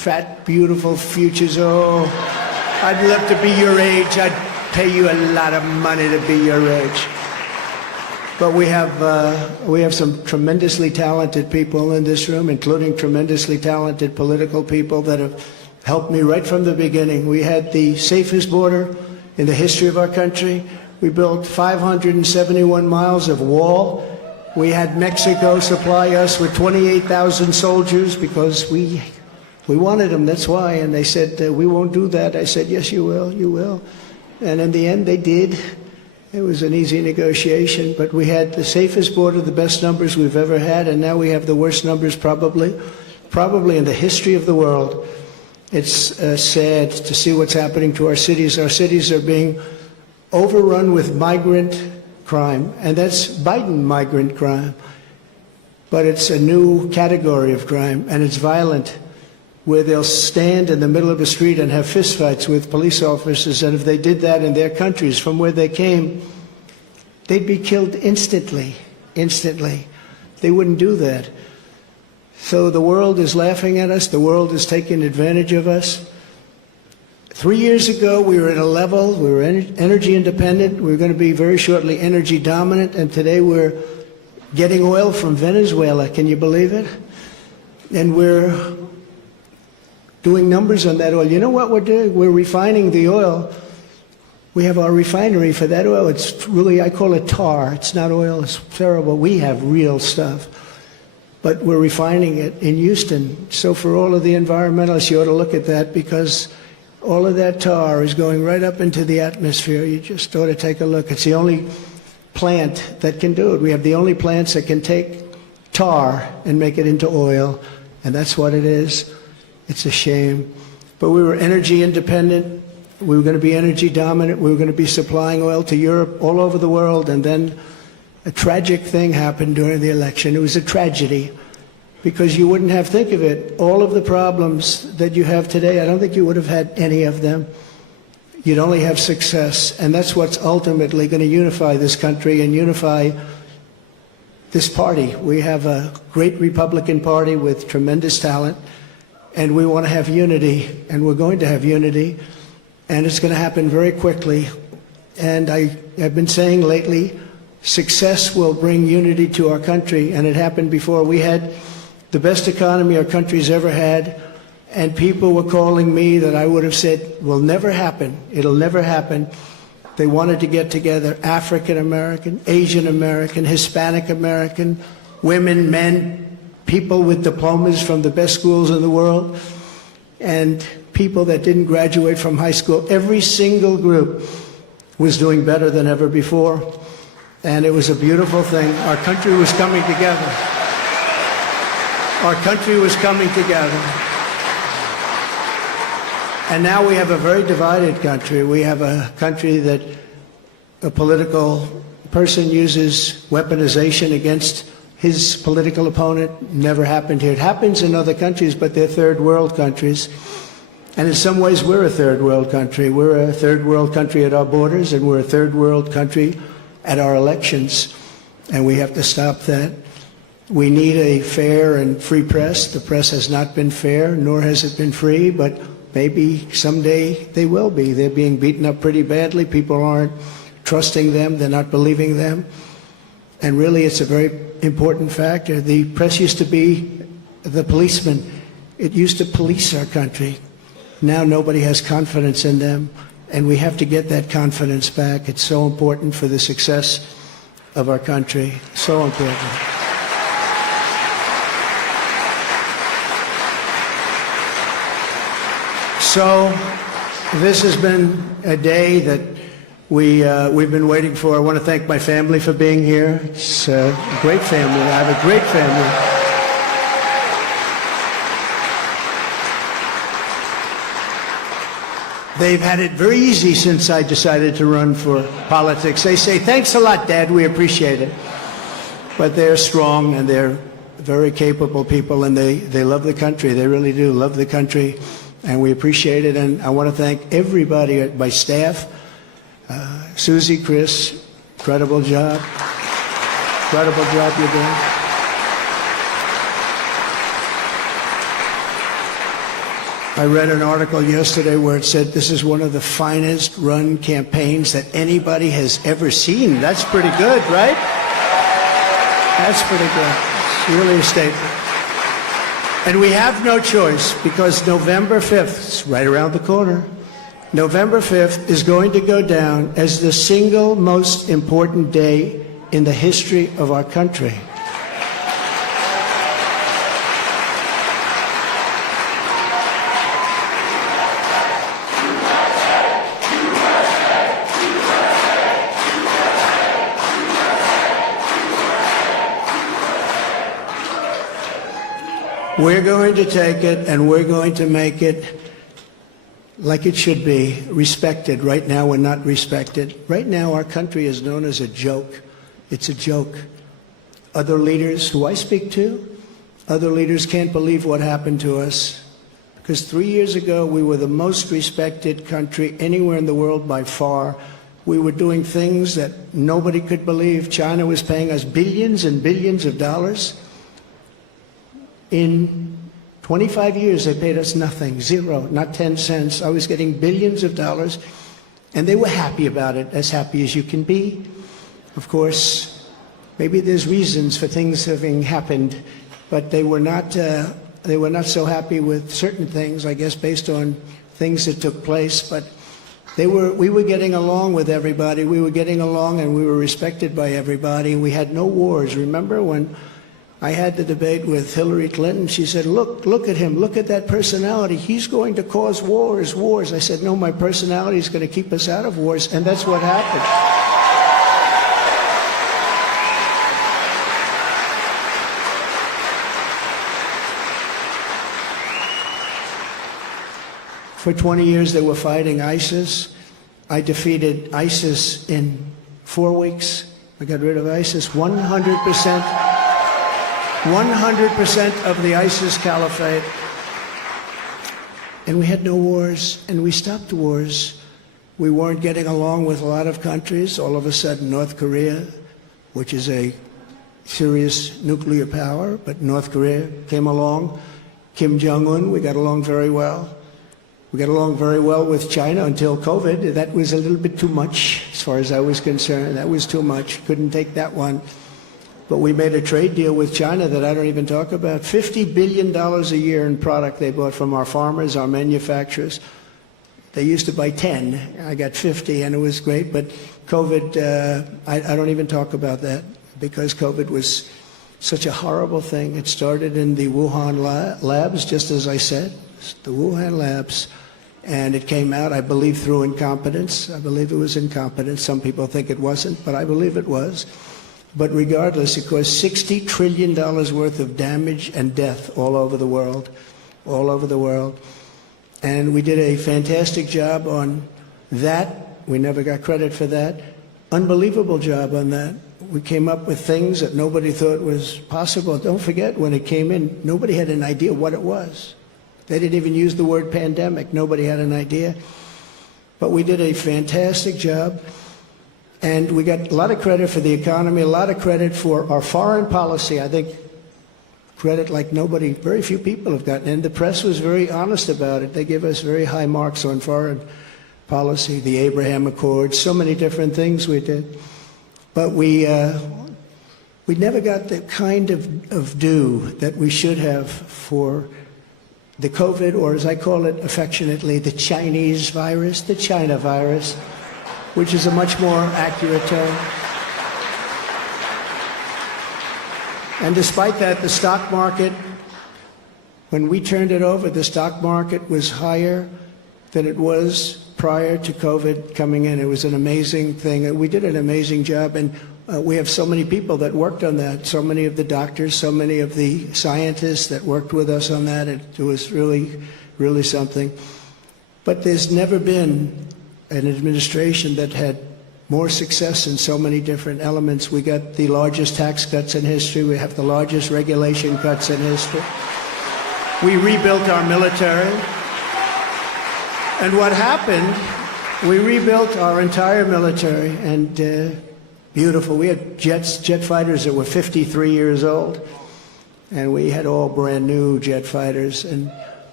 fat, beautiful futures. Oh, I'd love to be your age. I'd pay you a lot of money to be your age. But we have some tremendously talented people in this room, including tremendously talented political people that have helped me right from the beginning. We had the safest border in the history of our country. We built 571 miles of wall. We had Mexico supply us with 28,000 soldiers because we wanted them, that's why. And they said, we won't do that. I said, yes, you will, you will. And in the end, they did. It was an easy negotiation, but we had the safest border, the best numbers we've ever had, and now we have the worst numbers probably in the history of the world. It's sad to see what's happening to our cities. Our cities are being overrun with migrant crime, and that's Biden migrant crime. But it's a new category of crime, and it's violent, where they'll stand in the middle of the street and have fistfights with police officers, and if they did that in their countries from where they came, they'd be killed instantly, instantly. They wouldn't do that. So the world is laughing at us. The world is taking advantage of us. 3 years ago, we were at a level, we were energy independent. We were going to be very shortly energy dominant, and today we're getting oil from Venezuela. Can you believe it? And we're doing numbers on that oil. You know what we're doing? We're refining the oil. We have our refinery for that oil. It's really, I call it tar. It's not oil. It's terrible. We have real stuff. But we're refining it in Houston. So for all of the environmentalists, you ought to look at that, because all of that tar is going right up into the atmosphere. You just ought to take a look. It's the only plant that can do it. We have the only plants that can take tar and make it into oil, and that's what it is. It's a shame. But we were energy independent. We were going to be energy dominant. We were going to be supplying oil to Europe, all over the world. And then a tragic thing happened during the election. It was a tragedy, because you wouldn't have, think of it, all of the problems that you have today, I don't think you would have had any of them. You'd only have success. And that's what's ultimately going to unify this country and unify this party. We have a great Republican Party with tremendous talent. And we want to have unity, and we're going to have unity, and it's going to happen very quickly. And I've been saying lately, success will bring unity to our country, and it happened before. We had the best economy our country's ever had, and people were calling me that I would have said will never happen. It'll never happen. They wanted to get together, African American, Asian American, Hispanic American, women, men, people with diplomas from the best schools in the world, and people that didn't graduate from high school. Every single group was doing better than ever before, and it was a beautiful thing. Our country was coming together. Our country was coming together. And now we have a very divided country. We have a country that a political person uses weaponization against his political opponent. Never happened here. It happens in other countries, but they're third world countries. And in some ways, we're a third world country. We're a third world country at our borders, and we're a third world country at our elections. And we have to stop that. We need a fair and free press. The press has not been fair, nor has it been free, but maybe someday they will be. They're being beaten up pretty badly. People aren't trusting them. They're not believing them. And really, it's a very important factor. The press used to be the policeman. It used to police our country. Now nobody has confidence in them, and we have to get that confidence back. It's so important for the success of our country. So important. So this has been a day that we've been waiting for. I want to thank my family for being here. It's a great family. I have a great family. They've had it very easy since I decided to run for politics. They say, thanks a lot, Dad, we appreciate it. But they're strong, and they're very capable people, and they love the country. They really do love the country, and we appreciate it. And I want to thank everybody at my staff. Susie, Chris, incredible job. Incredible job you're doing. I read an article yesterday where it said this is one of the finest run campaigns that anybody has ever seen. That's pretty good, right? That's pretty good. It's really a statement. And we have no choice because November 5th, it's right around the corner, November 5th is going to go down as the single most important day in the history of our country. We're going to take it and we're going to make it like it should be, respected. Right now we're not respected. Right now our country is known as a joke. It's a joke. Other leaders who I speak to, other leaders can't believe what happened to us. Because 3 years ago we were the most respected country anywhere in the world by far. We were doing things that nobody could believe. China was paying us billions and billions of dollars. In 25 years, they paid us nothing, zero, not 10 cents. I was getting billions of dollars, and they were happy about it, as happy as you can be. Of course, maybe there's reasons for things having happened, but they were not so happy with certain things, I guess, based on things that took place. But we were getting along with everybody. We were getting along, and we were respected by everybody. We had no wars. Remember when I had the debate with Hillary Clinton? She said, look at him, look at that personality. He's going to cause wars. I said, no, my personality is going to keep us out of wars, and that's what happened. For 20 years they were fighting ISIS. I defeated ISIS in 4 weeks. I got rid of ISIS 100%. 100% of the ISIS caliphate. And we had no wars, and we stopped wars. We weren't getting along with a lot of countries. All of a sudden, North Korea, which is a serious nuclear power, but North Korea came along. Kim Jong-un, we got along very well. We got along very well with China until COVID. That was a little bit too much, as far as I was concerned. That was too much. Couldn't take that one. But we made a trade deal with China that I don't even talk about. $50 billion a year in product they bought from our farmers, our manufacturers. They used to buy 10. I got 50, and it was great. But COVID, I don't even talk about that because COVID was such a horrible thing. It started in the Wuhan labs, just as I said, the Wuhan labs. And it came out, I believe, through incompetence. I believe it was incompetence. Some people think it wasn't, but I believe it was. But regardless, it caused $60 trillion worth of damage and death all over the world, all over the world. And we did a fantastic job on that. We never got credit for that. Unbelievable job on that. We came up with things that nobody thought was possible. Don't forget, when it came in, nobody had an idea what it was. They didn't even use the word pandemic. Nobody had an idea. But we did a fantastic job. And we got a lot of credit for the economy, a lot of credit for our foreign policy. I think credit like nobody, very few people have gotten. And the press was very honest about it. They gave us very high marks on foreign policy, the Abraham Accords, so many different things we did. But we never got the kind of due that we should have for the COVID, or as I call it affectionately, the Chinese virus, the China virus, which is a much more accurate term. And despite that, the stock market, when we turned it over, the stock market was higher than it was prior to COVID coming in. It was an amazing thing. And we did an amazing job. And we have so many people that worked on that, so many of the doctors, so many of the scientists that worked with us on that. It was really, really something. But there's never been an administration that had more success in so many different elements. We got the largest tax cuts in history. We have the largest regulation cuts in history. We rebuilt our military. And what happened, we rebuilt our entire military, and beautiful. We had jet fighters that were 53 years old, and we had all brand new jet fighters. And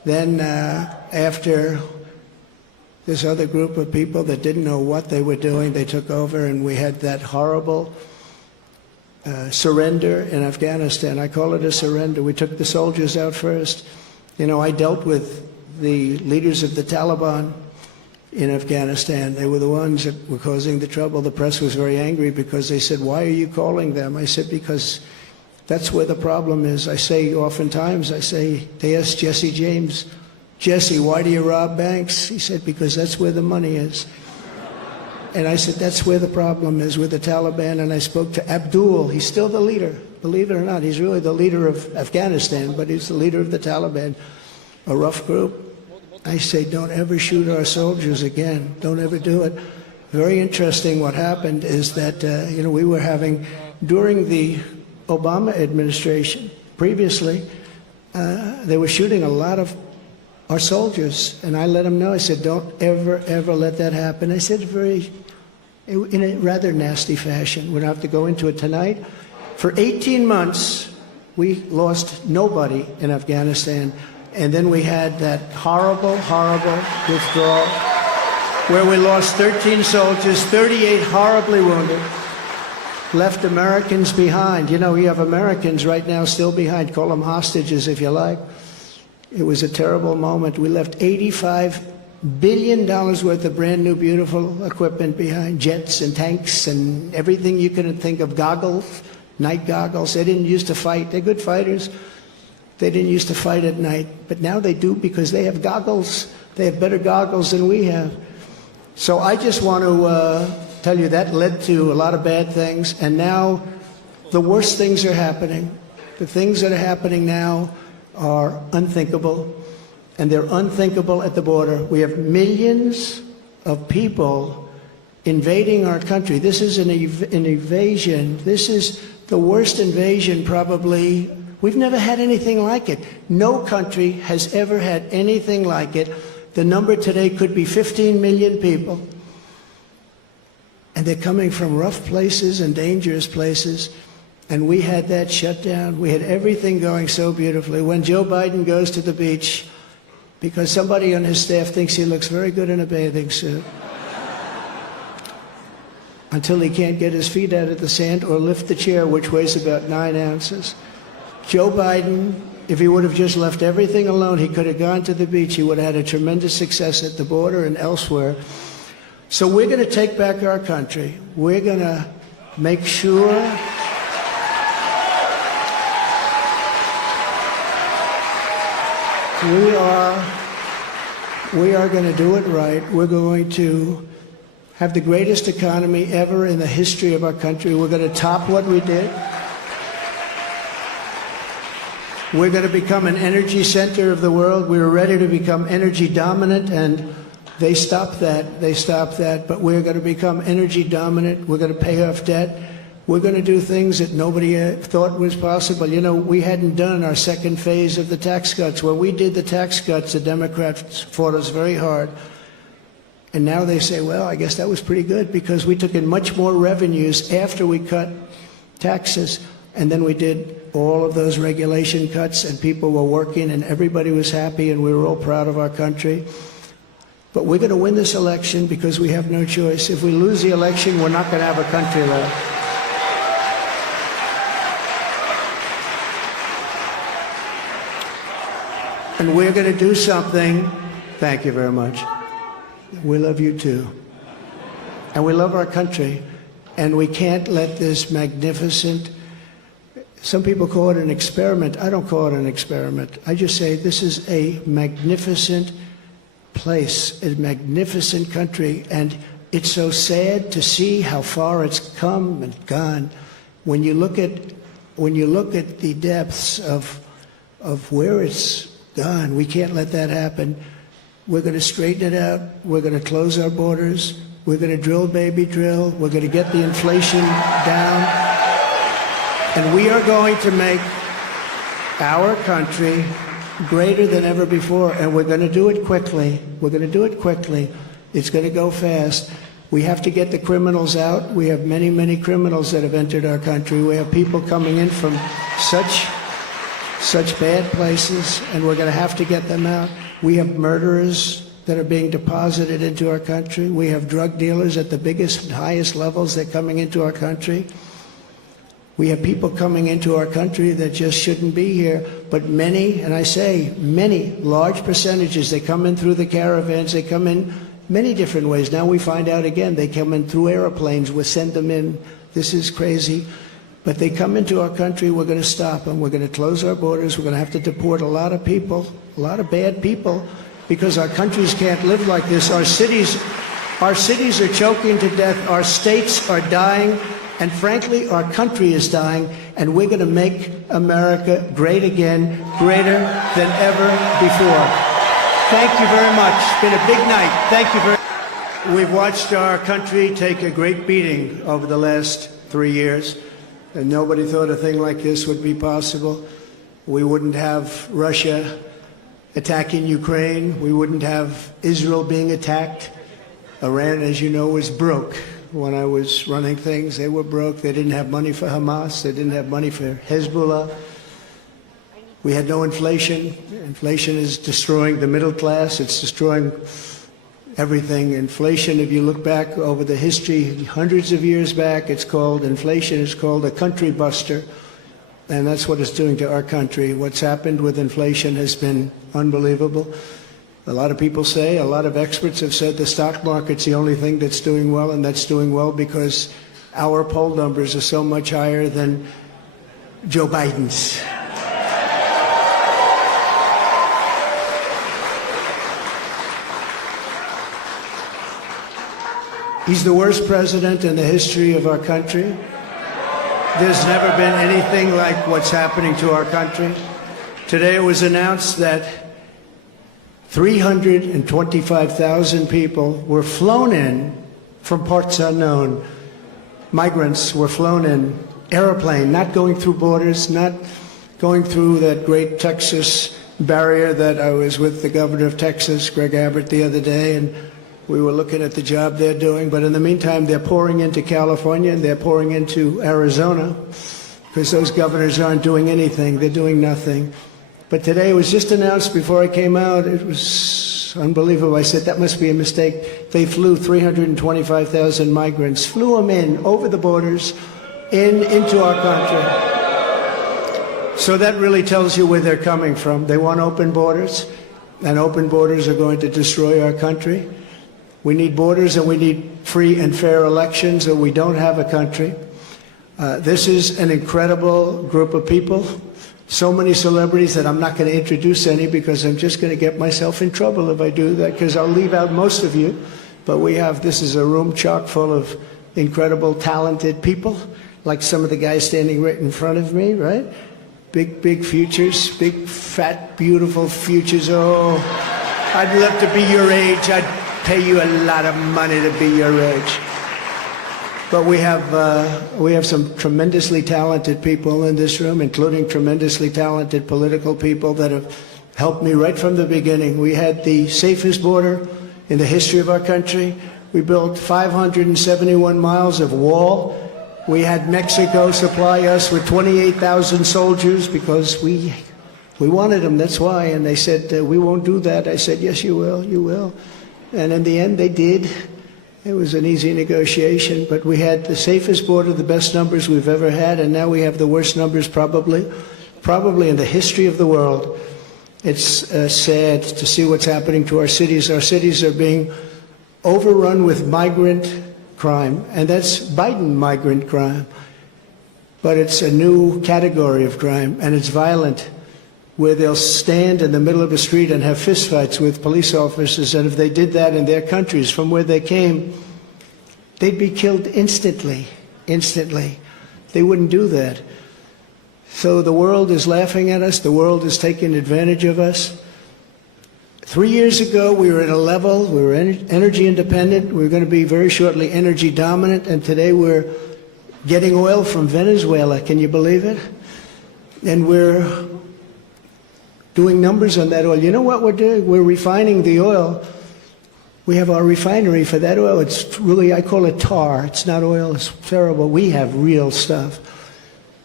Then after this other group of people that didn't know what they were doing, they took over, and we had that horrible surrender in Afghanistan. I call it a surrender. We took the soldiers out first. You know, I dealt with the leaders of the Taliban in Afghanistan. They were the ones that were causing the trouble. The press was very angry because they said, "Why are you calling them?" I said, "Because that's where the problem is." I say oftentimes, they asked Jesse James, "Jesse, why do you rob banks?" He said, "Because that's where the money is." And I said, that's where the problem is, with the Taliban. And I spoke to Abdul. He's still the leader. Believe it or not, he's really the leader of Afghanistan, but he's the leader of the Taliban, a rough group. I say, don't ever shoot our soldiers again. Don't ever do it. Very interesting what happened is that, we were having, during the Obama administration, previously, they were shooting a lot of our soldiers, and I let them know. I said, don't ever, ever let that happen. I said in a rather nasty fashion. We don't have to go into it tonight. For 18 months, we lost nobody in Afghanistan, and then we had that horrible, horrible withdrawal where we lost 13 soldiers, 38 horribly wounded, left Americans behind. You know, you have Americans right now still behind. Call them hostages if you like. It was a terrible moment. We left $85 billion worth of brand new, beautiful equipment behind, jets and tanks and everything you could think of, goggles, night goggles. They didn't used to fight. They're good fighters. They didn't used to fight at night, but now they do because they have goggles. They have better goggles than we have. So I just want to tell you that led to a lot of bad things, and now the worst things are happening. The things that are happening now are unthinkable, and they're unthinkable at the border. We have millions of people invading our country. This is an invasion. This is the worst invasion probably. We've never had anything like it. No country has ever had anything like it. The number today could be 15 million people. And they're coming from rough places and dangerous places. And we had that shut down. We had everything going so beautifully. When Joe Biden goes to the beach, because somebody on his staff thinks he looks very good in a bathing suit, until he can't get his feet out of the sand or lift the chair, which weighs about 9 ounces. Joe Biden, if he would have just left everything alone, he could have gone to the beach. He would have had a tremendous success at the border and elsewhere. So we're going to take back our country. We're going to make sure we are going to do it right. We're going to have the greatest economy ever in the history of our country. We're going to top what we did. We're going to become an energy center of the world. We were ready to become energy dominant, and they stopped that. They stopped that. But we're going to become energy dominant. We're going to pay off debt. We're going to do things that nobody thought was possible. You know, we hadn't done our second phase of the tax cuts. When we did the tax cuts, the Democrats fought us very hard. And now they say, well, I guess that was pretty good because we took in much more revenues after we cut taxes. And then we did all of those regulation cuts, and people were working, and everybody was happy, and we were all proud of our country. But we're going to win this election because we have no choice. If we lose the election, we're not going to have a country left. And we're going to do something. Thank you very much. We love you too. And we love our country. And we can't let this magnificent, some people call it an experiment. I don't call it an experiment. I just say this is a magnificent place, a magnificent country. And it's so sad to see how far it's come and gone. When you look at the depths of where it's gone, we can't let that happen. We're going to straighten it out. We're going to close our borders. We're going to drill, baby, drill. We're going to get the inflation down. And we are going to make our country greater than ever before. And we're going to do it quickly. We're going to do it quickly. It's going to go fast. We have to get the criminals out. We have many, many criminals that have entered our country. We have people coming in from such such bad places, and we're going to have to get them out. We have murderers that are being deposited into our country. We have drug dealers at the biggest and highest levels that are coming into our country. We have people coming into our country that just shouldn't be here, but many, and I say many, large percentages, they come in through the caravans, they come in many different ways. Now we find out again, they come in through airplanes, we send them in. This is crazy. But they come into our country, we're going to stop them. We're going to close our borders. We're going to have to deport a lot of people, a lot of bad people, because our countries can't live like this. Our cities are choking to death. Our states are dying. And frankly, our country is dying. And we're going to make America great again, greater than ever before. Thank you very much. It's been a big night. Thank you very much. We've watched our country take a great beating over the last 3 years. And nobody thought a thing like this would be possible. We wouldn't have Russia attacking Ukraine. We wouldn't have Israel being attacked. Iran, as you know, was broke. When I was running things, they were broke. They didn't have money for Hamas. They didn't have money for Hezbollah. We had no inflation. Inflation is destroying the middle class. It's destroying everything. Inflation, if you look back over the history, hundreds of years back, inflation is called a country buster. And that's what it's doing to our country. What's happened with inflation has been unbelievable. A lot of people say, a lot of experts have said the stock market's the only thing that's doing well, and that's doing well because our poll numbers are so much higher than Joe Biden's. He's the worst president in the history of our country. There's never been anything like what's happening to our country. Today it was announced that 325,000 people were flown in from parts unknown. Migrants were flown in, airplane, not going through borders, not going through that great Texas barrier that I was with the governor of Texas, Greg Abbott, the other day, and we were looking at the job they're doing. But in the meantime, they're pouring into California and they're pouring into Arizona because those governors aren't doing anything. They're doing nothing. But today it was just announced before I came out. It was unbelievable. I said, that must be a mistake. They flew 325,000 migrants, flew them in over the borders into our country. So that really tells you where they're coming from. They want open borders, and open borders are going to destroy our country. We need borders and we need free and fair elections, or we don't have a country. This is an incredible group of people. So many celebrities that I'm not going to introduce any because I'm just going to get myself in trouble if I do that, because I'll leave out most of you. But this is a room chock full of incredible, talented people, like some of the guys standing right in front of me, right? Big futures, big, fat, beautiful futures. Oh, I'd love to be your age. I'd pay you a lot of money to be your age. But we have some tremendously talented people in this room, including tremendously talented political people that have helped me right from the beginning. We had the safest border in the history of our country. We built 571 miles of wall. We had Mexico supply us with 28,000 soldiers because we wanted them, that's why. And they said, we won't do that. I said, yes, you will, you will. And in the end, they did. It was an easy negotiation, but we had the safest border, the best numbers we've ever had, and now we have the worst numbers probably in the history of the world. It's sad to see what's happening to our cities. Our cities are being overrun with migrant crime, and that's Biden migrant crime. But it's a new category of crime, and it's violent, where they'll stand in the middle of a street and have fistfights with police officers, and if they did that in their countries from where they came, they'd be killed instantly. They wouldn't do that. So the world is laughing at us. The world is taking advantage of us. 3 years ago, we were at a level, we were energy independent. We were going to be very shortly energy dominant, and today we're getting oil from Venezuela. Can you believe it? And we're doing numbers on that oil. You know what we're doing? We're refining the oil. We have our refinery for that oil. It's really, I call it tar. It's not oil. It's terrible. We have real stuff.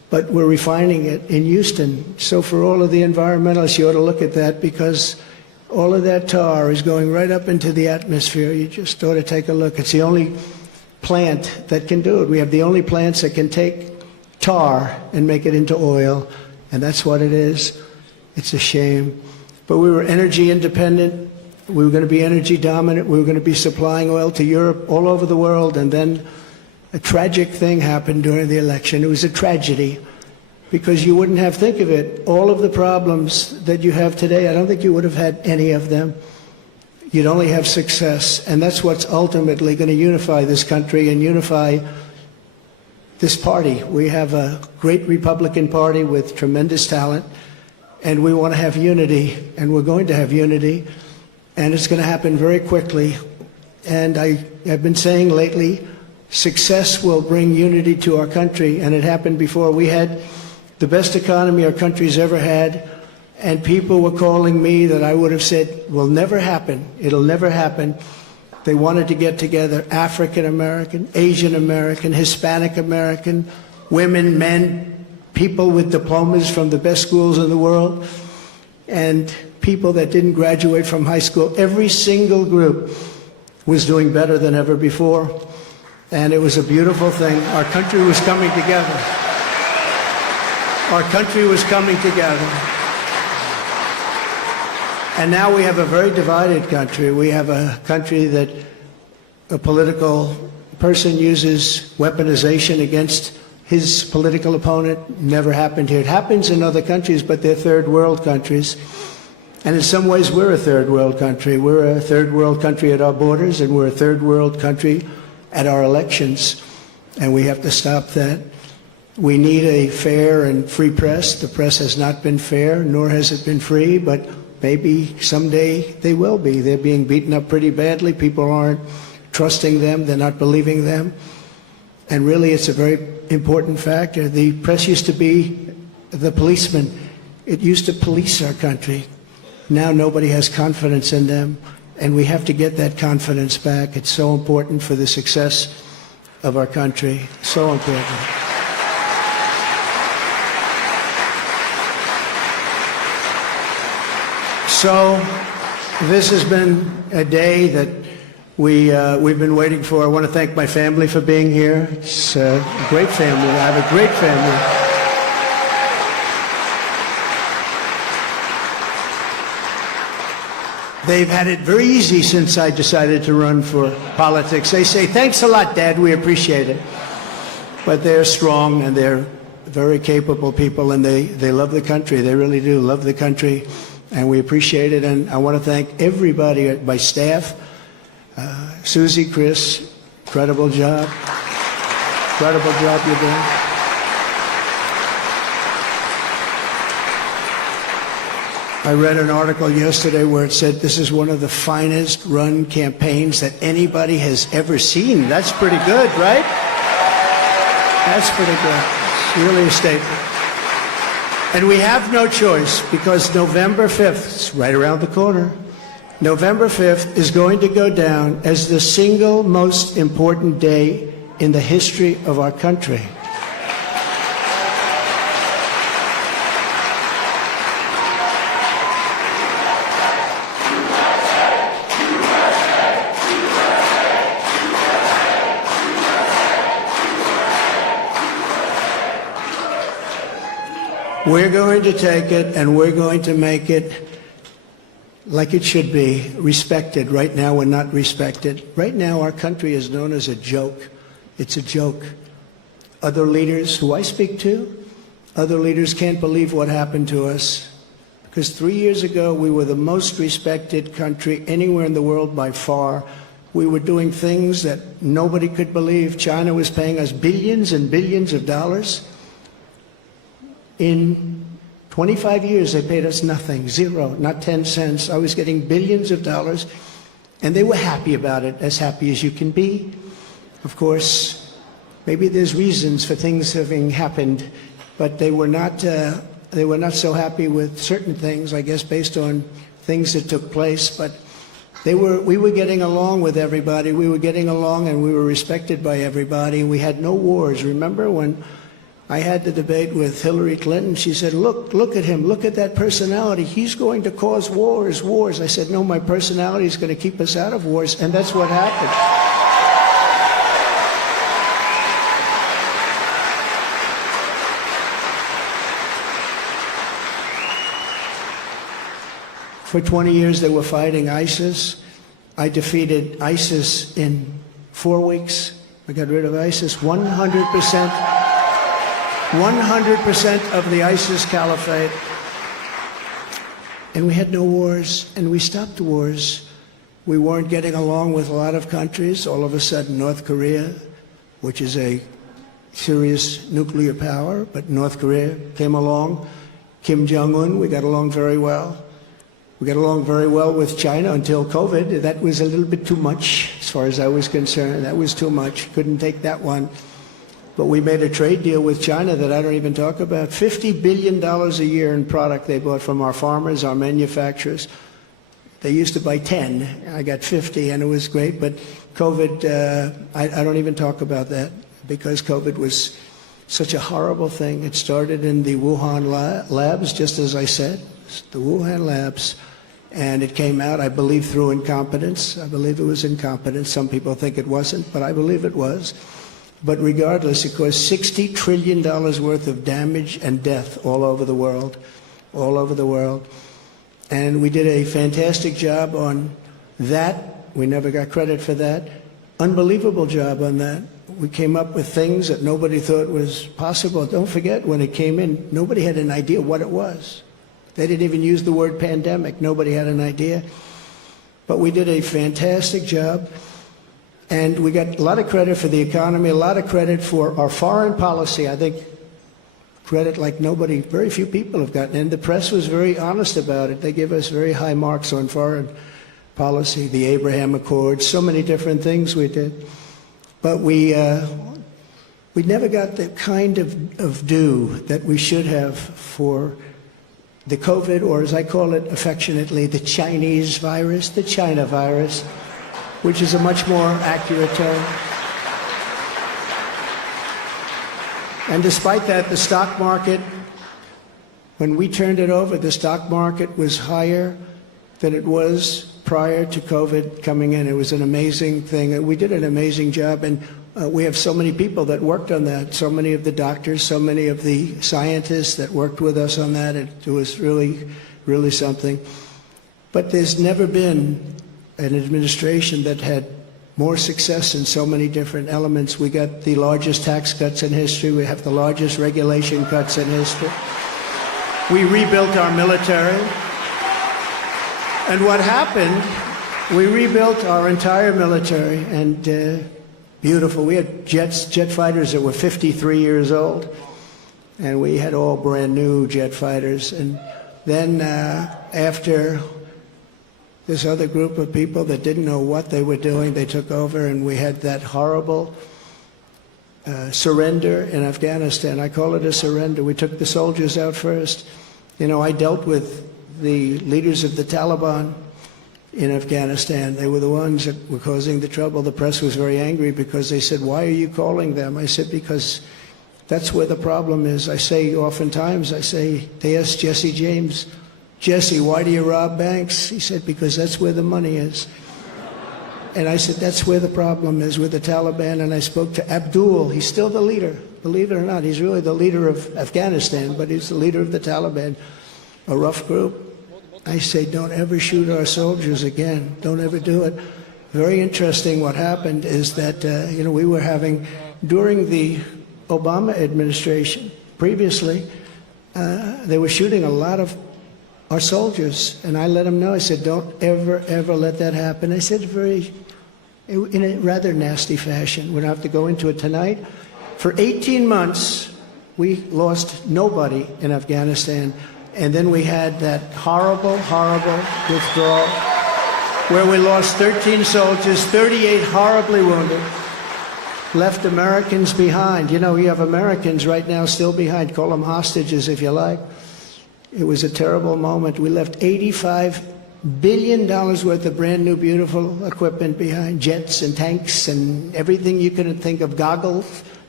but we're refining it in Houston. So for all of the environmentalists, you ought to look at that, because all of that tar is going right up into the atmosphere. You just ought to take a look. It's the only plant that can do it. We have the only plants that can take tar and make it into oil, and that's what it is. It's a shame. But we were energy independent. We were going to be energy dominant. We were going to be supplying oil to Europe, all over the world, and then a tragic thing happened during the election. It was a tragedy, because you wouldn't have, think of it, all of the problems that you have today, I don't think you would have had any of them. You'd only have success, and that's what's ultimately going to unify this country and unify this party. We have a great Republican Party with tremendous talent, and we want to have unity, and we're going to have unity, and it's going to happen very quickly. And I have been saying lately, success will bring unity to our country, and it happened before. We had the best economy our country's ever had, and people were calling me that I would have said will never happen. It'll never happen. They wanted to get together, African American, Asian American, Hispanic American, women, men, people with diplomas from the best schools in the world, and people that didn't graduate from high school. Every single group was doing better than ever before, and it was a beautiful thing. Our country was coming together. Our country was coming together. And now we have a very divided country. We have a country that a political person uses weaponization against his political opponent. Never happened here. It happens in other countries, but they're third world countries. And in some ways, we're a third world country. We're a third world country at our borders, and we're a third world country at our elections. And we have to stop that. We need a fair and free press. The press has not been fair, nor has it been free, but maybe someday they will be. They're being beaten up pretty badly. People aren't trusting them. They're not believing them. And really, it's a very important factor. The press used to be the policeman. It used to police our country. Now nobody has confidence in them, and we have to get that confidence back. It's so important for the success of our country. So important. So this has been a day that we've been waiting for. I want to thank my family for being here. It's a great family. I have a great family. They've had it very easy since I decided to run for politics. They say, "Thanks a lot, Dad. We appreciate it." But they're strong, and they're very capable people, and they love the country. They really do love the country, and we appreciate it. And I want to thank everybody at my staff. Susie, Chris, incredible job. Incredible job you're doing. I read an article yesterday where it said this is one of the finest run campaigns that anybody has ever seen. That's pretty good, right? That's pretty good. It's really a statement. And we have no choice, because November 5th, it's right around the corner, November 5th is going to go down as the single most important day in the history of our country. We're going to take it, and we're going to make it like it should be, respected. Right now, we're not respected. Right now, our country is known as a joke. It's a joke. Other leaders who I speak to, other leaders can't believe what happened to us. Because 3 years ago, we were the most respected country anywhere in the world by far. We were doing things that nobody could believe. China was paying us billions and billions of dollars. In 25 years, they paid us nothing, zero, not 10 cents. I was getting billions of dollars, and they were happy about it, as happy as you can be. Of course, maybe there's reasons for things having happened, but they were not so happy with certain things, I guess, based on things that took place. But we were getting along with everybody. We were getting along, and we were respected by everybody. We had no wars. Remember when I had the debate with Hillary Clinton. She said, look at him. Look at that personality. He's going to cause wars. I said, no, my personality is going to keep us out of wars. And that's what happened. For 20 years, they were fighting ISIS. I defeated ISIS in 4 weeks. I got rid of ISIS 100%. 100% of the ISIS caliphate. And we had no wars, and we stopped wars. We weren't getting along with a lot of countries. All of a sudden, North Korea, which is a serious nuclear power, but North Korea came along. Kim Jong-un, we got along very well. We got along very well with China until COVID. That was a little bit too much, as far as I was concerned. That was too much. Couldn't take that one. But we made a trade deal with China that I don't even talk about. $50 billion a year in product they bought from our farmers, our manufacturers. They used to buy 10. I got 50, and it was great. But COVID, I don't even talk about that, because COVID was such a horrible thing. It started in the Wuhan labs, just as I said, the Wuhan labs. And it came out, I believe, through incompetence. I believe it was incompetence. Some people think it wasn't, but I believe it was. But regardless, it caused $60 trillion worth of damage and death all over the world, all over the world. And we did a fantastic job on that. We never got credit for that. Unbelievable job on that. We came up with things that nobody thought was possible. Don't forget, when it came in, nobody had an idea what it was. They didn't even use the word pandemic. Nobody had an idea. But we did a fantastic job. And we got a lot of credit for the economy, a lot of credit for our foreign policy. I think credit like nobody, very few people have gotten. And the press was very honest about it. They give us very high marks on foreign policy, the Abraham Accords, so many different things we did. But we never got the kind of due that we should have for the COVID, or as I call it affectionately, the Chinese virus, the China virus, which is a much more accurate term. And despite that, the stock market, when we turned it over, the stock market was higher than it was prior to COVID coming in. It was an amazing thing. We did an amazing job, and we have so many people that worked on that, so many of the doctors, so many of the scientists that worked with us on that. It was really, really something. But there's never been an administration that had more success in so many different elements. We got the largest tax cuts in history. We have the largest regulation cuts in history. We rebuilt our military. And what happened, we rebuilt our entire military, and beautiful. We had jet fighters that were 53 years old, and we had all brand new jet fighters. And then after this other group of people that didn't know what they were doing, they took over, and we had that horrible surrender in Afghanistan. I call it a surrender. We took the soldiers out first. You know, I dealt with the leaders of the Taliban in Afghanistan. They were the ones that were causing the trouble. The press was very angry because they said, why are you calling them? I said, because that's where the problem is. I say oftentimes, they asked Jesse James, Jesse, why do you rob banks? He said, because that's where the money is. And I said, that's where the problem is, with the Taliban. And I spoke to Abdul. He's still the leader. Believe it or not, he's really the leader of Afghanistan, but he's the leader of the Taliban, a rough group. I say, don't ever shoot our soldiers again. Don't ever do it. Very interesting. What happened is that, we were having, during the Obama administration, previously, they were shooting a lot of our soldiers. And I let them know. I said, don't ever, ever let that happen. I said, in a rather nasty fashion. We don't have to go into it tonight. For 18 months, we lost nobody in Afghanistan. And then we had that horrible, horrible withdrawal where we lost 13 soldiers, 38 horribly wounded, left Americans behind. You know, you have Americans right now still behind. Call them hostages if you like. It was a terrible moment. We left $85 billion worth of brand new, beautiful equipment behind, jets and tanks and everything you can think of, goggles,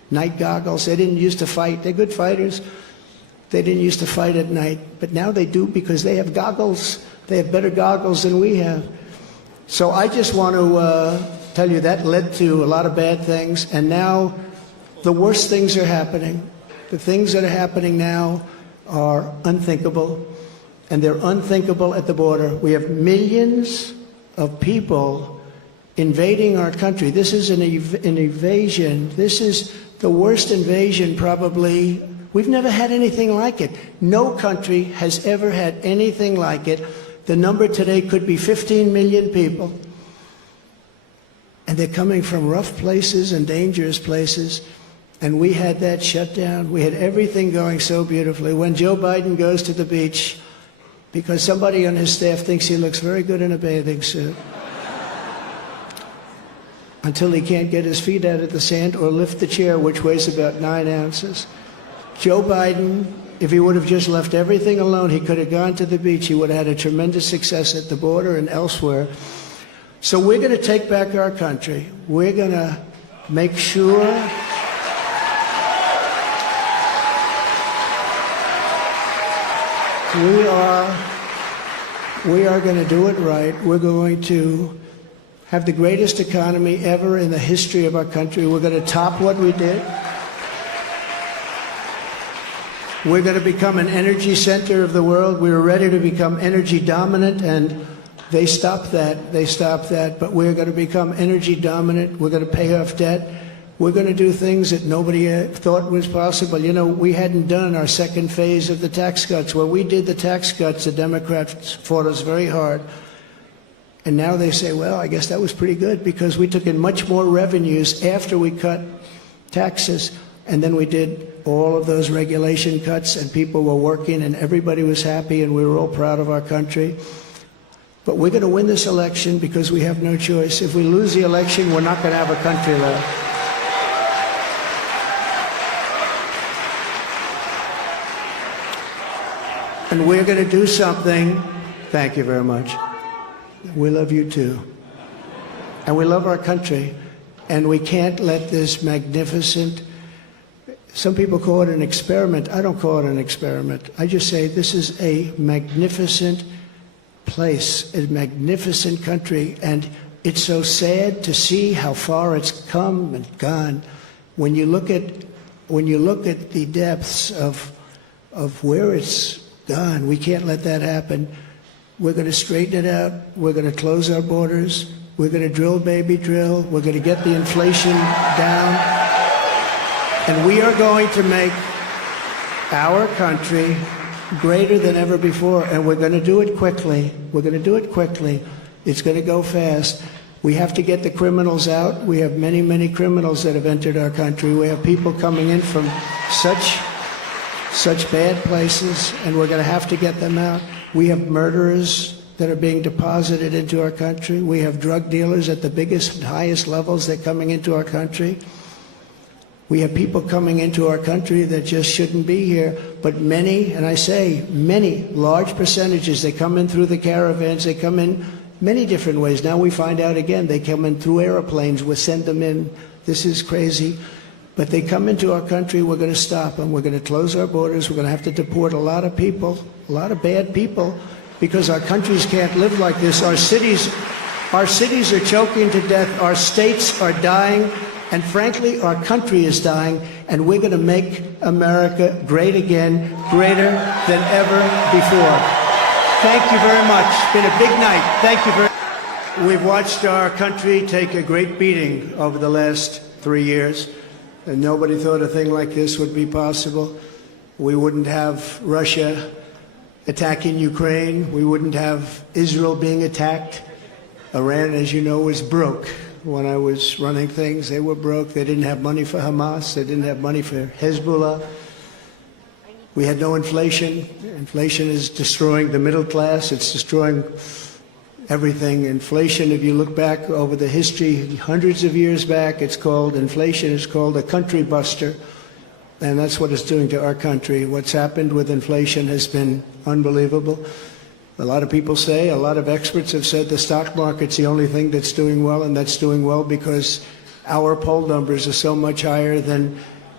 night goggles. They didn't used to fight. They're good fighters. They didn't used to fight at night, but now they do because they have goggles. They have better goggles than we have. So I just want to tell you that led to a lot of bad things, and now the worst things are happening. The things that are happening now are unthinkable, and they're unthinkable at the border. We have millions of people invading our country. This is an invasion. This is the worst invasion probably. We've never had anything like it. No country has ever had anything like it. The number today could be 15 million people. And they're coming from rough places and dangerous places. And we had that shut down. We had everything going so beautifully. When Joe Biden goes to the beach, because somebody on his staff thinks he looks very good in a bathing suit, until he can't get his feet out of the sand or lift the chair, which weighs about 9 ounces. Joe Biden, if he would have just left everything alone, he could have gone to the beach. He would have had a tremendous success at the border and elsewhere. So we're going to take back our country. We're going to make sure we are going to do it right. We're going to have the greatest economy ever in the history of our country. We're going to top what we did. We're going to become an energy center of the world. We were ready to become energy dominant, and they stopped that. They stopped that. But we're going to become energy dominant. We're going to pay off debt. We're going to do things that nobody thought was possible. You know, we hadn't done our second phase of the tax cuts. When we did the tax cuts, the Democrats fought us very hard. And now they say, well, I guess that was pretty good because we took in much more revenues after we cut taxes. And then we did all of those regulation cuts, and people were working, and everybody was happy, and we were all proud of our country. But we're going to win this election because we have no choice. If we lose the election, we're not going to have a country left. And we're going to do something. Thank you very much. We love you too. And we love our country. And we can't let this magnificent, some people call it an experiment. I don't call it an experiment. I just say this is a magnificent place, a magnificent country. And it's so sad to see how far it's come and gone. When you look at the depths of where it's gone, we can't let that happen. We're going to straighten it out. We're going to close our borders. We're going to drill, baby, drill. We're going to get the inflation down. And we are going to make our country greater than ever before. And we're going to do it quickly. We're going to do it quickly. It's going to go fast. We have to get the criminals out. We have many, many criminals that have entered our country. We have people coming in from such bad places, and we're going to have to get them out. We have murderers that are being deposited into our country. We have drug dealers at the biggest and highest levels. They're coming into our country. We have people coming into our country that just shouldn't be here. But many, and I say many, large percentages, they come in through the caravans. They come in many different ways. Now we find out again, they come in through airplanes. We send them in. This is crazy. But they come into our country, we're going to stop them. We're going to close our borders. We're going to have to deport a lot of people, a lot of bad people, because our countries can't live like this. Our cities are choking to death. Our states are dying. And frankly, our country is dying. And we're going to make America great again, greater than ever before. Thank you very much. It's been a big night. Thank you very much. We've watched our country take a great beating over the last 3 years. And nobody thought a thing like this would be possible. We wouldn't have Russia attacking Ukraine. We wouldn't have Israel being attacked. Iran, as you know, was broke. When I was running things, they were broke. They didn't have money for Hamas. They didn't have money for Hezbollah. We had no inflation. Inflation is destroying the middle class. It's destroying everything. Inflation, if you look back over the history, hundreds of years back, inflation is called a country buster. And that's what it's doing to our country. What's happened with inflation has been unbelievable. A lot of people say, a lot of experts have said the stock market's the only thing that's doing well, and that's doing well because our poll numbers are so much higher than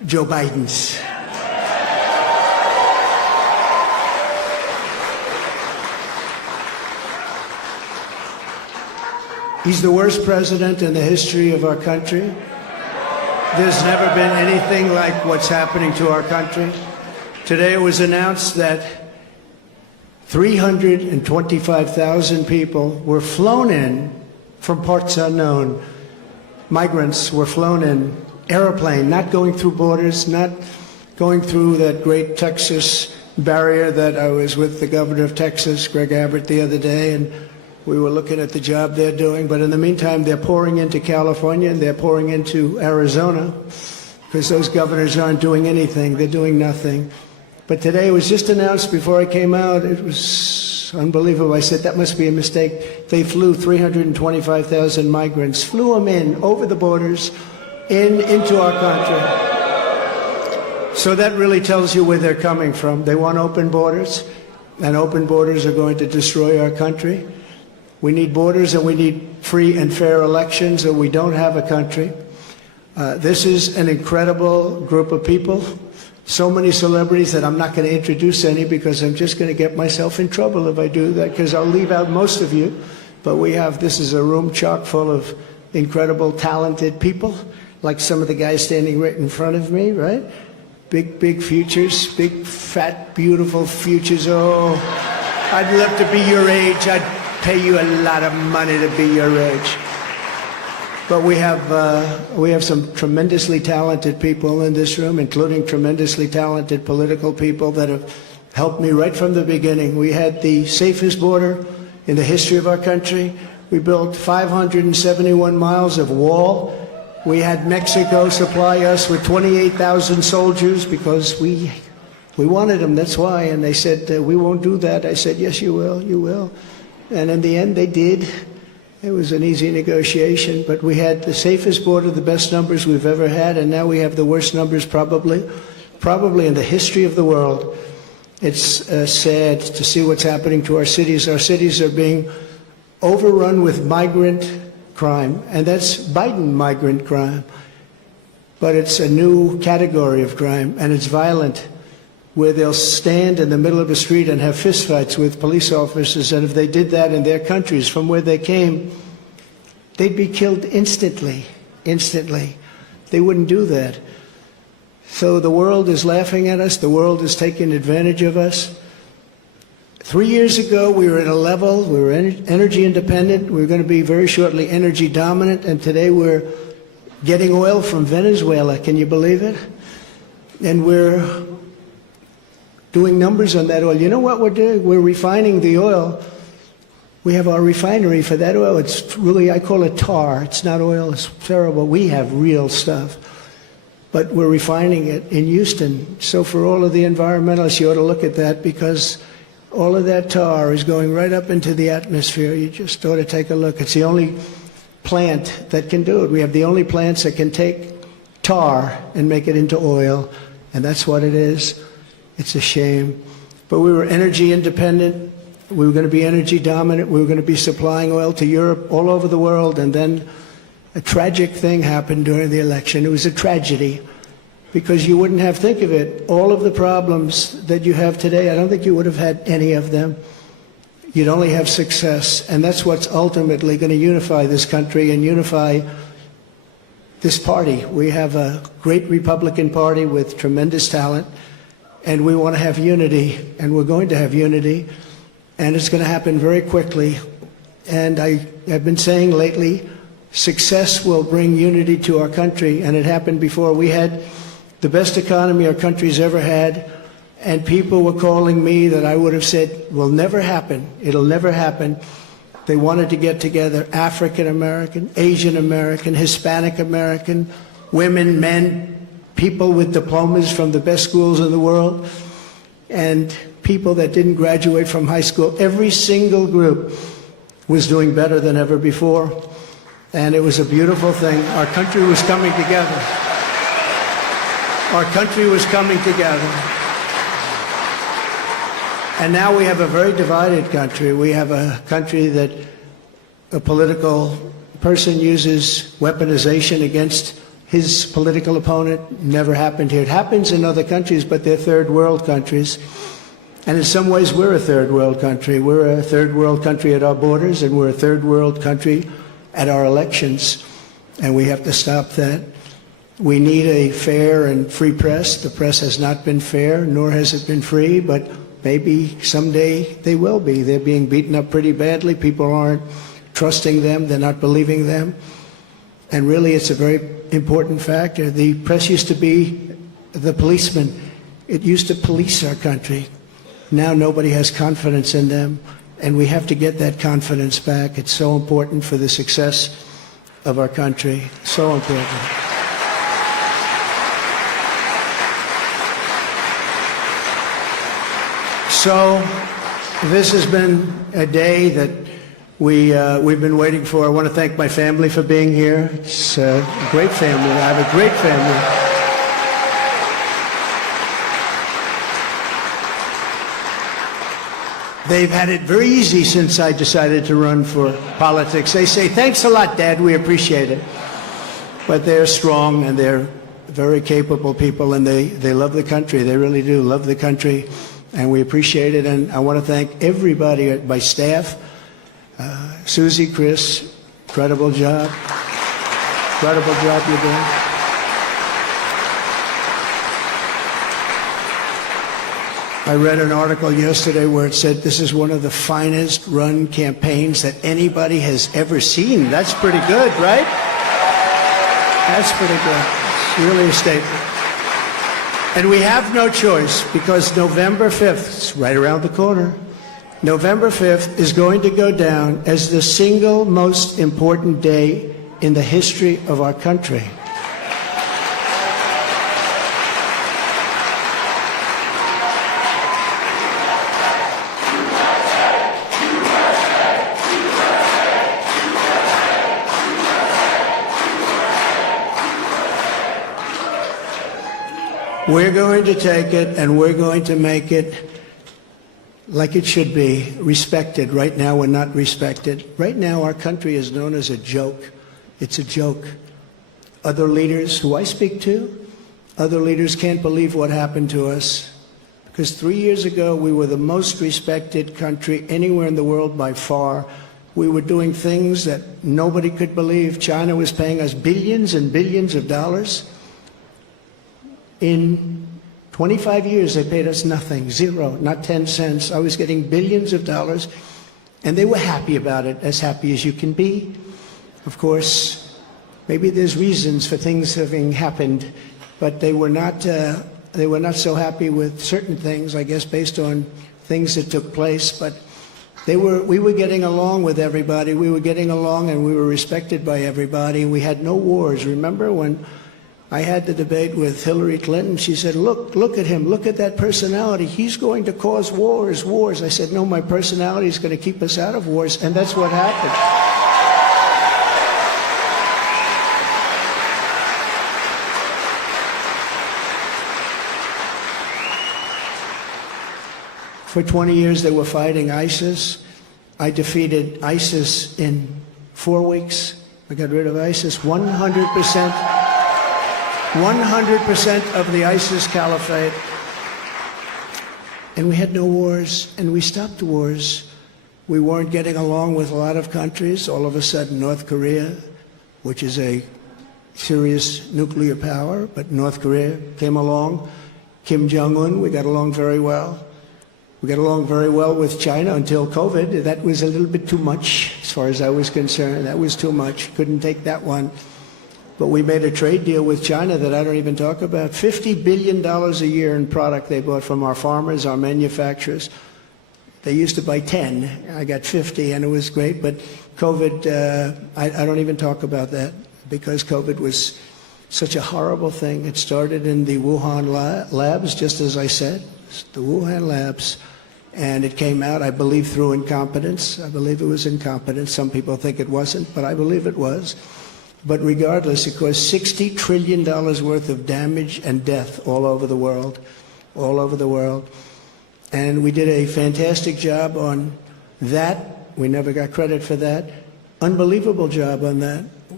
Joe Biden's. He's the worst president in the history of our country. There's never been anything like what's happening to our country. Today it was announced that 325,000 people were flown in from parts unknown. Migrants were flown in, airplane, not going through borders, not going through that great Texas barrier that I was with the governor of Texas, Greg Abbott, the other day, and we were looking at the job they're doing. But in the meantime, they're pouring into California and they're pouring into Arizona because those governors aren't doing anything. They're doing nothing. But today it was just announced before I came out. It was unbelievable. I said, that must be a mistake. They flew 325,000 migrants, flew them in over the borders, into our country. So that really tells you where they're coming from. They want open borders, and open borders are going to destroy our country. We need borders and we need free and fair elections, or we don't have a country. This is an incredible group of people. So many celebrities that I'm not going to introduce any because I'm just going to get myself in trouble if I do that, because I'll leave out most of you. But this is a room chock full of incredible, talented people, like some of the guys standing right in front of me, right? Big futures, big, fat, beautiful futures. Oh, I'd love to be your age. I'd pay you a lot of money to be your age. But we have some tremendously talented people in this room, including tremendously talented political people that have helped me right from the beginning. We had the safest border in the history of our country. We built 571 miles of wall. We had Mexico supply us with 28,000 soldiers because we wanted them, that's why. And they said, we won't do that. I said, yes, you will, you will. And in the end, they did. It was an easy negotiation, but we had the safest border, the best numbers we've ever had, and now we have the worst numbers probably in the history of the world. It's sad to see what's happening to our cities. Our cities are being overrun with migrant crime, and that's Biden migrant crime. But it's a new category of crime, and it's violent, where they'll stand in the middle of a street and have fistfights with police officers, and if they did that in their countries from where they came, they'd be killed instantly. They wouldn't do that. So the world is laughing at us. The world is taking advantage of us. 3 years ago, we were at a level, we were energy independent. We were going to be very shortly energy dominant, and today we're getting oil from Venezuela. Can you believe it? And we're doing numbers on that oil. You know what we're doing? We're refining the oil. We have our refinery for that oil. It's really, I call it tar. It's not oil. It's terrible. We have real stuff. But we're refining it in Houston. So for all of the environmentalists, you ought to look at that, because all of that tar is going right up into the atmosphere. You just ought to take a look. It's the only plant that can do it. We have the only plants that can take tar and make it into oil, and that's what it is. It's a shame. But we were energy independent. We were going to be energy dominant. We were going to be supplying oil to Europe, all over the world. And then a tragic thing happened during the election. It was a tragedy, because you wouldn't have, think of it, all of the problems that you have today, I don't think you would have had any of them. You'd only have success. And that's what's ultimately going to unify this country and unify this party. We have a great Republican Party with tremendous talent. And we want to have unity, and we're going to have unity, and it's going to happen very quickly. And I've been saying lately, success will bring unity to our country, and it happened before. We had the best economy our country's ever had, and people were calling me that I would have said will never happen. It'll never happen. They wanted to get together, African American, Asian American, Hispanic American, women, men, people with diplomas from the best schools in the world, and people that didn't graduate from high school. Every single group was doing better than ever before, and it was a beautiful thing. Our country was coming together. Our country was coming together. And now we have a very divided country. We have a country that a political person uses weaponization against his political opponent. Never happened here. It happens in other countries, but they're third world countries. And in some ways, we're a third world country. We're a third world country at our borders, and we're a third world country at our elections. And we have to stop that. We need a fair and free press. The press has not been fair, nor has it been free, but maybe someday they will be. They're being beaten up pretty badly. People aren't trusting them. They're not believing them. And really, it's a very important factor. The press used to be the policeman. It used to police our country. Now nobody has confidence in them, and we have to get that confidence back. It's so important for the success of our country. So important. So this has been a day that we've been waiting for. I want to thank my family for being here. It's a great family. I have a great family. They've had it very easy since I decided to run for politics. They say, thanks a lot, Dad, we appreciate it. But they're strong, and they're very capable people, and they love the country. They really do love the country, and we appreciate it. And I want to thank everybody, my staff, Susie, Chris, incredible job. Incredible job you're doing. I read an article yesterday where it said this is one of the finest run campaigns that anybody has ever seen. That's pretty good, right? That's pretty good. It's really a statement. And we have no choice, because November 5th, it's right around the corner, November 5th is going to go down as the single most important day in the history of our country. We're going to take it, and we're going to make it like it should be, respected. Right now, we're not respected. Right now, our country is known as a joke. It's a joke. Other leaders who I speak to, other leaders can't believe what happened to us. Because 3 years ago, we were the most respected country anywhere in the world by far. We were doing things that nobody could believe. China was paying us billions and billions of dollars. In 25 years, they paid us nothing, zero, not 10 cents. I was getting billions of dollars, and they were happy about it, as happy as you can be. Of course, maybe there's reasons for things having happened, but they were not so happy with certain things, I guess, based on things that took place. But we were getting along with everybody. We were getting along, and we were respected by everybody. We had no wars. Remember when I had the debate with Hillary Clinton? She said, look at him, look at that personality. He's going to cause wars. I said, no, my personality is going to keep us out of wars, and that's what happened. For 20 years, they were fighting ISIS. I defeated ISIS in 4 weeks. I got rid of ISIS 100%. 100% of the ISIS caliphate. And we had no wars, and we stopped wars. We weren't getting along with a lot of countries. All of a sudden, North Korea, which is a serious nuclear power, but North Korea came along. Kim Jong-un, we got along very well. We got along very well with China until COVID. That was a little bit too much, as far as I was concerned. That was too much. Couldn't take that one. But we made a trade deal with China that I don't even talk about. $50 billion a year in product they bought from our farmers, our manufacturers. They used to buy 10. I got 50, and it was great. But COVID, I don't even talk about that, because COVID was such a horrible thing. It started in the Wuhan labs, just as I said, the Wuhan labs. And it came out, I believe, through incompetence. I believe it was incompetence. Some people think it wasn't, but I believe it was. But regardless, it caused $60 trillion worth of damage and death all over the world, all over the world. And we did a fantastic job on that. We never got credit for that. Unbelievable job on that.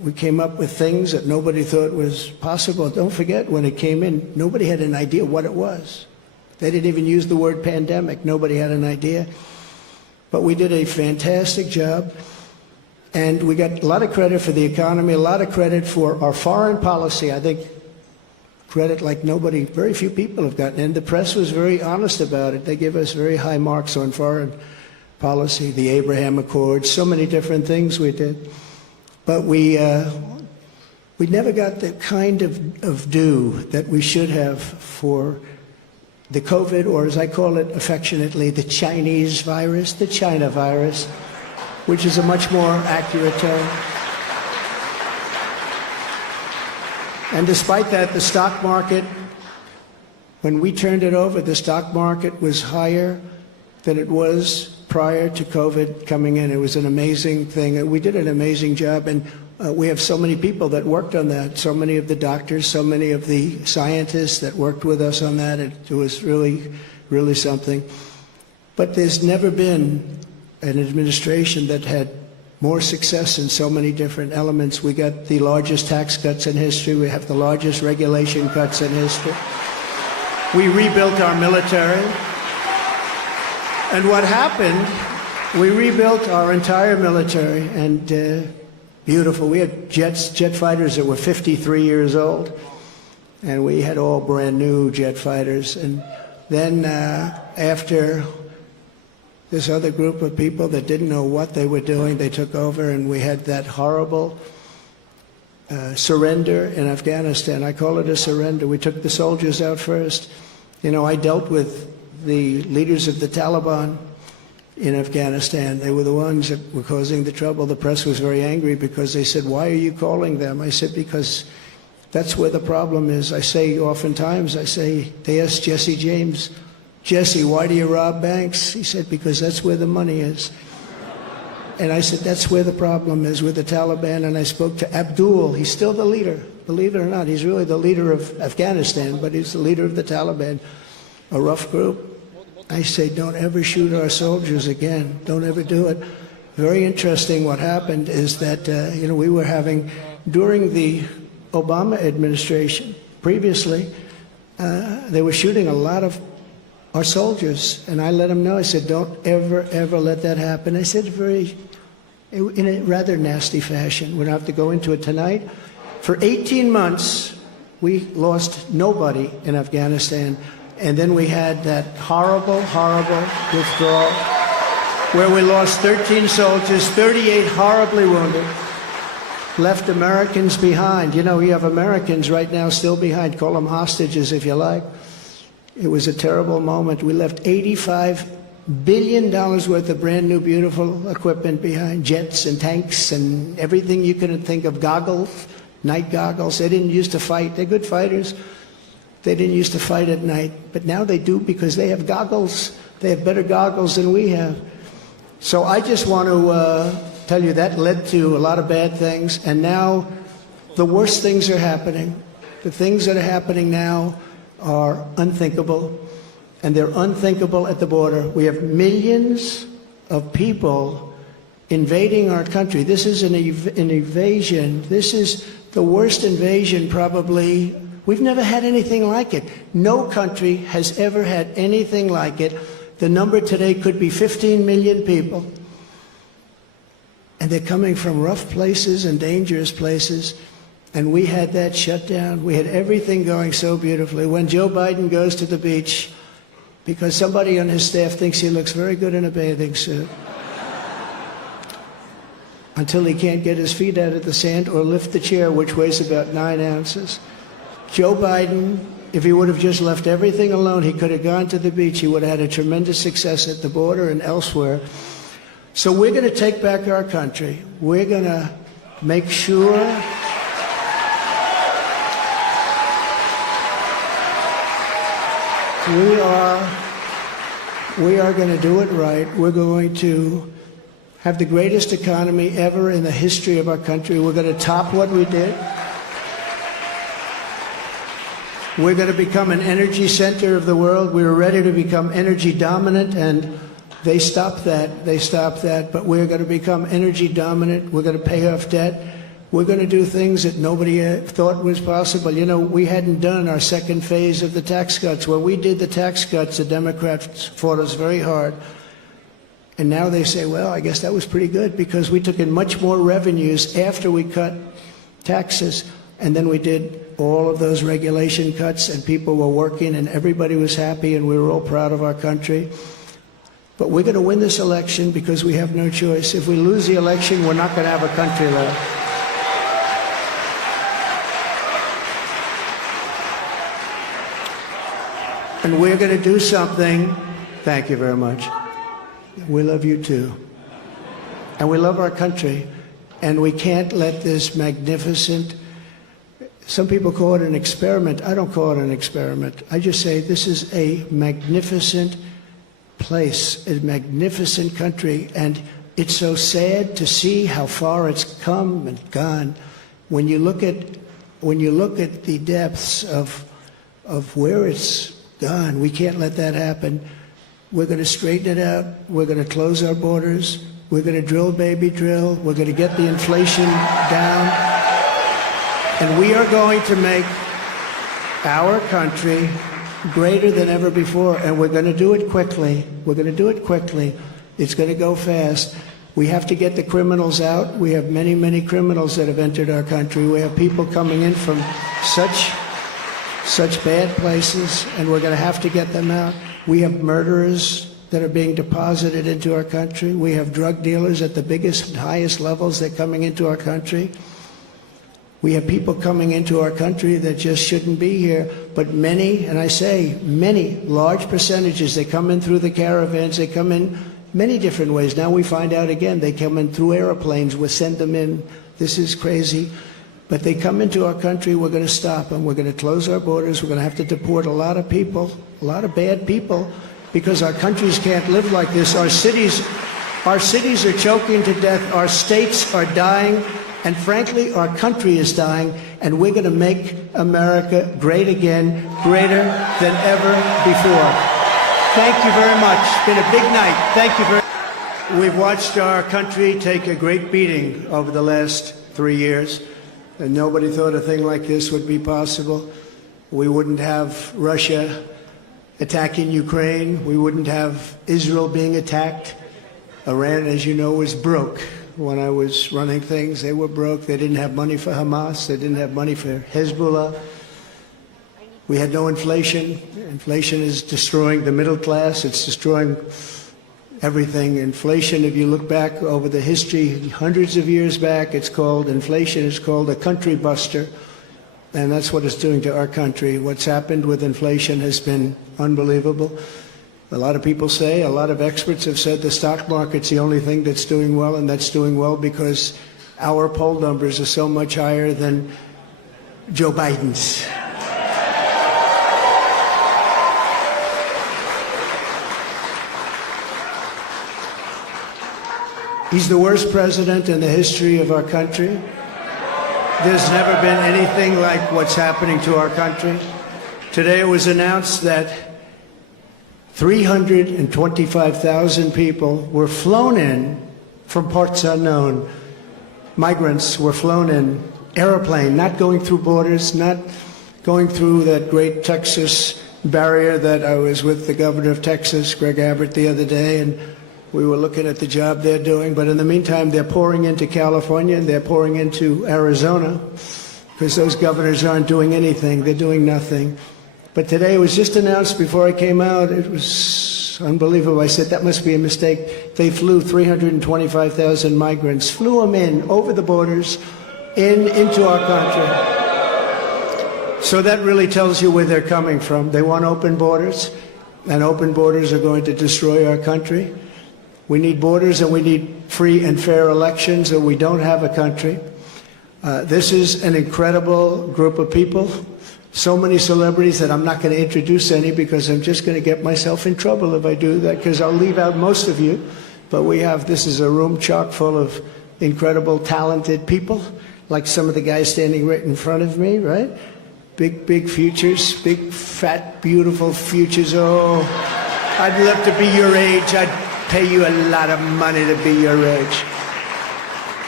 we came up with things that nobody thought was possible. Don't forget, when it came in, nobody had an idea what it was. They didn't even use the word pandemic. Nobody had an idea. But we did a fantastic job. And we got a lot of credit for the economy, a lot of credit for our foreign policy. I think credit like nobody, very few people have gotten. And the press was very honest about it. They give us very high marks on foreign policy, the Abraham Accords, so many different things we did. But we never got the kind of due that we should have for the COVID, or as I call it affectionately, the Chinese virus, the China virus, which is a much more accurate term. And despite that, the stock market, when we turned it over, the stock market was higher than it was prior to COVID coming in. It was an amazing thing. We did an amazing job, and we have so many people that worked on that, so many of the doctors, so many of the scientists that worked with us on that. It was really, really something. But there's never been an administration that had more success in so many different elements. We got the largest tax cuts in history. We have the largest regulation cuts in history. We rebuilt our military. And what happened, we rebuilt our entire military, and beautiful. We had jet fighters that were 53 years old, and we had all brand new jet fighters. And then after this other group of people that didn't know what they were doing, they took over, and we had that horrible surrender in Afghanistan. I call it a surrender. We took the soldiers out first. You know, I dealt with the leaders of the Taliban in Afghanistan. They were the ones that were causing the trouble. The press was very angry because they said, "Why are you calling them?" I said, "Because that's where the problem is." I say oftentimes, they asked Jesse James, "Jesse, why do you rob banks?" He said, "Because that's where the money is." And I said, that's where the problem is, with the Taliban. And I spoke to Abdul. He's still the leader. Believe it or not, he's really the leader of Afghanistan, but he's the leader of the Taliban, a rough group. I say, don't ever shoot our soldiers again. Don't ever do it. Very interesting what happened is that, we were having, during the Obama administration, previously, they were shooting a lot of our soldiers. And I let them know, I said, don't ever, ever let that happen. I said in a rather nasty fashion. We don't have to go into it tonight. For 18 months, we lost nobody in Afghanistan. And then we had that horrible, horrible withdrawal where we lost 13 soldiers, 38 horribly wounded, left Americans behind. You know, you have Americans right now still behind. Call them hostages if you like. It was a terrible moment. We left $85 billion worth of brand new, beautiful equipment behind, jets and tanks and everything you could think of, goggles, night goggles. They didn't used to fight. They're good fighters. They didn't used to fight at night, but now they do because they have goggles. They have better goggles than we have. So I just want to tell you that led to a lot of bad things, and now the worst things are happening. The things that are happening now are unthinkable, and they're unthinkable at the border. We have millions of people invading our country. This is an invasion. This is the worst invasion probably. We've never had anything like it. No country has ever had anything like it. The number today could be 15 million people. And they're coming from rough places and dangerous places. And we had that shut down. We had everything going so beautifully. When Joe Biden goes to the beach, because somebody on his staff thinks he looks very good in a bathing suit, until he can't get his feet out of the sand or lift the chair, which weighs about 9 ounces. Joe Biden, if he would have just left everything alone, he could have gone to the beach. He would have had a tremendous success at the border and elsewhere. So we're going to take back our country. We're going to make sure we are going to do it right. We're going to have the greatest economy ever in the history of our country. We're going to top what we did. We're going to become an energy center of the world. We were ready to become energy dominant, and they stopped that. They stopped that. But we're going to become energy dominant. We're going to pay off debt. We're going to do things that nobody thought was possible. You know, we hadn't done our second phase of the tax cuts. When we did the tax cuts, the Democrats fought us very hard. And now they say, well, I guess that was pretty good because we took in much more revenues after we cut taxes. And then we did all of those regulation cuts, and people were working, and everybody was happy, and we were all proud of our country. But we're going to win this election because we have no choice. If we lose the election, we're not going to have a country left. And we're going to do something. Thank you very much. We love you too. And we love our country. And we can't let this magnificent, some people call it an experiment. I don't call it an experiment. I just say this is a magnificent place, a magnificent country. And it's so sad to see how far it's come and gone. When you look at the depths of where it's gone, we can't let that happen. We're going to straighten it out. We're going to close our borders. We're going to drill, baby, drill. We're going to get the inflation down. And we are going to make our country greater than ever before. And we're going to do it quickly. We're going to do it quickly. It's going to go fast. We have to get the criminals out. We have many, many criminals that have entered our country. We have people coming in from such bad places, and we're going to have to get them out. We have murderers that are being deposited into our country. We have drug dealers at the biggest and highest levels that are coming into our country. We have people coming into our country that just shouldn't be here. But many, and I say many, large percentages, they come in through the caravans. They come in many different ways. Now we find out again, they come in through airplanes. We send them in. This is crazy. But they come into our country, we're going to stop them. We're going to close our borders. We're going to have to deport a lot of people, a lot of bad people, because our countries can't live like this. Our cities are choking to death. Our states are dying. And frankly, our country is dying. And we're going to make America great again, greater than ever before. Thank you very much. It's been a big night. Thank you very much. We've watched our country take a great beating over the last 3 years. And nobody thought a thing like this would be possible. We wouldn't have Russia attacking Ukraine. We wouldn't have Israel being attacked. Iran, as you know, was broke. When I was running things, they were broke. They didn't have money for Hamas. They didn't have money for Hezbollah. We had no inflation. Inflation is destroying the middle class. It's destroying everything. Inflation, if you look back over the history, hundreds of years back, it's called, inflation is called a country buster. And that's what it's doing to our country. What's happened with inflation has been unbelievable. A lot of people say, a lot of experts have said the stock market's the only thing that's doing well, and that's doing well because our poll numbers are so much higher than Joe Biden's. He's the worst president in the history of our country. There's never been anything like what's happening to our country. Today it was announced that 325,000 people were flown in from parts unknown. Migrants were flown in, airplane, not going through borders, not going through that great Texas barrier that I was with the governor of Texas, Greg Abbott, the other day, and we were looking at the job they're doing. But in the meantime, they're pouring into California and they're pouring into Arizona because those governors aren't doing anything. They're doing nothing. But today it was just announced before I came out. It was unbelievable. I said, that must be a mistake. They flew 325,000 migrants, flew them in over the borders into our country. So that really tells you where they're coming from. They want open borders, and open borders are going to destroy our country. We need borders and we need free and fair elections, or we don't have a country. This is an incredible group of people. So many celebrities that I'm not going to introduce any because I'm just going to get myself in trouble if I do that, because I'll leave out most of you. But this is a room chock full of incredible, talented people, like some of the guys standing right in front of me, right? Big, big futures, big, fat, beautiful futures. Oh, I'd love to be your age. I'd pay you a lot of money to be your age.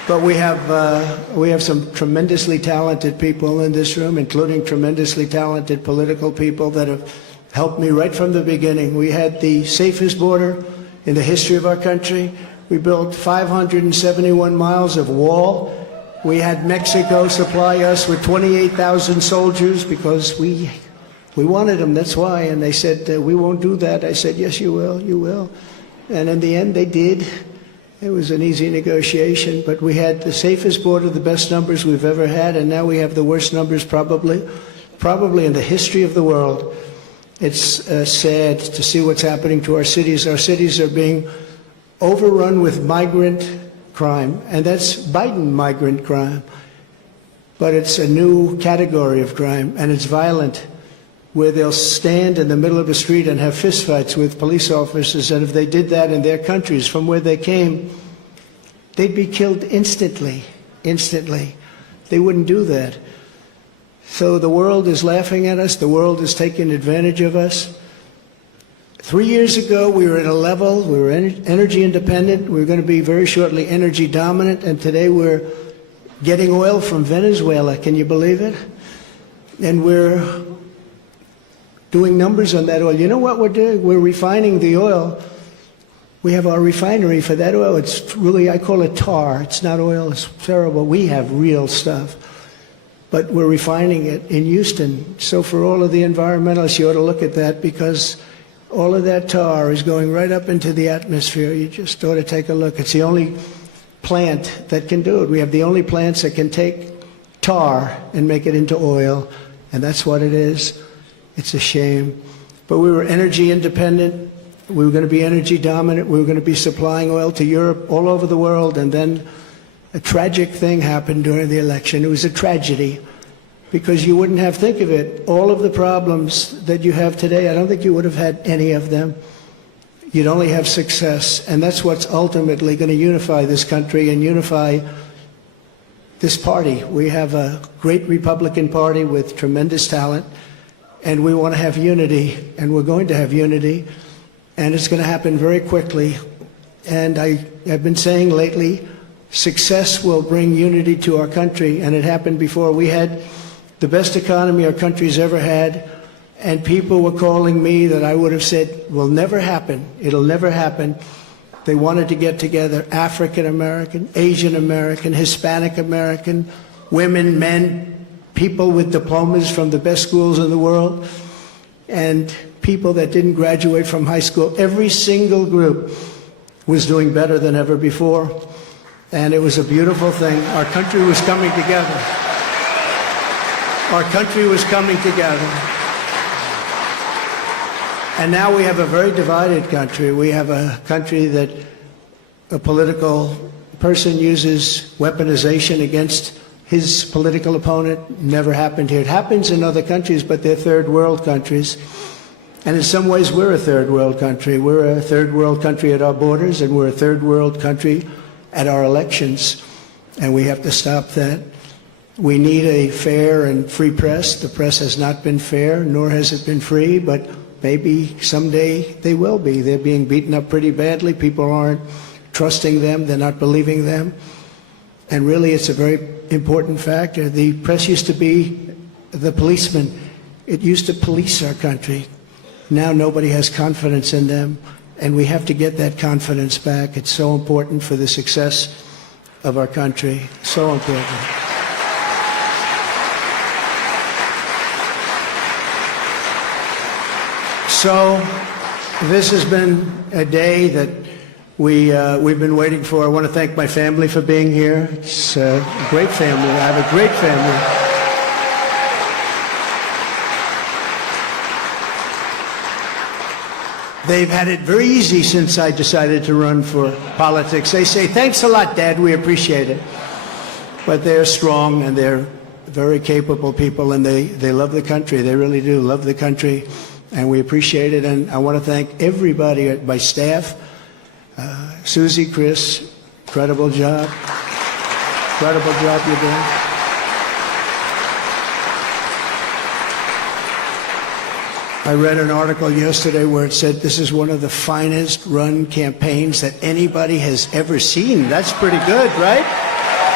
But we have some tremendously talented people in this room, including tremendously talented political people that have helped me right from the beginning. We had the safest border in the history of our country. We built 571 miles of wall. We had Mexico supply us with 28,000 soldiers because we wanted them, that's why. And they said, we won't do that. I said, yes, you will, you will. And in the end, they did. It was an easy negotiation, but we had the safest border, the best numbers we've ever had, and now we have the worst numbers probably in the history of the world. It's sad to see what's happening to our cities. Our cities are being overrun with migrant crime, and that's Biden migrant crime. But it's a new category of crime, and it's violent, where they'll stand in the middle of a street and have fistfights with police officers, and if they did that in their countries from where they came, they'd be killed instantly. They wouldn't do that. So the world is laughing at us. The world is taking advantage of us. 3 years ago, we were at a level, we were energy independent. We were going to be very shortly energy dominant, and today we're getting oil from Venezuela. Can you believe it? And we're doing numbers on that oil. You know what we're doing? We're refining the oil. We have our refinery for that oil. It's really, I call it tar. It's not oil. It's terrible. We have real stuff. But we're refining it in Houston. So for all of the environmentalists, you ought to look at that, because all of that tar is going right up into the atmosphere. You just ought to take a look. It's the only plant that can do it. We have the only plants that can take tar and make it into oil, and that's what it is. It's a shame. But we were energy independent. We were going to be energy dominant. We were going to be supplying oil to Europe, all over the world. And then a tragic thing happened during the election. It was a tragedy, because you wouldn't have, think of it, all of the problems that you have today, I don't think you would have had any of them. You'd only have success. And that's what's ultimately going to unify this country and unify this party. We have a great Republican Party with tremendous talent. And we want to have unity, and we're going to have unity, and it's going to happen very quickly. And I've been saying lately, success will bring unity to our country, and it happened before. We had the best economy our country's ever had, and people were calling me that I would have said will never happen. It'll never happen. They wanted to get together, African American, Asian American, Hispanic American, women, men, people with diplomas from the best schools in the world, and people that didn't graduate from high school. Every single group was doing better than ever before, and it was a beautiful thing. Our country was coming together. Our country was coming together. And now we have a very divided country. We have a country that a political person uses weaponization against his political opponent. Never happened here. It happens in other countries, but they're third world countries. And in some ways, we're a third world country. We're a third world country at our borders, and we're a third world country at our elections. And we have to stop that. We need a fair and free press. The press has not been fair, nor has it been free, but maybe someday they will be. They're being beaten up pretty badly. People aren't trusting them. They're not believing them. And really, it's a very important factor. The press used to be the policeman. It used to police our country. Now nobody has confidence in them, and we have to get that confidence back. It's so important for the success of our country. So important. So this has been a day that we've been waiting for. I want to thank my family for being here. It's a great family. I have a great family. They've had it very easy since I decided to run for politics. They say, thanks a lot, Dad, we appreciate it. But they're strong, and they're very capable people, and they love the country. They really do love the country, and we appreciate it. And I want to thank everybody at my staff. Susie, Chris, incredible job. Incredible job you're doing. I read an article yesterday where it said this is one of the finest run campaigns that anybody has ever seen. That's pretty good, right?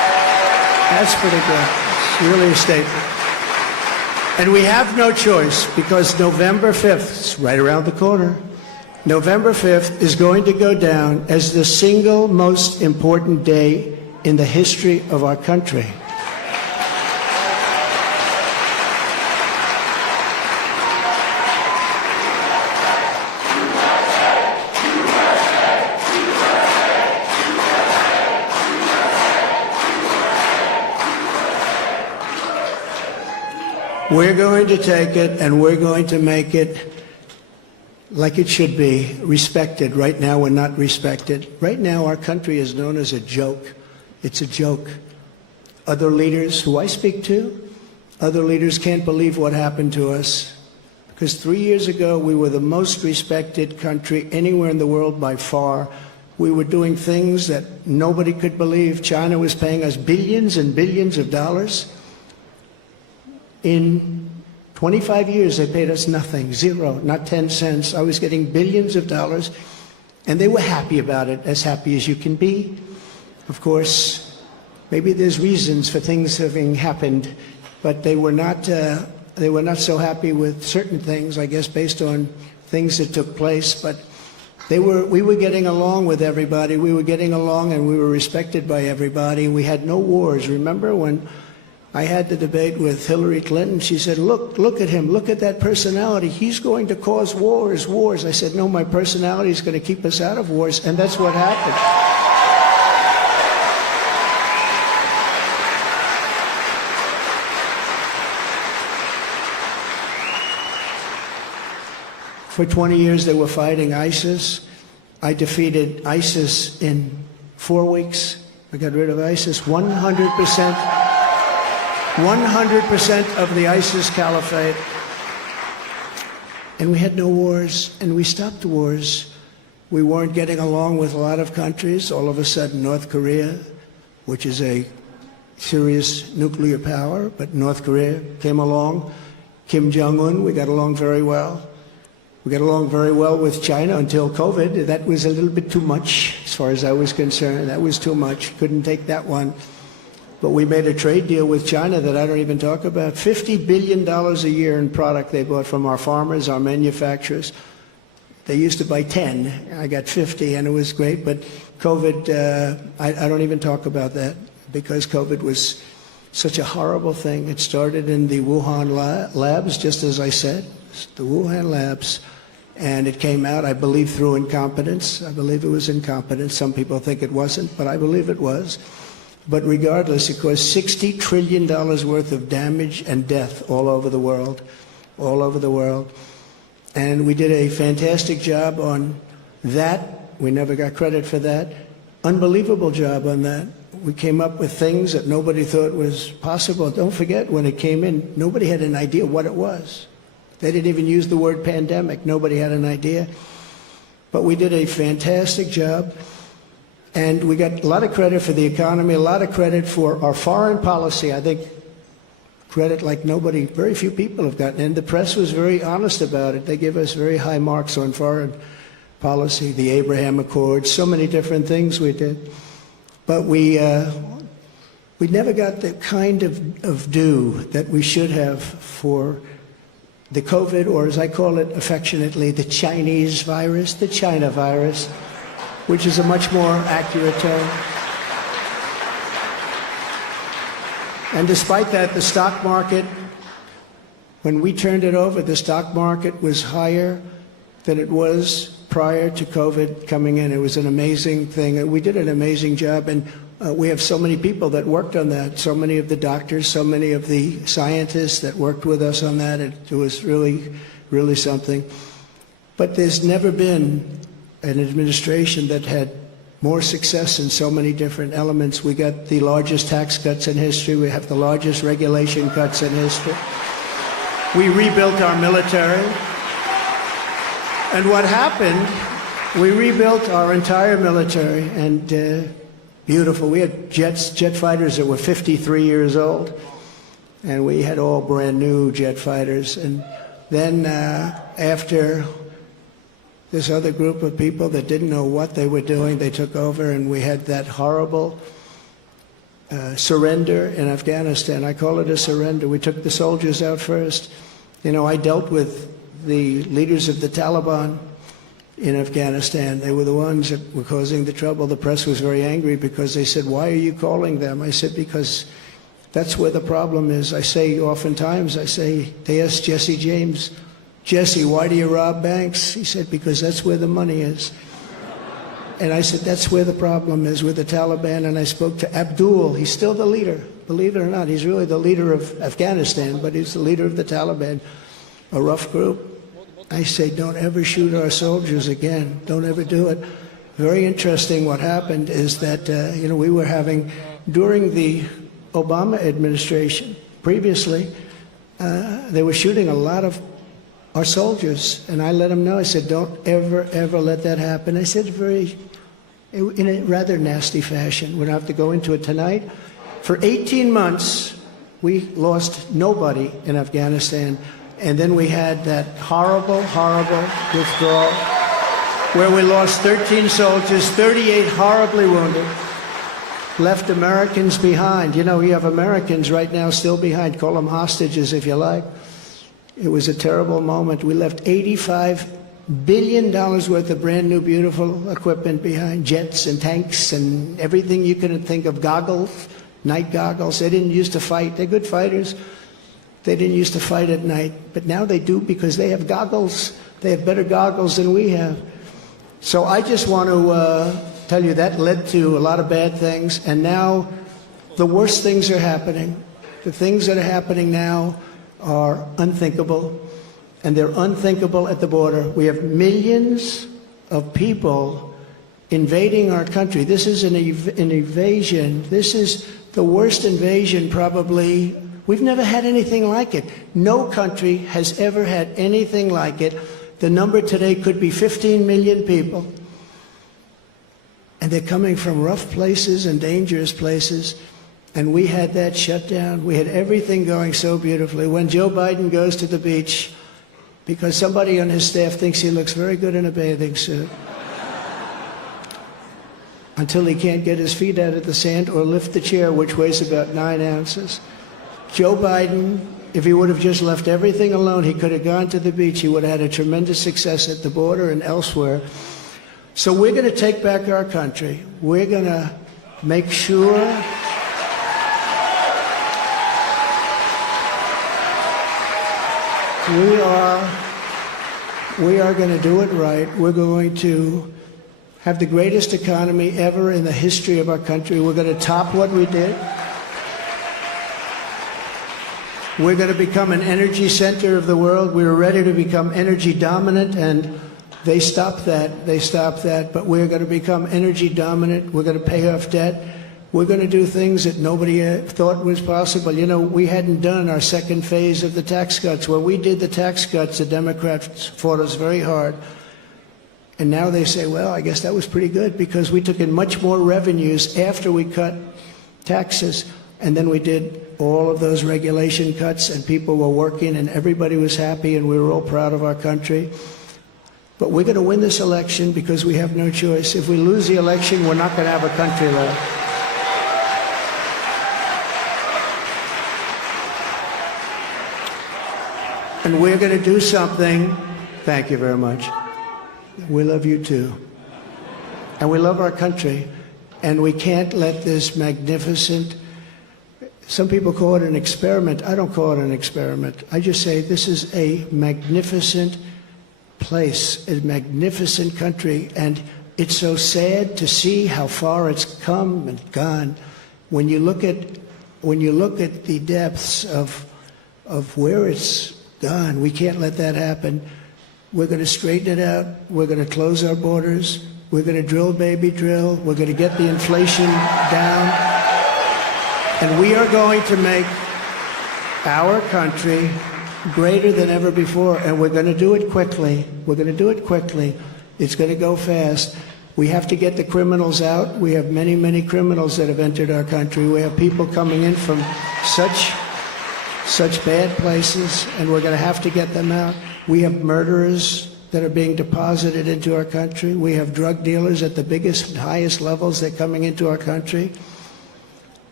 That's pretty good. It's really a statement. And we have no choice because November 5th, it's right around the corner, November 5th is going to go down as the single most important day in the history of our country. We're going to take it and we're going to make it like it should be, respected. Right now we're not respected. Right now our country is known as a joke. It's a joke. Other leaders who I speak to, other leaders can't believe what happened to us. Because 3 years ago we were the most respected country anywhere in the world by far. We were doing things that nobody could believe. China was paying us billions and billions of dollars. In 25 years, they paid us nothing, zero, not 10 cents. I was getting billions of dollars, and they were happy about it, as happy as you can be. Of course, maybe there's reasons for things having happened, but they were not so happy with certain things, I guess, based on things that took place. But we were getting along with everybody. We were getting along, and we were respected by everybody. We had no wars. Remember when I had the debate with Hillary Clinton? She said, look at him, look at that personality. He's going to cause wars. I said, no, my personality is going to keep us out of wars, and that's what happened. For 20 years they were fighting ISIS. I defeated ISIS in 4 weeks. I got rid of ISIS 100%. 100% of the ISIS caliphate. And we had no wars, and we stopped wars. We weren't getting along with a lot of countries. All of a sudden, North Korea, which is a serious nuclear power, but North Korea came along. Kim Jong-un, we got along very well. We got along very well with China until COVID. That was a little bit too much, as far as I was concerned. That was too much. Couldn't take that one. But we made a trade deal with China that I don't even talk about. $50 billion a year in product they bought from our farmers, our manufacturers. They used to buy 10. I got 50, and it was great. But COVID, I don't even talk about that because COVID was such a horrible thing. It started in the Wuhan labs, just as I said, the Wuhan labs. And it came out, I believe, through incompetence. I believe it was incompetence. Some people think it wasn't, but I believe it was. But regardless, it caused $60 trillion worth of damage and death all over the world, all over the world. And we did a fantastic job on that. We never got credit for that. Unbelievable job on that. We came up with things that nobody thought was possible. Don't forget, when it came in, nobody had an idea what it was. They didn't even use the word pandemic. Nobody had an idea. But we did a fantastic job. And we got a lot of credit for the economy, a lot of credit for our foreign policy. I think credit like nobody, very few people have gotten. And the press was very honest about it. They give us very high marks on foreign policy, the Abraham Accords, so many different things we did. But we never got the kind of due that we should have for the COVID, or as I call it affectionately, the Chinese virus, the China virus, which is a much more accurate term. And despite that, the stock market, when we turned it over, the stock market was higher than it was prior to COVID coming in. It was an amazing thing. We did an amazing job, and we have so many people that worked on that, so many of the doctors, so many of the scientists that worked with us on that. It was really, really something. But there's never been an administration that had more success in so many different elements. We got the largest tax cuts in history. We have the largest regulation cuts in history. We rebuilt our military. And what happened, we rebuilt our entire military, and beautiful. We had jet fighters that were 53 years old, and we had all brand new jet fighters. And then after this other group of people that didn't know what they were doing, they took over, and we had that horrible surrender in Afghanistan. I call it a surrender. We took the soldiers out first. You know, I dealt with the leaders of the Taliban in Afghanistan. They were the ones that were causing the trouble. The press was very angry because they said, "Why are you calling them?" I said, "Because that's where the problem is." I say oftentimes, they asked Jesse James, "Jesse, why do you rob banks?" He said, "Because that's where the money is." And I said, that's where the problem is with the Taliban. And I spoke to Abdul. He's still the leader. Believe it or not, he's really the leader of Afghanistan, but he's the leader of the Taliban, a rough group. I say, don't ever shoot our soldiers again. Don't ever do it. Very interesting what happened is that, we were having, during the Obama administration, previously, they were shooting a lot of our soldiers. And I let them know, I said, don't ever, ever let that happen. I said in a rather nasty fashion. We don't have to go into it tonight. For 18 months, we lost nobody in Afghanistan. And then we had that horrible, horrible withdrawal where we lost 13 soldiers, 38 horribly wounded, left Americans behind. You know, we have Americans right now still behind. Call them hostages if you like. It was a terrible moment. We left $85 billion worth of brand new, beautiful equipment behind, jets and tanks and everything you can think of, goggles, night goggles. They didn't used to fight. They're good fighters. They didn't used to fight at night, but now they do because they have goggles. They have better goggles than we have. So I just want to tell you that led to a lot of bad things, and now the worst things are happening. The things that are happening now are unthinkable, and they're unthinkable at the border. We have millions of people invading our country. This is an invasion. This is the worst invasion probably. We've never had anything like it. No country has ever had anything like it. The number today could be 15 million people. And they're coming from rough places and dangerous places. And we had that shut down. We had everything going so beautifully. When Joe Biden goes to the beach, because somebody on his staff thinks he looks very good in a bathing suit, until he can't get his feet out of the sand or lift the chair, which weighs about 9 ounces. Joe Biden, if he would have just left everything alone, he could have gone to the beach. He would have had a tremendous success at the border and elsewhere. So we're going to take back our country. We're going to make sure we are going to do it right. We're going to have the greatest economy ever in the history of our country. We're going to top what we did. We're going to become an energy center of the world. We were ready to become energy dominant, and they stopped that. They stopped that. But we're going to become energy dominant. We're going to pay off debt. We're going to do things that nobody thought was possible. You know, we hadn't done our second phase of the tax cuts. When we did the tax cuts, the Democrats fought us very hard. And now they say, well, I guess that was pretty good because we took in much more revenues after we cut taxes. And then we did all of those regulation cuts, and people were working, and everybody was happy, and we were all proud of our country. But we're going to win this election because we have no choice. If we lose the election, we're not going to have a country left. And we're going to do something. Thank you very much. We love you too. And we love our country. And we can't let this magnificent, some people call it an experiment. I don't call it an experiment. I just say this is a magnificent place, a magnificent country. And it's so sad to see how far it's come and gone. When you look at the depths of where it's gone, we can't let that happen. We're going to straighten it out. We're going to close our borders. We're going to drill, baby, drill. We're going to get the inflation down. And we are going to make our country greater than ever before. And we're going to do it quickly. We're going to do it quickly. It's going to go fast. We have to get the criminals out. We have many, many criminals that have entered our country. We have people coming in from such bad places, and we're going to have to get them out. We have murderers that are being deposited into our country. We have drug dealers at the biggest and highest levels. They're coming into our country.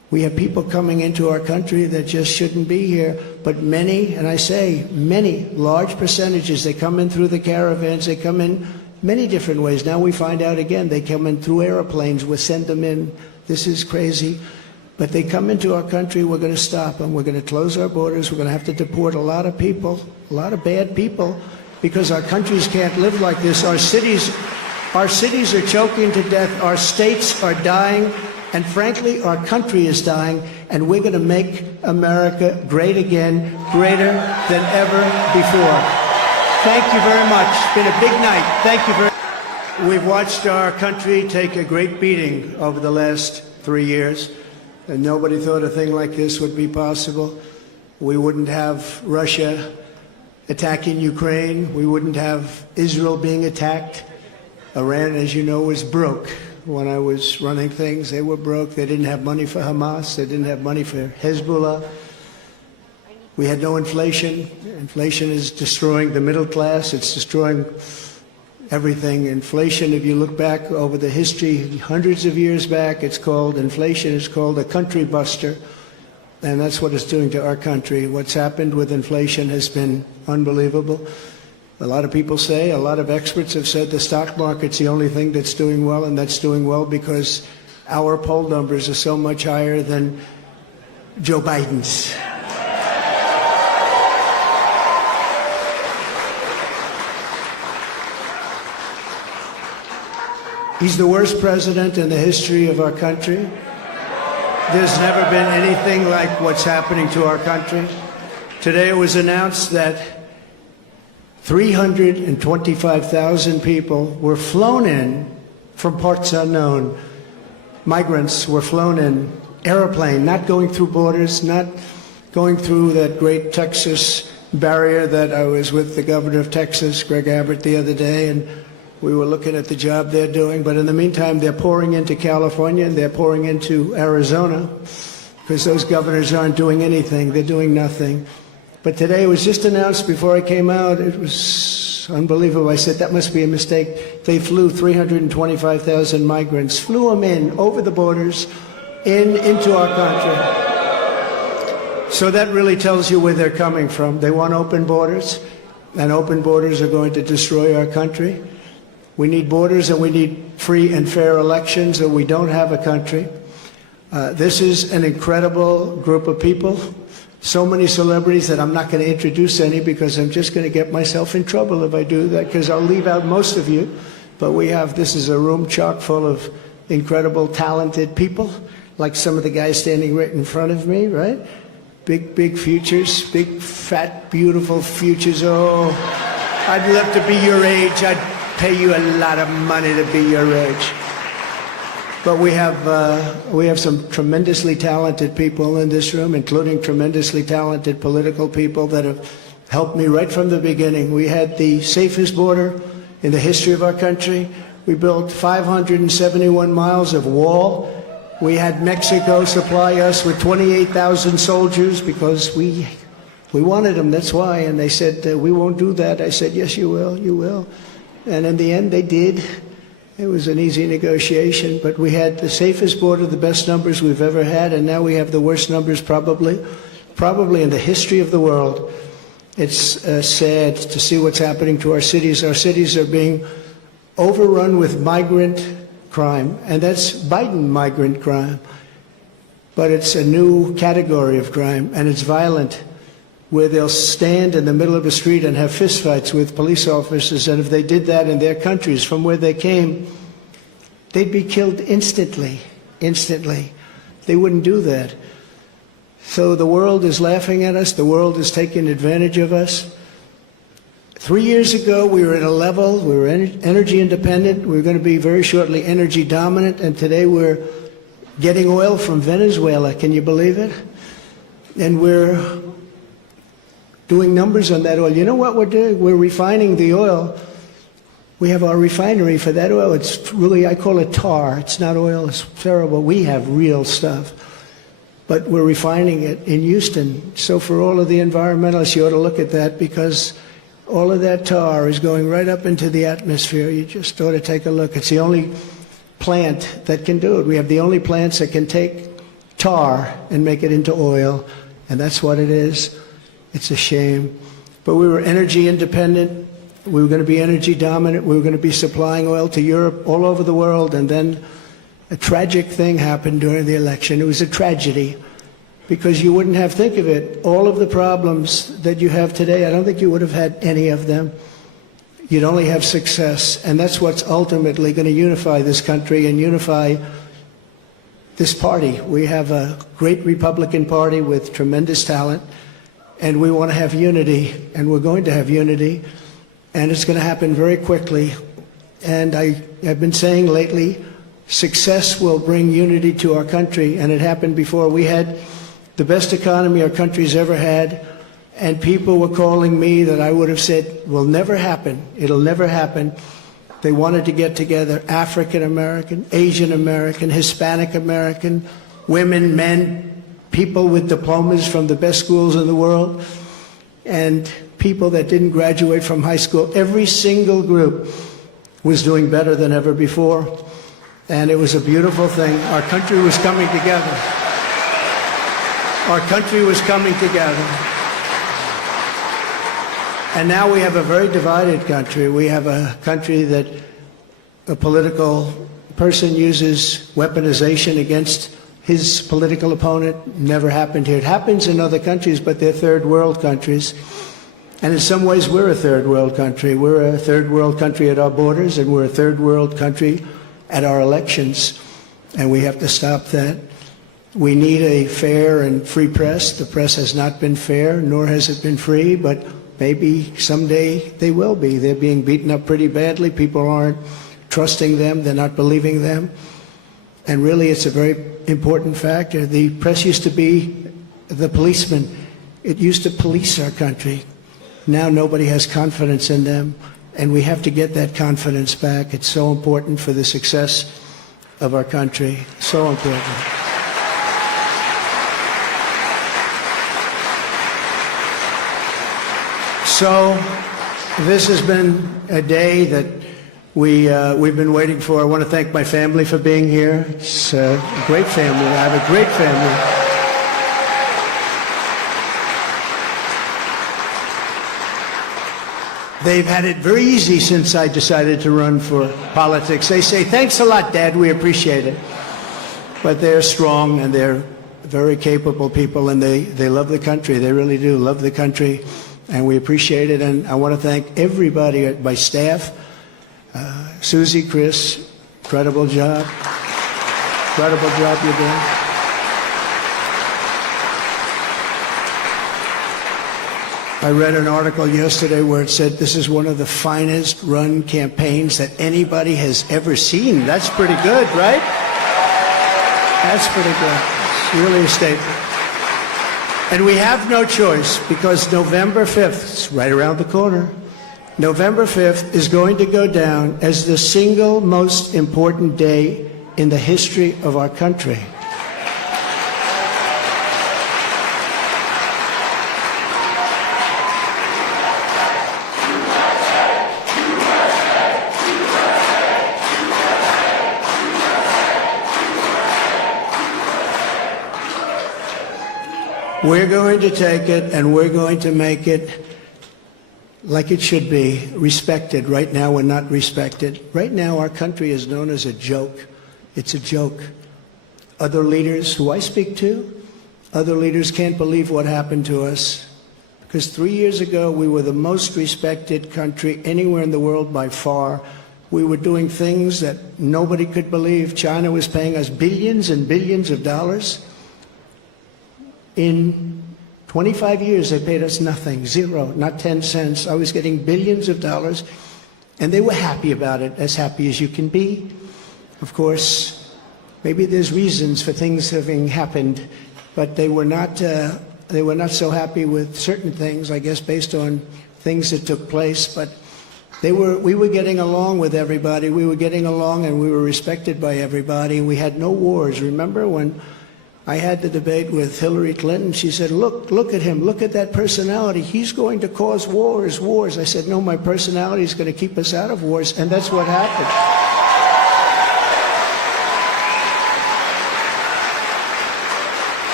We have people coming into our country that just shouldn't be here, but many, and I say many, large percentages, they come in through the caravans, they come in many different ways. Now we find out again, they come in through airplanes, we send them in. This is crazy. But they come into our country, we're going to stop them. We're going to close our borders. We're going to have to deport a lot of people, a lot of bad people, because our countries can't live like this. Our cities are choking to death. Our states are dying. And frankly, our country is dying. And we're going to make America great again, greater than ever before. Thank you very much. It's been a big night. Thank you very much. We've watched our country take a great beating over the last 3 years. And nobody thought a thing like this would be possible. We wouldn't have Russia attacking Ukraine. We wouldn't have Israel being attacked. Iran, as you know, was broke. When I was running things, they were broke. They didn't have money for Hamas. They didn't have money for Hezbollah. We had no inflation. Inflation is destroying the middle class. It's destroying everything. Inflation, if you look back over the history, hundreds of years back, inflation is called a country buster. And that's what it's doing to our country. What's happened with inflation has been unbelievable. A lot of people say, a lot of experts have said the stock market's the only thing that's doing well, and that's doing well because our poll numbers are so much higher than Joe Biden's. He's the worst president in the history of our country. There's never been anything like what's happening to our country. Today it was announced that 325,000 people were flown in from parts unknown. Migrants were flown in, airplane, not going through borders, not going through that great Texas barrier that I was with the governor of Texas, Greg Abbott, the other day, and we were looking at the job they're doing. But in the meantime, they're pouring into California and they're pouring into Arizona because those governors aren't doing anything. They're doing nothing. But today it was just announced before I came out. It was unbelievable. I said, that must be a mistake. They flew 325,000 migrants, flew them in over the borders into our country. So that really tells you where they're coming from. They want open borders, and open borders are going to destroy our country. We need borders and we need free and fair elections, or we don't have a country. This is an incredible group of people. So many celebrities that I'm not going to introduce any because I'm just going to get myself in trouble if I do that, because I'll leave out most of you. But this is a room chock full of incredible, talented people, like some of the guys standing right in front of me, right? Big futures, big, fat, beautiful futures. Oh, I'd love to be your age. I'd pay you a lot of money to be your age. But we have some tremendously talented people in this room, including tremendously talented political people that have helped me right from the beginning. We had the safest border in the history of our country. We built 571 miles of wall. We had Mexico supply us with 28,000 soldiers because we wanted them, that's why. And they said, we won't do that. I said, yes, you will, you will. And in the end, they did. It was an easy negotiation, but we had the safest border, the best numbers we've ever had, and now we have the worst numbers probably in the history of the world. It's sad to see what's happening to our cities. Our cities are being overrun with migrant crime, and that's Biden migrant crime. But it's a new category of crime, and it's violent, where they'll stand in the middle of a street and have fistfights with police officers, and if they did that in their countries from where they came, they'd be killed instantly. They wouldn't do that. So the world is laughing at us. The world is taking advantage of us. 3 years ago, we were at a level, we were energy independent. We were going to be very shortly energy dominant, and today we're getting oil from Venezuela. Can you believe it? And we're doing numbers on that oil. You know what we're doing? We're refining the oil. We have our refinery for that oil. It's really, I call it tar. It's not oil. It's terrible. We have real stuff. But we're refining it in Houston. So for all of the environmentalists, you ought to look at that, because all of that tar is going right up into the atmosphere. You just ought to take a look. It's the only plant that can do it. We have the only plants that can take tar and make it into oil, and that's what it is. It's a shame. But we were energy independent. We were going to be energy dominant. We were going to be supplying oil to Europe, all over the world, and then a tragic thing happened during the election. It was a tragedy, because you wouldn't have, think of it, all of the problems that you have today, I don't think you would have had any of them. You'd only have success, and that's what's ultimately going to unify this country and unify this party. We have a great Republican Party with tremendous talent, and we want to have unity, and we're going to have unity, and it's going to happen very quickly. And I've been saying lately, success will bring unity to our country, and it happened before. We had the best economy our country's ever had, and people were calling me that I would have said will never happen. It'll never happen. They wanted to get together, African American, Asian American, Hispanic American, women, men, people with diplomas from the best schools in the world, and people that didn't graduate from high school. Every single group was doing better than ever before, and it was a beautiful thing. Our country was coming together. Our country was coming together. And now we have a very divided country. We have a country that a political person uses weaponization against his political opponent. Never happened here. It happens in other countries, but they're third world countries. And in some ways, we're a third world country. We're a third world country at our borders, and we're a third world country at our elections. And we have to stop that. We need a fair and free press. The press has not been fair, nor has it been free, but maybe someday they will be. They're being beaten up pretty badly. People aren't trusting them. They're not believing them. And really, it's a very important factor. The press used to be the policeman. It used to police our country. Now nobody has confidence in them, and we have to get that confidence back. It's so important for the success of our country. So important. So this has been a day that we've been waiting for. I want to thank my family for being here. It's a great family. I have a great family. They've had it very easy since I decided to run for politics. They say, thanks a lot, Dad, we appreciate it. But they're strong, and they're very capable people, and they love the country. They really do love the country, and we appreciate it. And I want to thank everybody at my staff. Susie, Chris, incredible job. Incredible job you're doing. I read an article yesterday where it said this is one of the finest run campaigns that anybody has ever seen. That's pretty good, right? That's pretty good. It's really a statement. And we have no choice, because November 5th, it's right around the corner, November 5th is going to go down as the single most important day in the history of our country. We're going to take it, and we're going to make it like it should be, respected. Right now, we're not respected. Right now, our country is known as a joke. It's a joke. Other leaders who I speak to, other leaders can't believe what happened to us. Because 3 years ago, we were the most respected country anywhere in the world by far. We were doing things that nobody could believe. China was paying us billions and billions of dollars. In 25 years, they paid us nothing, zero, not 10 cents. I was getting billions of dollars, and they were happy about it, as happy as you can be. Of course, maybe there's reasons for things having happened, but they were not so happy with certain things, I guess, based on things that took place. But we were getting along with everybody. We were getting along, and we were respected by everybody. We had no wars. Remember when I had the debate with Hillary Clinton? She said, look at him, look at that personality. He's going to cause wars. I said, no, my personality is going to keep us out of wars, and that's what happened.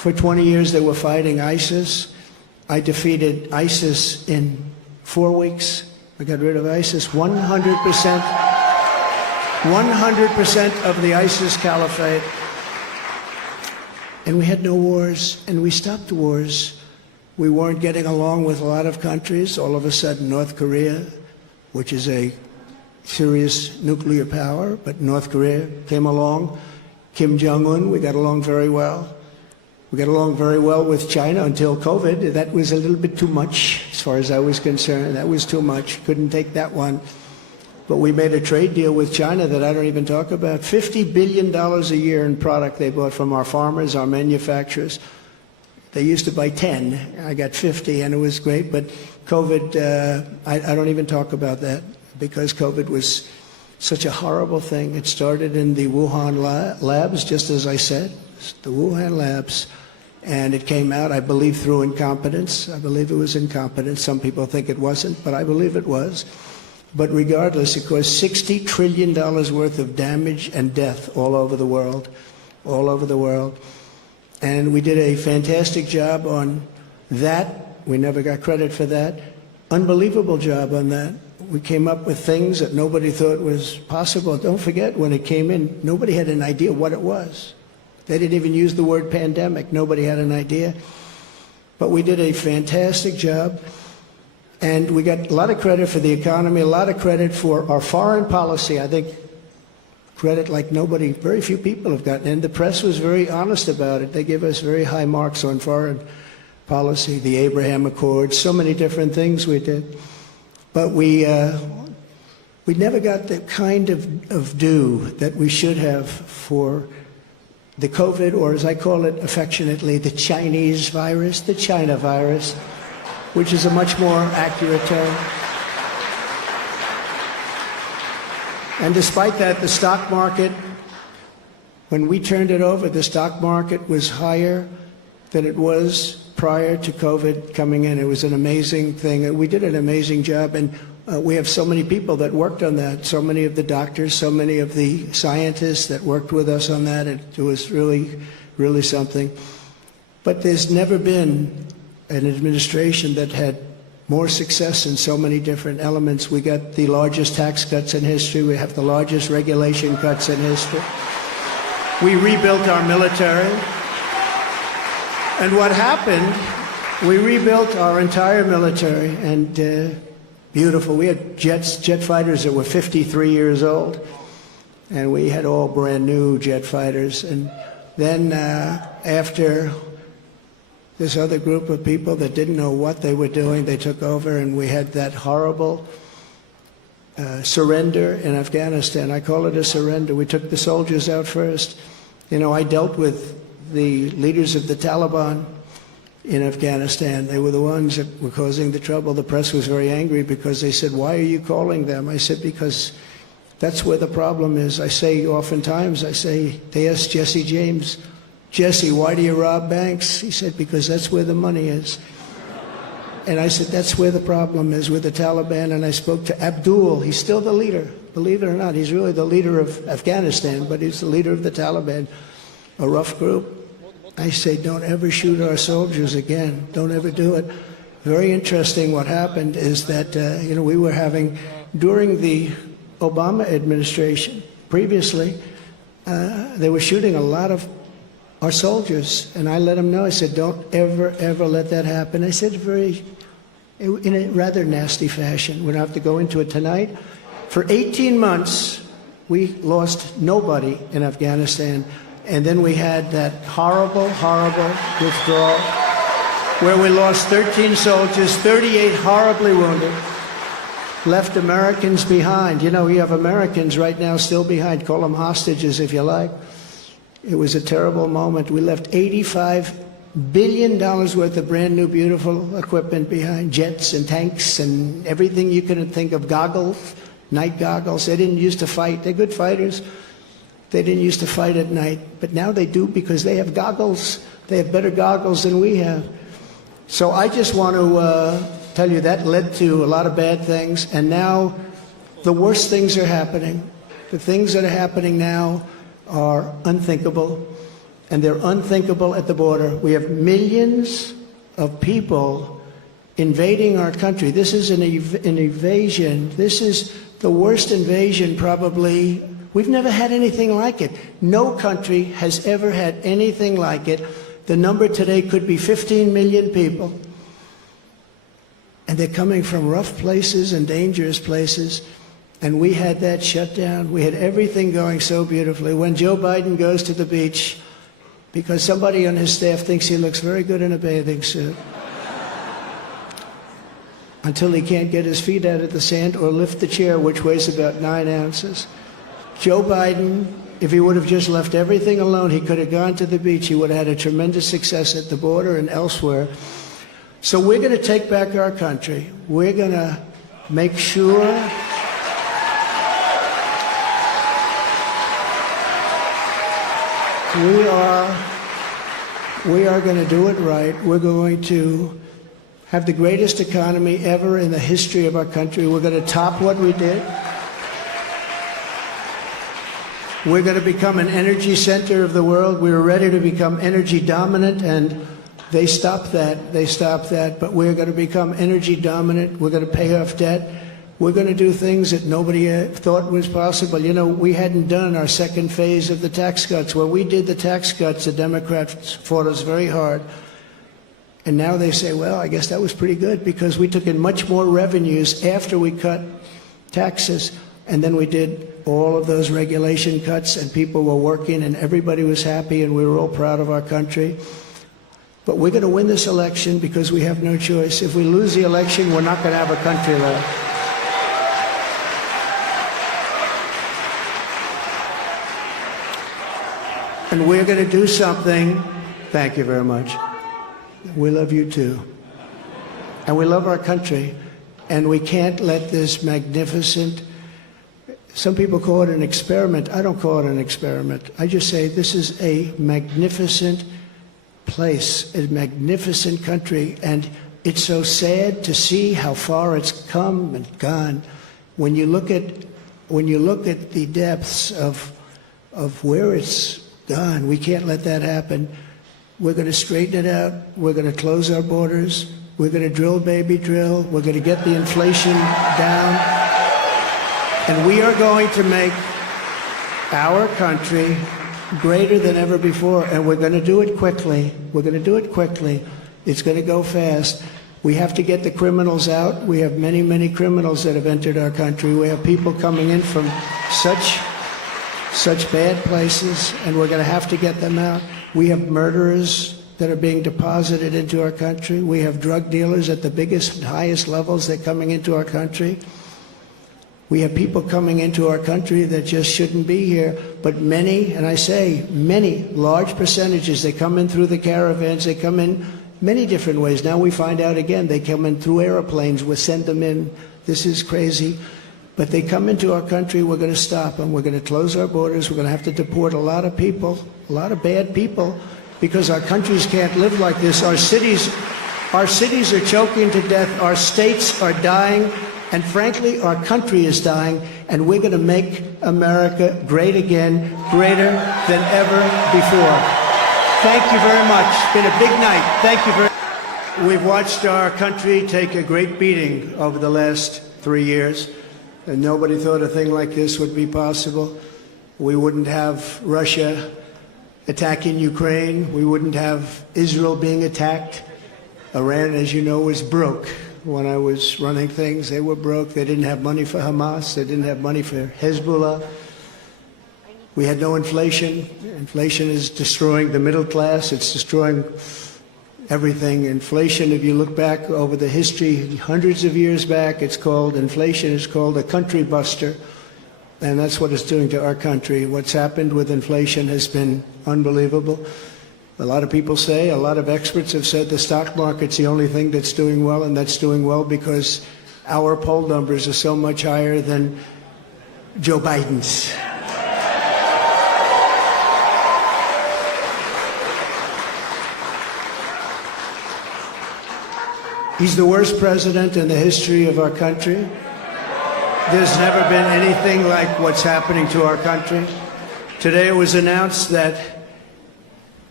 For 20 years they were fighting ISIS. I defeated ISIS in 4 weeks. I got rid of ISIS 100%. 100% of the ISIS caliphate. And we had no wars, and we stopped wars. We weren't getting along with a lot of countries. All of a sudden, North Korea, which is a serious nuclear power, but North Korea came along. Kim Jong-un, we got along very well. We got along very well with China until COVID. That was a little bit too much, as far as I was concerned. That was too much. Couldn't take that one. But we made a trade deal with China that I don't even talk about. $50 billion a year in product they bought from our farmers, our manufacturers. They used to buy 10. I got 50, and it was great. But COVID, I don't even talk about that, because COVID was such a horrible thing. It started in the Wuhan labs, just as I said, the Wuhan labs. And it came out, I believe, through incompetence. I believe it was incompetence. Some people think it wasn't, but I believe it was. But regardless, it caused $60 trillion worth of damage and death all over the world, all over the world. And we did a fantastic job on that. We never got credit for that. Unbelievable job on that. We came up with things that nobody thought was possible. Don't forget, when it came in, nobody had an idea what it was. They didn't even use the word pandemic. Nobody had an idea. But we did a fantastic job. And we got a lot of credit for the economy, a lot of credit for our foreign policy. I think credit like nobody, very few people have gotten. And the press was very honest about it. They gave us very high marks on foreign policy, the Abraham Accords, so many different things we did. But we never got the kind of due that we should have for the COVID, or as I call it affectionately, the Chinese virus, the China virus, which is a much more accurate term. And despite that, the stock market, when we turned it over, the stock market was higher than it was prior to COVID coming in. It was an amazing thing. We did an amazing job, and we have so many people that worked on that, so many of the doctors, so many of the scientists that worked with us on that. It was really, really something. But there's never been an administration that had more success in so many different elements. We got the largest tax cuts in history. We have the largest regulation cuts in history. We rebuilt our military. And what happened, we rebuilt our entire military, and beautiful. We had jet fighters that were 53 years old, and we had all brand new jet fighters. And then after this other group of people that didn't know what they were doing, they took over, and we had that horrible surrender in Afghanistan. I call it a surrender. We took the soldiers out first. You know, I dealt with the leaders of the Taliban in Afghanistan. They were the ones that were causing the trouble. The press was very angry because they said, "Why are you calling them?" I said, "Because that's where the problem is." I say oftentimes, they asked Jesse James, "Jesse, why do you rob banks?" He said, "Because that's where the money is." And I said, that's where the problem is, with the Taliban. And I spoke to Abdul. He's still the leader. Believe it or not, he's really the leader of Afghanistan, but he's the leader of the Taliban, a rough group. I say, don't ever shoot our soldiers again. Don't ever do it. Very interesting what happened is that, we were having, during the Obama administration, previously, they were shooting a lot of our soldiers, and I let them know. I said, don't ever, ever let that happen. I said in a rather nasty fashion. We don't have to go into it tonight. For 18 months, we lost nobody in Afghanistan, and then we had that horrible, horrible withdrawal where we lost 13 soldiers, 38 horribly wounded, left Americans behind. You know, we have Americans right now still behind. Call them hostages if you like. It was a terrible moment. We left $85 billion worth of brand new, beautiful equipment behind, jets and tanks and everything you could think of, goggles, night goggles. They didn't used to fight. They're good fighters. They didn't used to fight at night, but now they do because they have goggles. They have better goggles than we have. So I just want to tell you that led to a lot of bad things, and now the worst things are happening. The things that are happening now are unthinkable, and they're unthinkable at the border. We have millions of people invading our country. This is an invasion. This is the worst invasion probably. We've never had anything like it. No country has ever had anything like it. The number today could be 15 million people. And they're coming from rough places and dangerous places. And we had that shut down. We had everything going so beautifully. When Joe Biden goes to the beach, because somebody on his staff thinks he looks very good in a bathing suit, until he can't get his feet out of the sand or lift the chair, which weighs about 9 ounces. Joe Biden, if he would have just left everything alone, he could have gone to the beach. He would have had a tremendous success at the border and elsewhere. So we're going to take back our country. We're going to make sure we are going to do it right. We're going to have the greatest economy ever in the history of our country. We're going to top what we did. We're going to become an energy center of the world. We were ready to become energy dominant, and they stopped that. They stopped that. But we're going to become energy dominant. We're going to pay off debt. We're going to do things that nobody thought was possible. You know, we hadn't done our second phase of the tax cuts. When we did the tax cuts, the Democrats fought us very hard. And now they say, well, I guess that was pretty good because we took in much more revenues after we cut taxes. And then we did all of those regulation cuts, and people were working, and everybody was happy, and we were all proud of our country. But we're going to win this election because we have no choice. If we lose the election, we're not going to have a country left. And we're going to do something. Thank you very much. We love you too. And we love our country. And we can't let this magnificent, some people call it an experiment. I don't call it an experiment. I just say this is a magnificent place, a magnificent country. And it's so sad to see how far it's come and gone. When you look at the depths of where it's gone, we can't let that happen. We're going to straighten it out. We're going to close our borders. We're going to drill, baby, drill. We're going to get the inflation down. And we are going to make our country greater than ever before. And we're going to do it quickly. We're going to do it quickly. It's going to go fast. We have to get the criminals out. We have many, many criminals that have entered our country. We have people coming in from such bad places, and we're going to have to get them out. We have murderers that are being deposited into our country. We have drug dealers at the biggest and highest levels that are coming into our country. We have people coming into our country that just shouldn't be here, but many, and I say many, large percentages, they come in through the caravans, they come in many different ways. Now we find out again, they come in through airplanes, we send them in. This is crazy. But they come into our country, we're going to stop them. We're going to close our borders. We're going to have to deport a lot of people, a lot of bad people, because our countries can't live like this. Our cities are choking to death. Our states are dying. And frankly, our country is dying. And we're going to make America great again, greater than ever before. Thank you very much. It's been a big night. Thank you very much. We've watched our country take a great beating over the last 3 years. And nobody thought a thing like this would be possible. We wouldn't have Russia attacking Ukraine. We wouldn't have Israel being attacked. Iran, as you know, was broke. When I was running things, they were broke. They didn't have money for Hamas. They didn't have money for Hezbollah. We had no inflation. Inflation is destroying the middle class. It's destroying everything. Inflation, if you look back over the history, hundreds of years back, inflation is called a country buster. And that's what it's doing to our country. What's happened with inflation has been unbelievable. A lot of people say, a lot of experts have said the stock market's the only thing that's doing well, and that's doing well because our poll numbers are so much higher than Joe Biden's. He's the worst president in the history of our country. There's never been anything like what's happening to our country. Today it was announced that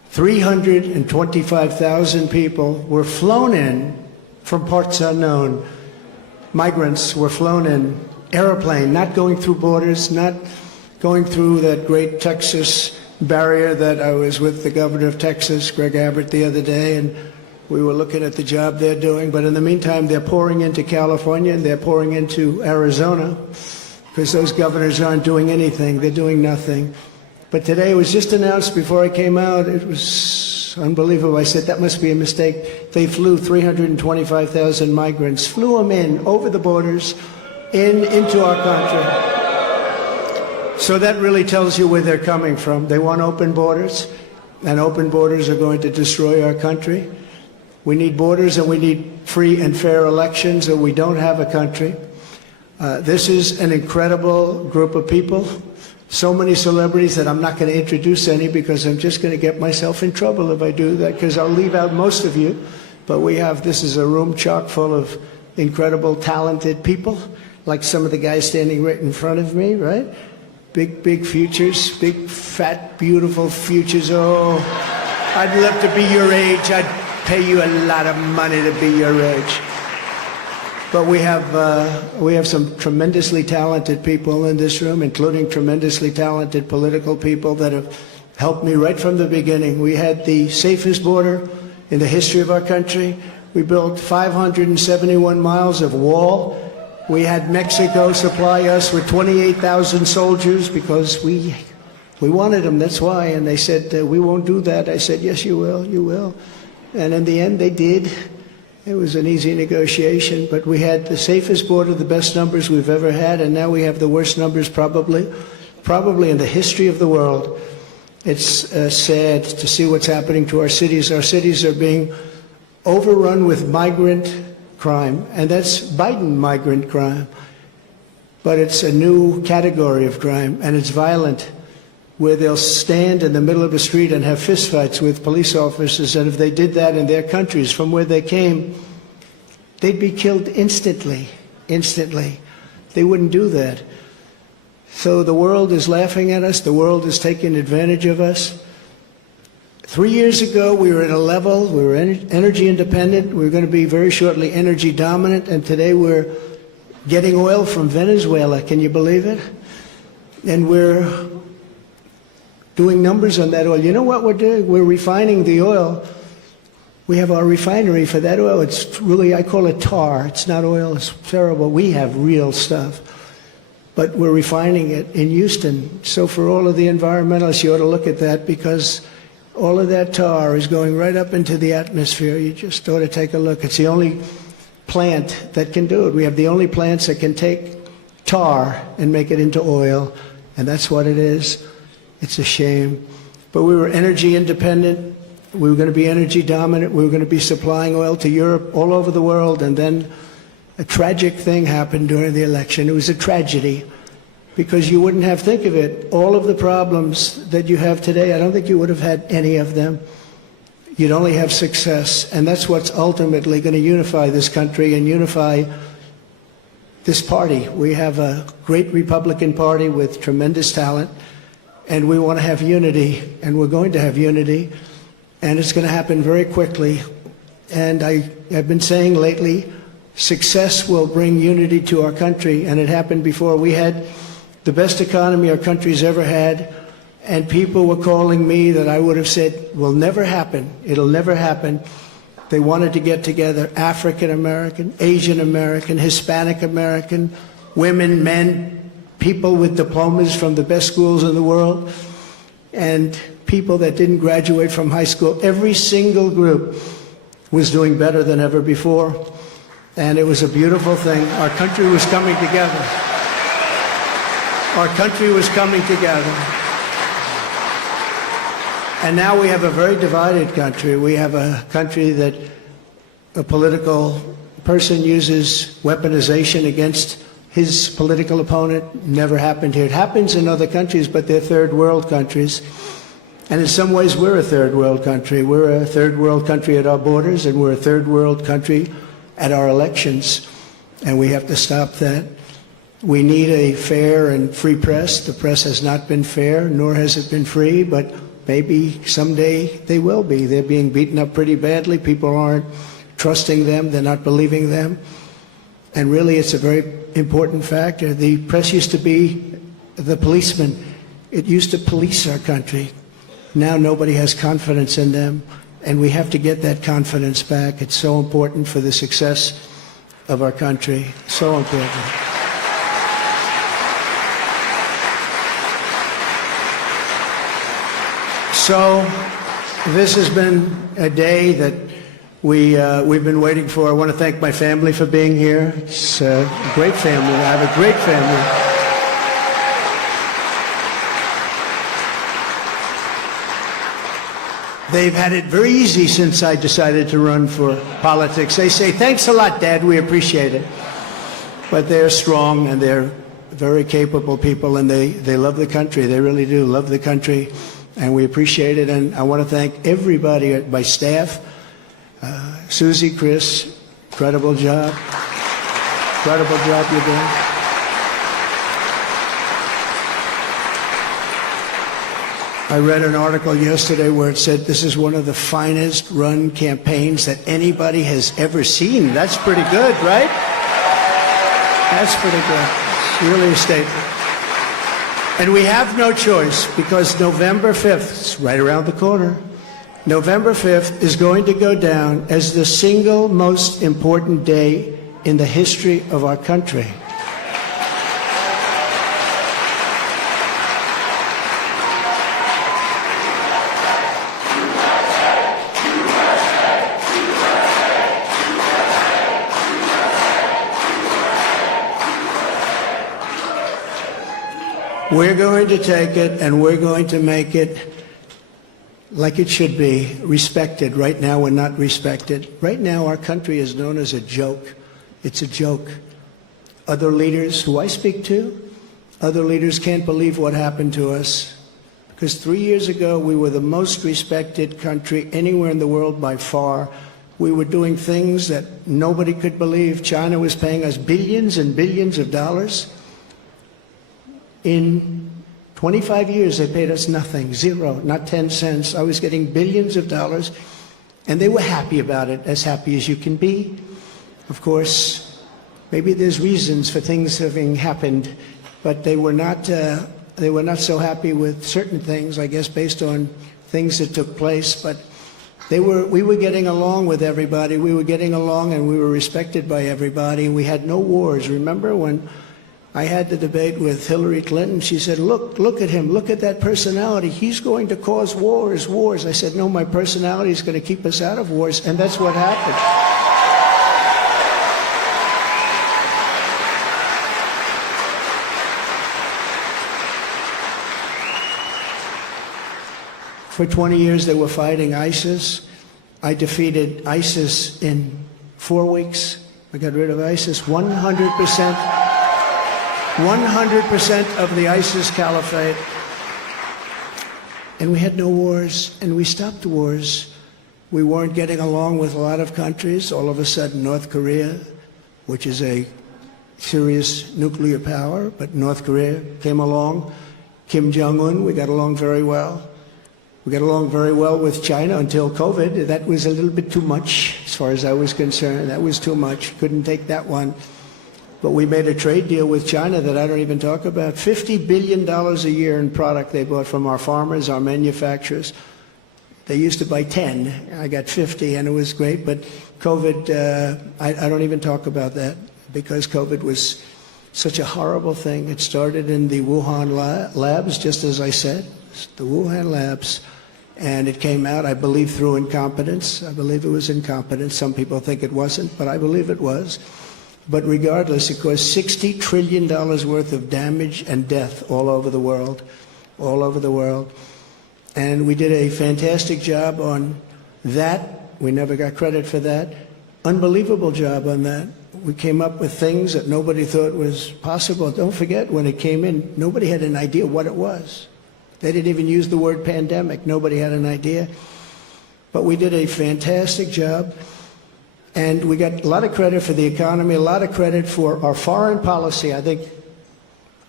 325,000 people were flown in from parts unknown. Migrants were flown in, airplane, not going through borders, not going through that great Texas barrier that I was with the governor of Texas, Greg Abbott, the other day, and we were looking at the job they're doing. But in the meantime, they're pouring into California and they're pouring into Arizona because those governors aren't doing anything. They're doing nothing. But today it was just announced before I came out. It was unbelievable. I said, that must be a mistake. They flew 325,000 migrants, flew them in over the borders into our country. So that really tells you where they're coming from. They want open borders, and open borders are going to destroy our country. We need borders and we need free and fair elections, or we don't have a country. This is an incredible group of people. So many celebrities that I'm not going to introduce any because I'm just going to get myself in trouble if I do that, because I'll leave out most of you. But this is a room chock full of incredible, talented people, like some of the guys standing right in front of me, right? Big, big futures, big, fat, beautiful futures. Oh, I'd love to be your age. I'd pay you a lot of money to be your age. But we have some tremendously talented people in this room, including tremendously talented political people that have helped me right from the beginning. We had the safest border in the history of our country. We built 571 miles of wall. We had Mexico supply us with 28,000 soldiers because we wanted them, that's why. And they said, we won't do that. I said, yes, you will, you will. And in the end, they did. It was an easy negotiation, but we had the safest border, the best numbers we've ever had, and now we have the worst numbers probably in the history of the world. It's sad to see what's happening to our cities. Our cities are being overrun with migrant crime, and that's Biden migrant crime. But it's a new category of crime, and it's violent, where they'll stand in the middle of a street and have fistfights with police officers, and if they did that in their countries from where they came, they'd be killed instantly. They wouldn't do that. So the world is laughing at us. The world is taking advantage of us. 3 years ago, we were at a level, we were energy independent. We were going to be very shortly energy dominant, and today we're getting oil from Venezuela. Can you believe it? And we're doing numbers on that oil. You know what we're doing? We're refining the oil. We have our refinery for that oil. It's really, I call it tar. It's not oil. It's terrible. We have real stuff. But we're refining it in Houston. So for all of the environmentalists, you ought to look at that, because all of that tar is going right up into the atmosphere. You just ought to take a look. It's the only plant that can do it. We have the only plants that can take tar and make it into oil, and that's what it is. It's a shame. But we were energy independent. We were going to be energy dominant. We were going to be supplying oil to Europe, all over the world. And then a tragic thing happened during the election. It was a tragedy, because you wouldn't have, think of it, all of the problems that you have today, I don't think you would have had any of them. You'd only have success. And that's what's ultimately going to unify this country and unify this party. We have a great Republican Party with tremendous talent. And we want to have unity, and we're going to have unity, and it's going to happen very quickly. And I have been saying lately, success will bring unity to our country, and it happened before. We had the best economy our country's ever had, and people were calling me that I would have said will never happen. It'll never happen. They wanted to get together, African American, Asian American, Hispanic American, women, men, people with diplomas from the best schools in the world, and people that didn't graduate from high school. Every single group was doing better than ever before, and it was a beautiful thing. Our country was coming together. Our country was coming together. And now we have a very divided country. We have a country that a political person uses weaponization against his political opponent. Never happened here. It happens in other countries, but they're third world countries. And in some ways, we're a third world country. We're a third world country at our borders, and we're a third world country at our elections. And we have to stop that. We need a fair and free press. The press has not been fair, nor has it been free, but maybe someday they will be. They're being beaten up pretty badly. People aren't trusting them. They're not believing them. And really, it's a very important factor. The press used to be the policeman. It used to police our country. Now nobody has confidence in them, and we have to get that confidence back. It's so important for the success of our country. So important. So this has been a day that we've been waiting for. I want to thank my family for being here. It's a great family. I have a great family. They've had it very easy since I decided to run for politics. They say, thanks a lot, Dad, we appreciate it. But they're strong and they're very capable people, and they love the country. They really do love the country, and we appreciate it. And I want to thank everybody at my staff. Susie, Chris, incredible job. Incredible job you're doing. I read an article yesterday where it said this is one of the finest run campaigns that anybody has ever seen. That's pretty good, right? That's pretty good. It's really a statement. And we have no choice, because November 5th, it's right around the corner, November 5th is going to go down as the single most important day in the history of our country. We're going to take it and we're going to make it like it should be, respected. Right now we're not respected. Right now our country is known as a joke. It's a joke. Other leaders who I speak to, other leaders can't believe what happened to us. Because 3 years ago we were the most respected country anywhere in the world by far. We were doing things that nobody could believe. China was paying us billions and billions of dollars. In 25 years, they paid us nothing, zero, not 10 cents. I was getting billions of dollars, and they were happy about it, as happy as you can be. Of course, maybe there's reasons for things having happened, but they were not so happy with certain things, I guess, based on things that took place. But we were getting along with everybody. We were getting along, and we were respected by everybody. We had no wars. Remember when I had the debate with Hillary Clinton? She said, look at him, look at that personality. He's going to cause wars. I said, no, my personality is going to keep us out of wars, and that's what happened. For 20 years they were fighting ISIS. I defeated ISIS in 4 weeks. I got rid of ISIS 100%. 100% of the ISIS caliphate. And we had no wars, and we stopped wars. We weren't getting along with a lot of countries. All of a sudden, North Korea, which is a serious nuclear power, but North Korea came along. Kim Jong-un, we got along very well. We got along very well with China until COVID. That was a little bit too much, as far as I was concerned. That was too much. Couldn't take that one. But we made a trade deal with China that I don't even talk about. $50 billion a year in product they bought from our farmers, our manufacturers. They used to buy 10. I got 50, and it was great. But COVID, I don't even talk about that, because COVID was such a horrible thing. It started in the Wuhan labs, just as I said, the Wuhan labs. And it came out, I believe, through incompetence. I believe it was incompetence. Some people think it wasn't, but I believe it was. But regardless, it caused $60 trillion worth of damage and death all over the world, all over the world. And we did a fantastic job on that. We never got credit for that. Unbelievable job on that. We came up with things that nobody thought was possible. Don't forget, when it came in, nobody had an idea what it was. They didn't even use the word pandemic. Nobody had an idea. But we did a fantastic job. And we got a lot of credit for the economy, a lot of credit for our foreign policy. I think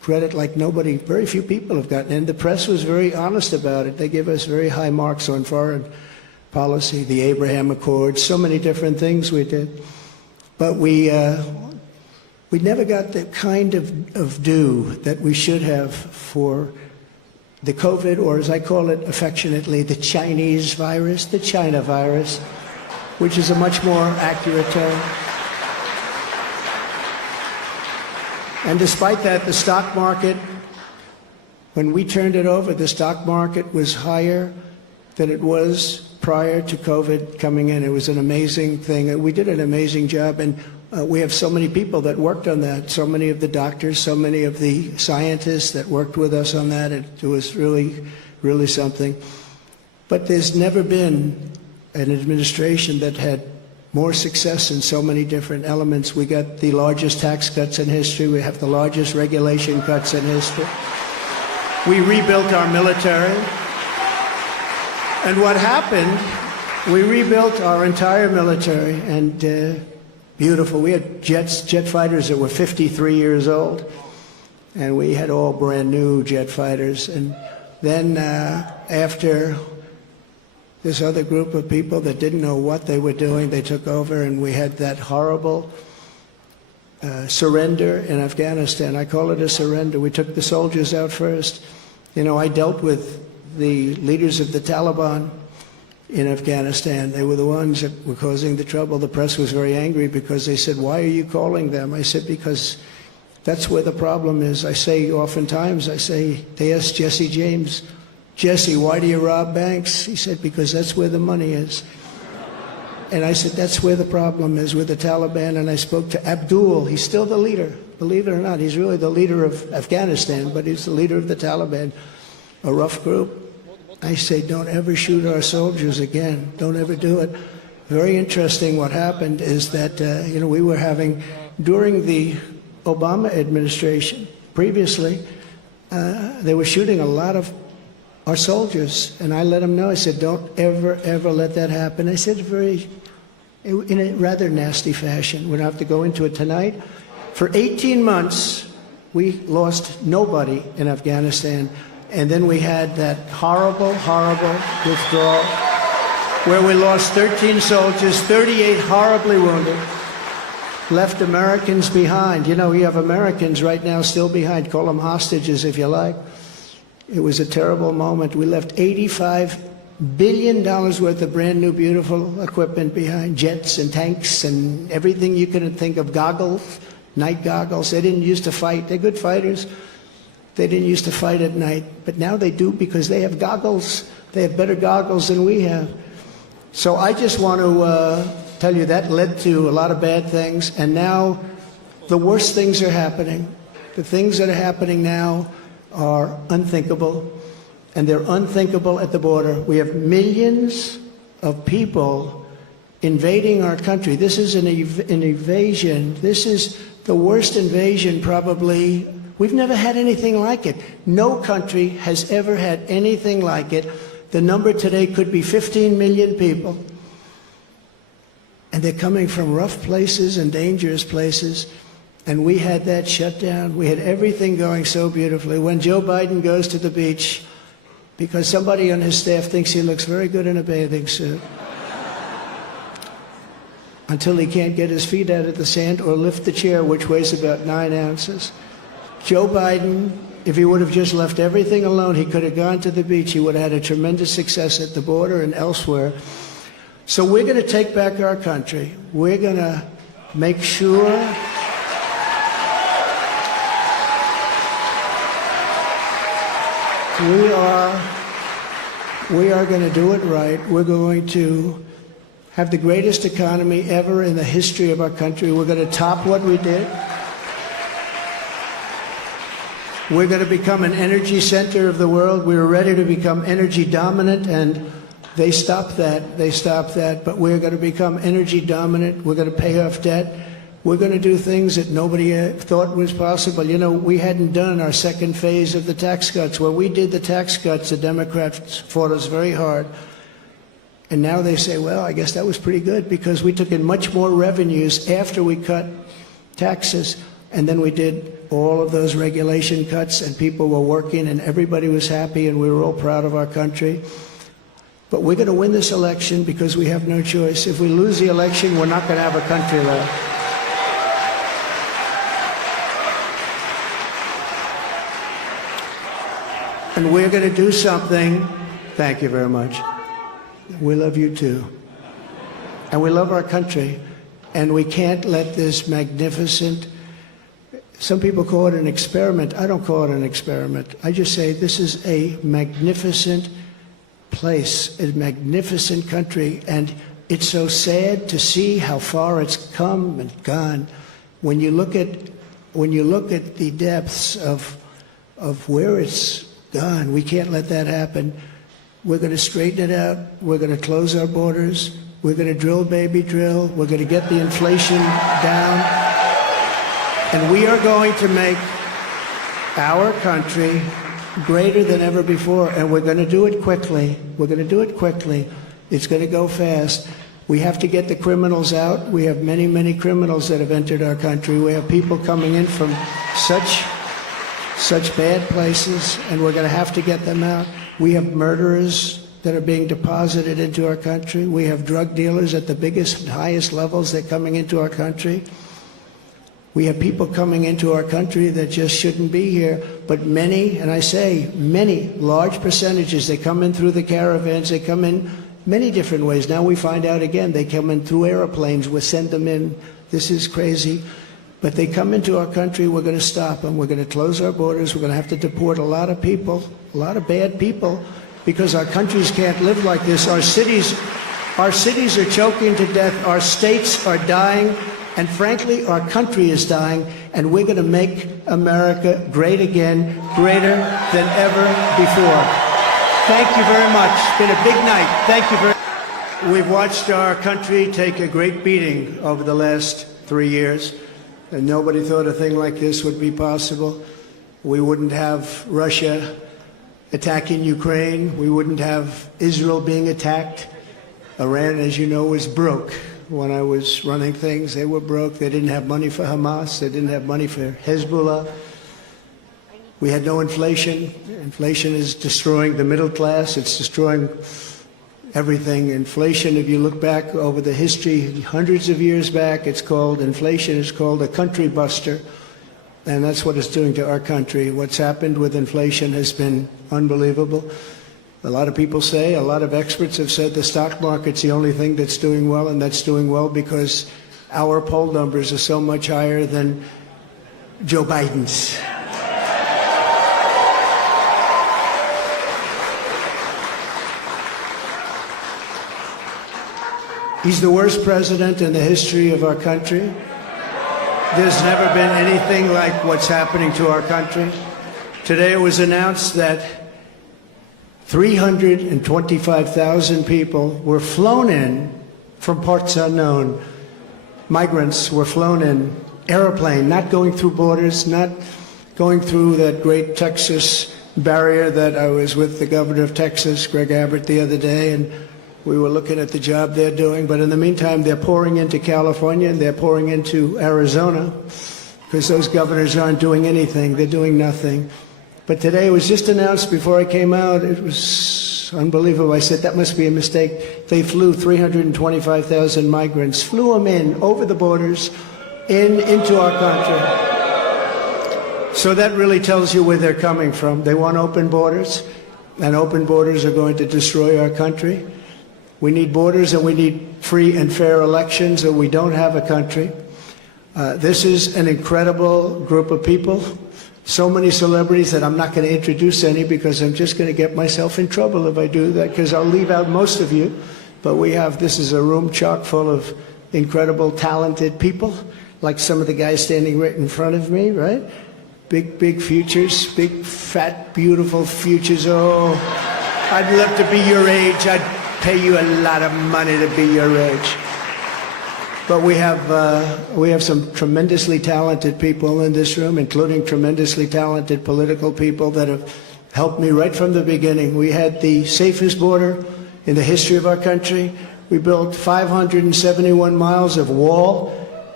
credit like nobody, very few people have gotten. And the press was very honest about it. They give us very high marks on foreign policy, the Abraham Accords, so many different things we did. But we never got the kind of due that we should have for the COVID, or as I call it affectionately, the Chinese virus, the China virus, which is a much more accurate term. And despite that, the stock market, when we turned it over, the stock market was higher than it was prior to COVID coming in. It was an amazing thing. We did an amazing job, and we have so many people that worked on that, so many of the doctors, so many of the scientists that worked with us on that. It was really, really something. But there's never been an administration that had more success in so many different elements. We got the largest tax cuts in history. We have the largest regulation cuts in history. We rebuilt our military. And what happened, we rebuilt our entire military, and beautiful. We had jet fighters that were 53 years old, and we had all brand new jet fighters. And then after this other group of people that didn't know what they were doing, they took over, and we had that horrible surrender in Afghanistan. I call it a surrender. We took the soldiers out first. You know, I dealt with the leaders of the Taliban in Afghanistan. They were the ones that were causing the trouble. The press was very angry because they said, "Why are you calling them?" I said, "Because that's where the problem is." I say oftentimes, they asked Jesse James, "Jesse, why do you rob banks?" He said, "Because that's where the money is." And I said, that's where the problem is, with the Taliban. And I spoke to Abdul. He's still the leader, believe it or not. He's really the leader of Afghanistan, but he's the leader of the Taliban, a rough group. I say, don't ever shoot our soldiers again. Don't ever do it. Very interesting. What happened is that, we were having, during the Obama administration, previously, they were shooting a lot of our soldiers. And I let them know, I said, don't ever, ever let that happen. I said in a rather nasty fashion. We don't have to go into it tonight. For 18 months, we lost nobody in Afghanistan. And then we had that horrible, horrible withdrawal where we lost 13 soldiers, 38 horribly wounded, left Americans behind. You know, we have Americans right now still behind. Call them hostages if you like. It was a terrible moment. We left $85 billion worth of brand new, beautiful equipment behind, jets and tanks and everything you can think of, goggles, night goggles. They didn't used to fight. They're good fighters. They didn't used to fight at night, but now they do because they have goggles. They have better goggles than we have. So I just want to tell you that led to a lot of bad things, and now the worst things are happening. The things that are happening now are unthinkable, and they're unthinkable at the border. We have millions of people invading our country. This is an invasion. This is the worst invasion probably. We've never had anything like it. No country has ever had anything like it. The number today could be 15 million people. And they're coming from rough places and dangerous places. And we had that shut down. We had everything going so beautifully. When Joe Biden goes to the beach, because somebody on his staff thinks he looks very good in a bathing suit, until he can't get his feet out of the sand or lift the chair, which weighs about 9 ounces. Joe Biden, if he would have just left everything alone, he could have gone to the beach. He would have had a tremendous success at the border and elsewhere. So we're going to take back our country. We're going to make sure we are going to do it right. We're going to have the greatest economy ever in the history of our country. We're going to top what we did. We're going to become an energy center of the world. We were ready to become energy dominant, and they stopped that. They stopped that. But we're going to become energy dominant. We're going to pay off debt. We're going to do things that nobody thought was possible. You know, we hadn't done our second phase of the tax cuts. When we did the tax cuts, the Democrats fought us very hard. And now they say, well, I guess that was pretty good because we took in much more revenues after we cut taxes. And then we did all of those regulation cuts, and people were working, and everybody was happy, and we were all proud of our country. But we're going to win this election because we have no choice. If we lose the election, we're not going to have a country left. And we're going to do something. Thank you very much. We love you too. And we love our country. And we can't let this magnificent, some people call it an experiment. I don't call it an experiment. I just say this is a magnificent place, a magnificent country. And it's so sad to see how far it's come and gone. When you look at the depths of where it's gone, we can't let that happen. We're going to straighten it out. We're going to close our borders. We're going to drill, baby, drill. We're going to get the inflation down. And we are going to make our country greater than ever before. And we're going to do it quickly. We're going to do it quickly. It's going to go fast. We have to get the criminals out. We have many, many criminals that have entered our country. We have people coming in from such bad places, and we're going to have to get them out. We have murderers that are being deposited into our country. We have drug dealers at the biggest, highest levels. They're coming into our country. We have people coming into our country that just shouldn't be here. But many, and I say many, large percentages, they come in through the caravans. They come in many different ways. Now we find out again, they come in through airplanes. We send them in. This is crazy. But they come into our country, we're going to stop them. We're going to close our borders. We're going to have to deport a lot of people, a lot of bad people, because our countries can't live like this. Our cities are choking to death. Our states are dying. And frankly, our country is dying. And we're going to make America great again, greater than ever before. Thank you very much. It's been a big night. Thank you very much. We've watched our country take a great beating over the last 3 years. And nobody thought a thing like this would be possible. We wouldn't have Russia attacking Ukraine. We wouldn't have Israel being attacked. Iran, as you know, was broke. When I was running things, they were broke. They didn't have money for Hamas. They didn't have money for Hezbollah. We had no inflation. Inflation is destroying the middle class. It's destroying everything. Inflation, if you look back over the history, hundreds of years back, inflation is called a country buster. And that's what it's doing to our country. What's happened with inflation has been unbelievable. A lot of people say, a lot of experts have said the stock market's the only thing that's doing well, and that's doing well because our poll numbers are so much higher than Joe Biden's. He's the worst president in the history of our country. There's never been anything like what's happening to our country. Today it was announced that 325,000 people were flown in from parts unknown. Migrants were flown in, airplane, not going through borders, not going through that great Texas barrier that I was with the governor of Texas, Greg Abbott, the other day, and we were looking at the job they're doing. But in the meantime, they're pouring into California and they're pouring into Arizona because those governors aren't doing anything. They're doing nothing. But today it was just announced before I came out. It was unbelievable. I said, that must be a mistake. They flew 325,000 migrants, flew them in over the borders into our country. So that really tells you where they're coming from. They want open borders, and open borders are going to destroy our country. We need borders and we need free and fair elections, or we don't have a country. This is an incredible group of people. So many celebrities that I'm not going to introduce any because I'm just going to get myself in trouble if I do that, because I'll leave out most of you. But this is a room chock full of incredible, talented people, like some of the guys standing right in front of me, right? Big, big futures, big, fat, beautiful futures. Oh, I'd love to be your age. I'd pay you a lot of money to be your age. But we have some tremendously talented people in this room, including tremendously talented political people that have helped me right from the beginning. We had the safest border in the history of our country. We built 571 miles of wall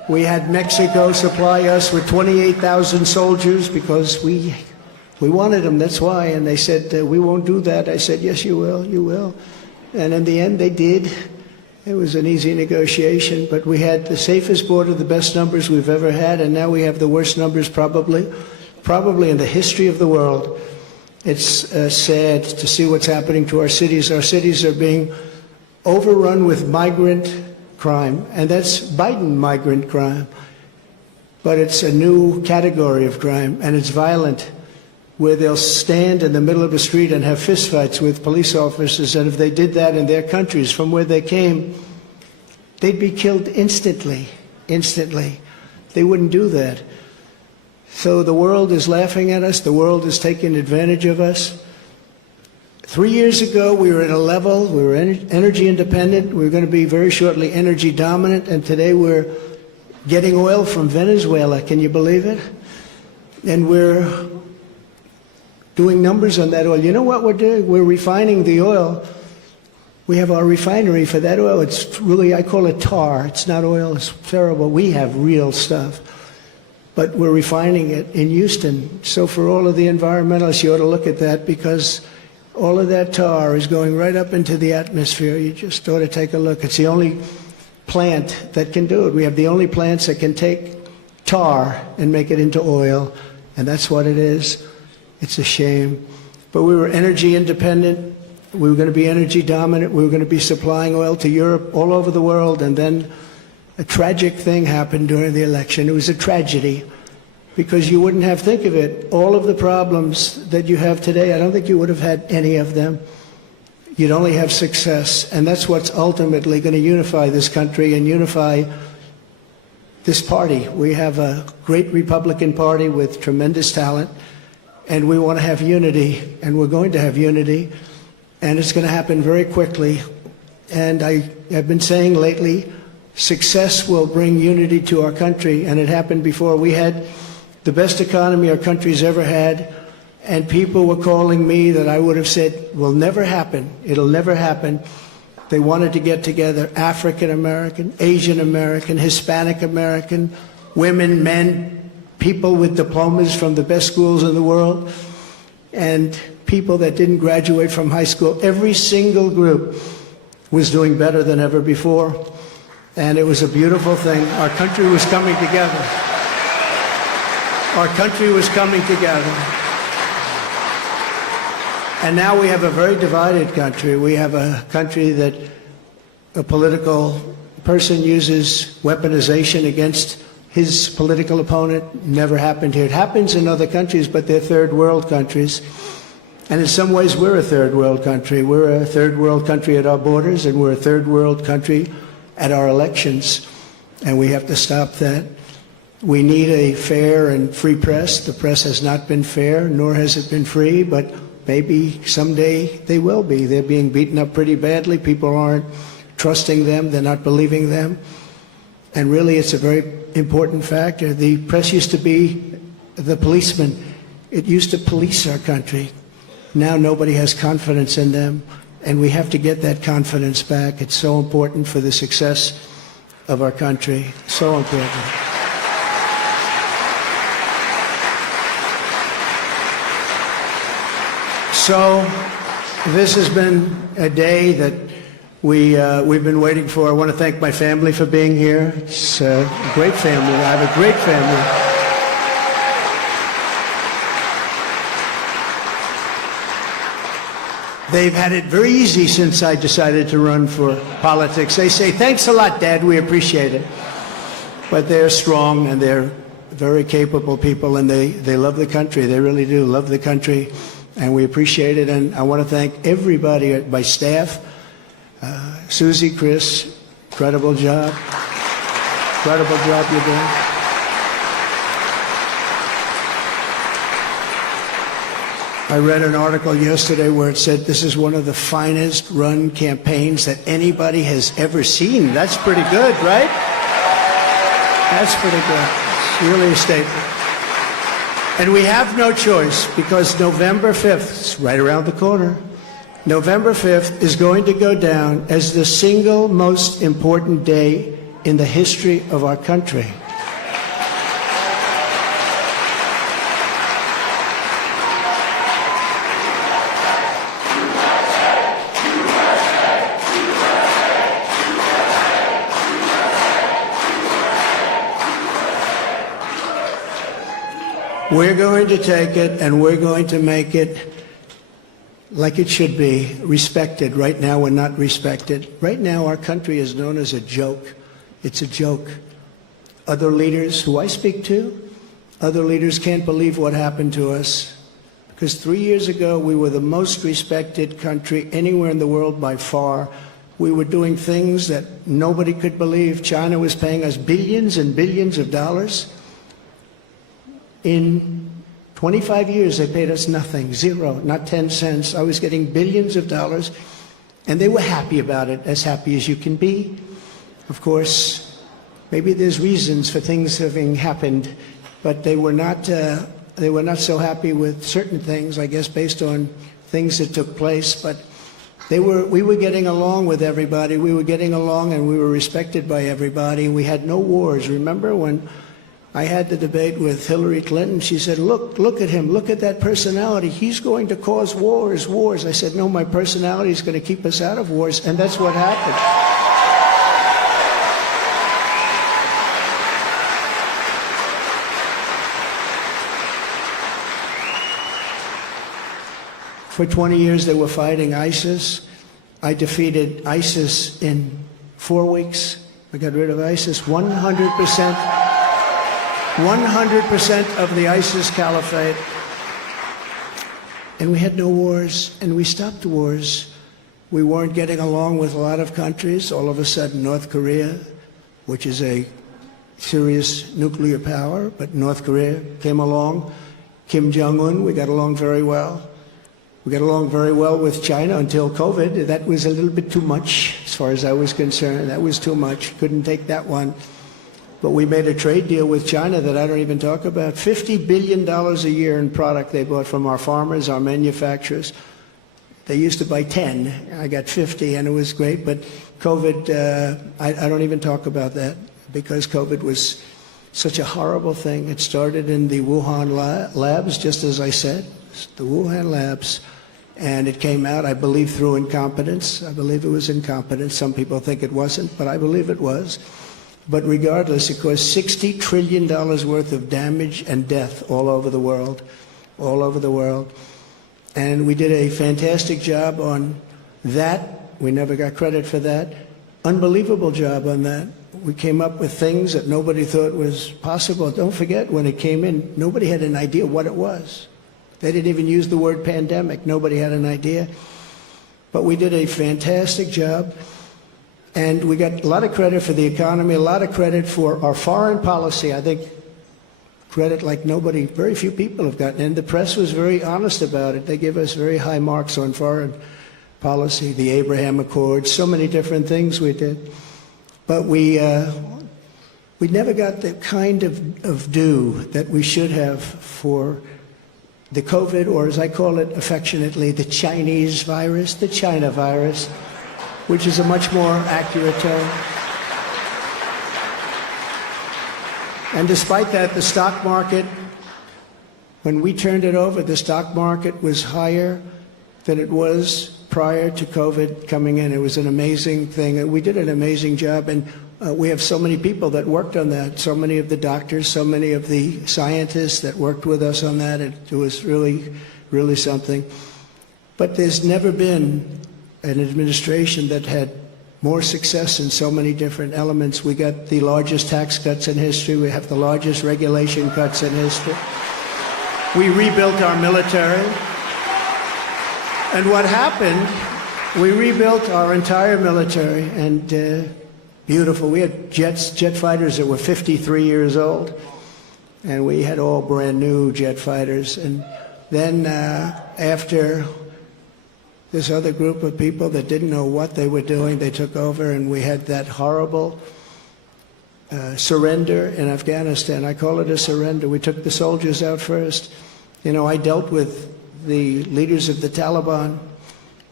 We had Mexico supply us with 28,000 soldiers because we wanted them, that's why. And they said, we won't do that. I said, yes, you will, you will. And in the end, they did. It was an easy negotiation, but we had the safest border, the best numbers we've ever had, and now we have the worst numbers probably in the history of the world. It's sad to see what's happening to our cities. Our cities are being overrun with migrant crime, and that's Biden migrant crime. But it's a new category of crime, and it's violent, where they'll stand in the middle of a street and have fistfights with police officers, and if they did that in their countries from where they came, they'd be killed instantly, instantly. They wouldn't do that. So the world is laughing at us. The world is taking advantage of us. 3 years ago, we were at a level, we were energy independent. We were going to be very shortly energy dominant, and today we're getting oil from Venezuela. Can you believe it? And we're doing numbers on that oil. You know what we're doing? We're refining the oil. We have our refinery for that oil. It's really, I call it tar. It's not oil. It's terrible. We have real stuff. But we're refining it in Houston. So for all of the environmentalists, you ought to look at that, because all of that tar is going right up into the atmosphere. You just ought to take a look. It's the only plant that can do it. We have the only plants that can take tar and make it into oil, and that's what it is. It's a shame. But we were energy independent. We were going to be energy dominant. We were going to be supplying oil to Europe, all over the world. And then a tragic thing happened during the election. It was a tragedy, because you wouldn't have, think of it, all of the problems that you have today, I don't think you would have had any of them. You'd only have success. And that's what's ultimately going to unify this country and unify this party. We have a great Republican Party with tremendous talent. And we want to have unity, and we're going to have unity, and it's going to happen very quickly. And I have been saying lately, success will bring unity to our country, and it happened before. We had the best economy our country's ever had, and people were calling me that I would have said will never happen. It'll never happen. They wanted to get together, African American, Asian American, Hispanic American, women, men, people with diplomas from the best schools in the world, and people that didn't graduate from high school. Every single group was doing better than ever before, and it was a beautiful thing. Our country was coming together. Our country was coming together. And now we have a very divided country. We have a country that a political person uses weaponization against his political opponent. Never happened here. It happens in other countries, but they're third world countries. And in some ways, we're a third world country. We're a third world country at our borders, and we're a third world country at our elections. And we have to stop that. We need a fair and free press. The press has not been fair, nor has it been free, but maybe someday they will be. They're being beaten up pretty badly. People aren't trusting them. They're not believing them. And really, it's a very important factor. The press used to be the policeman. It used to police our country. Now nobody has confidence in them, and we have to get that confidence back. It's so important for the success of our country. So important. So this has been a day that we've been waiting for. I want to thank my family for being here. It's a great family. I have a great family. They've had it very easy since I decided to run for politics. They say, thanks a lot, Dad, we appreciate it. But they're strong, and they're very capable people, and they love the country. They really do love the country, and we appreciate it. And I want to thank everybody at my staff. Susie, Chris, incredible job. Incredible job you're doing. I read an article yesterday where it said this is one of the finest run campaigns that anybody has ever seen. That's pretty good, right? That's pretty good. It's really a statement. And we have no choice, because November 5th, it's right around the corner, November 5th is going to go down as the single most important day in the history of our country. We're going to take it and we're going to make it like it should be, respected. Right now we're not respected. Right now our country is known as a joke. It's a joke. Other leaders who I speak to, other leaders can't believe what happened to us. Because 3 years ago we were the most respected country anywhere in the world by far. We were doing things that nobody could believe. China was paying us billions and billions of dollars. In 25 years, they paid us nothing, zero, not 10 cents. I was getting billions of dollars, and they were happy about it, as happy as you can be. Of course, maybe there's reasons for things having happened, but they were not so happy with certain things, I guess, based on things that took place. But we were getting along with everybody. We were getting along, and we were respected by everybody. We had no wars. Remember when I had the debate with Hillary Clinton? She said, look at him, look at that personality. He's going to cause wars. I said, no, my personality is going to keep us out of wars, and that's what happened. For 20 years, they were fighting ISIS. I defeated ISIS in 4 weeks. I got rid of ISIS 100%. 100% of the ISIS caliphate. And we had no wars, and we stopped wars. We weren't getting along with a lot of countries. All of a sudden, North Korea, which is a serious nuclear power, but North Korea came along. Kim Jong-un, we got along very well. We got along very well with China until COVID. That was a little bit too much, as far as I was concerned. That was too much. Couldn't take that one. But we made a trade deal with China that I don't even talk about. $50 billion a year in product they bought from our farmers, our manufacturers. They used to buy 10. I got 50, and it was great. But COVID, I don't even talk about that, because COVID was such a horrible thing. It started in the Wuhan labs, just as I said, the Wuhan labs. And it came out, I believe, through incompetence. I believe it was incompetence. Some people think it wasn't, but I believe it was. But regardless, it caused $60 trillion worth of damage and death all over the world, all over the world. And we did a fantastic job on that. We never got credit for that. Unbelievable job on that. We came up with things that nobody thought was possible. Don't forget, when it came in, nobody had an idea what it was. They didn't even use the word pandemic. Nobody had an idea. But we did a fantastic job. And we got a lot of credit for the economy, a lot of credit for our foreign policy. I think credit like nobody, very few people have gotten. And the press was very honest about it. They give us very high marks on foreign policy, the Abraham Accords, so many different things we did. But we never got the kind of due that we should have for the COVID, or as I call it affectionately, the Chinese virus, the China virus, which is a much more accurate term. And despite that, the stock market, when we turned it over, the stock market was higher than it was prior to COVID coming in. It was an amazing thing. We did an amazing job, and we have so many people that worked on that, so many of the doctors, so many of the scientists that worked with us on that. It was really, really something. But there's never been an administration that had more success in so many different elements. We got the largest tax cuts in history. We have the largest regulation cuts in history. We rebuilt our military. And what happened, we rebuilt our entire military, and beautiful. We had jet fighters that were 53 years old, and we had all brand new jet fighters. And then after this other group of people that didn't know what they were doing, they took over, and we had that horrible surrender in Afghanistan. I call it a surrender. We took the soldiers out first. You know, I dealt with the leaders of the Taliban,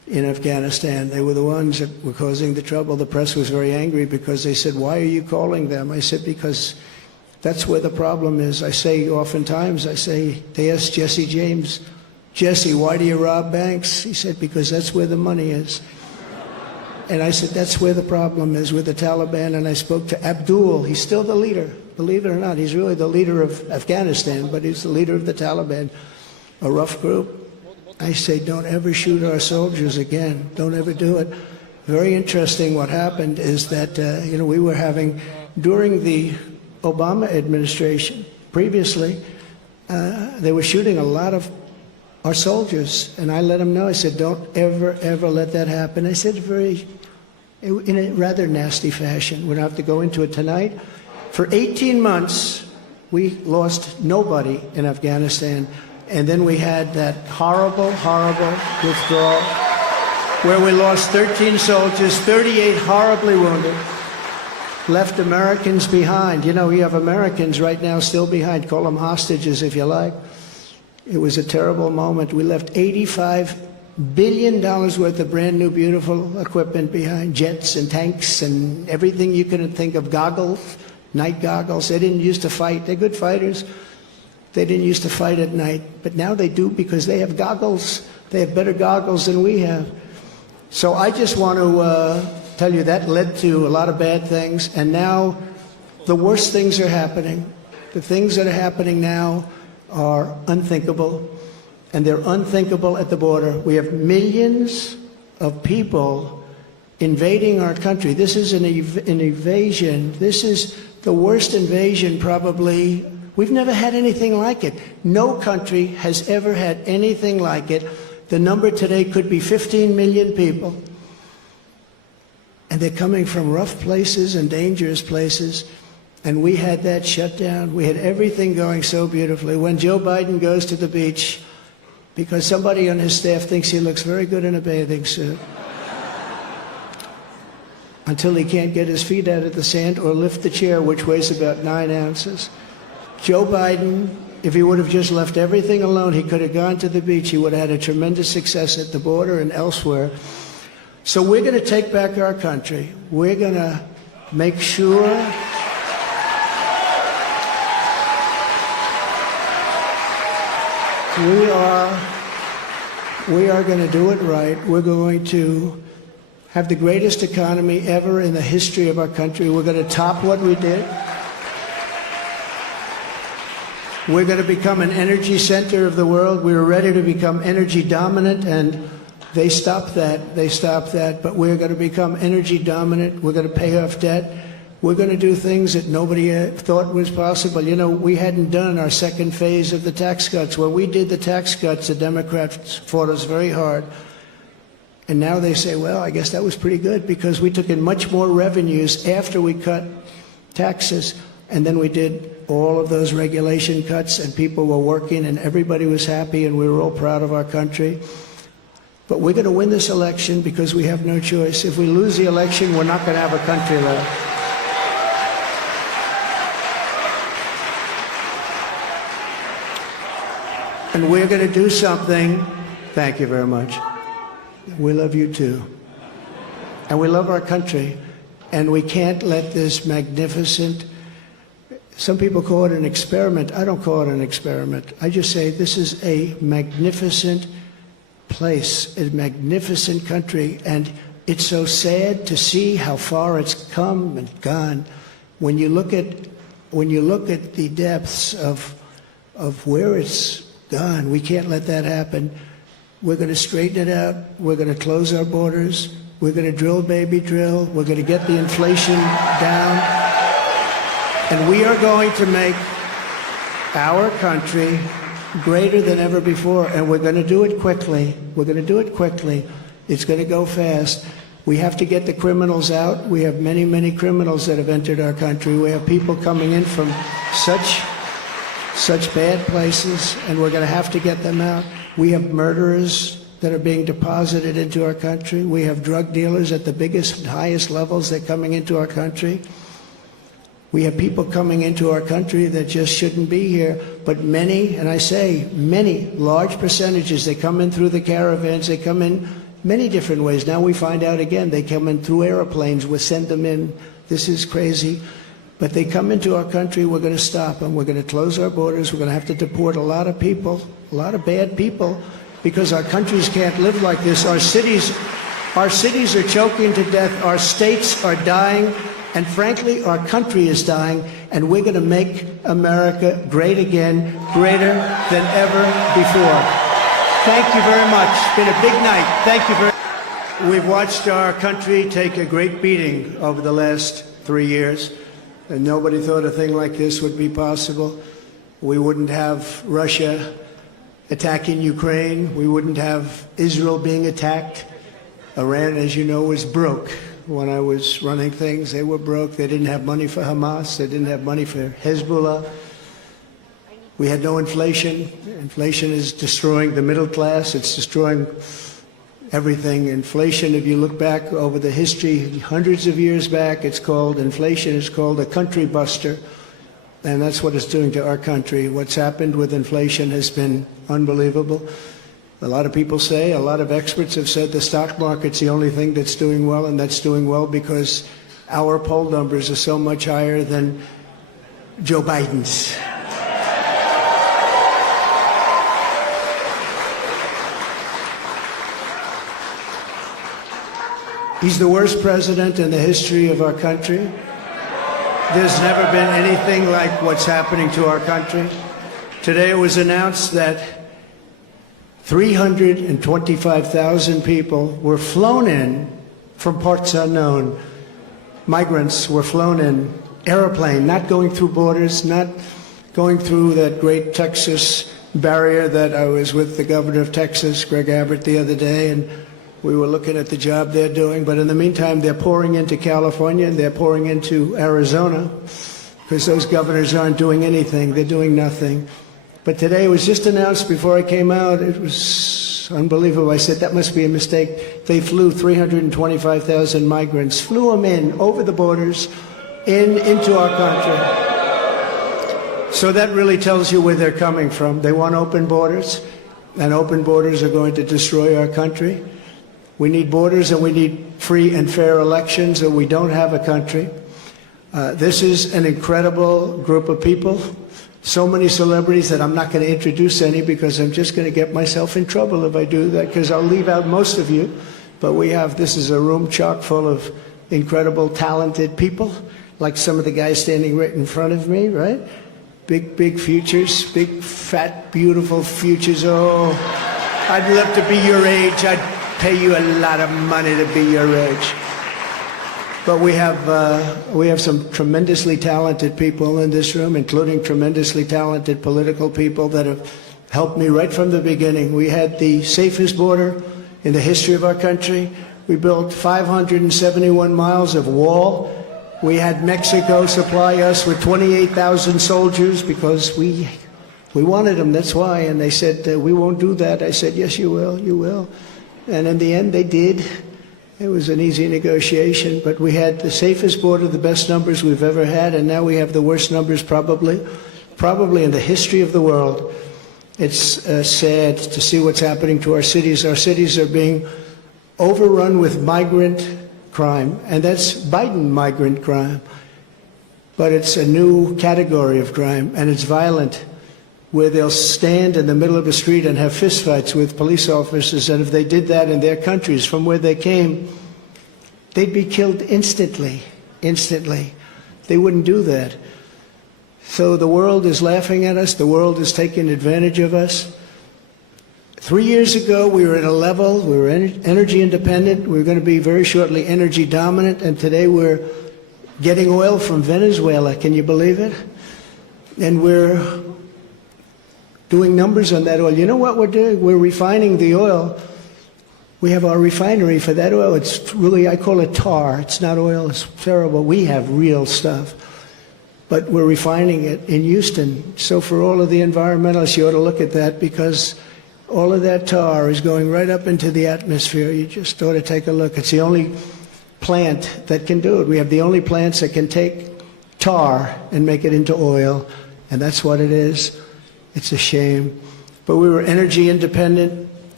in Afghanistan. They were the ones that were causing the trouble. The press was very angry because they said, why are you calling them? I said, because that's where the problem is. I say oftentimes, they asked Jesse James, Jesse, why do you rob banks? He said, because that's where the money is. And I said, that's where the problem is with the Taliban. And I spoke to Abdul. He's still the leader. Believe it or not, he's really the leader of Afghanistan, but he's the leader of the Taliban, a rough group. I say, don't ever shoot our soldiers again. Don't ever do it. Very interesting what happened is that, we were having, during the Obama administration, previously, they were shooting a lot of our soldiers. And I let them know, I said, don't ever, ever let that happen. I said in a rather nasty fashion. We don't have to go into it tonight. For 18 months, we lost nobody in Afghanistan. And then we had that horrible, horrible withdrawal where we lost 13 soldiers, 38 horribly wounded, left Americans behind. You have Americans right now still behind. Call them hostages if you like. It was a terrible moment. We left $85 billion worth of brand new, beautiful equipment behind, jets and tanks and everything you could think of, goggles, night goggles. They didn't used to fight. They're good fighters. They didn't used to fight at night, but now they do because they have goggles. They have better goggles than we have. So I just want to tell you that led to a lot of bad things, and now the worst things are happening. The things that are happening now are unthinkable, and they're unthinkable at the border. We have millions of people invading our country. This is an invasion. This is the worst invasion probably. We've never had anything like it. No country has ever had anything like it. The number today could be 15 million people. And they're coming from rough places and dangerous places. And we had that shut down. We had everything going so beautifully. When Joe Biden goes to the beach, because somebody on his staff thinks he looks very good in a bathing suit, until he can't get his feet out of the sand or lift the chair, which weighs about 9 ounces. Joe Biden, if he would have just left everything alone, he could have gone to the beach. He would have had a tremendous success at the border and elsewhere. So we're going to take back our country. We're going to make sure we are going to do it right. We're going to have the greatest economy ever in the history of our country. We're going to top what we did. We're going to become an energy center of the world. We were ready to become energy dominant, and they stopped that. They stopped that. But we're going to become energy dominant. We're going to pay off debt. We're going to do things that nobody thought was possible. We hadn't done our second phase of the tax cuts. When we did the tax cuts, the Democrats fought us very hard. And now they say, well, I guess that was pretty good because we took in much more revenues after we cut taxes. And then we did all of those regulation cuts, and people were working, and everybody was happy, and we were all proud of our country. But we're going to win this election because we have no choice. If we lose the election, we're not going to have a country left. And we're going to do something. Thank you very much. We love you too. And we love our country. And we can't let this magnificent, some people call it an experiment. I don't call it an experiment. I just say this is a magnificent place, a magnificent country. And it's so sad to see how far it's come and gone. When you look at the depths of where it's gone, we can't let that happen. We're going to straighten it out. We're going to close our borders. We're going to drill, baby, drill. We're going to get the inflation down. And we are going to make our country greater than ever before. And we're going to do it quickly. We're going to do it quickly. It's going to go fast. We have to get the criminals out. We have many, many criminals that have entered our country. We have people coming in from such bad places, and we're going to have to get them out. We have murderers that are being deposited into our country. We have drug dealers at the biggest and highest levels that are coming into our country. We have people coming into our country that just shouldn't be here, but many, and I say many, large percentages, they come in through the caravans, they come in many different ways. Now we find out again, they come in through airplanes, we send them in. This is crazy. But they come into our country, we're going to stop them. We're going to close our borders. We're going to have to deport a lot of people, a lot of bad people, because our countries can't live like this. Our cities are choking to death. Our states are dying. And frankly, our country is dying. And we're going to make America great again, greater than ever before. Thank you very much. It's been a big night. Thank you very much. We've watched our country take a great beating over the last 3 years. And nobody thought a thing like this would be possible. We wouldn't have Russia attacking Ukraine. We wouldn't have Israel being attacked. Iran, as you know, was broke. When I was running things, they were broke. They didn't have money for Hamas. They didn't have money for Hezbollah. We had no inflation. Inflation is destroying the middle class. It's destroying everything. Inflation, if you look back over the history, hundreds of years back, it's called, inflation is called a country buster. And that's what it's doing to our country. What's happened with inflation has been unbelievable. A lot of people say, a lot of experts have said the stock market's the only thing that's doing well, and that's doing well because our poll numbers are so much higher than Joe Biden's. He's the worst president in the history of our country. There's never been anything like what's happening to our country. Today it was announced that 325,000 people were flown in from parts unknown. Migrants were flown in, airplane, not going through borders, not going through that great Texas barrier that I was with the governor of Texas, Greg Abbott, the other day, and we were looking at the job they're doing. But in the meantime, they're pouring into California and they're pouring into Arizona because those governors aren't doing anything. They're doing nothing. But today it was just announced before I came out. It was unbelievable. I said, that must be a mistake. They flew 325,000 migrants, flew them in over the borders into our country. So that really tells you where they're coming from. They want open borders, and open borders are going to destroy our country. We need borders and we need free and fair elections, or we don't have a country. This is an incredible group of people. So many celebrities that I'm not going to introduce any because I'm just going to get myself in trouble if I do that, because I'll leave out most of you. But this is a room chock full of incredible, talented people, like some of the guys standing right in front of me, right? Big, big futures, big, fat, beautiful futures. Oh, I'd love to be your age. I'd pay you a lot of money to be your age. But we have some tremendously talented people in this room, including tremendously talented political people that have helped me right from the beginning. We had the safest border in the history of our country. We built 571 miles of wall. We had Mexico supply us with 28,000 soldiers because we wanted them, that's why. And they said, we won't do that. I said, yes, you will, you will. And in the end, they did. It was an easy negotiation, but we had the safest border, the best numbers we've ever had, and now we have the worst numbers probably in the history of the world. It's sad to see what's happening to our cities. Our cities are being overrun with migrant crime, and that's Biden migrant crime. But it's a new category of crime, and it's violent, where they'll stand in the middle of a street and have fistfights with police officers, and if they did that in their countries from where they came, they'd be killed instantly. They wouldn't do that. So the world is laughing at us. The world is taking advantage of us. 3 years ago, we were at a level, we were energy independent. We were going to be very shortly energy dominant, and today we're getting oil from Venezuela. Can you believe it? And we're doing numbers on that oil. You know what we're doing? We're refining the oil. We have our refinery for that oil. It's really, I call it tar. It's not oil. It's terrible. We have real stuff. But we're refining it in Houston. So for all of the environmentalists, you ought to look at that, because all of that tar is going right up into the atmosphere. You just ought to take a look. It's the only plant that can do it. We have the only plants that can take tar and make it into oil, and that's what it is. It's a shame. But we were energy independent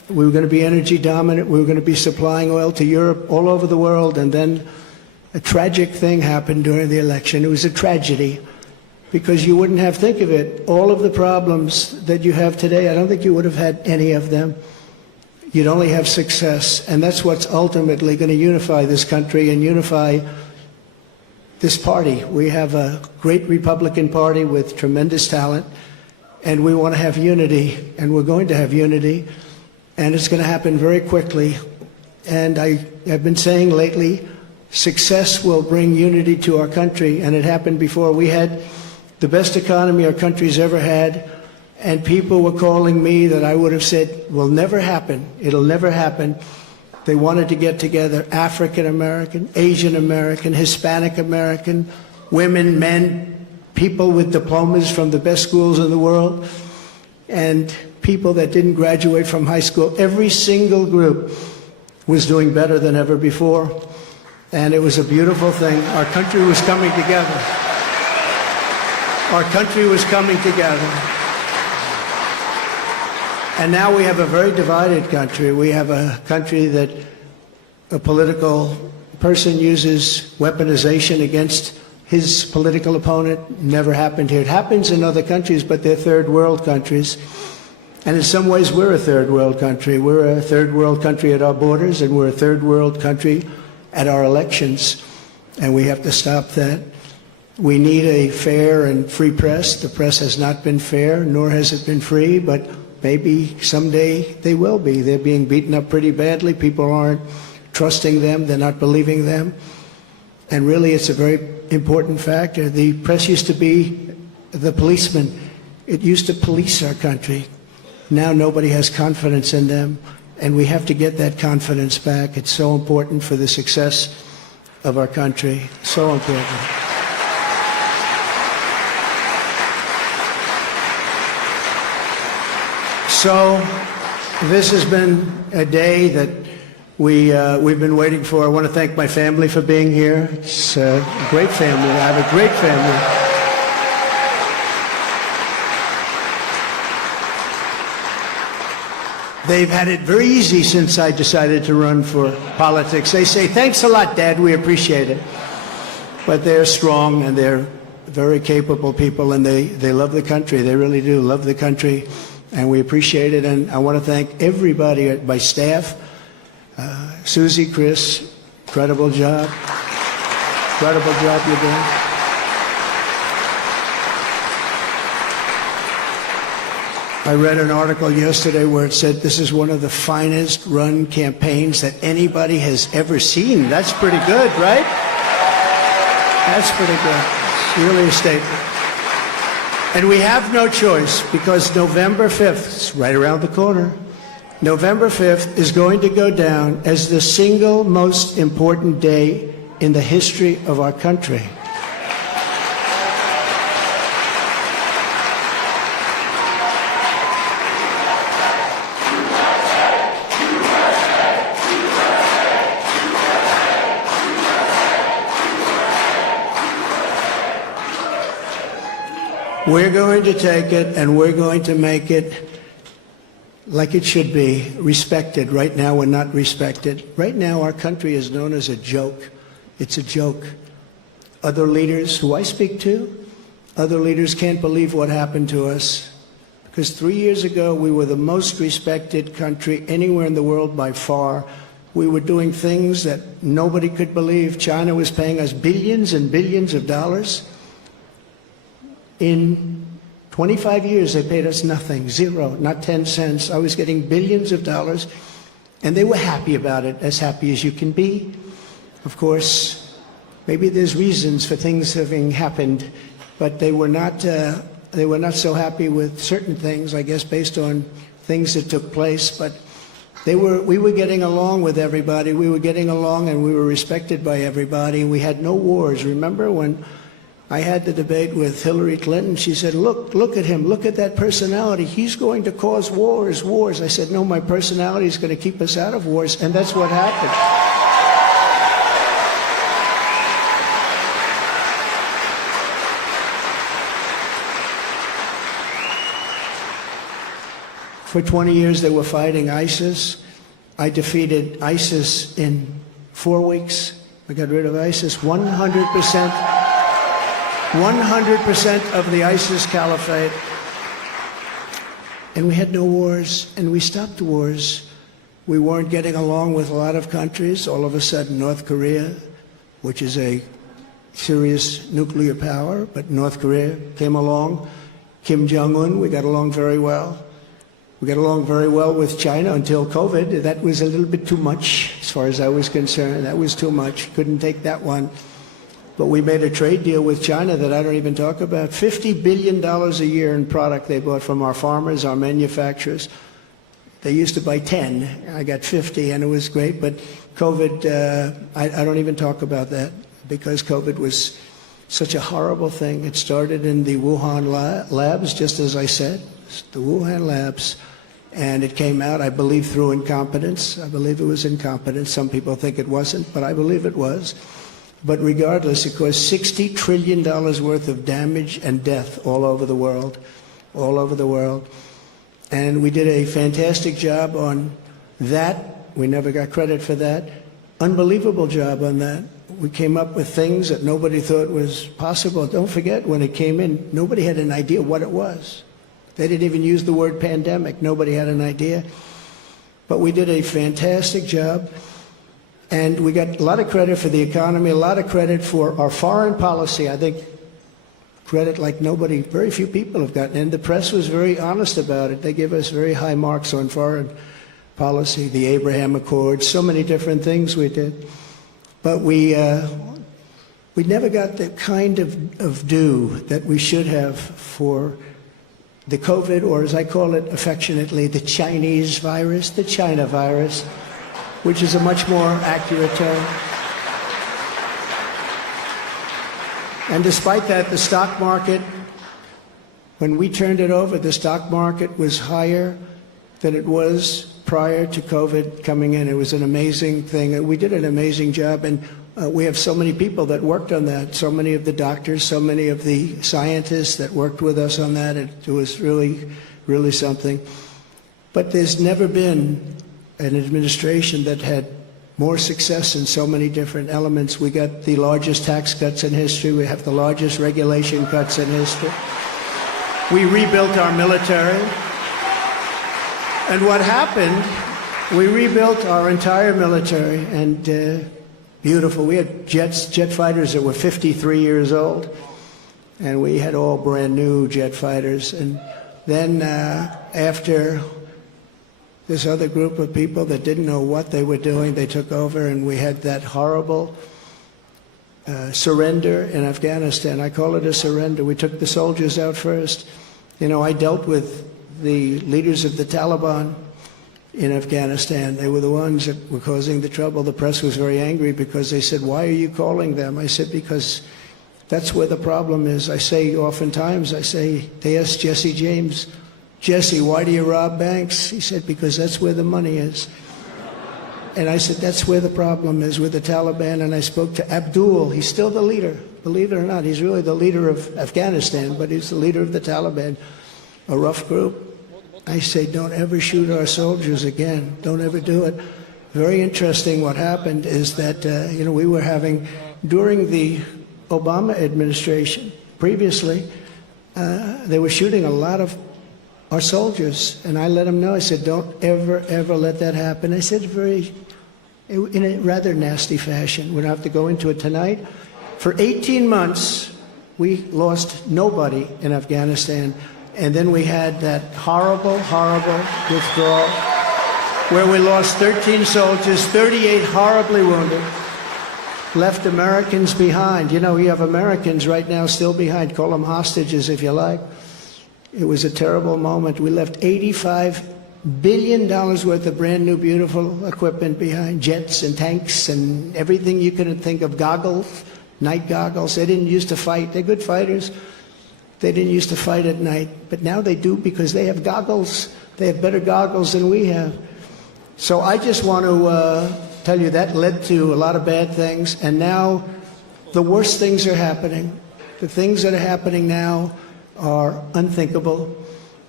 We were going to be energy dominant. We were going to be supplying oil to Europe, all over the world. And then a tragic thing happened during the election. It was a tragedy because you wouldn't have, think of it, all of the problems that you have today, I don't think you would have had any of them. You'd only have success. And that's what's ultimately going to unify this country and unify this party. We have a great Republican Party with tremendous talent, and we want to have unity, and we're going to have unity, and it's going to happen very quickly. And I have been saying lately, success will bring unity to our country, and it happened before. We had the best economy our country's ever had, and people were calling me that I would have said will never happen. It'll never happen. They wanted to get together, African American, Asian American, Hispanic American, women, men, people with diplomas from the best schools in the world, and people that didn't graduate from high school. Every single group was doing better than ever before, and it was a beautiful thing. Our country was coming together. Our country was coming together. And now we have a very divided country. We have a country that a political person uses weaponization against his political opponent. Never happened here. It happens in other countries, but they're third world countries. And in some ways, we're a third world country. We're a third world country at our borders, and we're a third world country at our elections. And we have to stop that. We need a fair and free press. The press has not been fair, nor has it been free, but maybe someday they will be. They're being beaten up pretty badly. People aren't trusting them. They're not believing them. And really, it's a very important factor. The press used to be the policeman. It used to police our country. Now nobody has confidence in them, and we have to get that confidence back. It's so important for the success of our country. So important. So this has been a day that we've been waiting for. I want to thank my family for being here. It's a great family. I have a great family. They've had it very easy since I decided to run for politics. They say, thanks a lot, Dad, we appreciate it. But they're strong, and they're very capable people, and they love the country. They really do love the country. And we appreciate it, and I want to thank everybody at my staff. Susie, Chris, incredible job. Incredible job you're doing. I read an article yesterday where it said this is one of the finest run campaigns that anybody has ever seen. That's pretty good, right? That's pretty good. It's really a statement. And we have no choice, because November 5th is right around the corner. November 5th is going to go down as the single most important day in the history of our country. We're going to take it, and we're going to make it like it should be, respected. Right now, we're not respected. Right now, our country is known as a joke. It's a joke. Other leaders who I speak to, other leaders can't believe what happened to us. Because 3 years ago, we were the most respected country anywhere in the world by far. We were doing things that nobody could believe. China was paying us billions and billions of dollars. In 25 years, they paid us nothing, zero, not 10 cents. I was getting billions of dollars, and they were happy about it, as happy as you can be. Of course, maybe there's reasons for things having happened, but they were not so happy with certain things, I guess, based on things that took place. But we were getting along with everybody. We were getting along, and we were respected by everybody. We had no wars. Remember when I had the debate with Hillary Clinton? She said, look at him, look at that personality. He's going to cause wars. I said, no, my personality is going to keep us out of wars, and that's what happened. For 20 years they were fighting ISIS. I defeated ISIS in 4 weeks. We got rid of ISIS. 100% of the ISIS caliphate. And we had no wars, and we stopped wars. We weren't getting along with a lot of countries. All of a sudden, North Korea, which is a serious nuclear power, but North Korea came along. Kim Jong-un, we got along very well. We got along very well with China until COVID. That was a little bit too much, as far as I was concerned. That was too much. Couldn't take that one. But we made a trade deal with China that I don't even talk about. $50 billion a year in product they bought from our farmers, our manufacturers. They used to buy 10. I got 50, and it was great. But COVID, I don't even talk about that, because COVID was such a horrible thing. It started in the Wuhan labs, just as I said, the Wuhan labs. And it came out, I believe, through incompetence. I believe it was incompetence. Some people think it wasn't, but I believe it was. But regardless, it caused $60 trillion worth of damage and death all over the world, all over the world. And we did a fantastic job on that. We never got credit for that. Unbelievable job on that. We came up with things that nobody thought was possible. Don't forget, when it came in, nobody had an idea what it was. They didn't even use the word pandemic. Nobody had an idea. But we did a fantastic job. And we got a lot of credit for the economy, a lot of credit for our foreign policy. I think credit like nobody, very few people have gotten. And the press was very honest about it. They give us very high marks on foreign policy, the Abraham Accords, so many different things we did. But we never got the kind of due that we should have for the COVID, or as I call it affectionately, the Chinese virus, the China virus, which is a much more accurate term. And despite that, the stock market, when we turned it over, the stock market was higher than it was prior to COVID coming in. It was an amazing thing. We did an amazing job, and we have so many people that worked on that, so many of the doctors, so many of the scientists that worked with us on that. It was really, really something. But there's never been an administration that had more success in so many different elements. We got the largest tax cuts in history. We have the largest regulation cuts in history. We rebuilt our military. And what happened, we rebuilt our entire military, and beautiful. We had jet fighters that were 53 years old, and we had all brand new jet fighters. And then after this other group of people that didn't know what they were doing, they took over, and we had that horrible surrender in Afghanistan. I call it a surrender. We took the soldiers out first. You know, I dealt with the leaders of the Taliban in Afghanistan. They were the ones that were causing the trouble. The press was very angry because they said, "Why are you calling them?" I said, "Because that's where the problem is." I say oftentimes, they asked Jesse James, "Jesse, why do you rob banks?" He said, "Because that's where the money is." And I said, that's where the problem is, with the Taliban. And I spoke to Abdul. He's still the leader. Believe it or not, he's really the leader of Afghanistan, but he's the leader of the Taliban, a rough group. I say, don't ever shoot our soldiers again. Don't ever do it. Very interesting what happened is that, we were having, during the Obama administration, previously, they were shooting a lot of our soldiers, and I let them know. I said, don't ever, ever let that happen. I said in a rather nasty fashion. We don't have to go into it tonight. For 18 months, we lost nobody in Afghanistan, and then we had that horrible, horrible withdrawal where we lost 13 soldiers, 38 horribly wounded, left Americans behind. You know, you have Americans right now still behind. Call them hostages if you like. It was a terrible moment. We left $85 billion worth of brand new, beautiful equipment behind, jets and tanks and everything you could think of, goggles, night goggles. They didn't used to fight. They're good fighters. They didn't used to fight at night, but now they do because they have goggles. They have better goggles than we have. So I just want to tell you that led to a lot of bad things, and now the worst things are happening. The things that are happening now are unthinkable.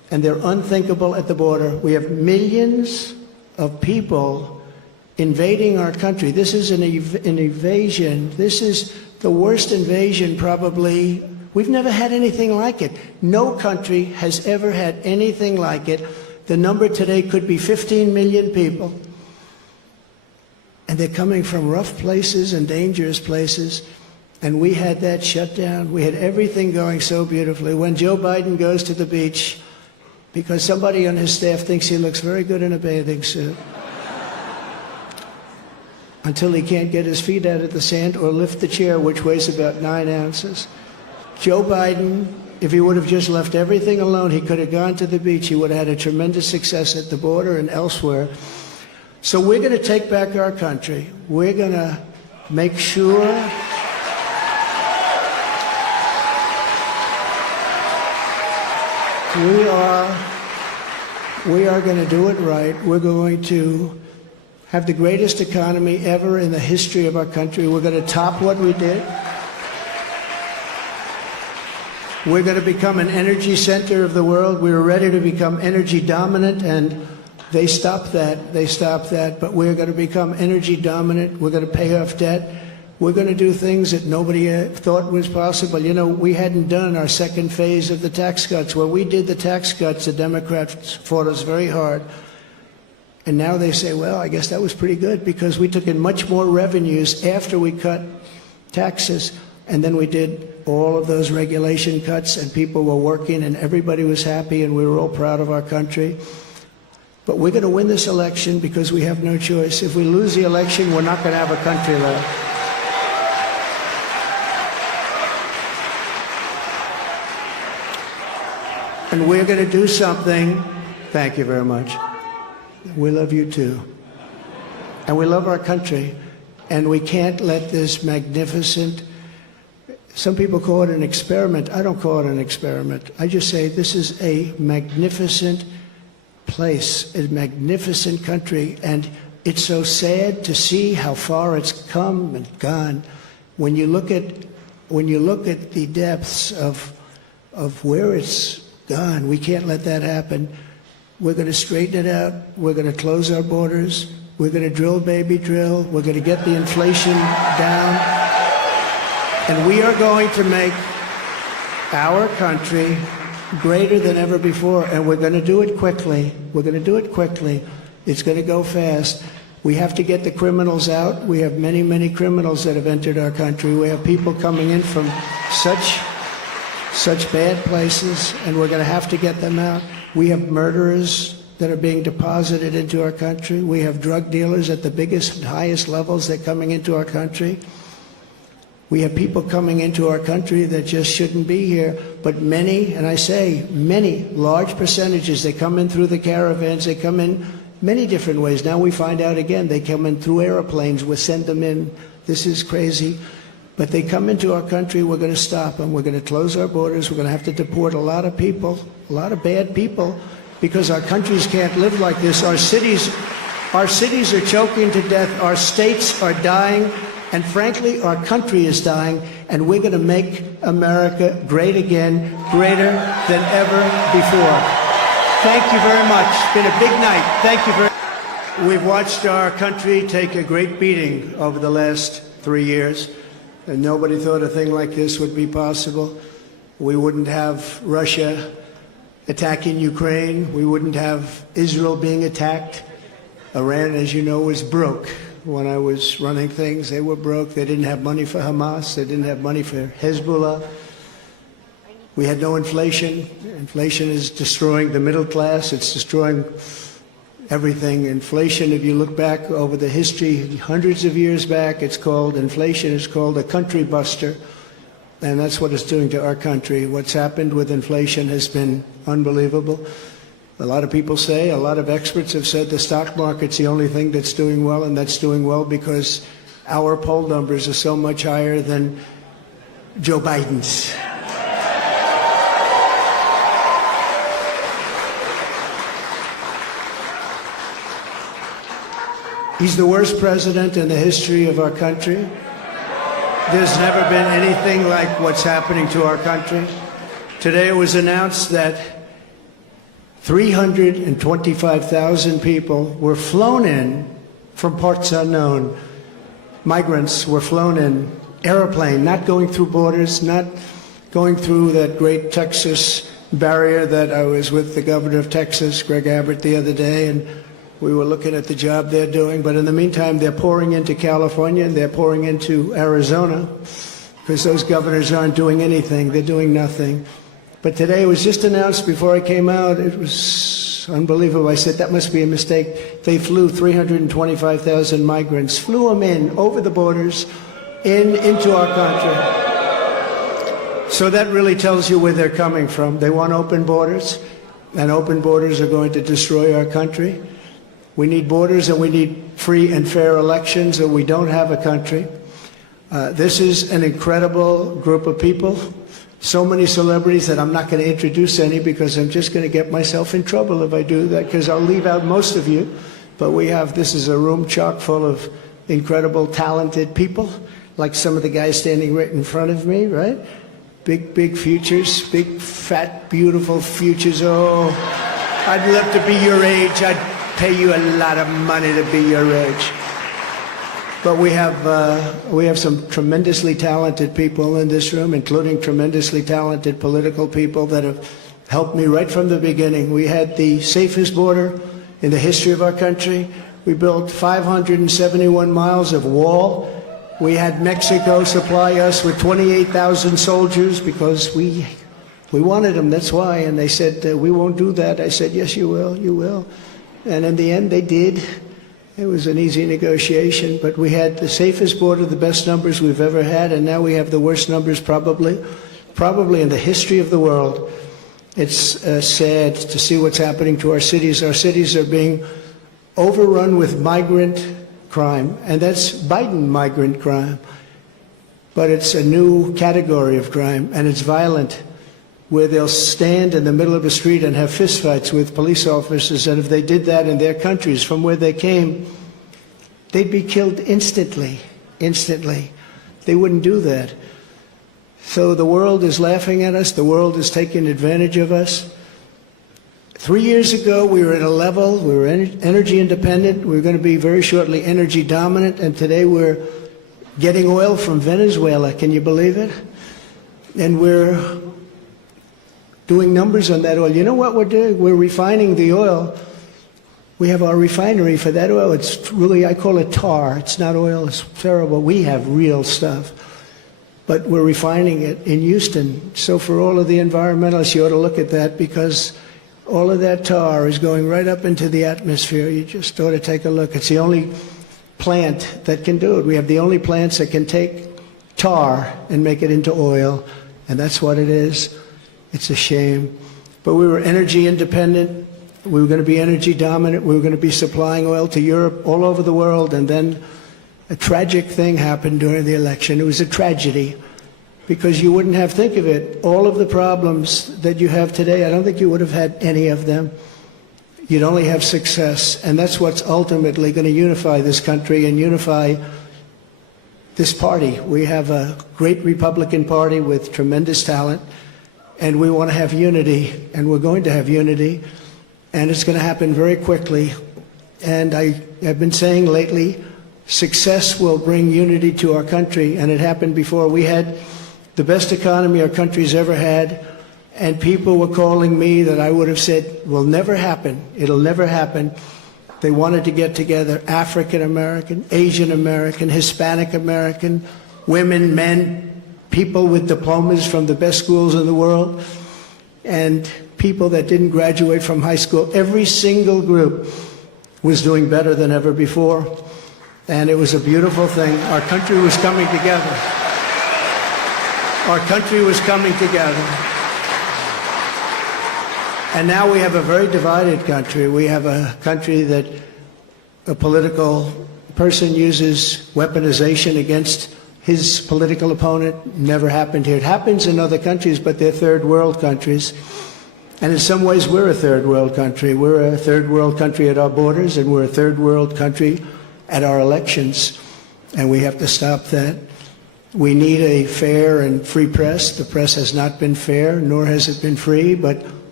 and they're unthinkable at the border. We have millions of people invading our country. This is an invasion. This is the worst invasion probably. We've never had anything like it. No country has ever had anything like it. The number today could be 15 million people. And they're coming from rough places and dangerous places. And we had that shut down. We had everything going so beautifully. When Joe Biden goes to the beach, because somebody on his staff thinks he looks very good in a bathing suit, until he can't get his feet out of the sand or lift the chair, which weighs about 9 ounces. Joe Biden, if he would have just left everything alone, he could have gone to the beach. He would have had a tremendous success at the border and elsewhere. So we're going to take back our country. We're going to make sure we are going to do it right. We're going to have the greatest economy ever in the history of our country. We're going to top what we did. We're going to become an energy center of the world. We were ready to become energy dominant, and they stopped that. They stopped that. But we're going to become energy dominant. We're going to pay off debt. We're going to do things that nobody thought was possible. You know, we hadn't done our second phase of the tax cuts. When we did the tax cuts, the Democrats fought us very hard. And now they say, well, I guess that was pretty good because we took in much more revenues after we cut taxes. And then we did all of those regulation cuts, and people were working, and everybody was happy, and we were all proud of our country. But we're going to win this election because we have no choice. If we lose the election, we're not going to have a country left. And we're going to do something. Thank you very much. We love you too. And we love our country. And we can't let this magnificent, some people call it an experiment. I don't call it an experiment. I just say this is a magnificent place, a magnificent country. And it's so sad to see how far it's come and gone. When you look at the depths of where it's gone, we can't let that happen. We're going to straighten it out. We're going to close our borders. We're going to drill, baby, drill. We're going to get the inflation down. And we are going to make our country greater than ever before. And we're going to do it quickly. We're going to do it quickly. It's going to go fast. We have to get the criminals out. We have many, many criminals that have entered our country. We have people coming in from such bad places, and we're going to have to get them out. We have murderers that are being deposited into our country. We have drug dealers at the biggest and highest levels. They're coming into our country. We have people coming into our country that just shouldn't be here. But many, and I say many, large percentages, they come in through the caravans. They come in many different ways. Now we find out again, they come in through airplanes. We send them in. This is crazy. But they come into our country, we're going to stop them. We're going to close our borders. We're going to have to deport a lot of people, a lot of bad people, because our countries can't live like this. Our cities are choking to death. Our states are dying. And frankly, our country is dying. And we're going to make America great again, greater than ever before. Thank you very much. It's been a big night. Thank you very much. We've watched our country take a great beating over the last 3 years. And nobody thought a thing like this would be possible. We wouldn't have Russia attacking Ukraine. We wouldn't have Israel being attacked. Iran, as you know, was broke. When I was running things, they were broke. They didn't have money for Hamas. They didn't have money for Hezbollah. We had no inflation. Inflation is destroying the middle class. It's destroying everything. Inflation, if you look back over the history, hundreds of years back, inflation is called a country buster. And that's what it's doing to our country. What's happened with inflation has been unbelievable. A lot of people say, a lot of experts have said the stock market's the only thing that's doing well, and that's doing well because our poll numbers are so much higher than Joe Biden's. He's the worst president in the history of our country. There's never been anything like what's happening to our country. Today it was announced that 325,000 people were flown in from parts unknown. Migrants were flown in airplane, not going through borders, not going through that great Texas barrier that I was with the governor of Texas, Greg Abbott, the other day, and we were looking at the job they're doing. But in the meantime, they're pouring into California, and they're pouring into Arizona, because those governors aren't doing anything. They're doing nothing. But today it was just announced before I came out. It was unbelievable. I said, that must be a mistake. They flew 325,000 migrants, flew them in over the borders, into our country. So that really tells you where they're coming from. They want open borders, and open borders are going to destroy our country. We need borders, and we need free and fair elections, or we don't have a country. This is an incredible group of people. So many celebrities that I'm not going to introduce any, because I'm just going to get myself in trouble if I do that, because I'll leave out most of you. But this is a room chock full of incredible, talented people, like some of the guys standing right in front of me, right? Big futures, big, fat, beautiful futures. Oh, I'd love to be your age. I'd pay you a lot of money to be your age. But we have some tremendously talented people in this room, including tremendously talented political people that have helped me right from the beginning. We had the safest border in the history of our country. We built 571 miles of wall. We had Mexico supply us with 28,000 soldiers because we wanted them, that's why. And they said, we won't do that. I said, yes, you will, you will. And in the end, they did. It was an easy negotiation, but we had the safest border, the best numbers we've ever had, and now we have the worst numbers probably in the history of the world. It's sad to see what's happening to our cities. Our cities are being overrun with migrant crime, and that's Biden migrant crime. But it's a new category of crime, and it's violent, where they'll stand in the middle of a street and have fistfights with police officers, and if they did that in their countries from where they came, they'd be killed instantly. They wouldn't do that. So the world is laughing at us. The world is taking advantage of us. 3 years ago, we were at a level, we were energy independent. We were going to be very shortly energy dominant, and today we're getting oil from Venezuela. Can you believe it? And we're doing numbers on that oil. You know what we're doing? We're refining the oil. We have our refinery for that oil. It's really, I call it tar. It's not oil. It's terrible. We have real stuff. But we're refining it in Houston. So for all of the environmentalists, you ought to look at that, because all of that tar is going right up into the atmosphere. You just ought to take a look. It's the only plant that can do it. We have the only plants that can take tar and make it into oil, and that's what it is. It's a shame. But we were energy independent. We were going to be energy dominant. We were going to be supplying oil to Europe, all over the world. And then a tragic thing happened during the election. It was a tragedy, because you wouldn't have, think of it, all of the problems that you have today, I don't think you would have had any of them. You'd only have success. And that's what's ultimately going to unify this country and unify this party. We have a great Republican Party with tremendous talent. And we want to have unity, and we're going to have unity, and it's going to happen very quickly. And I've been saying lately, success will bring unity to our country, and it happened before. We had the best economy our country's ever had, and people were calling me that I would have said will never happen. It'll never happen. They wanted to get together, African American, Asian American, Hispanic American, women, men, people with diplomas from the best schools in the world, and people that didn't graduate from high school. Every single group was doing better than ever before, and it was a beautiful thing. Our country was coming together. Our country was coming together. And now we have a very divided country. We have a country that a political person uses weaponization against his political opponent. Never happened here. It happens in other countries, but they're third world countries. And in some ways, we're a third world country. We're a third world country at our borders, and we're a third world country at our elections. And we have to stop that. We need a fair and free press. The press has not been fair, nor has it been free, but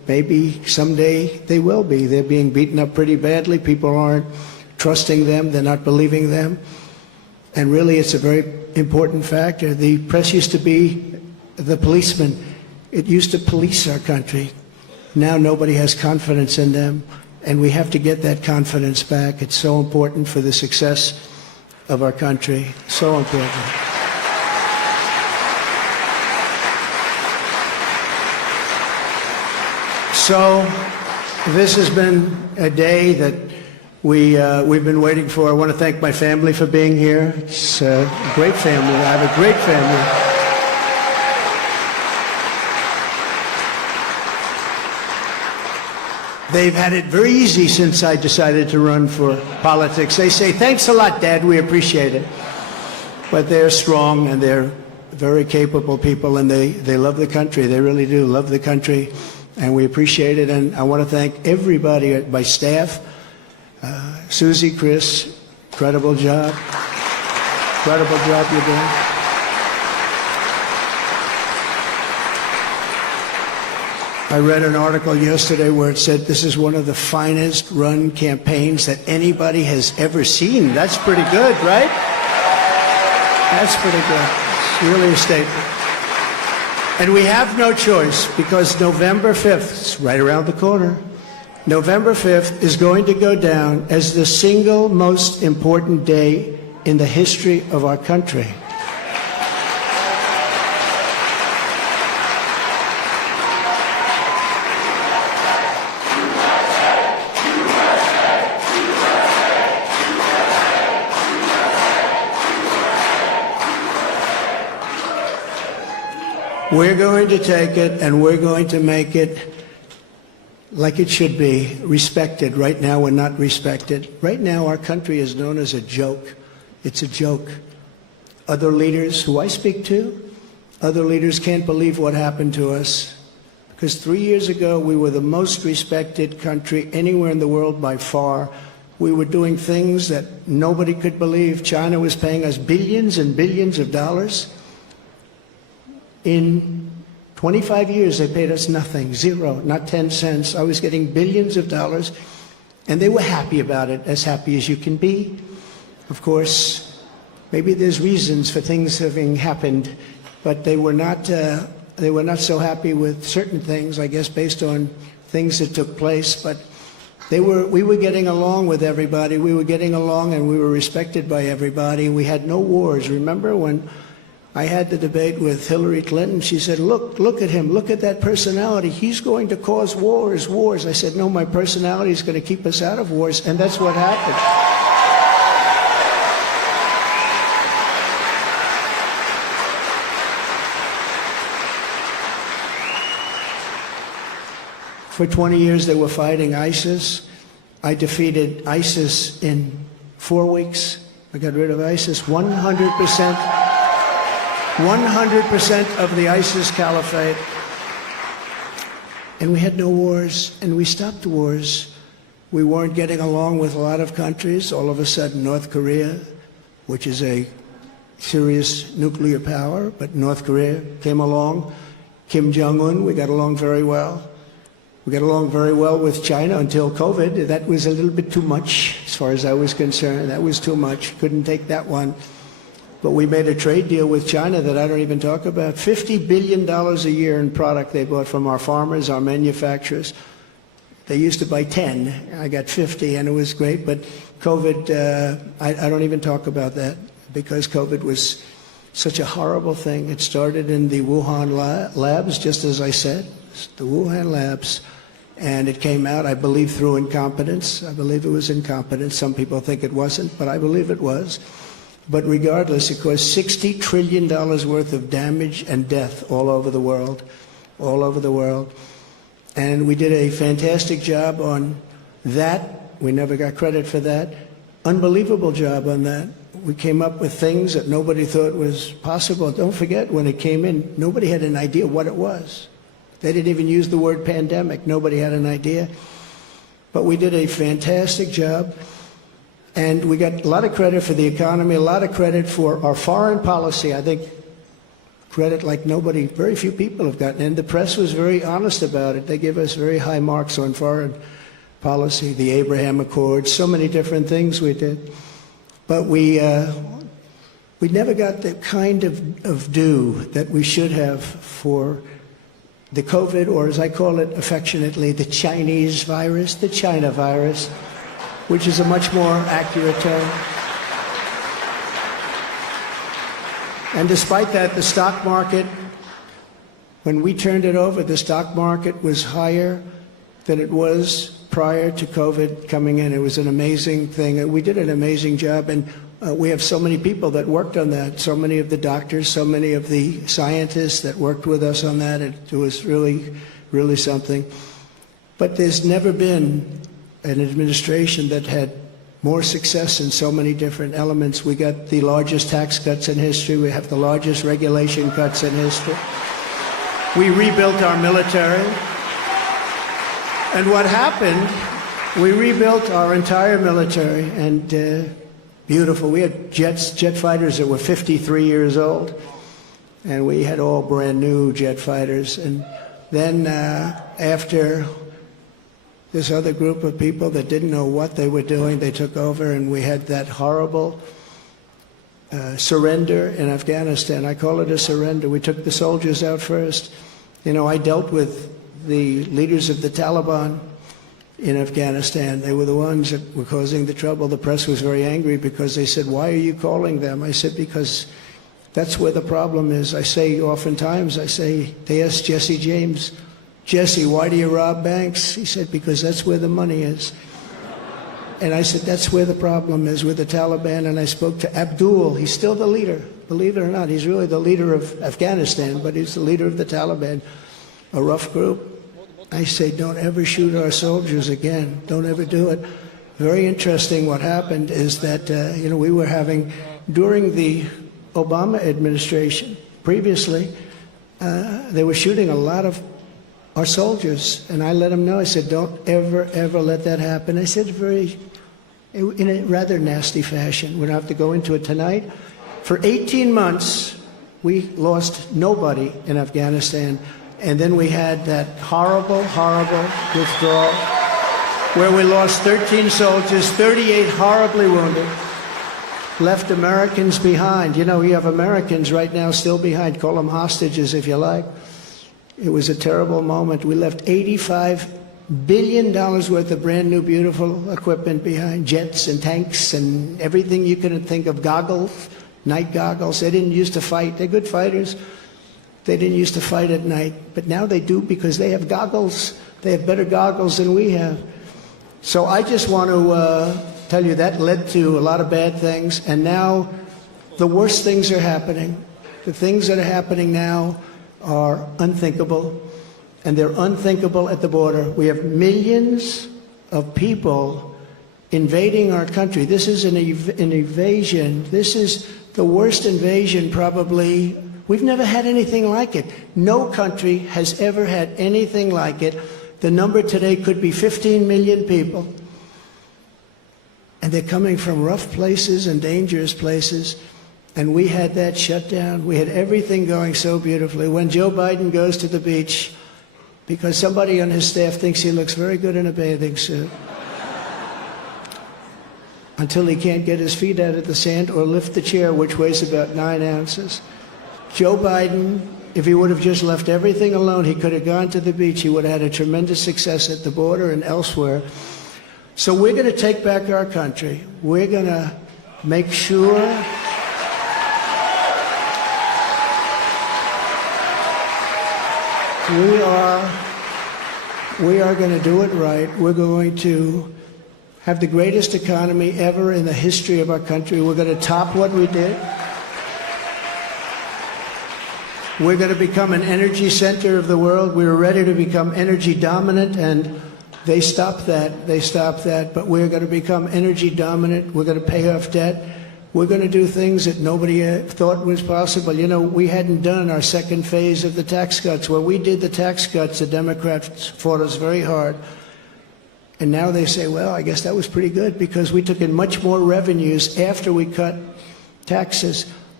maybe someday they will be. They're being beaten up pretty badly. People aren't trusting them. They're not believing them. And really, it's a very important factor. The press used to be the policeman. It used to police our country. Now nobody has confidence in them, and we have to get that confidence back. It's so important for the success of our country. So important. So this has been a day that we've been waiting for. I want to thank my family for being here. It's a great family. I have a great family. They've had it very easy since I decided to run for politics. They say, thanks a lot, Dad, we appreciate it. But they're strong and they're very capable people, and they love the country. They really do love the country, and we appreciate it. And I want to thank everybody, my staff, Susie, Chris, incredible job. Incredible job you're doing. I read an article yesterday where it said this is one of the finest run campaigns that anybody has ever seen. That's pretty good, right? That's pretty good. It's really a statement. And we have no choice, because November 5th, it's right around the corner, November 5th is going to go down as the single most important day in the history of our country. We're going to take it and we're going to make it like it should be, respected. Right now we're not respected. Right now our country is known as a joke. It's a joke. Other leaders who I speak to, other leaders can't believe what happened to us. Because 3 years ago we were the most respected country anywhere in the world by far. We were doing things that nobody could believe. China was paying us billions and billions of dollars. In 25 years, they paid us nothing, zero, not 10 cents. I was getting billions of dollars, and they were happy about it, as happy as you can be. Of course, maybe there's reasons for things having happened, but they were not so happy with certain things, I guess, based on things that took place. But we were getting along with everybody. We were getting along, and we were respected by everybody. We had no wars. Remember when I had the debate with Hillary Clinton? She said, look at him, look at that personality. He's going to cause wars. I said, no, my personality is going to keep us out of wars, and that's what happened. For 20 years they were fighting ISIS. I defeated ISIS in 4 weeks. I got rid of ISIS 100%. 100% of the ISIS caliphate. And we had no wars, and we stopped wars. We weren't getting along with a lot of countries. All of a sudden, North Korea, which is a serious nuclear power, but North Korea came along. Kim Jong-un, we got along very well. We got along very well with China until COVID. That was a little bit too much, as far as I was concerned. That was too much. Couldn't take that one. But we made a trade deal with China that I don't even talk about. $50 billion a year in product they bought from our farmers, our manufacturers. They used to buy 10. I got 50, and it was great. But COVID, I don't even talk about that, because COVID was such a horrible thing. It started in the Wuhan labs, just as I said, the Wuhan labs. And it came out, I believe, through incompetence. I believe it was incompetence. Some people think it wasn't, but I believe it was. But regardless, it caused $60 trillion worth of damage and death all over the world, all over the world. And we did a fantastic job on that. We never got credit for that. Unbelievable job on that. We came up with things that nobody thought was possible. Don't forget, when it came in, nobody had an idea what it was. They didn't even use the word pandemic. Nobody had an idea. But we did a fantastic job. And we got a lot of credit for the economy, a lot of credit for our foreign policy. I think credit like very few people have gotten. And the press was very honest about it. They gave us very high marks on foreign policy, the Abraham Accords, so many different things we did. But we never got the kind of due that we should have for the COVID, or as I call it affectionately, the Chinese virus, the China virus, which is a much more accurate term. And despite that, the stock market, when we turned it over, the stock market was higher than it was prior to COVID coming in. It was an amazing thing. We did an amazing job, and we have so many people that worked on that, so many of the doctors, so many of the scientists that worked with us on that. It was really, really something. But there's never been an administration that had more success in so many different elements. We got the largest tax cuts in history. We have the largest regulation cuts in history. We rebuilt our military. And what happened, we rebuilt our entire military, and beautiful. We had jet fighters that were 53 years old, and we had all brand new jet fighters. And then after this other group of people that didn't know what they were doing, they took over, and we had that horrible surrender in Afghanistan. I call it a surrender. We took the soldiers out first. You know, I dealt with the leaders of the Taliban in Afghanistan. They were the ones that were causing the trouble. The press was very angry because they said, "Why are you calling them?" I said, "Because that's where the problem is." I say oftentimes, they asked Jesse James, "Jesse, why do you rob banks?" He said, "Because that's where the money is." And I said, that's where the problem is, with the Taliban. And I spoke to Abdul. He's still the leader. Believe it or not, he's really the leader of Afghanistan, but he's the leader of the Taliban, a rough group. I say, don't ever shoot our soldiers again. Don't ever do it. Very interesting what happened is that, we were having, during the Obama administration, previously, they were shooting a lot of our soldiers. And I let them know, I said, don't ever, ever let that happen. I said in a rather nasty fashion. We don't have to go into it tonight. For 18 months, we lost nobody in Afghanistan. And then we had that horrible, horrible withdrawal where we lost 13 soldiers, 38 horribly wounded, left Americans behind. You know, we have Americans right now still behind. Call them hostages if you like. It was a terrible moment. We left $85 billion worth of brand new, beautiful equipment behind, jets and tanks and everything you can think of, goggles, night goggles. They didn't used to fight. They're good fighters. They didn't used to fight at night, but now they do because they have goggles. They have better goggles than we have. So I just want to tell you that led to a lot of bad things, and now the worst things are happening. The things that are happening now are unthinkable, and they're unthinkable at the border. We have millions of people invading our country. This is an invasion. This is the worst invasion probably. We've never had anything like it. No country has ever had anything like it. The number today could be 15 million people. And they're coming from rough places and dangerous places. And we had that shut down. We had everything going so beautifully. When Joe Biden goes to the beach, because somebody on his staff thinks he looks very good in a bathing suit, until he can't get his feet out of the sand or lift the chair, which weighs about 9 ounces. Joe Biden, if he would have just left everything alone, he could have gone to the beach. He would have had a tremendous success at the border and elsewhere. So we're going to take back our country. We're going to make sure we are going to do it right. We're going to have the greatest economy ever in the history of our country. We're going to top what we did. We're going to become an energy center of the world. We were ready to become energy dominant, and they stopped that. They stopped that. But we're going to become energy dominant. We're going to pay off debt. We're going to do things that nobody thought was possible. You know, we hadn't done our second phase of the tax cuts. When we did the tax cuts, the Democrats fought us very hard. And now they say, well, I guess that was pretty good because we took in much more revenues after we cut taxes.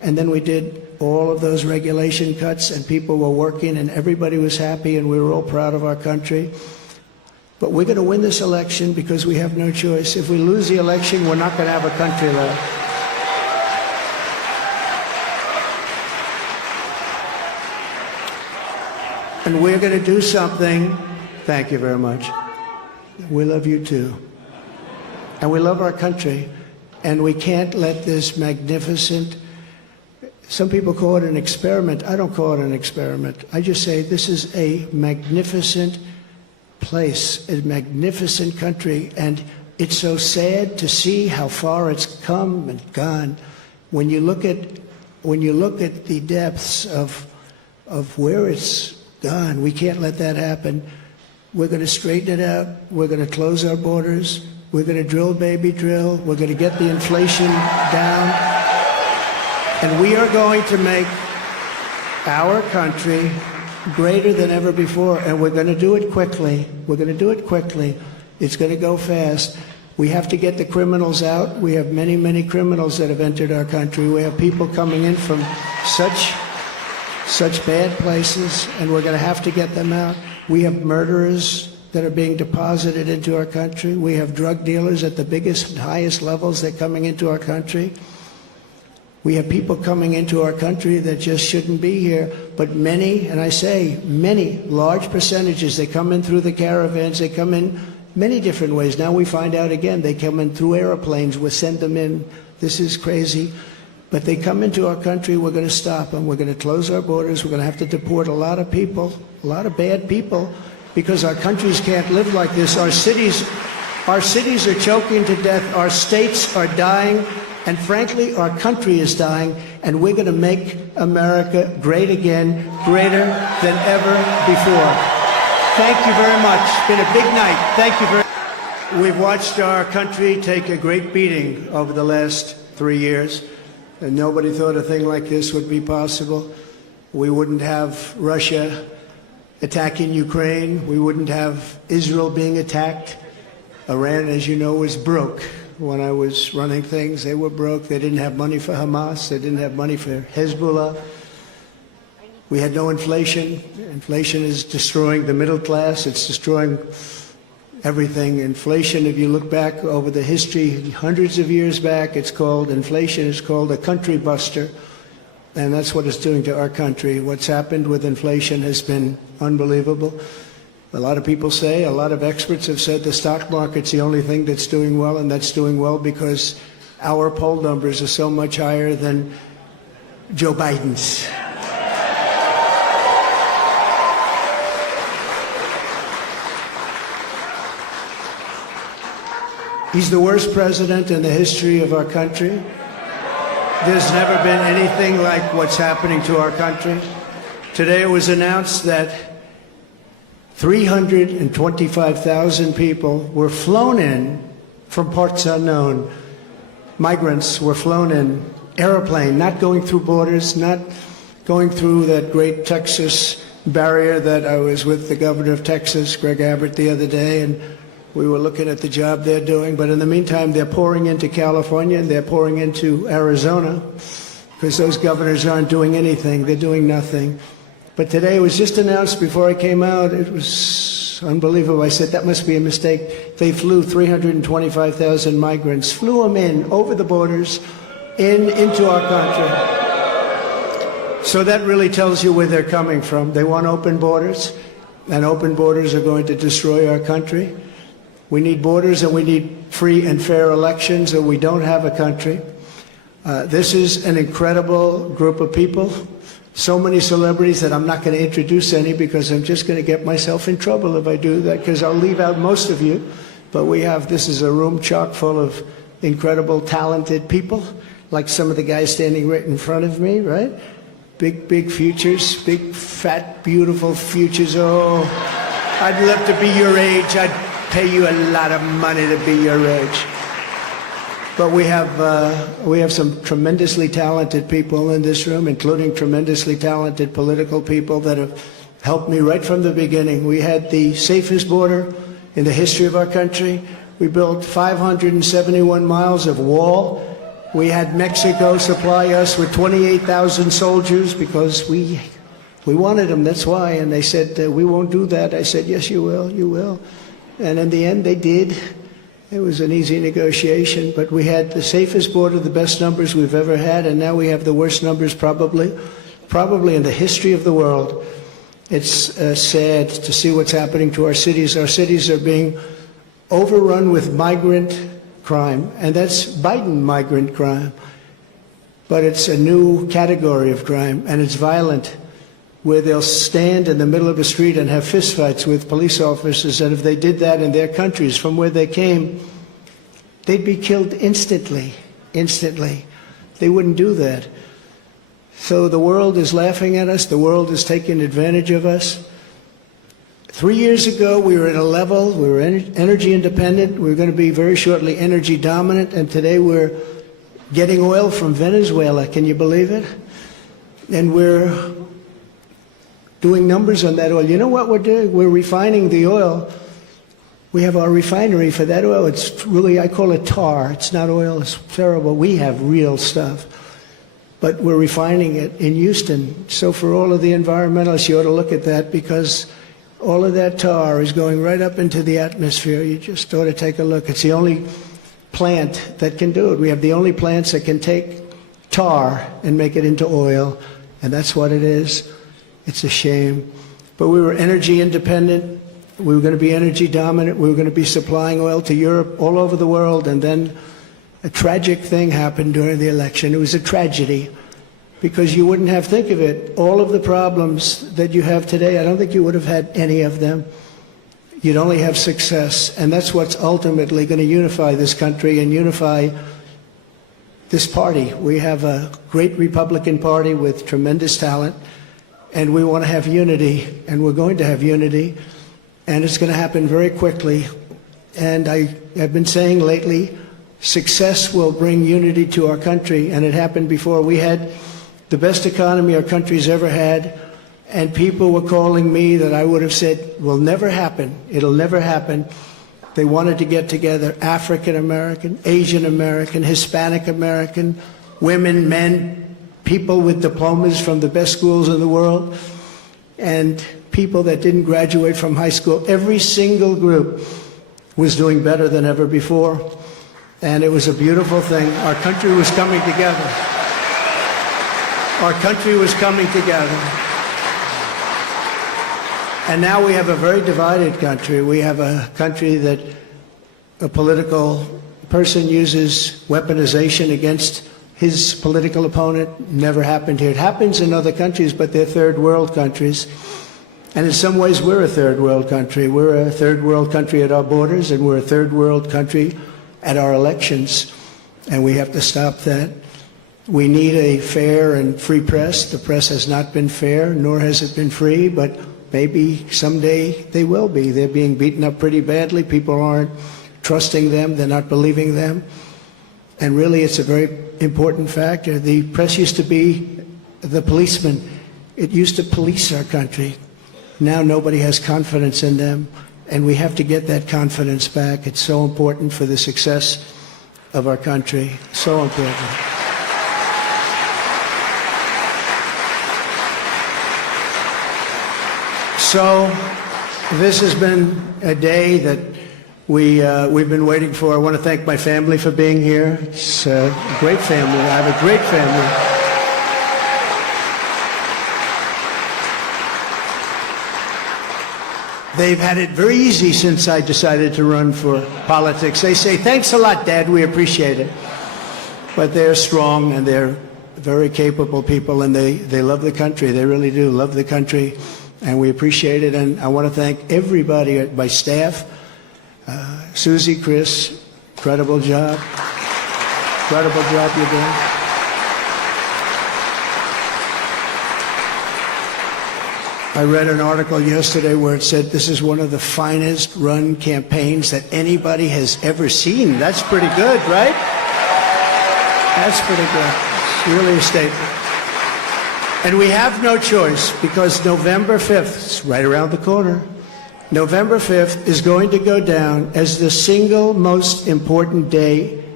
And then we did all of those regulation cuts, and people were working, and everybody was happy, and we were all proud of our country. But we're going to win this election because we have no choice. If we lose the election, we're not going to have a country left. And we're going to do something. Thank you very much. We love you too. And we love our country. And we can't let this magnificent, some people call it an experiment. I don't call it an experiment. I just say this is a magnificent place, a magnificent country. And it's so sad to see how far it's come and gone. When you look at the depths of where it's gone, we can't let that happen. We're going to straighten it out. We're going to close our borders. We're going to drill, baby, drill. We're going to get the inflation down. And we are going to make our country greater than ever before. And we're going to do it quickly. We're going to do it quickly. It's going to go fast. We have to get the criminals out. We have many, many criminals that have entered our country. We have people coming in from such bad places, and we're going to have to get them out. We have murderers that are being deposited into our country. We have drug dealers at the biggest and highest levels that are coming into our country. We have people coming into our country that just shouldn't be here. But many, and I say many, large percentages, they come in through the caravans. They come in many different ways. Now we find out again, they come in through airplanes. We send them in. This is crazy. But they come into our country, we're going to stop them. We're going to close our borders. We're going to have to deport a lot of people, a lot of bad people, because our countries can't live like this. Our cities are choking to death. Our states are dying. And frankly, our country is dying. And we're going to make America great again, greater than ever before. Thank you very much. It's been a big night. Thank you very much. We've watched our country take a great beating over the last 3 years. And nobody thought a thing like this would be possible. We wouldn't have Russia attacking Ukraine. We wouldn't have Israel being attacked. Iran, as you know, was broke. When I was running things, they were broke. They didn't have money for Hamas. They didn't have money for Hezbollah. We had no inflation. Inflation is destroying the middle class. It's destroying everything. Inflation, if you look back over the history, hundreds of years back, inflation is called a country buster. And that's what it's doing to our country. What's happened with inflation has been unbelievable. A lot of people say, a lot of experts have said the stock market's the only thing that's doing well, and that's doing well because our poll numbers are so much higher than Joe Biden's. He's the worst president in the history of our country. There's never been anything like what's happening to our country. Today it was announced that 325,000 people were flown in from parts unknown. Migrants were flown in, airplane, not going through borders, not going through that great Texas barrier that I was with the governor of Texas, Greg Abbott, the other day, and we were looking at the job they're doing. But in the meantime, they're pouring into California and they're pouring into Arizona because those governors aren't doing anything. They're doing nothing. But today it was just announced before I came out. It was unbelievable. I said, that must be a mistake. They flew 325,000 migrants, flew them in over the borders into our country. So that really tells you where they're coming from. They want open borders, and open borders are going to destroy our country. We need borders and we need free and fair elections, or we don't have a country. This is an incredible group of people. So many celebrities that I'm not going to introduce any because I'm just going to get myself in trouble if I do that, because I'll leave out most of you. But this is a room chock full of incredible, talented people, like some of the guys standing right in front of me, right? Big, big futures, big, fat, beautiful futures. Oh, I'd love to be your age. I'd pay you a lot of money to be your age. But we have some tremendously talented people in this room, including tremendously talented political people that have helped me right from the beginning. We had the safest border in the history of our country. We built 571 miles of wall. We had Mexico supply us with 28,000 soldiers because we wanted them, that's why. And they said, we won't do that. I said, yes, you will, you will. And in the end, they did. It was an easy negotiation, but we had the safest border, the best numbers we've ever had, and now we have the worst numbers probably in the history of the world. It's sad to see what's happening to our cities. Our cities are being overrun with migrant crime, and that's Biden migrant crime. But it's a new category of crime, and it's violent, where they'll stand in the middle of the street and have fistfights with police officers, and if they did that in their countries from where they came, they'd be killed instantly. They wouldn't do that. So the world is laughing at us. The world is taking advantage of us. 3 years ago, we were at a level, we were energy independent. We were going to be very shortly energy dominant, and today we're getting oil from Venezuela. Can you believe it? And we're doing numbers on that oil. You know what we're doing? We're refining the oil. We have our refinery for that oil. It's really, I call it tar. It's not oil. It's terrible. We have real stuff. But we're refining it in Houston. So for all of the environmentalists, you ought to look at that, because all of that tar is going right up into the atmosphere. You just ought to take a look. It's the only plant that can do it. We have the only plants that can take tar and make it into oil, and that's what it is. It's a shame. But we were energy independent. We were going to be energy dominant. We were going to be supplying oil to Europe, all over the world. And then a tragic thing happened during the election. It was a tragedy, because you wouldn't have, think of it, all of the problems that you have today, I don't think you would have had any of them. You'd only have success. And that's what's ultimately going to unify this country and unify this party. We have a great Republican Party with tremendous talent. And we want to have unity, and we're going to have unity, and it's going to happen very quickly. And I have been saying lately, success will bring unity to our country, and it happened before. We had the best economy our country's ever had, and people were calling me that I would have said will never happen. It'll never happen. They wanted to get together, African American, Asian American, Hispanic American, women, men, people with diplomas from the best schools in the world, and people that didn't graduate from high school. Every single group was doing better than ever before, and it was a beautiful thing. Our country was coming together. Our country was coming together. And now we have a very divided country. We have a country that a political person uses weaponization against his political opponent. Never happened here. It happens in other countries, but they're third world countries. And in some ways, we're a third world country. We're a third world country at our borders, and we're a third world country at our elections. And we have to stop that. We need a fair and free press. The press has not been fair, nor has it been free, but maybe someday they will be. They're being beaten up pretty badly. People aren't trusting them. They're not believing them. And really, it's a very important factor. The press used to be the policeman. It used to police our country. Now nobody has confidence in them, and we have to get that confidence back. It's so important for the success of our country. So important. So this has been a day that we've been waiting for. I want to thank my family for being here. It's a great family. I have a great family. They've had it very easy since I decided to run for politics. They say, thanks a lot, Dad, we appreciate it. But they're strong, and they're very capable people, and they love the country. They really do love the country, and we appreciate it. And I want to thank everybody at my staff. Susie, Chris, incredible job. Incredible job you're doing. I read an article yesterday where it said this is one of the finest run campaigns that anybody has ever seen. That's pretty good, right? That's pretty good. It's really a statement. And we have no choice, because November 5th is right around the corner. November 5th is going to go down as the single most important day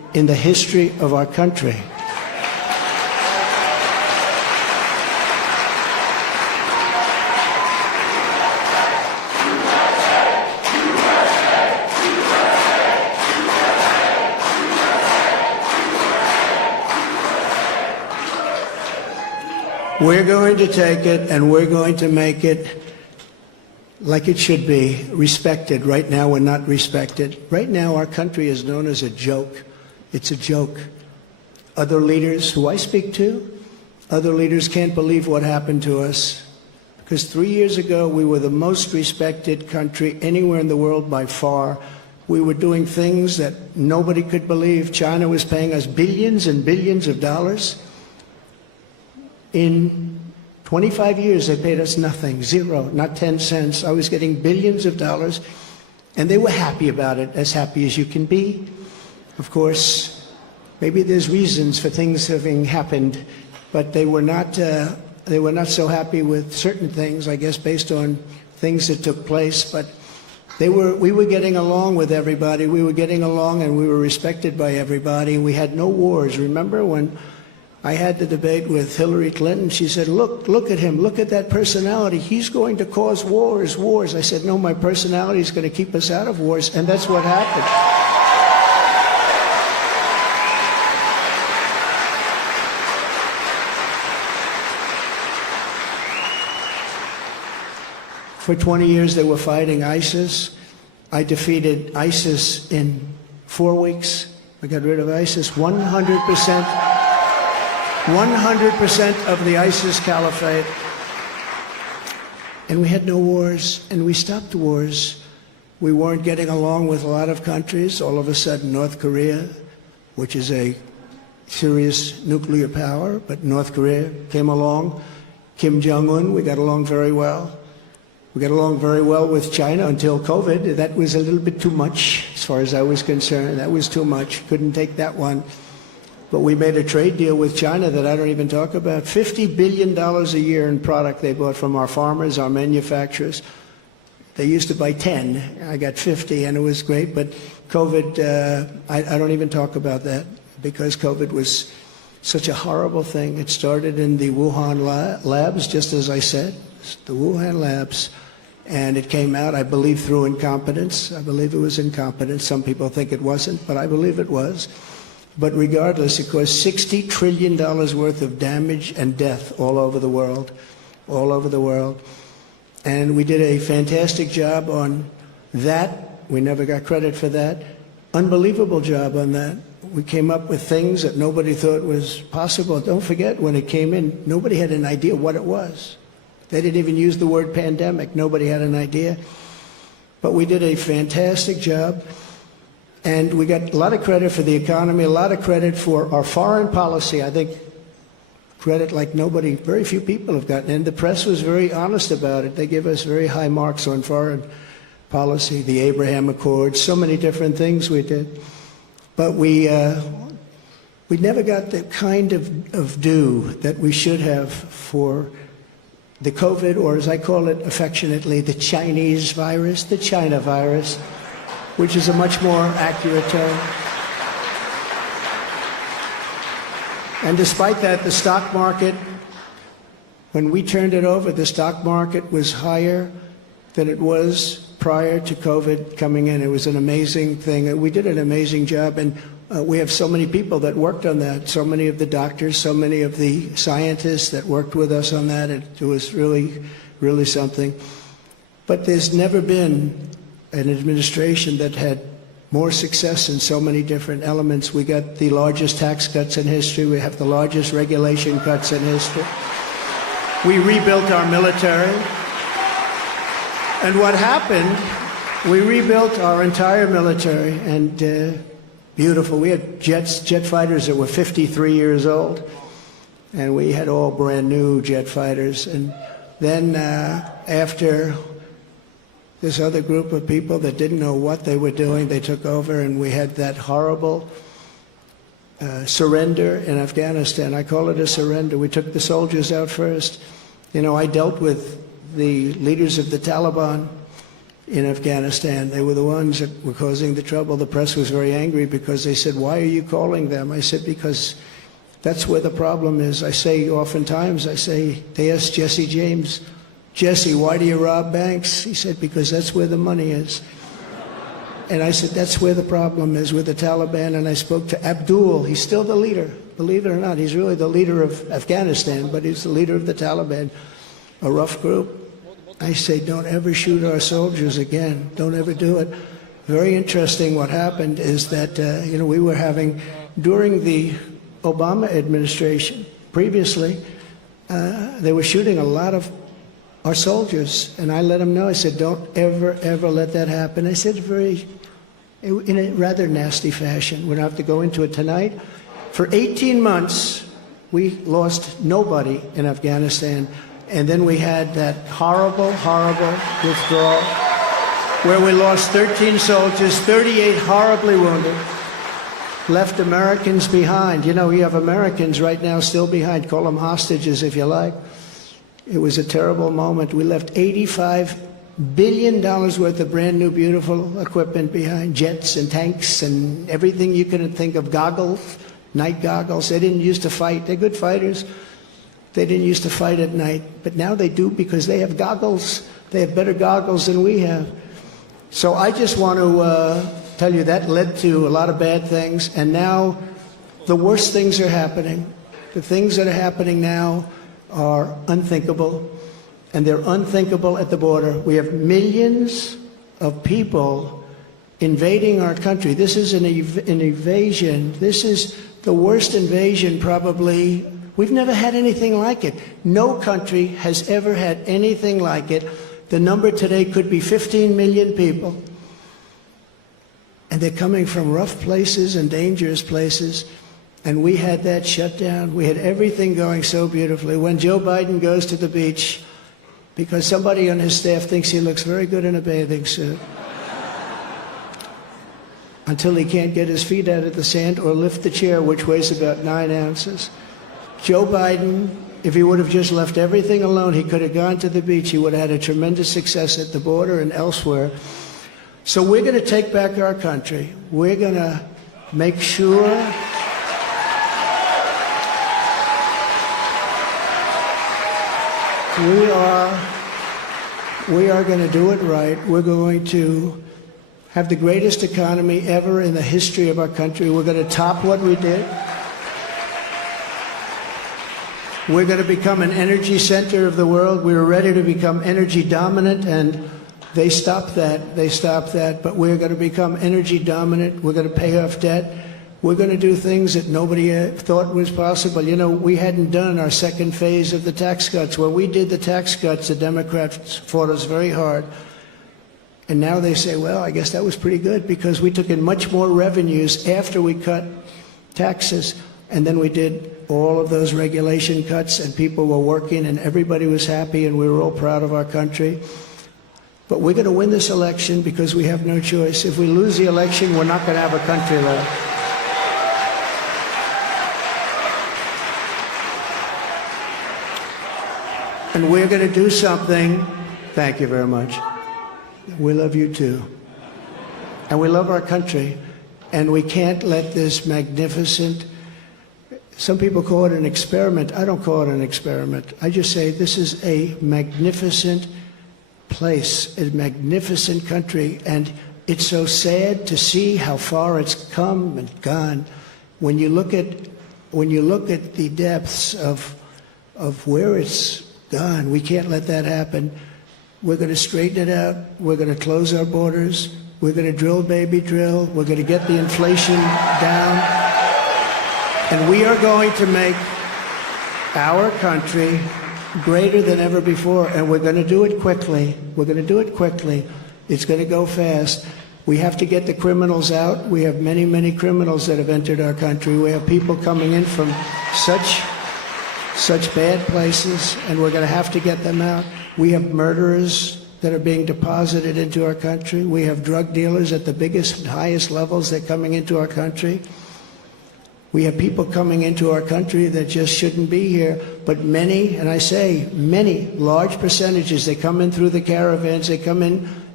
in the history of our country. We're going to take it and we're going to make it like it should be, respected. Right now we're not respected. Right now our country is known as a joke. It's a joke. Other leaders who I speak to, other leaders can't believe what happened to us. Because 3 years ago we were the most respected country anywhere in the world by far. We were doing things that nobody could believe. China was paying us billions and billions of dollars. In 25 years, they paid us nothing, zero, not 10 cents. I was getting billions of dollars, and they were happy about it, as happy as you can be. Of course, maybe there's reasons for things having happened, but they were not so happy with certain things, I guess, based on things that took place. But we were getting along with everybody. We were getting along, and we were respected by everybody. We had no wars. Remember when I had the debate with Hillary Clinton? She said, look at him, look at that personality. He's going to cause wars. I said, no, my personality is going to keep us out of wars, and that's what happened. For 20 years they were fighting ISIS. I defeated ISIS in 4 weeks. I got rid of ISIS 100%. 100% of the ISIS caliphate. And we had no wars, and we stopped wars. We weren't getting along with a lot of countries. All of a sudden, North Korea, which is a serious nuclear power, but North Korea came along. Kim Jong-un, we got along very well. We got along very well with China until COVID. That was a little bit too much, as far as I was concerned. That was too much. Couldn't take that one. But we made a trade deal with China that I don't even talk about. $50 billion a year in product they bought from our farmers, our manufacturers. They used to buy 10. I got 50, and it was great. But COVID, I don't even talk about that, because COVID was such a horrible thing. It started in the Wuhan labs, just as I said, the Wuhan labs. And it came out, I believe, through incompetence. I believe it was incompetence. Some people think it wasn't, but I believe it was. But regardless, it caused $60 trillion worth of damage and death all over the world, all over the world. And we did a fantastic job on that. We never got credit for that. Unbelievable job on that. We came up with things that nobody thought was possible. Don't forget, when it came in, nobody had an idea what it was. They didn't even use the word pandemic. Nobody had an idea. But we did a fantastic job. And we got a lot of credit for the economy, a lot of credit for our foreign policy. I think credit like nobody, very few people have gotten. And the press was very honest about it. They give us very high marks on foreign policy, the Abraham Accords, so many different things we did. But we never got the kind of due that we should have for the COVID, or as I call it affectionately, the Chinese virus, the China virus, which is a much more accurate term. And despite that, the stock market, when we turned it over, the stock market was higher than it was prior to COVID coming in. It was an amazing thing. We did an amazing job, and we have so many people that worked on that, so many of the doctors, so many of the scientists that worked with us on that. It was really, really something. But there's never been an administration that had more success in so many different elements. We got the largest tax cuts in history. We have the largest regulation cuts in history. We rebuilt our military. And what happened, we rebuilt our entire military, and beautiful. We had jet fighters that were 53 years old, and we had all brand new jet fighters. And then after this other group of people that didn't know what they were doing, they took over, and we had that horrible surrender in Afghanistan. I call it a surrender. We took the soldiers out first. You know, I dealt with the leaders of the Taliban in Afghanistan. They were the ones that were causing the trouble. The press was very angry because they said, why are you calling them? I said, because that's where the problem is. I say oftentimes, they asked Jesse James, Jesse, why do you rob banks? He said, because that's where the money is. And I said, that's where the problem is with the Taliban. And I spoke to Abdul. He's still the leader. Believe it or not, he's really the leader of Afghanistan, but he's the leader of the Taliban, a rough group. I say, don't ever shoot our soldiers again. Don't ever do it. Very interesting what happened is that, we were having, during the Obama administration, previously, they were shooting a lot of our soldiers. And I let them know, I said, don't ever, ever let that happen. I said in a rather nasty fashion. We don't have to go into it tonight. For 18 months, we lost nobody in Afghanistan. And then we had that horrible, horrible withdrawal where we lost 13 soldiers, 38 horribly wounded, left Americans behind. You know, we have Americans right now still behind. Call them hostages if you like. It was a terrible moment. We left $85 billion worth of brand new, beautiful equipment behind, jets and tanks and everything you can think of, goggles, night goggles. They didn't used to fight. They're good fighters. They didn't used to fight at night, but now they do because they have goggles. They have better goggles than we have. So I just want to tell you that led to a lot of bad things, and now the worst things are happening. The things that are happening now are unthinkable, and they're unthinkable at the border. We have millions of people invading our country. This is an invasion. This is the worst invasion probably. We've never had anything like it. No country has ever had anything like it. The number today could be 15 million people. And they're coming from rough places and dangerous places. And we had that shut down. We had everything going so beautifully. When Joe Biden goes to the beach, because somebody on his staff thinks he looks very good in a bathing suit, until he can't get his feet out of the sand or lift the chair, which weighs about 9 ounces. Joe Biden, if he would have just left everything alone, he could have gone to the beach. He would have had a tremendous success at the border and elsewhere. So we're going to take back our country. We're going to make sure we are going to do it right. We're going to have the greatest economy ever in the history of our country. We're going to top what we did. We're going to become an energy center of the world. We were ready to become energy dominant, and they stopped that. They stopped that. But we're going to become energy dominant. We're going to pay off debt. We're going to do things that nobody thought was possible. You know, we hadn't done our second phase of the tax cuts. When we did the tax cuts, the Democrats fought us very hard. And now they say, well, I guess that was pretty good because we took in much more revenues after we cut taxes. And then we did all of those regulation cuts, and people were working, and everybody was happy, and we were all proud of our country. But we're going to win this election because we have no choice. If we lose the election, we're not going to have a country left. And we're going to do something. Thank you very much. We love you too. And we love our country. And we can't let this magnificent, some people call it an experiment. I don't call it an experiment. I just say this is a magnificent place, a magnificent country. And it's so sad to see how far it's come and gone. When you look at the depths of where it's gone, we can't let that happen. We're going to straighten it out. We're going to close our borders. We're going to drill, baby, drill. We're going to get the inflation down. And we are going to make our country greater than ever before. And we're going to do it quickly. We're going to do it quickly. It's going to go fast. We have to get the criminals out. We have many, many criminals that have entered our country. We have people coming in from such bad places, and we're going to have to get them out. We have murderers that are being deposited into our country. We have drug dealers at the biggest and highest levels. They're coming into our country. We have people coming into our country that just shouldn't be here. But many, and I say many, large percentages, they come in through the caravans. They come in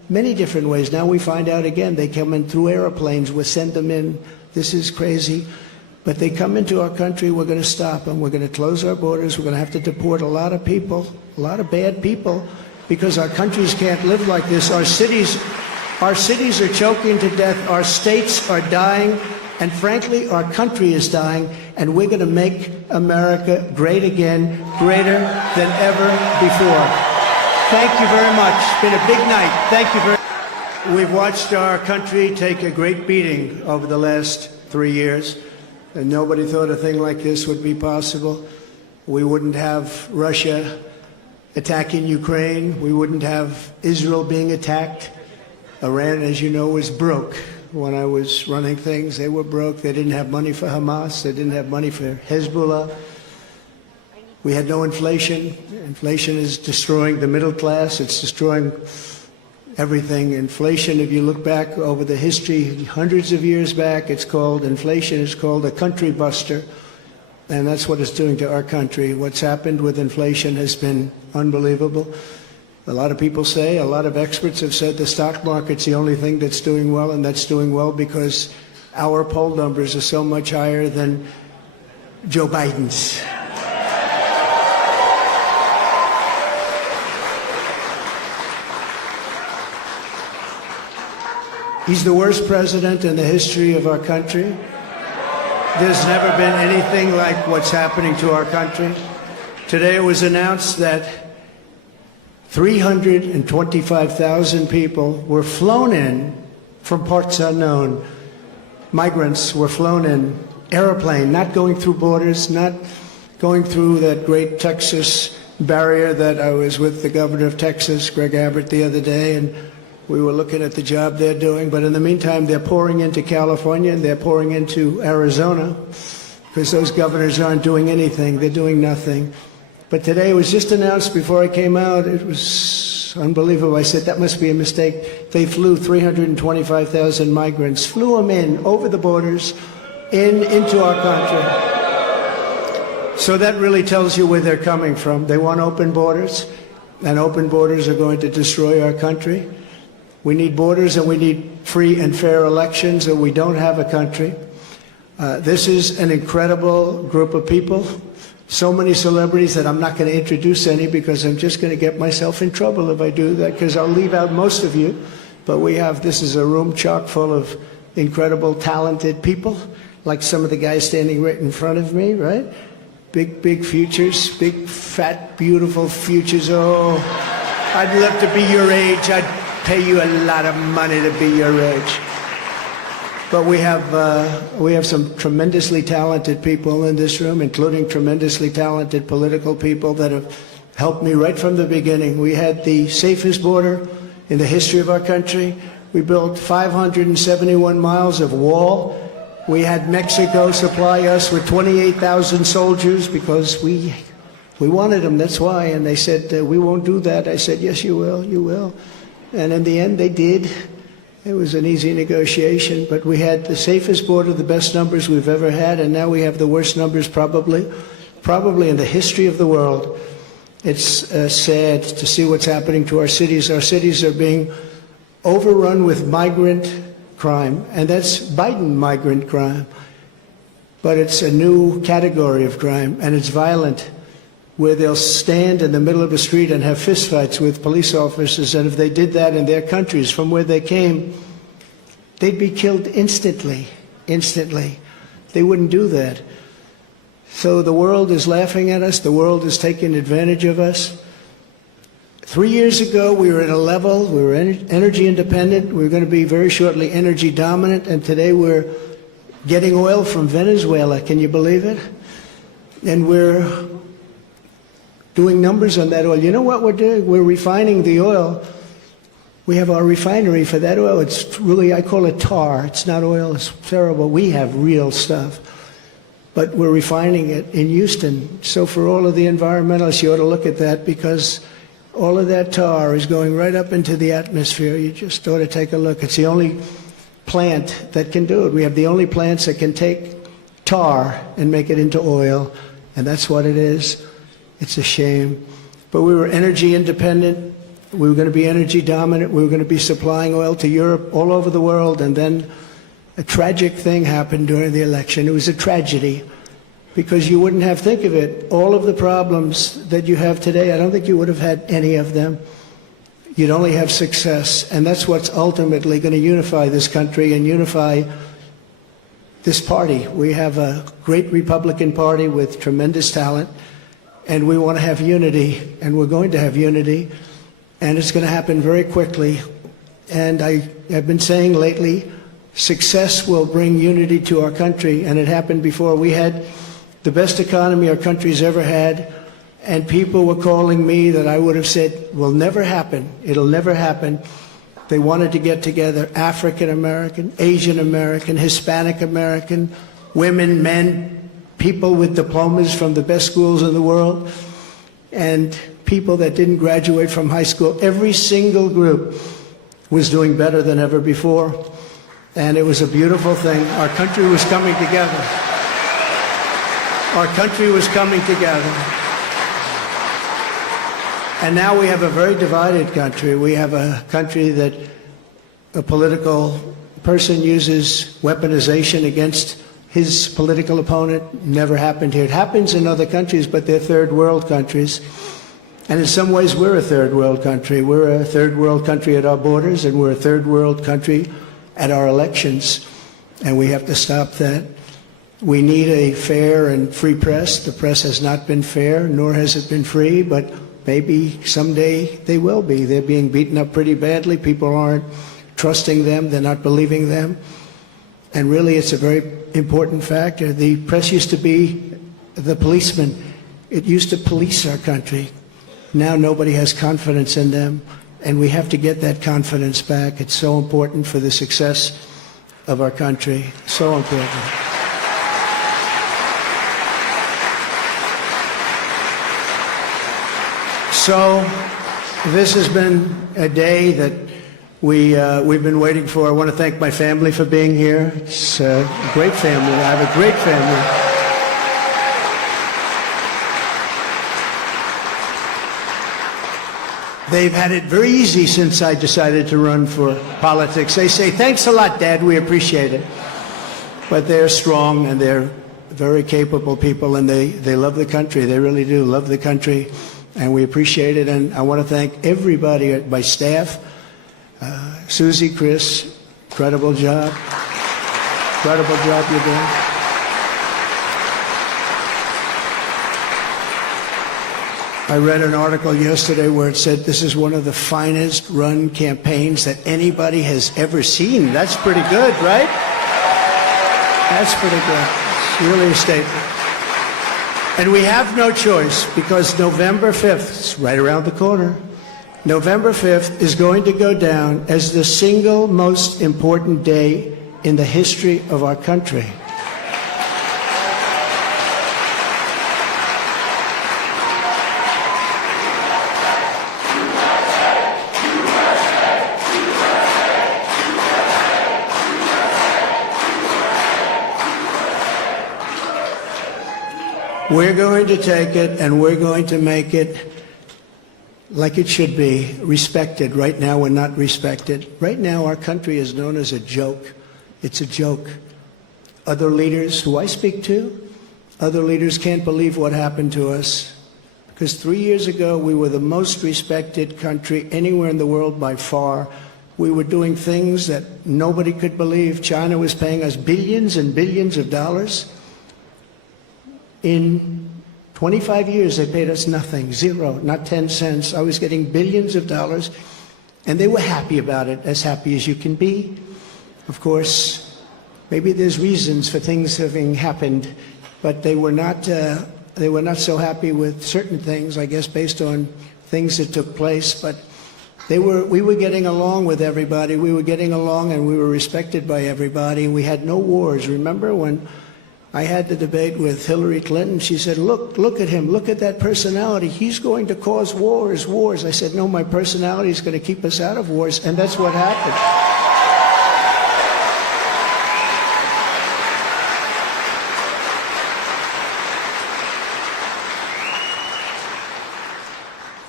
many different ways. Now we find out again, they come in through airplanes, we send them in. This is crazy. But they come into our country, we're going to stop them. We're going to close our borders. We're going to have to deport a lot of people, a lot of bad people, because our countries can't live like this. Our cities are choking to death. Our states are dying. And frankly, our country is dying. And we're going to make America great again, greater than ever before. Thank you very much. It's been a big night. Thank you very much. We've watched our country take a great beating over the last 3 years. And nobody thought a thing like this would be possible. We wouldn't have Russia attacking Ukraine. We wouldn't have Israel being attacked. Iran, as you know, was broke. When I was running things, they were broke. They didn't have money for Hamas. They didn't have money for Hezbollah. We had no inflation. Inflation is destroying the middle class. It's destroying everything. Inflation, if you look back over the history, hundreds of years back, inflation is called a country buster. And that's what it's doing to our country. What's happened with inflation has been unbelievable. A lot of people say, a lot of experts have said the stock market's the only thing that's doing well, and that's doing well because our poll numbers are so much higher than Joe Biden's. He's the worst president in the history of our country. There's never been anything like what's happening to our country. Today it was announced that 325,000 people were flown in from parts unknown. Migrants were flown in, airplane, not going through borders, not going through that great Texas barrier that I was with the governor of Texas, Greg Abbott, the other day, and we were looking at the job they're doing. But in the meantime, they're pouring into California and they're pouring into Arizona because those governors aren't doing anything. They're doing nothing. But today it was just announced before I came out. It was unbelievable. I said, that must be a mistake. They flew 325,000 migrants, flew them in over the borders into our country. So that really tells you where they're coming from. They want open borders, and open borders are going to destroy our country. We need borders and we need free and fair elections, or we don't have a country. This is an incredible group of people. So many celebrities that I'm not going to introduce any because I'm just going to get myself in trouble if I do that, because I'll leave out most of you. But this is a room chock full of incredible, talented people, like some of the guys standing right in front of me, right? Big futures, big, fat, beautiful futures. Oh, I'd love to be your age. I'd pay you a lot of money to be your age. But we have some tremendously talented people in this room, including tremendously talented political people that have helped me right from the beginning. We had the safest border in the history of our country. We built 571 miles of wall. We had Mexico supply us with 28,000 soldiers because we wanted them, that's why. And they said, we won't do that. I said, yes, you will, you will. And in the end, they did. It was an easy negotiation, but we had the safest border, the best numbers we've ever had, and now we have the worst numbers probably in the history of the world. It's sad to see what's happening to our cities. Our cities are being overrun with migrant crime, and that's Biden migrant crime. But it's a new category of crime, and it's violent, where they'll stand in the middle of a street and have fistfights with police officers, and if they did that in their countries from where they came, they'd be killed instantly. They wouldn't do that. So the world is laughing at us. The world is taking advantage of us. 3 years ago, we were at a level, we were energy independent. We were going to be very shortly energy dominant, and today we're getting oil from Venezuela. Can you believe it? And we're doing numbers on that oil. You know what we're doing? We're refining the oil. We have our refinery for that oil. It's really, I call it tar. It's not oil. It's terrible. We have real stuff. But we're refining it in Houston. So for all of the environmentalists, you ought to look at that, because all of that tar is going right up into the atmosphere. You just ought to take a look. It's the only plant that can do it. We have the only plants that can take tar and make it into oil, and that's what it is. It's a shame. But we were energy independent. We were going to be energy dominant. We were going to be supplying oil to Europe, all over the world. And then a tragic thing happened during the election. It was a tragedy because you wouldn't have, think of it, all of the problems that you have today, I don't think you would have had any of them. You'd only have success. And that's what's ultimately going to unify this country and unify this party. We have a great Republican Party with tremendous talent, and we want to have unity, and we're going to have unity, and it's going to happen very quickly. And I have been saying lately, success will bring unity to our country, and it happened before. We had the best economy our country's ever had, and people were calling me that I would have said will never happen. It'll never happen. They wanted to get together African American, Asian American, Hispanic American, women, men, people with diplomas from the best schools in the world, and people that didn't graduate from high school. Every single group was doing better than ever before, and it was a beautiful thing. Our country was coming together. Our country was coming together. And now we have a very divided country. We have a country that a political person uses weaponization against his political opponent. Never happened here. It happens in other countries, but they're third world countries. And in some ways, we're a third world country. We're a third world country at our borders, and we're a third world country at our elections. And we have to stop that. We need a fair and free press. The press has not been fair, nor has it been free, but maybe someday they will be. They're being beaten up pretty badly. People aren't trusting them. They're not believing them. And really, it's a very important factor. The press used to be the policeman. It used to police our country. Now nobody has confidence in them, and we have to get that confidence back. It's so important for the success of our country. So important. So this has been a day that we've been waiting for. I want to thank my family for being here. It's a great family. I have a great family. They've had it very easy since I decided to run for politics. They say, thanks a lot, Dad, we appreciate it. But they're strong, and they're very capable people, and they love the country. They really do love the country, and we appreciate it. And I want to thank everybody, my staff, Susie, Chris, incredible job. Incredible job you're doing. I read an article yesterday where it said this is one of the finest run campaigns that anybody has ever seen. That's pretty good, right? That's pretty good. It's really a statement. And we have no choice, because November 5th, it's right around the corner, November 5th is going to go down as the single most important day in the history of our country. We're going to take it, and we're going to make it like it should be, respected. Right now, we're not respected. Right now, our country is known as a joke. It's a joke. Other leaders who I speak to, other leaders can't believe what happened to us. Because 3 years ago, we were the most respected country anywhere in the world by far. We were doing things that nobody could believe. China was paying us billions and billions of dollars. In 25 years, they paid us nothing, zero, not 10 cents. I was getting billions of dollars, and they were happy about it, as happy as you can be. Of course, maybe there's reasons for things having happened, but they were not so happy with certain things, I guess, based on things that took place. But we were getting along with everybody. We were getting along, and we were respected by everybody. We had no wars. Remember when I had the debate with Hillary Clinton? She said, look at him, look at that personality. He's going to cause wars. I said, no, my personality is going to keep us out of wars, and that's what happened.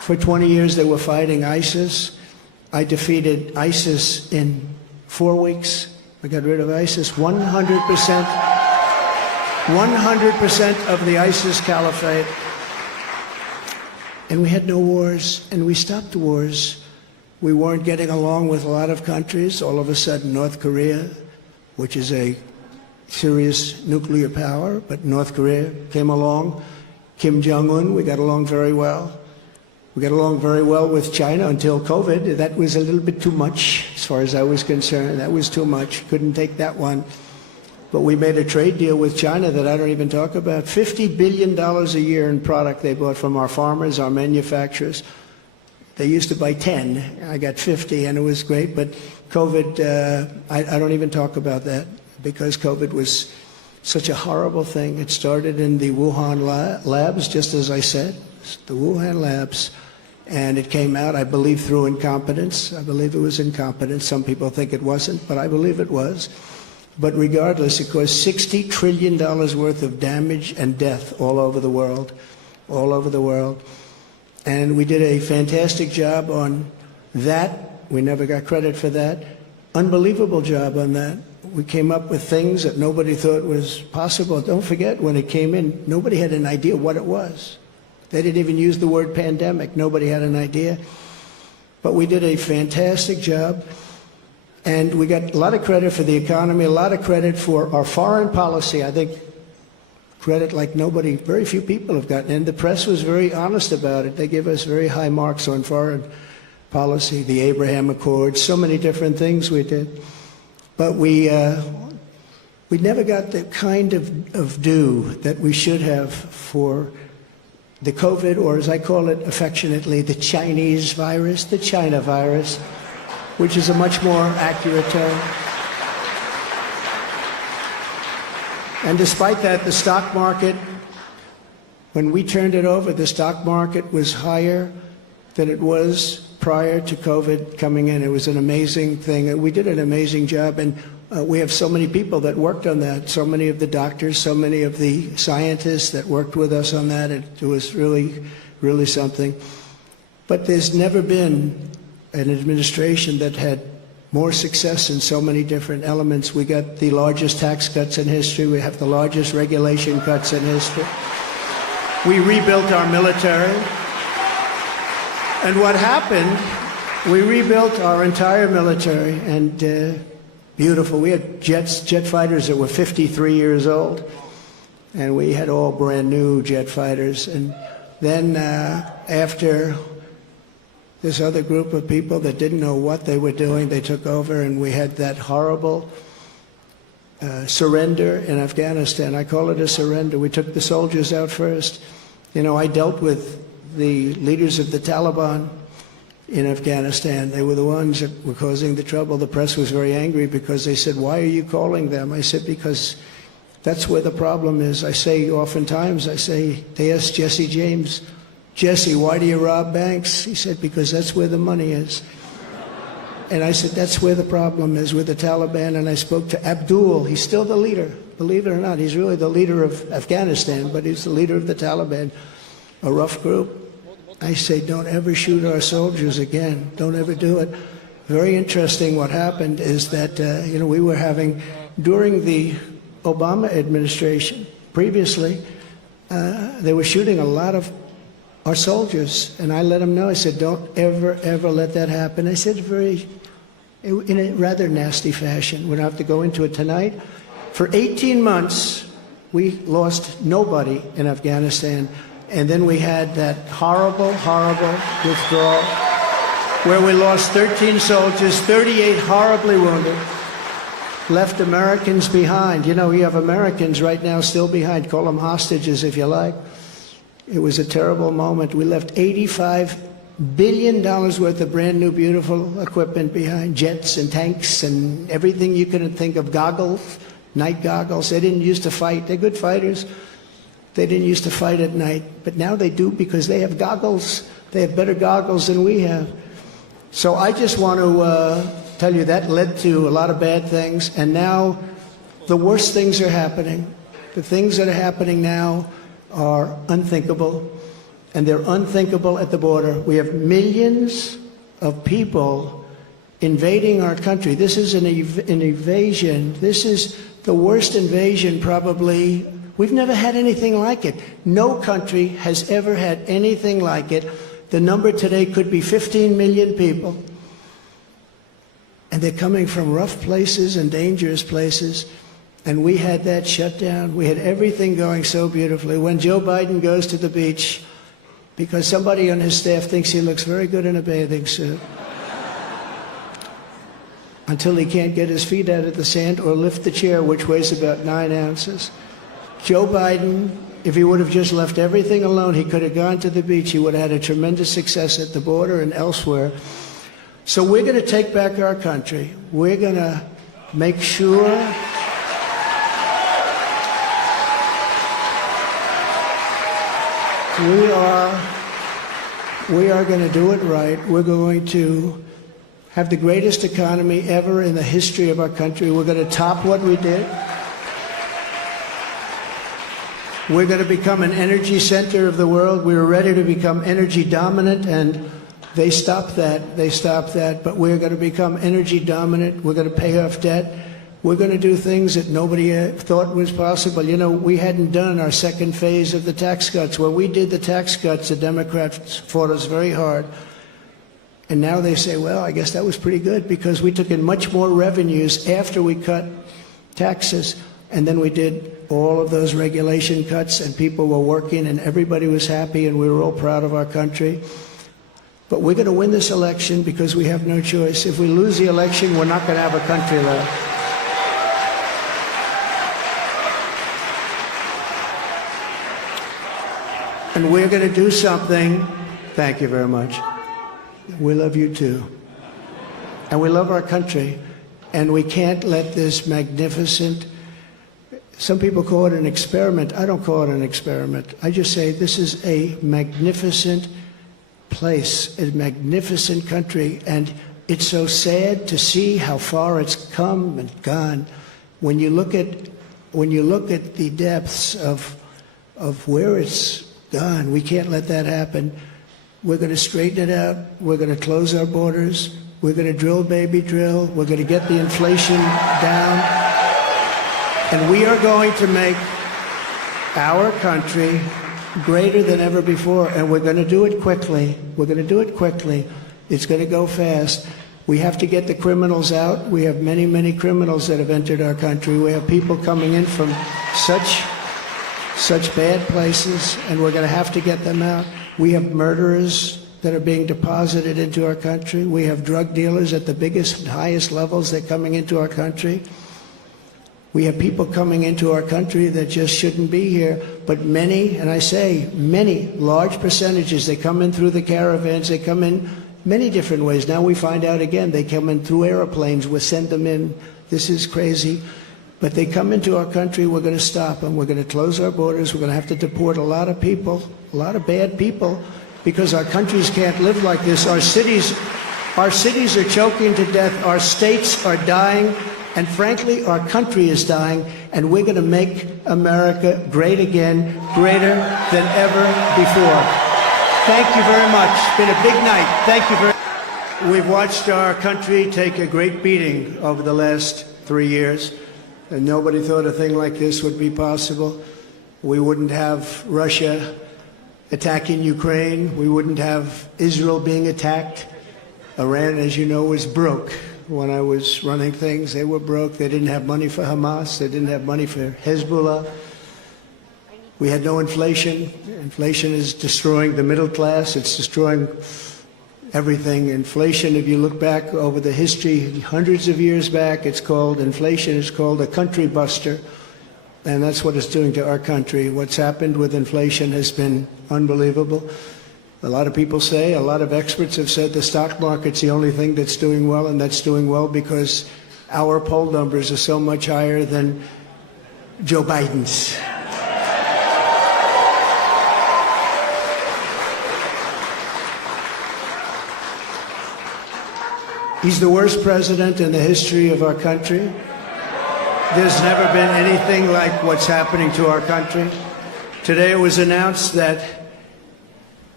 For 20 years they were fighting ISIS. I defeated ISIS in 4 weeks. I got rid of ISIS. 100% of the ISIS caliphate. And we had no wars, and we stopped wars. We weren't getting along with a lot of countries. All of a sudden, North Korea, which is a serious nuclear power, but North Korea came along. Kim Jong-un, we got along very well. We got along very well with China until COVID. That was a little bit too much, as far as I was concerned. That was too much. Couldn't take that one. But we made a trade deal with China that I don't even talk about. $50 billion a year in product they bought from our farmers, our manufacturers. They used to buy 10. I got 50, and it was great. But COVID, I don't even talk about that, because COVID was such a horrible thing. It started in the Wuhan labs, just as I said, the Wuhan labs. And it came out, I believe, through incompetence. I believe it was incompetence. Some people think it wasn't, but I believe it was. But regardless, it caused $60 trillion worth of damage and death all over the world, all over the world. And we did a fantastic job on that. We never got credit for that. Unbelievable job on that. We came up with things that nobody thought was possible. Don't forget, when it came in, nobody had an idea what it was. They didn't even use the word pandemic. Nobody had an idea. But we did a fantastic job. And we got a lot of credit for the economy, a lot of credit for our foreign policy. I think credit like nobody, very few people have gotten. And the press was very honest about it. They gave us very high marks on foreign policy, the Abraham Accords, so many different things we did. But we never got the kind of due that we should have for the COVID, or as I call it affectionately, the Chinese virus, the China virus, which is a much more accurate term. And despite that, the stock market, when we turned it over, the stock market was higher than it was prior to COVID coming in. It was an amazing thing. We did an amazing job, and we have so many people that worked on that, so many of the doctors, so many of the scientists that worked with us on that. It was really, really something. But there's never been an administration that had more success in so many different elements. We got the largest tax cuts in history. We have the largest regulation cuts in history. We rebuilt our military. And what happened, we rebuilt our entire military, and beautiful. We had jet fighters that were 53 years old, and we had all brand new jet fighters. And then after this other group of people that didn't know what they were doing, they took over, and we had that horrible surrender in Afghanistan. I call it a surrender. We took the soldiers out first. You know, I dealt with the leaders of the Taliban in Afghanistan. They were the ones that were causing the trouble. The press was very angry because they said, "Why are you calling them?" I said, "Because that's where the problem is." I say oftentimes, they asked Jesse James, "Jesse, why do you rob banks?" He said, "Because that's where the money is." And I said, that's where the problem is, with the Taliban. And I spoke to Abdul. He's still the leader. Believe it or not, he's really the leader of Afghanistan, but he's the leader of the Taliban, a rough group. I say, don't ever shoot our soldiers again. Don't ever do it. Very interesting what happened is that, we were having, during the Obama administration, previously, they were shooting a lot of our soldiers. And I let them know, I said, don't ever, ever let that happen. I said in a rather nasty fashion. We don't have to go into it tonight. For 18 months, we lost nobody in Afghanistan. And then we had that horrible, horrible withdrawal where we lost 13 soldiers, 38 horribly wounded, left Americans behind. You know, we have Americans right now still behind. Call them hostages if you like. It was a terrible moment. We left $85 billion worth of brand new, beautiful equipment behind, jets and tanks and everything you couldn't think of, goggles, night goggles. They didn't used to fight. They're good fighters. They didn't used to fight at night, but now they do because they have goggles. They have better goggles than we have. So I just want to tell you that led to a lot of bad things, and now the worst things are happening. The things that are happening now are unthinkable, and they're unthinkable at the border. We have millions of people invading our country. This is an invasion. This is the worst invasion probably. We've never had anything like it. No country has ever had anything like it. The number today could be 15 million people. And they're coming from rough places and dangerous places. And we had that shut down. We had everything going so beautifully. When Joe Biden goes to the beach, because somebody on his staff thinks he looks very good in a bathing suit, until he can't get his feet out of the sand or lift the chair, which weighs about 9 ounces. Joe Biden, if he would have just left everything alone, he could have gone to the beach. He would have had a tremendous success at the border and elsewhere. So we're going to take back our country. We're going to make sure we are going to do it right. We're going to have the greatest economy ever in the history of our country. We're going to top what we did. We're going to become an energy center of the world. We were ready to become energy dominant, and they stopped that. They stopped that. But we're going to become energy dominant. We're going to pay off debt. We're going to do things that nobody thought was possible. You know, we hadn't done our second phase of the tax cuts. When we did the tax cuts, the Democrats fought us very hard. And now they say, well, I guess that was pretty good because we took in much more revenues after we cut taxes. And then we did all of those regulation cuts, and people were working, and everybody was happy, and we were all proud of our country. But we're going to win this election because we have no choice. If we lose the election, we're not going to have a country left. And we're going to do something. Thank you very much. We love you too. And we love our country. And we can't let this magnificent, some people call it an experiment. I don't call it an experiment. I just say this is a magnificent place, a magnificent country. And it's so sad to see how far it's come and gone. When you look at the depths of where it's gone, we can't let that happen. We're going to straighten it out. We're going to close our borders. We're going to drill, baby, drill. We're going to get the inflation down. And we are going to make our country greater than ever before. And we're going to do it quickly. We're going to do it quickly. It's going to go fast. We have to get the criminals out. We have many, many criminals that have entered our country. We have people coming in from such bad places, and we're going to have to get them out. We have murderers that are being deposited into our country. We have drug dealers at the biggest and highest levels that are coming into our country. We have people coming into our country that just shouldn't be here. But many, and I say many, large percentages, they come in through the caravans. They come in many different ways. Now we find out again, they come in through airplanes. We send them in. This is crazy. But they come into our country, we're going to stop them. We're going to close our borders. We're going to have to deport a lot of people, a lot of bad people, because our countries can't live like this. Our cities are choking to death. Our states are dying. And frankly, our country is dying. And we're going to make America great again, greater than ever before. Thank you very much. It's been a big night. Thank you very much. We've watched our country take a great beating over the last 3 years. And nobody thought a thing like this would be possible. We wouldn't have Russia attacking Ukraine. We wouldn't have Israel being attacked. Iran, as you know, was broke. When I was running things, they were broke. They didn't have money for Hamas. They didn't have money for Hezbollah. We had no inflation. Inflation is destroying the middle class. It's destroying everything. Inflation, if you look back over the history, hundreds of years back, inflation is called a country buster. And that's what it's doing to our country. What's happened with inflation has been unbelievable. A lot of people say, a lot of experts have said the stock market's the only thing that's doing well, and that's doing well because our poll numbers are so much higher than Joe Biden's. He's the worst president in the history of our country. There's never been anything like what's happening to our country. Today it was announced that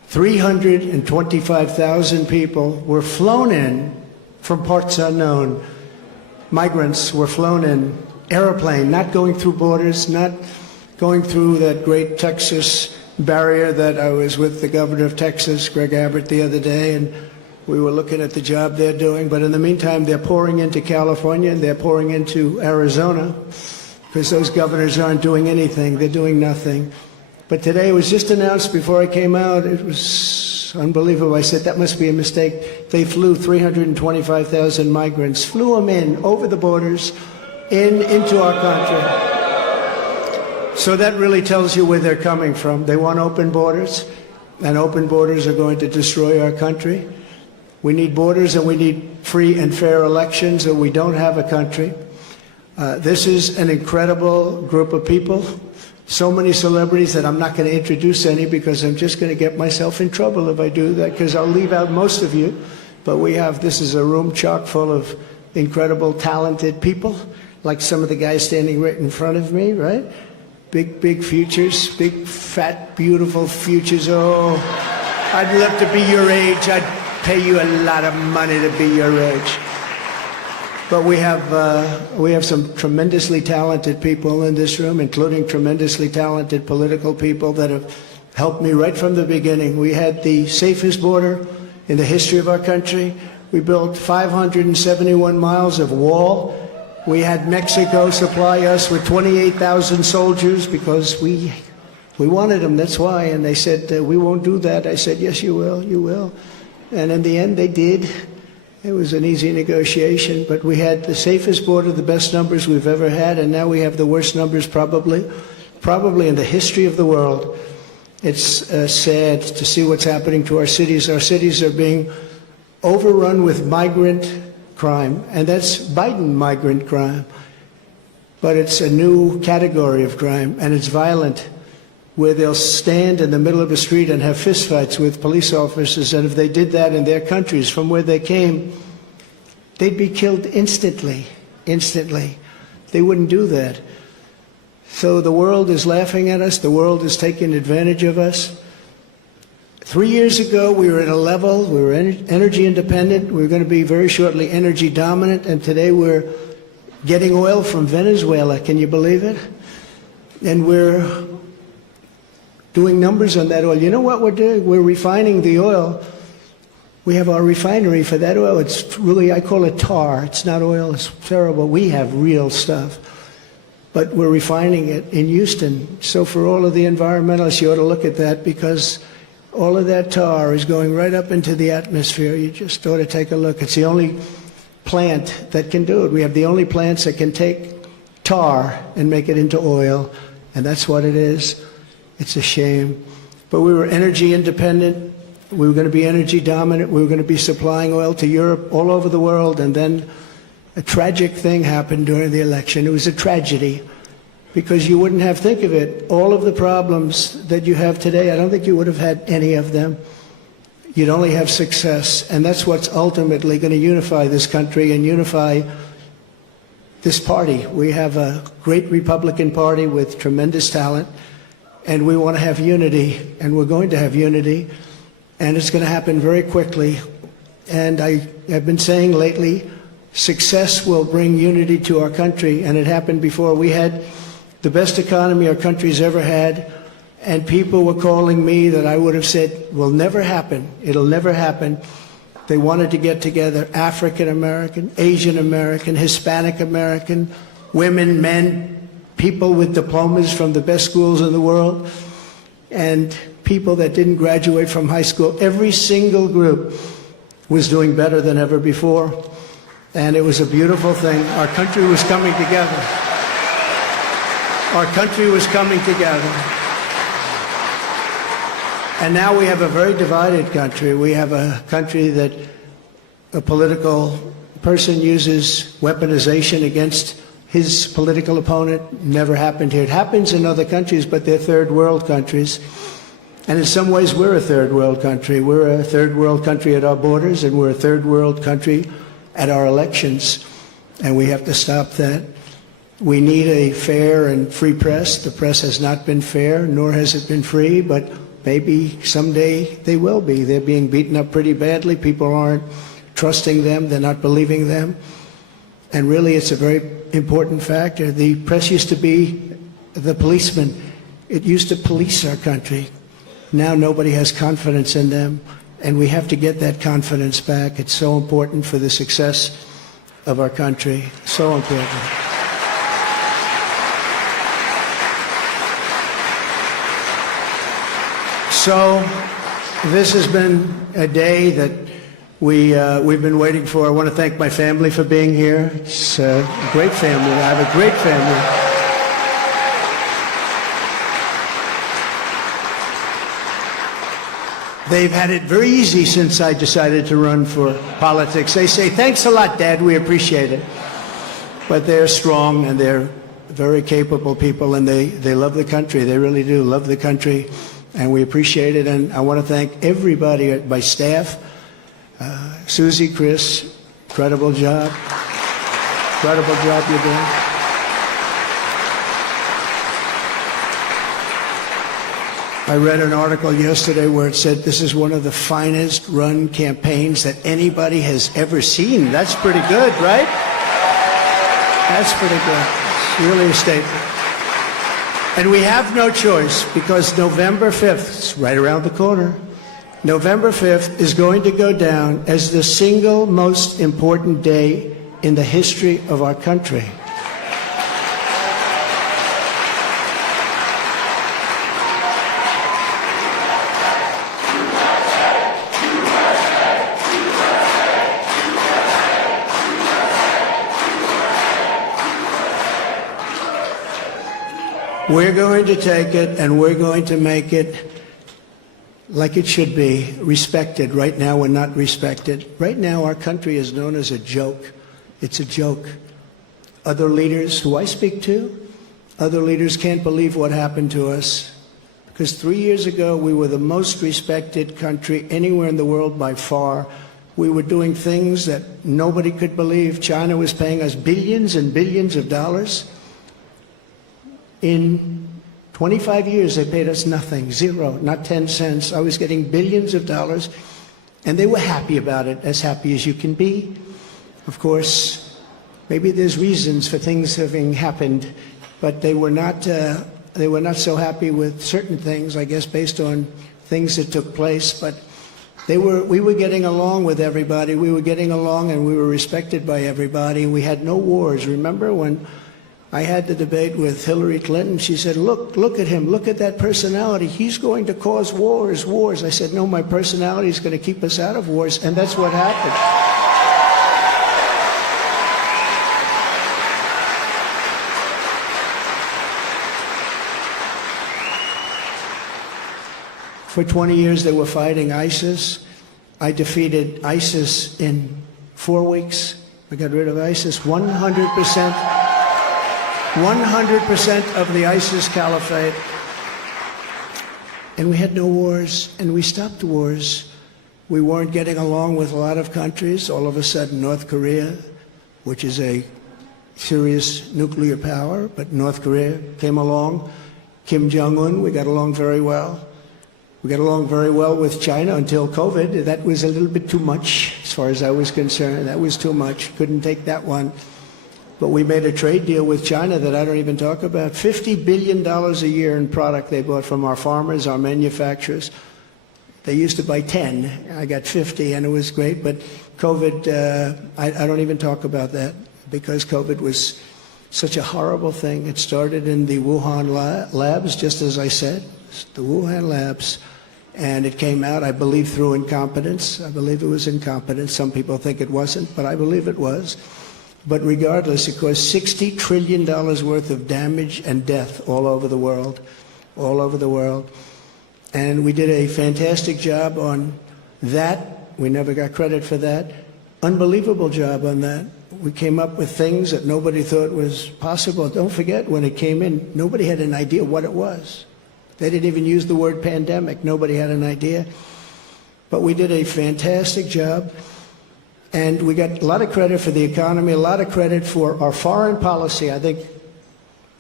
325,000 people were flown in from parts unknown. Migrants were flown in airplane, not going through borders, not going through that great Texas barrier that I was with the governor of Texas, Greg Abbott, the other day, and we were looking at the job they're doing. But in the meantime, they're pouring into California and they're pouring into Arizona because those governors aren't doing anything. They're doing nothing. But today it was just announced before I came out. It was unbelievable. I said, that must be a mistake. They flew 325,000 migrants, flew them in over the borders into our country. So that really tells you where they're coming from. They want open borders, and open borders are going to destroy our country. We need borders and we need free and fair elections, or we don't have a country. This is an incredible group of people. So many celebrities that I'm not going to introduce any because I'm just going to get myself in trouble if I do that, because I'll leave out most of you. But this is a room chock full of incredible, talented people, like some of the guys standing right in front of me, right? Big, big futures, big, fat, beautiful futures. Oh, I'd love to be your age. I'd pay you a lot of money to be your age. But we have some tremendously talented people in this room, including tremendously talented political people that have helped me right from the beginning. We had the safest border in the history of our country. We built 571 miles of wall. We had Mexico supply us with 28,000 soldiers because we wanted them, that's why. And they said, we won't do that. I said, yes, you will, you will. And in the end, they did. It was an easy negotiation, but we had the safest border, the best numbers we've ever had, and now we have the worst numbers probably in the history of the world. It's sad to see what's happening to our cities. Our cities are being overrun with migrant crime, and that's Biden migrant crime. But it's a new category of crime, and it's violent, where they'll stand in the middle of the street and have fistfights with police officers, and if they did that in their countries from where they came, they'd be killed instantly. They wouldn't do that. So the world is laughing at us. The world is taking advantage of us. 3 years ago, we were at a level, we were energy independent. We were going to be very shortly energy dominant, and today we're getting oil from Venezuela. Can you believe it? And we're doing numbers on that oil. You know what we're doing? We're refining the oil. We have our refinery for that oil. It's really, I call it tar. It's not oil. It's terrible. We have real stuff. But we're refining it in Houston. So for all of the environmentalists, you ought to look at that, because all of that tar is going right up into the atmosphere. You just ought to take a look. It's the only plant that can do it. We have the only plants that can take tar and make it into oil, and that's what it is. It's a shame. But we were energy independent. We were going to be energy dominant. We were going to be supplying oil to Europe, all over the world. And then a tragic thing happened during the election. It was a tragedy, because you wouldn't have, think of it, all of the problems that you have today, I don't think you would have had any of them. You'd only have success. And that's what's ultimately going to unify this country and unify this party. We have a great Republican Party with tremendous talent. And we want to have unity, and we're going to have unity, and it's going to happen very quickly. And I have been saying lately, success will bring unity to our country, and it happened before. We had the best economy our country's ever had, and people were calling me that I would have said will never happen. It'll never happen. They wanted to get together, African American, Asian American, Hispanic American, women, men, people with diplomas from the best schools in the world, and people that didn't graduate from high school. Every single group was doing better than ever before, and it was a beautiful thing. Our country was coming together. Our country was coming together. And now we have a very divided country. We have a country that a political person uses weaponization against his political opponent. Never happened here. It happens in other countries, but they're third world countries. And in some ways, we're a third world country. We're a third world country at our borders, and we're a third world country at our elections. And we have to stop that. We need a fair and free press. The press has not been fair, nor has it been free, but maybe someday they will be. They're being beaten up pretty badly. People aren't trusting them. They're not believing them. And really, it's a very important factor. The press used to be the policeman. It used to police our country. Now nobody has confidence in them, and we have to get that confidence back. It's so important for the success of our country. So important. So this has been a day that we've been waiting for. I want to thank my family for being here. It's a great family. I have a great family. They've had it very easy since I decided to run for politics. They say, thanks a lot, Dad, we appreciate it. But they're strong and they're very capable people, and they love the country. They really do love the country, and we appreciate it. And I want to thank everybody, my staff, Susie, Chris, incredible job. Incredible job you're doing. I read an article yesterday where it said this is one of the finest run campaigns that anybody has ever seen. That's pretty good, right? That's pretty good. It's really a statement. And we have no choice, because November 5th, it's right around the corner, November 5th is going to go down as the single most important day in the history of our country. We're going to take it and we're going to make it like it should be, respected. Right now, we're not respected. Right now, our country is known as a joke. It's a joke. Other leaders who I speak to, other leaders can't believe what happened to us. Because 3 years ago, we were the most respected country anywhere in the world by far. We were doing things that nobody could believe. China was paying us billions and billions of dollars. In 25 years, they paid us nothing, zero, not 10 cents. I was getting billions of dollars, and they were happy about it, as happy as you can be. Of course, maybe there's reasons for things having happened, but they were not so happy with certain things, I guess, based on things that took place. But we were getting along with everybody. We were getting along, and we were respected by everybody. We had no wars. Remember when I had the debate with Hillary Clinton? She said, look at him, look at that personality. He's going to cause wars. I said, no, my personality is going to keep us out of wars, and that's what happened. For 20 years, they were fighting ISIS. I defeated ISIS in 4 weeks. I got rid of ISIS 100%. 100% of the ISIS caliphate. And we had no wars, and we stopped wars. We weren't getting along with a lot of countries. All of a sudden, North Korea, which is a serious nuclear power, but North Korea came along. Kim Jong-un, we got along very well. We got along very well with China until COVID. That was a little bit too much, as far as I was concerned. That was too much. Couldn't take that one. But we made a trade deal with China that I don't even talk about. $50 billion a year in product they bought from our farmers, our manufacturers. They used to buy 10. I got 50, and it was great. But COVID, I don't even talk about that, because COVID was such a horrible thing. It started in the Wuhan labs, just as I said, the Wuhan labs. And it came out, I believe, through incompetence. I believe it was incompetence. Some people think it wasn't, but I believe it was. But regardless, it caused $60 trillion worth of damage and death all over the world, all over the world. And we did a fantastic job on that. We never got credit for that. Unbelievable job on that. We came up with things that nobody thought was possible. Don't forget, when it came in, nobody had an idea what it was. They didn't even use the word pandemic. Nobody had an idea. But we did a fantastic job. And we got a lot of credit for the economy, a lot of credit for our foreign policy. I think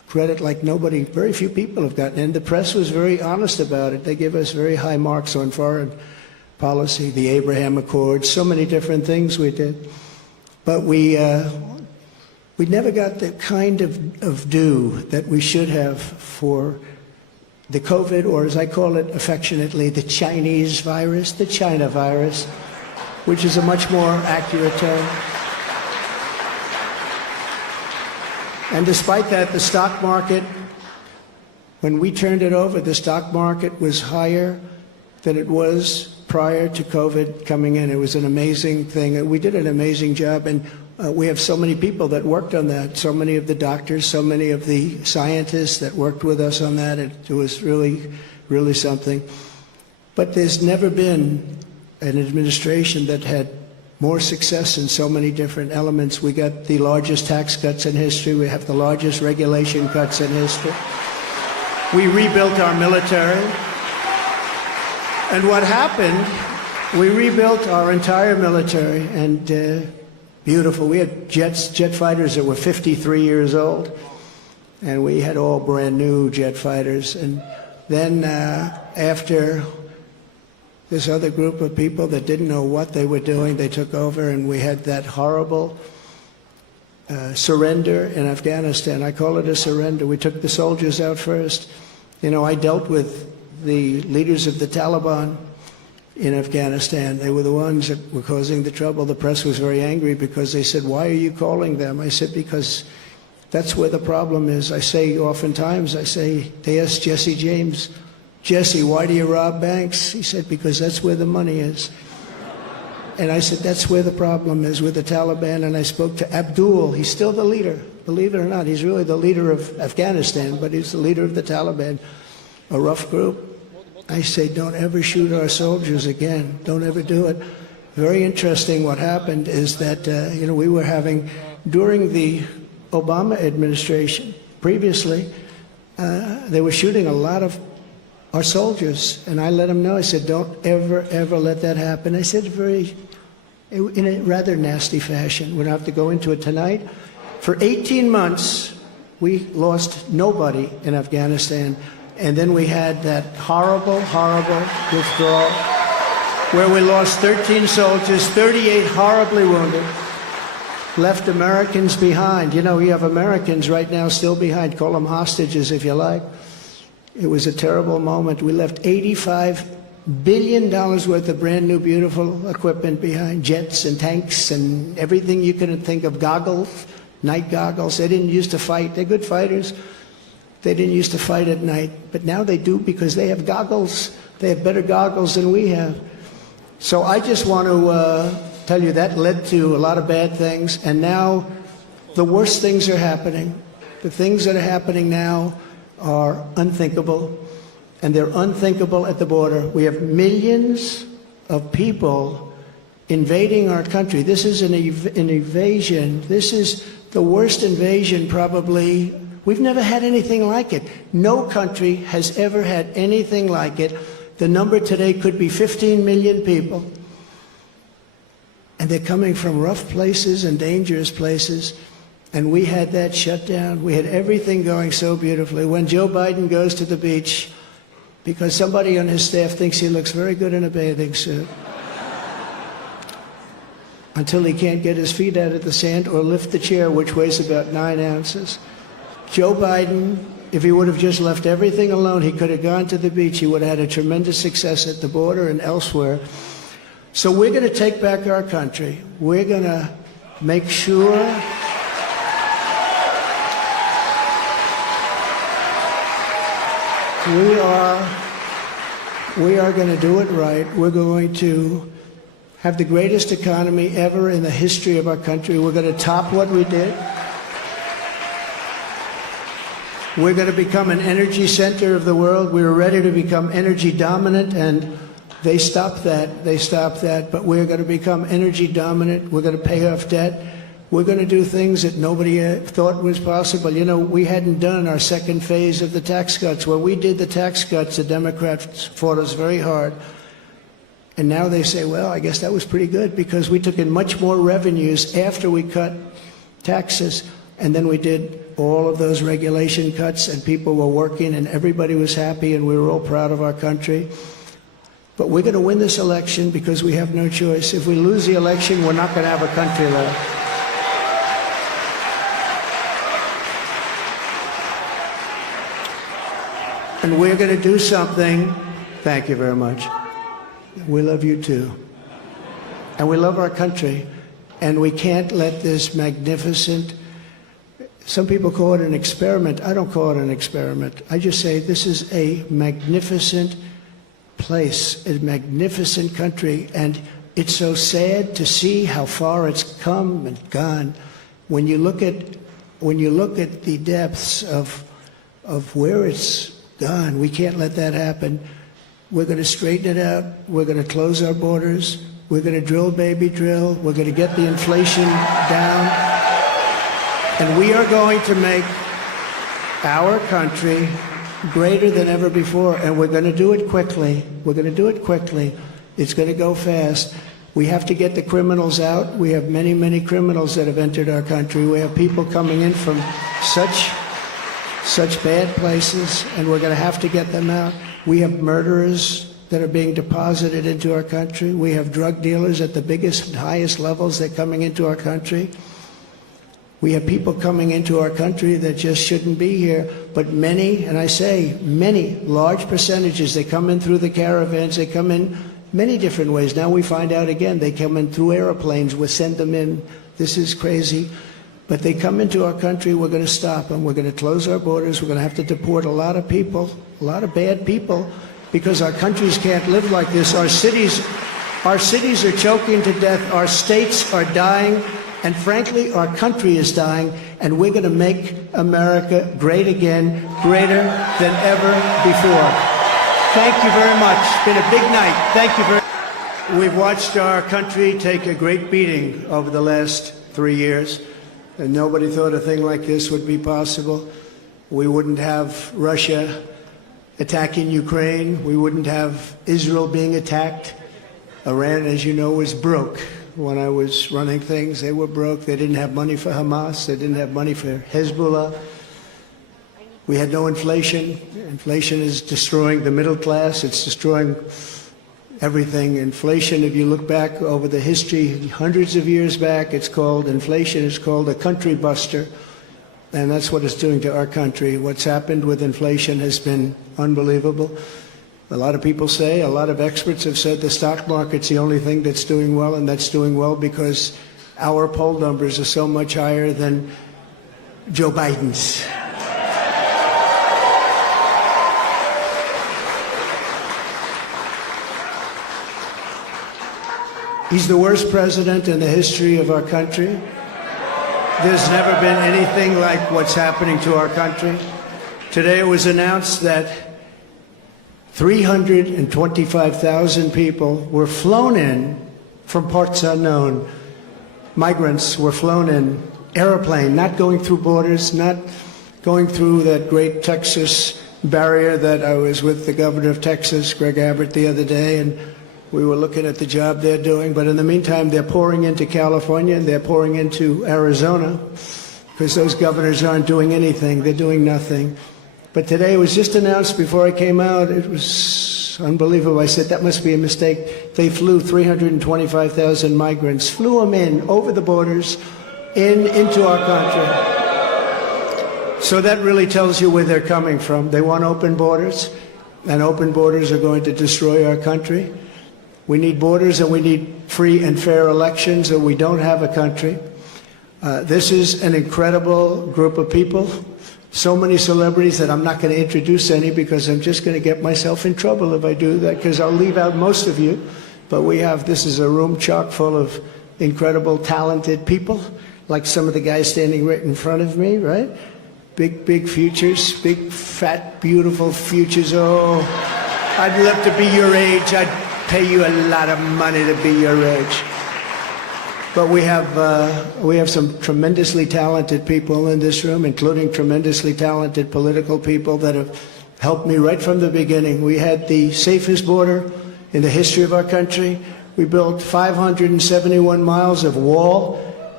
credit like nobody, very few people have gotten. And the press was very honest about it. They give us very high marks on foreign policy, the Abraham Accords, so many different things we did. But we never got the kind of due that we should have for the COVID, or as I call it affectionately, the Chinese virus, the China virus, which is a much more accurate term. And despite that, the stock market, when we turned it over, the stock market was higher than it was prior to COVID coming in. It was an amazing thing. We did an amazing job, and we have so many people that worked on that, so many of the doctors, so many of the scientists that worked with us on that. It was really, really something. But there's never been an administration that had more success in so many different elements. We got the largest tax cuts in history. We have the largest regulation cuts in history. We rebuilt our military. And what happened, we rebuilt our entire military, and beautiful. We had jet fighters that were 53 years old, and we had all brand new jet fighters. And then after this other group of people that didn't know what they were doing, they took over, and we had that horrible surrender in Afghanistan. I call it a surrender. We took the soldiers out first. You know, I dealt with the leaders of the Taliban in Afghanistan. They were the ones that were causing the trouble. The press was very angry because they said, "Why are you calling them?" I said, "Because that's where the problem is." I say oftentimes, they asked Jesse James, "Jesse, why do you rob banks?" He said, "Because that's where the money is." And I said, that's where the problem is, with the Taliban. And I spoke to Abdul. He's still the leader. Believe it or not, he's really the leader of Afghanistan, but he's the leader of the Taliban, a rough group. I say, don't ever shoot our soldiers again. Don't ever do it. Very interesting what happened is that, we were having, during the Obama administration, previously, they were shooting a lot of our soldiers. And I let them know, I said, don't ever, ever let that happen. I said in a rather nasty fashion. We don't have to go into it tonight. For 18 months, we lost nobody in Afghanistan. And then we had that horrible, horrible withdrawal where we lost 13 soldiers, 38 horribly wounded, left Americans behind. You know, we have Americans right now still behind. Call them hostages if you like. It was a terrible moment. We left $85 billion worth of brand new, beautiful equipment behind, jets and tanks and everything you could think of, goggles, night goggles. They didn't used to fight. They're good fighters. They didn't used to fight at night, but now they do because they have goggles. They have better goggles than we have. So I just want to tell you that led to a lot of bad things, and now the worst things are happening. The things that are happening now are unthinkable, and they're unthinkable at the border. We have millions of people invading our country. This is an invasion. This is the worst invasion probably. We've never had anything like it. No country has ever had anything like it. The number today could be 15 million people. And they're coming from rough places and dangerous places. And we had that shut down. We had everything going so beautifully. When Joe Biden goes to the beach, because somebody on his staff thinks he looks very good in a bathing suit, until he can't get his feet out of the sand or lift the chair, which weighs about 9 ounces. Joe Biden, if he would have just left everything alone, he could have gone to the beach. He would have had a tremendous success at the border and elsewhere. So we're going to take back our country. We're going to make sure we are going to do it right. We're going to have the greatest economy ever in the history of our country. We're going to top what we did. We're going to become an energy center of the world. We were ready to become energy dominant, and they stopped that. They stopped that. But we're going to become energy dominant. We're going to pay off debt. We're going to do things that nobody thought was possible. You know, we hadn't done our second phase of the tax cuts. When we did the tax cuts, the Democrats fought us very hard. And now they say, well, I guess that was pretty good because we took in much more revenues after we cut taxes. And then we did all of those regulation cuts, and people were working, and everybody was happy, and we were all proud of our country. But we're going to win this election because we have no choice. If we lose the election, we're not going to have a country left. And we're going to do something. Thank you very much. We love you too. And we love our country. And we can't let this magnificent, some people call it an experiment. I don't call it an experiment. I just say this is a magnificent place, a magnificent country. And it's so sad to see how far it's come and gone. When you look at the depths of where it's gone, we can't let that happen. We're going to straighten it out. We're going to close our borders. We're going to drill, baby, drill. We're going to get the inflation down. And we are going to make our country greater than ever before. And we're going to do it quickly. We're going to do it quickly. It's going to go fast. We have to get the criminals out. We have many, many criminals that have entered our country. We have people coming in from such bad places, and we're going to have to get them out. We have murderers that are being deposited into our country. We have drug dealers at the biggest and highest levels. They're coming into our country. We have people coming into our country that just shouldn't be here. But many, and I say many, large percentages, they come in through the caravans. They come in many different ways. Now we find out again, they come in through airplanes. We send them in. This is crazy. But they come into our country, we're going to stop them. We're going to close our borders. We're going to have to deport a lot of people, a lot of bad people, because our countries can't live like this. Our cities are choking to death. Our states are dying. And frankly, our country is dying. And we're going to make America great again, greater than ever before. Thank you very much. It's been a big night. Thank you very much. We've watched our country take a great beating over the last 3 years. And nobody thought a thing like this would be possible. We wouldn't have Russia attacking Ukraine. We wouldn't have Israel being attacked. Iran, as you know, was broke. When I was running things, they were broke. They didn't have money for Hamas. They didn't have money for Hezbollah. We had no inflation. Inflation is destroying the middle class. It's destroying everything. Inflation, if you look back over the history, hundreds of years back, inflation is called a country buster. And that's what it's doing to our country. What's happened with inflation has been unbelievable. A lot of people say, a lot of experts have said the stock market's the only thing that's doing well, and that's doing well because our poll numbers are so much higher than Joe Biden's. He's the worst president in the history of our country. There's never been anything like what's happening to our country. Today it was announced that 325,000 people were flown in from parts unknown. Migrants were flown in, airplane, not going through borders, not going through that great Texas barrier that I was with the governor of Texas, Greg Abbott, the other day, and we were looking at the job they're doing. But in the meantime, they're pouring into California and they're pouring into Arizona because those governors aren't doing anything. They're doing nothing. But today it was just announced before I came out. It was unbelievable. I said, that must be a mistake. They flew 325,000 migrants, flew them in over the borders into our country. So that really tells you where they're coming from. They want open borders, and open borders are going to destroy our country. We need borders and we need free and fair elections, or we don't have a country. This is an incredible group of people. So many celebrities that I'm not going to introduce any because I'm just going to get myself in trouble if I do that, because I'll leave out most of you. But this is a room chock full of incredible, talented people, like some of the guys standing right in front of me, right? Big futures, big, fat, beautiful futures. Oh, I'd love to be your age. I'd pay you a lot of money to be your age. But we have some tremendously talented people in this room, including tremendously talented political people that have helped me right from the beginning. We had the safest border in the history of our country. We built 571 miles of wall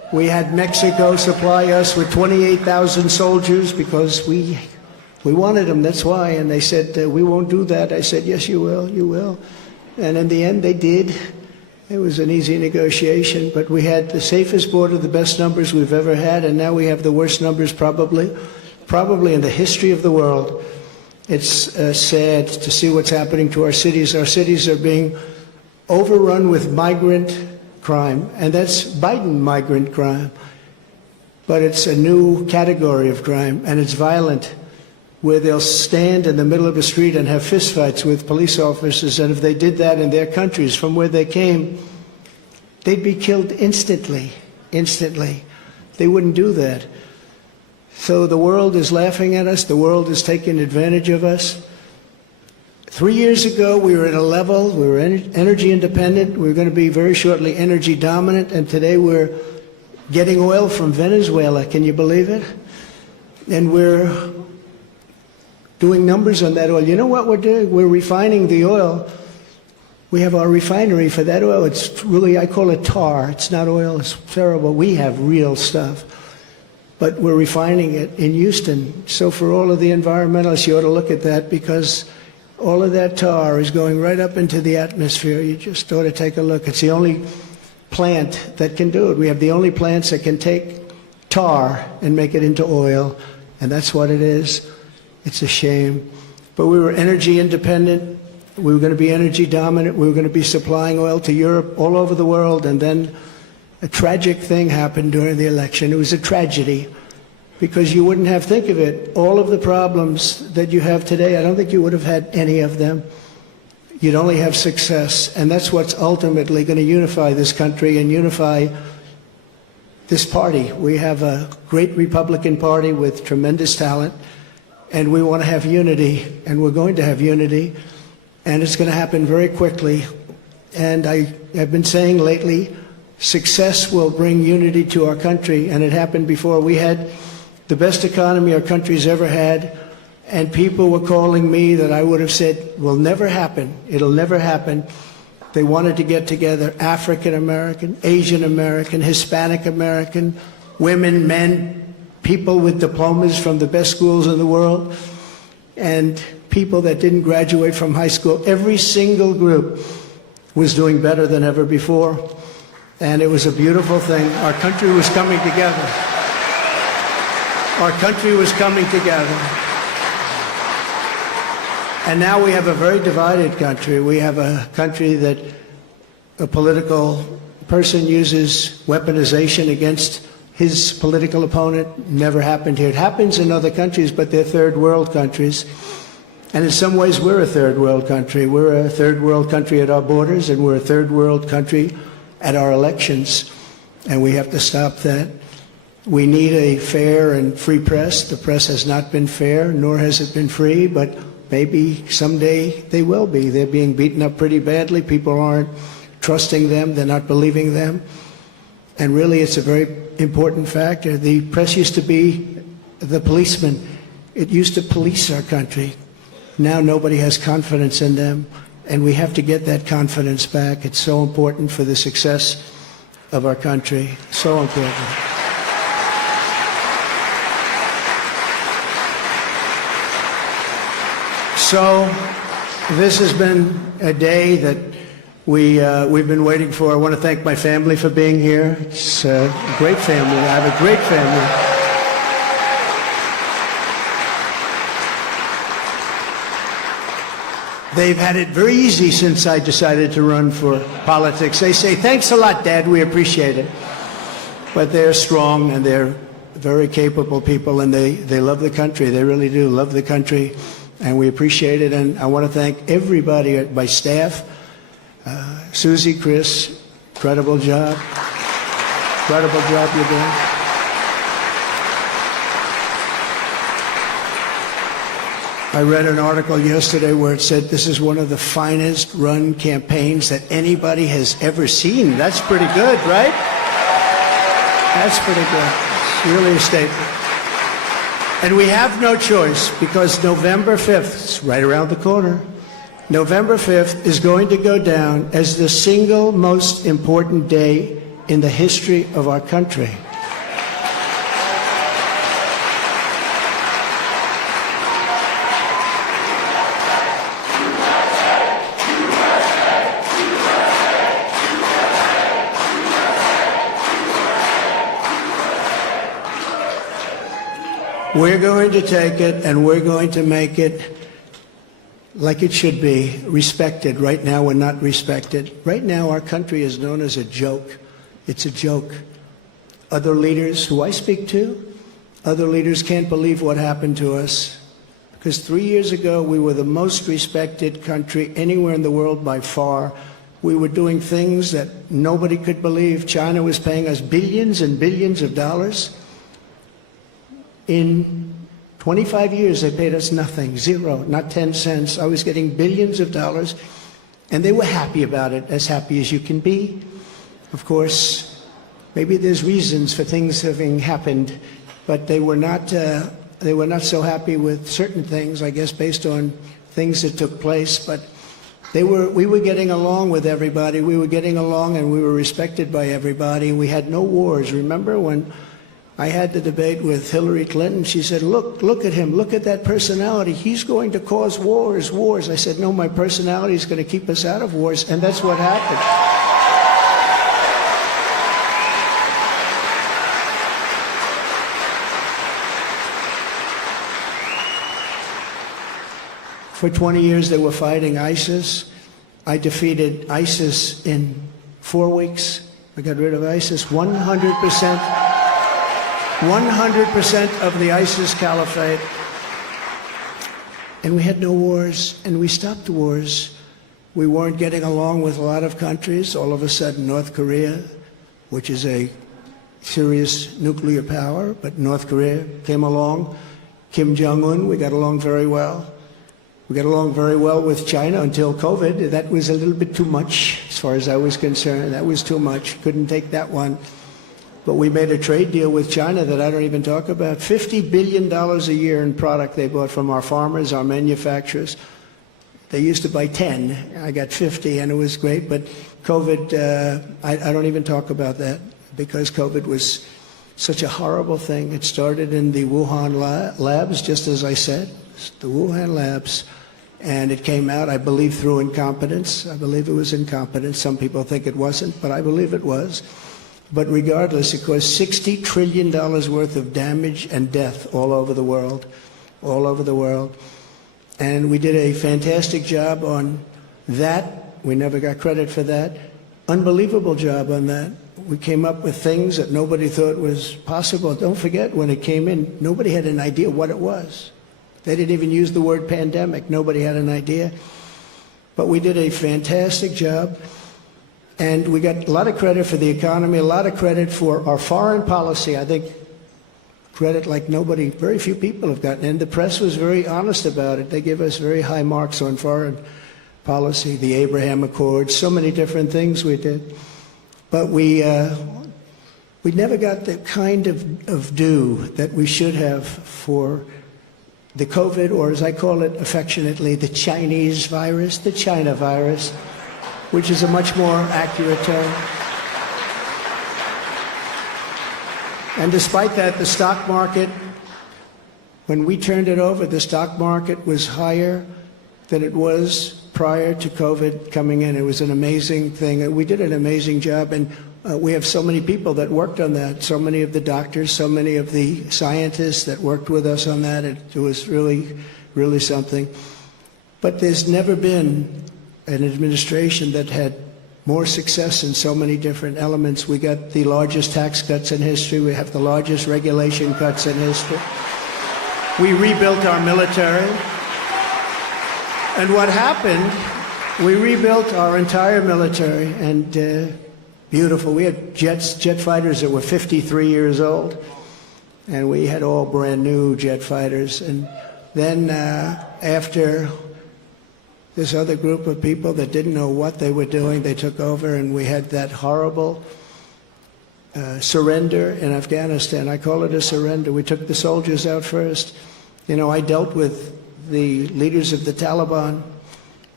We had Mexico supply us with 28,000 soldiers because we wanted them, that's why. And they said, we won't do that. I said, yes, you will, you will. And in the end, they did. It was an easy negotiation, but we had the safest border, the best numbers we've ever had, and now we have the worst numbers probably in the history of the world. It's sad to see what's happening to our cities. Our cities are being overrun with migrant crime, and that's Biden migrant crime. But it's a new category of crime, and it's violent, where they'll stand in the middle of a street and have fistfights with police officers, and if they did that in their countries from where they came, they'd be killed instantly, instantly. They wouldn't do that. So the world is laughing at us. The world is taking advantage of us. 3 years ago, we were at a level, we were energy independent. We were going to be very shortly energy dominant. And today we're getting oil from Venezuela. Can you believe it? And we're doing numbers on that oil. You know what we're doing? We're refining the oil. We have our refinery for that oil. It's really, I call it tar. It's not oil. It's terrible. We have real stuff. But we're refining it in Houston. So for all of the environmentalists, you ought to look at that, because all of that tar is going right up into the atmosphere. You just ought to take a look. It's the only plant that can do it. We have the only plants that can take tar and make it into oil, and that's what it is. It's a shame. But we were energy independent. We were going to be energy dominant. We were going to be supplying oil to Europe, all over the world, and then a tragic thing happened during the election. It was a tragedy, because you wouldn't have, think of it, all of the problems that you have today, I don't think you would have had any of them. You'd only have success, and that's what's ultimately going to unify this country and unify this party. We have a great Republican Party with tremendous talent, and we want to have unity, and we're going to have unity, and it's going to happen very quickly. And I've been saying lately, success will bring unity to our country, and it happened before. We had the best economy our country's ever had, and people were calling me that I would have said will never happen. It'll never happen. They wanted to get together, African American, Asian American, Hispanic American, women, men, people with diplomas from the best schools in the world, and people that didn't graduate from high school. Every single group was doing better than ever before. And it was a beautiful thing. Our country was coming together. Our country was coming together. And now we have a very divided country. We have a country that a political person uses weaponization against his political opponent. Never happened here. It happens in other countries, but they're third world countries. And in some ways, we're a third world country. We're a third world country at our borders, and we're a third world country at our elections, and we have to stop that. We need a fair and free press. The press has not been fair, nor has it been free, but maybe someday they will be. They're being beaten up pretty badly. People aren't trusting them. They're not believing them. And really, it's a very important factor. The press used to be the policeman. It used to police our country. Now nobody has confidence in them. And we have to get that confidence back. It's so important for the success of our country. So important. So this has been a day that we've been waiting for. I want to thank my family for being here. It's a great family. I have a great family. They've had it very easy since I decided to run for politics. They say, thanks a lot, Dad, we appreciate it. But they're strong, and they're very capable people, and they love the country. They really do love the country, and we appreciate it. And I want to thank everybody at my staff. Susie, Chris, incredible job. Incredible job you're doing. I read an article yesterday where it said this is one of the finest run campaigns that anybody has ever seen. That's pretty good, right? That's pretty good. It's really a statement. And we have no choice, because November 5th, it's right around the corner, November 5th is going to go down as the single most important day in the history of our country. We're going to take it and we're going to make it like it should be, respected. Right now we're not respected. Right now our country is known as a joke. It's a joke. Other leaders who I speak to, other leaders can't believe what happened to us. Because 3 years ago we were the most respected country anywhere in the world by far. We were doing things that nobody could believe. China was paying us billions and billions of dollars. In 25 years, they paid us nothing, zero, not 10 cents. I was getting billions of dollars, and they were happy about it, as happy as you can be. Of course, maybe there's reasons for things having happened, but they were not so happy with certain things, I guess, based on things that took place. But we were getting along with everybody. We were getting along, and we were respected by everybody. We had no wars. Remember when I had the debate with Hillary Clinton? She said, look at him, look at that personality. He's going to cause wars. I said, no, my personality is going to keep us out of wars, and that's what happened. For 20 years they were fighting ISIS. I defeated ISIS in 4 weeks. I got rid of ISIS 100%. 100% of the ISIS caliphate. And we had no wars, and we stopped wars. We weren't getting along with a lot of countries. All of a sudden, North Korea, which is a serious nuclear power, but North Korea came along. Kim Jong-un, we got along very well. We got along very well with China until COVID. That was a little bit too much, as far as I was concerned. That was too much. Couldn't take that one. But we made a trade deal with China that I don't even talk about. $50 billion a year in product they bought from our farmers, our manufacturers. They used to buy 10. I got 50, and it was great. But COVID, I don't even talk about that, because COVID was such a horrible thing. It started in the Wuhan labs, just as I said, the Wuhan labs. And it came out, I believe, through incompetence. I believe it was incompetence. Some people think it wasn't, but I believe it was. But regardless, it caused $60 trillion worth of damage and death all over the world, all over the world. And we did a fantastic job on that. We never got credit for that. Unbelievable job on that. We came up with things that nobody thought was possible. Don't forget, when it came in, nobody had an idea what it was. They didn't even use the word pandemic. Nobody had an idea. But we did a fantastic job. And we got a lot of credit for the economy, a lot of credit for our foreign policy. I think credit like nobody, very few people have gotten. And the press was very honest about it. They give us very high marks on foreign policy, the Abraham Accords, so many different things we did. But we never got the kind of due that we should have for the COVID, or as I call it affectionately, the Chinese virus, the China virus, which is a much more accurate term. And despite that, the stock market, when we turned it over, the stock market was higher than it was prior to COVID coming in. It was an amazing thing. We did an amazing job, and we have so many people that worked on that, so many of the doctors, so many of the scientists that worked with us on that. It was really, really something. But there's never been an administration that had more success in so many different elements. We got the largest tax cuts in history. We have the largest regulation cuts in history. We rebuilt our military. And what happened, we rebuilt our entire military, and beautiful. We had jet fighters that were 53 years old, and we had all brand new jet fighters. And then after this other group of people that didn't know what they were doing, they took over, and we had that horrible surrender in Afghanistan. I call it a surrender. We took the soldiers out first. You know, I dealt with the leaders of the Taliban,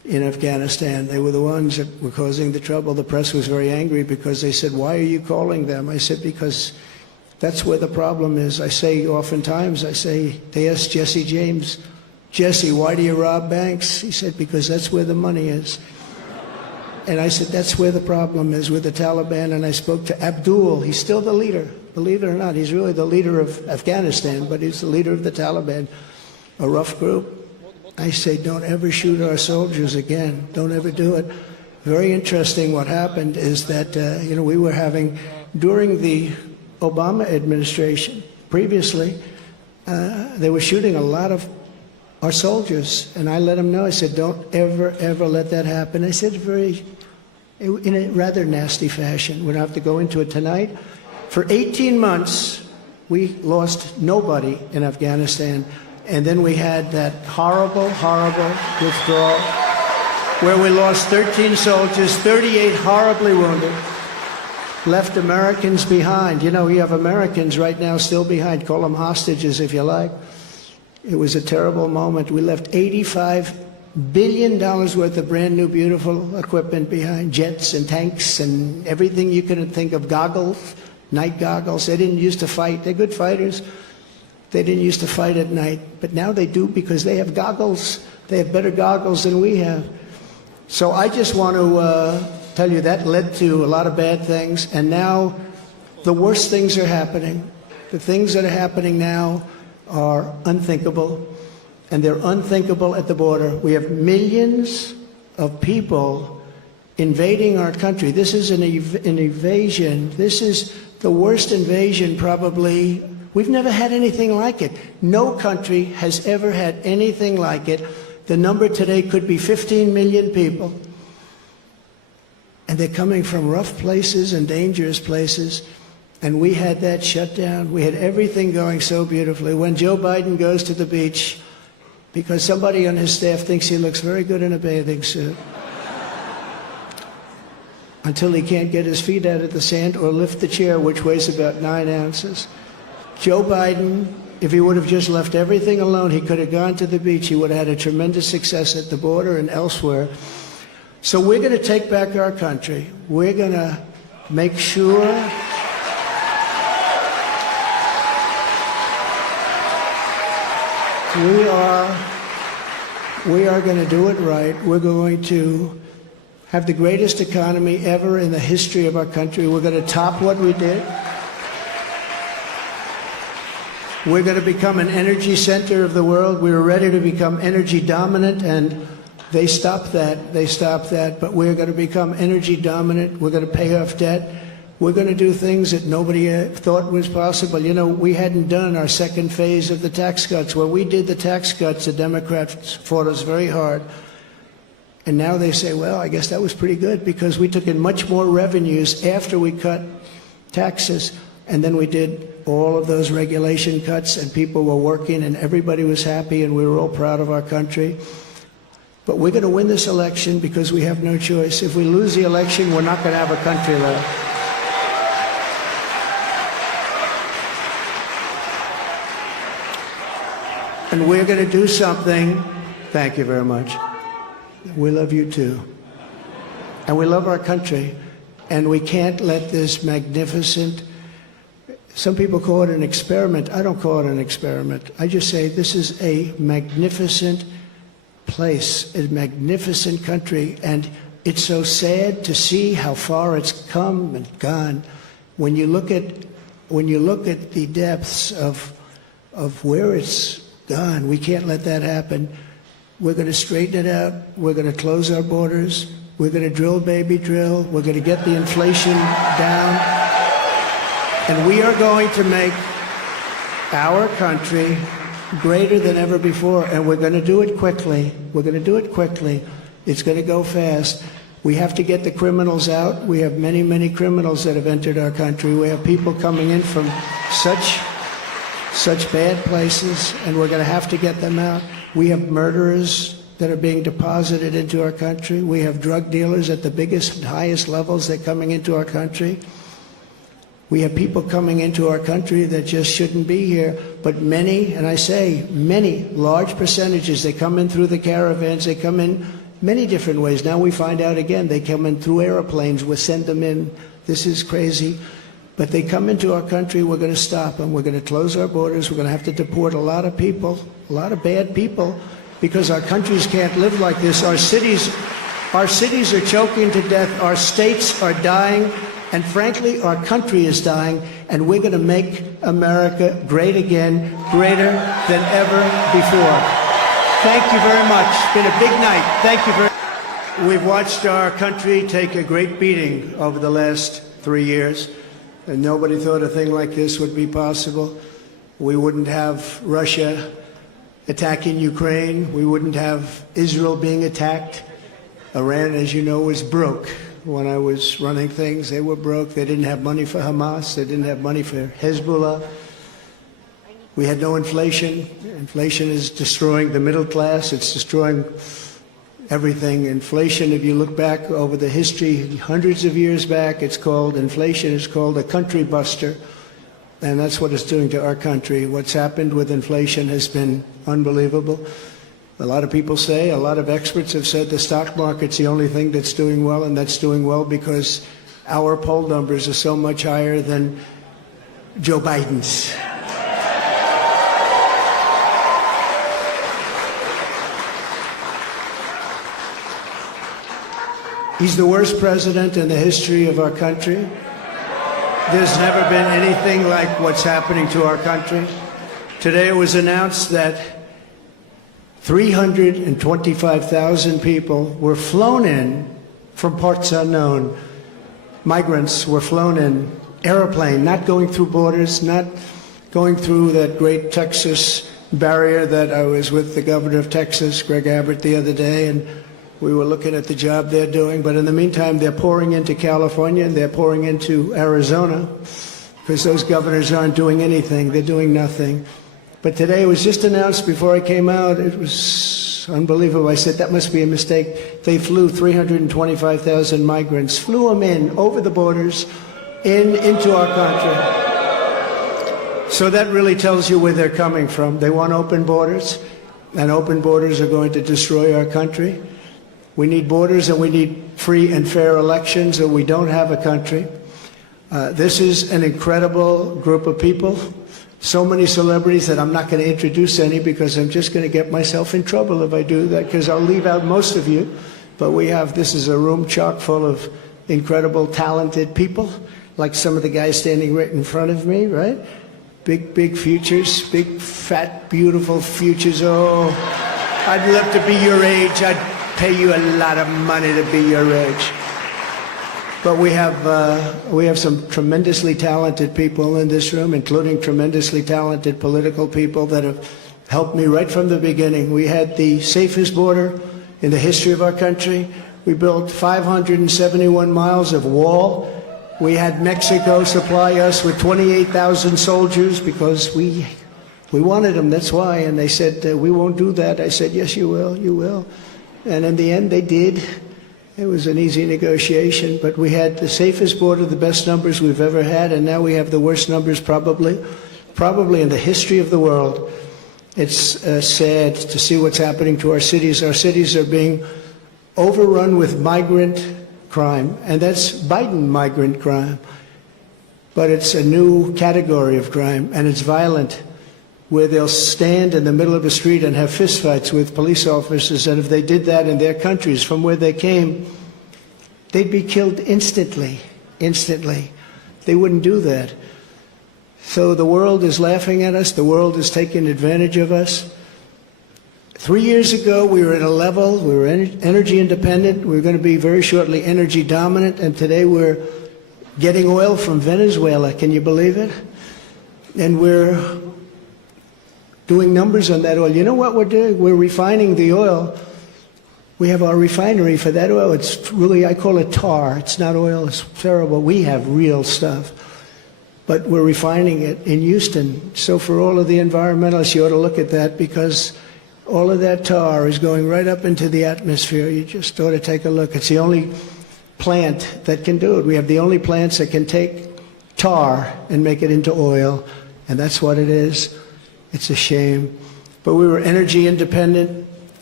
in Afghanistan. They were the ones that were causing the trouble. The press was very angry because they said, why are you calling them? I said, because that's where the problem is. I say oftentimes, they asked Jesse James, Jesse, why do you rob banks? He said, because that's where the money is. And I said, that's where the problem is with the Taliban. And I spoke to Abdul. He's still the leader. Believe it or not, he's really the leader of Afghanistan, but he's the leader of the Taliban, a rough group. I say, don't ever shoot our soldiers again. Don't ever do it. Very interesting what happened is that, we were having, during the Obama administration, previously, they were shooting a lot of our soldiers. And I let them know, I said, don't ever, ever let that happen. I said in a rather nasty fashion. We don't have to go into it tonight. For 18 months, we lost nobody in Afghanistan. And then we had that horrible, horrible withdrawal where we lost 13 soldiers, 38 horribly wounded, left Americans behind. You have Americans right now still behind. Call them hostages if you like. It was a terrible moment. We left $85 billion worth of brand new, beautiful equipment behind, jets and tanks and everything you could think of, goggles, night goggles. They didn't used to fight. They're good fighters. They didn't used to fight at night, but now they do because they have goggles. They have better goggles than we have. So I just want to tell you that led to a lot of bad things, and now the worst things are happening. The things that are happening now are unthinkable, and they're unthinkable at the border. We have millions of people invading our country. This is an invasion. This is the worst invasion probably. We've never had anything like it. No country has ever had anything like it. The number today could be 15 million people. And they're coming from rough places and dangerous places. And we had that shut down. We had everything going so beautifully. When Joe Biden goes to the beach, because somebody on his staff thinks he looks very good in a bathing suit, until he can't get his feet out of the sand or lift the chair, which weighs about 9 ounces. Joe Biden, if he would have just left everything alone, he could have gone to the beach. He would have had a tremendous success at the border and elsewhere. So we're going to take back our country. We're going to make sure we are going to do it right. We're going to have the greatest economy ever in the history of our country. We're going to top what we did. We're going to become an energy center of the world. We were ready to become energy dominant, and they stopped that. They stopped that. But we're going to become energy dominant. We're going to pay off debt. We're going to do things that nobody thought was possible. We hadn't done our second phase of the tax cuts. When we did the tax cuts, the Democrats fought us very hard. And now they say, well, I guess that was pretty good because we took in much more revenues after we cut taxes. And then we did all of those regulation cuts, and people were working, and everybody was happy, and we were all proud of our country. But we're going to win this election because we have no choice. If we lose the election, we're not going to have a country left. And we're going to do something. Thank you very much. We love you too. And we love our country. And we can't let this magnificent, some people call it an experiment. I don't call it an experiment. I just say this is a magnificent place, a magnificent country. And it's so sad to see how far it's come and gone. When you look at the depths of where it's gone, we can't let that happen. We're going to straighten it out. We're going to close our borders. We're going to drill, baby, drill. We're going to get the inflation down. And we are going to make our country greater than ever before. And we're going to do it quickly. We're going to do it quickly. It's going to go fast. We have to get the criminals out. We have many, many criminals that have entered our country. We have people coming in from such bad places, and we're going to have to get them out. We have murderers that are being deposited into our country. We have drug dealers at the biggest and highest levels that are coming into our country. We have people coming into our country that just shouldn't be here, but many, and I say many, large percentages, they come in through the caravans, they come in many different ways. Now we find out again, they come in through airplanes, we send them in. This is crazy. But they come into our country, we're going to stop them. We're going to close our borders. We're going to have to deport a lot of people, a lot of bad people, because our countries can't live like this. Our cities are choking to death. Our states are dying. And frankly, our country is dying. And we're going to make America great again, greater than ever before. Thank you very much. It's been a big night. Thank you very much. We've watched our country take a great beating over the last 3 years. And nobody thought a thing like this would be possible. We wouldn't have Russia attacking Ukraine. We wouldn't have Israel being attacked. Iran, as you know, was broke. When I was running things, they were broke. They didn't have money for Hamas. They didn't have money for Hezbollah. We had no inflation. Inflation is destroying the middle class. It's destroying everything. Inflation, if you look back over the history, hundreds of years back, inflation is called a country buster. And that's what it's doing to our country. What's happened with inflation has been unbelievable. A lot of people say, a lot of experts have said the stock market's the only thing that's doing well, and that's doing well because our poll numbers are so much higher than Joe Biden's. He's the worst president in the history of our country. There's never been anything like what's happening to our country. Today it was announced that 325,000 people were flown in from parts unknown. Migrants were flown in, airplane, not going through borders, not going through that great Texas barrier that I was with the governor of Texas, Greg Abbott, the other day, and we were looking at the job they're doing. But in the meantime, they're pouring into California and they're pouring into Arizona because those governors aren't doing anything. They're doing nothing. But today it was just announced before I came out. It was unbelievable. I said, that must be a mistake. They flew 325,000 migrants, flew them in over the borders into our country. So that really tells you where they're coming from. They want open borders, and open borders are going to destroy our country. We need borders and we need free and fair elections, or we don't have a country. This is an incredible group of people. So many celebrities that I'm not going to introduce any because I'm just going to get myself in trouble if I do that, because I'll leave out most of you. But this is a room chock full of incredible, talented people, like some of the guys standing right in front of me, right? Big, big futures, big, fat, beautiful futures. Oh, I'd love to be your age. I'd pay you a lot of money to be your age. But we have some tremendously talented people in this room, including tremendously talented political people that have helped me right from the beginning. We had the safest border in the history of our country. We built 571 miles of wall. We had Mexico supply us with 28,000 soldiers because we wanted them, that's why. And they said, we won't do that. I said, yes, you will, you will. And in the end, they did. It was an easy negotiation, but we had the safest border, the best numbers we've ever had, and now we have the worst numbers probably in the history of the world. It's sad to see what's happening to our cities. Our cities are being overrun with migrant crime, and that's Biden migrant crime. But it's a new category of crime, and it's violent, where they'll stand in the middle of the street and have fistfights with police officers, and if they did that in their countries from where they came, they'd be killed instantly. They wouldn't do that. So the world is laughing at us. The world is taking advantage of us. 3 years ago, we were at a level, we were energy independent. We were going to be very shortly energy dominant, and today we're getting oil from Venezuela. Can you believe it? And we're doing numbers on that oil. You know what we're doing? We're refining the oil. We have our refinery for that oil. It's really, I call it tar. It's not oil. It's terrible. We have real stuff. But we're refining it in Houston. So for all of the environmentalists, you ought to look at that, because all of that tar is going right up into the atmosphere. You just ought to take a look. It's the only plant that can do it. We have the only plants that can take tar and make it into oil, and that's what it is. It's a shame. But we were energy independent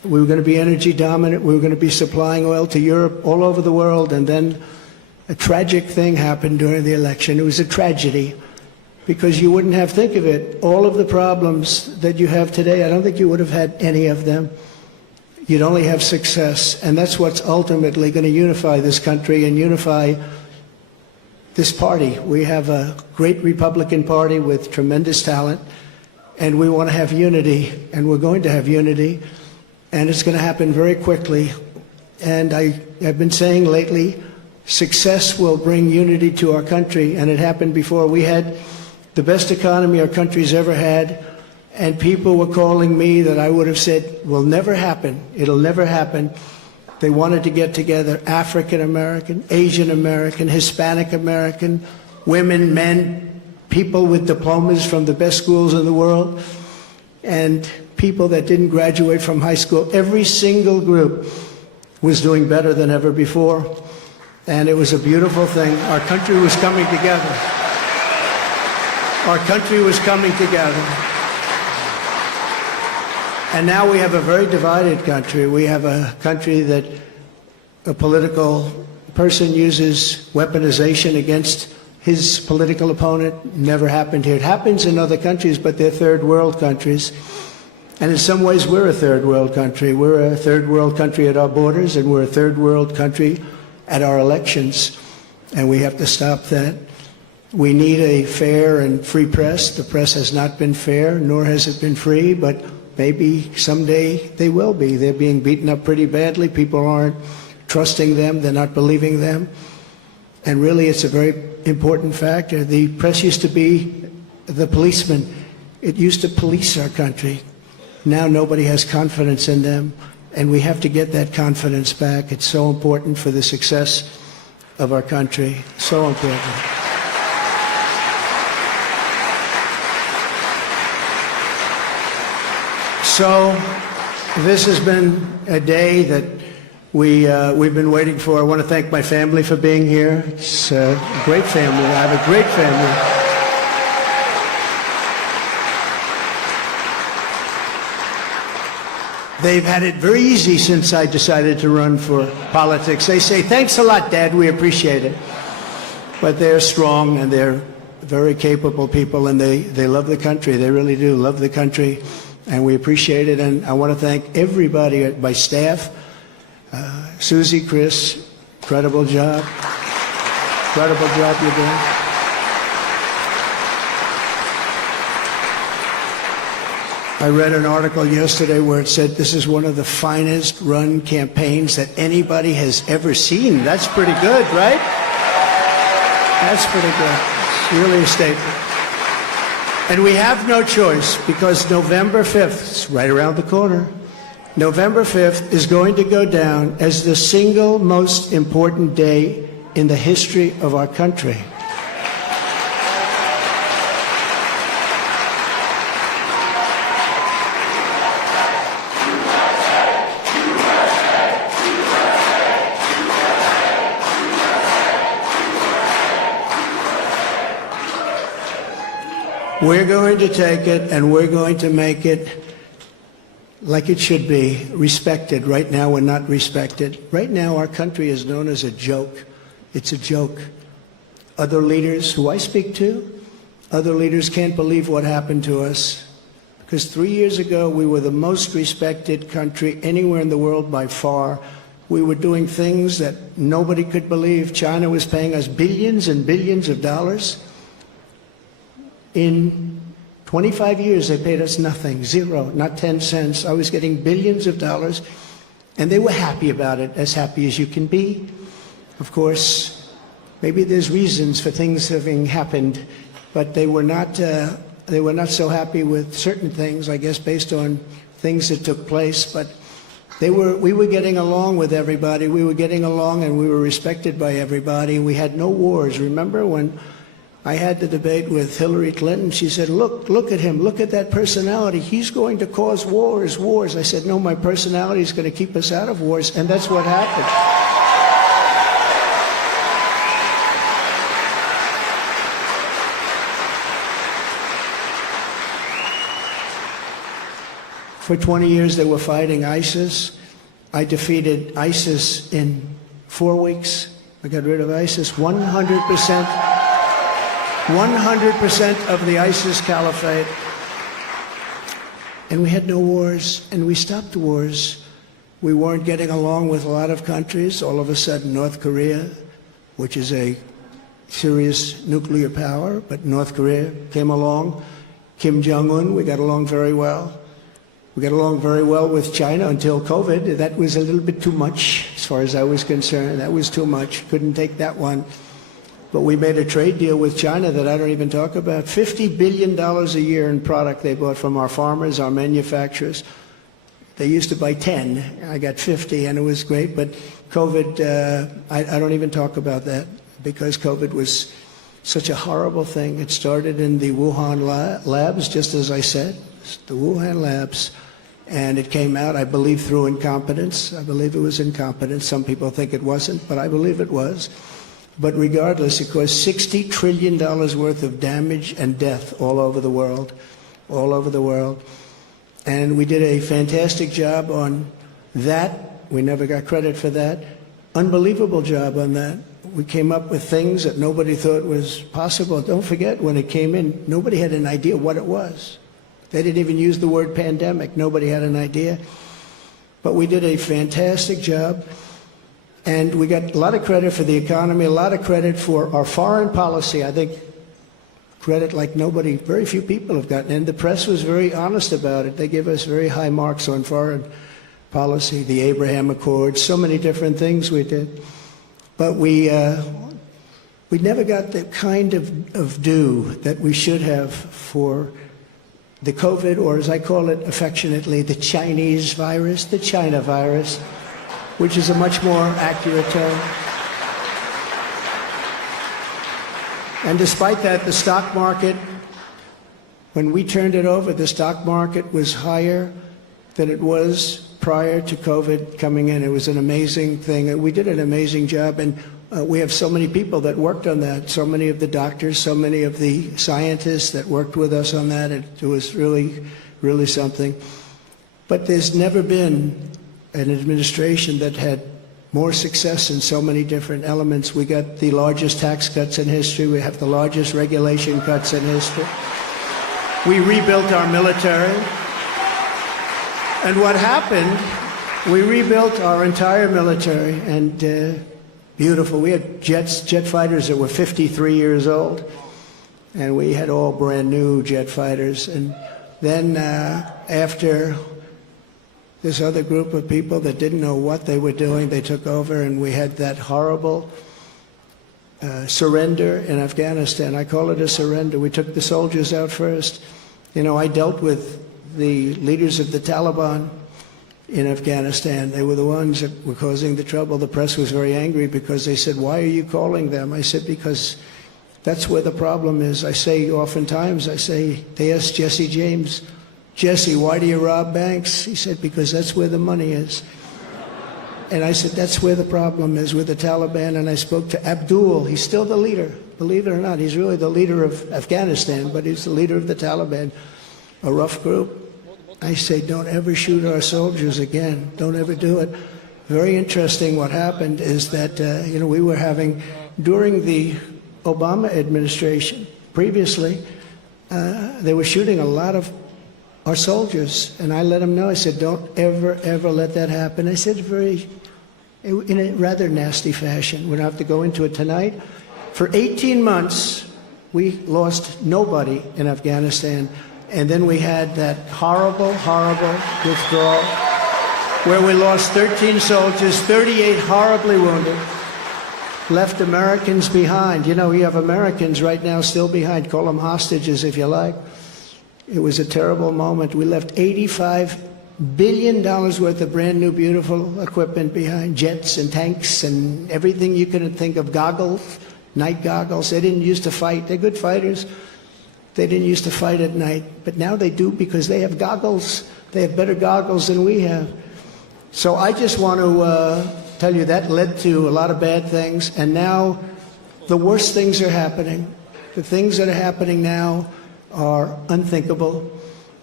We were going to be energy dominant. We were going to be supplying oil to Europe, all over the world. And then a tragic thing happened during the election. It was a tragedy because you wouldn't have, think of it, all of the problems that you have today, I don't think you would have had any of them. You'd only have success. And that's what's ultimately going to unify this country and unify this party. We have a great Republican Party with tremendous talent, and we want to have unity, and we're going to have unity, and it's going to happen very quickly. And I have been saying lately, success will bring unity to our country, and it happened before. We had the best economy our country's ever had, and people were calling me that I would have said will never happen. It'll never happen. They wanted to get together, African American, Asian American, Hispanic American, women, men, people with diplomas from the best schools in the world, and people that didn't graduate from high school. Every single group was doing better than ever before, and it was a beautiful thing. Our country was coming together. Our country was coming together. And now we have a very divided country. We have a country that a political person uses weaponization against his political opponent. Never happened here. It happens in other countries, but they're third world countries. And in some ways, we're a third world country. We're a third world country at our borders, and we're a third world country at our elections. And we have to stop that. We need a fair and free press. The press has not been fair, nor has it been free, but maybe someday they will be. They're being beaten up pretty badly. People aren't trusting them. They're not believing them. And really, it's a very important factor. The press used to be the policeman. It used to police our country. Now nobody has confidence in them, and we have to get that confidence back. It's so important for the success of our country. So important. So this has been a day that we've been waiting for. I want to thank my family for being here. It's a great family. I have a great family. They've had it very easy since I decided to run for politics. They say, thanks a lot, Dad, we appreciate it. But they're strong, and they're very capable people, and they love the country. They really do love the country, and we appreciate it. And I want to thank everybody at my staff. Susie, Chris, incredible job. Incredible job you're doing. I read an article yesterday where it said this is one of the finest run campaigns that anybody has ever seen. That's pretty good, right? That's pretty good. It's really a statement. And we have no choice, because November 5th, it's right around the corner, November 5th is going to go down as the single most important day in the history of our country. We're going to take it, and we're going to make it like it should be, respected. Right now, we're not respected. Right now, our country is known as a joke. It's a joke. Other leaders who I speak to, other leaders can't believe what happened to us. Because 3 years ago, we were the most respected country anywhere in the world by far. We were doing things that nobody could believe. China was paying us billions and billions of dollars. In 25 years, they paid us nothing, zero, not 10 cents. I was getting billions of dollars, and they were happy about it, as happy as you can be. Of course, maybe there's reasons for things having happened, but they were not so happy with certain things, I guess, based on things that took place. But we were getting along with everybody. We were getting along, and we were respected by everybody. We had no wars. Remember when I had the debate with Hillary Clinton? She said, look at him, look at that personality. He's going to cause wars. I said, no, my personality is going to keep us out of wars, and that's what happened. For 20 years they were fighting ISIS. I defeated ISIS in 4 weeks. I got rid of ISIS. 100% of the ISIS caliphate. And we had no wars, and we stopped wars. We weren't getting along with a lot of countries. All of a sudden, North Korea, which is a serious nuclear power, but North Korea came along. Kim Jong-un, we got along very well. We got along very well with China until COVID. That was a little bit too much, as far as I was concerned. That was too much. Couldn't take that one. But we made a trade deal with China that I don't even talk about. $50 billion a year in product they bought from our farmers, our manufacturers. They used to buy 10. I got 50, and it was great. But COVID, I don't even talk about that, because COVID was such a horrible thing. It started in the Wuhan labs, just as I said, the Wuhan labs. And it came out, I believe, through incompetence. I believe it was incompetence. Some people think it wasn't, but I believe it was. But regardless, it caused $60 trillion worth of damage and death all over the world, all over the world. And we did a fantastic job on that. We never got credit for that. Unbelievable job on that. We came up with things that nobody thought was possible. Don't forget, when it came in, nobody had an idea what it was. They didn't even use the word pandemic. Nobody had an idea. But we did a fantastic job. And we got a lot of credit for the economy, a lot of credit for our foreign policy. I think credit like nobody, very few people have gotten. And the press was very honest about it. They gave us very high marks on foreign policy, the Abraham Accords, so many different things we did. But we never got the kind of due that we should have for the COVID, or as I call it affectionately, the Chinese virus, the China virus, which is a much more accurate term. And despite that, the stock market, when we turned it over, the stock market was higher than it was prior to COVID coming in. It was an amazing thing. We did an amazing job, and we have so many people that worked on that, so many of the doctors, so many of the scientists that worked with us on that. It was really, really something. But there's never been an administration that had more success in so many different elements. We got the largest tax cuts in history. We have the largest regulation cuts in history. We rebuilt our military. And what happened, we rebuilt our entire military, and beautiful. We had jet fighters that were 53 years old, and we had all brand new jet fighters. And then after this other group of people that didn't know what they were doing, they took over, and we had that horrible surrender in Afghanistan. I call it a surrender. We took the soldiers out first. You know, I dealt with the leaders of the Taliban in Afghanistan. They were the ones that were causing the trouble. The press was very angry because they said, "Why are you calling them?" I said, "Because that's where the problem is." I say oftentimes, they asked Jesse James, "Jesse, why do you rob banks?" He said, "Because that's where the money is." And I said, that's where the problem is, with the Taliban. And I spoke to Abdul. He's still the leader. Believe it or not, he's really the leader of Afghanistan, but he's the leader of the Taliban, a rough group. I say, don't ever shoot our soldiers again. Don't ever do it. Very interesting what happened is that, we were having, during the Obama administration, previously, they were shooting a lot of our soldiers. And I let them know, I said, don't ever, ever let that happen. I said in a rather nasty fashion. We don't have to go into it tonight. For 18 months, we lost nobody in Afghanistan. And then we had that horrible, horrible withdrawal where we lost 13 soldiers, 38 horribly wounded, left Americans behind. You know, we have Americans right now still behind. Call them hostages if you like. It was a terrible moment. We left $85 billion worth of brand new, beautiful equipment behind, jets and tanks and everything you could think of, goggles, night goggles. They didn't used to fight. They're good fighters. They didn't used to fight at night, but now they do because they have goggles. They have better goggles than we have. So I just want to tell you that led to a lot of bad things, and now the worst things are happening. The things that are happening now are unthinkable.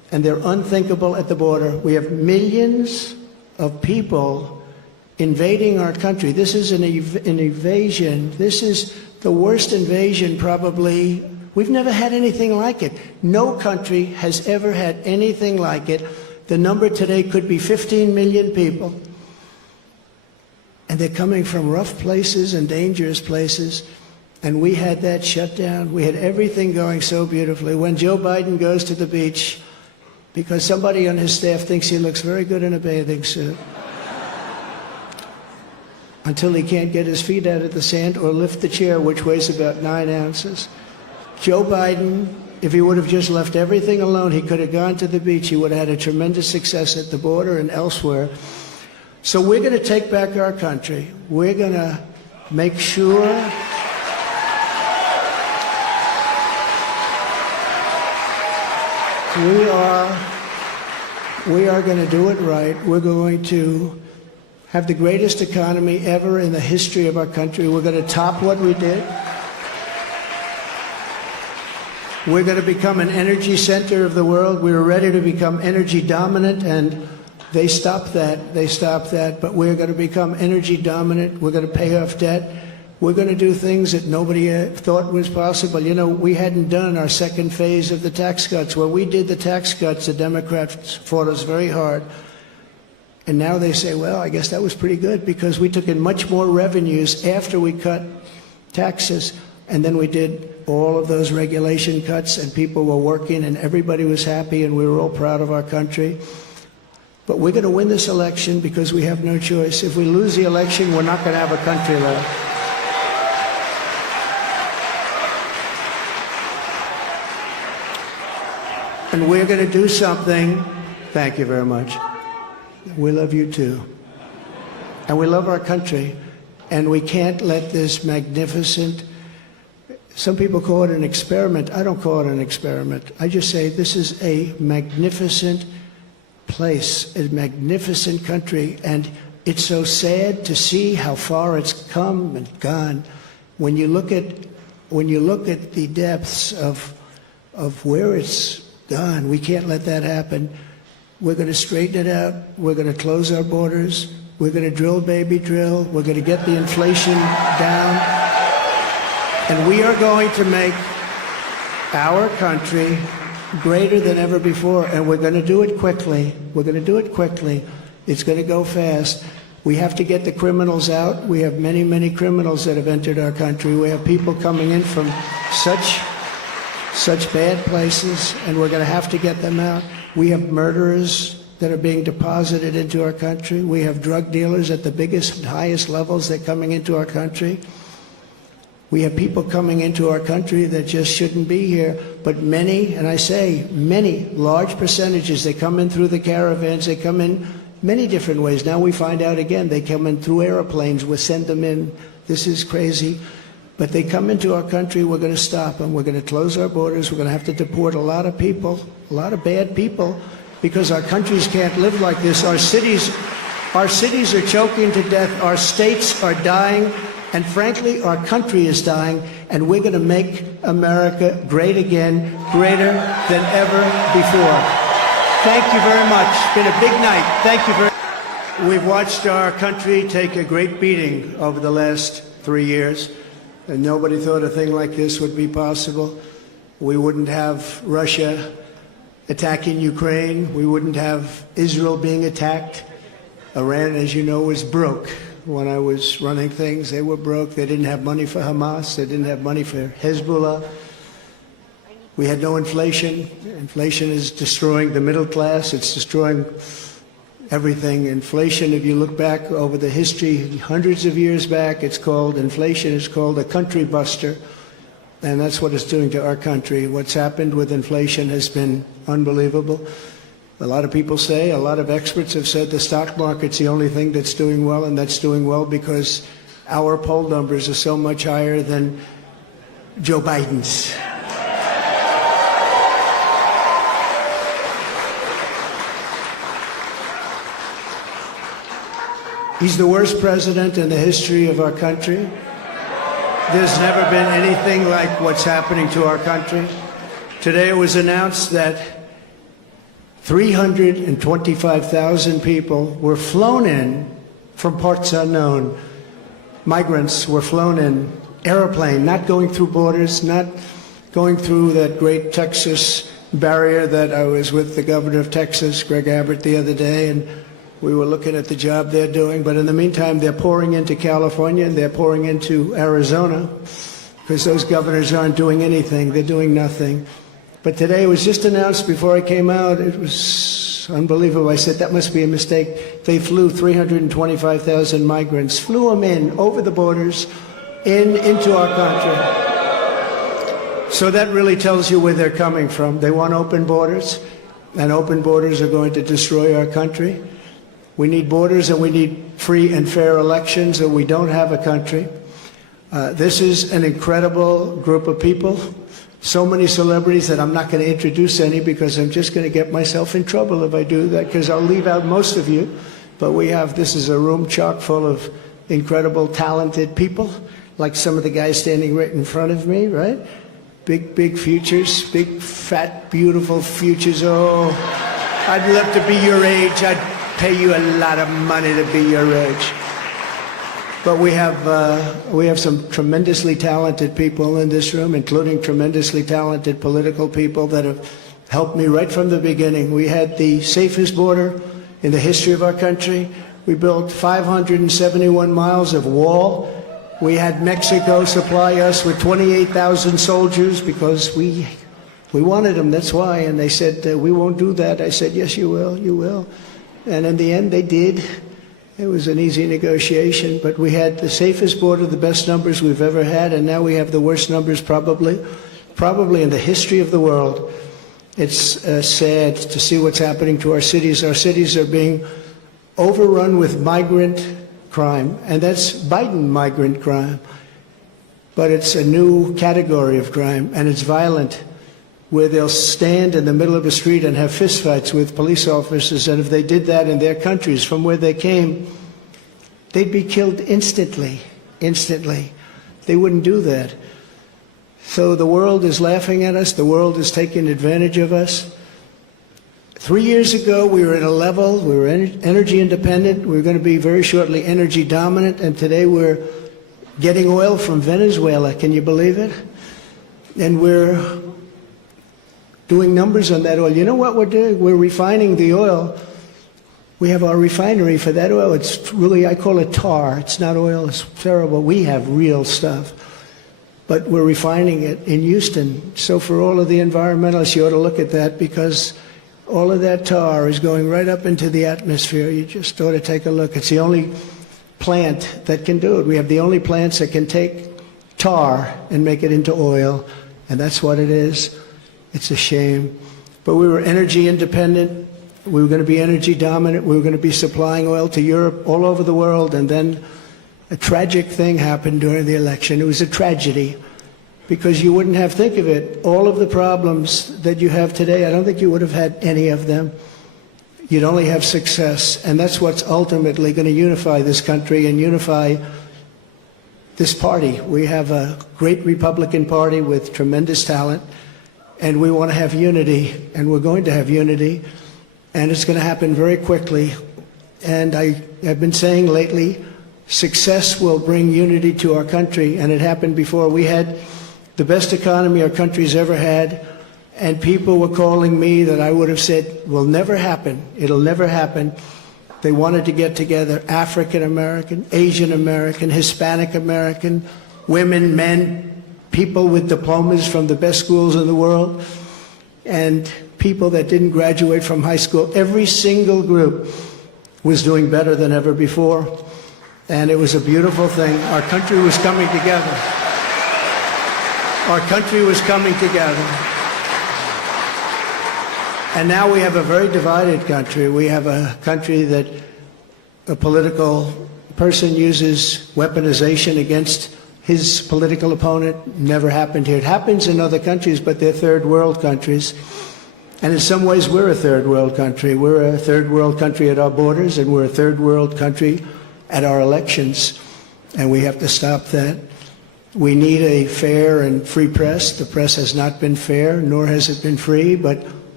and they're unthinkable at the border. We have millions of people invading our country. This is an invasion. This is the worst invasion probably. We've never had anything like it. No country has ever had anything like it. The number today could be 15 million people. And they're coming from rough places and dangerous places. And we had that shut down. We had everything going so beautifully. When Joe Biden goes to the beach, because somebody on his staff thinks he looks very good in a bathing suit, until he can't get his feet out of the sand or lift the chair, which weighs about 9 ounces. Joe Biden, if he would have just left everything alone, he could have gone to the beach. He would have had a tremendous success at the border and elsewhere. So we're going to take back our country. We're going to make sure we are going to do it right. We're going to have the greatest economy ever in the history of our country. We're going to top what we did. We're going to become an energy center of the world. We were ready to become energy dominant, and they stopped that. They stopped that. But we're going to become energy dominant. We're going to pay off debt. We're going to do things that nobody thought was possible. You know, we hadn't done our second phase of the tax cuts. When we did the tax cuts, the Democrats fought us very hard. And now they say, well, I guess that was pretty good because we took in much more revenues after we cut taxes. And then we did all of those regulation cuts, and people were working, and everybody was happy, and we were all proud of our country. But we're going to win this election because we have no choice. If we lose the election, we're not going to have a country left. And we're going to do something. Thank you very much. We love you too. And we love our country. And we can't let this magnificent, some people call it an experiment. I don't call it an experiment. I just say this is a magnificent place, a magnificent country. And it's so sad to see how far it's come and gone. When you look at the depths of where it's gone, we can't let that happen. We're going to straighten it out. We're going to close our borders. We're going to drill, baby, drill. We're going to get the inflation down. And we are going to make our country greater than ever before. And we're going to do it quickly. We're going to do it quickly. It's going to go fast. We have to get the criminals out. We have many, many criminals that have entered our country. We have people coming in from such bad places, and we're going to have to get them out. We have murderers that are being deposited into our country. We have drug dealers at the biggest and highest levels that are coming into our country. We have people coming into our country that just shouldn't be here. But many, and I say many, large percentages, they come in through the caravans. They come in many different ways. Now we find out again, they come in through airplanes. We send them in. This is crazy. But they come into our country, we're going to stop them. We're going to close our borders. We're going to have to deport a lot of people, a lot of bad people, because our countries can't live like this. Our cities are choking to death. Our states are dying. And frankly, our country is dying. And we're going to make America great again, greater than ever before. Thank you very much. It's been a big night. Thank you very much. We've watched our country take a great beating over the last 3 years. And nobody thought a thing like this would be possible. We wouldn't have Russia attacking Ukraine. We wouldn't have Israel being attacked. Iran, as you know, was broke. When I was running things, they were broke. They didn't have money for Hamas. They didn't have money for Hezbollah. We had no inflation. Inflation is destroying the middle class. It's destroying everything. Inflation, if you look back over the history, hundreds of years back, inflation is called a country buster. And that's what it's doing to our country. What's happened with inflation has been unbelievable. A lot of people say, a lot of experts have said the stock market's the only thing that's doing well, and that's doing well because our poll numbers are so much higher than Joe Biden's. He's the worst president in the history of our country. There's never been anything like what's happening to our country. Today it was announced that 325,000 people were flown in from parts unknown. Migrants were flown in airplane, not going through borders, not going through that great Texas barrier that I was with the governor of Texas, Greg Abbott, the other day, and we were looking at the job they're doing. But in the meantime, they're pouring into California and they're pouring into Arizona because those governors aren't doing anything. They're doing nothing. But today it was just announced before I came out. It was unbelievable. I said, that must be a mistake. They flew 325,000 migrants, flew them in over the borders, into our country. So that really tells you where they're coming from. They want open borders, and open borders are going to destroy our country. We need borders and we need free and fair elections, or we don't have a country. This is an incredible group of people. So many celebrities that I'm not going to introduce any because I'm just going to get myself in trouble if I do that, because I'll leave out most of you. But this is a room chock full of incredible, talented people, like some of the guys standing right in front of me, right? Big futures, big, fat, beautiful futures. Oh, I'd love to be your age. I'd pay you a lot of money to be your age. But we have some tremendously talented people in this room, including tremendously talented political people that have helped me right from the beginning. We had the safest border in the history of our country. We built 571 miles of wall. We had Mexico supply us with 28,000 soldiers because we wanted them, that's why. And they said, we won't do that. I said, yes, you will, you will. And in the end, they did. It was an easy negotiation, but we had the safest border, the best numbers we've ever had, and now we have the worst numbers probably in the history of the world. It's sad to see what's happening to our cities. Our cities are being overrun with migrant crime, and that's Biden migrant crime. But it's a new category of crime, and it's violent, where they'll stand in the middle of a street and have fistfights with police officers, and if they did that in their countries from where they came, they'd be killed instantly. They wouldn't do that. So the world is laughing at us. The world is taking advantage of us. 3 years ago, we were at a level, we were energy independent. We were going to be very shortly energy dominant, and today we're getting oil from Venezuela. Can you believe it? And we're doing numbers on that oil. You know what we're doing? We're refining the oil. We have our refinery for that oil. It's really, I call it tar. It's not oil. It's terrible. We have real stuff. But we're refining it in Houston. So for all of the environmentalists, you ought to look at that, because all of that tar is going right up into the atmosphere. You just ought to take a look. It's the only plant that can do it. We have the only plants that can take tar and make it into oil, and that's what it is. It's a shame. But we were energy independent. We were going to be energy dominant. We were going to be supplying oil to Europe, all over the world. And then a tragic thing happened during the election. It was a tragedy, because you wouldn't have, think of it, all of the problems that you have today, I don't think you would have had any of them. You'd only have success. And that's what's ultimately going to unify this country and unify this party. We have a great Republican Party with tremendous talent. And we want to have unity, and we're going to have unity, and it's going to happen very quickly. And I've been saying lately, success will bring unity to our country, and it happened before. We had the best economy our country's ever had, and people were calling me that I would have said will never happen. It'll never happen. They wanted to get together, African American, Asian American, Hispanic American, women, men, people with diplomas from the best schools in the world, and people that didn't graduate from high school. Every single group was doing better than ever before, and it was a beautiful thing. Our country was coming together. Our country was coming together. And now we have a very divided country. We have a country that a political person uses weaponization against his political opponent. Never happened here. It happens in other countries, but they're third world countries. And in some ways, we're a third world country. We're a third world country at our borders, and we're a third world country at our elections. And we have to stop that. We need a fair and free press. The press has not been fair, nor has it been free, but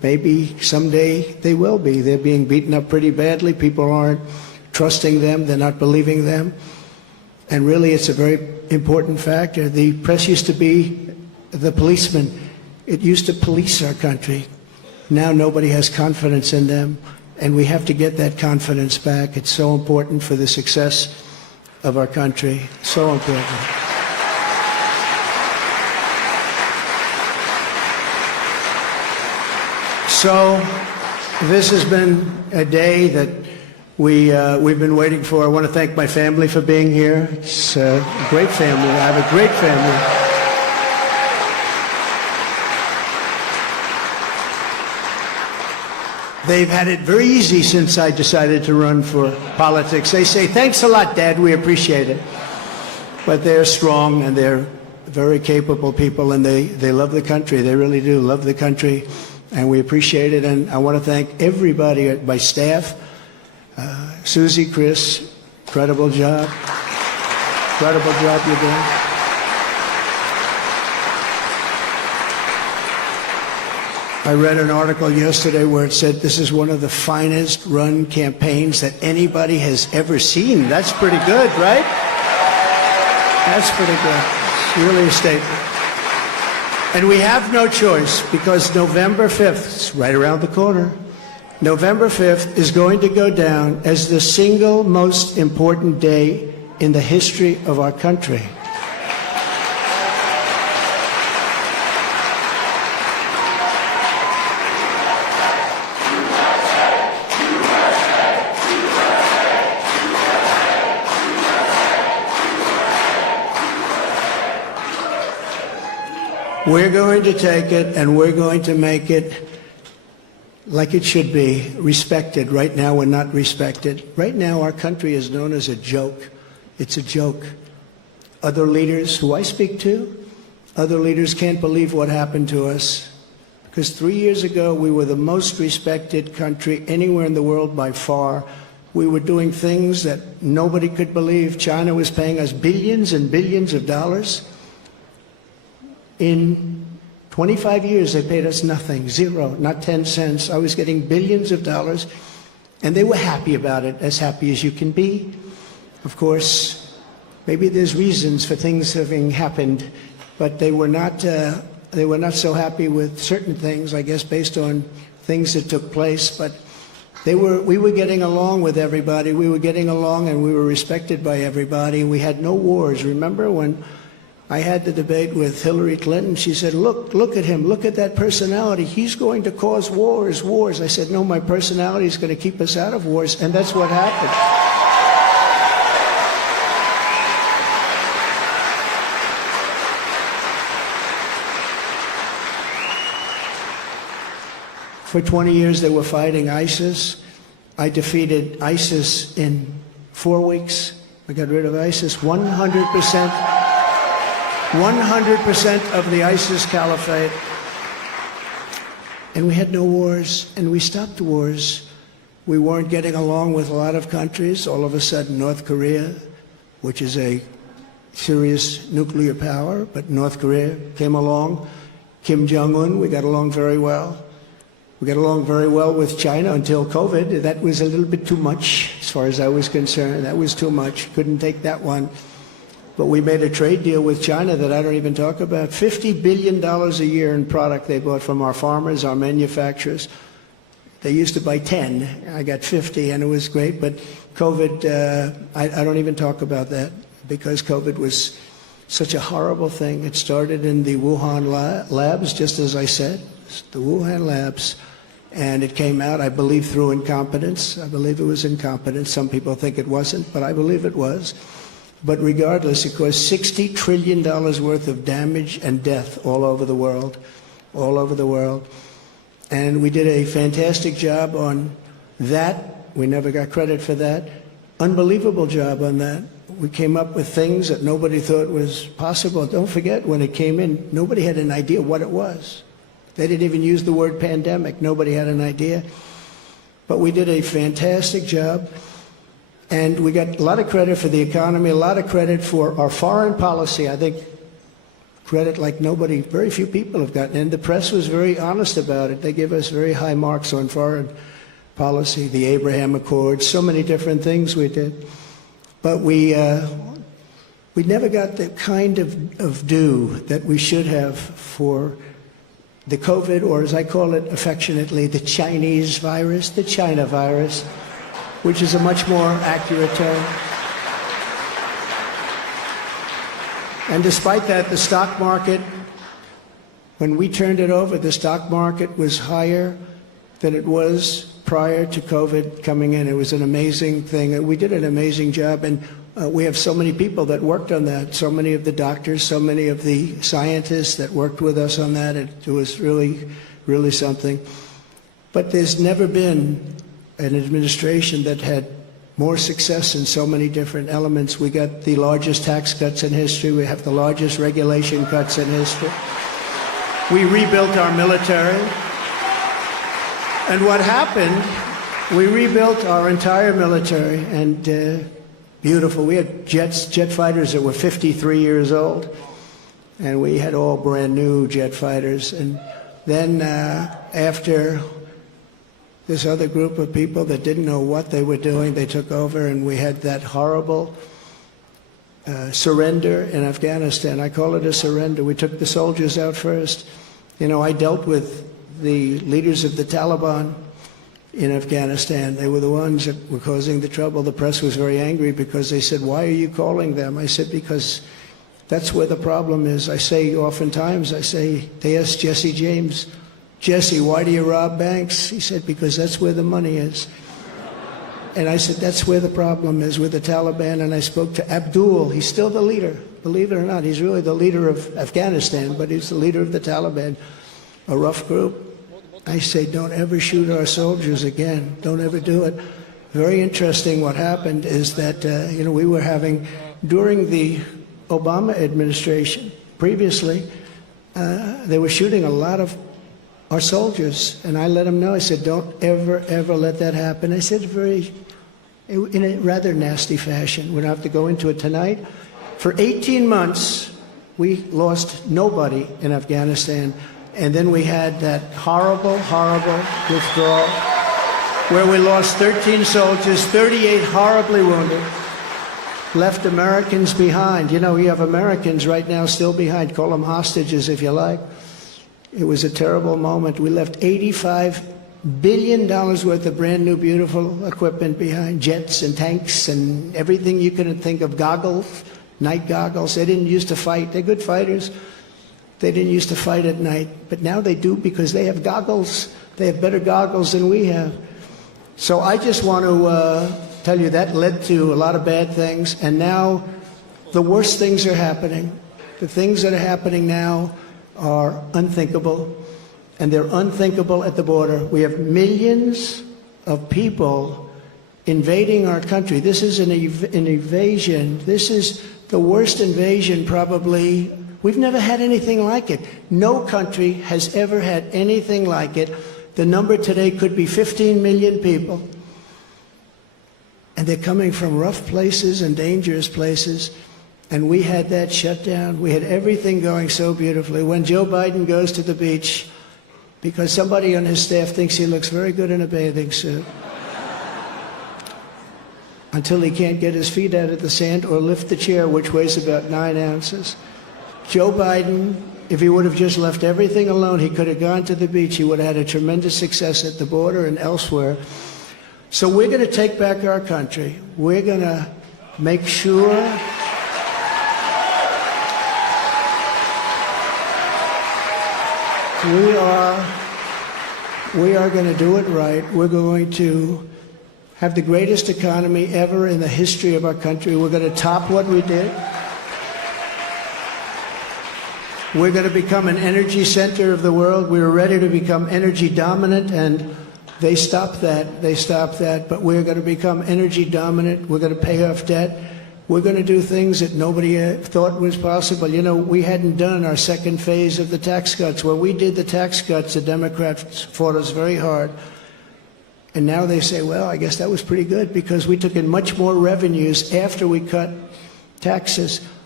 maybe someday they will be. They're being beaten up pretty badly. People aren't trusting them. They're not believing them. And really, it's a very important factor. The press used to be the policeman. It used to police our country. Now nobody has confidence in them, and we have to get that confidence back. It's so important for the success of our country. So important. So this has been a day that we've been waiting for. I want to thank my family for being here. It's a great family. I have a great family. They've had it very easy since I decided to run for politics. They say, thanks a lot, Dad, we appreciate it. But they're strong and they're very capable people, and they love the country. They really do love the country, and we appreciate it. And I want to thank everybody at my staff. Susie, Chris, incredible job. Incredible job you're doing. I read an article yesterday where it said this is one of the finest run campaigns that anybody has ever seen. That's pretty good, right? That's pretty good. It's really a statement. And we have no choice, because November 5th, it's right around the corner, November 5th is going to go down as the single most important day in the history of our country. We're going to take it and we're going to make it like it should be, respected. Right now, we're not respected. Right now, our country is known as a joke. It's a joke. Other leaders who I speak to, other leaders can't believe what happened to us. Because 3 years ago, we were the most respected country anywhere in the world by far. We were doing things that nobody could believe. China was paying us billions and billions of dollars. In 25 years, they paid us nothing, zero, not 10 cents. I was getting billions of dollars, and they were happy about it, as happy as you can be. Of course, maybe there's reasons for things having happened, but they were not so happy with certain things, I guess, based on things that took place. But we were getting along with everybody. We were getting along, and we were respected by everybody. We had no wars. Remember when I had the debate with Hillary Clinton? She said, look at him, look at that personality. He's going to cause wars. I said, no, my personality is going to keep us out of wars, and that's what happened. For 20 years, they were fighting ISIS. I defeated ISIS in 4 weeks. I got rid of ISIS 100%. 100% of the ISIS caliphate. And we had no wars, and we stopped wars. We weren't getting along with a lot of countries. All of a sudden, North Korea, which is a serious nuclear power, but North Korea came along. Kim Jong-un, we got along very well. We got along very well with China until COVID. That was a little bit too much, as far as I was concerned. That was too much. Couldn't take that one. But we made a trade deal with China that I don't even talk about. $50 billion a year in product they bought from our farmers, our manufacturers. They used to buy 10. I got 50, and it was great. But COVID, I don't even talk about that, because COVID was such a horrible thing. It started in the Wuhan labs, just as I said, the Wuhan labs. And it came out, I believe, through incompetence. I believe it was incompetence. Some people think it wasn't, but I believe it was. But regardless, it caused $60 trillion worth of damage and death all over the world, all over the world. And we did a fantastic job on that. We never got credit for that. Unbelievable job on that. We came up with things that nobody thought was possible. Don't forget, when it came in, nobody had an idea what it was. They didn't even use the word pandemic. Nobody had an idea. But we did a fantastic job. And we got a lot of credit for the economy, a lot of credit for our foreign policy. I think credit like nobody, very few people have gotten. And the press was very honest about it. They give us very high marks on foreign policy, the Abraham Accords, so many different things we did. But we never got the kind of due that we should have for the COVID, or as I call it affectionately, the Chinese virus, the China virus, which is a much more accurate term. And despite that, the stock market, when we turned it over, the stock market was higher than it was prior to COVID coming in. It was an amazing thing. We did an amazing job, and we have so many people that worked on that, so many of the doctors, so many of the scientists that worked with us on that. It was really, really something. But there's never been an administration that had more success in so many different elements. We got the largest tax cuts in history. We have the largest regulation cuts in history. We rebuilt our military. And what happened, we rebuilt our entire military, and beautiful. We had jet fighters that were 53 years old, and we had all brand new jet fighters. And then after this other group of people that didn't know what they were doing, they took over, and we had that horrible surrender in Afghanistan. I call it a surrender. We took the soldiers out first. You know, I dealt with the leaders of the Taliban in Afghanistan. They were the ones that were causing the trouble. The press was very angry because they said, "Why are you calling them?" I said, "Because that's where the problem is." I say oftentimes, they asked Jesse James, "Jesse, why do you rob banks?" He said, "Because that's where the money is." And I said, that's where the problem is, with the Taliban. And I spoke to Abdul. He's still the leader. Believe it or not, he's really the leader of Afghanistan, but he's the leader of the Taliban, a rough group. I say, don't ever shoot our soldiers again. Don't ever do it. Very interesting what happened is that, we were having, during the Obama administration, previously, they were shooting a lot of our soldiers. And I let them know, I said, don't ever, ever let that happen. I said in a rather nasty fashion. We don't have to go into it tonight. For 18 months, we lost nobody in Afghanistan. And then we had that horrible, horrible withdrawal where we lost 13 soldiers, 38 horribly wounded, left Americans behind. You know, you have Americans right now still behind. Call them hostages if you like. It was a terrible moment. We left $85 billion worth of brand new, beautiful equipment behind, jets and tanks and everything you could think of, goggles, night goggles. They didn't used to fight. They're good fighters. They didn't used to fight at night, but now they do because they have goggles. They have better goggles than we have. So I just want to tell you that led to a lot of bad things, and now the worst things are happening. The things that are happening now are unthinkable, and they're unthinkable at the border. We have millions of people invading our country. This is an invasion. This is the worst invasion probably. We've never had anything like it. No country has ever had anything like it. The number today could be 15 million people. And they're coming from rough places and dangerous places. And we had that shut down. We had everything going so beautifully. When Joe Biden goes to the beach, because somebody on his staff thinks he looks very good in a bathing suit, until he can't get his feet out of the sand or lift the chair, which weighs about 9 ounces. Joe Biden, if he would have just left everything alone, he could have gone to the beach. He would have had a tremendous success at the border and elsewhere. So we're going to take back our country. We're going to make sure we are going to do it right. We're going to have the greatest economy ever in the history of our country. We're going to top what we did. We're going to become an energy center of the world. We were ready to become energy dominant, and they stopped that. They stopped that. But we're going to become energy dominant. We're going to pay off debt. We're going to do things that nobody thought was possible. You know, we hadn't done our second phase of the tax cuts. When we did the tax cuts, the Democrats fought us very hard. And now they say, well, I guess that was pretty good because we took in much more revenues after we cut taxes.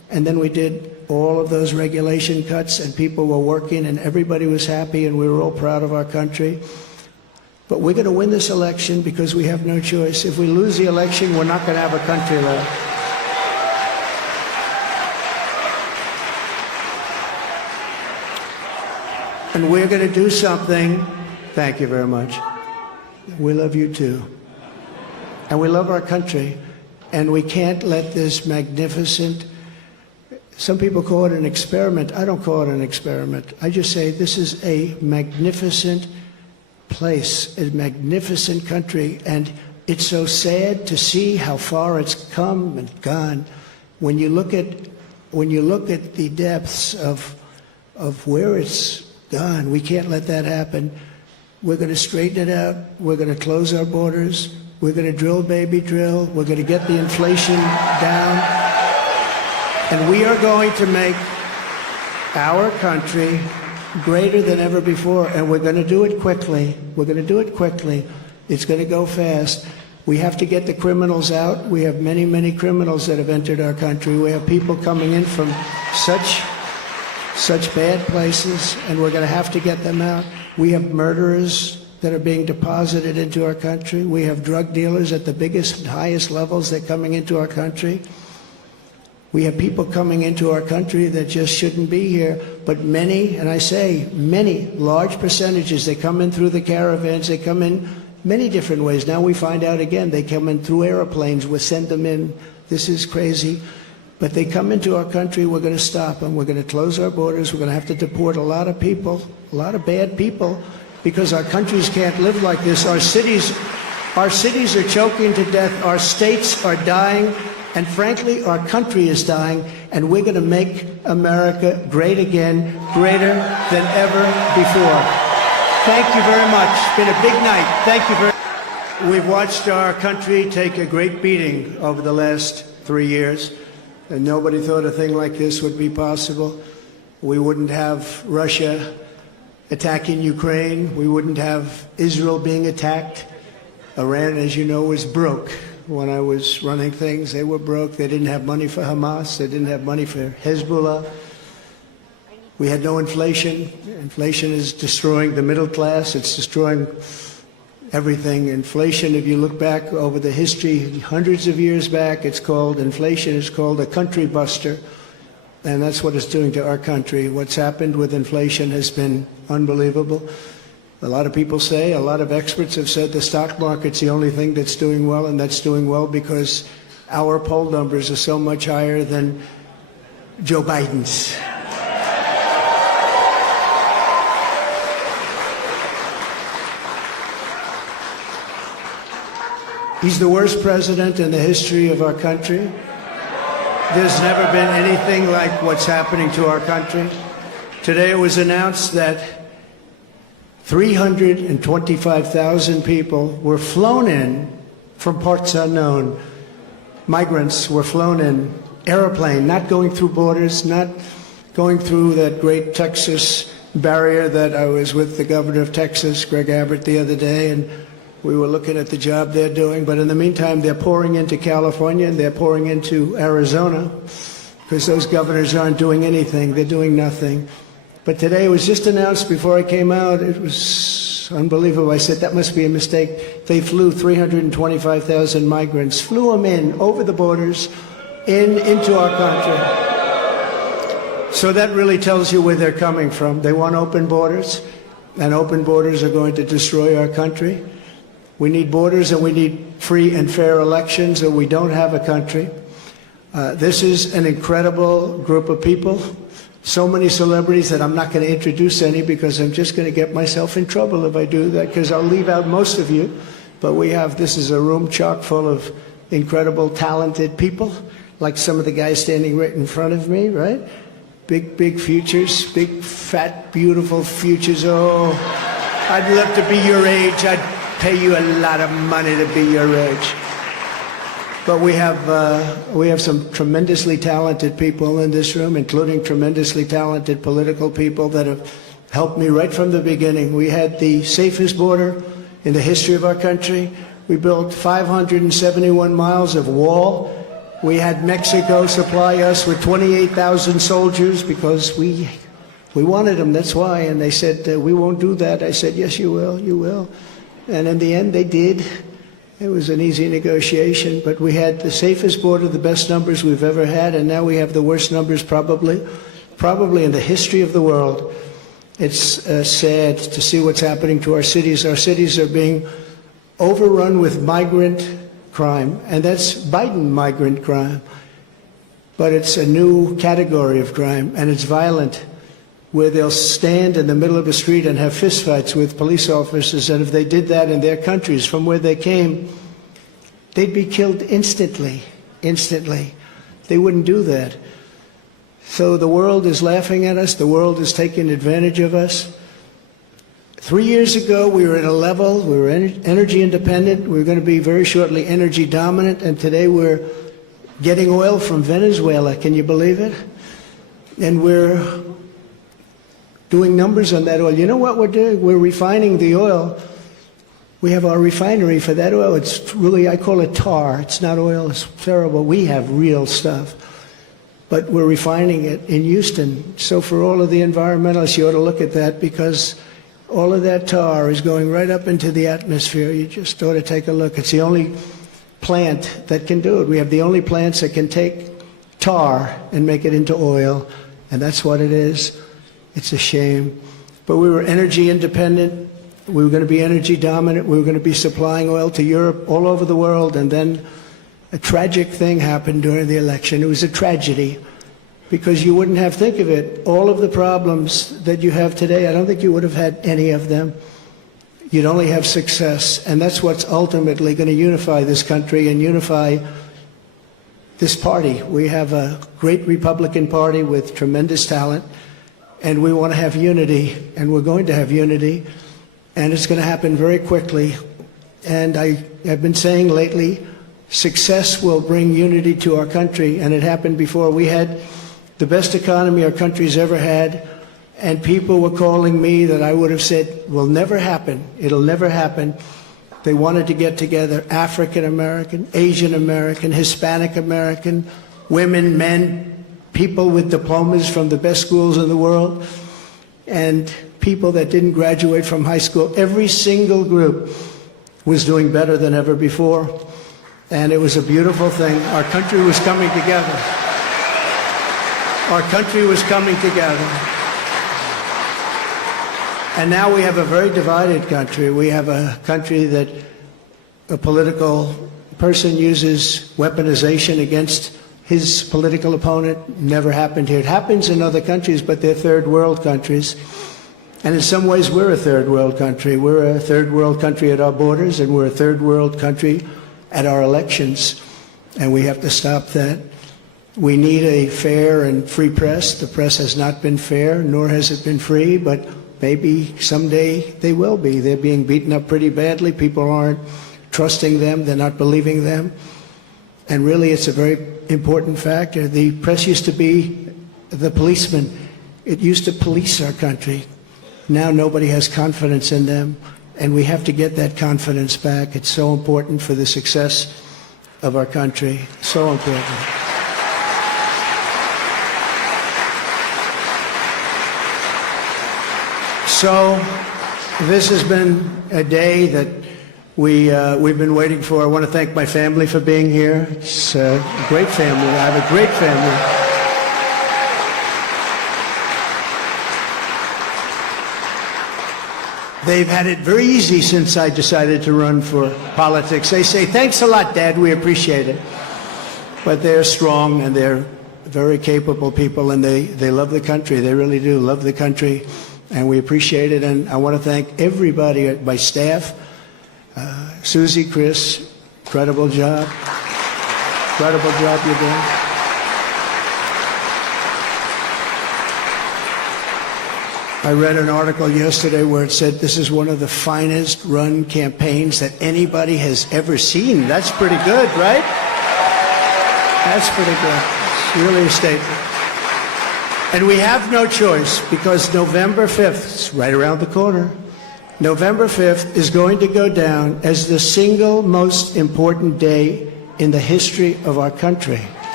And then we did all of those regulation cuts, and people were working, and everybody was happy, and we were all proud of our country. But we're going to win this election because we have no choice. If we lose the election, we're not going to have a country left. And we're going to do something. Thank you very much. We love you too. And we love our country. And we can't let this magnificent, some people call it an experiment. I don't call it an experiment. I just say this is a magnificent place, a magnificent country. And it's so sad to see how far it's come and gone. When you look at the depths of where it's gone, we can't let that happen. We're going to straighten it out. We're going to close our borders. We're going to drill, baby, drill. We're going to get the inflation down. And we are going to make our country greater than ever before. And we're going to do it quickly. We're going to do it quickly. It's going to go fast. We have to get the criminals out. We have many, many criminals that have entered our country. We have people coming in from such bad places, and we're going to have to get them out. We have murderers that are being deposited into our country. We have drug dealers at the biggest and highest levels that are coming into our country. We have people coming into our country that just shouldn't be here. But many, and I say many, large percentages, they come in through the caravans. They come in many different ways. Now we find out again, they come in through airplanes. We send them in. This is crazy. But they come into our country, we're going to stop them. We're going to close our borders. We're going to have to deport a lot of people, a lot of bad people, because our countries can't live like this. Our cities are choking to death. Our states are dying. And frankly, our country is dying. And we're going to make America great again, greater than ever before. Thank you very much. It's been a big night. Thank you very much. We've watched our country take a great beating over the last 3 years. And nobody thought a thing like this would be possible. We wouldn't have Russia attacking Ukraine. We wouldn't have Israel being attacked. Iran, as you know, was broke. When I was running things, they were broke. They didn't have money for Hamas. They didn't have money for Hezbollah. We had no inflation. Inflation is destroying the middle class. It's destroying everything. Inflation, if you look back over the history, hundreds of years back, inflation is called a country buster. And that's what it's doing to our country. What's happened with inflation has been unbelievable. A lot of people say, a lot of experts have said the stock market's the only thing that's doing well, and that's doing well because our poll numbers are so much higher than Joe Biden's. He's the worst president in the history of our country. There's never been anything like what's happening to our country. Today it was announced that 325,000 people were flown in from parts unknown. Migrants were flown in, airplane, not going through borders, not going through that great Texas barrier that I was with the governor of Texas, Greg Abbott, the other day, and we were looking at the job they're doing. But in the meantime, they're pouring into California and they're pouring into Arizona because those governors aren't doing anything. They're doing nothing. But today it was just announced before I came out. It was unbelievable. I said, that must be a mistake. They flew 325,000 migrants, flew them in over the borders into our country. So that really tells you where they're coming from. They want open borders, and open borders are going to destroy our country. We need borders and we need free and fair elections, or we don't have a country. This is an incredible group of people. So many celebrities that I'm not going to introduce any because I'm just going to get myself in trouble if I do that, because I'll leave out most of you. But this is a room chock full of incredible, talented people, like some of the guys standing right in front of me, right? Big, big futures, big, fat, beautiful futures. Oh, I'd love to be your age. I'd pay you a lot of money to be your age. But we have some tremendously talented people in this room, including tremendously talented political people that have helped me right from the beginning. We had the safest border in the history of our country. We built 571 miles of wall. We had Mexico supply us with 28,000 soldiers because we wanted them, that's why. And they said, we won't do that. I said, yes, you will, you will. And in the end, they did. It was an easy negotiation, but we had the safest border, the best numbers we've ever had, and now we have the worst numbers probably in the history of the world. It's sad to see what's happening to our cities. Our cities are being overrun with migrant crime, and that's Biden migrant crime. But it's a new category of crime, and it's violent, where they'll stand in the middle of a street and have fistfights with police officers, and if they did that in their countries from where they came, they'd be killed instantly. They wouldn't do that. So the world is laughing at us. The world is taking advantage of us. 3 years ago, we were at a level, we were energy independent. We were going to be very shortly energy dominant, and today we're getting oil from Venezuela. Can you believe it? And we're doing numbers on that oil. You know what we're doing? We're refining the oil. We have our refinery for that oil. It's really, I call it tar. It's not oil. It's terrible. We have real stuff. But we're refining it in Houston. So for all of the environmentalists, you ought to look at that, because all of that tar is going right up into the atmosphere. You just ought to take a look. It's the only plant that can do it. We have the only plants that can take tar and make it into oil, and that's what it is. It's a shame. But we were energy independent. We were going to be energy dominant. We were going to be supplying oil to Europe, all over the world. And then a tragic thing happened during the election. It was a tragedy, because you wouldn't have, think of it, all of the problems that you have today, I don't think you would have had any of them. You'd only have success. And that's what's ultimately going to unify this country and unify this party. We have a great Republican Party with tremendous talent. And we want to have unity, and we're going to have unity, and it's going to happen very quickly. And I have been saying lately, success will bring unity to our country, and it happened before. We had the best economy our country's ever had, and people were calling me that I would have said will never happen. It'll never happen. They wanted to get together, African American, Asian American, Hispanic American, women, men, people with diplomas from the best schools in the world, and people that didn't graduate from high school. Every single group was doing better than ever before, and it was a beautiful thing. Our country was coming together. Our country was coming together. And now we have a very divided country. We have a country that a political person uses weaponization against his political opponent. Never happened here. It happens in other countries, but they're third world countries. And in some ways, we're a third world country. We're a third world country at our borders, and we're a third world country at our elections. And we have to stop that. We need a fair and free press. The press has not been fair, nor has it been free, but maybe someday they will be. They're being beaten up pretty badly. People aren't trusting them. They're not believing them. And really, it's a very important factor. The press used to be the policeman. It used to police our country. Now nobody has confidence in them, and we have to get that confidence back. It's so important for the success of our country. So important. So this has been a day that we've been waiting for. I want to thank my family for being here. It's a great family. I have a great family. They've had it very easy since I decided to run for politics. They say, thanks a lot, Dad, we appreciate it. But they're strong, and they're very capable people, and they love the country. They really do love the country, and we appreciate it. And I want to thank everybody, my staff, Susie, Chris, incredible job. Incredible job you're doing. I read an article yesterday where it said this is one of the finest run campaigns that anybody has ever seen. That's pretty good, right? That's pretty good. It's really a statement. And we have no choice, because November 5th, it's right around the corner, November 5th is going to go down as the single most important day in the history of our country.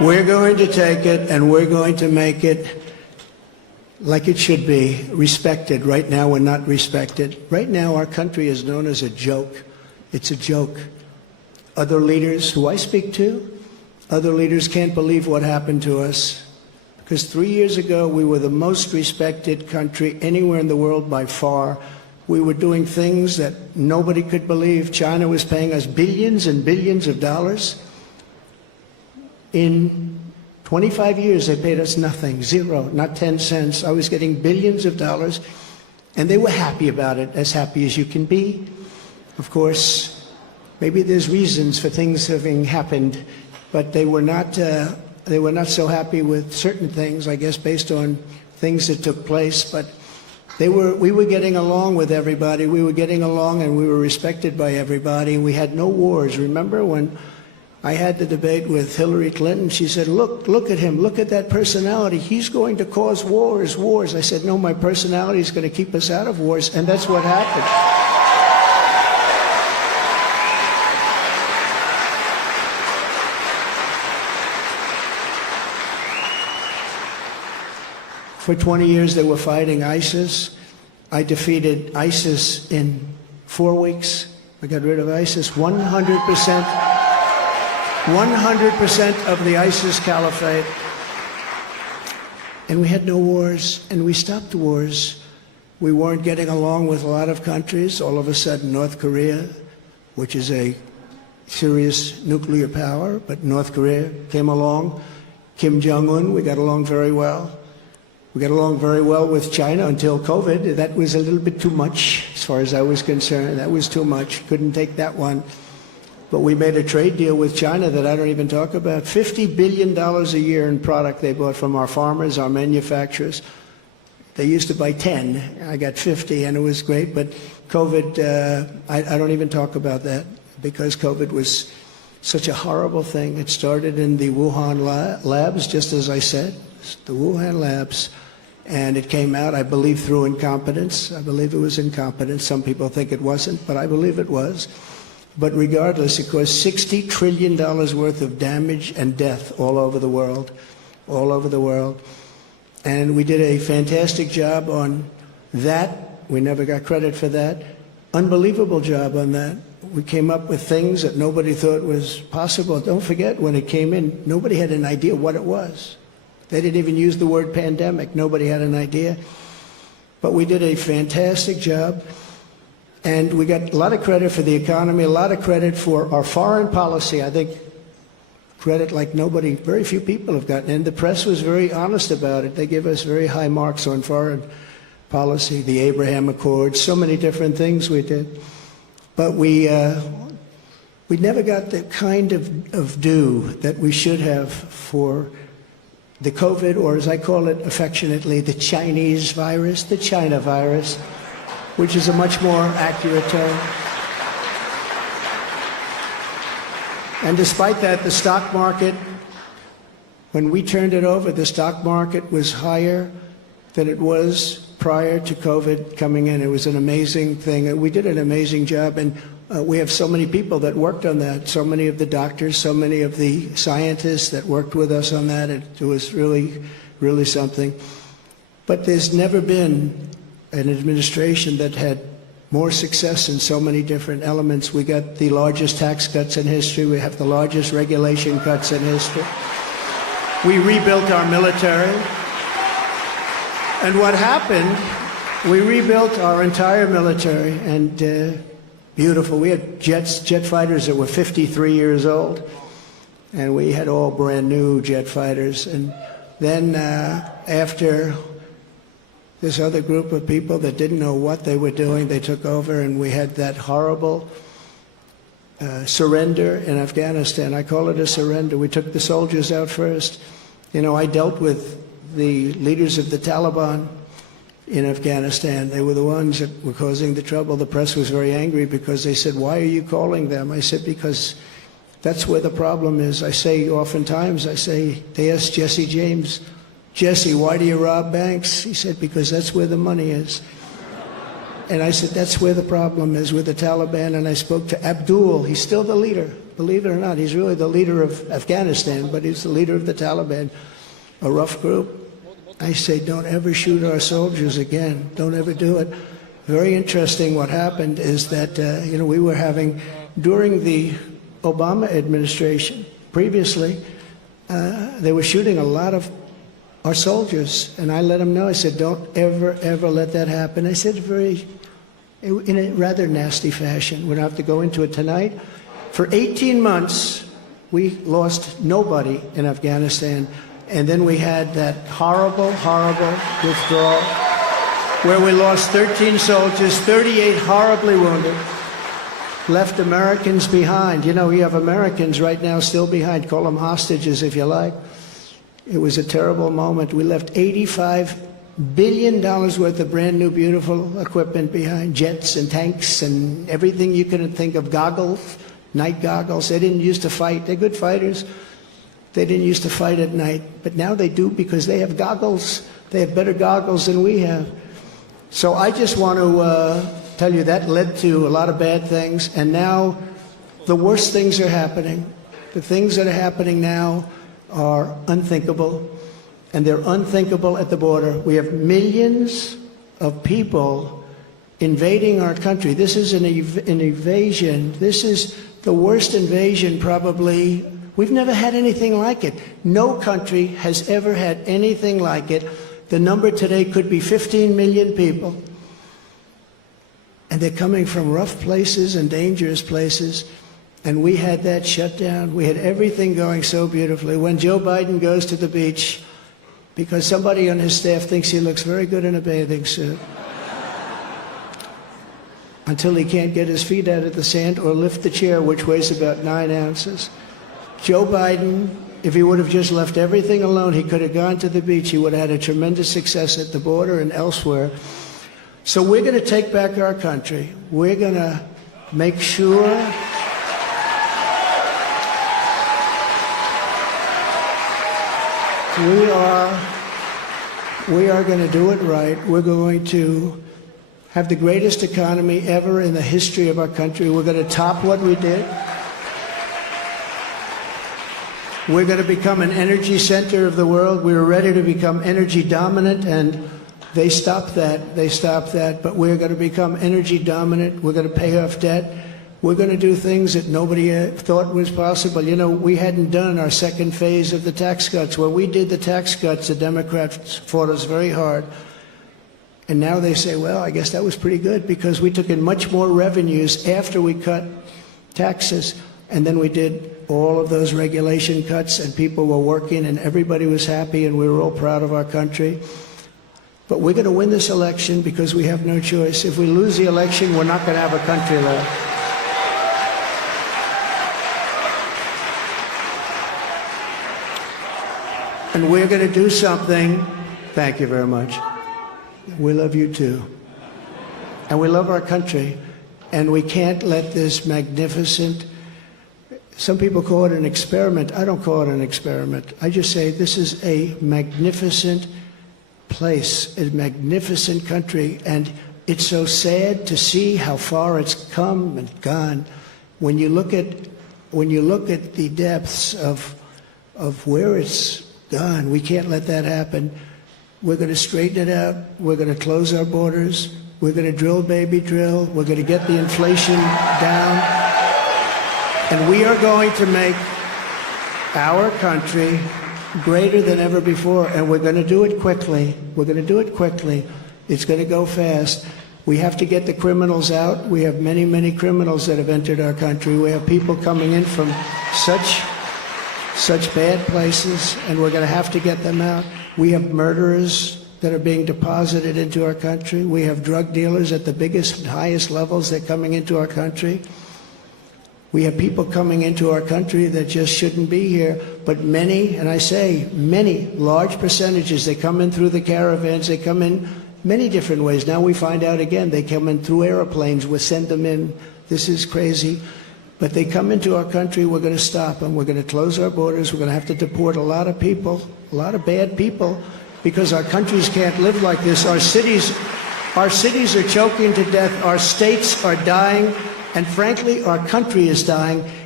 We're going to take it and we're going to make it like it should be, respected. Right now we're not respected. Right now our country is known as a joke. It's a joke. Other leaders who I speak to, other leaders can't believe what happened to us. Because 3 years ago we were the most respected country anywhere in the world by far. We were doing things that nobody could believe. China was paying us billions and billions of dollars. In 25 years, they paid us nothing, zero, not 10 cents. I was getting billions of dollars, and they were happy about it, as happy as you can be. Of course, maybe there's reasons for things having happened, but they were not so happy with certain things, I guess, based on things that took place. But we were getting along with everybody. We were getting along, and we were respected by everybody. We had no wars. Remember when I had the debate with Hillary Clinton? She said, look at him, look at that personality. He's going to cause wars. I said, no, my personality is going to keep us out of wars, and that's what happened. For 20 years they were fighting ISIS. I defeated ISIS in 4 weeks. I got rid of ISIS 100%. 100% of the ISIS caliphate. And we had no wars, and we stopped wars. We weren't getting along with a lot of countries. All of a sudden, North Korea, which is a serious nuclear power, but North Korea came along. Kim Jong-un, we got along very well. We got along very well with China until COVID. That was a little bit too much, as far as I was concerned. That was too much. Couldn't take that one. But we made a trade deal with China that I don't even talk about. $50 billion a year in product they bought from our farmers, our manufacturers. They used to buy 10. I got 50, and it was great. But COVID, I don't even talk about that, because COVID was such a horrible thing. It started in the Wuhan labs, just as I said, the Wuhan labs. And it came out, I believe, through incompetence. I believe it was incompetence. Some people think it wasn't, but I believe it was. But regardless, it caused $60 trillion worth of damage and death all over the world, all over the world. And we did a fantastic job on that. We never got credit for that. Unbelievable job on that. We came up with things that nobody thought was possible. Don't forget, when it came in, nobody had an idea what it was. They didn't even use the word pandemic. Nobody had an idea. But we did a fantastic job. And we got a lot of credit for the economy, a lot of credit for our foreign policy. I think credit like nobody, very few people have gotten. And the press was very honest about it. They give us very high marks on foreign policy, the Abraham Accords, so many different things we did. But we never got the kind of due that we should have for the COVID, or as I call it affectionately, the Chinese virus, the China virus, which is a much more accurate term. And despite that, the stock market, when we turned it over, the stock market was higher than it was prior to COVID coming in. It was an amazing thing. We did an amazing job, and we have so many people that worked on that, so many of the doctors, so many of the scientists that worked with us on that. It was really, really something. But there's never been an administration that had more success in so many different elements. We got the largest tax cuts in history. We have the largest regulation cuts in history. We rebuilt our military. And what happened, we rebuilt our entire military, and beautiful. We had jet fighters that were 53 years old, and we had all brand new jet fighters. And then after this other group of people that didn't know what they were doing, they took over, and we had that horrible surrender in Afghanistan. I call it a surrender. We took the soldiers out first. You know, I dealt with the leaders of the Taliban in Afghanistan. They were the ones that were causing the trouble. The press was very angry because they said, why are you calling them? I said, because that's where the problem is. I say oftentimes, they asked Jesse James, Jesse, why do you rob banks? He said, because that's where the money is. And I said, that's where the problem is, with the Taliban. And I spoke to Abdul. He's still the leader. believe it or not. He's really the leader of Afghanistan, but he's the leader of the Taliban, a rough group. I say, don't ever shoot our soldiers again. Don't ever do it. Very interesting what happened is that, we were having, during the Obama administration, previously, they were shooting a lot of our soldiers, and I let them know. I said, don't ever, ever let that happen. I said in a rather nasty fashion. We don't have to go into it tonight. For 18 months, we lost nobody in Afghanistan, and then we had that horrible, horrible withdrawal where we lost 13 soldiers, 38 horribly wounded, left Americans behind. You know, we have Americans right now still behind. Call them hostages if you like. It was a terrible moment. We left $85 billion worth of brand new, beautiful equipment behind, jets and tanks and everything you can think of, goggles, night goggles. They didn't used to fight. They're good fighters. They didn't used to fight at night, but now they do because they have goggles. They have better goggles than we have. So I just want to tell you that led to a lot of bad things, and now the worst things are happening. The things that are happening now are unthinkable, and they're unthinkable at the border. We have millions of people invading our country. This is an invasion. This is the worst invasion probably. We've never had anything like it. No country has ever had anything like it. The number today could be 15 million people. And they're coming from rough places and dangerous places. And we had that shut down. We had everything going so beautifully. When Joe Biden goes to the beach, because somebody on his staff thinks he looks very good in a bathing suit, until he can't get his feet out of the sand or lift the chair, which weighs about 9 ounces. Joe Biden, if he would have just left everything alone, he could have gone to the beach. He would have had a tremendous success at the border and elsewhere. So we're going to take back our country. We're going to make sure we are going to do it right. We're going to have the greatest economy ever in the history of our country. We're going to top what we did. We're going to become an energy center of the world. We were ready to become energy dominant, and they stopped that. They stopped that. But we're going to become energy dominant. We're going to pay off debt. We're going to do things that nobody thought was possible. You know, we hadn't done our second phase of the tax cuts. When we did the tax cuts, the Democrats fought us very hard. And now they say, well, I guess that was pretty good because we took in much more revenues after we cut taxes. And then we did all of those regulation cuts, and people were working, and everybody was happy, and we were all proud of our country. But we're going to win this election because we have no choice. If we lose the election, we're not going to have a country left. And we're going to do something. Thank you very much. We love you too. And we love our country. And we can't let this magnificent, some people call it an experiment. I don't call it an experiment. I just say this is a magnificent place, a magnificent country. And it's so sad to see how far it's come and gone. When you look at the depths of where it's gone, we can't let that happen. We're going to straighten it out. We're going to close our borders. We're going to drill, baby, drill. We're going to get the inflation down. And we are going to make our country greater than ever before. And we're going to do it quickly. We're going to do it quickly. It's going to go fast. We have to get the criminals out. We have many, many criminals that have entered our country. We have people coming in from such bad places, and we're going to have to get them out. We have murderers that are being deposited into our country. We have drug dealers at the biggest, highest levels that are coming into our country. We have people coming into our country that just shouldn't be here. But many, and I say many, large percentages, they come in through the caravans. They come in many different ways. Now we find out again, they come in through airplanes. We send them in. This is crazy. But they come into our country, we're going to stop them. We're going to close our borders. We're going to have to deport a lot of people, a lot of bad people, because our countries can't live like this. Our cities are choking to death. Our states are dying. And frankly, our country is dying.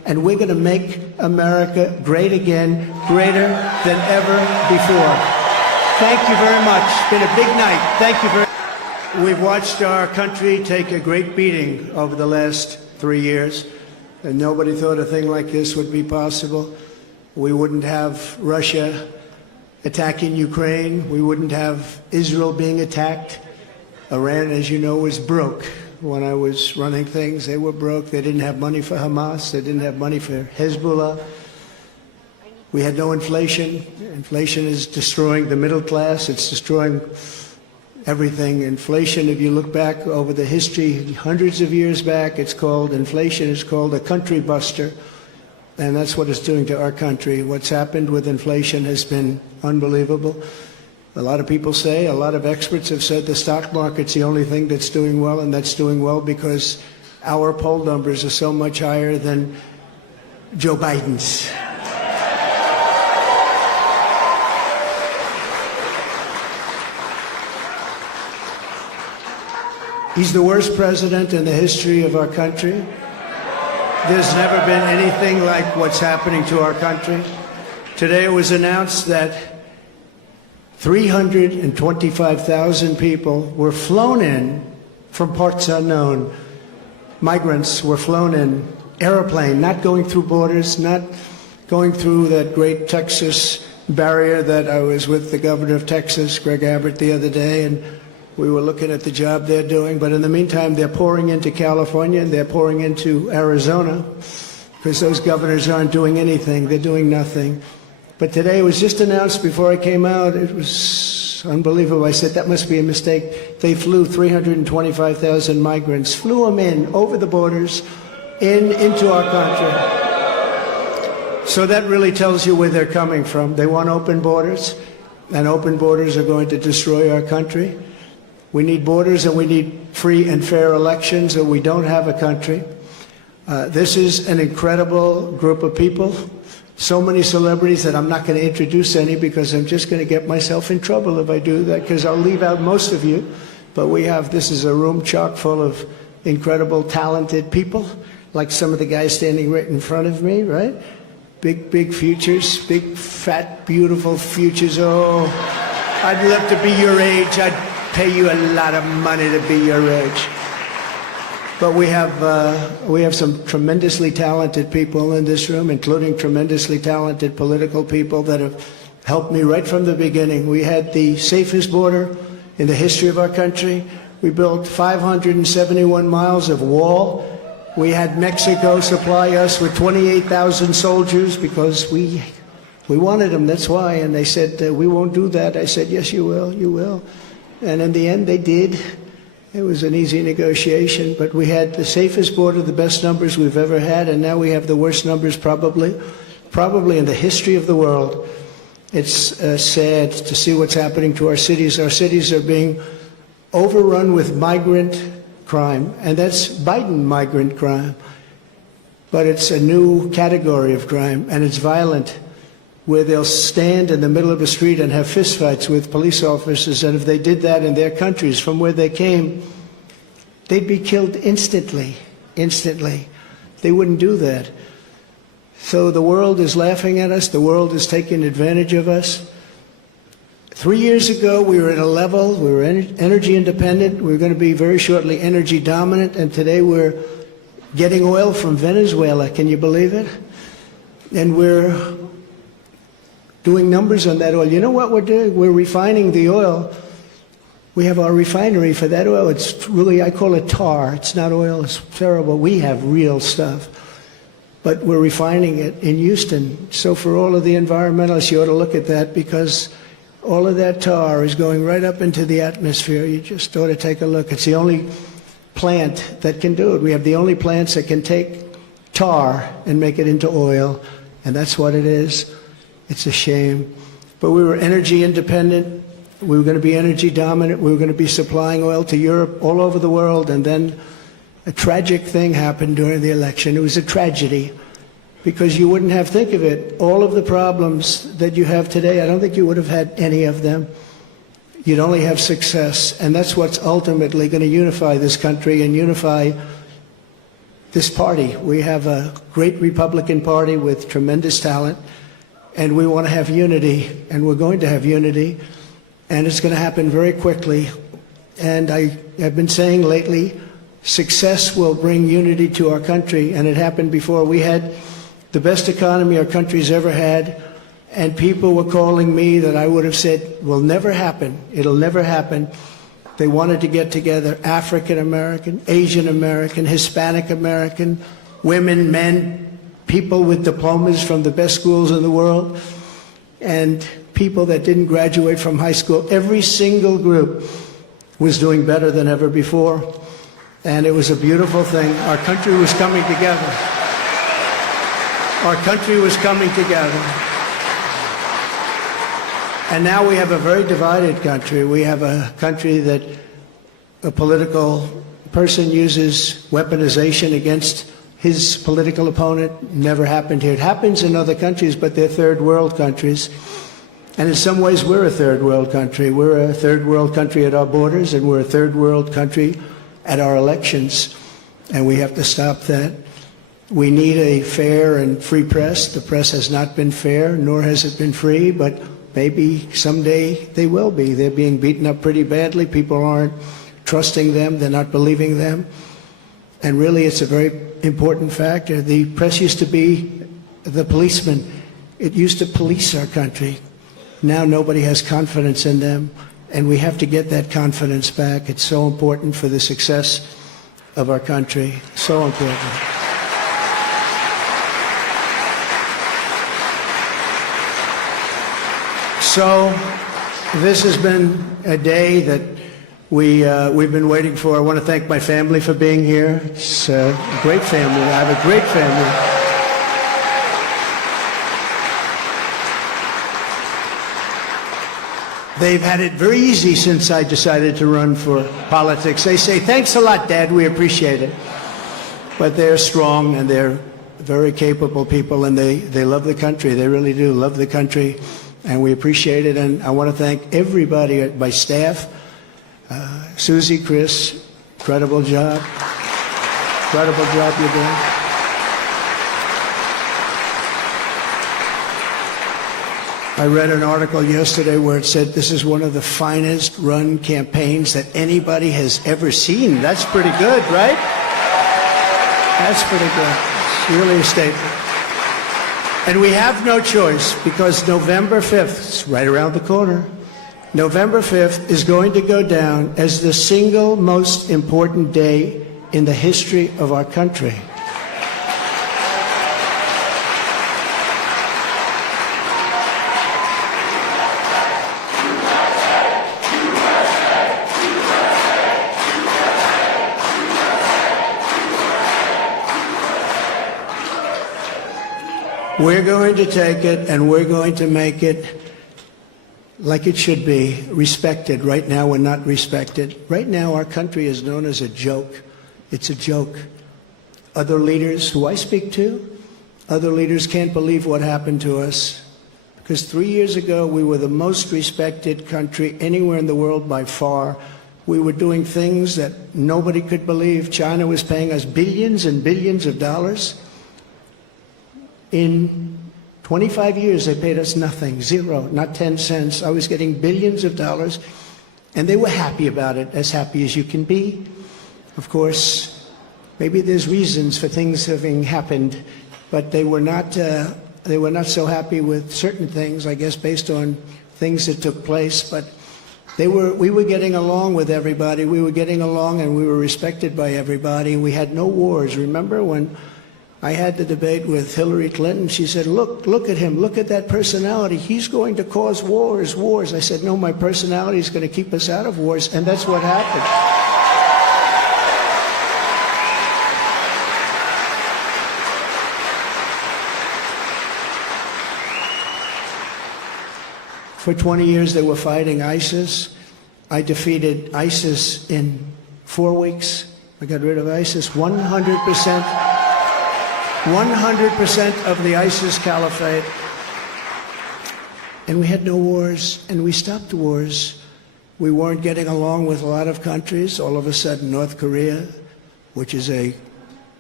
and we're going to make America great again, greater than ever before. Thank you very much. It's been a big night. Thank you very much. We've watched our country take a great beating over the last 3 years, and nobody thought a thing like this would be possible. We wouldn't have Russia attacking Ukraine. We wouldn't have Israel being attacked. Iran, as you know, was broke. When I was running things, they were broke. They didn't have money for Hamas. They didn't have money for Hezbollah. We had no inflation. Inflation is destroying the middle class. It's destroying everything. Inflation, if you look back over the history, hundreds of years back, inflation is called a country buster. And that's what it's doing to our country. What's happened with inflation has been unbelievable. A lot of people say, a lot of experts have said the stock market's the only thing that's doing well, and that's doing well because our poll numbers are so much higher than Joe Biden's. He's the worst president in the history of our country. There's never been anything like what's happening to our country. Today it was announced that 325,000 people were flown in from parts unknown. Migrants were flown in, airplane, not going through borders, not going through that great Texas barrier that I was with the governor of Texas, Greg Abbott, the other day, and we were looking at the job they're doing. But in the meantime, they're pouring into California and they're pouring into Arizona because those governors aren't doing anything. They're doing nothing. But today it was just announced before I came out. It was unbelievable. I said, that must be a mistake. They flew 325,000 migrants, flew them in over the borders into our country. So that really tells you where they're coming from. They want open borders, and open borders are going to destroy our country. We need borders and we need free and fair elections, or we don't have a country. This is an incredible group of people. So many celebrities that I'm not going to introduce any because I'm just going to get myself in trouble if I do that, because I'll leave out most of you. But this is a room chock full of incredible, talented people, like some of the guys standing right in front of me, right? Big futures, big, fat, beautiful futures. Oh, I'd love to be your age. I'd pay you a lot of money to be your age. But we have some tremendously talented people in this room, including tremendously talented political people that have helped me right from the beginning. We had the safest border in the history of our country. We built 571 miles of wall. We had Mexico supply us with 28,000 soldiers because we wanted them, that's why. And they said, we won't do that. I said, yes, you will, you will. And in the end, they did. It was an easy negotiation, but we had the safest border, the best numbers we've ever had, and now we have the worst numbers probably in the history of the world. It's sad to see what's happening to our cities. Our cities are being overrun with migrant crime, and that's Biden migrant crime. But it's a new category of crime, and it's violent, where they'll stand in the middle of a street and have fistfights with police officers, and if they did that in their countries from where they came, they'd be killed instantly. They wouldn't do that. So the world is laughing at us. The world is taking advantage of us. 3 years ago, we were at a level, we were energy independent. We were going to be very shortly energy dominant, and today we're getting oil from Venezuela. Can you believe it? And we're doing numbers on that oil. You know what we're doing? We're refining the oil. We have our refinery for that oil. It's really, I call it tar. It's not oil. It's terrible. We have real stuff. But we're refining it in Houston. So for all of the environmentalists, you ought to look at that, because all of that tar is going right up into the atmosphere. You just ought to take a look. It's the only plant that can do it. We have the only plants that can take tar and make it into oil, and that's what it is. It's a shame. But we were energy independent. We were going to be energy dominant. We were going to be supplying oil to Europe, all over the world. And then a tragic thing happened during the election. It was a tragedy, because you wouldn't have, think of it, all of the problems that you have today, I don't think you would have had any of them. You'd only have success. And that's what's ultimately going to unify this country and unify this party. We have a great Republican Party with tremendous talent, and we want to have unity, and we're going to have unity, and it's going to happen very quickly. And I have been saying lately, success will bring unity to our country, and it happened before. We had the best economy our country's ever had, and people were calling me that I would have said will never happen. It'll never happen. They wanted to get together, African American, Asian American, Hispanic American, women, men, people with diplomas from the best schools in the world, and people that didn't graduate from high school. Every single group was doing better than ever before, and it was a beautiful thing. Our country was coming together. Our country was coming together. And now we have a very divided country. We have a country that a political person uses weaponization against his political opponent. Never happened here. It happens in other countries, but they're third world countries. And in some ways, we're a third world country. We're a third world country at our borders, and we're a third world country at our elections. And we have to stop that. We need a fair and free press. The press has not been fair, nor has it been free, but maybe someday they will be. They're being beaten up pretty badly. People aren't trusting them. They're not believing them. And really, it's a very important factor. The press used to be the policeman. It used to police our country. Now nobody has confidence in them, and we have to get that confidence back. It's so important for the success of our country. So important. So this has been a day that we've been waiting for. I want to thank my family for being here. It's a great family. I have a great family. They've had it very easy since I decided to run for politics. They say, thanks a lot, Dad, we appreciate it. But they're strong, and they're very capable people, and they love the country. They really do love the country, and we appreciate it. And I want to thank everybody at my staff. Susie, Chris, incredible job. Incredible job you're doing. I read an article yesterday where it said this is one of the finest run campaigns that anybody has ever seen. That's pretty good, right? That's pretty good. It's really a statement. And we have no choice, because November 5th, it's right around the corner, November 5th is going to go down as the single most important day in the history of our country. We're going to take it, and we're going to make it like it should be, respected. Right now, we're not respected. Right now, our country is known as a joke. It's a joke. Other leaders who I speak to, other leaders can't believe what happened to us. Because 3 years ago, we were the most respected country anywhere in the world by far. We were doing things that nobody could believe. China was paying us billions and billions of dollars. In 25 years, they paid us nothing, zero, not 10 cents. I was getting billions of dollars, and they were happy about it, as happy as you can be. Of course, maybe there's reasons for things having happened, but they were not so happy with certain things, I guess, based on things that took place. But we were getting along with everybody. We were getting along, and we were respected by everybody. We had no wars. Remember when I had the debate with Hillary Clinton? She said, look at him, look at that personality. He's going to cause wars. I said, no, my personality is going to keep us out of wars, and that's what happened. For 20 years, they were fighting ISIS. I defeated ISIS in 4 weeks. I got rid of ISIS 100%. 100% of the ISIS caliphate. And we had no wars, and we stopped wars. We weren't getting along with a lot of countries. All of a sudden, North Korea, which is a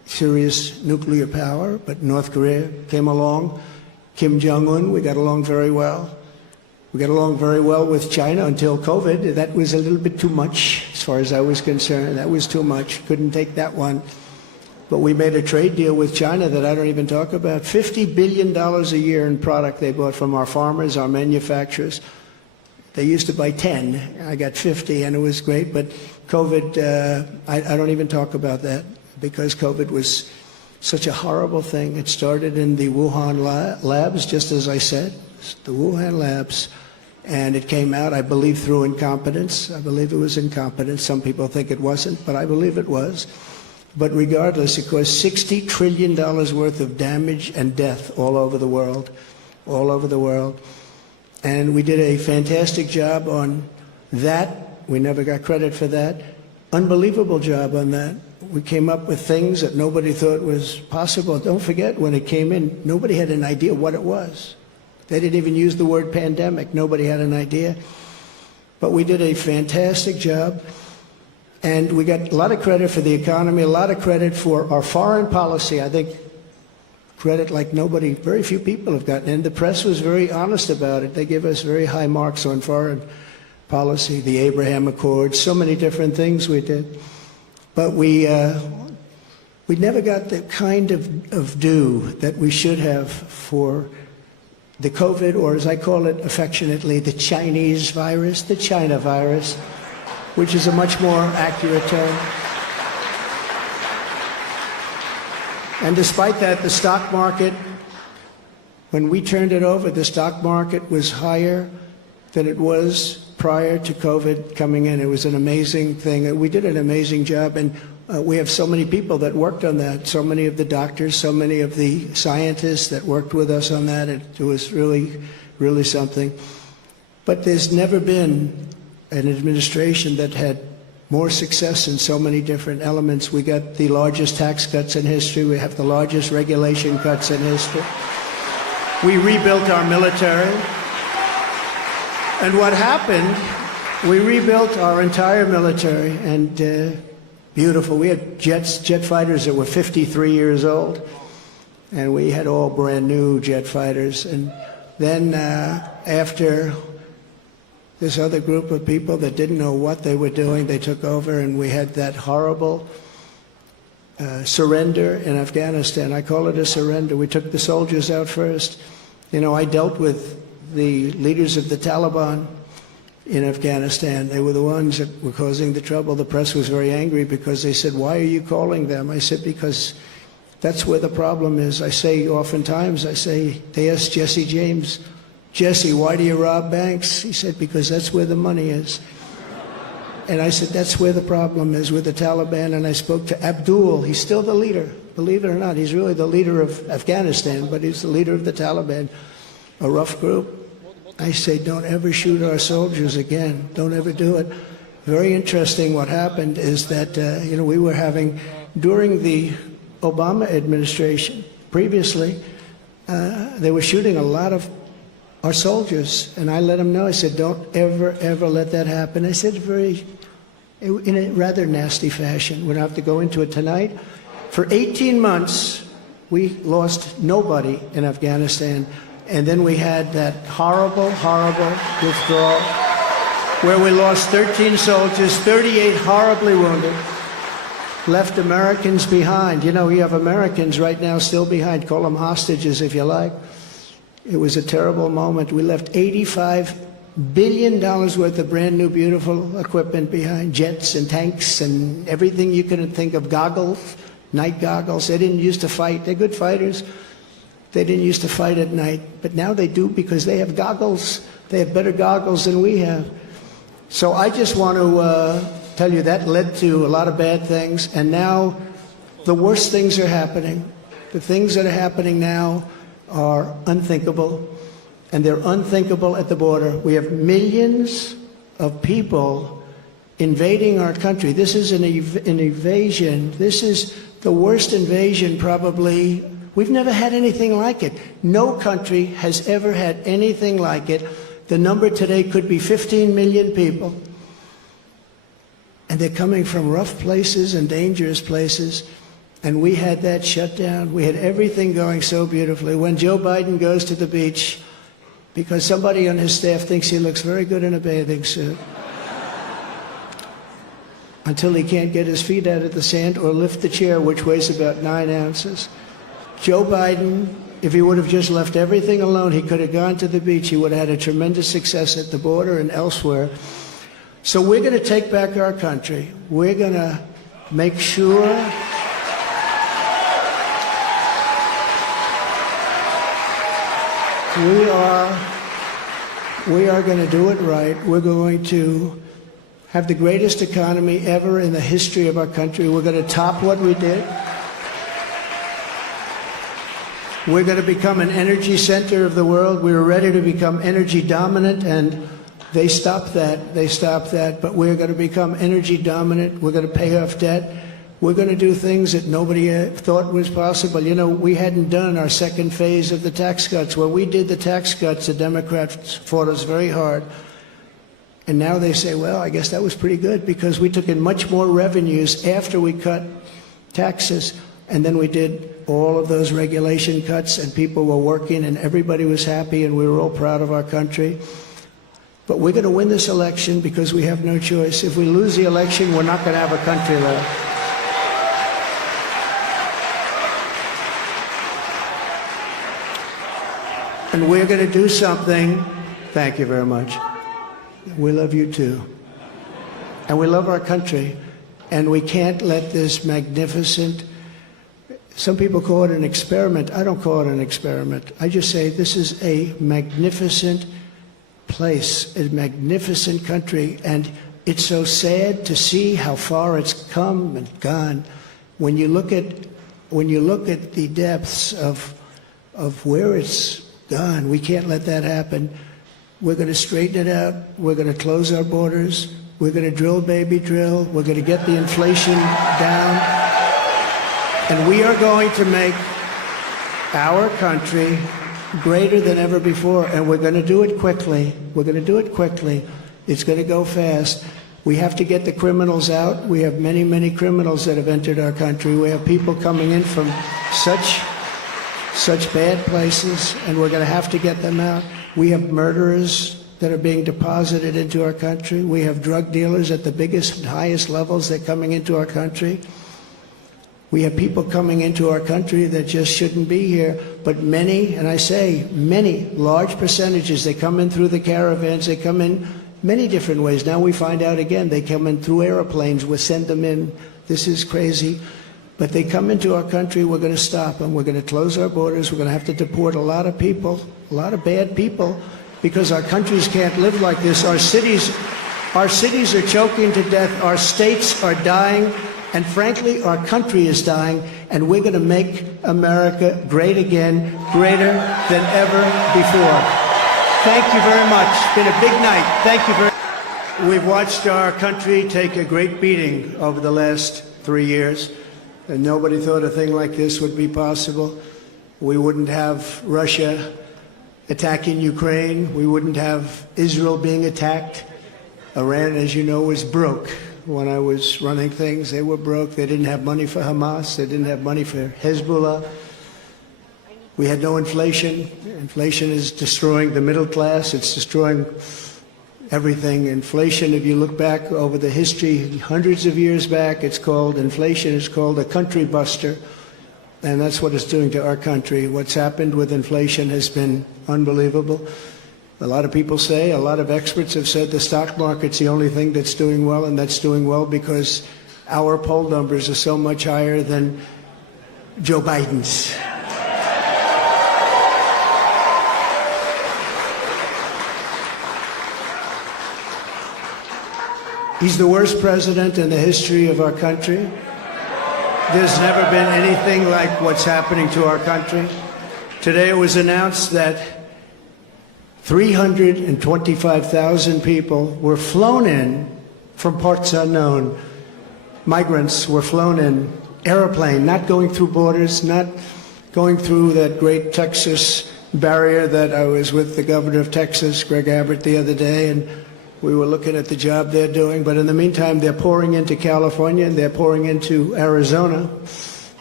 serious nuclear power, but North Korea came along. Kim Jong-un, we got along very well. We got along very well with China until COVID. That was a little bit too much, as far as I was concerned. That was too much. Couldn't take that one. But we made a trade deal with China that I don't even talk about. $50 billion a year in product they bought from our farmers, our manufacturers. They used to buy 10. I got 50, and it was great. But COVID, I don't even talk about that, because COVID was such a horrible thing. It started in the Wuhan labs, just as I said, the Wuhan labs. And it came out, I believe, through incompetence. I believe it was incompetence. Some people think it wasn't, but I believe it was. But regardless, it caused $60 trillion worth of damage and death all over the world, all over the world. And we did a fantastic job on that. We never got credit for that. Unbelievable job on that. We came up with things that nobody thought was possible. Don't forget, when it came in, nobody had an idea what it was. They didn't even use the word pandemic. Nobody had an idea. But we did a fantastic job. And we got a lot of credit for the economy, a lot of credit for our foreign policy. I think credit like nobody, very few people have gotten. And the press was very honest about it. They give us very high marks on foreign policy, the Abraham Accords, so many different things we did. But we never got the kind of due that we should have for the COVID, or as I call it affectionately, the Chinese virus, the China virus, which is a much more accurate term. And despite that, the stock market, when we turned it over, the stock market was higher than it was prior to COVID coming in. It was an amazing thing. We did an amazing job, and we have so many people that worked on that, so many of the doctors, so many of the scientists that worked with us on that. It was really, really something. But there's never been an administration that had more success in so many different elements. We got the largest tax cuts in history. We have the largest regulation cuts in history. We rebuilt our military. And what happened, we rebuilt our entire military, and beautiful. We had jet fighters that were 53 years old, and we had all brand new jet fighters. And then after this other group of people that didn't know what they were doing, they took over, and we had that horrible surrender in Afghanistan. I call it a surrender. We took the soldiers out first. You know, I dealt with the leaders of the Taliban in Afghanistan. They were the ones that were causing the trouble. The press was very angry because they said, "Why are you calling them?" I said, "Because that's where the problem is." I say oftentimes, they asked Jesse James, "Jesse, why do you rob banks?" He said, "Because that's where the money is." And I said, that's where the problem is, with the Taliban. And I spoke to Abdul. He's still the leader. Believe it or not, he's really the leader of Afghanistan, but he's the leader of the Taliban, a rough group. I say, don't ever shoot our soldiers again. Don't ever do it. Very interesting what happened is that, we were having, during the Obama administration, previously, they were shooting a lot of our soldiers. And I let them know, I said, don't ever, ever let that happen. I said in a rather nasty fashion. We don't have to go into it tonight. For 18 months, we lost nobody in Afghanistan. And then we had that horrible, horrible withdrawal where we lost 13 soldiers, 38 horribly wounded, left Americans behind. You know, you have Americans right now still behind. Call them hostages if you like. It was a terrible moment. We left $85 billion worth of brand new, beautiful equipment behind, jets and tanks and everything you could think of, goggles, night goggles. They didn't used to fight. They're good fighters. They didn't used to fight at night, but now they do because they have goggles. They have better goggles than we have. So I just want to tell you that led to a lot of bad things, and now the worst things are happening. The things that are happening now are unthinkable, and they're unthinkable at the border. We have millions of people invading our country. This is an invasion. This is the worst invasion probably. We've never had anything like it. No country has ever had anything like it. The number today could be 15 million people. And they're coming from rough places and dangerous places. And we had that shut down. We had everything going so beautifully. When Joe Biden goes to the beach, because somebody on his staff thinks he looks very good in a bathing suit, until he can't get his feet out of the sand or lift the chair, which weighs about 9 ounces. Joe Biden, if he would have just left everything alone, he could have gone to the beach. He would have had a tremendous success at the border and elsewhere. So we're going to take back our country. We're going to make sure we are going to do it right. We're going to have the greatest economy ever in the history of our country. We're going to top what we did. We're going to become an energy center of the world. We were ready to become energy dominant, and they stopped that. They stopped that. But we're going to become energy dominant. We're going to pay off debt. We're going to do things that nobody thought was possible. You know, we hadn't done our second phase of the tax cuts. When we did the tax cuts, the Democrats fought us very hard. And now they say, well, I guess that was pretty good because we took in much more revenues after we cut taxes. And then we did all of those regulation cuts, and people were working, and everybody was happy, and we were all proud of our country. But we're going to win this election because we have no choice. If we lose the election, we're not going to have a country left. And we're going to do something. Thank you very much. We love you too. And we love our country. And we can't let this magnificent, some people call it an experiment. I don't call it an experiment. I just say this is a magnificent place, a magnificent country. And it's so sad to see how far it's come and gone. When you look at the depths of where it's gone, we can't let that happen. We're going to straighten it out. We're going to close our borders. We're going to drill, baby, drill. We're going to get the inflation down. And we are going to make our country greater than ever before. And we're going to do it quickly. We're going to do it quickly. It's going to go fast. We have to get the criminals out. We have many, many criminals that have entered our country. We have people coming in from such bad places, and we're going to have to get them out. We have murderers that are being deposited into our country. We have drug dealers at the biggest and highest levels that are coming into our country. We have people coming into our country that just shouldn't be here. But many, and I say many, large percentages, they come in through the caravans. They come in many different ways. Now we find out again, they come in through airplanes. We send them in. This is crazy. But they come into our country, we're going to stop them. We're going to close our borders. We're going to have to deport a lot of people, a lot of bad people, because our countries can't live like this. Our cities are choking to death. Our states are dying. And frankly, our country is dying. And we're going to make America great again, greater than ever before. Thank you very much. It's been a big night. Thank you very much. We've watched our country take a great beating over the last 3 years. And nobody thought a thing like this would be possible. We wouldn't have Russia attacking Ukraine. We wouldn't have Israel being attacked. Iran, as you know, was broke. When I was running things, they were broke. They didn't have money for Hamas. They didn't have money for Hezbollah. We had no inflation. Inflation is destroying the middle class. It's destroying everything. Inflation, if you look back over the history, hundreds of years back, it's called inflation. It's called a country buster. And that's what it's doing to our country. What's happened with inflation has been unbelievable. A lot of people say, a lot of experts have said the stock market's the only thing that's doing well, and that's doing well because our poll numbers are so much higher than Joe Biden's. He's the worst president in the history of our country. There's never been anything like what's happening to our country. Today it was announced that 325,000 people were flown in from parts unknown. Migrants were flown in, airplane, not going through borders, not going through that great Texas barrier that I was with the governor of Texas, Greg Abbott, the other day, and we were looking at the job they're doing. But in the meantime, they're pouring into California and they're pouring into Arizona.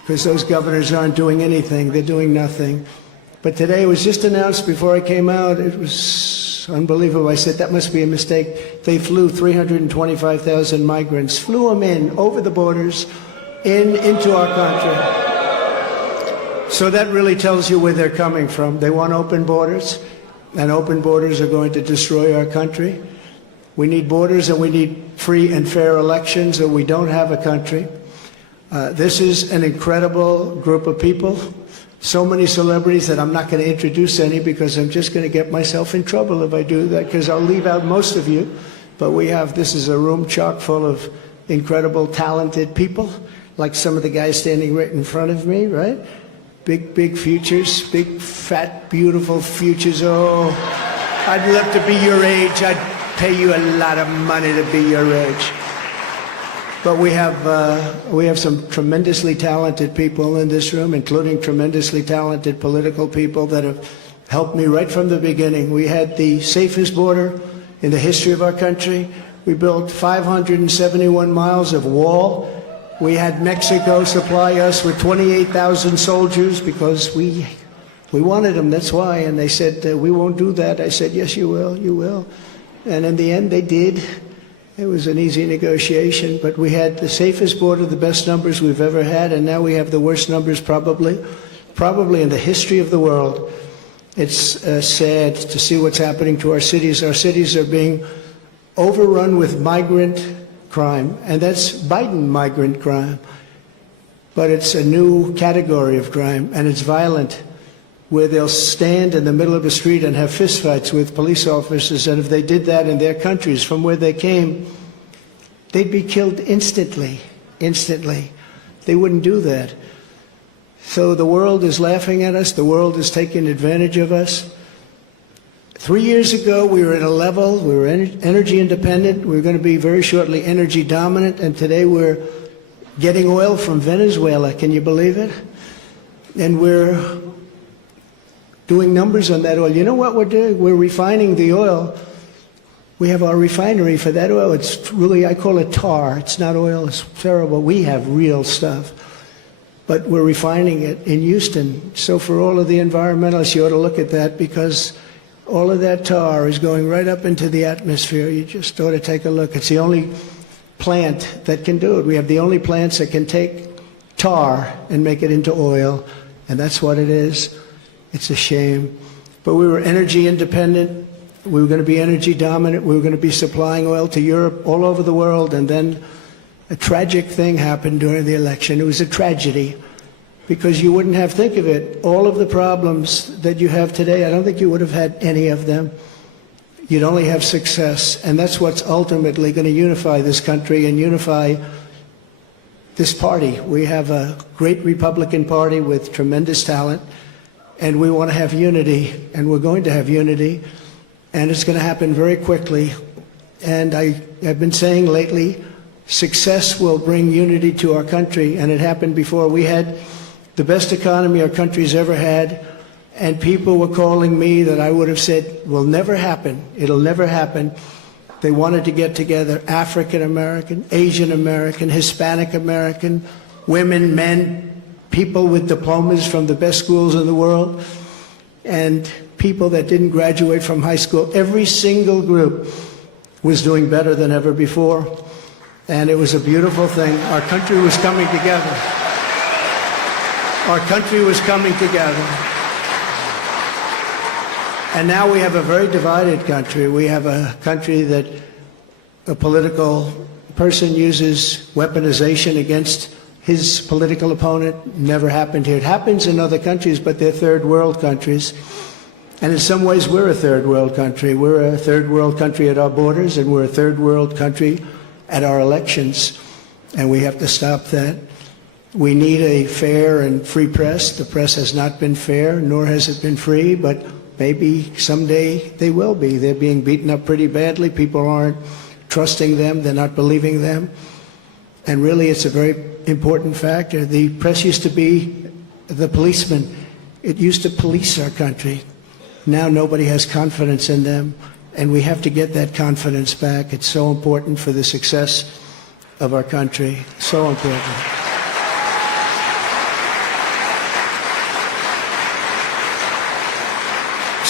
because those governors aren't doing anything. They're doing nothing. But today it was just announced before I came out. It was unbelievable. I said, that must be a mistake. They flew 325,000 migrants, flew them in over the borders into our country. So that really tells you where they're coming from. They want open borders, and open borders are going to destroy our country. We need borders, and we need free and fair elections, or we don't have a country. This is an incredible group of people. So many celebrities that I'm not going to introduce any, because I'm just going to get myself in trouble if I do that, because I'll leave out most of you. But this is a room chock full of incredible, talented people, like some of the guys standing right in front of me, right? Big, big futures, big, fat, beautiful futures. Oh, I'd love to be your age. I'd pay you a lot of money to be your age. But we have some tremendously talented people in this room, including tremendously talented political people that have helped me right from the beginning. We had the safest border in the history of our country. We built 571 miles of wall. We had Mexico supply us with 28,000 soldiers because we wanted them, that's why. And they said, we won't do that. I said, yes, you will, you will. And in the end, they did. It was an easy negotiation, but we had the safest border, the best numbers we've ever had, and now we have the worst numbers probably in the history of the world. It's sad to see what's happening to our cities. Our cities are being overrun with migrant crime, and that's Biden migrant crime. But it's a new category of crime, and it's violent, where they'll stand in the middle of the street and have fistfights with police officers, and if they did that in their countries from where they came, they'd be killed instantly. They wouldn't do that. So the world is laughing at us. The world is taking advantage of us. 3 years ago, we were at a level, we were energy independent, we were going to be very shortly energy dominant, and today we're getting oil from Venezuela. Can you believe it? And we're doing numbers on that oil. You know what we're doing? We're refining the oil. We have our refinery for that oil. It's really, I call it tar. It's not oil. It's terrible. We have real stuff. But we're refining it in Houston. So for all of the environmentalists, you ought to look at that, because all of that tar is going right up into the atmosphere. You just ought to take a look. It's the only plant that can do it. We have the only plants that can take tar and make it into oil, and that's what it is. It's a shame. But we were energy independent. We were going to be energy dominant. We were going to be supplying oil to Europe, all over the world, and then a tragic thing happened during the election. It was a tragedy, because you wouldn't have, think of it, all of the problems that you have today, I don't think you would have had any of them. You'd only have success, and that's what's ultimately going to unify this country and unify this party. We have a great Republican Party with tremendous talent, and we want to have unity, and we're going to have unity, and it's going to happen very quickly. And I've been saying lately, success will bring unity to our country, and it happened before. We had the best economy our country's ever had, and people were calling me that I would have said will never happen. It'll never happen. They wanted to get together, African American, Asian American, Hispanic American, women, men, people with diplomas from the best schools in the world, and people that didn't graduate from high school. Every single group was doing better than ever before, and it was a beautiful thing. Our country was coming together. Our country was coming together. And now we have a very divided country. We have a country that a political person uses weaponization against his political opponent. Never happened here. It happens in other countries, but they're third world countries. And in some ways, we're a third world country. We're a third world country at our borders, and we're a third world country at our elections. And we have to stop that. We need a fair and free press. The press has not been fair, nor has it been free, but maybe someday they will be. They're being beaten up pretty badly. People aren't trusting them. They're not believing them. And really, it's a very important factor. The press used to be the policeman. It used to police our country. Now nobody has confidence in them, and we have to get that confidence back. It's so important for the success of our country. So important.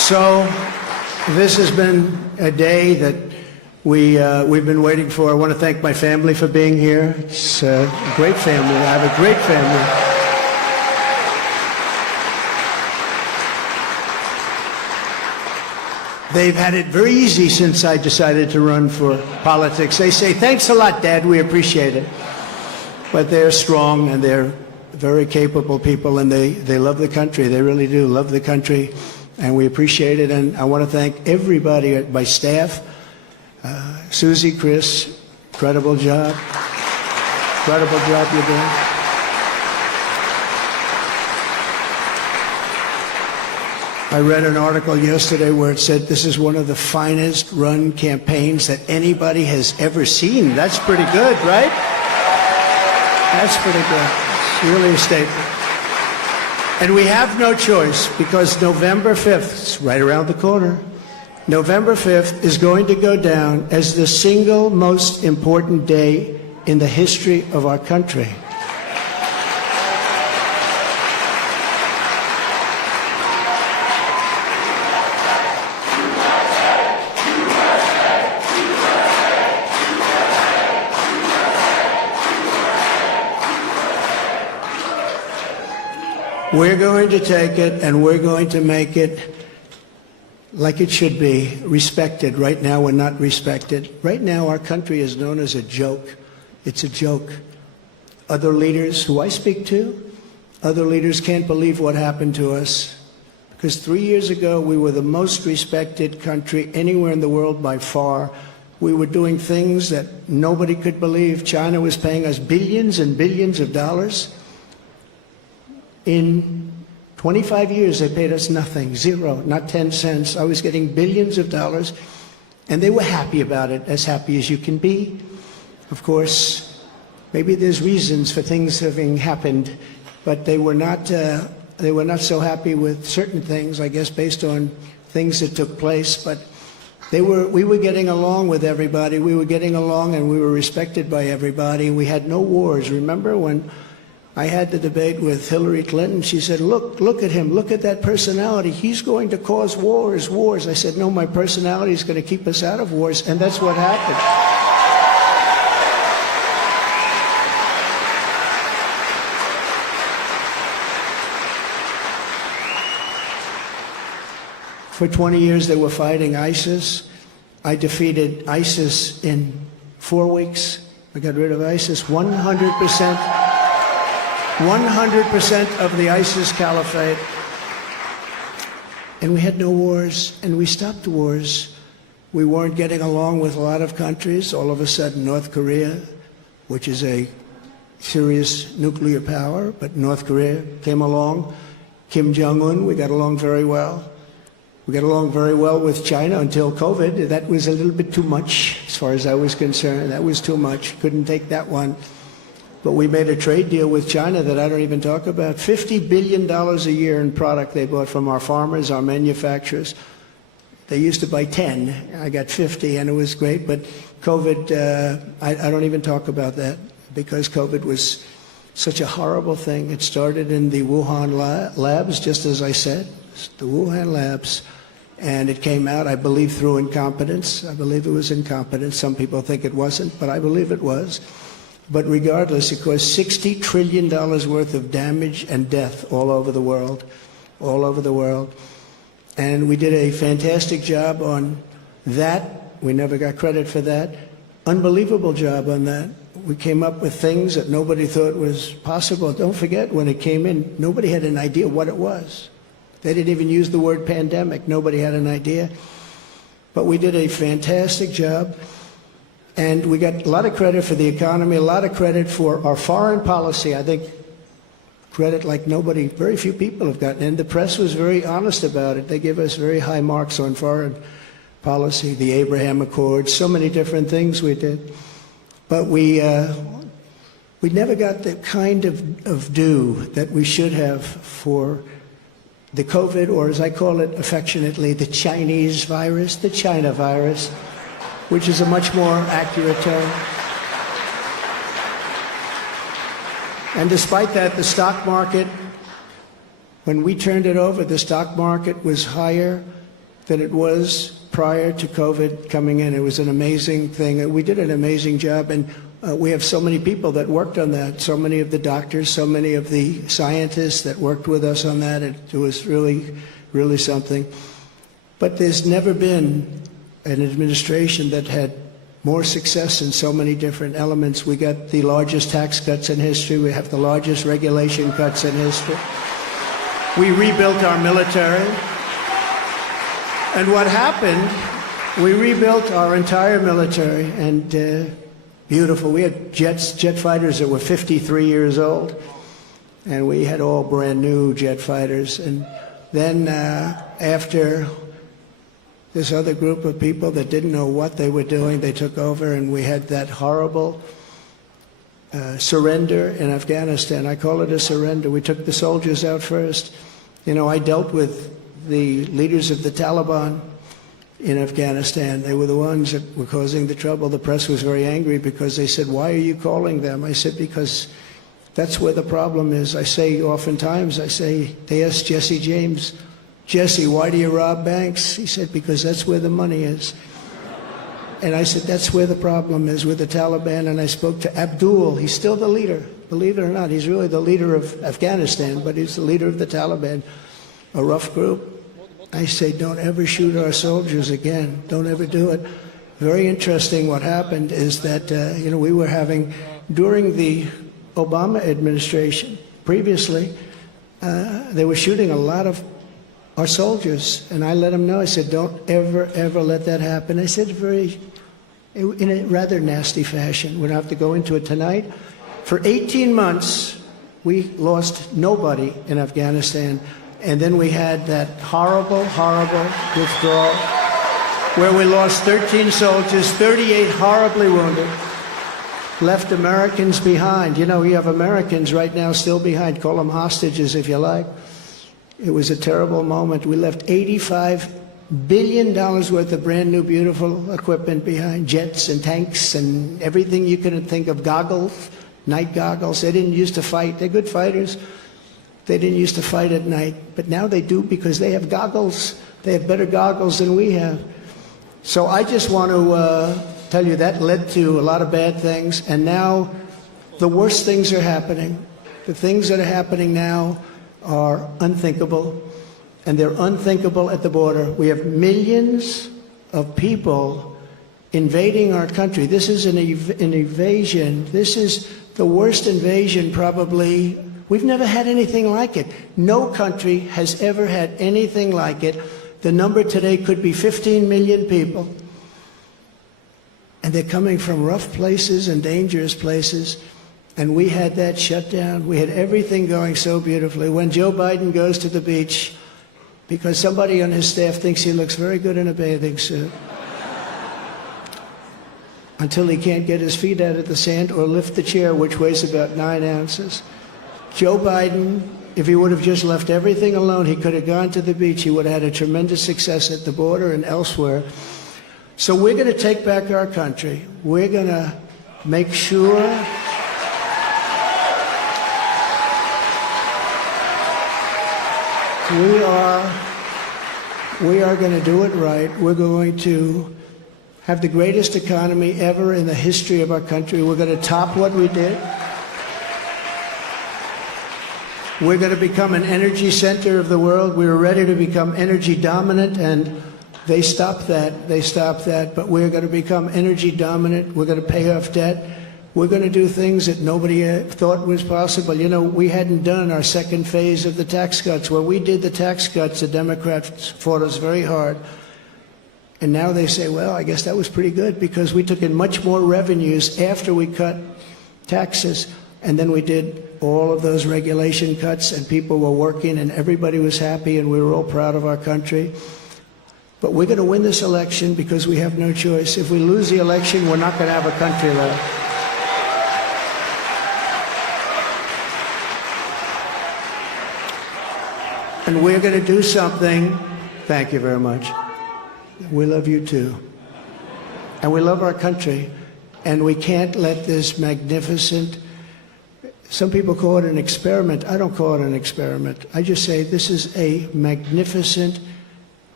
So this has been a day that we've been waiting for. I want to thank my family for being here. It's a great family. I have a great family. They've had it very easy since I decided to run for politics. They say, thanks a lot, Dad, we appreciate it. But they're strong and they're very capable people, and they love the country. They really do love the country, and we appreciate it. And I want to thank everybody at my staff. Susie, Chris, incredible job. Incredible job you're doing. I read an article yesterday where it said this is one of the finest run campaigns that anybody has ever seen. That's pretty good, right? That's pretty good. It's really a statement. And we have no choice, because November 5th, it's right around the corner, November 5th is going to go down as the single most important day in the history of our country. We're going to take it and we're going to make it like it should be, respected. Right now we're not respected. Right now our country is known as a joke. It's a joke. Other leaders who I speak to, other leaders can't believe what happened to us. Because 3 years ago we were the most respected country anywhere in the world by far. We were doing things that nobody could believe. China was paying us billions and billions of dollars. In 25 years, they paid us nothing, zero, not 10 cents. I was getting billions of dollars, and they were happy about it, as happy as you can be. Of course, maybe there's reasons for things having happened, but they were not so happy with certain things, I guess, based on things that took place. But we were getting along with everybody. We were getting along, and we were respected by everybody. We had no wars. Remember when I had the debate with Hillary Clinton? She said, look at him, look at that personality. He's going to cause wars. I said, no, my personality is going to keep us out of wars, and that's what happened. For 20 years they were fighting ISIS. I defeated ISIS in 4 weeks. I got rid of ISIS 100%. 100% of the ISIS caliphate. And we had no wars, and we stopped the wars. We weren't getting along with a lot of countries. All of a sudden, North Korea, which is a serious nuclear power, but North Korea came along. Kim Jong-un, we got along very well. We got along very well with China until COVID. That was a little bit too much, as far as I was concerned. That was too much. Couldn't take that one. But we made a trade deal with China that I don't even talk about. $50 billion a year in product they bought from our farmers, our manufacturers. They used to buy 10. I got 50, and it was great. But COVID, I don't even talk about that, because COVID was such a horrible thing. It started in the Wuhan labs, just as I said, the Wuhan labs. And it came out, I believe, through incompetence. I believe it was incompetence. Some people think it wasn't, but I believe it was. But regardless, it caused $60 trillion worth of damage and death all over the world, all over the world. And we did a fantastic job on that. We never got credit for that. Unbelievable job on that. We came up with things that nobody thought was possible. Don't forget, when it came in, nobody had an idea what it was. They didn't even use the word pandemic. Nobody had an idea. But we did a fantastic job. And we got a lot of credit for the economy, a lot of credit for our foreign policy. I think credit like nobody, very few people have gotten. And the press was very honest about it. They give us very high marks on foreign policy, the Abraham Accords, so many different things we did. But we never got the kind of due that we should have for the COVID, or as I call it affectionately, the Chinese virus, the China virus, which is a much more accurate term. And despite that, the stock market, when we turned it over, the stock market was higher than it was prior to COVID coming in. It was an amazing thing. We did an amazing job, and we have so many people that worked on that, so many of the doctors, so many of the scientists that worked with us on that. It was really, really something. But there's never been an administration that had more success in so many different elements. We got the largest tax cuts in history. We have the largest regulation cuts in history. We rebuilt our military. And what happened, we rebuilt our entire military, and beautiful. We had jet fighters that were 53 years old, and we had all brand new jet fighters. And then after this other group of people that didn't know what they were doing, they took over, and we had that horrible surrender in Afghanistan. I call it a surrender. We took the soldiers out first. You know, I dealt with the leaders of the Taliban in Afghanistan. They were the ones that were causing the trouble. The press was very angry because they said, "Why are you calling them?" I said, "Because that's where the problem is." I say oftentimes, they asked Jesse James, "Jesse, why do you rob banks?" He said, "Because that's where the money is." And I said, that's where the problem is, with the Taliban. And I spoke to Abdul. He's still the leader. Believe it or not, he's really the leader of Afghanistan, but he's the leader of the Taliban, a rough group. I say, don't ever shoot our soldiers again. Don't ever do it. Very interesting what happened is that, we were having, during the Obama administration, previously, they were shooting a lot of our soldiers, and I let them know. I said, don't ever, ever let that happen. I said in a rather nasty fashion. We don't have to go into it tonight. For 18 months, we lost nobody in Afghanistan, and then we had that horrible, horrible withdrawal where we lost 13 soldiers, 38 horribly wounded, left Americans behind. You know, you have Americans right now still behind. Call them hostages if you like. It was a terrible moment. We left $85 billion worth of brand new, beautiful equipment behind, jets and tanks and everything you can think of, goggles, night goggles. They didn't used to fight. They're good fighters. They didn't used to fight at night, but now they do because they have goggles. They have better goggles than we have. So I just want to tell you that led to a lot of bad things, and now the worst things are happening. The things that are happening now are unthinkable, and they're unthinkable at the border. We have millions of people invading our country. This is an invasion. This is the worst invasion probably. We've never had anything like it. No country has ever had anything like it. The number today could be 15 million people. And they're coming from rough places and dangerous places. And we had that shut down. We had everything going so beautifully. When Joe Biden goes to the beach, because somebody on his staff thinks he looks very good in a bathing suit, until he can't get his feet out of the sand or lift the chair, which weighs about 9 ounces. Joe Biden, if he would have just left everything alone, he could have gone to the beach. He would have had a tremendous success at the border and elsewhere. So we're going to take back our country. We're going to make sure we are going to do it right. We're going to have the greatest economy ever in the history of our country. We're going to top what we did. We're going to become an energy center of the world. We were ready to become energy dominant, and they stopped that. They stopped that. But we're going to become energy dominant. We're going to pay off debt. We're going to do things that nobody thought was possible. You know, we hadn't done our second phase of the tax cuts. When we did the tax cuts, the Democrats fought us very hard. And now they say, well, I guess that was pretty good because we took in much more revenues after we cut taxes. And then we did all of those regulation cuts, and people were working, and everybody was happy, and we were all proud of our country. But we're going to win this election because we have no choice. If we lose the election, we're not going to have a country left. And we're going to do something. Thank you very much. We love you too. And we love our country. And we can't let this magnificent, some people call it an experiment. I don't call it an experiment. I just say this is a magnificent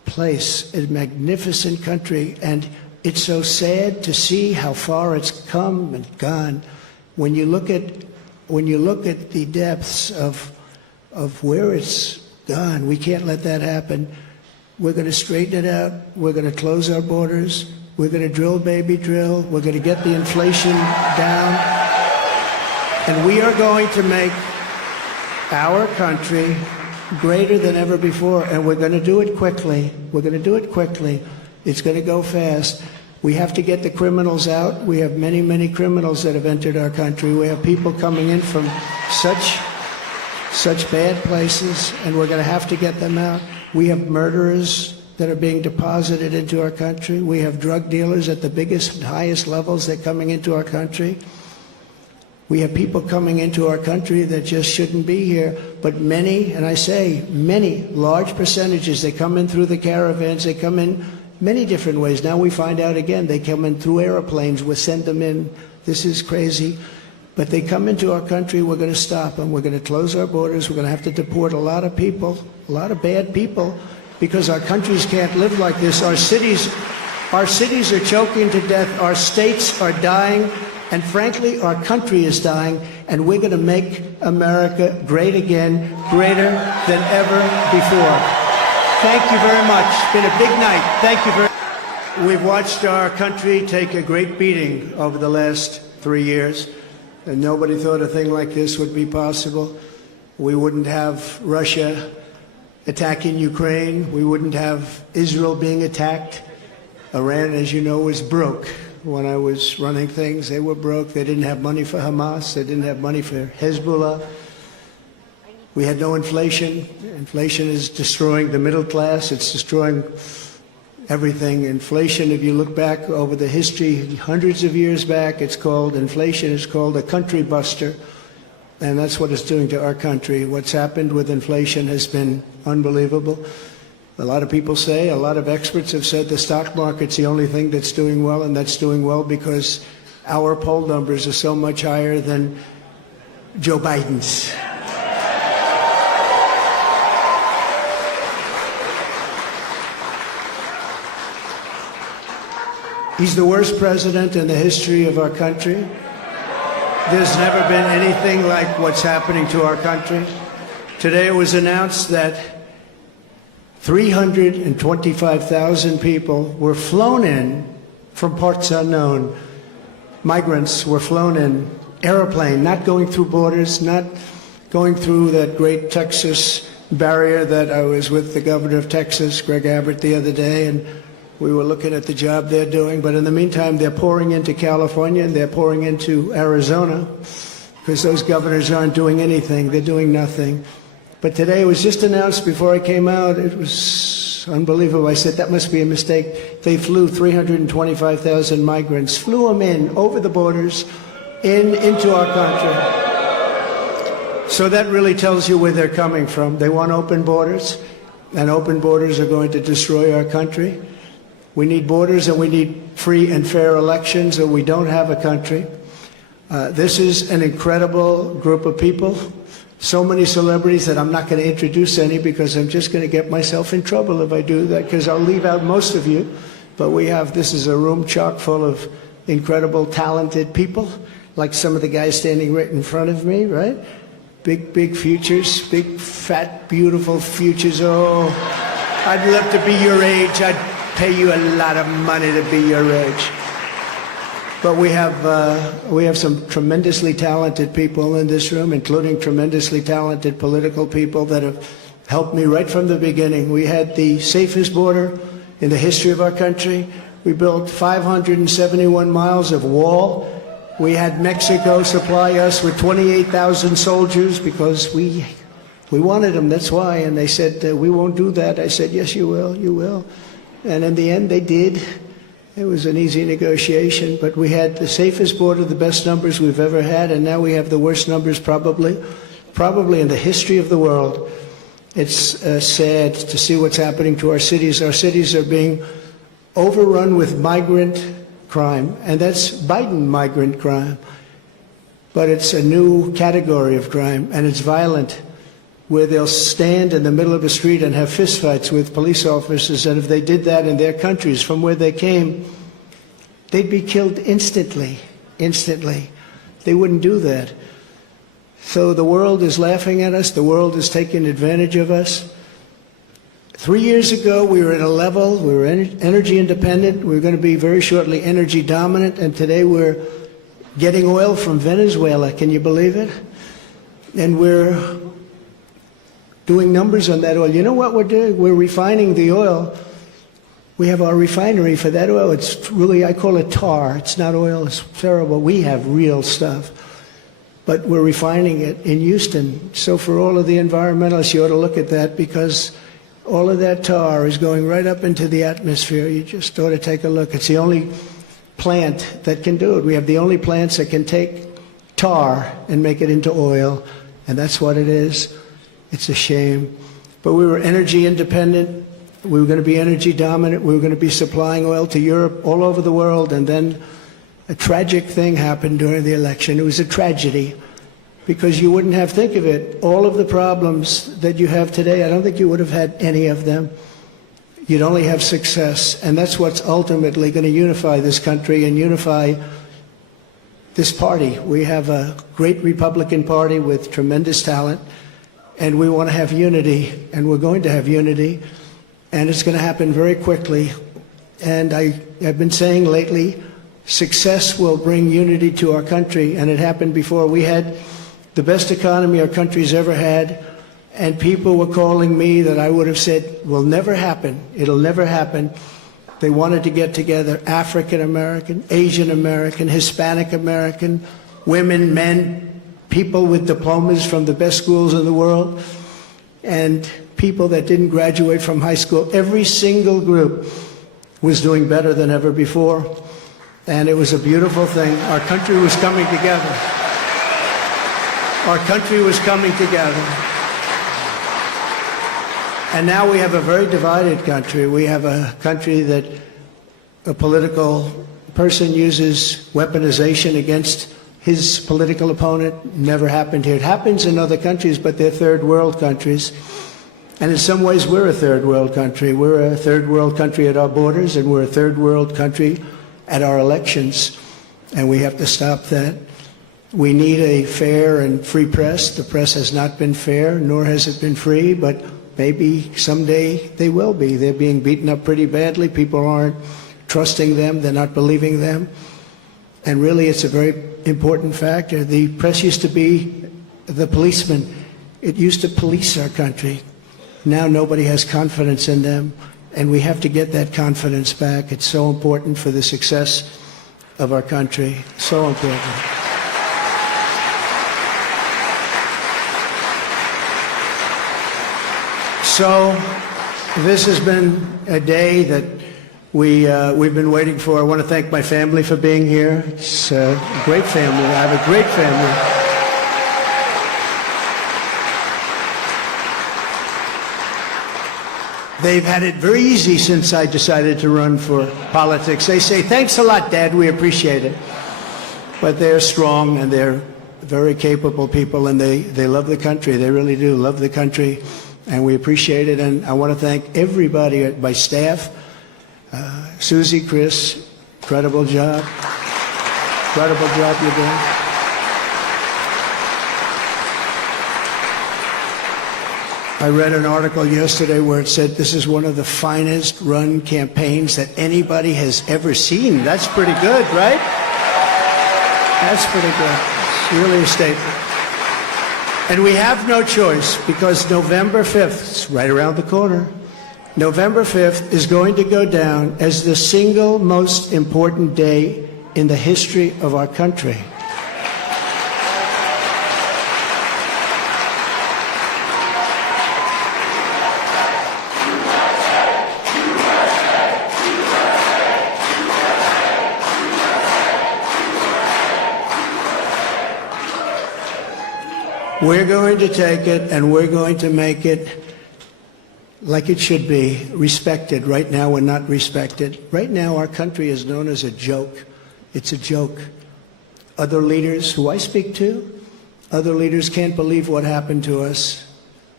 place, a magnificent country, and it's so sad to see how far it's come and gone. When you look at the depths of where it's gone, we can't let that happen. We're going to straighten it out. We're going to close our borders. We're going to drill, baby, drill. We're going to get the inflation down. And we are going to make our country greater than ever before. And we're going to do it quickly. We're going to do it quickly. It's going to go fast. We have to get the criminals out. We have many, many criminals that have entered our country. We have people coming in from such bad places, and we're going to have to get them out. We have murderers that are being deposited into our country. We have drug dealers at the biggest and highest levels that are coming into our country. We have people coming into our country that just shouldn't be here. But many, and I say many, large percentages, they come in through the caravans. They come in many different ways. Now we find out again, they come in through airplanes. We send them in. This is crazy. But they come into our country. We're going to stop them. We're going to close our borders. We're going to have to deport a lot of people, a lot of bad people, because our countries can't live like this. Our cities are choking to death. Our states are dying. And frankly, our country is dying. And we're going to make America great again, greater than ever before. Thank you very much. It's been a big night. Thank you very much. We've watched our country take a great beating over the last 3 years. And nobody thought a thing like this would be possible. We wouldn't have Russia attacking Ukraine. We wouldn't have Israel being attacked. Iran, as you know, was broke. When I was running things, they were broke. They didn't have money for Hamas. They didn't have money for Hezbollah. We had no inflation. Inflation is destroying the middle class. It's destroying everything. Inflation, if you look back over the history, hundreds of years back, inflation is called a country buster. And that's what it's doing to our country. What's happened with inflation has been unbelievable. A lot of people say, a lot of experts have said the stock market's the only thing that's doing well, and that's doing well because our poll numbers are so much higher than Joe Biden's. He's the worst president in the history of our country. There's never been anything like what's happening to our country. Today it was announced that 325,000 people were flown in from parts unknown. Migrants were flown in, airplane, not going through borders, not going through that great Texas barrier that I was with the governor of Texas, Greg Abbott, the other day, and we were looking at the job they're doing. But in the meantime, they're pouring into California and they're pouring into Arizona because those governors aren't doing anything. They're doing nothing. But today it was just announced before I came out. It was unbelievable. I said, that must be a mistake. They flew 325,000 migrants, flew them in over the borders into our country. So that really tells you where they're coming from. They want open borders, and open borders are going to destroy our country. We need borders and we need free and fair elections, or we don't have a country. This is an incredible group of people. So many celebrities that I'm not going to introduce any because I'm just going to get myself in trouble if I do that, because I'll leave out most of you. But this is a room chock full of incredible, talented people, like some of the guys standing right in front of me, right? Big futures, big, fat, beautiful futures. Oh, I'd love to be your age. I'd pay you a lot of money to be your age. But we have some tremendously talented people in this room, including tremendously talented political people that have helped me right from the beginning. We had the safest border in the history of our country. We built 571 miles of wall. We had Mexico supply us with 28,000 soldiers because we wanted them, that's why. And they said, we won't do that. I said, yes, you will, you will. And in the end, they did. It was an easy negotiation, but we had the safest border, the best numbers we've ever had, and now we have the worst numbers probably in the history of the world. It's sad to see what's happening to our cities. Our cities are being overrun with migrant crime, and that's Biden migrant crime. But it's a new category of crime, and it's violent. where they'll stand in the middle of a street and have fistfights with police officers, and if they did that in their countries from where they came, they'd be killed instantly, instantly. They wouldn't do that. So the world is laughing at us. The world is taking advantage of us. 3 years ago, we were at a level, we were energy independent. We were going to be very shortly energy dominant, and today we're getting oil from Venezuela. Can you believe it? And we're doing numbers on that oil. You know what we're doing? We're refining the oil. We have our refinery for that oil. It's really, I call it tar. It's not oil. It's terrible. We have real stuff. But we're refining it in Houston. So for all of the environmentalists, you ought to look at that, because all of that tar is going right up into the atmosphere. You just ought to take a look. It's the only plant that can do it. We have the only plants that can take tar and make it into oil, and that's what it is. It's a shame. But we were energy independent. We were going to be energy dominant. We were going to be supplying oil to Europe, all over the world. And then a tragic thing happened during the election. It was a tragedy, because you wouldn't have, think of it, all of the problems that you have today, I don't think you would have had any of them. You'd only have success. And that's what's ultimately going to unify this country and unify this party. We have a great Republican Party with tremendous talent. And we want to have unity, and we're going to have unity, and it's going to happen very quickly. And I've been saying lately, success will bring unity to our country, and it happened before. We had the best economy our country's ever had, and people were calling me that I would have said will never happen. It'll never happen. They wanted to get together, African American, Asian American, Hispanic American, women, men, people with diplomas from the best schools in the world, and people that didn't graduate from high school. Every single group was doing better than ever before, and it was a beautiful thing. Our country was coming together. Our country was coming together. And now we have a very divided country. We have a country that a political person uses weaponization against his political opponent. Never happened here. It happens in other countries, but they're third world countries. And in some ways, we're a third world country. We're a third world country at our borders, and we're a third world country at our elections. And we have to stop that. We need a fair and free press. The press has not been fair, nor has it been free, but maybe someday they will be. They're being beaten up pretty badly. People aren't trusting them. They're not believing them. And really, it's a very important factor. The press used to be the policeman. It used to police our country. Now nobody has confidence in them, and we have to get that confidence back. It's so important for the success of our country. So important. So this has been a day that we've been waiting for. I want to thank my family for being here. It's a great family. I have a great family. They've had it very easy since I decided to run for politics. They say, thanks a lot, Dad, we appreciate it. But they're strong, and they're very capable people, and they love the country. They really do love the country, and we appreciate it. And I want to thank everybody at my staff. Susie, Chris, incredible job. Incredible job you're doing. I read an article yesterday where it said this is one of the finest run campaigns that anybody has ever seen. That's pretty good, right? That's pretty good. It's really a statement. And we have no choice, because November 5th, it's right around the corner, November 5th is going to go down as the single most important day in the history of our country. We're going to take it, and we're going to make it like it should be, respected. Right now, we're not respected. Right now, our country is known as a joke. It's a joke. Other leaders who I speak to, other leaders can't believe what happened to us.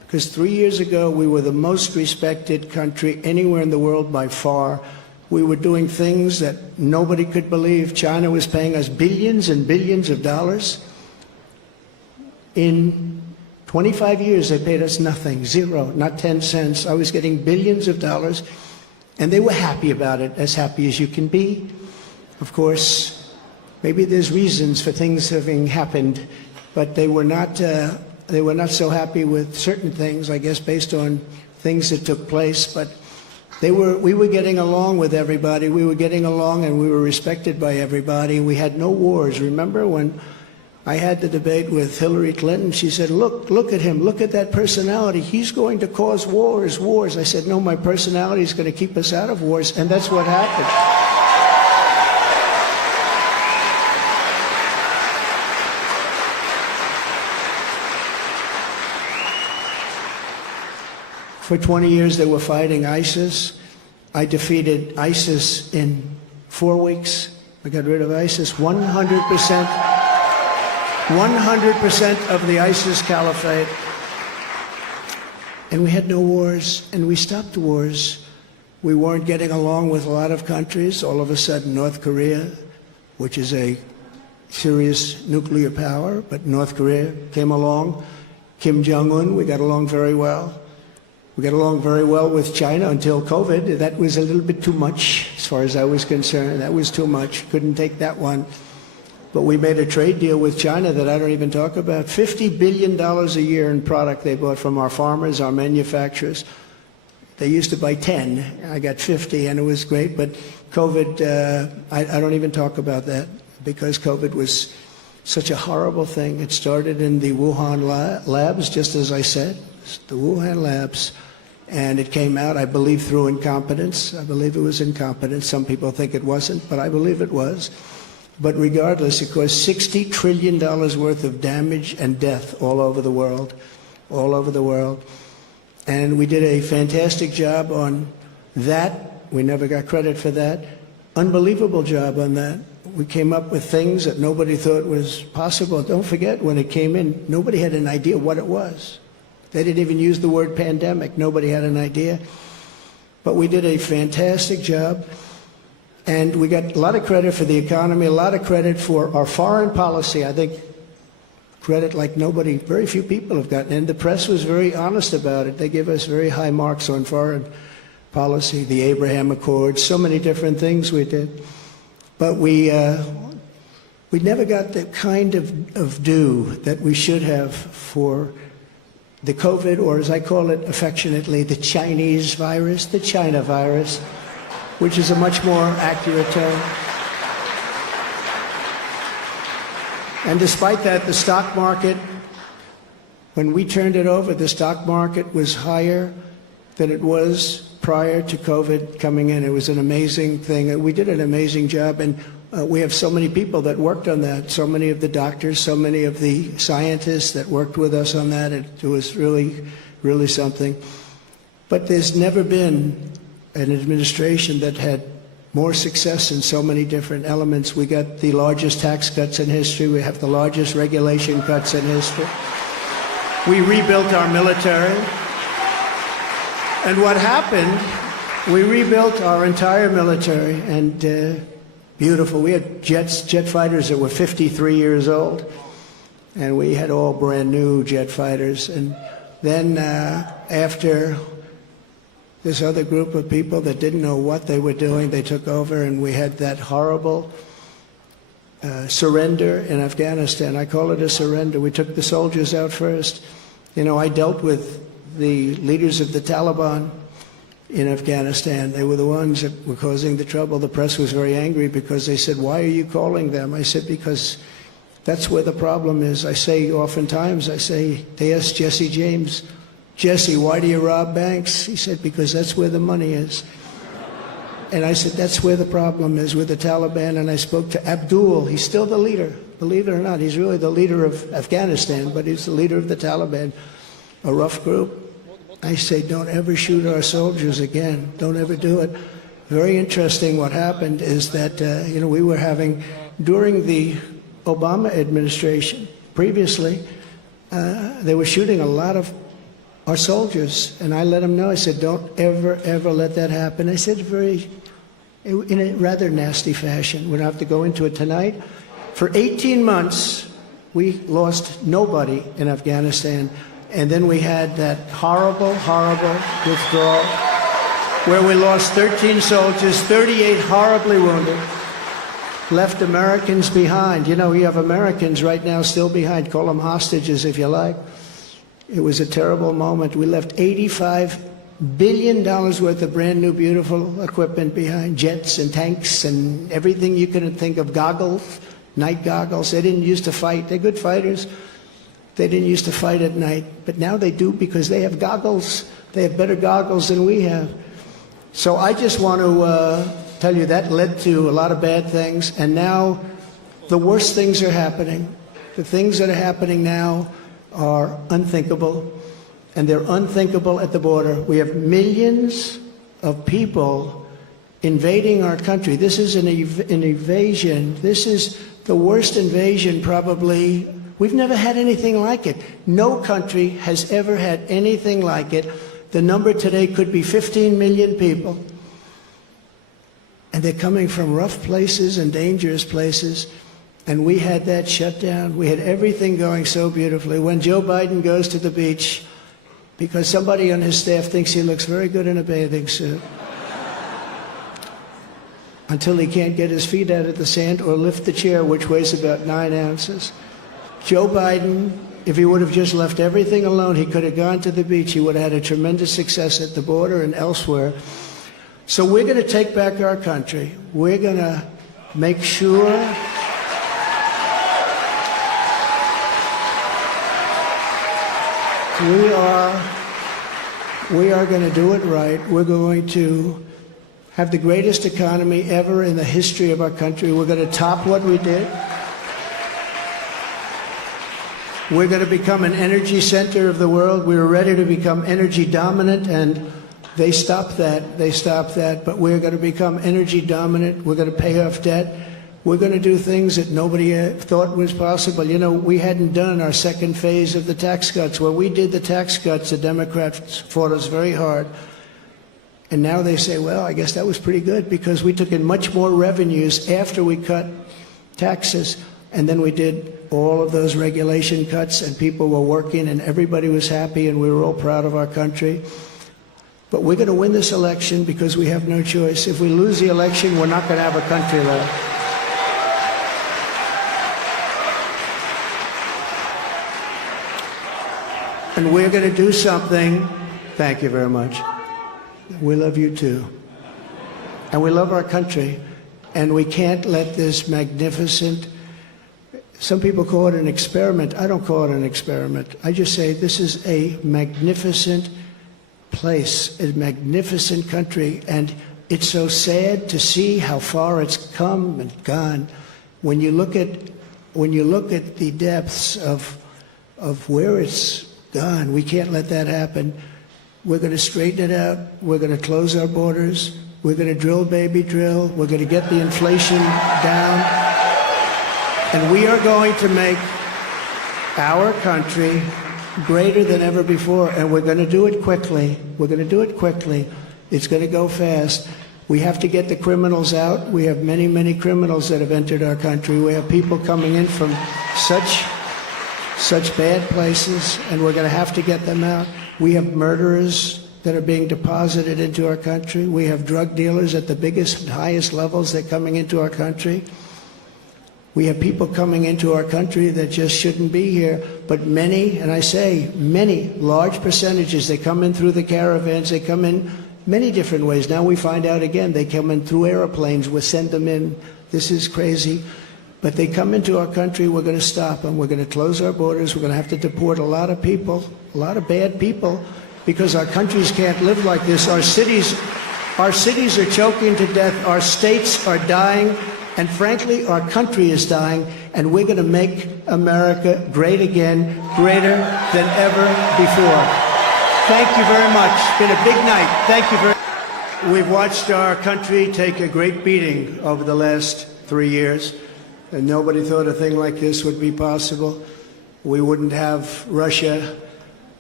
Because 3 years ago, we were the most respected country anywhere in the world by far. We were doing things that nobody could believe. China was paying us billions and billions of dollars. In 25 years, they paid us nothing, zero, not 10 cents. I was getting billions of dollars, and they were happy about it, as happy as you can be. Of course, maybe there's reasons for things having happened, but they were not so happy with certain things, I guess, based on things that took place. But we were getting along with everybody. We were getting along, and we were respected by everybody. We had no wars. Remember when I had the debate with Hillary Clinton? She said, look at him, look at that personality. He's going to cause wars. I said, no, my personality is going to keep us out of wars, and that's what happened. For 20 years, they were fighting ISIS. I defeated ISIS in 4 weeks. I got rid of ISIS 100%. 100% of the ISIS caliphate. And we had no wars, and we stopped wars. We weren't getting along with a lot of countries. All of a sudden, North Korea, which is a serious nuclear power, but North Korea came along. Kim Jong-un, we got along very well. We got along very well with China until COVID. That was a little bit too much, as far as I was concerned. That was too much. Couldn't take that one. But we made a trade deal with China that I don't even talk about. $50 billion a year in product they bought from our farmers, our manufacturers. They used to buy 10. I got 50, and it was great. But COVID, I don't even talk about that, because COVID was such a horrible thing. It started in the Wuhan labs, just as I said, the Wuhan labs. And it came out, I believe, through incompetence. I believe it was incompetence. Some people think it wasn't, but I believe it was. But regardless, it caused $60 trillion worth of damage and death all over the world, all over the world. And we did a fantastic job on that. We never got credit for that. Unbelievable job on that. We came up with things that nobody thought was possible. Don't forget, when it came in, nobody had an idea what it was. They didn't even use the word pandemic. Nobody had an idea. But we did a fantastic job. And we got a lot of credit for the economy, a lot of credit for our foreign policy. I think credit like nobody, very few people have gotten. And the press was very honest about it. They give us very high marks on foreign policy, the Abraham Accords, so many different things we did. But we never got the kind of due that we should have for the COVID, or as I call it affectionately, the Chinese virus, the China virus, which is a much more accurate term. And despite that, the stock market, when we turned it over, the stock market was higher than it was prior to COVID coming in. It was an amazing thing. We did an amazing job, and we have so many people that worked on that, so many of the doctors, so many of the scientists that worked with us on that. It was really, really something. But there's never been an administration that had more success in so many different elements. We got the largest tax cuts in history. We have the largest regulation cuts in history. We rebuilt our military. And what happened, we rebuilt our entire military, and beautiful. We had jet fighters that were 53 years old, and we had all brand new jet fighters. And then after this other group of people that didn't know what they were doing, they took over, and we had that horrible surrender in Afghanistan. I call it a surrender. We took the soldiers out first. You know, I dealt with the leaders of the Taliban in Afghanistan. They were the ones that were causing the trouble. The press was very angry because they said, "Why are you calling them?" I said, "Because that's where the problem is." I say oftentimes, they asked Jesse James, "Jesse, why do you rob banks?" He said, "Because that's where the money is." And I said, that's where the problem is, with the Taliban. And I spoke to Abdul. He's still the leader. Believe it or not, he's really the leader of Afghanistan, but he's the leader of the Taliban, a rough group. I say, don't ever shoot our soldiers again. Don't ever do it. Very interesting what happened is that, we were having, during the Obama administration, previously, they were shooting a lot of our soldiers. And I let them know, I said, don't ever, ever let that happen. I said in a rather nasty fashion. We don't have to go into it tonight. For 18 months, we lost nobody in Afghanistan. And then we had that horrible, horrible withdrawal where we lost 13 soldiers, 38 horribly wounded, left Americans behind. You know, you have Americans right now still behind. Call them hostages if you like. It was a terrible moment. We left $85 billion worth of brand new, beautiful equipment behind, jets and tanks and everything you can think of, goggles, night goggles. They didn't used to fight. They're good fighters. They didn't used to fight at night, but now they do because they have goggles. They have better goggles than we have. So I just want to tell you that led to a lot of bad things, and now the worst things are happening. The things that are happening now are unthinkable, and they're unthinkable at the border. We have millions of people invading our country. This is an invasion. This is the worst invasion probably. We've never had anything like it. No country has ever had anything like it. The number today could be 15 million people. And they're coming from rough places and dangerous places. And we had that shut down. We had everything going so beautifully. When Joe Biden goes to the beach, because somebody on his staff thinks he looks very good in a bathing suit, until he can't get his feet out of the sand or lift the chair, which weighs about 9 ounces. Joe Biden, if he would have just left everything alone, he could have gone to the beach. He would have had a tremendous success at the border and elsewhere. So we're going to take back our country. We're going to make sure we are going to do it right. We're going to have the greatest economy ever in the history of our country. We're going to top what we did. We're going to become an energy center of the world. We were ready to become energy dominant, and they stopped that. They stopped that. But we're going to become energy dominant. We're going to pay off debt. We're going to do things that nobody thought was possible. You know, we hadn't done our second phase of the tax cuts. When we did the tax cuts, the Democrats fought us very hard. And now they say, well, I guess that was pretty good because we took in much more revenues after we cut taxes. And then we did all of those regulation cuts, and people were working, and everybody was happy, and we were all proud of our country. But we're going to win this election because we have no choice. If we lose the election, we're not going to have a country left. And we're going to do something. Thank you very much. We love you too. And we love our country. And we can't let this magnificent, some people call it an experiment. I don't call it an experiment. I just say this is a magnificent place, a magnificent country. And it's so sad to see how far it's come and gone. When you look at the depths of where it's gone, we can't let that happen. We're going to straighten it out. We're going to close our borders. We're going to drill, baby, drill. We're going to get the inflation down. And we are going to make our country greater than ever before. And we're going to do it quickly. We're going to do it quickly. It's going to go fast. We have to get the criminals out. We have many, many criminals that have entered our country. We have people coming in from such bad places, and we're going to have to get them out. We have murderers that are being deposited into our country. We have drug dealers at the biggest and highest levels that are coming into our country. We have people coming into our country that just shouldn't be here, but many, and I say many, large percentages, they come in through the caravans, they come in many different ways. Now we find out again, they come in through airplanes, we send them in. This is crazy. But they come into our country, we're going to stop them. We're going to close our borders. We're going to have to deport a lot of people, a lot of bad people, because our countries can't live like this. Our cities are choking to death. Our states are dying. And frankly, our country is dying. And we're going to make America great again, greater than ever before. Thank you very much. It's been a big night. Thank you very much. We've watched our country take a great beating over the last 3 years. And nobody thought a thing like this would be possible. We wouldn't have Russia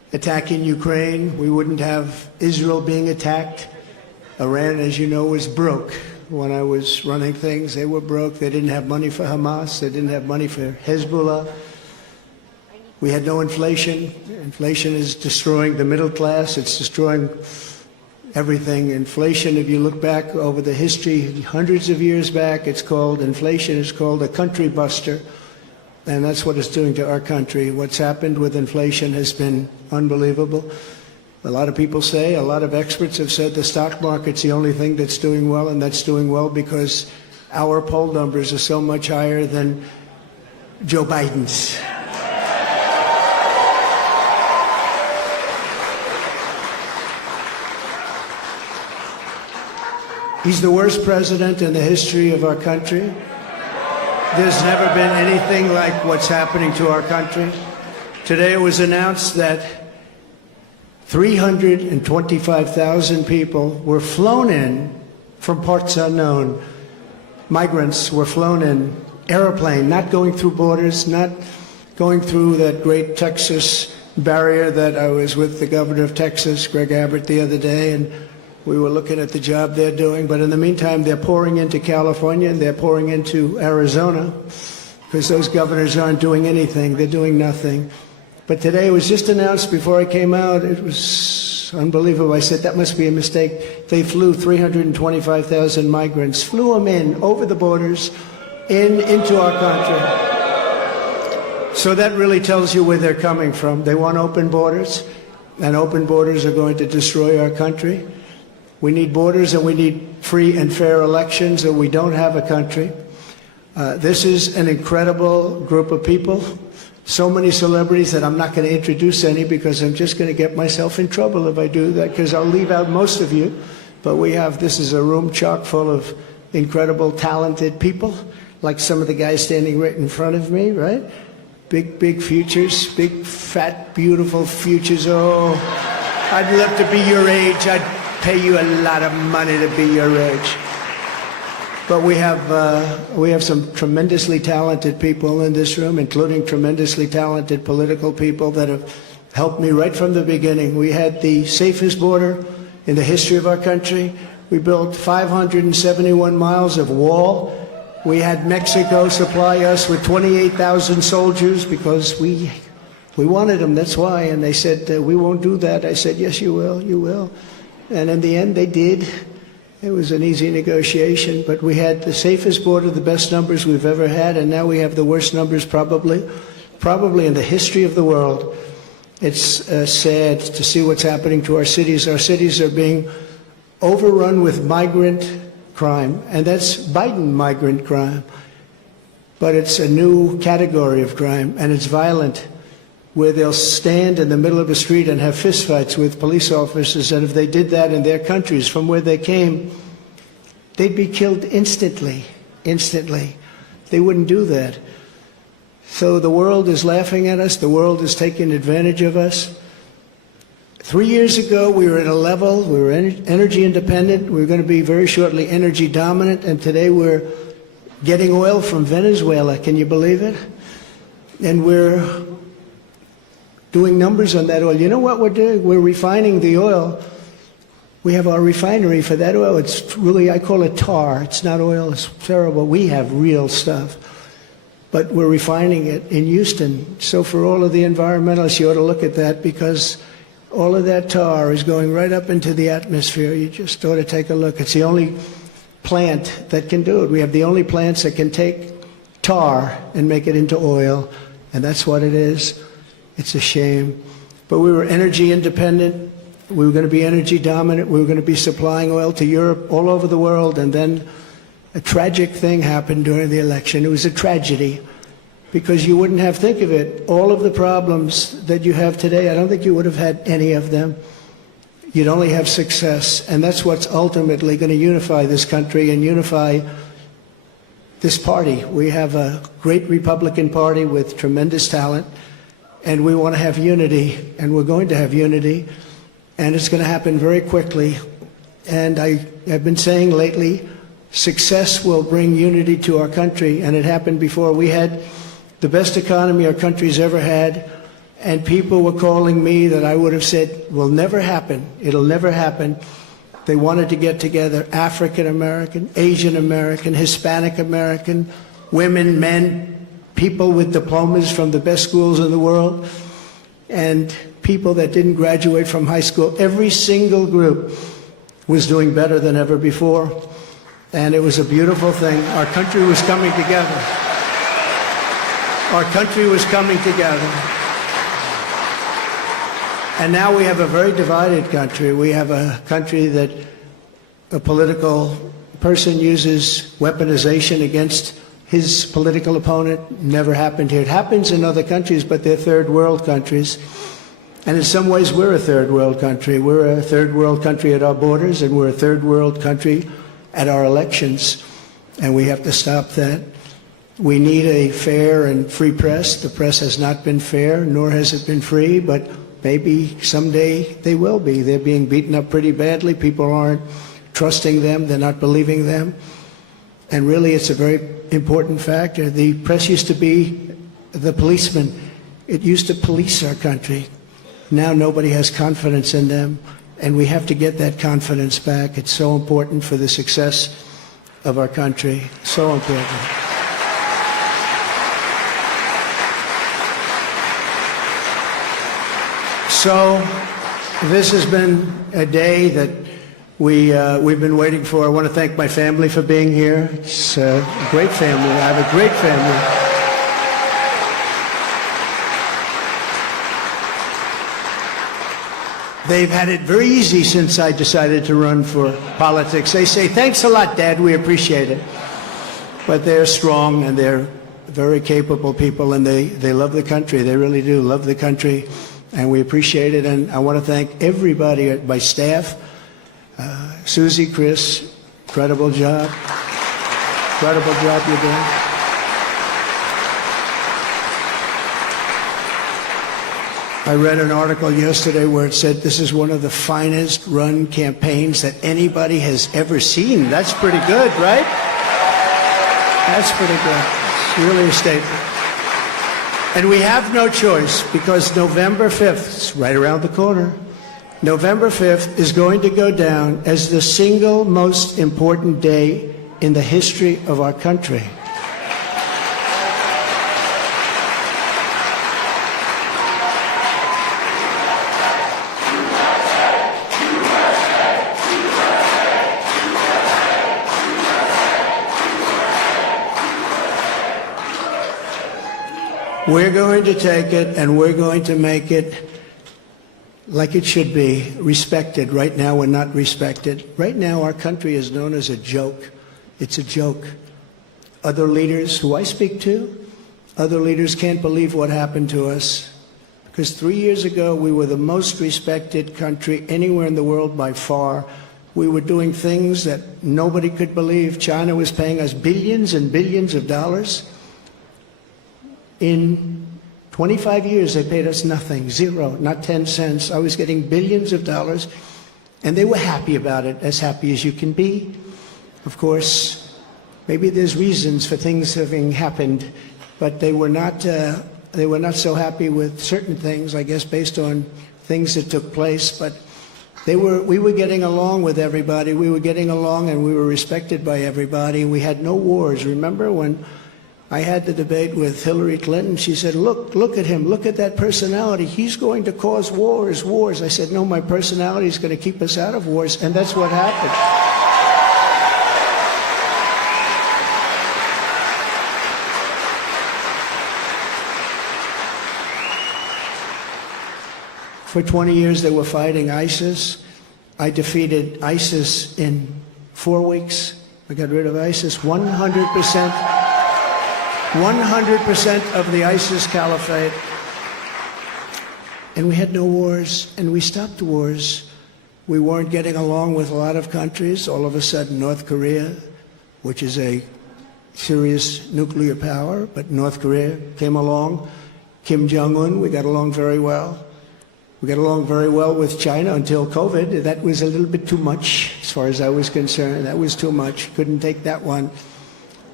attacking Ukraine. We wouldn't have Israel being attacked. Iran, as you know, was broke. When I was running things, they were broke. They didn't have money for Hamas. They didn't have money for Hezbollah. We had no inflation. Inflation is destroying the middle class. It's destroying everything. Inflation, if you look back over the history, hundreds of years back, inflation is called a country buster. And that's what it's doing to our country. What's happened with inflation has been unbelievable. A lot of people say, a lot of experts have said the stock market's the only thing that's doing well, and that's doing well because our poll numbers are so much higher than Joe Biden's. He's the worst president in the history of our country. There's never been anything like what's happening to our country. Today it was announced that 325,000 people were flown in from parts unknown. Migrants were flown in, airplane, not going through borders, not going through that great Texas barrier that I was with the governor of Texas, Greg Abbott, the other day, and we were looking at the job they're doing. But in the meantime, they're pouring into California and they're pouring into Arizona because those governors aren't doing anything. They're doing nothing. But today it was just announced before I came out. It was unbelievable. I said, that must be a mistake. They flew 325,000 migrants, flew them in over the borders into our country. So that really tells you where they're coming from. They want open borders, and open borders are going to destroy our country. We need borders and we need free and fair elections, or we don't have a country. This is an incredible group of people. So many celebrities that I'm not going to introduce any because I'm just going to get myself in trouble if I do that, because I'll leave out most of you. But this is a room chock full of incredible, talented people, like some of the guys standing right in front of me, right? Big futures, big, fat, beautiful futures. Oh, I'd love to be your age. I'd pay you a lot of money to be your age. But we have some tremendously talented people in this room, including tremendously talented political people that have helped me right from the beginning. We had the safest border in the history of our country. We built 571 miles of wall. We had Mexico supply us with 28,000 soldiers because we wanted them, that's why. And they said, we won't do that. I said, yes, you will, you will. And in the end, they did. It was an easy negotiation, but we had the safest border, the best numbers we've ever had, and now we have the worst numbers probably in the history of the world. It's sad to see what's happening to our cities. Our cities are being overrun with migrant crime, and that's Biden migrant crime. But it's a new category of crime, and it's violent, where they'll stand in the middle of the street and have fistfights with police officers, and if they did that in their countries from where they came, they'd be killed instantly. They wouldn't do that. So the world is laughing at us. The world is taking advantage of us. 3 years ago, we were at a level, we were energy independent. We were going to be very shortly energy dominant, and today we're getting oil from Venezuela. Can you believe it? And we're doing numbers on that oil. You know what we're doing? We're refining the oil. We have our refinery for that oil. It's really, I call it tar. It's not oil. It's terrible. We have real stuff. But we're refining it in Houston. So for all of the environmentalists, you ought to look at that, because all of that tar is going right up into the atmosphere. You just ought to take a look. It's the only plant that can do it. We have the only plants that can take tar and make it into oil, and that's what it is. It's a shame. But we were energy independent. We were going to be energy dominant. We were going to be supplying oil to Europe, all over the world. And then a tragic thing happened during the election. It was a tragedy, because you wouldn't have, think of it, all of the problems that you have today, I don't think you would have had any of them. You'd only have success. And that's what's ultimately going to unify this country and unify this party. We have a great Republican Party with tremendous talent. And we want to have unity, and we're going to have unity, and it's going to happen very quickly. And I have been saying lately, success will bring unity to our country, and it happened before. We had the best economy our country's ever had, and people were calling me that I would have said will never happen. It'll never happen. They wanted to get together, African American, Asian American, Hispanic American, women, men, people with diplomas from the best schools in the world, and people that didn't graduate from high school. Every single group was doing better than ever before, and it was a beautiful thing. Our country was coming together. Our country was coming together. And now we have a very divided country. We have a country that a political person uses weaponization against his political opponent. Never happened here. It happens in other countries, but they're third world countries. And in some ways, we're a third world country. We're a third world country at our borders, and we're a third world country at our elections. And we have to stop that. We need a fair and free press. The press has not been fair, nor has it been free, but maybe someday they will be. They're being beaten up pretty badly. People aren't trusting them. They're not believing them. And really, it's a very important factor. The press used to be the policeman. It used to police our country. Now nobody has confidence in them, and we have to get that confidence back. It's so important for the success of our country. So important. So this has been a day that we've been waiting for. I want to thank my family for being here. It's a great family. I have a great family. They've had it very easy since I decided to run for politics. They say, thanks a lot, Dad, we appreciate it. But they're strong, and they're very capable people, and they love the country. They really do love the country, and we appreciate it. And I want to thank everybody at my staff. Susie, Chris, incredible job. Incredible job you're doing. I read an article yesterday where it said this is one of the finest run campaigns that anybody has ever seen. That's pretty good, right? That's pretty good. It's really a statement. And we have no choice, because November 5th is right around the corner. November 5th is going to go down as the single most important day in the history of our country. We're going to take it, and we're going to make it like it should be, respected. Right now, we're not respected. Right now, our country is known as a joke. It's a joke. Other leaders who I speak to, other leaders can't believe what happened to us. Because 3 years ago, we were the most respected country anywhere in the world by far. We were doing things that nobody could believe. China was paying us billions and billions of dollars. In 25 years, they paid us nothing, zero, not 10 cents. I was getting billions of dollars, and they were happy about it, as happy as you can be. Of course, maybe there's reasons for things having happened, but they were not so happy with certain things, I guess, based on things that took place. But we were getting along with everybody. We were getting along, and we were respected by everybody. We had no wars. Remember when I had the debate with Hillary Clinton? She said, look at him, look at that personality. He's going to cause wars. I said, no, my personality is going to keep us out of wars, and that's what happened. For 20 years, they were fighting ISIS. I defeated ISIS in 4 weeks. I got rid of ISIS 100%. 100% of the ISIS caliphate. And we had no wars, and we stopped wars. We weren't getting along with a lot of countries. All of a sudden, North Korea, which is a serious nuclear power, but North Korea came along. Kim Jong-un, we got along very well. We got along very well with China until COVID. That was a little bit too much, as far as I was concerned. That was too much. Couldn't take that one.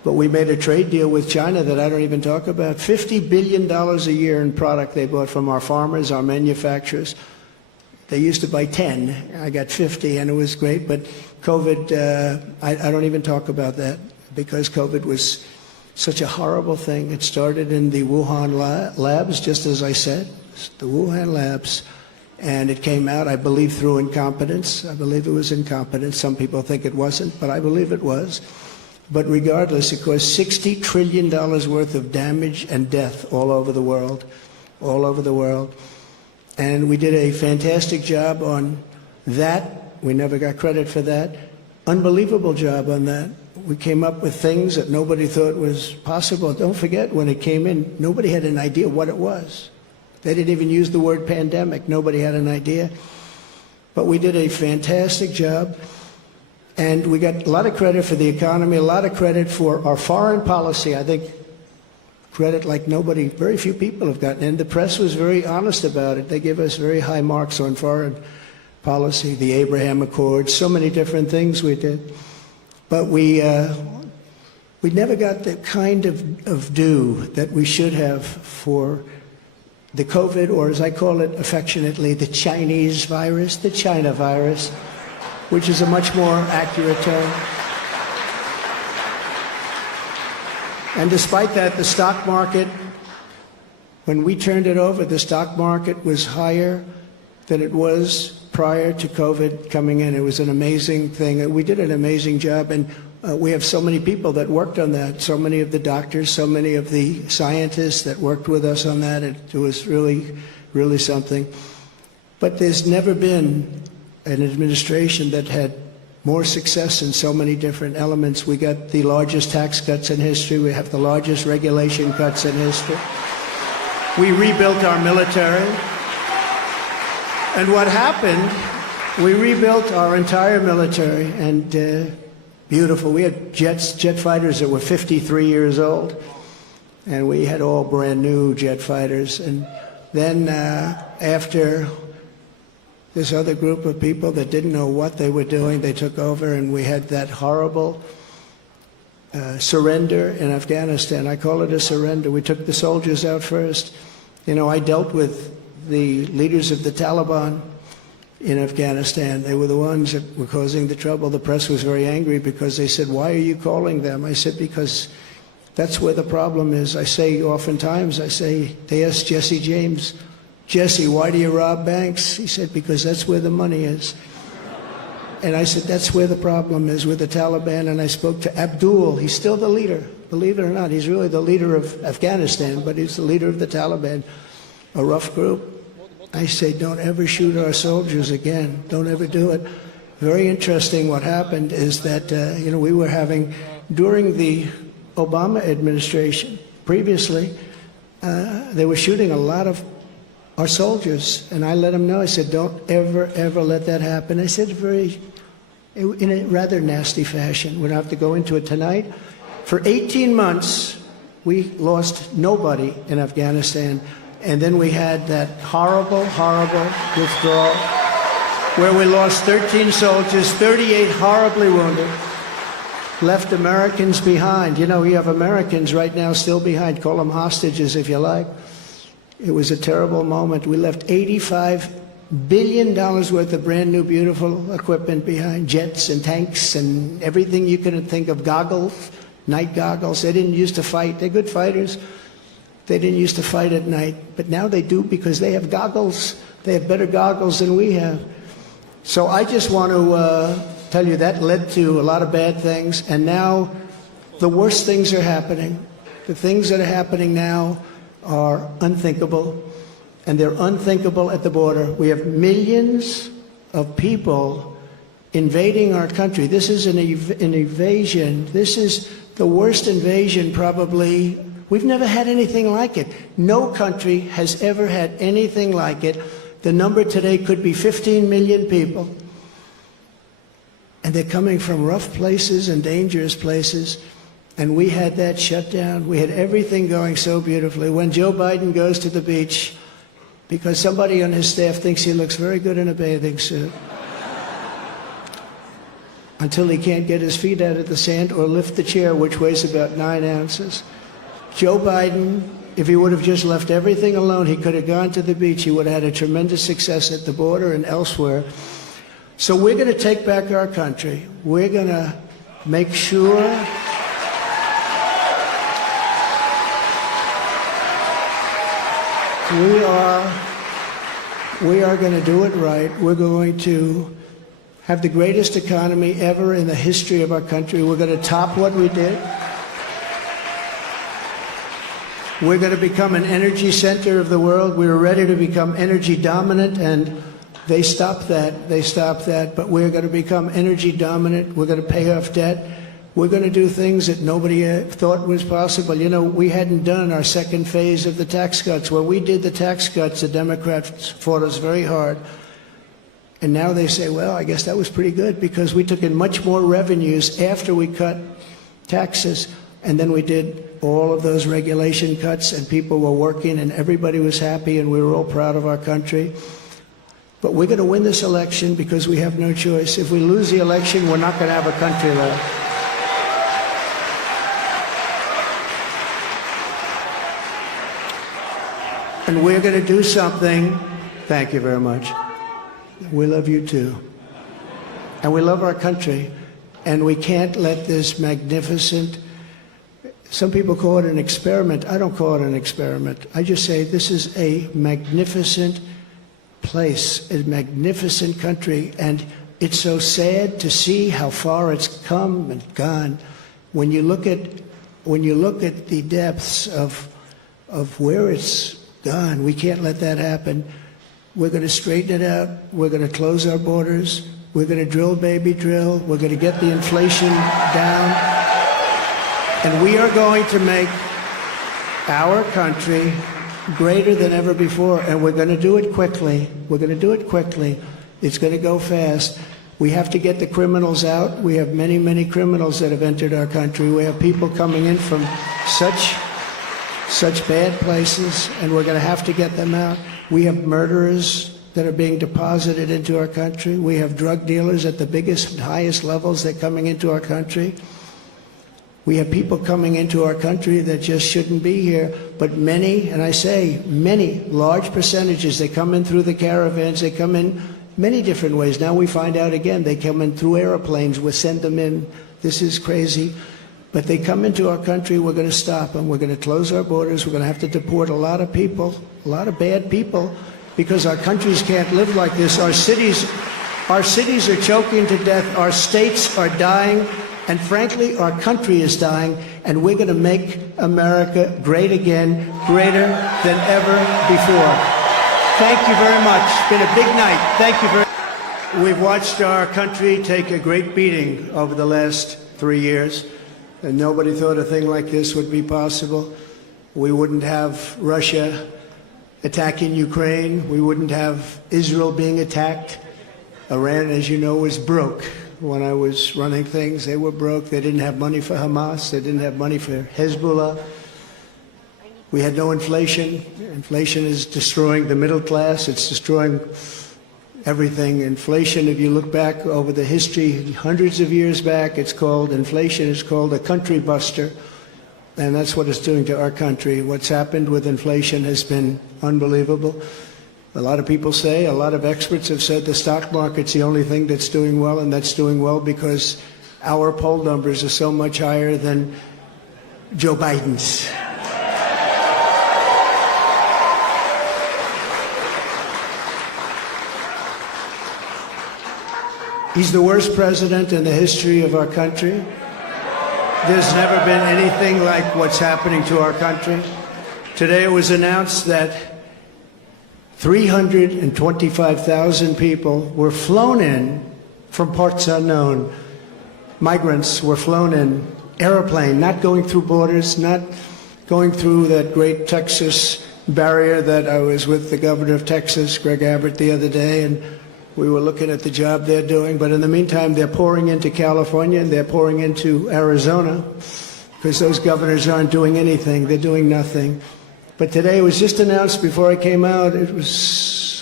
But we made a trade deal with China that I don't even talk about. $50 billion a year in product they bought from our farmers, our manufacturers. They used to buy 10. I got 50, and it was great. But COVID, I don't even talk about that because COVID was such a horrible thing. It started in the Wuhan labs, just as I said, the Wuhan labs. And it came out, I believe, through incompetence. I believe it was incompetence. Some people think it wasn't, but I believe it was. But regardless, it caused $60 trillion worth of damage and death all over the world, all over the world. And we did a fantastic job on that. We never got credit for that. Unbelievable job on that. We came up with things that nobody thought was possible. Don't forget, when it came in, nobody had an idea what it was. They didn't even use the word pandemic. Nobody had an idea. But we did a fantastic job. And we got a lot of credit for the economy, a lot of credit for our foreign policy. I think credit like nobody, very few people have gotten. And the press was very honest about it. They give us very high marks on foreign policy, the Abraham Accords, so many different things we did. But we never got the kind of due that we should have for the COVID, or as I call it affectionately, the Chinese virus, the China virus, which is a much more accurate term. And despite that, the stock market, when we turned it over, the stock market was higher than it was prior to COVID coming in. It was an amazing thing. We did an amazing job, and we have so many people that worked on that, so many of the doctors, so many of the scientists that worked with us on that. It was really, really something. But there's never been an administration that had more success in so many different elements. We got the largest tax cuts in history. We have the largest regulation cuts in history. We rebuilt our military. And what happened, we rebuilt our entire military, and beautiful. We had jet fighters that were 53 years old, and we had all brand new jet fighters. And then after this other group of people that didn't know what they were doing, they took over, and we had that horrible surrender in Afghanistan. I call it a surrender. We took the soldiers out first. You know, I dealt with the leaders of the Taliban in Afghanistan. They were the ones that were causing the trouble. The press was very angry because they said, "Why are you calling them?" I said, "Because that's where the problem is." I say oftentimes, they asked Jesse James, "Jesse, why do you rob banks?" He said, "Because that's where the money is." And I said, that's where the problem is, with the Taliban. And I spoke to Abdul. He's still the leader, believe it or not. He's really the leader of Afghanistan, but he's the leader of the Taliban, a rough group. I say, don't ever shoot our soldiers again. Don't ever do it. Very interesting what happened is that, we were having, during the Obama administration, previously, they were shooting a lot of our soldiers, and I let them know. I said, don't ever, ever let that happen. I said in a rather nasty fashion. We don't have to go into it tonight. For 18 months, we lost nobody in Afghanistan, and then we had that horrible, horrible withdrawal where we lost 13 soldiers, 38 horribly wounded, left Americans behind. You know, you have Americans right now still behind. Call them hostages if you like. It was a terrible moment. We left $85 billion worth of brand new, beautiful equipment behind, jets and tanks and everything you can think of, goggles, night goggles. They didn't used to fight. They're good fighters. They didn't used to fight at night, but now they do because they have goggles. They have better goggles than we have. So I just want to tell you that led to a lot of bad things, and now the worst things are happening. The things that are happening now are unthinkable, and they're unthinkable at the border. We have millions of people invading our country. This is an invasion. This is the worst invasion probably. We've never had anything like it. No country has ever had anything like it. The number today could be 15 million people. And they're coming from rough places and dangerous places. And we had that shut down. We had everything going so beautifully. When Joe Biden goes to the beach, because somebody on his staff thinks he looks very good in a bathing suit. until he can't get his feet out of the sand or lift the chair, which weighs about 9 ounces. Joe Biden, if he would have just left everything alone, he could have gone to the beach. He would have had a tremendous success at the border and elsewhere. So we're going to take back our country. We're going to make sure we are going to do it right. We're going to have the greatest economy ever in the history of our country. We're going to top what we did. We're going to become an energy center of the world. We were ready to become energy dominant, and they stopped that. They stopped that. But we're going to become energy dominant. We're going to pay off debt. We're going to do things that nobody thought was possible. You know, we hadn't done our second phase of the tax cuts. When we did the tax cuts, the Democrats fought us very hard. And now they say, well, I guess that was pretty good because we took in much more revenues after we cut taxes. And then we did all of those regulation cuts, and people were working, and everybody was happy, and we were all proud of our country. But we're going to win this election because we have no choice. If we lose the election, we're not going to have a country left. And we're going to do something. Thank you very much. We love you too. And we love our country. And we can't let this magnificent, some people call it an experiment. I don't call it an experiment. I just say this is a magnificent place, a magnificent country. And it's so sad to see how far it's come and gone. When you look at the depths of where it's gone, we can't let that happen. We're going to straighten it out. We're going to close our borders. We're going to drill, baby, drill. We're going to get the inflation down. And we are going to make our country greater than ever before. And we're going to do it quickly. We're going to do it quickly. It's going to go fast. We have to get the criminals out. We have many, many criminals that have entered our country. We have people coming in from such bad places, and we're going to have to get them out. We have murderers that are being deposited into our country. We have drug dealers at the biggest and highest levels that are coming into our country. We have people coming into our country that just shouldn't be here. But many, and I say many, large percentages, they come in through the caravans. They come in many different ways. Now we find out again, they come in through airplanes. We send them in. This is crazy. But they come into our country, we're going to stop them. We're going to close our borders. We're going to have to deport a lot of people, a lot of bad people, because our countries can't live like this. Our cities are choking to death. Our states are dying. And frankly, our country is dying. And we're going to make America great again, greater than ever before. Thank you very much. It's been a big night. Thank you very much. We've watched our country take a great beating over the last 3 years. And nobody thought a thing like this would be possible. We wouldn't have Russia attacking Ukraine. We wouldn't have Israel being attacked. Iran, as you know, was broke. When I was running things, they were broke. They didn't have money for Hamas. They didn't have money for Hezbollah. We had no inflation. Inflation is destroying the middle class. It's destroying everything. Inflation, if you look back over the history, hundreds of years back, inflation is called a country buster. And that's what it's doing to our country. What's happened with inflation has been unbelievable. A lot of people say, a lot of experts have said the stock market's the only thing that's doing well, and that's doing well because our poll numbers are so much higher than Joe Biden's. He's the worst president in the history of our country. There's never been anything like what's happening to our country. Today it was announced that 325,000 people were flown in from parts unknown. Migrants were flown in, airplane, not going through borders, not going through that great Texas barrier that I was with the governor of Texas, Greg Abbott, the other day, and we were looking at the job they're doing. But in the meantime, they're pouring into California and they're pouring into Arizona because those governors aren't doing anything. They're doing nothing. But today it was just announced before I came out, it was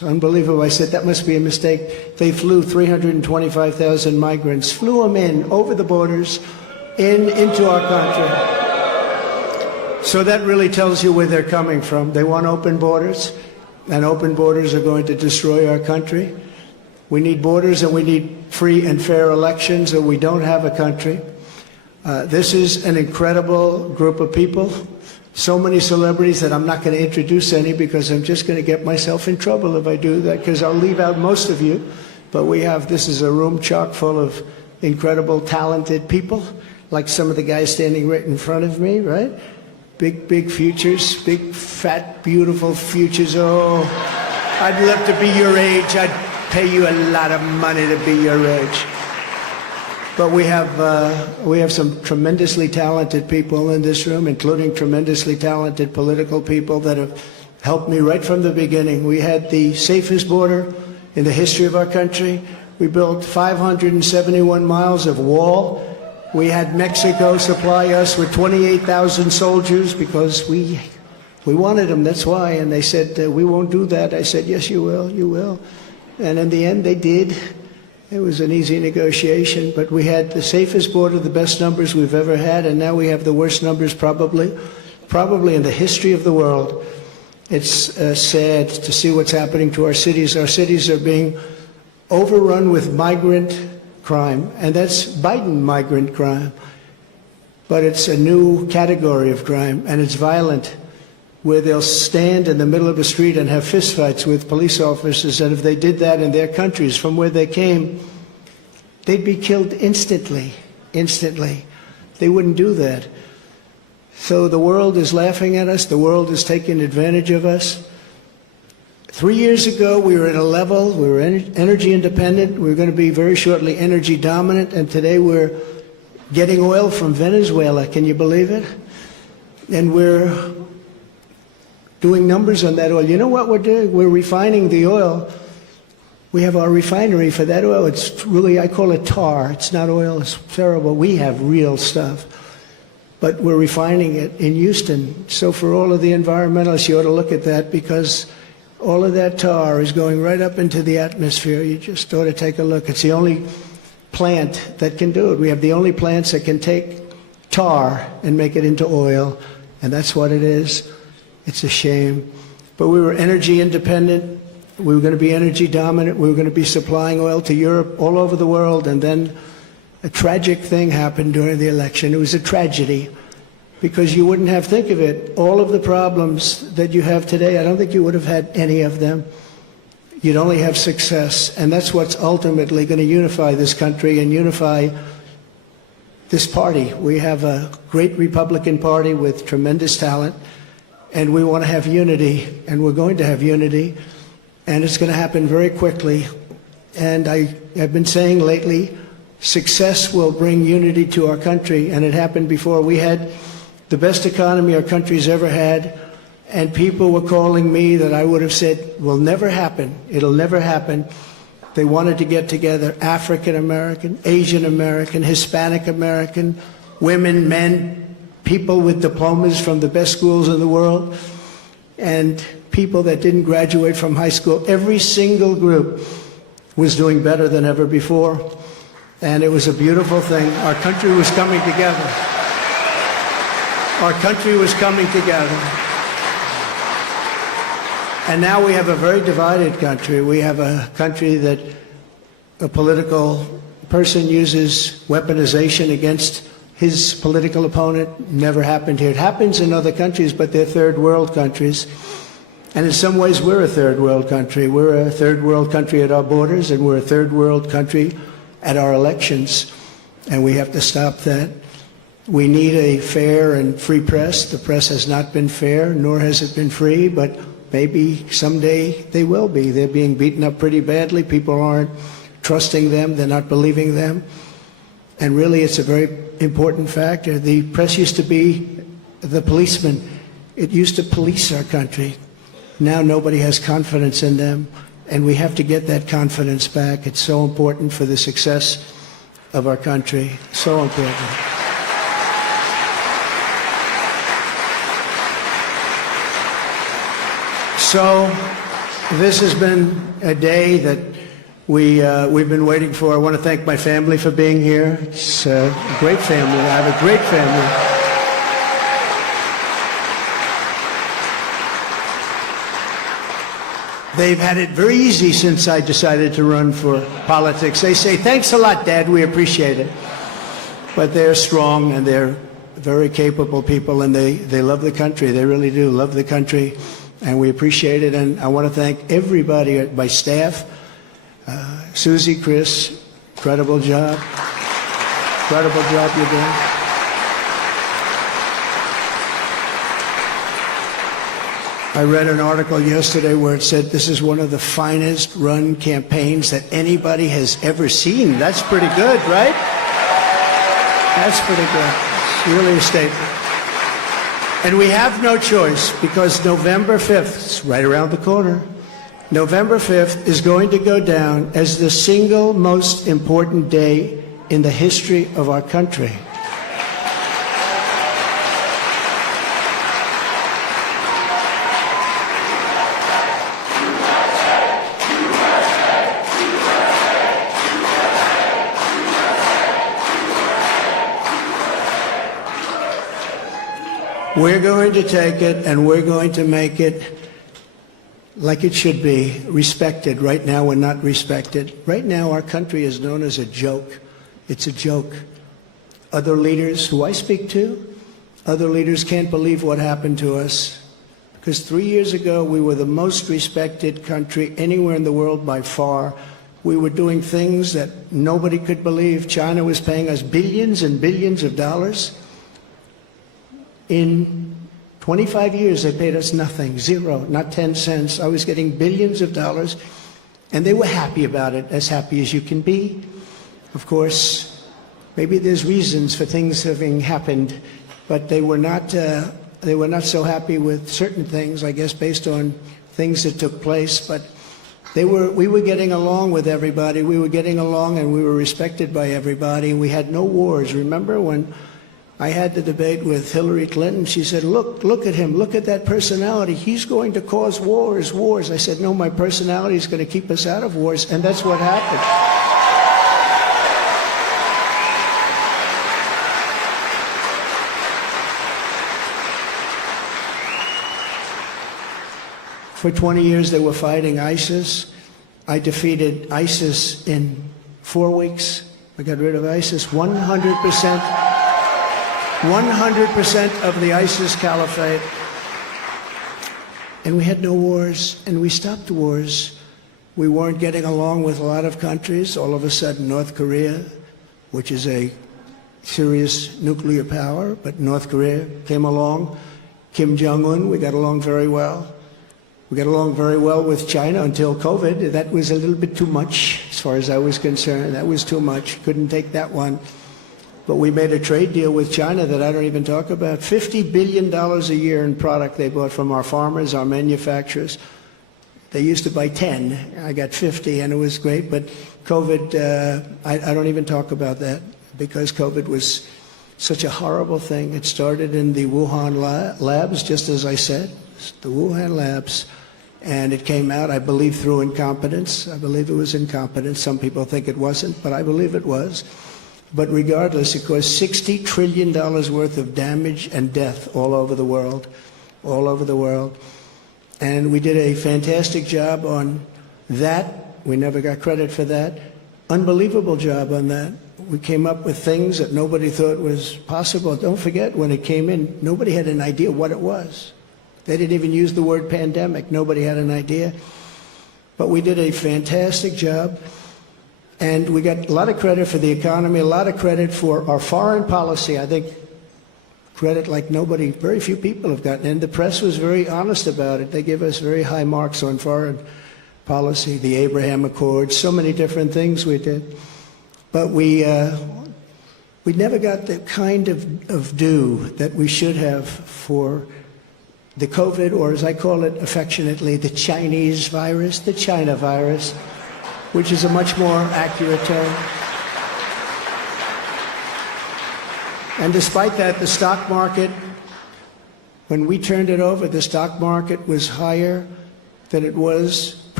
unbelievable. I said, that must be a mistake. They flew 325,000 migrants, flew them in over the borders, into our country. So that really tells you where they're coming from. They want open borders, and open borders are going to destroy our country. We need borders, and we need free and fair elections, or we don't have a country. This is an incredible group of people. So many celebrities that I'm not going to introduce any, because I'm just going to get myself in trouble if I do that, because I'll leave out most of you. But this is a room chock full of incredible, talented people, like some of the guys standing right in front of me, right? Big futures, big, fat, beautiful futures. Oh, I'd love to be your age. I'd pay you a lot of money to be your age. But we have some tremendously talented people in this room, including tremendously talented political people that have helped me right from the beginning. We had the safest border in the history of our country. We built 571 miles of wall. We had Mexico supply us with 28,000 soldiers because we wanted them, that's why. And they said, we won't do that. I said, yes, you will, you will. And in the end, they did. It was an easy negotiation, but we had the safest border, the best numbers we've ever had, and now we have the worst numbers probably in the history of the world. It's sad to see what's happening to our cities. Our cities are being overrun with migrant crime, and that's Biden migrant crime. But it's a new category of crime, and it's violent, where they'll stand in the middle of a street and have fistfights with police officers, and if they did that in their countries from where they came, they'd be killed instantly. They wouldn't do that. So the world is laughing at us. The world is taking advantage of us. 3 years ago, we were at a level, we were energy independent. We were going to be very shortly energy dominant, and today we're getting oil from Venezuela. Can you believe it? And we're doing numbers on that oil. You know what we're doing? We're refining the oil. We have our refinery for that oil. It's really, I call it tar. It's not oil. It's terrible. We have real stuff. But we're refining it in Houston. So for all of the environmentalists, you ought to look at that, because all of that tar is going right up into the atmosphere. You just ought to take a look. It's the only plant that can do it. We have the only plants that can take tar and make it into oil, and that's what it is. It's a shame. But we were energy independent. We were going to be energy dominant. We were going to be supplying oil to Europe, all over the world. And then a tragic thing happened during the election. It was a tragedy, because you wouldn't have, think of it, all of the problems that you have today, I don't think you would have had any of them. You'd only have success. And that's what's ultimately going to unify this country and unify this party. We have a great Republican Party with tremendous talent. And we want to have unity, and we're going to have unity, and it's going to happen very quickly. And I have been saying lately, success will bring unity to our country, and it happened before. We had the best economy our country's ever had, and people were calling me that I would have said will never happen. It'll never happen. They wanted to get together, African American, Asian American, Hispanic American, women, men, people with diplomas from the best schools in the world, and people that didn't graduate from high school. Every single group was doing better than ever before, and it was a beautiful thing. Our country was coming together. Our country was coming together. And now we have a very divided country. We have a country that a political person uses weaponization against his political opponent. Never happened here. It happens in other countries, but they're third world countries. And in some ways, we're a third world country. We're a third world country at our borders, and we're a third world country at our elections. And we have to stop that. We need a fair and free press. The press has not been fair, nor has it been free, but maybe someday they will be. They're being beaten up pretty badly. People aren't trusting them. They're not believing them. And really, it's a very important factor. The press used to be the policeman. It used to police our country. Now nobody has confidence in them, and we have to get that confidence back. It's so important for the success of our country. So important. So This has been a day that we've been waiting for. I want to thank my family for being here. It's a great family. I have a great family. They've had it very easy since I decided to run for politics. They say, thanks a lot, Dad, we appreciate it. But they're strong and they're very capable people, and they love the country. They really do love the country, and we appreciate it. And I want to thank everybody at my staff. Susie, Chris, incredible job. Incredible job you're doing. I read an article yesterday where it said this is one of the finest run campaigns that anybody has ever seen. That's pretty good, right? That's pretty good. It's really a statement. And we have no choice, because November 5th, it's right around the corner, November 5th is going to go down as the single most important day in the history of our country. We're going to take it and we're going to make it like it should be, respected. Right now, we're not respected. Right now, our country is known as a joke. It's a joke. Other leaders who I speak to, other leaders can't believe what happened to us. Because 3 years ago, we were the most respected country anywhere in the world by far. We were doing things that nobody could believe. China was paying us billions and billions of dollars. In 25 years, they paid us nothing, zero, not 10 cents. I was getting billions of dollars, and they were happy about it, as happy as you can be. Of course, maybe there's reasons for things having happened, but they were not so happy with certain things, I guess, based on things that took place. But we were getting along with everybody. We were getting along, and we were respected by everybody. We had no wars. Remember when I had the debate with Hillary Clinton? She said, look at him, look at that personality. He's going to cause wars. I said, no, my personality is going to keep us out of wars, and that's what happened. For 20 years, they were fighting ISIS. I defeated ISIS in 4 weeks. I got rid of ISIS 100%. 100% of the ISIS caliphate. And we had no wars, and we stopped wars. We weren't getting along with a lot of countries. All of a sudden, North Korea, which is a serious nuclear power, but North Korea came along. Kim Jong-un, we got along very well. We got along very well with China until COVID. That was a little bit too much, as far as I was concerned. That was too much. Couldn't take that one. But we made a trade deal with China that I don't even talk about. $50 billion a year in product they bought from our farmers, our manufacturers. They used to buy 10. I got 50, and it was great. But COVID, I don't even talk about that, because COVID was such a horrible thing. It started in the Wuhan labs, just as I said, the Wuhan labs. And it came out, I believe, through incompetence. I believe it was incompetence. Some people think it wasn't, but I believe it was. But regardless, it caused $60 trillion worth of damage and death all over the world, all over the world. And we did a fantastic job on that. We never got credit for that. Unbelievable job on that. We came up with things that nobody thought was possible. Don't forget, when it came in, nobody had an idea what it was. They didn't even use the word pandemic. Nobody had an idea. But we did a fantastic job. And we got a lot of credit for the economy, a lot of credit for our foreign policy. I think credit like nobody, very few people have gotten. And the press was very honest about it. They give us very high marks on foreign policy, the Abraham Accords, so many different things we did. But we never got the kind of due that we should have for the COVID, or as I call it affectionately, the Chinese virus, the China virus, which is a much more accurate term. And despite that, the stock market, when we turned it over, the stock market was higher than it was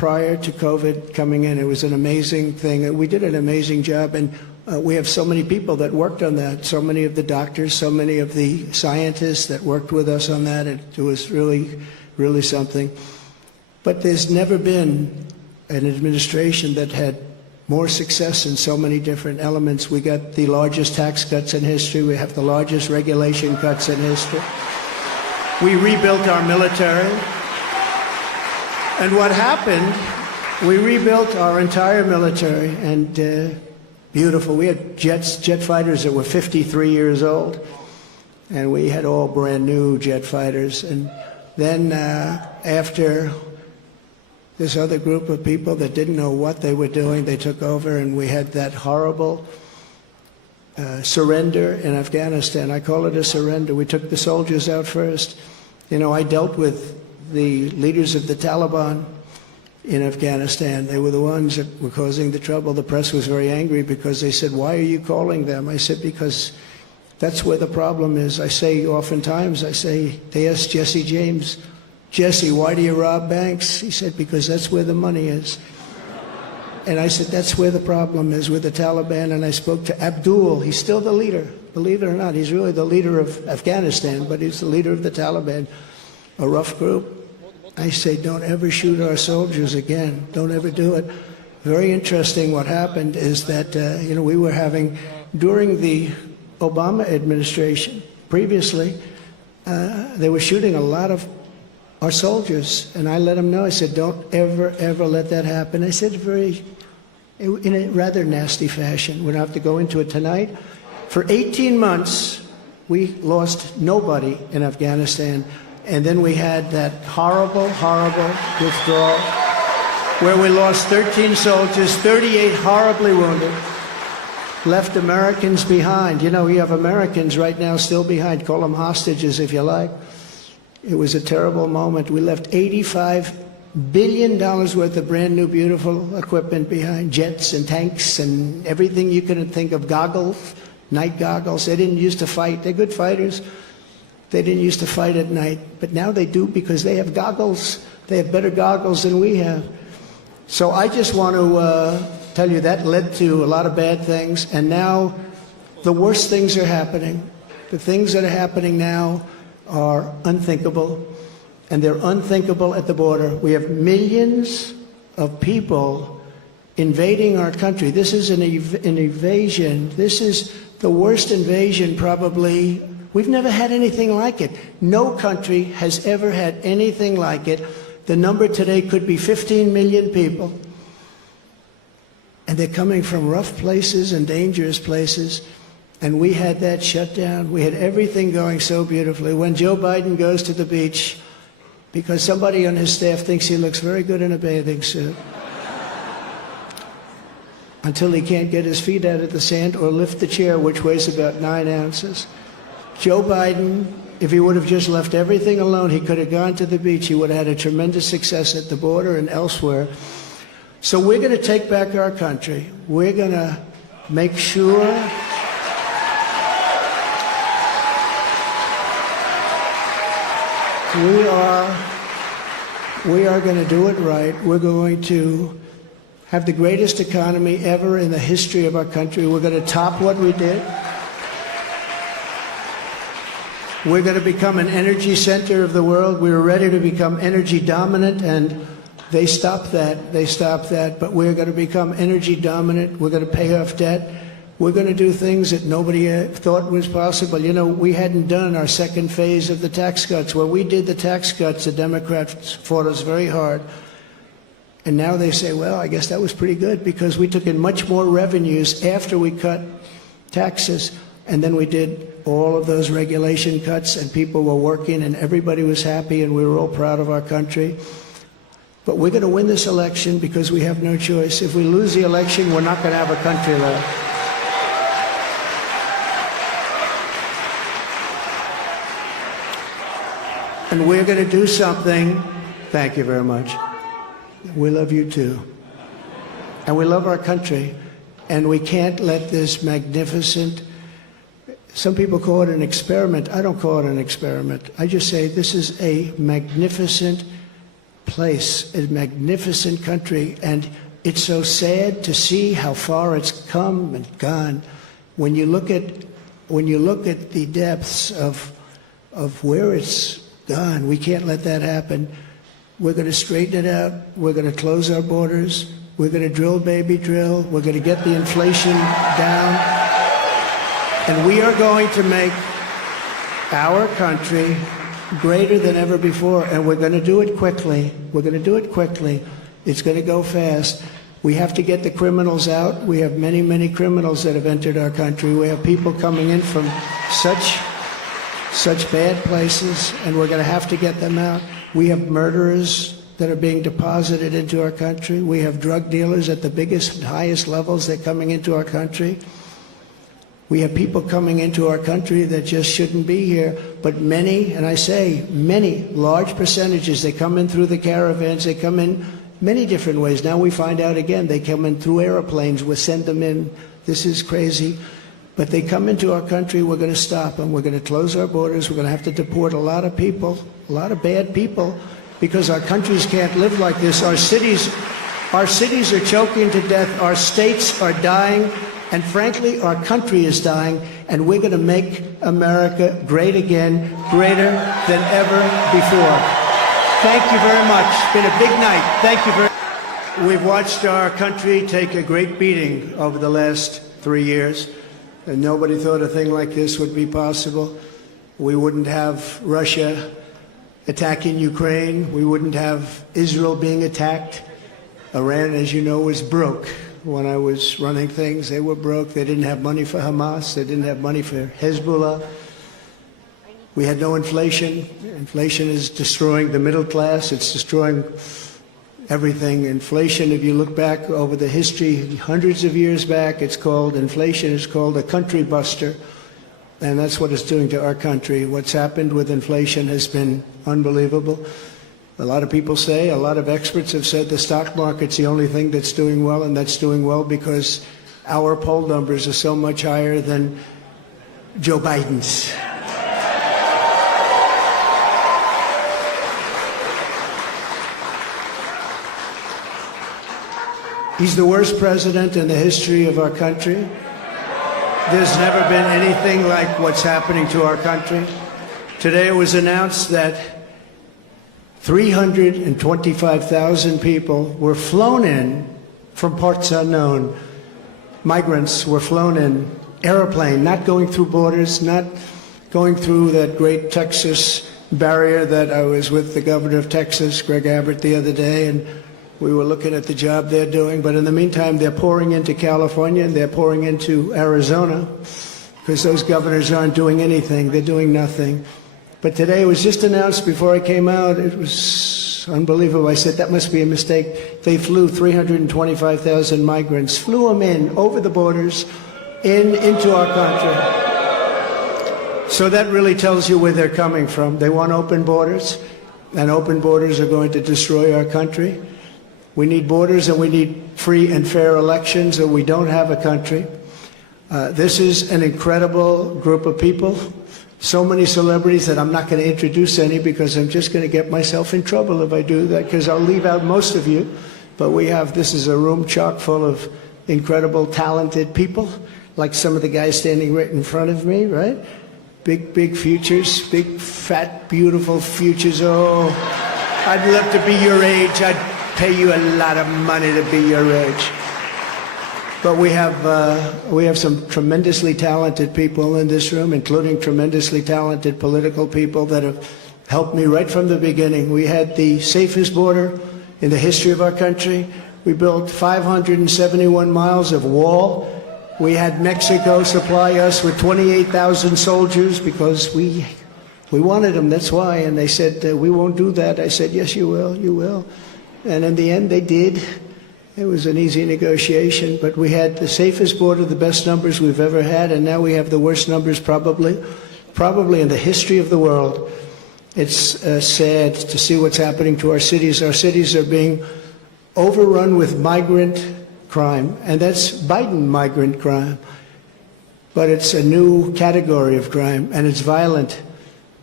prior to COVID coming in. It was an amazing thing. We did an amazing job, and we have so many people that worked on that, so many of the doctors, so many of the scientists that worked with us on that. It was really, really something. But there's never been an administration that had more success in so many different elements. We got the largest tax cuts in history. We have the largest regulation cuts in history. We rebuilt our military. And what happened, we rebuilt our entire military, and beautiful. We had jet fighters that were 53 years old, and we had all brand new jet fighters. And then after this other group of people that didn't know what they were doing, they took over, and we had that horrible surrender in Afghanistan. I call it a surrender. We took the soldiers out first. You know, I dealt with the leaders of the Taliban in Afghanistan. They were the ones that were causing the trouble. The press was very angry because they said, "Why are you calling them?" I said, "Because that's where the problem is." I say oftentimes, they asked Jesse James, "Jesse, why do you rob banks?" He said, "Because that's where the money is." And I said, that's where the problem is with the Taliban. And I spoke to Abdul. He's still the leader. Believe it or not, he's really the leader of Afghanistan, but he's the leader of the Taliban, a rough group. I say, don't ever shoot our soldiers again. Don't ever do it. Very interesting what happened is that, we were having, during the Obama administration, previously, they were shooting a lot of our soldiers. And I let them know, I said, don't ever, ever let that happen. I said in a rather nasty fashion. We don't have to go into it tonight. For 18 months, we lost nobody in Afghanistan. And then we had that horrible, horrible withdrawal where we lost 13 soldiers, 38 horribly wounded, left Americans behind. You know, we have Americans right now still behind. Call them hostages if you like. It was a terrible moment. We left $85 billion worth of brand new, beautiful equipment behind, jets and tanks and everything you can think of, goggles, night goggles. They didn't used to fight. They're good fighters. They didn't used to fight at night, but now they do because they have goggles. They have better goggles than we have. So I just want to tell you that led to a lot of bad things, and now the worst things are happening. The things that are happening now are unthinkable, and they're unthinkable at the border. We have millions of people invading our country. This is an invasion. This is the worst invasion probably. We've never had anything like it. No country has ever had anything like it. The number today could be 15 million people. And they're coming from rough places and dangerous places. And we had that shut down. We had everything going so beautifully. When Joe Biden goes to the beach, because somebody on his staff thinks he looks very good in a bathing suit, until he can't get his feet out of the sand or lift the chair, which weighs about 9 ounces. Joe Biden, if he would have just left everything alone, he could have gone to the beach. He would have had a tremendous success at the border and elsewhere. So we're going to take back our country. We're going to make sure we are going to do it right. We're going to have the greatest economy ever in the history of our country. We're going to top what we did. We're going to become an energy center of the world. We were ready to become energy dominant, and they stopped that. They stopped that. But we're going to become energy dominant. We're going to pay off debt. We're going to do things that nobody thought was possible. You know, we hadn't done our second phase of the tax cuts. When we did the tax cuts, the Democrats fought us very hard. And now they say, well, I guess that was pretty good because we took in much more revenues after we cut taxes. And then we did all of those regulation cuts, and people were working, and everybody was happy, and we were all proud of our country. But we're going to win this election because we have no choice. If we lose the election, we're not going to have a country left. And we're going to do something. Thank you very much. We love you too. And we love our country. And we can't let this magnificent, some people call it an experiment. I don't call it an experiment. I just say this is a magnificent place, a magnificent country, and it's so sad to see how far it's come and gone. When you look at the depths of where it's gone, we can't let that happen. We're going to straighten it out. We're going to close our borders. We're going to drill, baby, drill. We're going to get the inflation down. And we are going to make our country greater than ever before. And we're going to do it quickly. We're going to do it quickly. It's going to go fast. We have to get the criminals out. We have many, many criminals that have entered our country. We have people coming in from such bad places, and we're going to have to get them out. We have murderers that are being deposited into our country. We have drug dealers at the biggest, highest levels. They're coming into our country. We have people coming into our country that just shouldn't be here. But many, and I say many, large percentages, they come in through the caravans. They come in many different ways. Now we find out again, they come in through airplanes. We send them in. This is crazy. But they come into our country. We're going to stop them. We're going to close our borders. We're going to have to deport a lot of people, a lot of bad people, because our countries can't live like this. Our cities are choking to death. Our states are dying. And frankly, our country is dying. And we're going to make America great again, greater than ever before. Thank you very much. It's been a big night. Thank you very much. We've watched our country take a great beating over the last 3 years. And nobody thought a thing like this would be possible. We wouldn't have Russia attacking Ukraine. We wouldn't have Israel being attacked. Iran, as you know, was broke. When I was running things, they were broke. They didn't have money for Hamas. They didn't have money for Hezbollah. We had no inflation. Inflation is destroying the middle class. It's destroying everything. Inflation, if you look back over the history, hundreds of years back, inflation is called a country buster. And that's what it's doing to our country. What's happened with inflation has been unbelievable. A lot of people say, a lot of experts have said the stock market's the only thing that's doing well, and that's doing well because our poll numbers are so much higher than Joe Biden's. He's the worst president in the history of our country. There's never been anything like what's happening to our country. Today it was announced that 325,000 people were flown in from parts unknown. Migrants were flown in, airplane, not going through borders, not going through that great Texas barrier that I was with the governor of Texas, Greg Abbott, the other day, and we were looking at the job they're doing. But in the meantime, they're pouring into California and they're pouring into Arizona because those governors aren't doing anything. They're doing nothing. But today it was just announced before I came out. It was unbelievable. I said, that must be a mistake. They flew 325,000 migrants, flew them in over the borders into our country. So that really tells you where they're coming from. They want open borders, and open borders are going to destroy our country. We need borders and we need free and fair elections, or we don't have a country. This is an incredible group of people. So many celebrities that I'm not going to introduce any because I'm just going to get myself in trouble if I do that, because I'll leave out most of you. But this is a room chock full of incredible, talented people, like some of the guys standing right in front of me, right? Big, big futures, big, fat, beautiful futures. Oh, I'd love to be your age. I'd pay you a lot of money to be your age. But we have some tremendously talented people in this room, including tremendously talented political people that have helped me right from the beginning. We had the safest border in the history of our country. We built 571 miles of wall. We had Mexico supply us with 28,000 soldiers because we wanted them, that's why. And they said, we won't do that. I said, yes, you will, you will. And in the end, they did. It was an easy negotiation, but we had the safest border, the best numbers we've ever had, and now we have the worst numbers probably in the history of the world. It's sad to see what's happening to our cities. Our cities are being overrun with migrant crime, and that's Biden migrant crime. But it's a new category of crime, and it's violent.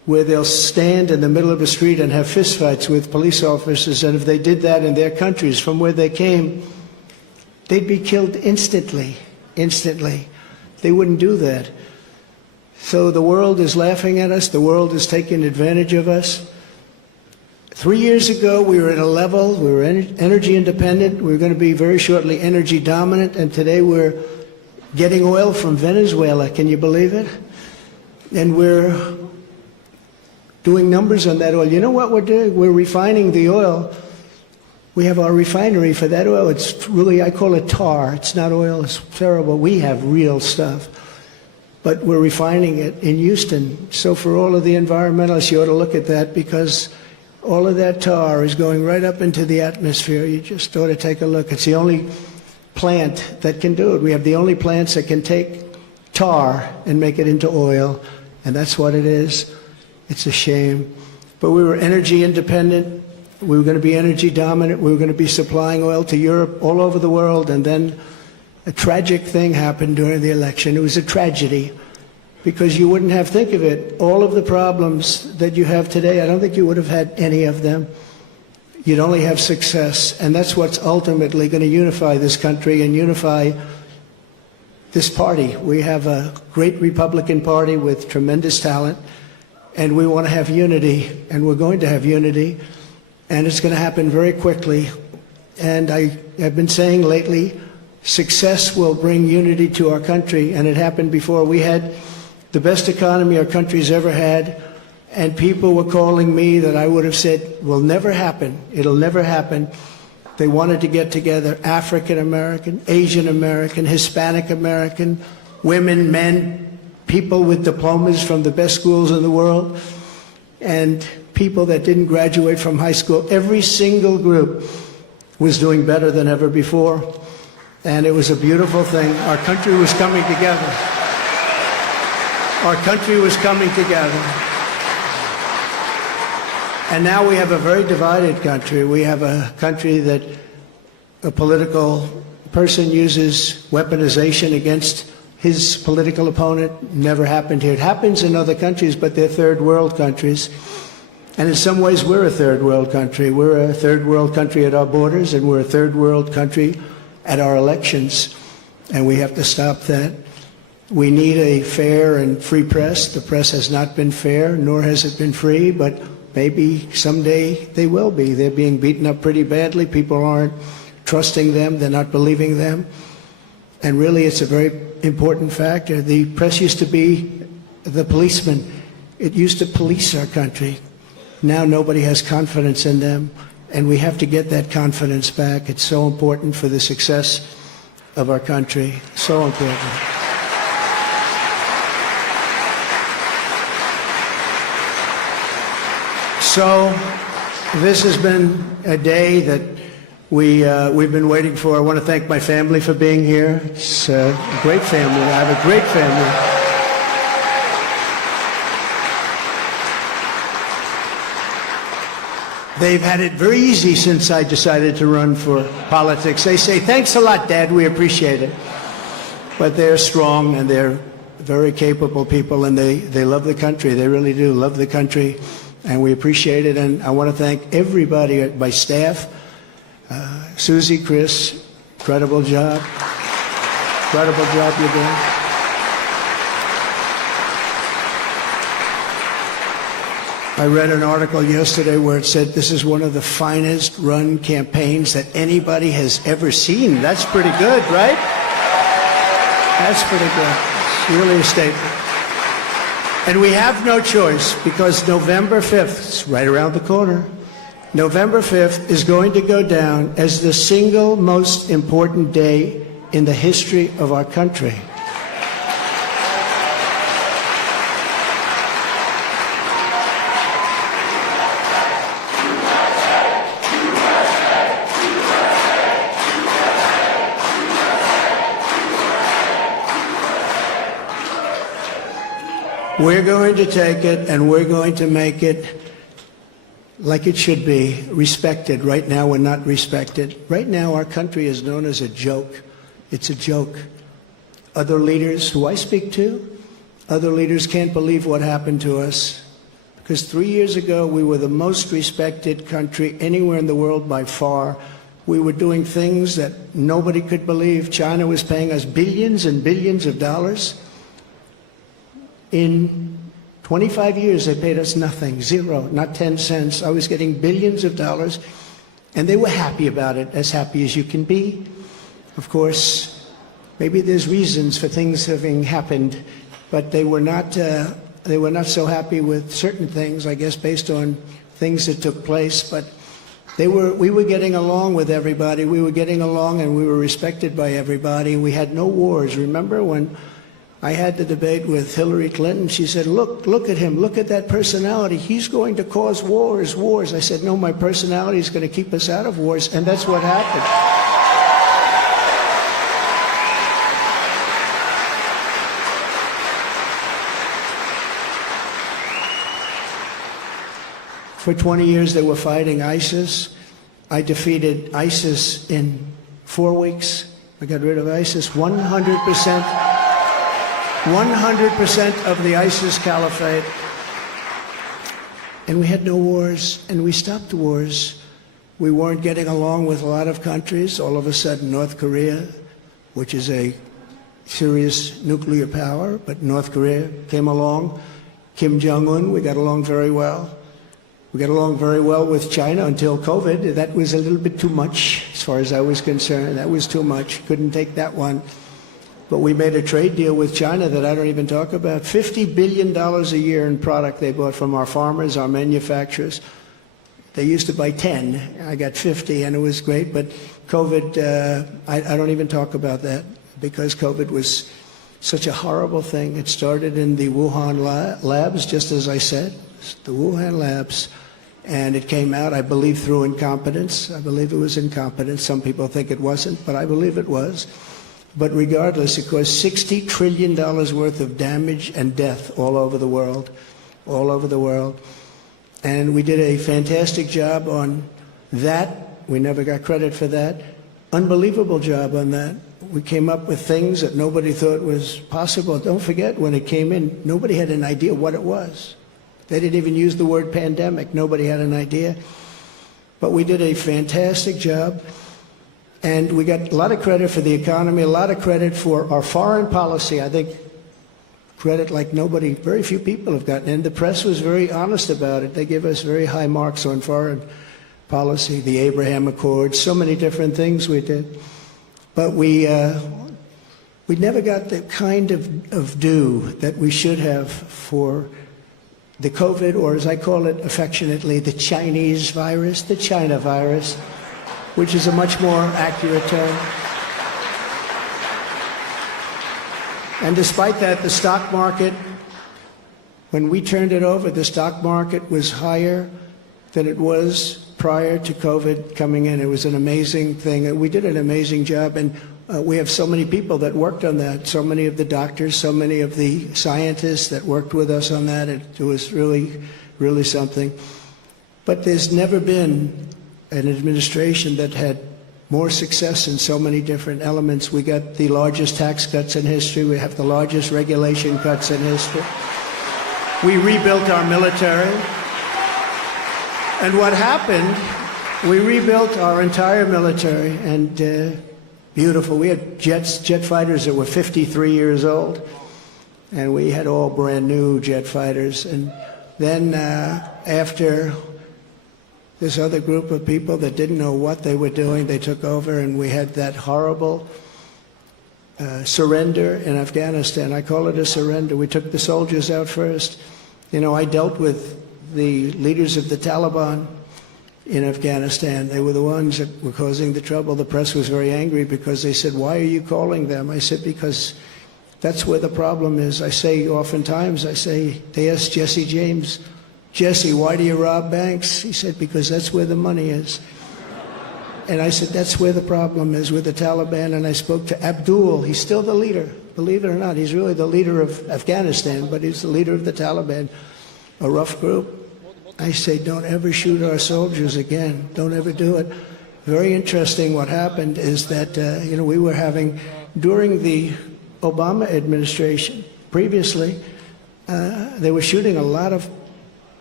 where they'll stand in the middle of the street and have fistfights with police officers, and if they did that in their countries from where they came, they'd be killed instantly. Instantly. They wouldn't do that. So the world is laughing at us. The world is taking advantage of us. 3 years ago, we were at a level, we were energy independent. We were going to be very shortly energy dominant, and today we're getting oil from Venezuela. Can you believe it? And we're doing numbers on that oil. You know what we're doing? We're refining the oil. We have our refinery for that oil. It's really, I call it tar. It's not oil. It's terrible. We have real stuff. But we're refining it in Houston. So for all of the environmentalists, you ought to look at that, because all of that tar is going right up into the atmosphere. You just ought to take a look. It's the only plant that can do it. We have the only plants that can take tar and make it into oil, and that's what it is. It's a shame. But we were energy independent. We were going to be energy dominant. We were going to be supplying oil to Europe, all over the world, and then a tragic thing happened during the election. It was a tragedy, because you wouldn't have, think of it, all of the problems that you have today, I don't think you would have had any of them. You'd only have success, and that's what's ultimately going to unify this country and unify this party. We have a great Republican Party with tremendous talent, and we want to have unity, and we're going to have unity, and it's going to happen very quickly. And I have been saying lately, success will bring unity to our country, and it happened before. We had the best economy our country's ever had, and people were calling me that I would have said will never happen. It'll never happen. They wanted to get together, African American, Asian American, Hispanic American, women, men, people with diplomas from the best schools in the world, and people that didn't graduate from high school. Every single group was doing better than ever before. And it was a beautiful thing. Our country was coming together. Our country was coming together. And now we have a very divided country. We have a country that a political person uses weaponization against his political opponent. Never happened here. It happens in other countries, but they're third world countries. And in some ways, we're a third world country. We're a third world country at our borders, and we're a third world country at our elections, and we have to stop that. We need a fair and free press. The press has not been fair, nor has it been free, but maybe someday they will be. They're being beaten up pretty badly. People aren't trusting them. They're not believing them. And really, it's a very important factor. The press used to be the policeman. It used to police our country. Now nobody has confidence in them, and we have to get that confidence back. It's so important for the success of our country. So important. So this has been a day that we've been waiting for. I want to thank my family for being here. It's a great family. I have a great family. They've had it very easy since I decided to run for politics. They say, thanks a lot, Dad, we appreciate it. But they're strong, and they're very capable people, and they love the country. They really do love the country, and we appreciate it. And I want to thank everybody, my staff, Susie, Chris, incredible job. Incredible job you're doing. I read an article yesterday where it said this is one of the finest run campaigns that anybody has ever seen. That's pretty good, right? That's pretty good. It's really a statement. And we have no choice, because November 5th, it's right around the corner, November 5th is going to go down as the single most important day in the history of our country. We're going to take it, and we're going to make it like it should be, respected. Right now, we're not respected. Right now, our country is known as a joke. It's a joke. Other leaders who I speak to, other leaders can't believe what happened to us. Because 3 years ago, we were the most respected country anywhere in the world by far. We were doing things that nobody could believe. China was paying us billions and billions of dollars. In 25 years, they paid us nothing, zero, not 10 cents. I was getting billions of dollars, and they were happy about it, as happy as you can be. Of course, maybe there's reasons for things having happened, but they were not so happy with certain things, I guess, based on things that took place. But we were getting along with everybody. We were getting along, and we were respected by everybody. We had no wars. Remember when I had the debate with Hillary Clinton? She said, look at him, look at that personality. He's going to cause wars. I said, no, my personality is going to keep us out of wars, and that's what happened. For 20 years, they were fighting ISIS. I defeated ISIS in 4 weeks. I got rid of ISIS 100%. 100% of the ISIS caliphate. And we had no wars, and we stopped wars. We weren't getting along with a lot of countries. All of a sudden, North Korea, which is a serious nuclear power, but North Korea came along. Kim Jong-un, we got along very well. We got along very well with China until COVID. That was a little bit too much, as far as I was concerned. That was too much. Couldn't take that one. But we made a trade deal with China that I don't even talk about. $50 billion a year in product they bought from our farmers, our manufacturers. They used to buy 10. I got 50, and it was great. But COVID, I don't even talk about that, because COVID was such a horrible thing. It started in the Wuhan labs, just as I said, the Wuhan labs. And it came out, I believe, through incompetence. I believe it was incompetence. Some people think it wasn't, but I believe it was. But regardless, it caused $60 trillion worth of damage and death all over the world, all over the world. And we did a fantastic job on that. We never got credit for that. Unbelievable job on that. We came up with things that nobody thought was possible. Don't forget, when it came in, nobody had an idea what it was. They didn't even use the word pandemic. Nobody had an idea. But we did a fantastic job. And we got a lot of credit for the economy, a lot of credit for our foreign policy. I think credit like nobody, very few people have gotten. And the press was very honest about it. They give us very high marks on foreign policy, the Abraham Accords, so many different things we did. But we never got the kind of due that we should have for the COVID, or as I call it affectionately, the Chinese virus, the China virus, which is a much more accurate term. And despite that, the stock market, when we turned it over, the stock market was higher than it was prior to COVID coming in. It was an amazing thing. And we did an amazing job. And we have so many people that worked on that, so many of the doctors, so many of the scientists that worked with us on that. It was really, really something. But there's never been an administration that had more success in so many different elements. We got the largest tax cuts in history. We have the largest regulation cuts in history. We rebuilt our military. And what happened, we rebuilt our entire military, and beautiful. We had jet fighters that were 53 years old, and we had all brand new jet fighters. And then after this other group of people that didn't know what they were doing, they took over, and we had that horrible surrender in Afghanistan. I call it a surrender. We took the soldiers out first. You know, I dealt with the leaders of the Taliban in Afghanistan. They were the ones that were causing the trouble. The press was very angry because they said, "Why are you calling them?" I said, "Because that's where the problem is." I say oftentimes, they asked Jesse James, "Jesse, why do you rob banks?" He said, "Because that's where the money is." And I said, that's where the problem is, with the Taliban. And I spoke to Abdul. He's still the leader, believe it or not. He's really the leader of Afghanistan, but he's the leader of the Taliban, a rough group. I say, don't ever shoot our soldiers again. Don't ever do it. Very interesting. What happened is that, we were having, during the Obama administration, previously, they were shooting a lot of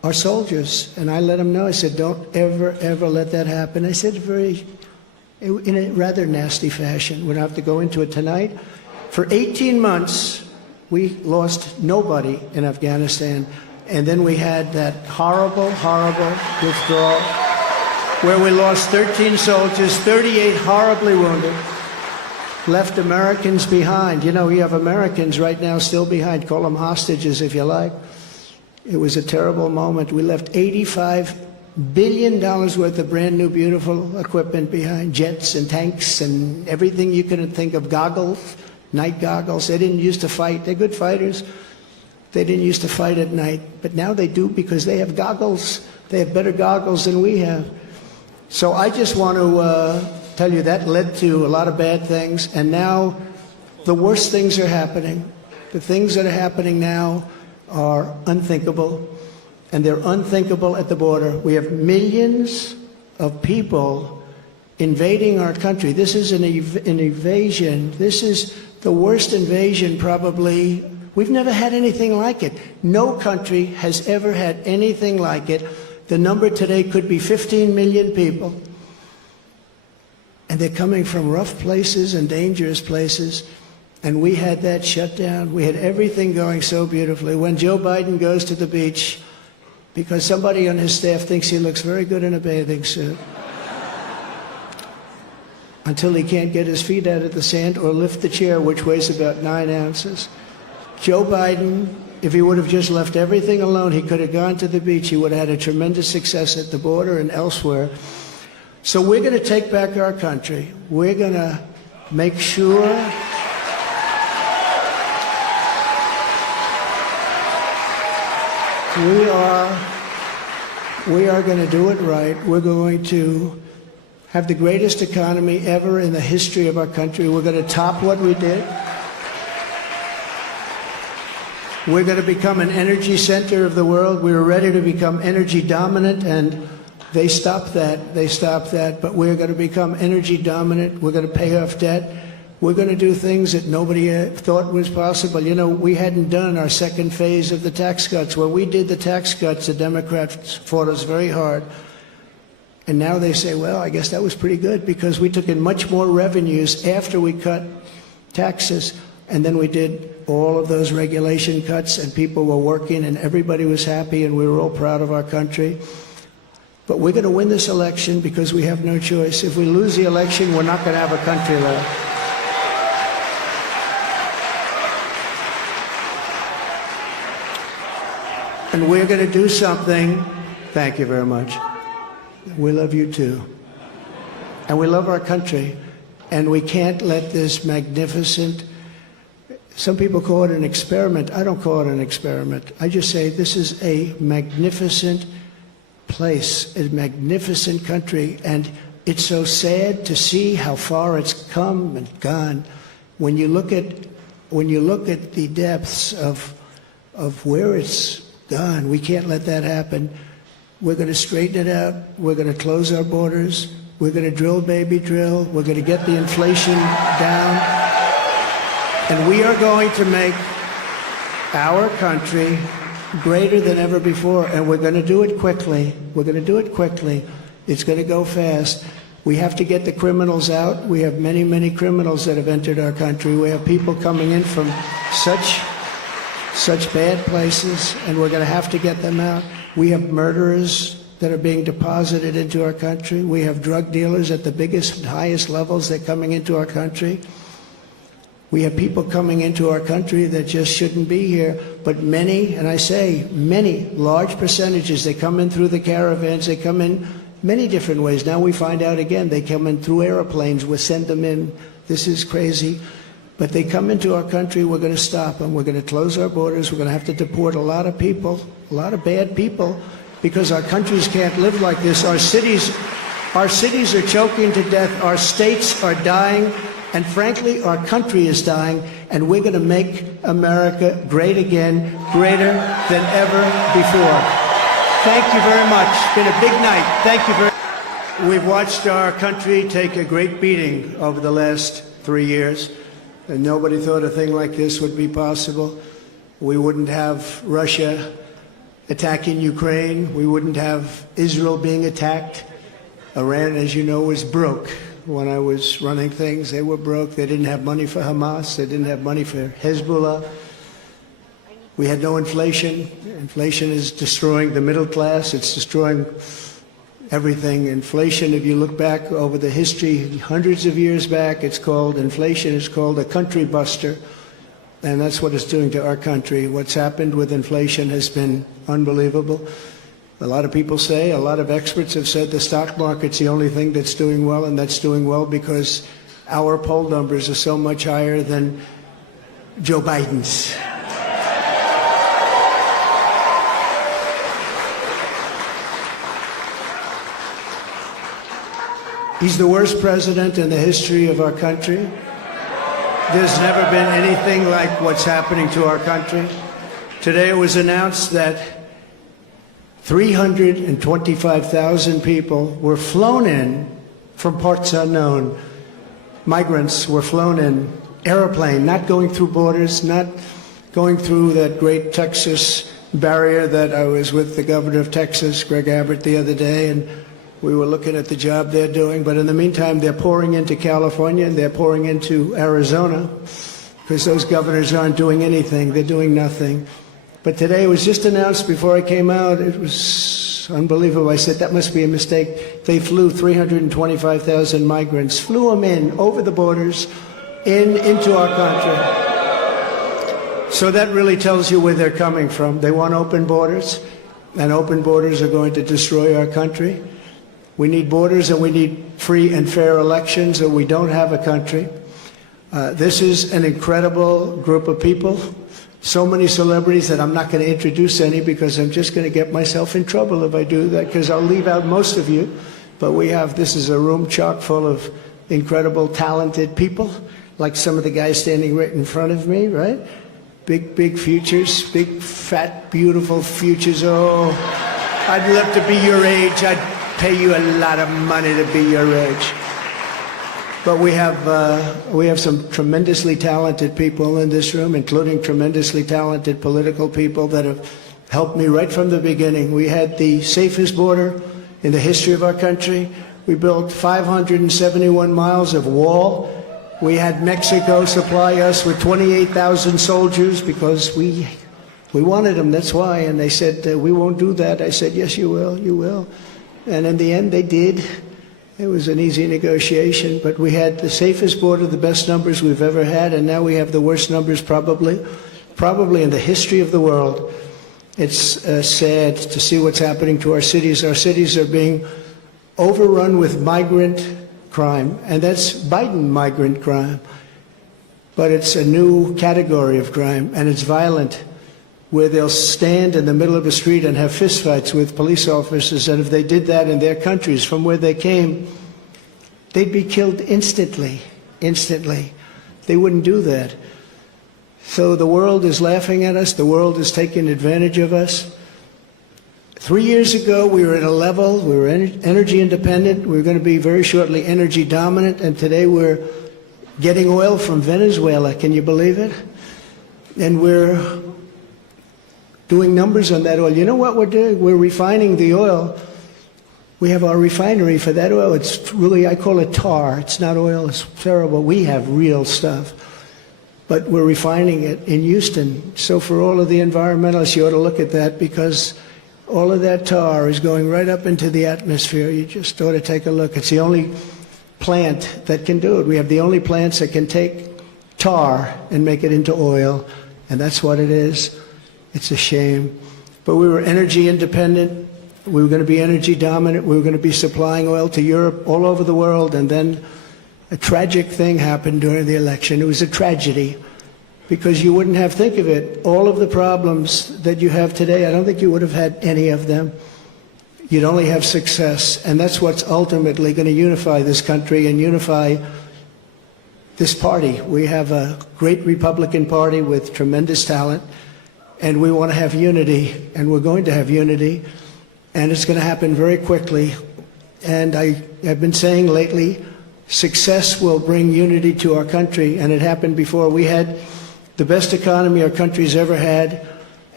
our soldiers. And I let them know, I said, don't ever, ever let that happen. I said in a rather nasty fashion. We don't have to go into it tonight. For 18 months, we lost nobody in Afghanistan. And then we had that horrible, horrible withdrawal where we lost 13 soldiers, 38 horribly wounded, left Americans behind. You know, you have Americans right now still behind. Call them hostages if you like. It was a terrible moment. We left $85 billion worth of brand new, beautiful equipment behind, jets and tanks and everything you could think of, goggles, night goggles. They didn't used to fight. They're good fighters. They didn't used to fight at night, but now they do because they have goggles. They have better goggles than we have. So I just want to tell you that led to a lot of bad things, and now the worst things are happening. The things that are happening now are unthinkable, and they're unthinkable at the border. We have millions of people invading our country. This is an invasion. This is the worst invasion probably. We've never had anything like it. No country has ever had anything like it. The number today could be 15 million people. And they're coming from rough places and dangerous places. And we had that shut down. We had everything going so beautifully. When Joe Biden goes to the beach, because somebody on his staff thinks he looks very good in a bathing suit, until he can't get his feet out of the sand or lift the chair, which weighs about 9 ounces. Joe Biden, if he would have just left everything alone, he could have gone to the beach. He would have had a tremendous success at the border and elsewhere. So we're going to take back our country. We're going to make sure we are going to do it right. We're going to have the greatest economy ever in the history of our country. We're going to top what we did. We're going to become an energy center of the world. We were ready to become energy dominant, and they stopped that. They stopped that. But we're going to become energy dominant. We're going to pay off debt. We're going to do things that nobody thought was possible. You know, we hadn't done our second phase of the tax cuts. When we did the tax cuts, the Democrats fought us very hard. And now they say, well, I guess that was pretty good because we took in much more revenues after we cut taxes. And then we did all of those regulation cuts, and people were working, and everybody was happy, and we were all proud of our country. But we're going to win this election because we have no choice. If we lose the election, we're not going to have a country left. And we're going to do something. Thank you very much. We love you too. And we love our country. And we can't let this magnificent, some people call it an experiment. I don't call it an experiment. I just say this is a magnificent place, a magnificent country. And it's so sad to see how far it's come and gone. When you look at the depths of where it's gone, we can't let that happen. We're going to straighten it out. We're going to close our borders. We're going to drill, baby, drill. We're going to get the inflation down. And we are going to make our country greater than ever before. And we're going to do it quickly. We're going to do it quickly. It's going to go fast. We have to get the criminals out. We have many, many criminals that have entered our country. We have people coming in from such bad places, and we're going to have to get them out. We have murderers that are being deposited into our country. We have drug dealers at the biggest and highest levels that are coming into our country. We have people coming into our country that just shouldn't be here, but many, and I say many, large percentages, they come in through the caravans, they come in many different ways. Now we find out again, they come in through airplanes, we send them in. This is crazy. But they come into our country, we're going to stop them. We're going to close our borders. We're going to have to deport a lot of people, a lot of bad people, because our countries can't live like this. Our cities are choking to death. Our states are dying. And frankly, our country is dying. And we're going to make America great again, greater than ever before. Thank you very much. It's been a big night. Thank you very much. We've watched our country take a great beating over the last 3 years. And nobody thought a thing like this would be possible. We wouldn't have Russia attacking Ukraine. We wouldn't have Israel being attacked. Iran, as you know, was broke. When I was running things, they were broke. They didn't have money for Hamas. They didn't have money for Hezbollah. We had no inflation. Inflation is destroying the middle class. It's destroying everything. Inflation, if you look back over the history, hundreds of years back, it's called inflation. It's called a country buster. And that's what it's doing to our country. What's happened with inflation has been unbelievable. A lot of people say, a lot of experts have said the stock market's the only thing that's doing well, and that's doing well because our poll numbers are so much higher than Joe Biden's. He's the worst president in the history of our country. There's never been anything like what's happening to our country. Today it was announced that 325,000 people were flown in from parts unknown. Migrants were flown in, airplane, not going through borders, not going through that great Texas barrier that I was with the governor of Texas, Greg Abbott, the other day, and we were looking at the job they're doing. But in the meantime, they're pouring into California and they're pouring into Arizona because those governors aren't doing anything. They're doing nothing. But today it was just announced before I came out. It was unbelievable. I said, that must be a mistake. They flew 325,000 migrants, flew them in over the borders into our country. So that really tells you where they're coming from. They want open borders, and open borders are going to destroy our country. We need borders and we need free and fair elections, or we don't have a country. This is an incredible group of people. So many celebrities that I'm not going to introduce any because I'm just going to get myself in trouble if I do that, because I'll leave out most of you. But this is a room chock full of incredible, talented people, like some of the guys standing right in front of me, right? Big futures, big, fat, beautiful futures. Oh, I'd love to be your age. I'd pay you a lot of money to be your age. But we have some tremendously talented people in this room, including tremendously talented political people that have helped me right from the beginning. We had the safest border in the history of our country. We built 571 miles of wall. We had Mexico supply us with 28,000 soldiers because we wanted them, that's why. And they said, we won't do that. I said, yes, you will, you will. And in the end, they did. It was an easy negotiation, but we had the safest border, the best numbers we've ever had, and now we have the worst numbers probably in the history of the world. It's sad to see what's happening to our cities. Our cities are being overrun with migrant crime, and that's Biden migrant crime. But it's a new category of crime, and it's violent, where they'll stand in the middle of a street and have fistfights with police officers, and if they did that in their countries from where they came, they'd be killed instantly. They wouldn't do that. So the world is laughing at us. The world is taking advantage of us. 3 years ago, we were at a level, we were energy independent. We were going to be very shortly energy dominant, and today we're getting oil from Venezuela. Can you believe it? And we're doing numbers on that oil. You know what we're doing? We're refining the oil. We have our refinery for that oil. It's really, I call it tar. It's not oil. It's terrible. We have real stuff. But we're refining it in Houston. So for all of the environmentalists, you ought to look at that, because all of that tar is going right up into the atmosphere. You just ought to take a look. It's the only plant that can do it. We have the only plants that can take tar and make it into oil, and that's what it is. It's a shame. But we were energy independent. We were going to be energy dominant. We were going to be supplying oil to Europe, all over the world. And then a tragic thing happened during the election. It was a tragedy, because you wouldn't have, think of it, all of the problems that you have today, I don't think you would have had any of them. You'd only have success. And that's what's ultimately going to unify this country and unify this party. We have a great Republican Party with tremendous talent. And we want to have unity, and we're going to have unity, and it's going to happen very quickly. And I have been saying lately, success will bring unity to our country, and it happened before. We had the best economy our country's ever had,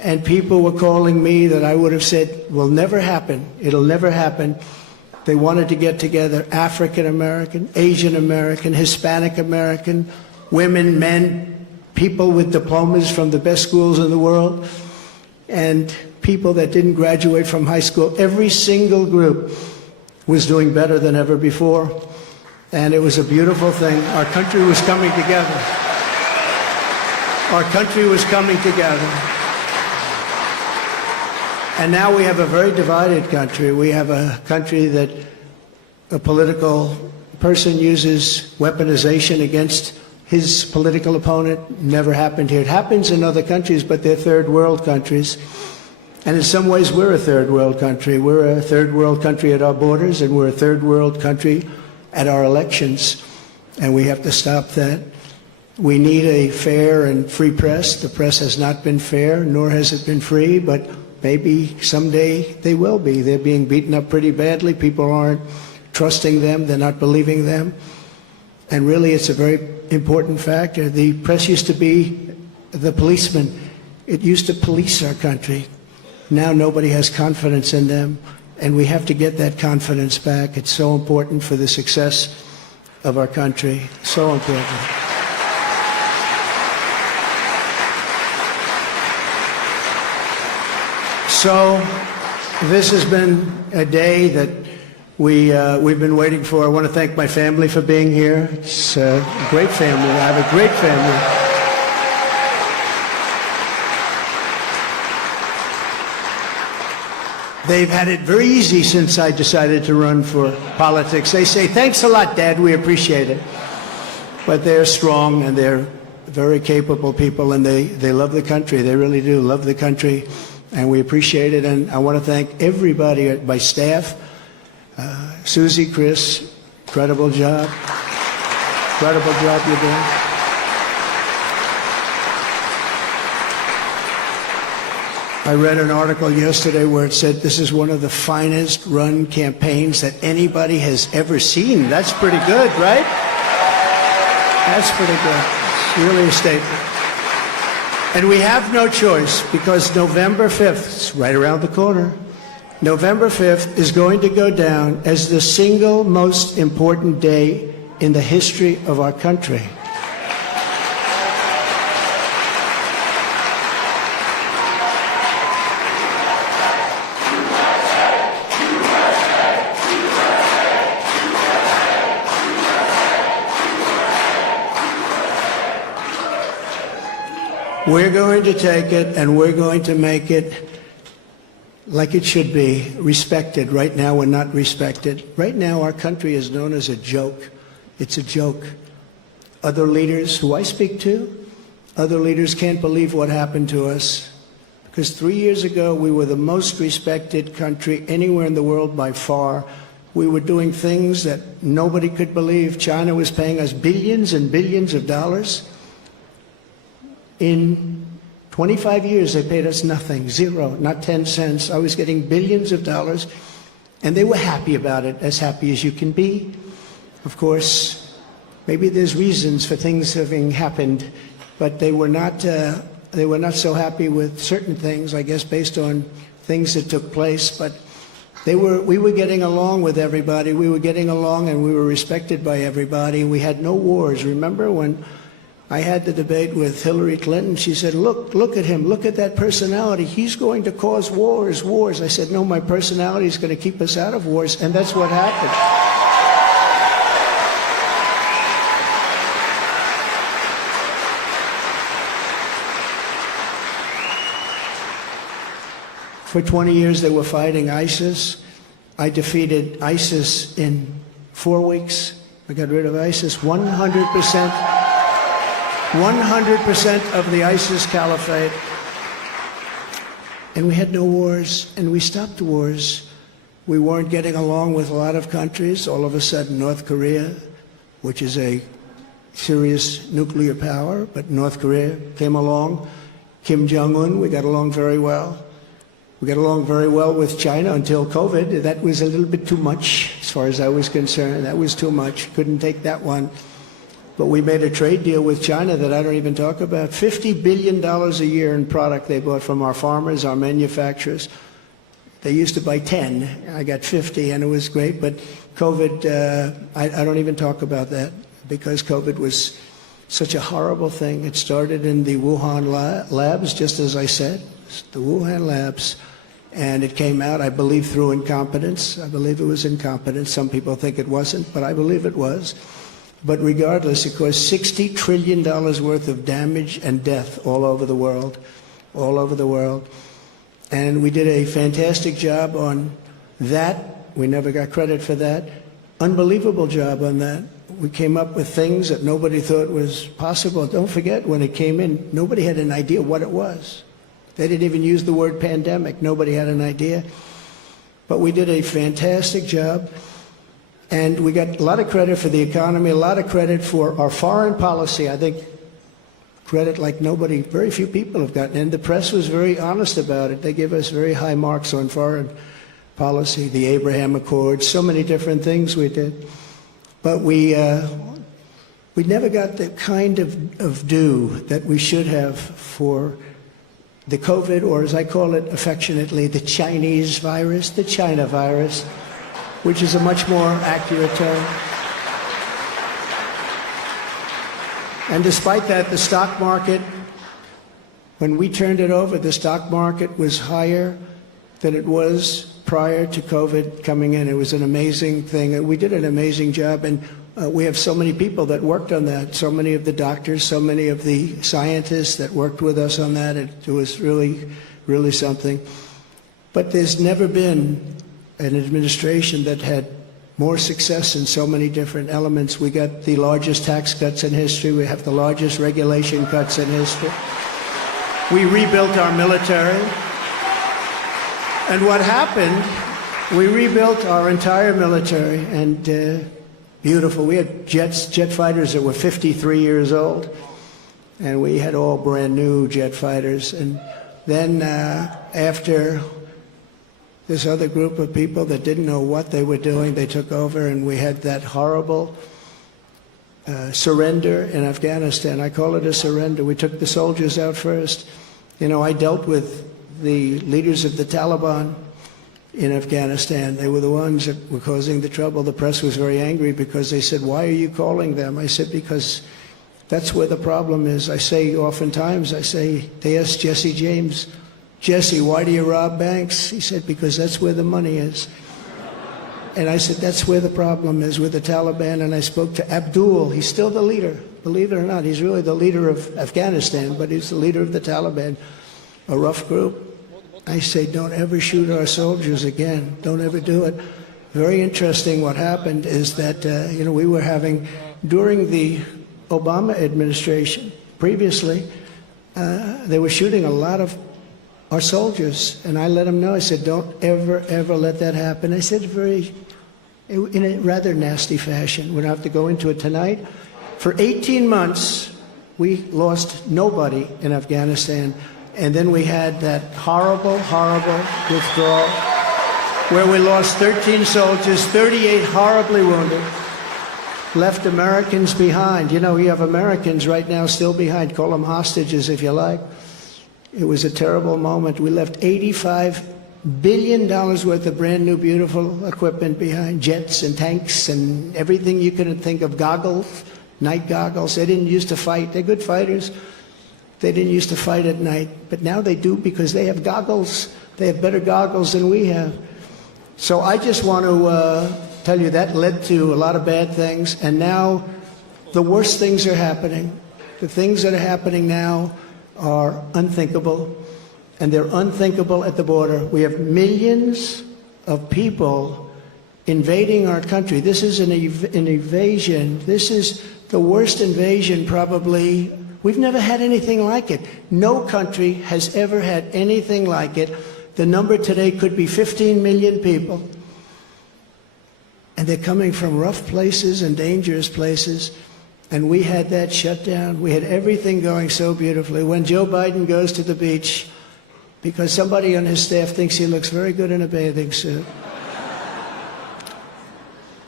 and people were calling me that I would have said will never happen. It'll never happen. They wanted to get together, African American, Asian American, Hispanic American, women, men, people with diplomas from the best schools in the world, and people that didn't graduate from high school. Every single group was doing better than ever before, and it was a beautiful thing. Our country was coming together. Our country was coming together. And now we have a very divided country. We have a country that a political person uses weaponization against his political opponent. Never happened here. It happens in other countries, but they're third world countries. And in some ways, we're a third world country. We're a third world country at our borders, and we're a third world country at our elections. And we have to stop that. We need a fair and free press. The press has not been fair, nor has it been free, but maybe someday they will be. They're being beaten up pretty badly. People aren't trusting them. They're not believing them. And really, it's a very important factor. The press used to be the policeman. It used to police our country. Now nobody has confidence in them, and we have to get that confidence back. It's so important for the success of our country. So important. So this has been a day that we've been waiting for. I want to thank my family for being here. It's a great family. I have a great family. They've had it very easy since I decided to run for politics. They say, thanks a lot, Dad, we appreciate it. But they're strong, and they're very capable people, and they love the country. They really do love the country, and we appreciate it. And I want to thank everybody at my staff. Susie, Chris, incredible job. Incredible job you're doing. I read an article yesterday where it said this is one of the finest run campaigns that anybody has ever seen. That's pretty good, right? That's pretty good. It's really a statement. And we have no choice, because November 5th, it's right around the corner, November 5th is going to go down as the single most important day in the history of our country. We're going to take it, and we're going to make it like it should be, respected. Right now, we're not respected. Right now, our country is known as a joke. It's a joke. Other leaders who I speak to, other leaders can't believe what happened to us. Because 3 years ago, we were the most respected country anywhere in the world by far. We were doing things that nobody could believe. China was paying us billions and billions of dollars. In 25 years, they paid us nothing, zero, not 10 cents. I was getting billions of dollars, and they were happy about it, as happy as you can be. Of course, maybe there's reasons for things having happened, but they were not so happy with certain things, I guess, based on things that took place. But we were getting along with everybody. We were getting along, and we were respected by everybody. We had no wars. Remember when I had the debate with Hillary Clinton? She said, look at him, look at that personality. He's going to cause wars. I said, no, my personality is going to keep us out of wars, and that's what happened. For 20 years, they were fighting ISIS. I defeated ISIS in 4 weeks. I got rid of ISIS 100%. 100% of the ISIS caliphate. And we had no wars, and we stopped wars. We weren't getting along with a lot of countries. All of a sudden, North Korea, which is a serious nuclear power, but North Korea came along. Kim Jong-un, we got along very well. We got along very well with China until COVID. That was a little bit too much, as far as I was concerned. That was too much. Couldn't take that one. But we made a trade deal with China that I don't even talk about. $50 billion a year in product they bought from our farmers, our manufacturers. They used to buy 10. I got 50, and it was great. But COVID, I don't even talk about that because COVID was such a horrible thing. It started in the Wuhan labs, just as I said, the Wuhan labs. And it came out, I believe, through incompetence. I believe it was incompetence. Some people think it wasn't, but I believe it was. But regardless, it caused $60 trillion worth of damage and death all over the world, all over the world. And we did a fantastic job on that. We never got credit for that. Unbelievable job on that. We came up with things that nobody thought was possible. Don't forget, when it came in, nobody had an idea what it was. They didn't even use the word pandemic. Nobody had an idea. But we did a fantastic job. And we got a lot of credit for the economy, a lot of credit for our foreign policy. I think credit like nobody, very few people have gotten. And the press was very honest about it. They give us very high marks on foreign policy, the Abraham Accords, so many different things we did. But we never got the kind of due that we should have for the COVID, or as I call it affectionately, the Chinese virus, the China virus, which is a much more accurate term. And despite that, the stock market, when we turned it over, the stock market was higher than it was prior to COVID coming in. It was an amazing thing. We did an amazing job, and we have so many people that worked on that, so many of the doctors, so many of the scientists that worked with us on that. It was really, really something. But there's never been an administration that had more success in so many different elements. We got the largest tax cuts in history. We have the largest regulation cuts in history. We rebuilt our military. And what happened, we rebuilt our entire military, and beautiful. We had jet fighters that were 53 years old, and we had all brand new jet fighters. And then after this other group of people that didn't know what they were doing, they took over, and we had that horrible surrender in Afghanistan. I call it a surrender. We took the soldiers out first. You know, I dealt with the leaders of the Taliban in Afghanistan. They were the ones that were causing the trouble. The press was very angry because they said, "Why are you calling them?" I said, "Because that's where the problem is." I say oftentimes, they asked Jesse James, "Jesse, why do you rob banks?" He said, "Because that's where the money is." And I said, that's where the problem is with the Taliban. And I spoke to Abdul. He's still the leader. Believe it or not, he's really the leader of Afghanistan, but he's the leader of the Taliban, a rough group. I say, don't ever shoot our soldiers again. Don't ever do it. Very interesting what happened is that, we were having, during the Obama administration, previously, they were shooting a lot of our soldiers. And I let them know, I said, don't ever, ever let that happen. I said in a rather nasty fashion. We don't have to go into it tonight. For 18 months, we lost nobody in Afghanistan. And then we had that horrible, horrible withdrawal where we lost 13 soldiers, 38 horribly wounded, left Americans behind. You know, you have Americans right now still behind. Call them hostages if you like. It was a terrible moment. We left $85 billion worth of brand new, beautiful equipment behind, jets and tanks and everything you could think of, goggles, night goggles. They didn't used to fight. They're good fighters. They didn't used to fight at night, but now they do because they have goggles. They have better goggles than we have. So I just want to tell you that led to a lot of bad things, and now the worst things are happening. The things that are happening now are unthinkable, and they're unthinkable at the border. We have millions of people invading our country. This is an invasion. This is the worst invasion probably. We've never had anything like it. No country has ever had anything like it. The number today could be 15 million people. And they're coming from rough places and dangerous places. And we had that shut down. We had everything going so beautifully. When Joe Biden goes to the beach, because somebody on his staff thinks he looks very good in a bathing suit.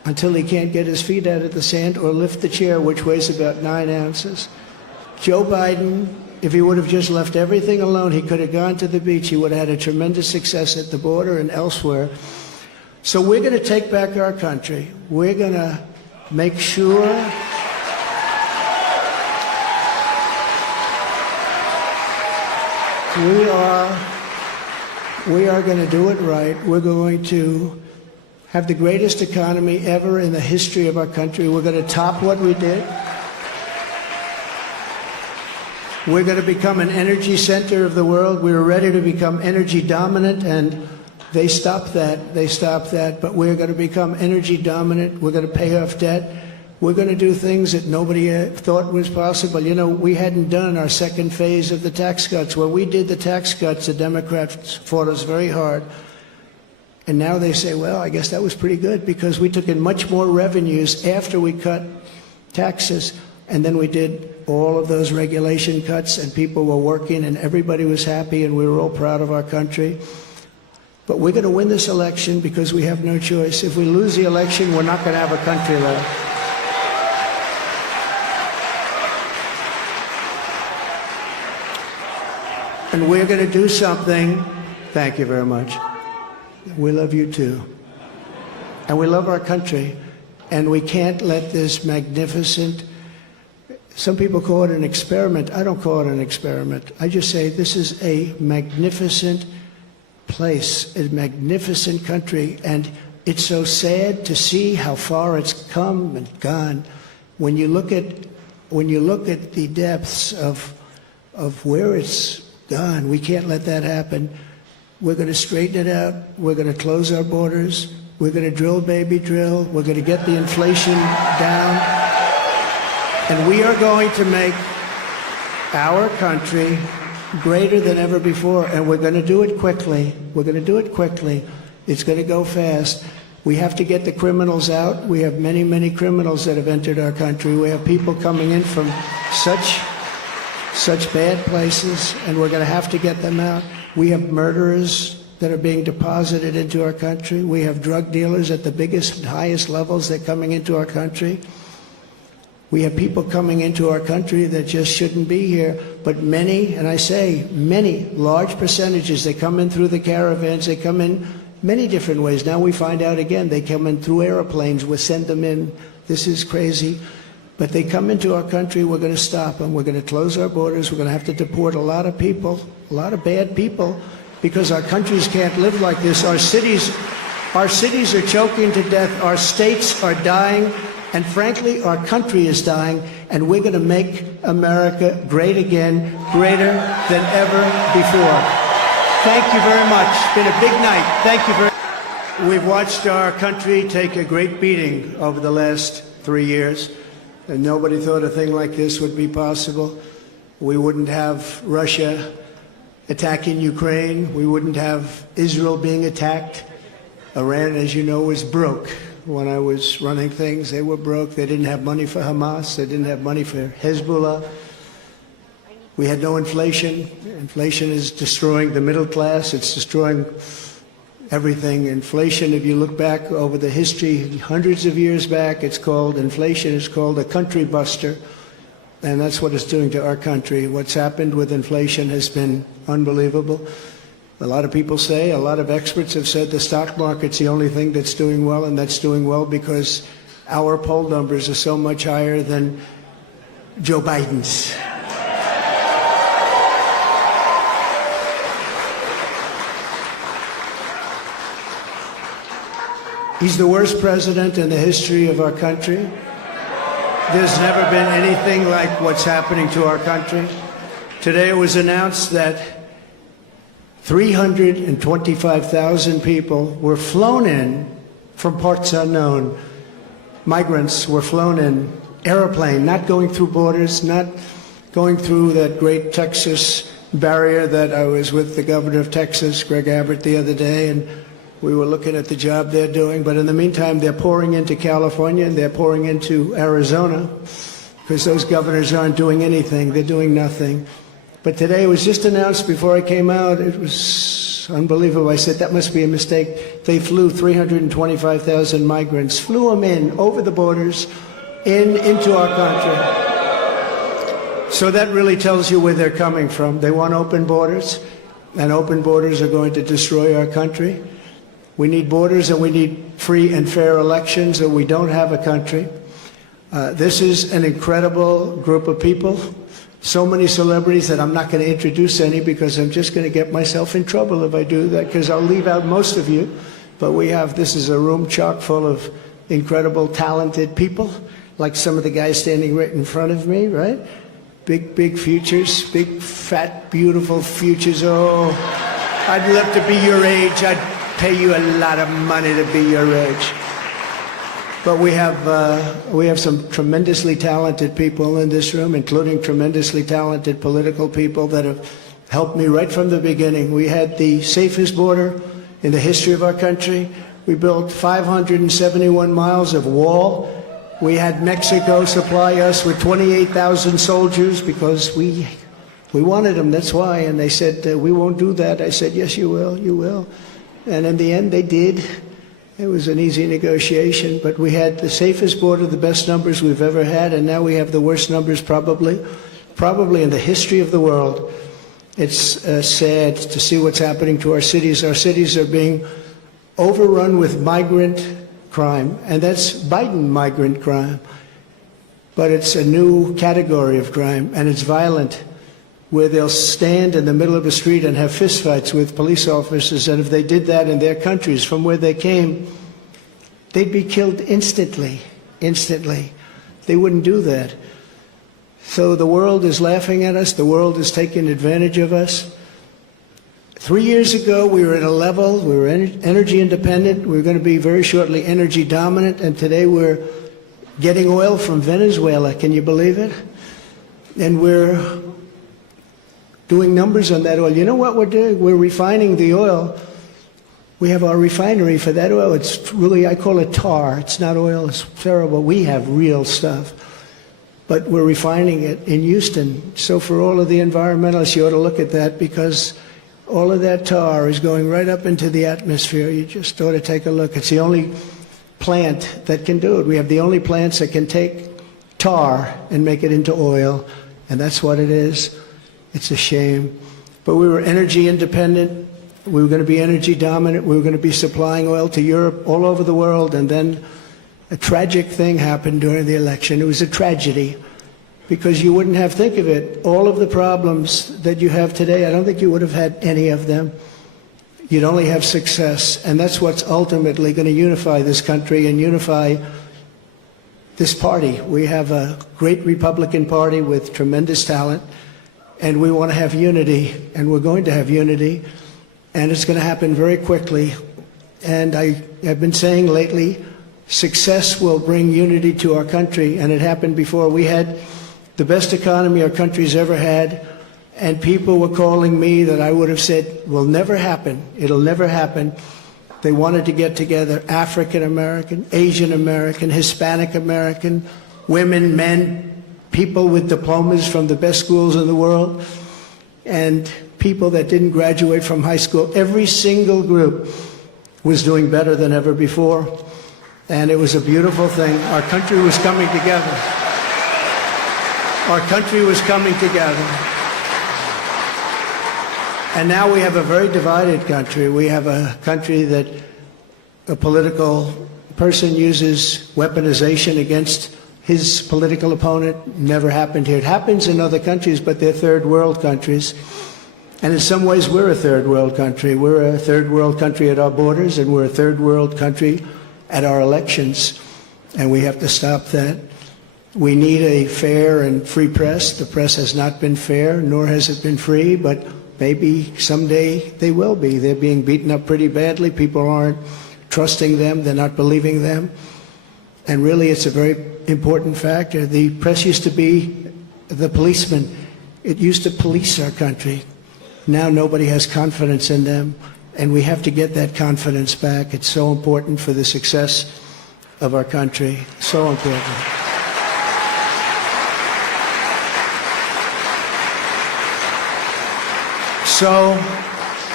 until he can't get his feet out of the sand or lift the chair, which weighs about 9 ounces. Joe Biden, if he would have just left everything alone, he could have gone to the beach. He would have had a tremendous success at the border and elsewhere. So we're going to take back our country. We're going to make sure we are going to do it right. We're going to have the greatest economy ever in the history of our country. We're going to top what we did. We're going to become an energy center of the world. We were ready to become energy dominant, and they stopped that. They stopped that. But we're going to become energy dominant. We're going to pay off debt. We're going to do things that nobody thought was possible. You know, we hadn't done our second phase of the tax cuts. When we did the tax cuts, the Democrats fought us very hard. And now they say, well, I guess that was pretty good because we took in much more revenues after we cut taxes. And then we did all of those regulation cuts, and people were working, and everybody was happy, and we were all proud of our country. But we're going to win this election because we have no choice. If we lose the election, we're not going to have a country left. And we're going to do something. Thank you very much. We love you too. And we love our country. And we can't let this magnificent, some people call it an experiment. I don't call it an experiment. I just say this is a magnificent place, a magnificent country. And it's so sad to see how far it's come and gone. When you look at the depths of where it's gone, we can't let that happen. We're going to straighten it out. We're going to close our borders. We're going to drill, baby, drill. We're going to get the inflation down. And we are going to make our country greater than ever before. And we're going to do it quickly. We're going to do it quickly. It's going to go fast. We have to get the criminals out. We have many, many criminals that have entered our country. We have people coming in from such bad places, and we're going to have to get them out. We have murderers that are being deposited into our country. We have drug dealers at the biggest and highest levels that are coming into our country. We have people coming into our country that just shouldn't be here. But many, and I say many, large percentages, they come in through the caravans. They come in many different ways. Now we find out again, they come in through airplanes. We send them in. This is crazy. But they come into our country, we're going to stop them. We're going to close our borders. We're going to have to deport a lot of people, a lot of bad people, because our countries can't live like this. Our cities are choking to death. Our states are dying. And frankly, our country is dying. And we're going to make America great again, greater than ever before. Thank you very much. It's been a big night. Thank you very much. We've watched our country take a great beating over the last 3 years. And nobody thought a thing like this would be possible. We wouldn't have Russia attacking Ukraine. We wouldn't have Israel being attacked. Iran, as you know, was broke. When I was running things, they were broke. They didn't have money for Hamas. They didn't have money for Hezbollah. We had no inflation. Inflation is destroying the middle class. It's destroying everything. Inflation, if you look back over the history, hundreds of years back, inflation is called a country buster. And that's what it's doing to our country. What's happened with inflation has been unbelievable. A lot of people say, a lot of experts have said the stock market's the only thing that's doing well, and that's doing well because our poll numbers are so much higher than Joe Biden's. He's the worst president in the history of our country. There's never been anything like what's happening to our country. Today it was announced that 325,000 people were flown in from parts unknown. Migrants were flown in, airplane, not going through borders, not going through that great Texas barrier that I was with the governor of Texas, Greg Abbott, the other day, and we were looking at the job they're doing. But in the meantime, they're pouring into California and they're pouring into Arizona because those governors aren't doing anything. They're doing nothing. But today it was just announced before I came out, it was migrants. Unbelievable. I said, that must be a mistake. They flew 325,000 migrants, flew them in over the borders, into our country. So that really tells you where they're coming from. They want open borders, and open borders are going to destroy our country. We need borders, and we need free and fair elections, or we don't have a country. This is an incredible group of people. So many celebrities that I'm not going to introduce any, because I'm just going to get myself in trouble if I do that, because I'll leave out most of you. But this is a room chock full of incredible, talented people, like some of the guys standing right in front of me, right? Big futures, big, fat, beautiful futures. Oh, I'd love to be your age. I'd pay you a lot of money to be your age. But we have some tremendously talented people in this room, including tremendously talented political people that have helped me right from the beginning. We had the safest border in the history of our country. We built 571 miles of wall. We had Mexico supply us with 28,000 soldiers because we wanted them, that's why. And they said, we won't do that. I said, yes, you will, you will. And in the end, they did. It was an easy negotiation, but we had the safest border, the best numbers we've ever had, and now we have the worst numbers probably in the history of the world. It's sad to see what's happening to our cities. Our cities are being overrun with migrant crime, and that's Biden migrant crime. But it's a new category of crime, and it's violent, where they'll stand in the middle of a street and have fistfights with police officers, and if they did that in their countries from where they came, they'd be killed instantly. They wouldn't do that. So the world is laughing at us. The world is taking advantage of us. 3 years ago, we were at a level, we were energy independent. We were going to be very shortly energy dominant, and today we're getting oil from Venezuela. Can you believe it? And we're doing numbers on that oil. You know what we're doing? We're refining the oil. We have our refinery for that oil. It's really, I call it tar. It's not oil. It's terrible. We have real stuff. But we're refining it in Houston. So for all of the environmentalists, you ought to look at that, because all of that tar is going right up into the atmosphere. You just ought to take a look. It's the only plant that can do it. We have the only plants that can take tar and make it into oil, and that's what it is. It's a shame. But we were energy independent. We were going to be energy dominant. We were going to be supplying oil to Europe, all over the world. And then a tragic thing happened during the election. It was a tragedy, because you wouldn't have, think of it, all of the problems that you have today, I don't think you would have had any of them. You'd only have success. And that's what's ultimately going to unify this country and unify this party. We have a great Republican Party with tremendous talent. And we want to have unity, and we're going to have unity, and it's going to happen very quickly. And I've been saying lately, success will bring unity to our country, and it happened before. We had the best economy our country's ever had, and people were calling me that I would have said will never happen. It'll never happen. They wanted to get together, African American, Asian American, Hispanic American, women, men, people with diplomas from the best schools in the world, and people that didn't graduate from high school. Every single group was doing better than ever before, and it was a beautiful thing. Our country was coming together. Our country was coming together. And now we have a very divided country. We have a country that a political person uses weaponization against his political opponent. Never happened here. It happens in other countries, but they're third world countries. And in some ways, we're a third world country. We're a third world country at our borders, and we're a third world country at our elections. And we have to stop that. We need a fair and free press. The press has not been fair, nor has it been free, but maybe someday they will be. They're being beaten up pretty badly. People aren't trusting them. They're not believing them. And really, it's a very important factor. The press used to be the policeman. It used to police our country. Now nobody has confidence in them, and we have to get that confidence back. It's so important for the success of our country. So important. So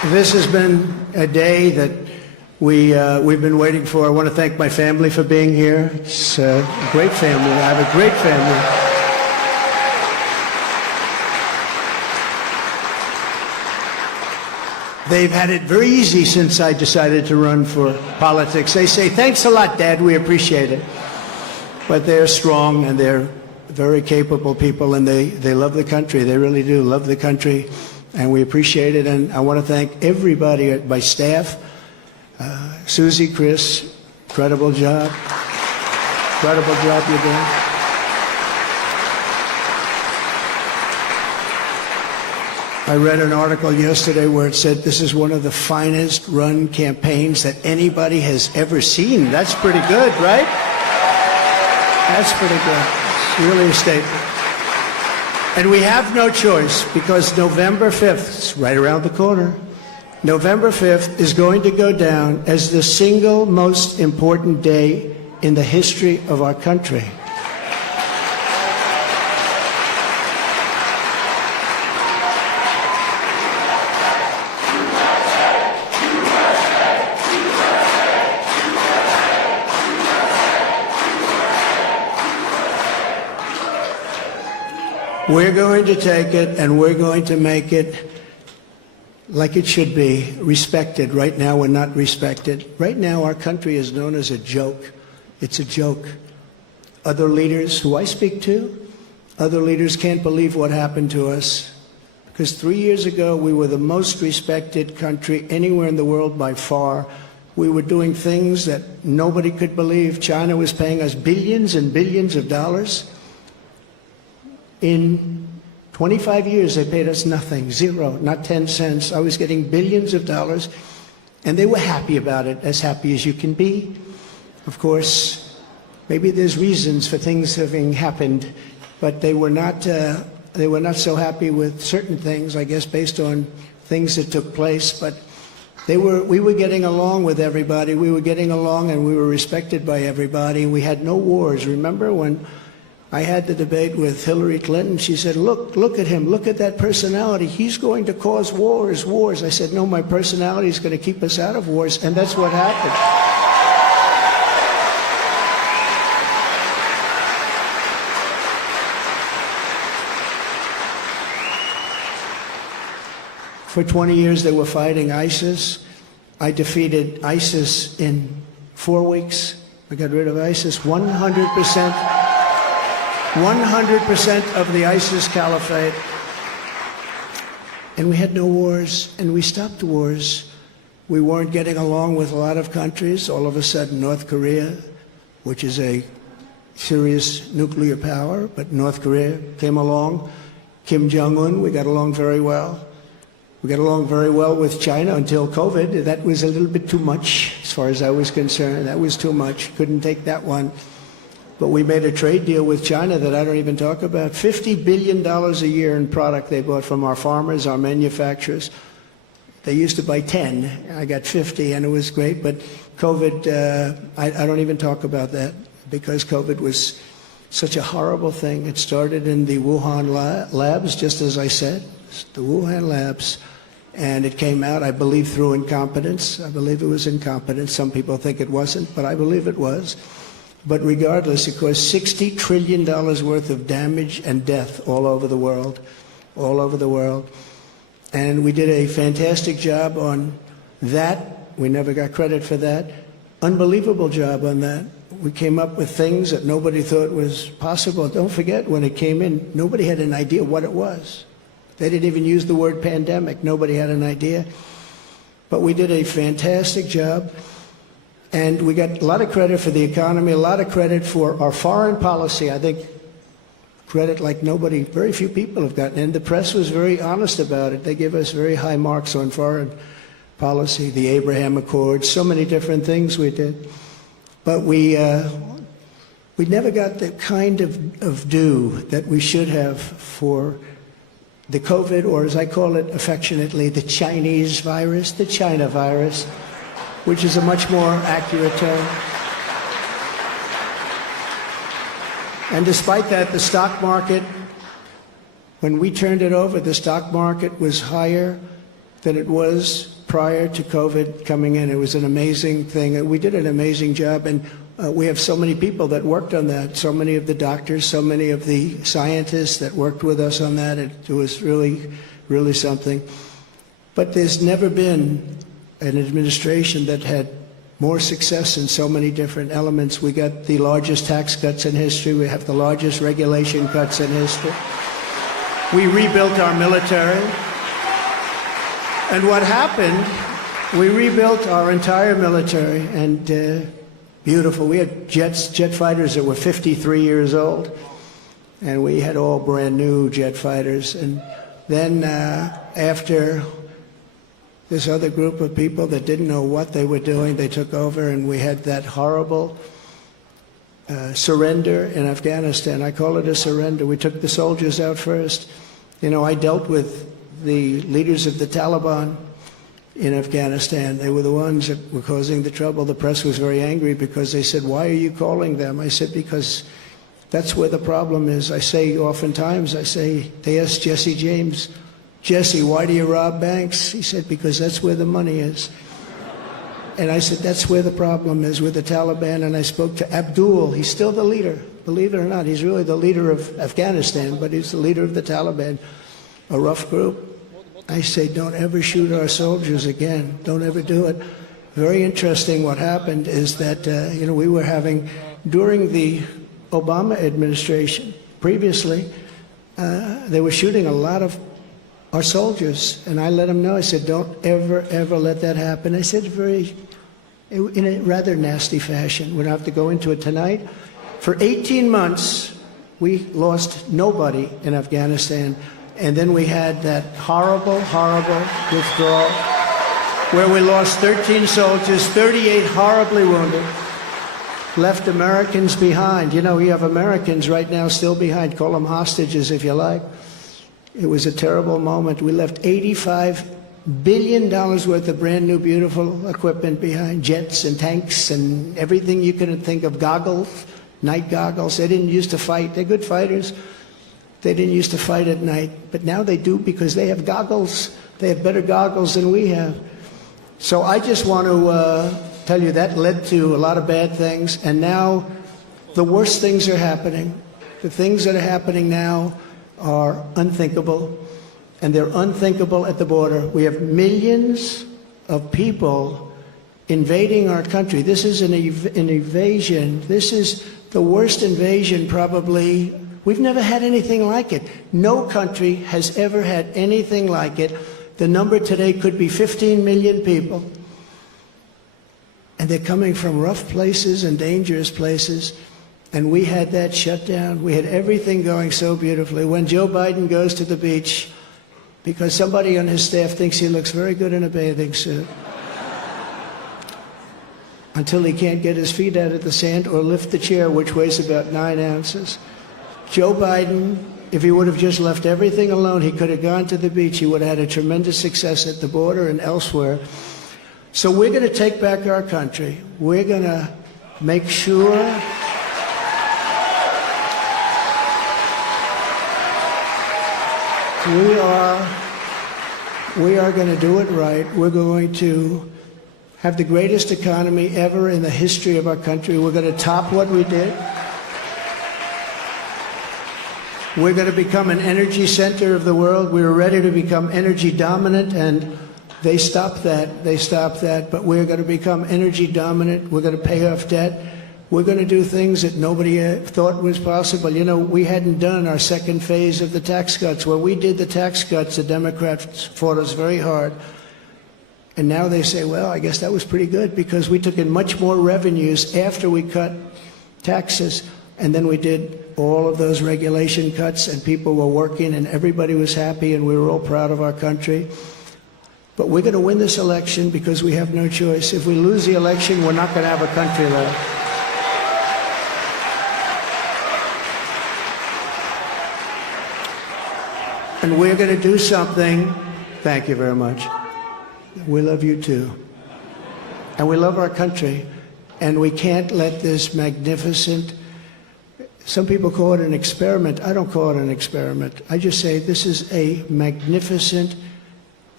This has been a day that we've been waiting for. I want to thank my family for being here. It's a great family. I have a great family. They've had it very easy since I decided to run for politics. They say, thanks a lot, Dad, we appreciate it. But they're strong and they're very capable people, and they love the country. They really do love the country, and we appreciate it. And I want to thank everybody, my staff, Susie, Chris, incredible job. Incredible job you're doing. I read an article yesterday where it said this is one of the finest run campaigns that anybody has ever seen. That's pretty good, right? That's pretty good. It's really a statement. And we have no choice, because November 5th, it's right around the corner, November 5th is going to go down as the single most important day in the history of our country. We're going to take it and we're going to make it like it should be, respected. Right now we're not respected. Right now our country is known as a joke. It's a joke. Other leaders who I speak to, other leaders can't believe what happened to us. Because 3 years ago we were the most respected country anywhere in the world by far. We were doing things that nobody could believe. China was paying us billions and billions of dollars. In 25 years, they paid us nothing, zero, not 10 cents. I was getting billions of dollars, and they were happy about it, as happy as you can be. Of course, maybe there's reasons for things having happened, but they were not so happy with certain things, I guess, based on things that took place. But we were getting along with everybody. We were getting along, and we were respected by everybody. We had no wars. Remember when I had the debate with Hillary Clinton? She said, look at him, look at that personality. He's going to cause wars. I said, no, my personality is going to keep us out of wars, and that's what happened. For 20 years they were fighting ISIS. I defeated ISIS in 4 weeks. I got rid of ISIS 100%. 100% of the ISIS caliphate. And we had no wars, and we stopped wars. We weren't getting along with a lot of countries. All of a sudden, North Korea, which is a serious nuclear power, but North Korea came along. Kim Jong-un, we got along very well. We got along very well with China until COVID. That was a little bit too much, as far as I was concerned. That was too much. Couldn't take that one. But we made a trade deal with China that I don't even talk about. $50 billion a year in product they bought from our farmers, our manufacturers. They used to buy 10. I got 50, and it was great. But COVID, I don't even talk about that, because COVID was such a horrible thing. It started in the Wuhan labs, just as I said, the Wuhan labs. And it came out, I believe, through incompetence. I believe it was incompetence. Some people think it wasn't, but I believe it was. But regardless, it caused $60 trillion worth of damage and death all over the world, all over the world. And we did a fantastic job on that. We never got credit for that. Unbelievable job on that. We came up with things that nobody thought was possible. Don't forget, when it came in, nobody had an idea what it was. They didn't even use the word pandemic. Nobody had an idea. But we did a fantastic job. And we got a lot of credit for the economy, a lot of credit for our foreign policy. I think credit like nobody, very few people have gotten. And the press was very honest about it. They gave us very high marks on foreign policy, the Abraham Accords, so many different things we did. But we never got the kind of due that we should have for the COVID, or as I call it affectionately, the Chinese virus, the China virus, which is a much more accurate term. And despite that, the stock market, when we turned it over, the stock market was higher than it was prior to COVID coming in. It was an amazing thing. And we did an amazing job, and we have so many people that worked on that, so many of the doctors, so many of the scientists that worked with us on that. It was really, really something. But there's never been an administration that had more success in so many different elements. We got the largest tax cuts in history. We have the largest regulation cuts in history. We rebuilt our military. And what happened, we rebuilt our entire military, and beautiful. We had jet fighters that were 53 years old, and we had all brand new jet fighters. And then after this other group of people that didn't know what they were doing, they took over, and we had that horrible surrender in Afghanistan. I call it a surrender. We took the soldiers out first. You know, I dealt with the leaders of the Taliban in Afghanistan. They were the ones that were causing the trouble. The press was very angry because they said, "Why are you calling them?" I said, "Because that's where the problem is." I say oftentimes, they asked Jesse James, "Jesse, why do you rob banks?" He said, "Because that's where the money is." And I said, that's where the problem is, with the Taliban. And I spoke to Abdul. He's still the leader. Believe it or not, he's really the leader of Afghanistan, but he's the leader of the Taliban, a rough group. I say, don't ever shoot our soldiers again. Don't ever do it. Very interesting what happened is that, we were having, during the Obama administration, previously, they were shooting a lot of our soldiers, and I let them know. I said, don't ever, ever let that happen. I said in a rather nasty fashion. We don't have to go into it tonight. For 18 months, we lost nobody in Afghanistan, and then we had that horrible, horrible withdrawal where we lost 13 soldiers, 38 horribly wounded, left Americans behind. You know, we have Americans right now still behind. Call them hostages if you like. It was a terrible moment. We left $85 billion worth of brand new, beautiful equipment behind, jets and tanks and everything you can think of, goggles, night goggles. They didn't used to fight. They're good fighters. They didn't used to fight at night, but now they do because they have goggles. They have better goggles than we have. So I just want to tell you that led to a lot of bad things, and now the worst things are happening. The things that are happening now are unthinkable, and they're unthinkable at the border. We have millions of people invading our country. This is an invasion. This is the worst invasion probably. We've never had anything like it. No country has ever had anything like it. The number today could be 15 million people. And they're coming from rough places and dangerous places. And we had that shut down. We had everything going so beautifully. When Joe Biden goes to the beach, because somebody on his staff thinks he looks very good in a bathing suit, until he can't get his feet out of the sand or lift the chair, which weighs about 9 ounces. Joe Biden, if he would have just left everything alone, he could have gone to the beach. He would have had a tremendous success at the border and elsewhere. So we're going to take back our country. We're going to make sure we are going to do it right. We're going to have the greatest economy ever in the history of our country. We're going to top what we did. We're going to become an energy center of the world. We were ready to become energy dominant, and they stopped that. They stopped that. But we're going to become energy dominant. We're going to pay off debt. We're going to do things that nobody thought was possible. You know, we hadn't done our second phase of the tax cuts. When we did the tax cuts, the Democrats fought us very hard. And now they say, well, I guess that was pretty good because we took in much more revenues after we cut taxes. And then we did all of those regulation cuts, and people were working, and everybody was happy, and we were all proud of our country. But we're going to win this election because we have no choice. If we lose the election, we're not going to have a country left. And we're going to do something. Thank you very much. We love you too. And we love our country. And we can't let this magnificent, some people call it an experiment. I don't call it an experiment. I just say this is a magnificent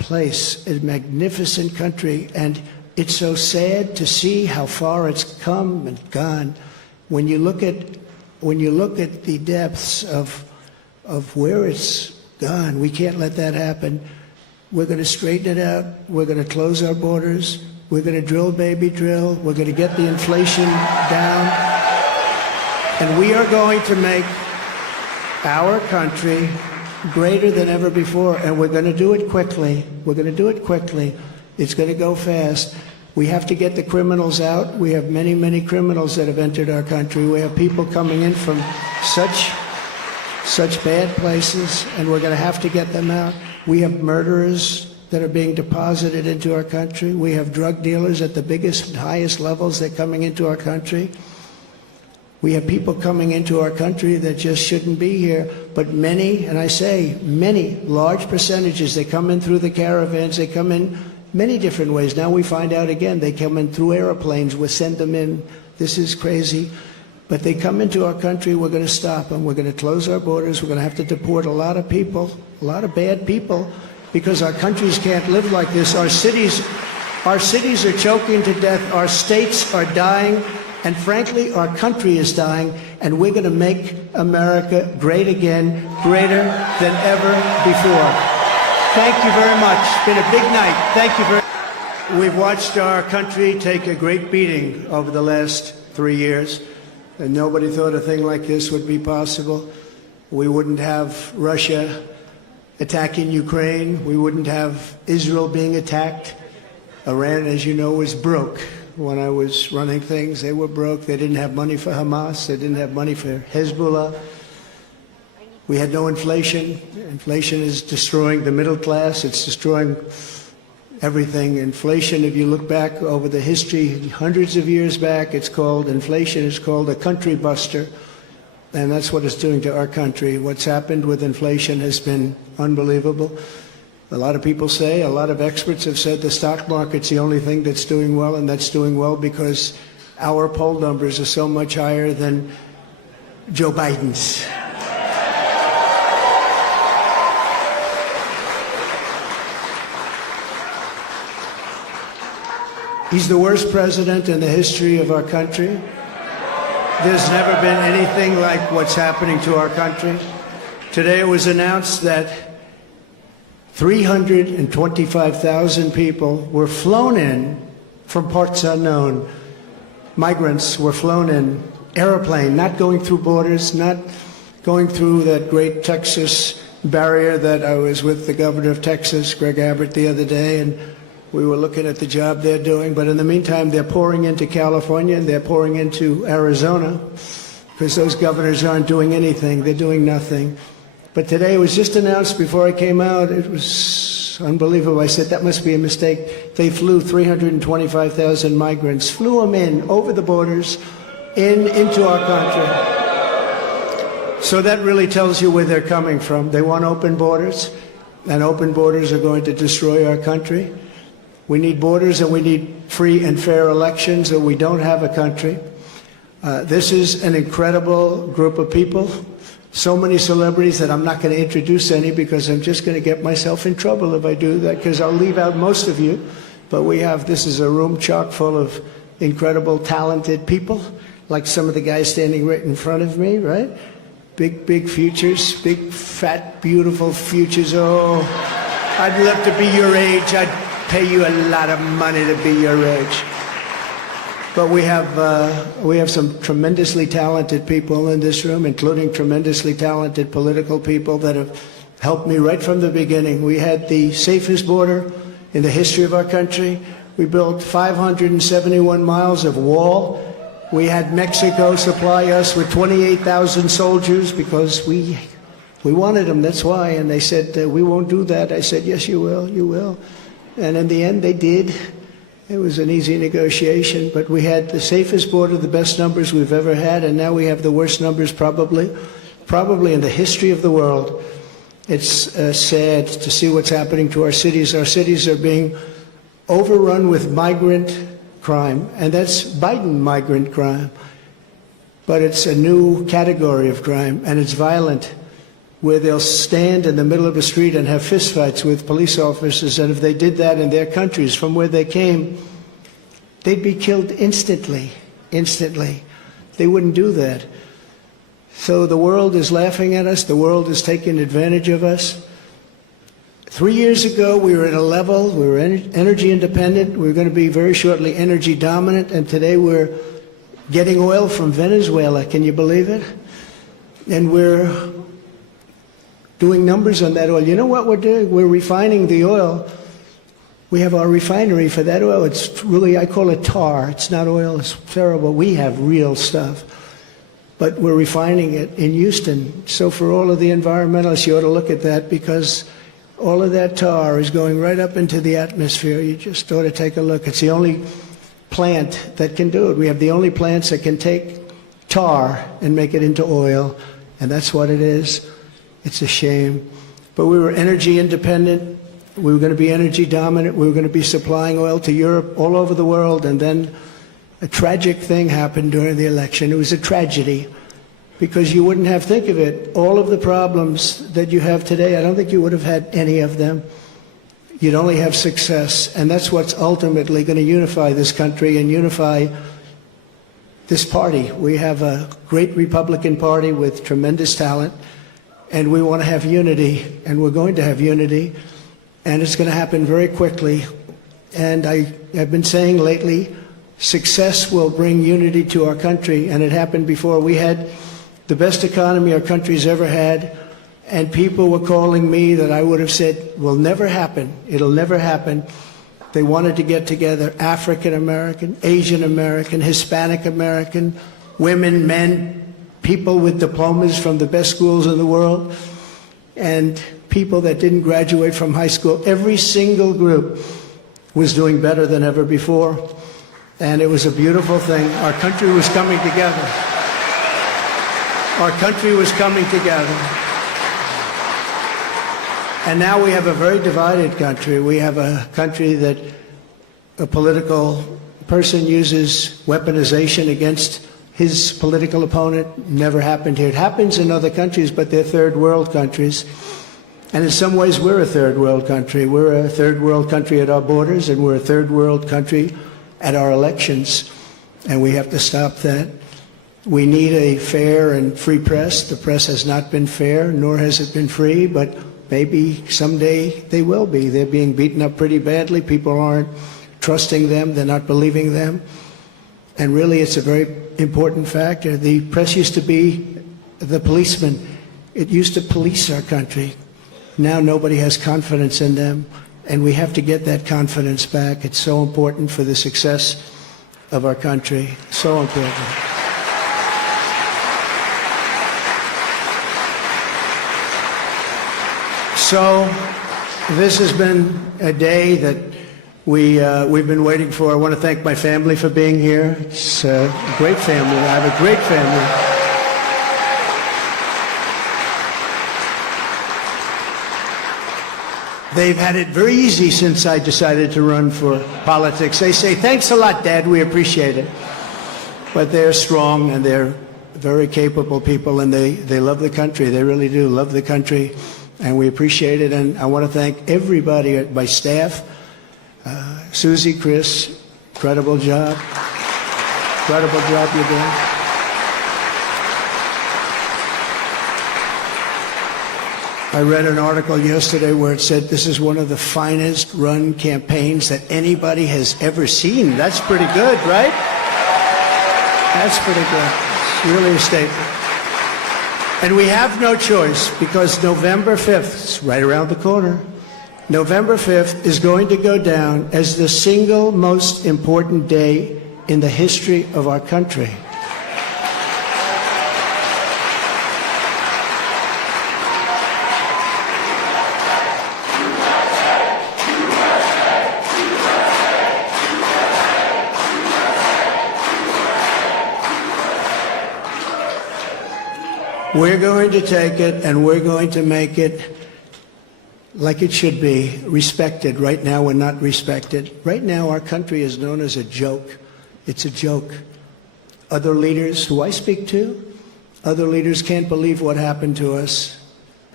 place, a magnificent country, and it's so sad to see how far it's come and gone. When you look at the depths of where it's gone, we can't let that happen. We're going to straighten it out. We're going to close our borders. We're going to drill, baby, drill. We're going to get the inflation down. And we are going to make our country greater than ever before. And we're going to do it quickly. We're going to do it quickly. It's going to go fast. We have to get the criminals out. We have many, many criminals that have entered our country. We have people coming in from such bad places, and we're going to have to get them out. We have murderers that are being deposited into our country. We have drug dealers at the biggest and highest levels that are coming into our country. We have people coming into our country that just shouldn't be here, but many, and I say many, large percentages, they come in through the caravans, they come in many different ways. Now we find out again, they come in through airplanes, we send them in. This is crazy. But they come into our country, we're going to stop them. We're going to close our borders. We're going to have to deport a lot of people, a lot of bad people, because our countries can't live like this. Our cities are choking to death. Our states are dying. And frankly, our country is dying. And we're going to make America great again, greater than ever before. Thank you very much. It's been a big night. Thank you very much. We've watched our country take a great beating over the last 3 years. And nobody thought a thing like this would be possible. We wouldn't have Russia attacking Ukraine. We wouldn't have Israel being attacked. Iran, as you know, was broke. When I was running things, they were broke. They didn't have money for Hamas. They didn't have money for Hezbollah. We had no inflation. Inflation is destroying the middle class. It's destroying everything. Inflation, if you look back over the history, hundreds of years back, inflation is called a country buster. And that's what it's doing to our country. What's happened with inflation has been unbelievable. A lot of people say, a lot of experts have said the stock market's the only thing that's doing well, and that's doing well because our poll numbers are so much higher than Joe Biden's. He's the worst president in the history of our country. There's never been anything like what's happening to our country. Today it was announced that 325,000 people were flown in from parts unknown. Migrants were flown in, airplane, not going through borders, not going through that great Texas barrier that I was with the governor of Texas, Greg Abbott, the other day, and we were looking at the job they're doing. But in the meantime, they're pouring into California and they're pouring into Arizona because those governors aren't doing anything. They're doing nothing. But today it was just announced before I came out. It was unbelievable. I said, that must be a mistake. They flew 325,000 migrants, flew them in over the borders into our country. So that really tells you where they're coming from. They want open borders, and open borders are going to destroy our country. We need borders and we need free and fair elections, or we don't have a country. This is an incredible group of people. So many celebrities that I'm not going to introduce any because I'm just going to get myself in trouble if I do that, because I'll leave out most of you. But this is a room chock full of incredible, talented people, like some of the guys standing right in front of me, right? Big, big futures, big, fat, beautiful futures. Oh, I'd love to be your age. I'd pay you a lot of money to be your age. But we have some tremendously talented people in this room, including tremendously talented political people that have helped me right from the beginning. We had the safest border in the history of our country. We built 571 miles of wall. We had Mexico supply us with 28,000 soldiers because we wanted them, that's why. And they said, we won't do that. I said, yes, you will, you will. And in the end, they did. It was an easy negotiation, but we had the safest border, the best numbers we've ever had, and now we have the worst numbers probably in the history of the world. It's sad to see what's happening to our cities. Our cities are being overrun with migrant crime, and that's Biden migrant crime. But it's a new category of crime, and it's violent. where they'll stand in the middle of a street and have fistfights with police officers, and if they did that in their countries from where they came, they'd be killed instantly. They wouldn't do that. So the world is laughing at us. The world is taking advantage of us. 3 years ago, we were at a level, we were energy independent. We were going to be very shortly energy dominant, and today we're getting oil from Venezuela. Can you believe it? And we're doing numbers on that oil. You know what we're doing? We're refining the oil. We have our refinery for that oil. It's really, I call it tar. It's not oil. It's terrible. We have real stuff. But we're refining it in Houston. So for all of the environmentalists, you ought to look at that, because all of that tar is going right up into the atmosphere. You just ought to take a look. It's the only plant that can do it. We have the only plants that can take tar and make it into oil, and that's what it is. It's a shame. But we were energy independent. We were going to be energy dominant. We were going to be supplying oil to Europe, all over the world, and then a tragic thing happened during the election. It was a tragedy, because you wouldn't have, think of it, all of the problems that you have today, I don't think you would have had any of them. You'd only have success, and that's what's ultimately going to unify this country and unify this party. We have a great Republican Party with tremendous talent, and we want to have unity, and we're going to have unity, and it's going to happen very quickly. And I have been saying lately, success will bring unity to our country, and it happened before. We had the best economy our country's ever had, and people were calling me that I would have said will never happen. It'll never happen. They wanted to get together, African American, Asian American, Hispanic American, women, men, people with diplomas from the best schools in the world, and people that didn't graduate from high school. Every single group was doing better than ever before, and it was a beautiful thing. Our country was coming together. Our country was coming together. And now we have a very divided country. We have a country that a political person uses weaponization against his political opponent. Never happened here. It happens in other countries, but they're third world countries. And in some ways, we're a third world country. We're a third world country at our borders, and we're a third world country at our elections. And we have to stop that. We need a fair and free press. The press has not been fair, nor has it been free, but maybe someday they will be. They're being beaten up pretty badly. People aren't trusting them. They're not believing them. And really, it's a very important factor. The press used to be the policeman. It used to police our country. Now nobody has confidence in them, and we have to get that confidence back. It's so important for the success of our country. So important. So this has been a day that we've been waiting for. I want to thank my family for being here. It's a great family. I have a great family. They've had it very easy since I decided to run for politics. They say, thanks a lot, Dad, we appreciate it. But they're strong, and they're very capable people, and they love the country. They really do love the country, and we appreciate it. And I want to thank everybody at my staff. Susie, Chris, incredible job. Incredible job you're doing. I read an article yesterday where it said this is one of the finest run campaigns that anybody has ever seen. That's pretty good, right? That's pretty good. It's really a statement. And we have no choice, because November 5th, it's right around the corner, November 5th is going to go down as the single most important day in the history of our country. We're going to take it, and we're going to make it like it should be, respected. Right now, we're not respected. Right now, our country is known as a joke. It's a joke. Other leaders who I speak to, other leaders can't believe what happened to us,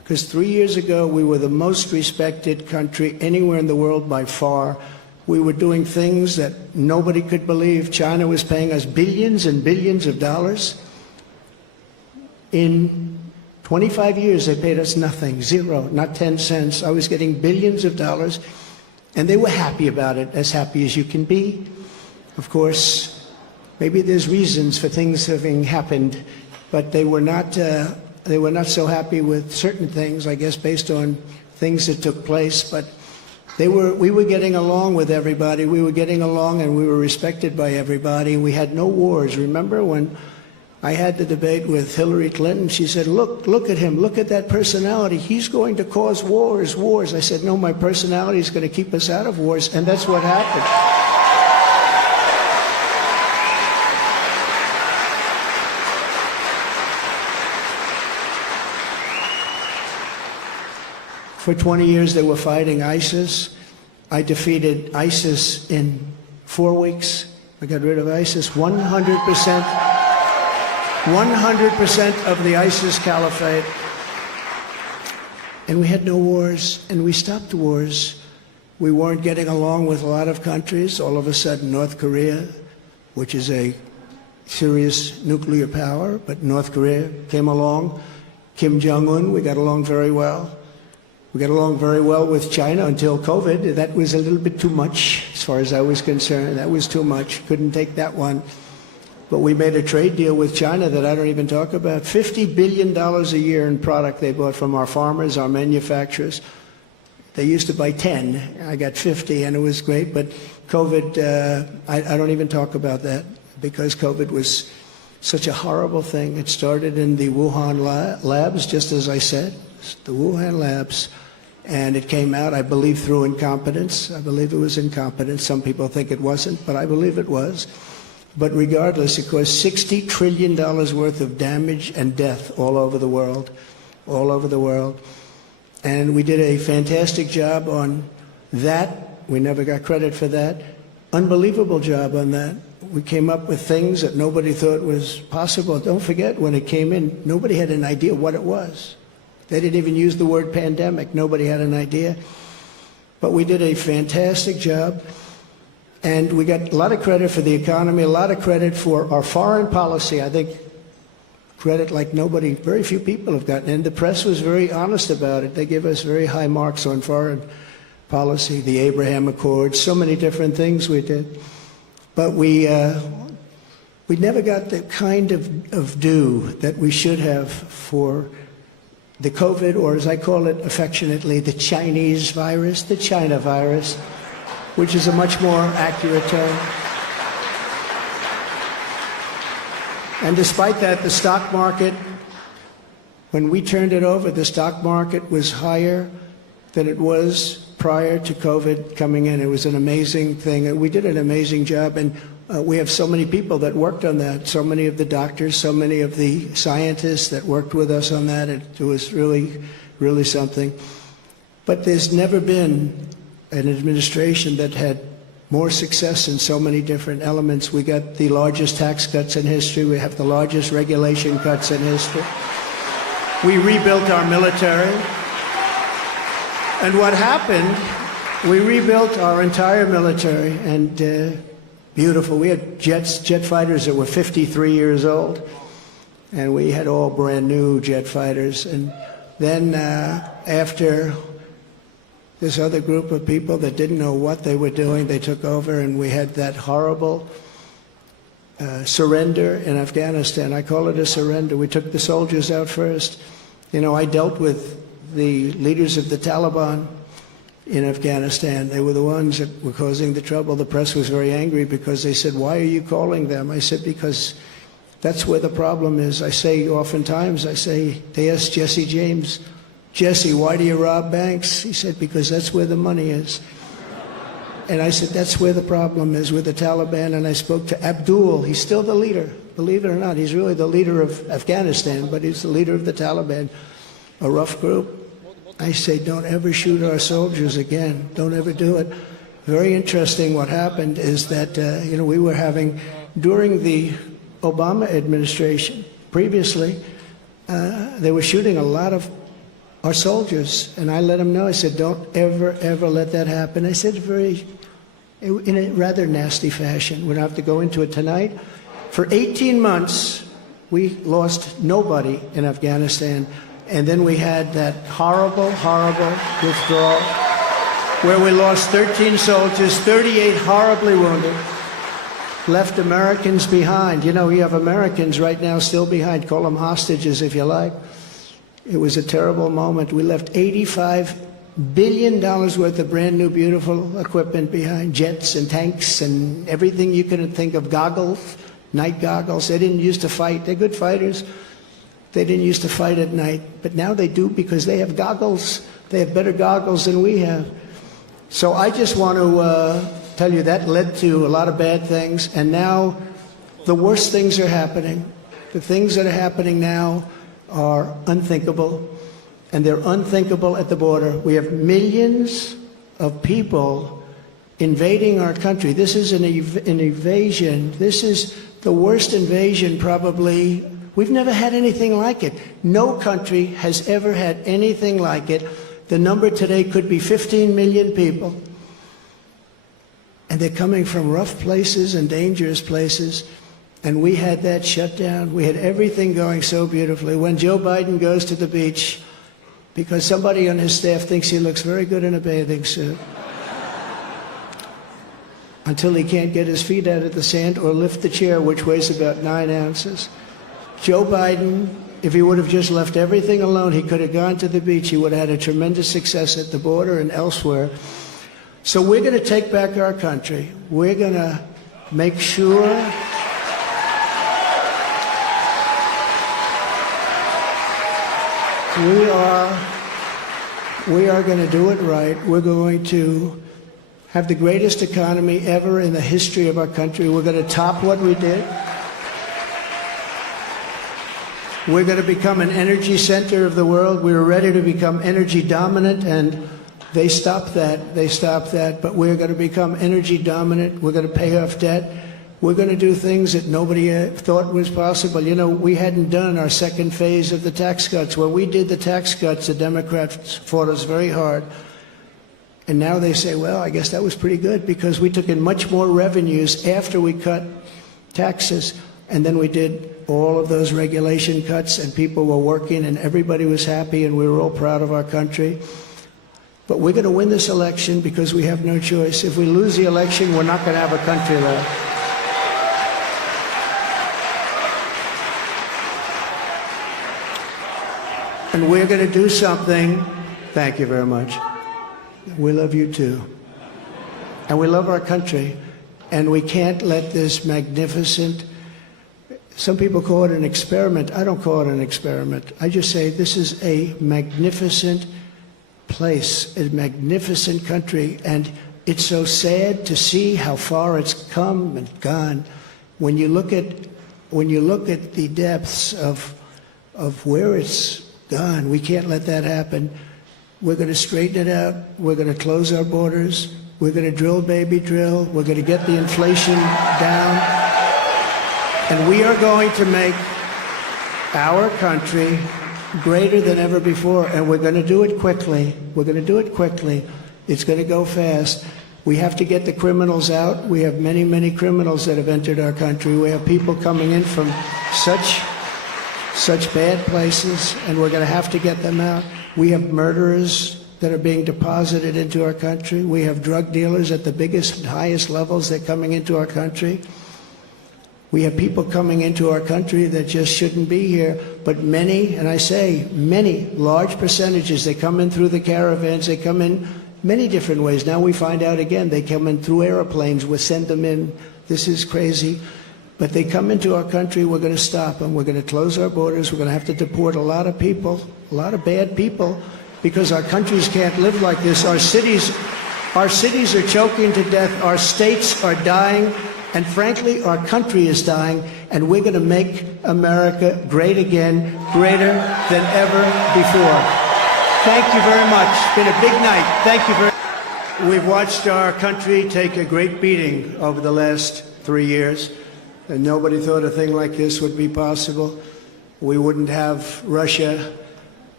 Because 3 years ago, we were the most respected country anywhere in the world by far. We were doing things that nobody could believe. China was paying us billions and billions of dollars. In 25 years, they paid us nothing, zero, not 10 cents. I was getting billions of dollars, and they were happy about it, as happy as you can be. Of course, maybe there's reasons for things having happened, but they were not so happy with certain things, I guess, based on things that took place. But we were getting along with everybody. We were getting along, and we were respected by everybody. We had no wars. Remember when I had the debate with Hillary Clinton? She said, look at him. Look at that personality. He's going to cause wars. I said, no, my personality is going to keep us out of wars, and that's what happened. For 20 years, they were fighting ISIS. I defeated ISIS in 4 weeks. I got rid of ISIS. 100% of the ISIS caliphate. And we had no wars, and we stopped wars. We weren't getting along with a lot of countries. All of a sudden, North Korea, which is a serious nuclear power, but North Korea came along. Kim Jong-un, we got along very well. We got along very well with China until COVID. That was a little bit too much, as far as I was concerned. That was too much. Couldn't take that one. But we made a trade deal with China that I don't even talk about. $50 billion a year in product they bought from our farmers, our manufacturers. They used to buy 10. I got 50, and it was great. But COVID, I don't even talk about that, because COVID was such a horrible thing. It started in the Wuhan labs, just as I said, the Wuhan labs. And it came out, I believe, through incompetence. I believe it was incompetence. Some people think it wasn't, but I believe it was. But regardless, it caused $60 trillion worth of damage and death all over the world, all over the world. And we did a fantastic job on that. We never got credit for that. Unbelievable job on that. We came up with things that nobody thought was possible. Don't forget, when it came in, nobody had an idea what it was. They didn't even use the word pandemic. Nobody had an idea. But we did a fantastic job. And we got a lot of credit for the economy, a lot of credit for our foreign policy. I think credit like nobody, very few people have gotten. And the press was very honest about it. They give us very high marks on foreign policy, the Abraham Accords, so many different things we did. But we never got the kind of due that we should have for the COVID, or as I call it affectionately, the Chinese virus, the China virus, which is a much more accurate term. And despite that, the stock market, when we turned it over, the stock market was higher than it was prior to COVID coming in. It was an amazing thing. We did an amazing job, and we have so many people that worked on that, so many of the doctors, so many of the scientists that worked with us on that. It was really, really something. But there's never been an administration that had more success in so many different elements. We got the largest tax cuts in history. We have the largest regulation cuts in history. We rebuilt our military. And what happened, we rebuilt our entire military, and beautiful. We had jet fighters that were 53 years old, and we had all brand new jet fighters. And then after this other group of people that didn't know what they were doing, they took over, and we had that horrible surrender in Afghanistan. I call it a surrender. We took the soldiers out first. You know, I dealt with the leaders of the Taliban in Afghanistan. They were the ones that were causing the trouble. The press was very angry because they said, why are you calling them? I said, because that's where the problem is. I say oftentimes, they asked Jesse James, Jesse, why do you rob banks? He said, because that's where the money is. And I said, that's where the problem is with the Taliban. And I spoke to Abdul. He's still the leader. Believe it or not, he's really the leader of Afghanistan, but he's the leader of the Taliban, a rough group. I say, don't ever shoot our soldiers again. Don't ever do it. Very interesting what happened is that, we were having, during the Obama administration, previously, they were shooting a lot of our soldiers. And I let them know, I said, don't ever, ever let that happen. I said in a rather nasty fashion. We don't have to go into it tonight. For 18 months, we lost nobody in Afghanistan. And then we had that horrible, horrible withdrawal where we lost 13 soldiers, 38 horribly wounded, left Americans behind. You know, we have Americans right now still behind. Call them hostages if you like. It was a terrible moment. We left $85 billion worth of brand new, beautiful equipment behind, jets and tanks and everything you can think of, goggles, night goggles. They didn't used to fight. They're good fighters. They didn't used to fight at night, but now they do because they have goggles. They have better goggles than we have. So I just want to tell you that led to a lot of bad things, and now the worst things are happening. The things that are happening now are unthinkable, and they're unthinkable at the border. We have millions of people invading our country. This is an invasion. This is the worst invasion probably. We've never had anything like it. No country has ever had anything like it. The number today could be 15 million people. And they're coming from rough places and dangerous places. And we had that shut down. We had everything going so beautifully. When Joe Biden goes to the beach, because somebody on his staff thinks he looks very good in a bathing suit, until he can't get his feet out of the sand or lift the chair, which weighs about 9 ounces. Joe Biden, if he would have just left everything alone, he could have gone to the beach. He would have had a tremendous success at the border and elsewhere. So we're going to take back our country. We're going to make sure we are going to do it right. We're going to have the greatest economy ever in the history of our country. We're going to top what we did. We're going to become an energy center of the world. We were ready to become energy dominant, and they stopped that. They stopped that. But we're going to become energy dominant. We're going to pay off debt. We're going to do things that nobody thought was possible. You know, we hadn't done our second phase of the tax cuts. When we did the tax cuts, the Democrats fought us very hard. And now they say, well, I guess that was pretty good because we took in much more revenues after we cut taxes. And then we did all of those regulation cuts, and people were working, and everybody was happy, and we were all proud of our country. But we're going to win this election because we have no choice. If we lose the election, we're not going to have a country left. And we're going to do something. Thank you very much. We love you too. And we love our country. And we can't let this magnificent, some people call it an experiment. I don't call it an experiment. I just say this is a magnificent place, a magnificent country. And it's so sad to see how far it's come and gone. When you look at the depths of where it's gone, we can't let that happen. We're going to straighten it out. We're going to close our borders. We're going to drill, baby, drill. We're going to get the inflation down. And we are going to make our country greater than ever before. And we're going to do it quickly. We're going to do it quickly. It's going to go fast. We have to get the criminals out. We have many, many criminals that have entered our country. We have people coming in from such bad places, and we're going to have to get them out. We have murderers that are being deposited into our country. We have drug dealers at the biggest, highest levels. They're coming into our country. We have people coming into our country that just shouldn't be here. But many, and I say many, large percentages, they come in through the caravans. They come in many different ways. Now we find out again, they come in through airplanes. We send them in. This is crazy. But they come into our country, we're going to stop them. We're going to close our borders. We're going to have to deport a lot of people, a lot of bad people, because our countries can't live like this. Our cities are choking to death. Our states are dying. And frankly, our country is dying. And we're going to make America great again, greater than ever before. Thank you very much. It's been a big night. Thank you very much. We've watched our country take a great beating over the last 3 years. And nobody thought a thing like this would be possible. We wouldn't have Russia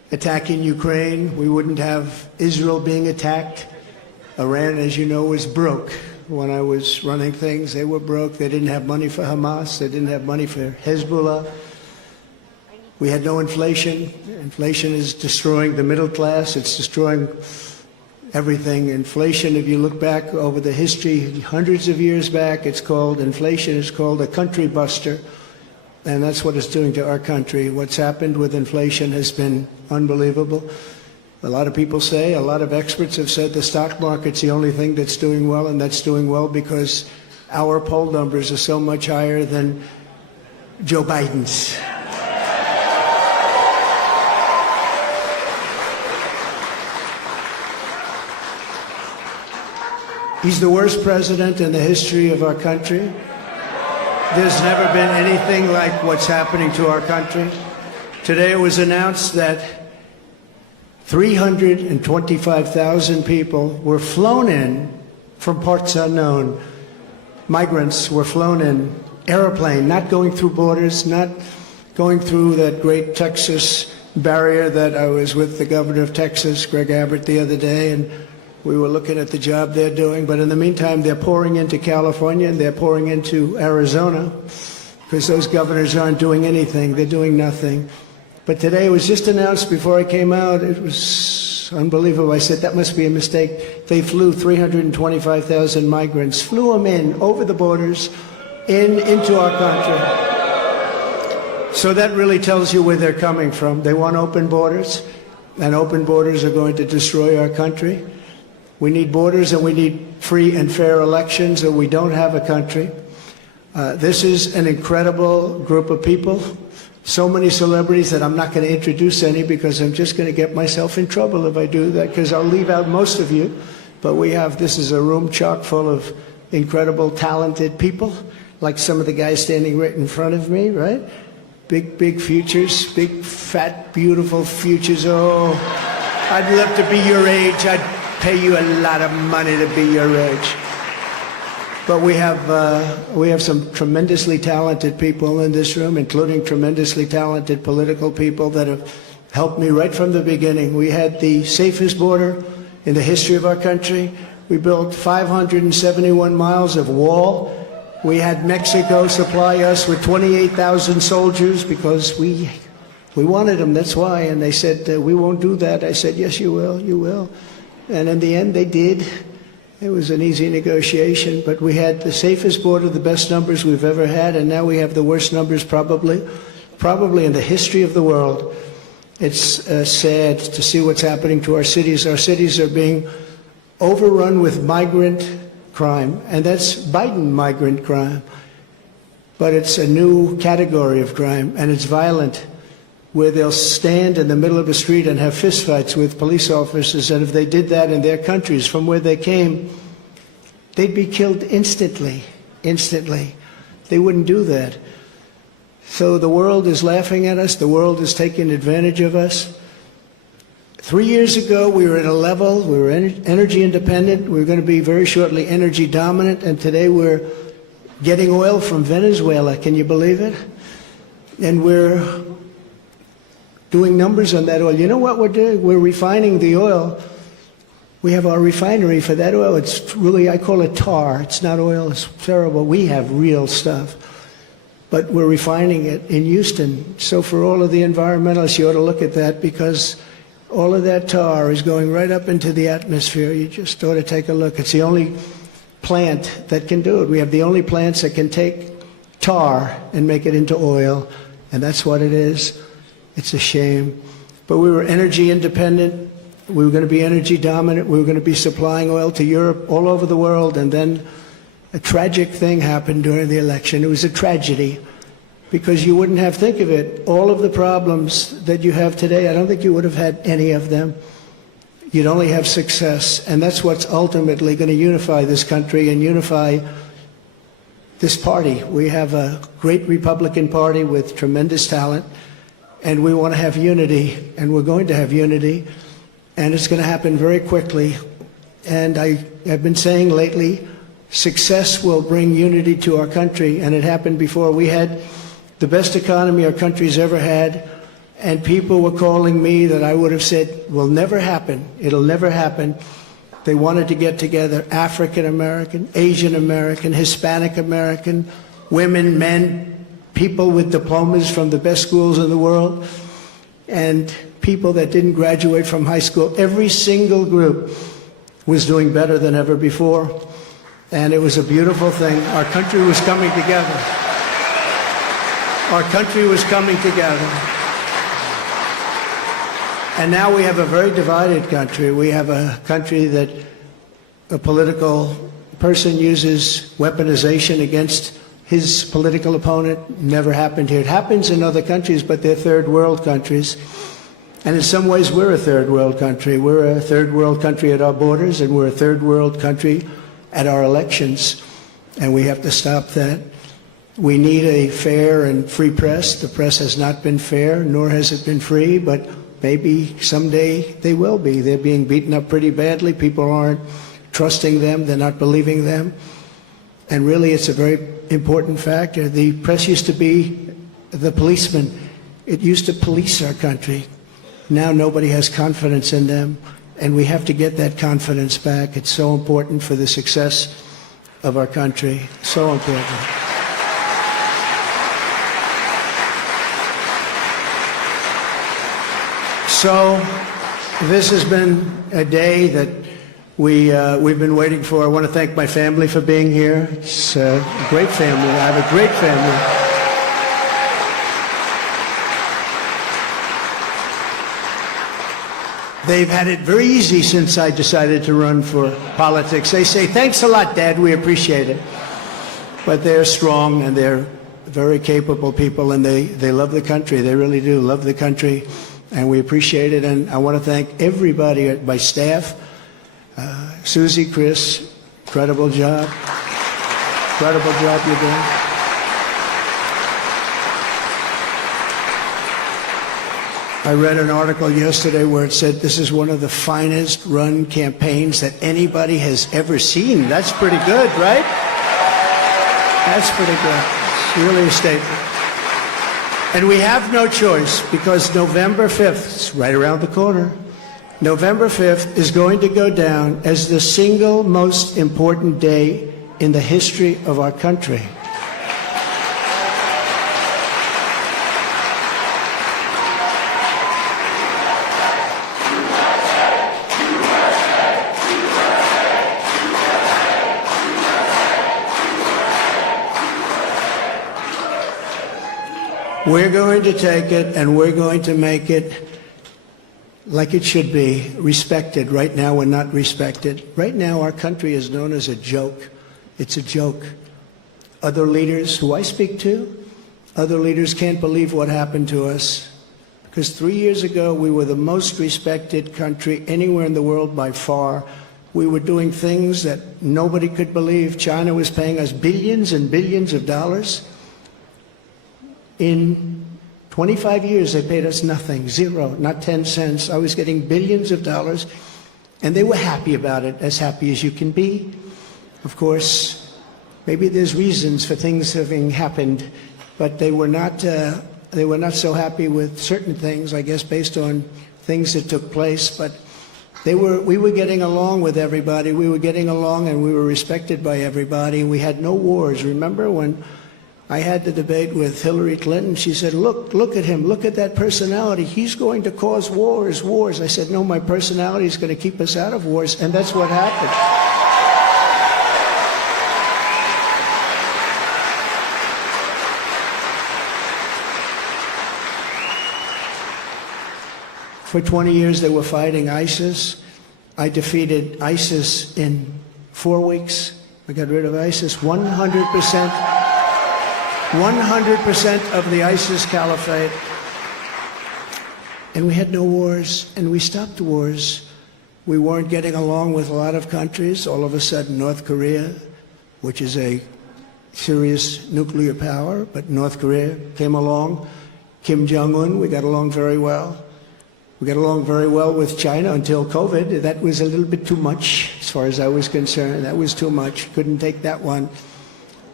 attacking Ukraine. We wouldn't have Israel being attacked. Iran, as you know, was broke. When I was running things, they were broke. They didn't have money for Hamas. They didn't have money for Hezbollah. We had no inflation. Inflation is destroying the middle class. It's destroying everything. Inflation, if you look back over the history, hundreds of years back, inflation is called a country buster. And that's what it's doing to our country. What's happened with inflation has been unbelievable. A lot of people say, a lot of experts have said the stock market's the only thing that's doing well, and that's doing well because our poll numbers are so much higher than Joe Biden's. He's the worst president in the history of our country. There's never been anything like what's happening to our country. Today it was announced that 325,000 people were flown in from parts unknown. Migrants were flown in, airplane, not going through borders, not going through that great Texas barrier that I was with the governor of Texas, Greg Abbott, the other day, and we were looking at the job they're doing. But in the meantime, they're pouring into California and they're pouring into Arizona because those governors aren't doing anything. They're doing nothing. But today it was just announced before I came out. It was unbelievable. I said, that must be a mistake. They flew 325,000 migrants, flew them in over the borders, into our country. So that really tells you where they're coming from. They want open borders, and open borders are going to destroy our country. We need borders and we need free and fair elections, or we don't have a country. This is an incredible group of people. So many celebrities that I'm not going to introduce any because I'm just going to get myself in trouble if I do that, because I'll leave out most of you. But this is a room chock full of incredible, talented people, like some of the guys standing right in front of me, right? Big futures, big, fat, beautiful futures. Oh, I'd love to be your age. I'd pay you a lot of money to be your age. But we have some tremendously talented people in this room, including tremendously talented political people that have helped me right from the beginning. We had the safest border in the history of our country. We built 571 miles of wall. We had Mexico supply us with 28,000 soldiers because we wanted them, that's why. And they said, we won't do that. I said, yes, you will, you will. And in the end, they did. It was an easy negotiation, but we had the safest border, the best numbers we've ever had, and now we have the worst numbers probably in the history of the world. It's sad to see what's happening to our cities. Our cities are being overrun with migrant crime, and that's Biden migrant crime. But it's a new category of crime, and it's violent, where they'll stand in the middle of a street and have fistfights with police officers, and if they did that in their countries from where they came, they'd be killed instantly. They wouldn't do that. So the world is laughing at us. The world is taking advantage of us. 3 years ago, we were at a level, we were energy independent. We were going to be very shortly energy dominant, and today we're getting oil from Venezuela. Can you believe it? And we're doing numbers on that oil. You know what we're doing? We're refining the oil. We have our refinery for that oil. It's really, I call it tar. It's not oil. It's terrible. We have real stuff. But we're refining it in Houston. So for all of the environmentalists, you ought to look at that, because all of that tar is going right up into the atmosphere. You just ought to take a look. It's the only plant that can do it. We have the only plants that can take tar and make it into oil, and that's what it is. It's a shame. But we were energy independent. We were going to be energy dominant. We were going to be supplying oil to Europe, all over the world, and then a tragic thing happened during the election. It was a tragedy, because you wouldn't have, think of it, all of the problems that you have today, I don't think you would have had any of them. You'd only have success, and that's what's ultimately going to unify this country and unify this party. We have a great Republican Party with tremendous talent, and we want to have unity, and we're going to have unity, and it's going to happen very quickly. And I've been saying lately, success will bring unity to our country, and it happened before. We had the best economy our country's ever had, and people were calling me that I would have said will never happen. It'll never happen. They wanted to get together African American, Asian American, Hispanic American, women, men, people with diplomas from the best schools in the world, and people that didn't graduate from high school. Every single group was doing better than ever before, and it was a beautiful thing. Our country was coming together. Our country was coming together. And now we have a very divided country. We have a country that a political person uses weaponization against his political opponent. Never happened here. It happens in other countries, but they're third world countries. And in some ways, we're a third world country. We're a third world country at our borders, and we're a third world country at our elections. And we have to stop that. We need a fair and free press. The press has not been fair, nor has it been free, but maybe someday they will be. They're being beaten up pretty badly. People aren't trusting them. They're not believing them. And really, it's a very important factor. The press used to be the policeman. It used to police our country. Now nobody has confidence in them, and we have to get that confidence back. It's so important for the success of our country. So important. So this has been a day that we've been waiting for. I want to thank my family for being here. It's a great family. I have a great family. They've had it very easy since I decided to run for politics. They say, "Thanks a lot, Dad. We appreciate it." But they're strong, and they're very capable people, and they love the country. They really do love the country. And we appreciate it, and I want to thank everybody at my staff. Susie, Chris, incredible job. Incredible job you're doing. I read an article yesterday where it said this is one of the finest run campaigns that anybody has ever seen. That's pretty good, right? That's pretty good. It's really a statement. And we have no choice, because November 5th, it's right around the corner, November 5th is going to go down as the single most important day in the history of our country. We're going to take it, and we're going to make it like it should be, respected. Right now, we're not respected. Right now, our country is known as a joke. It's a joke. Other leaders who I speak to, other leaders can't believe what happened to us. Because 3 years ago, we were the most respected country anywhere in the world by far. We were doing things that nobody could believe. China was paying us billions and billions of dollars. In 25 years, they paid us nothing, zero, not 10 cents. I was getting billions of dollars, and they were happy about it, as happy as you can be. Of course, maybe there's reasons for things having happened, but they were not so happy with certain things, I guess, based on things that took place. But we were getting along with everybody. We were getting along, and we were respected by everybody. We had no wars. Remember when I had the debate with Hillary Clinton? She said, look at him, look at that personality. He's going to cause wars. I said, no, my personality is going to keep us out of wars, and that's what happened. For 20 years, they were fighting ISIS. I defeated ISIS in 4 weeks. I got rid of ISIS 100%. 100% of the ISIS caliphate. And we had no wars, and we stopped wars. We weren't getting along with a lot of countries. All of a sudden, North Korea, which is a serious nuclear power, but North Korea came along. Kim Jong-un, we got along very well. We got along very well with China until COVID. That was a little bit too much, as far as I was concerned. That was too much. Couldn't take that one.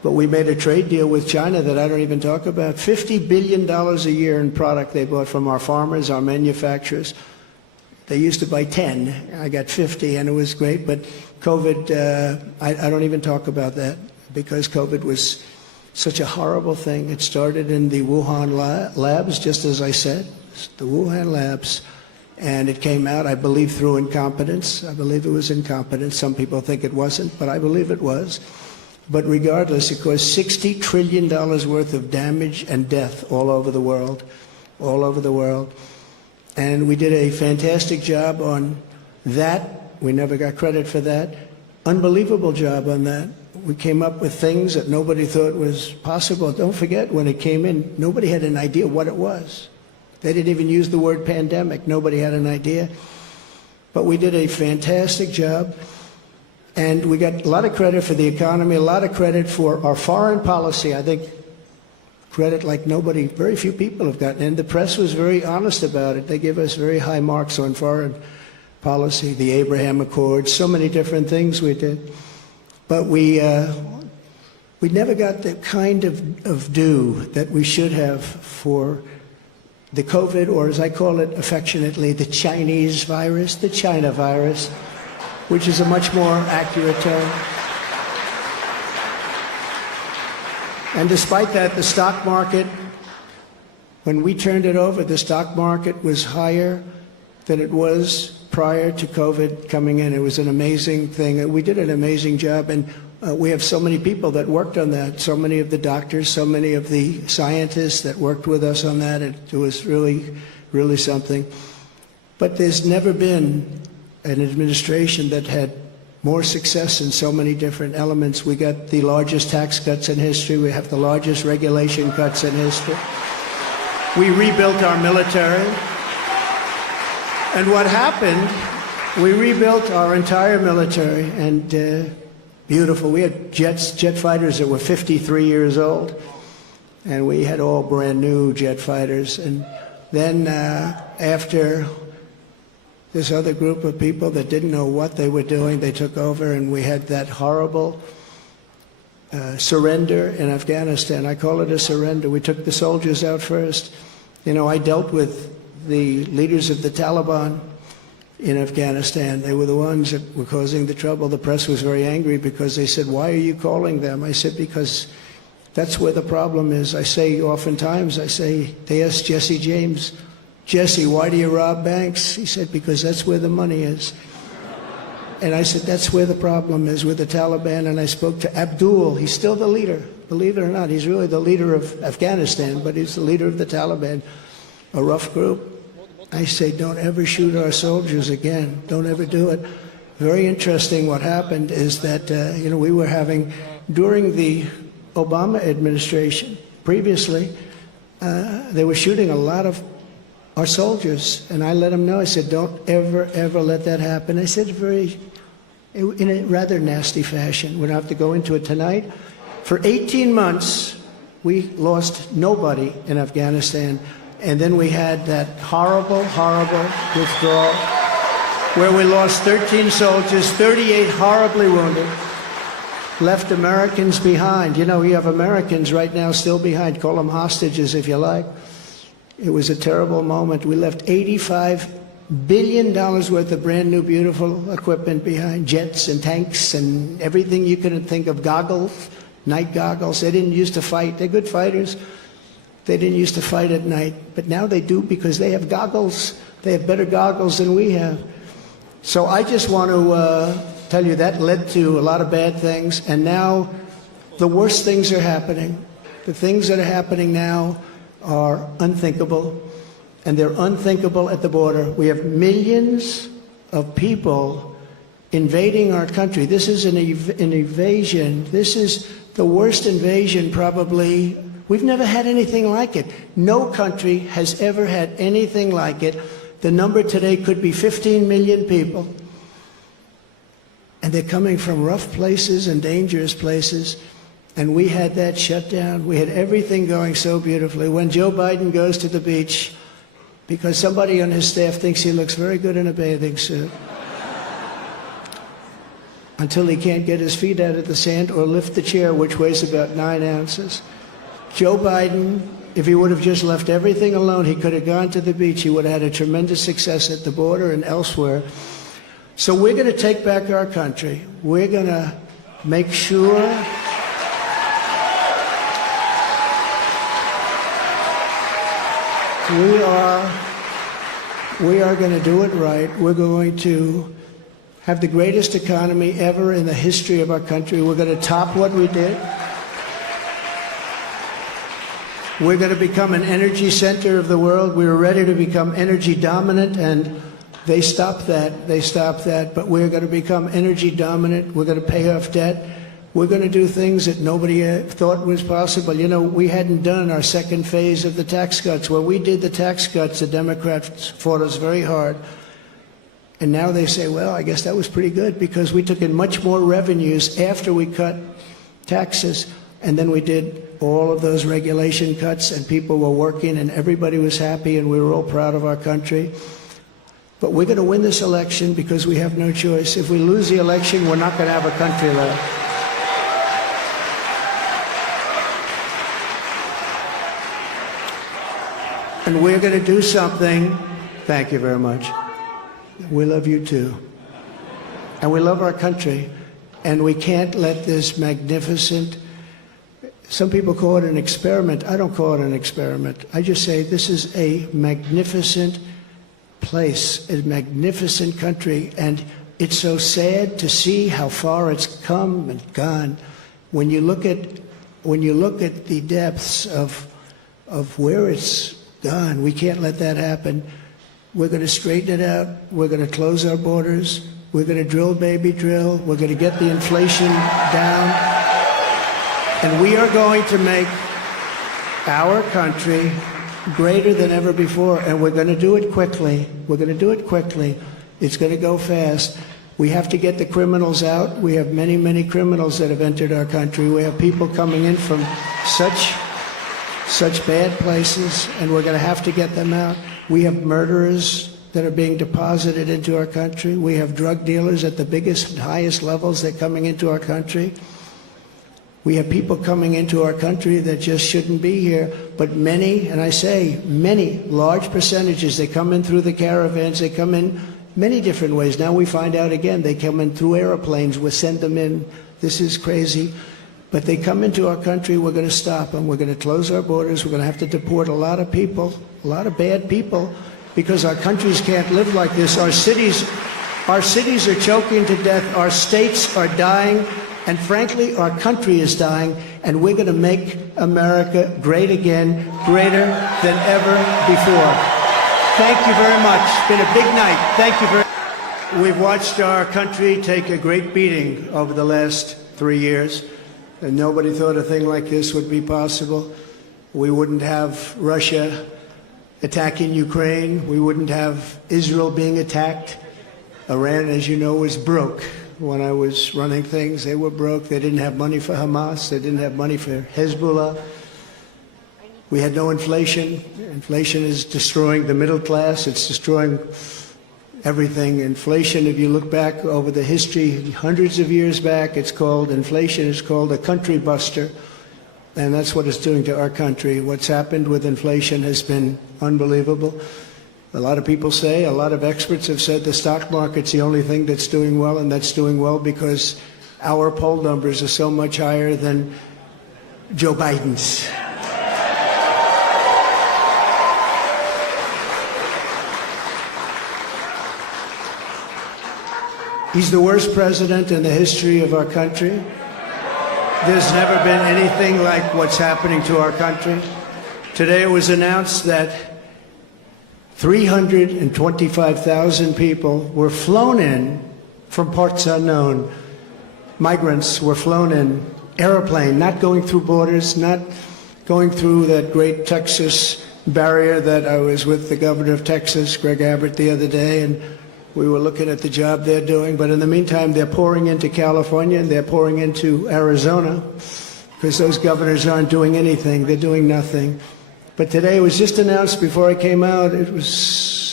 But we made a trade deal with China that I don't even talk about. $50 billion a year in product they bought from our farmers, our manufacturers. They used to buy 10. I got 50, and it was great. But COVID, I don't even talk about that because COVID was such a horrible thing. It started in the Wuhan labs, just as I said, the Wuhan labs. And it came out, I believe, through incompetence. I believe it was incompetence. Some people think it wasn't, but I believe it was. But regardless, it caused $60 trillion worth of damage and death all over the world, all over the world. And we did a fantastic job on that. We never got credit for that. Unbelievable job on that. We came up with things that nobody thought was possible. Don't forget, when it came in, nobody had an idea what it was. They didn't even use the word pandemic. Nobody had an idea. But we did a fantastic job. And we got a lot of credit for the economy, a lot of credit for our foreign policy. I think credit like nobody, very few people have gotten. And the press was very honest about it. They gave us very high marks on foreign policy, the Abraham Accords, so many different things we did. But we never got the kind of due that we should have for the COVID, or as I call it affectionately, the Chinese virus, the China virus, which is a much more accurate term. And despite that, the stock market, when we turned it over, the stock market was higher than it was prior to COVID coming in. It was an amazing thing. We did an amazing job, and we have so many people that worked on that, so many of the doctors, so many of the scientists that worked with us on that. It was really, really something. But there's never been an administration that had more success in so many different elements. We got the largest tax cuts in history. We have the largest regulation cuts in history. We rebuilt our military. And what happened, we rebuilt our entire military, and beautiful. We had jet fighters that were 53 years old, and we had all brand new jet fighters. And then after this other group of people that didn't know what they were doing, they took over, and we had that horrible surrender in Afghanistan. I call it a surrender. We took the soldiers out first. You know, I dealt with the leaders of the Taliban in Afghanistan. They were the ones that were causing the trouble. The press was very angry because they said, "Why are you calling them?" I said, "Because that's where the problem is." I say oftentimes, they asked Jesse James, "Jesse, why do you rob banks?" He said, "Because that's where the money is." And I said, that's where the problem is with the Taliban. And I spoke to Abdul. He's still the leader. Believe it or not, he's really the leader of Afghanistan, but he's the leader of the Taliban, a rough group. I say, don't ever shoot our soldiers again. Don't ever do it. Very interesting what happened is that, we were having, during the Obama administration, previously, they were shooting a lot of our soldiers, and I let them know. I said, don't ever, ever let that happen. I said in a rather nasty fashion. We don't have to go into it tonight. For 18 months, we lost nobody in Afghanistan, and then we had that horrible, horrible withdrawal where we lost 13 soldiers, 38 horribly wounded, left Americans behind. You know, you have Americans right now still behind. Call them hostages if you like. It was a terrible moment. We left $85 billion worth of brand new, beautiful equipment behind, jets and tanks and everything you could think of, goggles, night goggles. They didn't used to fight. They're good fighters. They didn't used to fight at night, but now they do because they have goggles. They have better goggles than we have. So I just want to tell you that led to a lot of bad things, and now the worst things are happening. The things that are happening now are unthinkable, and they're unthinkable at the border. We have millions of people invading our country. This is an invasion. This is the worst invasion probably. We've never had anything like it. No country has ever had anything like it. The number today could be 15 million people. And they're coming from rough places and dangerous places. And we had that shut down. We had everything going so beautifully. When Joe Biden goes to the beach, because somebody on his staff thinks he looks very good in a bathing suit. until he can't get his feet out of the sand or lift the chair, which weighs about 9 ounces. Joe Biden, if he would have just left everything alone, he could have gone to the beach. He would have had a tremendous success at the border and elsewhere. So we're going to take back our country. We're going to make sure we are going to do it right. We're going to have the greatest economy ever in the history of our country. We're going to top what we did. We're going to become an energy center of the world. We were ready to become energy dominant, and they stopped that. They stopped that. But we're going to become energy dominant. We're going to pay off debt. We're going to do things that nobody thought was possible. You know, we hadn't done our second phase of the tax cuts. When we did the tax cuts, the Democrats fought us very hard. And now they say, well, I guess that was pretty good because we took in much more revenues after we cut taxes. And then we did all of those regulation cuts, and people were working, and everybody was happy, and we were all proud of our country. But we're going to win this election because we have no choice. If we lose the election, we're not going to have a country left. And we're going to do something. Thank you very much. We love you too. And we love our country. And we can't let this magnificent, some people call it an experiment. I don't call it an experiment. I just say this is a magnificent place, a magnificent country. And it's so sad to see how far it's come and gone. When you look at the depths of where it's gone, we can't let that happen. We're going to straighten it out. We're going to close our borders. We're going to drill, baby, drill. We're going to get the inflation down. And we are going to make our country greater than ever before. And we're going to do it quickly. We're going to do it quickly. It's going to go fast. We have to get the criminals out. We have many, many criminals that have entered our country. We have people coming in from such bad places, and we're going to have to get them out. We have murderers that are being deposited into our country. We have drug dealers at the biggest and highest levels that are coming into our country. We have people coming into our country that just shouldn't be here, but many, and I say many, large percentages, they come in through the caravans, they come in many different ways. Now we find out again, they come in through airplanes, we send them in. This is crazy. But they come into our country, we're going to stop them. We're going to close our borders. We're going to have to deport a lot of people, a lot of bad people, because our countries can't live like this. Our cities are choking to death. Our states are dying. And frankly, our country is dying. And we're going to make America great again, greater than ever before. Thank you very much. It's been a big night. Thank you very much. We've watched our country take a great beating over the last 3 years. And nobody thought a thing like this would be possible. We wouldn't have Russia attacking Ukraine. We wouldn't have Israel being attacked. Iran, as you know, was broke. When I was running things, they were broke. They didn't have money for Hamas. They didn't have money for Hezbollah. We had no inflation. Inflation is destroying the middle class. It's destroying everything. Inflation, if you look back over the history, hundreds of years back, inflation is called a country buster. And that's what it's doing to our country. What's happened with inflation has been unbelievable. A lot of people say, a lot of experts have said the stock market's the only thing that's doing well, and that's doing well because our poll numbers are so much higher than Joe Biden's. He's the worst president in the history of our country. There's never been anything like what's happening to our country. Today it was announced that 325,000 people were flown in from parts unknown. Migrants were flown in, airplane, not going through borders, not going through that great Texas barrier that I was with the governor of Texas, Greg Abbott, the other day, and we were looking at the job they're doing. But in the meantime, they're pouring into California and they're pouring into Arizona because those governors aren't doing anything. They're doing nothing. But today it was just announced before I came out, it was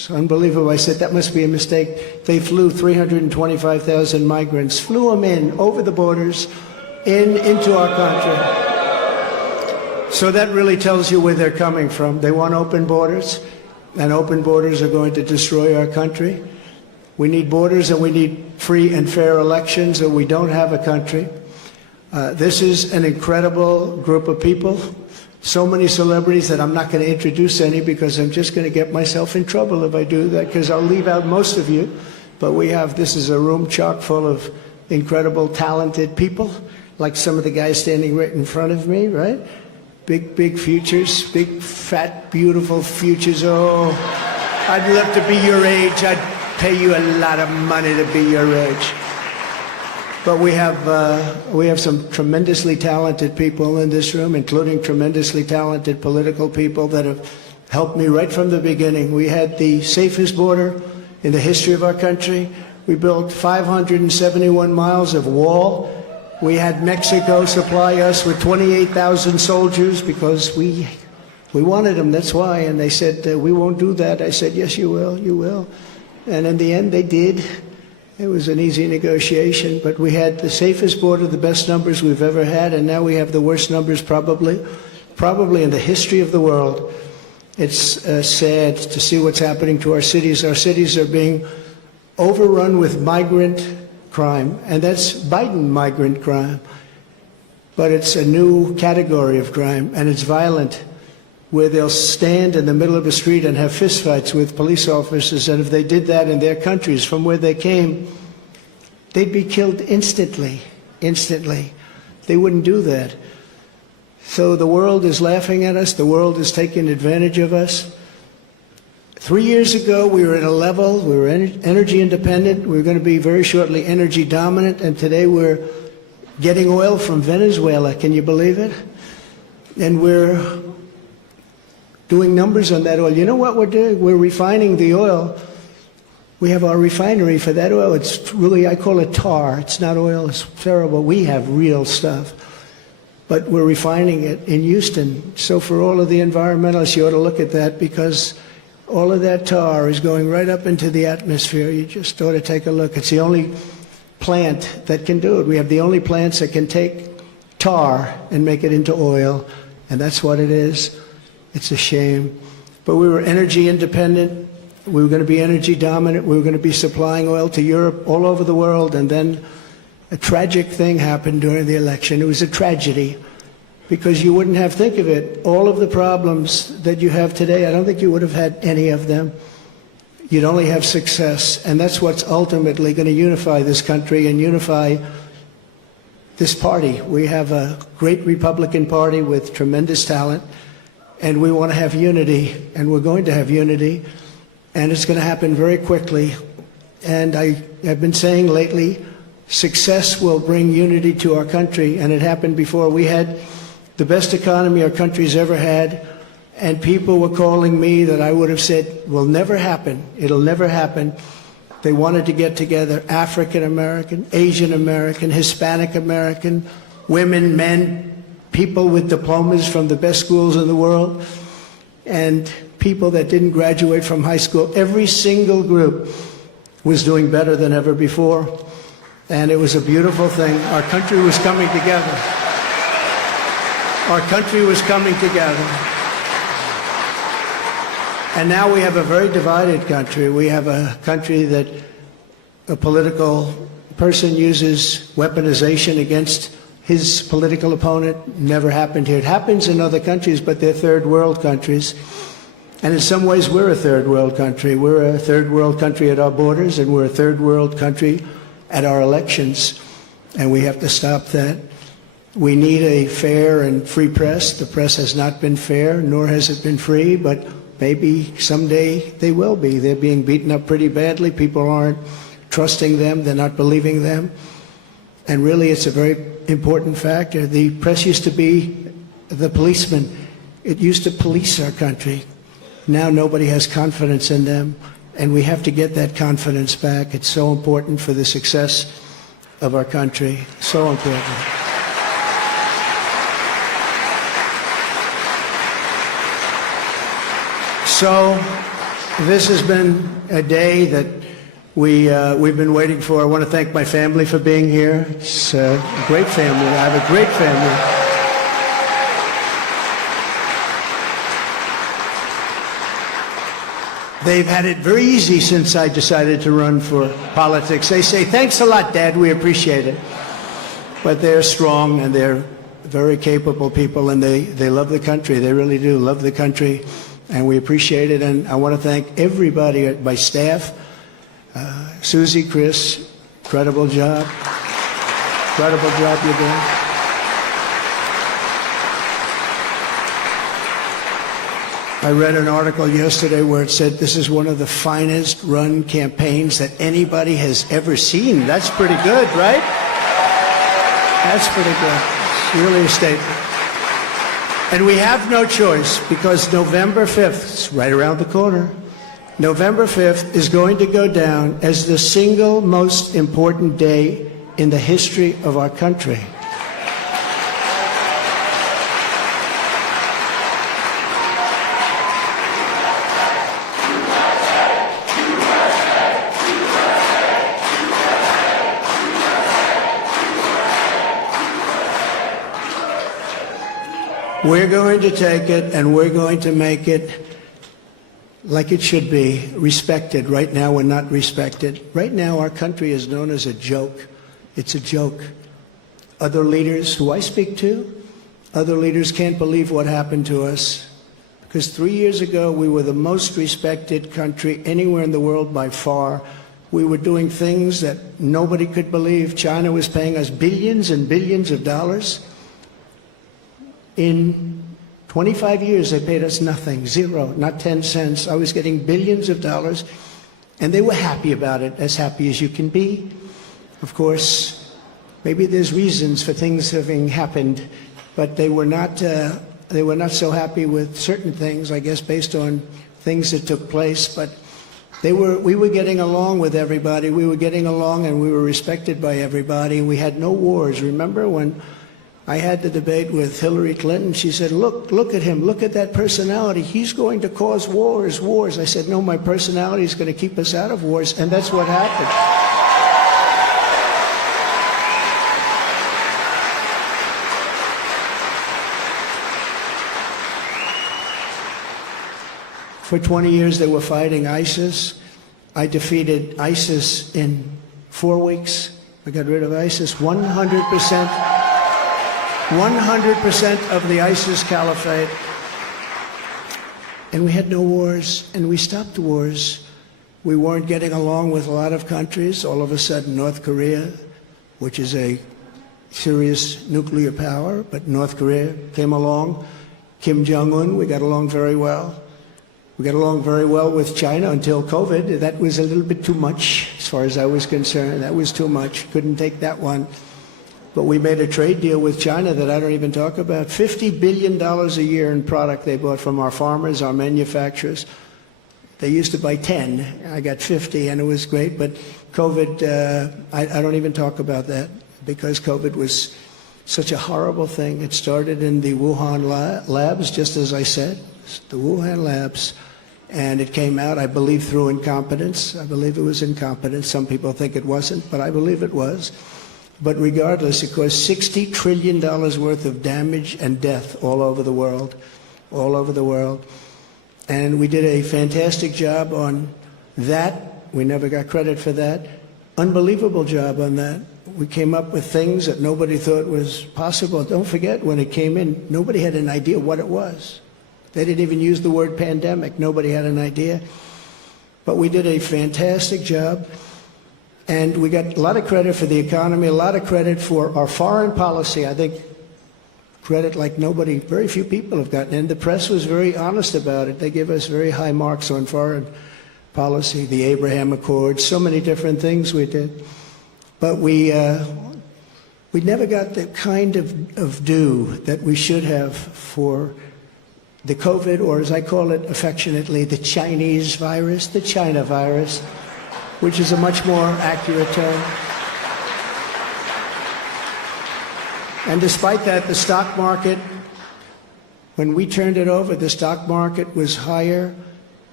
It's unbelievable. I said, that must be a mistake. They flew 325,000 migrants, flew them in over the borders, into our country. So that really tells you where they're coming from. They want open borders, and open borders are going to destroy our country. We need borders, and we need free and fair elections, or we don't have a country. This is an incredible group of people. So many celebrities that I'm not going to introduce any, because I'm just going to get myself in trouble if I do that, because I'll leave out most of you. But this is a room chock full of incredible, talented people, like some of the guys standing right in front of me, right? Big futures, big, fat, beautiful futures. Oh, I'd love to be your age. I'd pay you a lot of money to be your age. But we have some tremendously talented people in this room, including tremendously talented political people that have helped me right from the beginning. We had the safest border in the history of our country. We built 571 miles of wall. We had Mexico supply us with 28,000 soldiers because we wanted them, that's why. And they said, we won't do that. I said, yes, you will, you will. And in the end, they did. It was an easy negotiation, but we had the safest border, the best numbers we've ever had, and now we have the worst numbers probably in the history of the world. It's sad to see what's happening to our cities. Our cities are being overrun with migrant crime, and that's Biden migrant crime. But it's a new category of crime, and it's violent, where they'll stand in the middle of a street and have fistfights with police officers, and if they did that in their countries from where they came, they'd be killed instantly. They wouldn't do that. So the world is laughing at us. The world is taking advantage of us. 3 years ago, we were at a level, we were energy independent. We were going to be very shortly energy dominant, and today we're getting oil from Venezuela. Can you believe it? And we're doing numbers on that oil. You know what we're doing? We're refining the oil. We have our refinery for that oil. It's really, I call it tar. It's not oil. It's terrible. We have real stuff. But we're refining it in Houston. So for all of the environmentalists, you ought to look at that, because all of that tar is going right up into the atmosphere. You just ought to take a look. It's the only plant that can do it. We have the only plants that can take tar and make it into oil, and that's what it is. It's a shame. But we were energy independent. We were going to be energy dominant. We were going to be supplying oil to Europe, all over the world. And then a tragic thing happened during the election. It was a tragedy, because you wouldn't have, think of it, all of the problems that you have today, I don't think you would have had any of them. You'd only have success. And that's what's ultimately going to unify this country and unify this party. We have a great Republican Party with tremendous talent. And we want to have unity, and we're going to have unity, and it's going to happen very quickly. And I have been saying lately, success will bring unity to our country, and it happened before. We had the best economy our country's ever had, and people were calling me that I would have said will never happen. It'll never happen. They wanted to get together, African American, Asian American, Hispanic American, women, men, people with diplomas from the best schools in the world, and people that didn't graduate from high school. Every single group was doing better than ever before, and it was a beautiful thing. Our country was coming together. Our country was coming together. And now we have a very divided country. We have a country that a political person uses weaponization against his political opponent. Never happened here. It happens in other countries, but they're third world countries. And in some ways, we're a third world country. We're a third world country at our borders, and we're a third world country at our elections. And we have to stop that. We need a fair and free press. The press has not been fair, nor has it been free, but maybe someday they will be. They're being beaten up pretty badly. People aren't trusting them. They're not believing them. And really, it's a very important factor. The press used to be the policeman. It used to police our country. Now nobody has confidence in them, and we have to get that confidence back. It's so important for the success of our country. So important. So This has been a day that we've been waiting for. I want to thank my family for being here. It's a great family. I have a great family. They've had it very easy since I decided to run for politics. They say, thanks a lot, Dad, we appreciate it. But they're strong and they're very capable people, and they love the country. They really do love the country, and we appreciate it. And I want to thank everybody at my staff. Susie, Chris, incredible job. Incredible job you're doing. I read an article yesterday where it said this is one of the finest run campaigns that anybody has ever seen. That's pretty good, right? That's pretty good. It's really a statement. And we have no choice, because November 5th, it's right around the corner, November 5th is going to go down as the single most important day in the history of our country. We're going to take it and we're going to make it like it should be, respected. Right now we're not respected. Right now our country is known as a joke. It's a joke. Other leaders who I speak to, other leaders can't believe what happened to us. Because 3 years ago we were the most respected country anywhere in the world by far. We were doing things that nobody could believe. China was paying us billions and billions of dollars. In 25 years, they paid us nothing, zero, not 10 cents. I was getting billions of dollars, and they were happy about it, as happy as you can be. Of course, maybe there's reasons for things having happened, but they were not so happy with certain things, I guess, based on things that took place. But we were getting along with everybody. We were getting along, and we were respected by everybody. We had no wars. Remember when I had the debate with Hillary Clinton? She said, look at him, look at that personality. He's going to cause wars. I said, no, my personality is going to keep us out of wars, and that's what happened. For 20 years they were fighting ISIS. I defeated ISIS in 4 weeks. I got rid of ISIS 100%. 100% of the ISIS caliphate. And we had no wars, and we stopped wars. We weren't getting along with a lot of countries. All of a sudden, North Korea, which is a serious nuclear power, but North Korea came along. Kim Jong-un, we got along very well. We got along very well with China until COVID. That was a little bit too much, as far as I was concerned. That was too much. Couldn't take that one. But we made a trade deal with China that I don't even talk about. $50 billion a year in product they bought from our farmers, our manufacturers. They used to buy 10. I got 50, and it was great. But COVID, I don't even talk about that, because COVID was such a horrible thing. It started in the Wuhan labs, just as I said, the Wuhan labs. And it came out, I believe, through incompetence. I believe it was incompetence. Some people think it wasn't, but I believe it was. But regardless, it caused $60 trillion worth of damage and death all over the world, all over the world. And we did a fantastic job on that. We never got credit for that. Unbelievable job on that. We came up with things that nobody thought was possible. Don't forget, when it came in, nobody had an idea what it was. They didn't even use the word pandemic. Nobody had an idea. But we did a fantastic job. And we got a lot of credit for the economy, a lot of credit for our foreign policy. I think credit like nobody, very few people have gotten. And the press was very honest about it. They give us very high marks on foreign policy, the Abraham Accords, so many different things we did. But we never got the kind of due that we should have for the COVID, or as I call it affectionately, the Chinese virus, the China virus, which is a much more accurate term. And despite that, the stock market, when we turned it over, the stock market was higher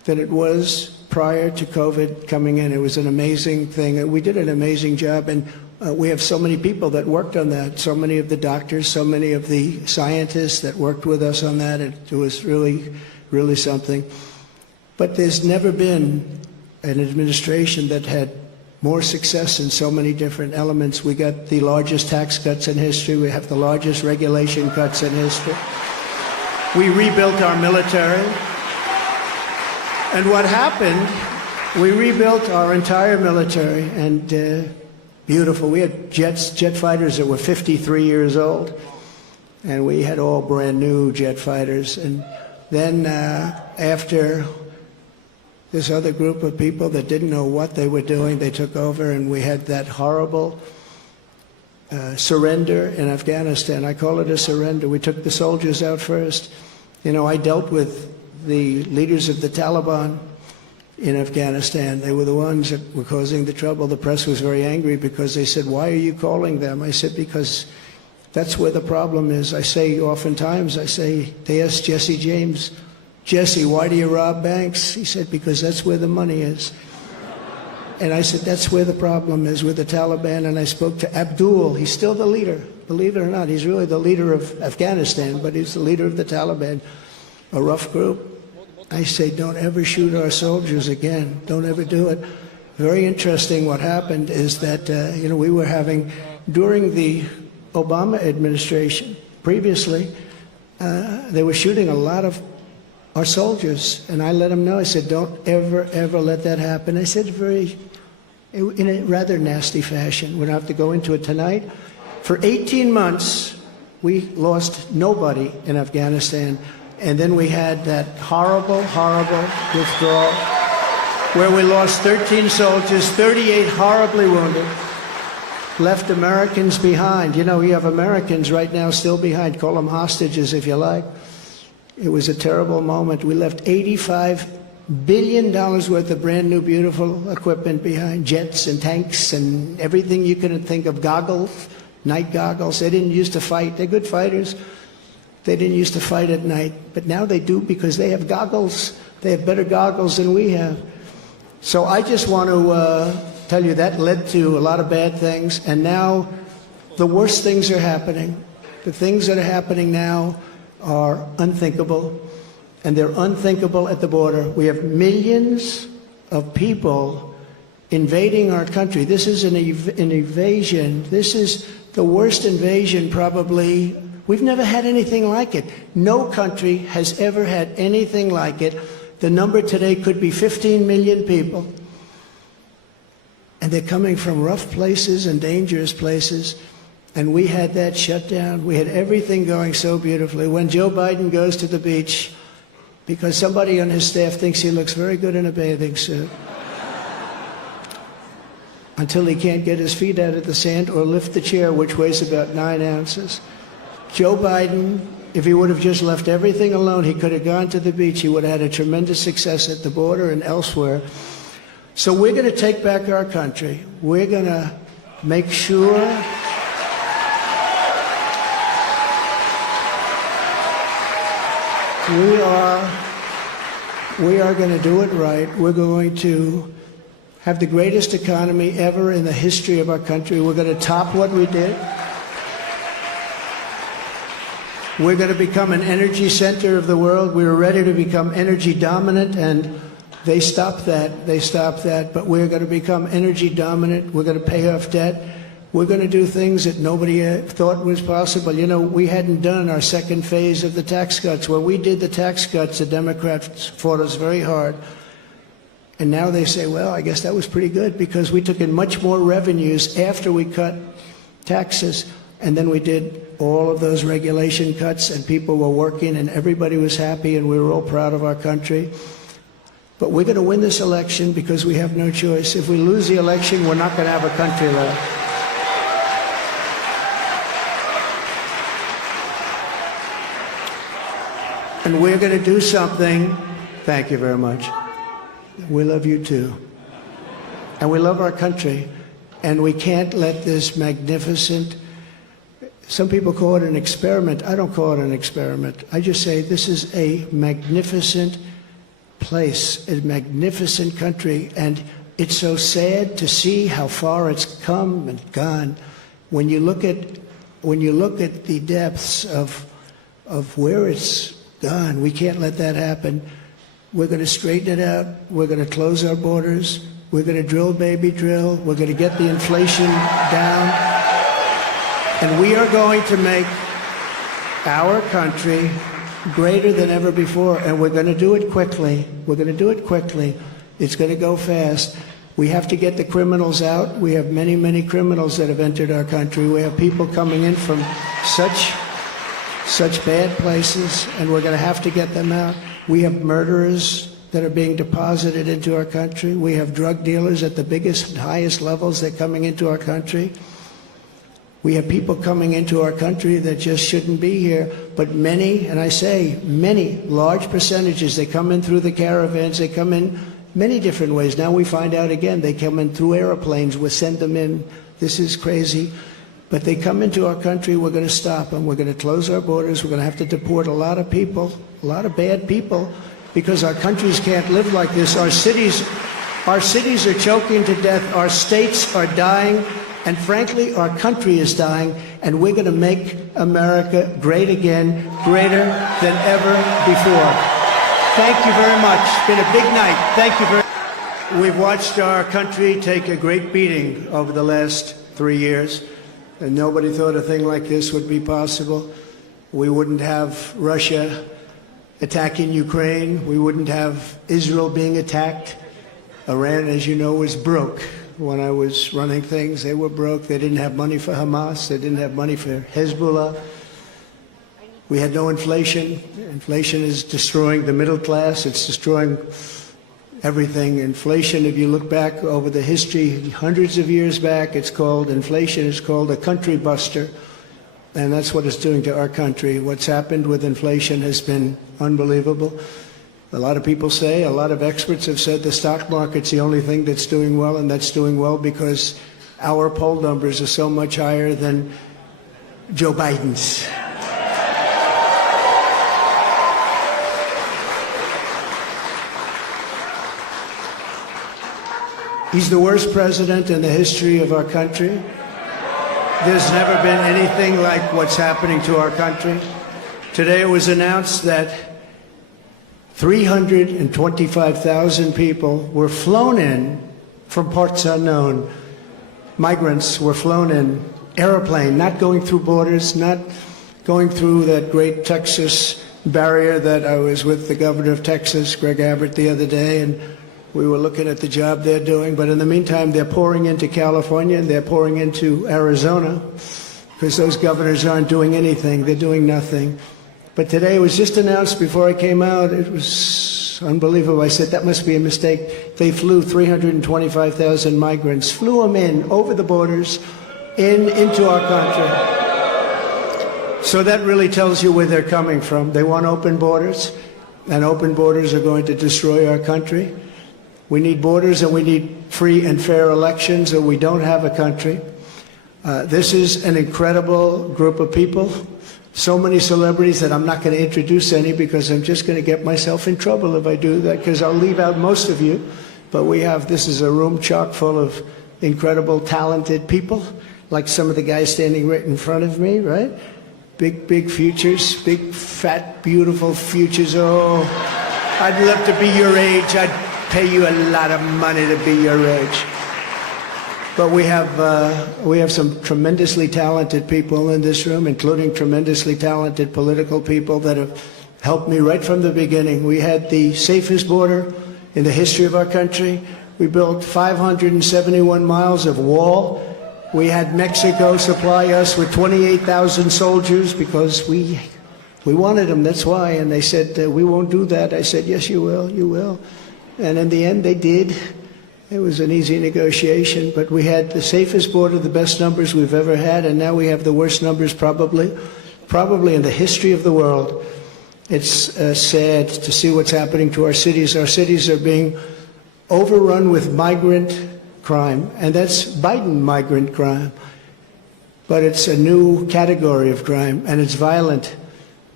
than it was prior to COVID coming in. It was an amazing thing. We did an amazing job, and we have so many people that worked on that, so many of the doctors, so many of the scientists that worked with us on that. It was really, really something. But there's never been an administration that had more success in so many different elements. We got the largest tax cuts in history. We have the largest regulation cuts in history. We rebuilt our military. And what happened, we rebuilt our entire military, and beautiful. We had jet fighters that were 53 years old, and we had all brand new jet fighters. And then after this other group of people that didn't know what they were doing, they took over, and we had that horrible surrender in Afghanistan. I call it a surrender. We took the soldiers out first. You know, I dealt with the leaders of the Taliban in Afghanistan. They were the ones that were causing the trouble. The press was very angry because they said, "Why are you calling them?" I said, "Because that's where the problem is." I say oftentimes, they asked Jesse James, "Jesse, why do you rob banks?" He said, "Because that's where the money is." And I said, that's where the problem is with the Taliban. And I spoke to Abdul. He's still the leader. Believe it or not, he's really the leader of Afghanistan, but he's the leader of the Taliban, a rough group. I say, don't ever shoot our soldiers again. Don't ever do it. Very interesting. What happened is that, we were having, during the Obama administration, previously, they were shooting a lot of our soldiers. And I let them know, I said, don't ever, ever let that happen. I said in a rather nasty fashion. We don't have to go into it tonight. For 18 months, we lost nobody in Afghanistan. And then we had that horrible, horrible withdrawal where we lost 13 soldiers, 38 horribly wounded, left Americans behind. You know, we have Americans right now still behind. Call them hostages if you like. It was a terrible moment. We left $85 billion worth of brand new, beautiful equipment behind, jets and tanks and everything you could think of, goggles, night goggles. They didn't used to fight. They're good fighters. They didn't used to fight at night, but now they do because they have goggles. They have better goggles than we have. So I just want to tell you that led to a lot of bad things, and now the worst things are happening. The things that are happening now are unthinkable, and they're unthinkable at the border. We have millions of people invading our country. This is an invasion. This is the worst invasion probably. We've never had anything like it. No country has ever had anything like it. The number today could be 15 million people. And they're coming from rough places and dangerous places. And we had that shut down. We had everything going so beautifully. When Joe Biden goes to the beach, because somebody on his staff thinks he looks very good in a bathing suit, until he can't get his feet out of the sand or lift the chair, which weighs about 9 ounces. Joe Biden, if he would have just left everything alone, he could have gone to the beach. He would have had a tremendous success at the border and elsewhere. So we're going to take back our country. We're going to make sure we are going to do it right. We're going to have the greatest economy ever in the history of our country. We're going to top what we did. We're going to become an energy center of the world. We were ready to become energy dominant, and they stopped that. They stopped that. But we're going to become energy dominant. We're going to pay off debt. We're going to do things that nobody thought was possible. You know, we hadn't done our second phase of the tax cuts. When we did the tax cuts, the Democrats fought us very hard. And now they say, well, I guess that was pretty good because we took in much more revenues after we cut taxes. And then we did all of those regulation cuts, and people were working, and everybody was happy, and we were all proud of our country. But we're going to win this election because we have no choice. If we lose the election, we're not going to have a country left. And we're going to do something. Thank you very much. We love you too. And we love our country. And we can't let this magnificent, some people call it an experiment. I don't call it an experiment. I just say this is a magnificent place, a magnificent country, and it's so sad to see how far it's come and gone. When you look at the depths of where it's gone, we can't let that happen. We're going to straighten it out. We're going to close our borders. We're going to drill, baby, drill. We're going to get the inflation down. And we are going to make our country greater than ever before. And we're going to do it quickly. We're going to do it quickly. It's going to go fast. We have to get the criminals out. We have many, many criminals that have entered our country. We have people coming in from such bad places, and we're going to have to get them out. We have murderers that are being deposited into our country. We have drug dealers at the biggest, highest levels. They're coming into our country. We have people coming into our country that just shouldn't be here. But many, and I say many, large percentages, they come in through the caravans. They come in many different ways. Now we find out again, they come in through airplanes. We send them in. This is crazy. But they come into our country. We're going to stop them. We're going to close our borders. We're going to have to deport a lot of people, a lot of bad people, because our countries can't live like this. Our cities are choking to death. Our states are dying. And frankly, our country is dying. And we're going to make America great again, greater than ever before. Thank you very much. It's been a big night. Thank you very much. We've watched our country take a great beating over the last 3 years. And nobody thought a thing like this would be possible. We wouldn't have Russia attacking Ukraine. We wouldn't have Israel being attacked. Iran, as you know, was broke. When I was running things, they were broke. They didn't have money for Hamas. They didn't have money for Hezbollah. We had no inflation. Inflation is destroying the middle class. It's destroying everything. Inflation, if you look back over the history, hundreds of years back, inflation is called a country buster. And that's what it's doing to our country. What's happened with inflation has been unbelievable. A lot of people say, a lot of experts have said the stock market's the only thing that's doing well, and that's doing well because our poll numbers are so much higher than Joe Biden's. He's the worst president in the history of our country. There's never been anything like what's happening to our country. Today it was announced that 325,000 people were flown in from parts unknown. Migrants were flown in, airplane, not going through borders, not going through that great Texas barrier that I was with the governor of Texas, Greg Abbott, the other day, and we were looking at the job they're doing. But in the meantime, they're pouring into California and they're pouring into Arizona because those governors aren't doing anything. They're doing nothing. But today it was just announced before I came out. It was unbelievable. I said, that must be a mistake. They flew 325,000 migrants, flew them in over the borders into our country. So that really tells you where they're coming from. They want open borders, and open borders are going to destroy our country. We need borders and we need free and fair elections, or we don't have a country. This is an incredible group of people. So many celebrities that I'm not going to introduce any because I'm just going to get myself in trouble if I do that, because I'll leave out most of you. But this is a room chock full of incredible, talented people, like some of the guys standing right in front of me, right? Big, big futures, big, fat, beautiful futures. Oh, I'd love to be your age. I'd pay you a lot of money to be your age. But we have some tremendously talented people in this room, including tremendously talented political people that have helped me right from the beginning. We had the safest border in the history of our country. We built 571 miles of wall. We had Mexico supply us with 28,000 soldiers because we wanted them, that's why. And they said, we won't do that. I said, yes, you will, you will. And in the end, they did. It was an easy negotiation, but we had the safest border, the best numbers we've ever had, and now we have the worst numbers probably in the history of the world. It's sad to see what's happening to our cities. Our cities are being overrun with migrant crime, and that's Biden migrant crime. But it's a new category of crime, and it's violent.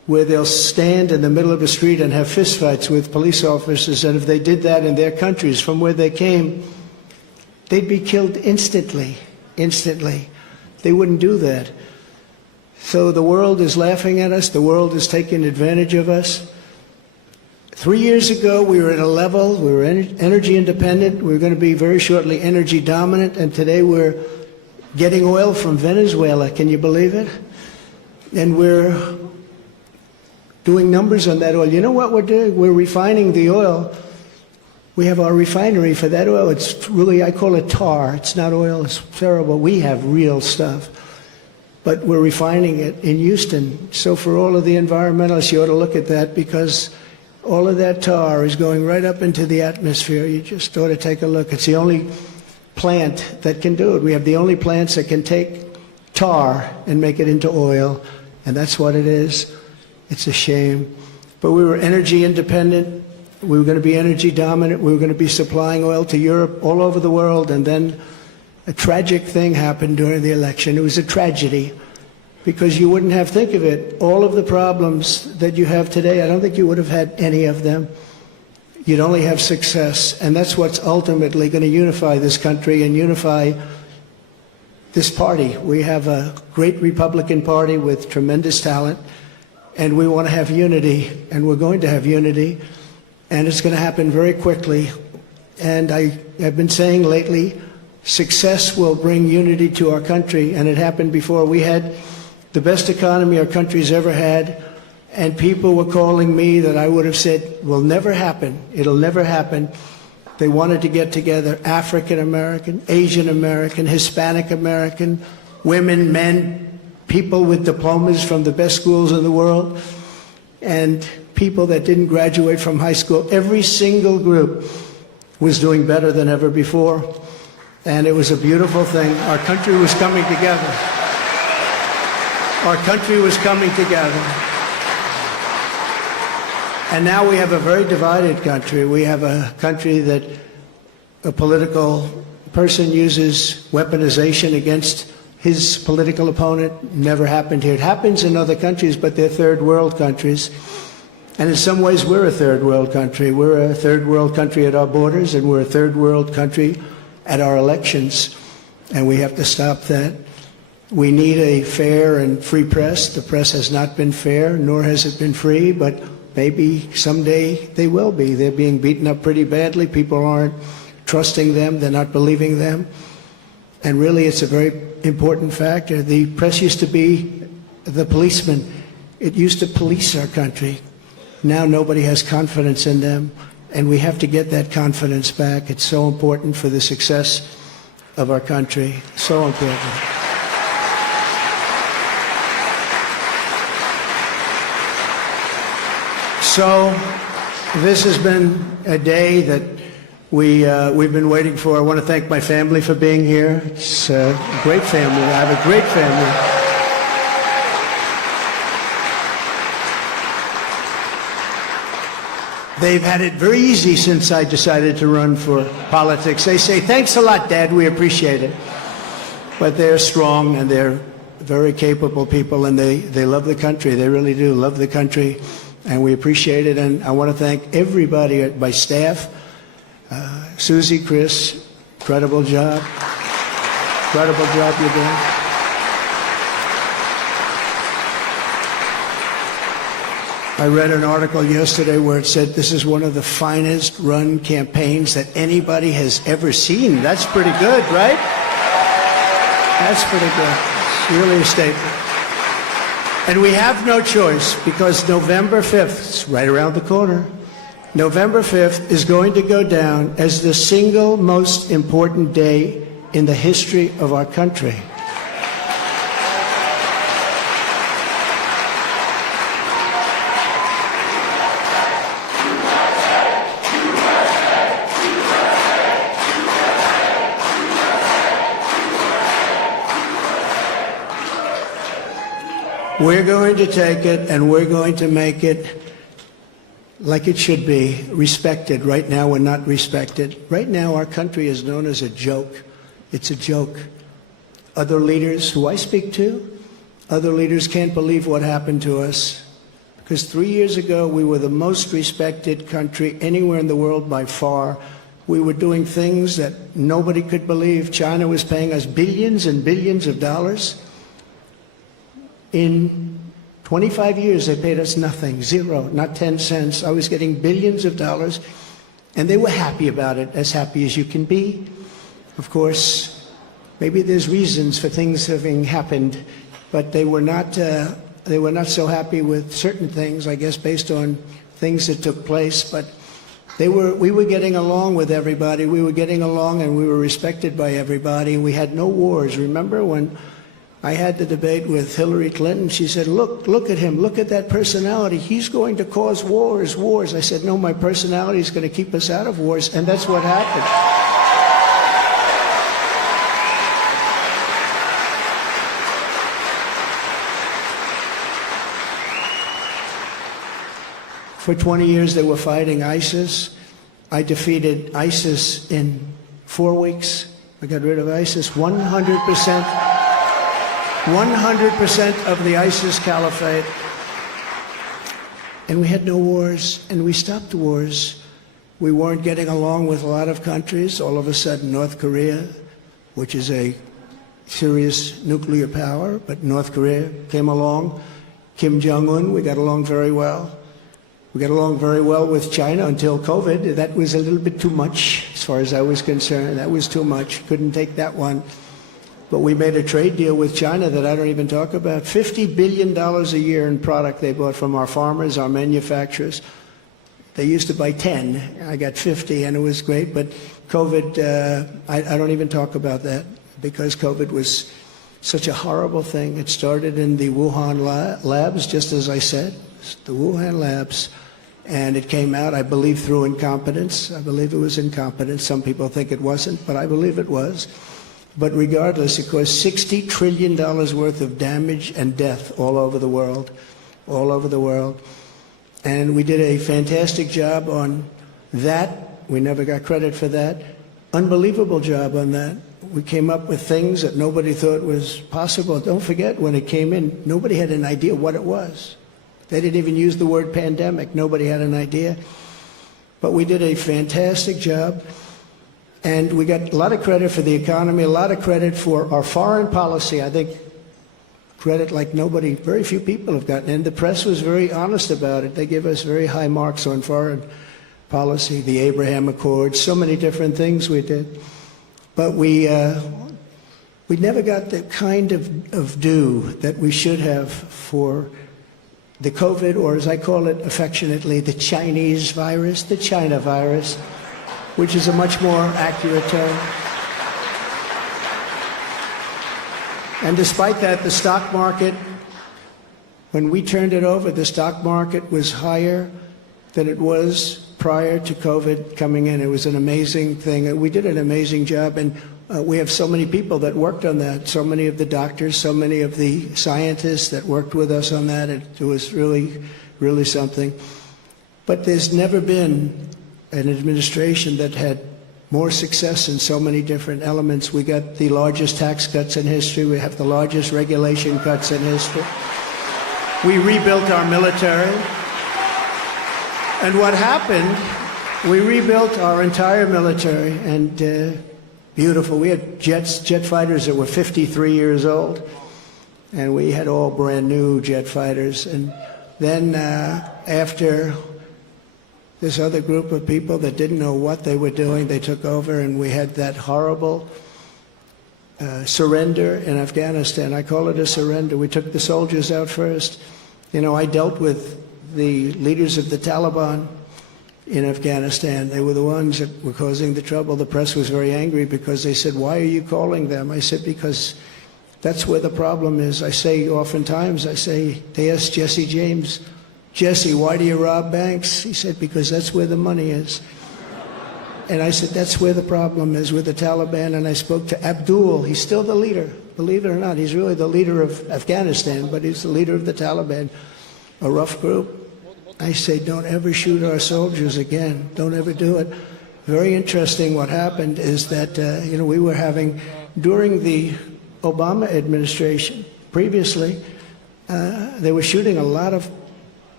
where they'll stand in the middle of a street and have fistfights with police officers, and if they did that in their countries from where they came, they'd be killed instantly. Instantly. They wouldn't do that. So the world is laughing at us. The world is taking advantage of us. 3 years ago, we were at a level, we were energy independent. We were going to be very shortly energy dominant. And today we're getting oil from Venezuela. Can you believe it? And we're doing numbers on that oil. You know what we're doing? We're refining the oil. We have our refinery for that oil. It's really, I call it tar. It's not oil. It's terrible. We have real stuff. But we're refining it in Houston. So for all of the environmentalists, you ought to look at that, because all of that tar is going right up into the atmosphere. You just ought to take a look. It's the only plant that can do it. We have the only plants that can take tar and make it into oil, and that's what it is. It's a shame. But we were energy independent. We were going to be energy dominant. We were going to be supplying oil to Europe, all over the world, and then a tragic thing happened during the election. It was a tragedy, because you wouldn't have, think of it, all of the problems that you have today, I don't think you would have had any of them. You'd only have success, and that's what's ultimately going to unify this country and unify this party. We have a great Republican Party with tremendous talent, and we want to have unity, and we're going to have unity, and it's going to happen very quickly. And I have been saying lately, success will bring unity to our country, and it happened before. We had the best economy our country's ever had, and people were calling me that I would have said will never happen. It'll never happen. They wanted to get together, African American, Asian American, Hispanic American, women, men, people with diplomas from the best schools in the world, and people that didn't graduate from high school. Every single group was doing better than ever before. And it was a beautiful thing. Our country was coming together. Our country was coming together. And now we have a very divided country. We have a country that a political person uses weaponization against his political opponent. Never happened here. It happens in other countries, but they're third world countries. And in some ways, we're a third world country. We're a third world country at our borders, and we're a third world country at our elections, and we have to stop that. We need a fair and free press. The press has not been fair, nor has it been free, but maybe someday they will be. They're being beaten up pretty badly. People aren't trusting them. They're not believing them. And really, it's a very important factor. The press used to be the policeman. It used to police our country. Now nobody has confidence in them. And we have to get that confidence back. It's so important for the success of our country. So important. So this has been a day that we've been waiting for. I want to thank my family for being here. It's a great family. I have a great family. They've had it very easy since I decided to run for politics. They say, thanks a lot, Dad, we appreciate it. But they're strong, and they're very capable people, and they love the country. They really do love the country, and we appreciate it. And I want to thank everybody at my staff. Susie, Chris, incredible job. Incredible job you're doing. I read an article yesterday where it said this is one of the finest run campaigns that anybody has ever seen. That's pretty good, right? That's pretty good. It's really a statement. And we have no choice, because November 5th, it's right around the corner, November 5th is going to go down as the single most important day in the history of our country. We're going to take it, and we're going to make it like it should be, respected. Right now, we're not respected. Right now, our country is known as a joke. It's a joke. Other leaders who I speak to, other leaders can't believe what happened to us. Because 3 years ago, we were the most respected country anywhere in the world by far. We were doing things that nobody could believe. China was paying us billions and billions of dollars. In 25 years, they paid us nothing, zero, not 10 cents. I was getting billions of dollars, and they were happy about it, as happy as you can be. Of course, maybe there's reasons for things having happened, but they were not so happy with certain things, I guess, based on things that took place. But we were getting along with everybody. We were getting along, and we were respected by everybody. We had no wars. Remember when I had the debate with Hillary Clinton? She said, look at him. Look at that personality. He's going to cause wars. I said, no, my personality is going to keep us out of wars, and that's what happened. For 20 years, they were fighting ISIS. I defeated ISIS in 4 weeks. I got rid of ISIS 100%. 100% of the ISIS caliphate. And we had no wars, and we stopped wars. We weren't getting along with a lot of countries. All of a sudden, North Korea, which is a serious nuclear power, but North Korea came along. Kim Jong-un, we got along very well. We got along very well with China until COVID. That was a little bit too much, as far as I was concerned. That was too much. Couldn't take that one. But we made a trade deal with China that I don't even talk about. $50 billion a year in product they bought from our farmers, our manufacturers. They used to buy 10. I got 50, and it was great. But COVID, I don't even talk about that, because COVID was such a horrible thing. It started in the Wuhan labs, just as I said, the Wuhan labs. And it came out, I believe, through incompetence. I believe it was incompetence. Some people think it wasn't, but I believe it was. But regardless, it caused $60 trillion worth of damage and death all over the world, all over the world. And we did a fantastic job on that. We never got credit for that. Unbelievable job on that. We came up with things that nobody thought was possible. Don't forget, when it came in, nobody had an idea what it was. They didn't even use the word pandemic. Nobody had an idea. But we did a fantastic job. And we got a lot of credit for the economy, a lot of credit for our foreign policy. I think credit like nobody, very few people have gotten. And the press was very honest about it. They give us very high marks on foreign policy, the Abraham Accords, so many different things we did. But we never got the kind of due that we should have for the COVID, or as I call it affectionately, the Chinese virus, the China virus, which is a much more accurate term. And despite that, the stock market, when we turned it over, the stock market was higher than it was prior to COVID coming in. It was an amazing thing. We did an amazing job, and we have so many people that worked on that, so many of the doctors, so many of the scientists that worked with us on that. It was really, really something. But there's never been an administration that had more success in so many different elements. We got the largest tax cuts in history. We have the largest regulation cuts in history. We rebuilt our military. And what happened, we rebuilt our entire military, and beautiful. We had jet fighters that were 53 years old, and we had all brand new jet fighters. And then after this other group of people that didn't know what they were doing, they took over, and we had that horrible surrender in Afghanistan. I call it a surrender. We took the soldiers out first. You know, I dealt with the leaders of the Taliban in Afghanistan. They were the ones that were causing the trouble. The press was very angry because they said, why are you calling them? I said, because that's where the problem is. I say oftentimes, they asked Jesse James, Jesse, why do you rob banks? He said, because that's where the money is. And I said, that's where the problem is, with the Taliban. And I spoke to Abdul. He's still the leader. Believe it or not, he's really the leader of Afghanistan, but he's the leader of the Taliban, a rough group. I say, don't ever shoot our soldiers again. Don't ever do it. Very interesting what happened is that, we were having, during the Obama administration, previously, they were shooting a lot of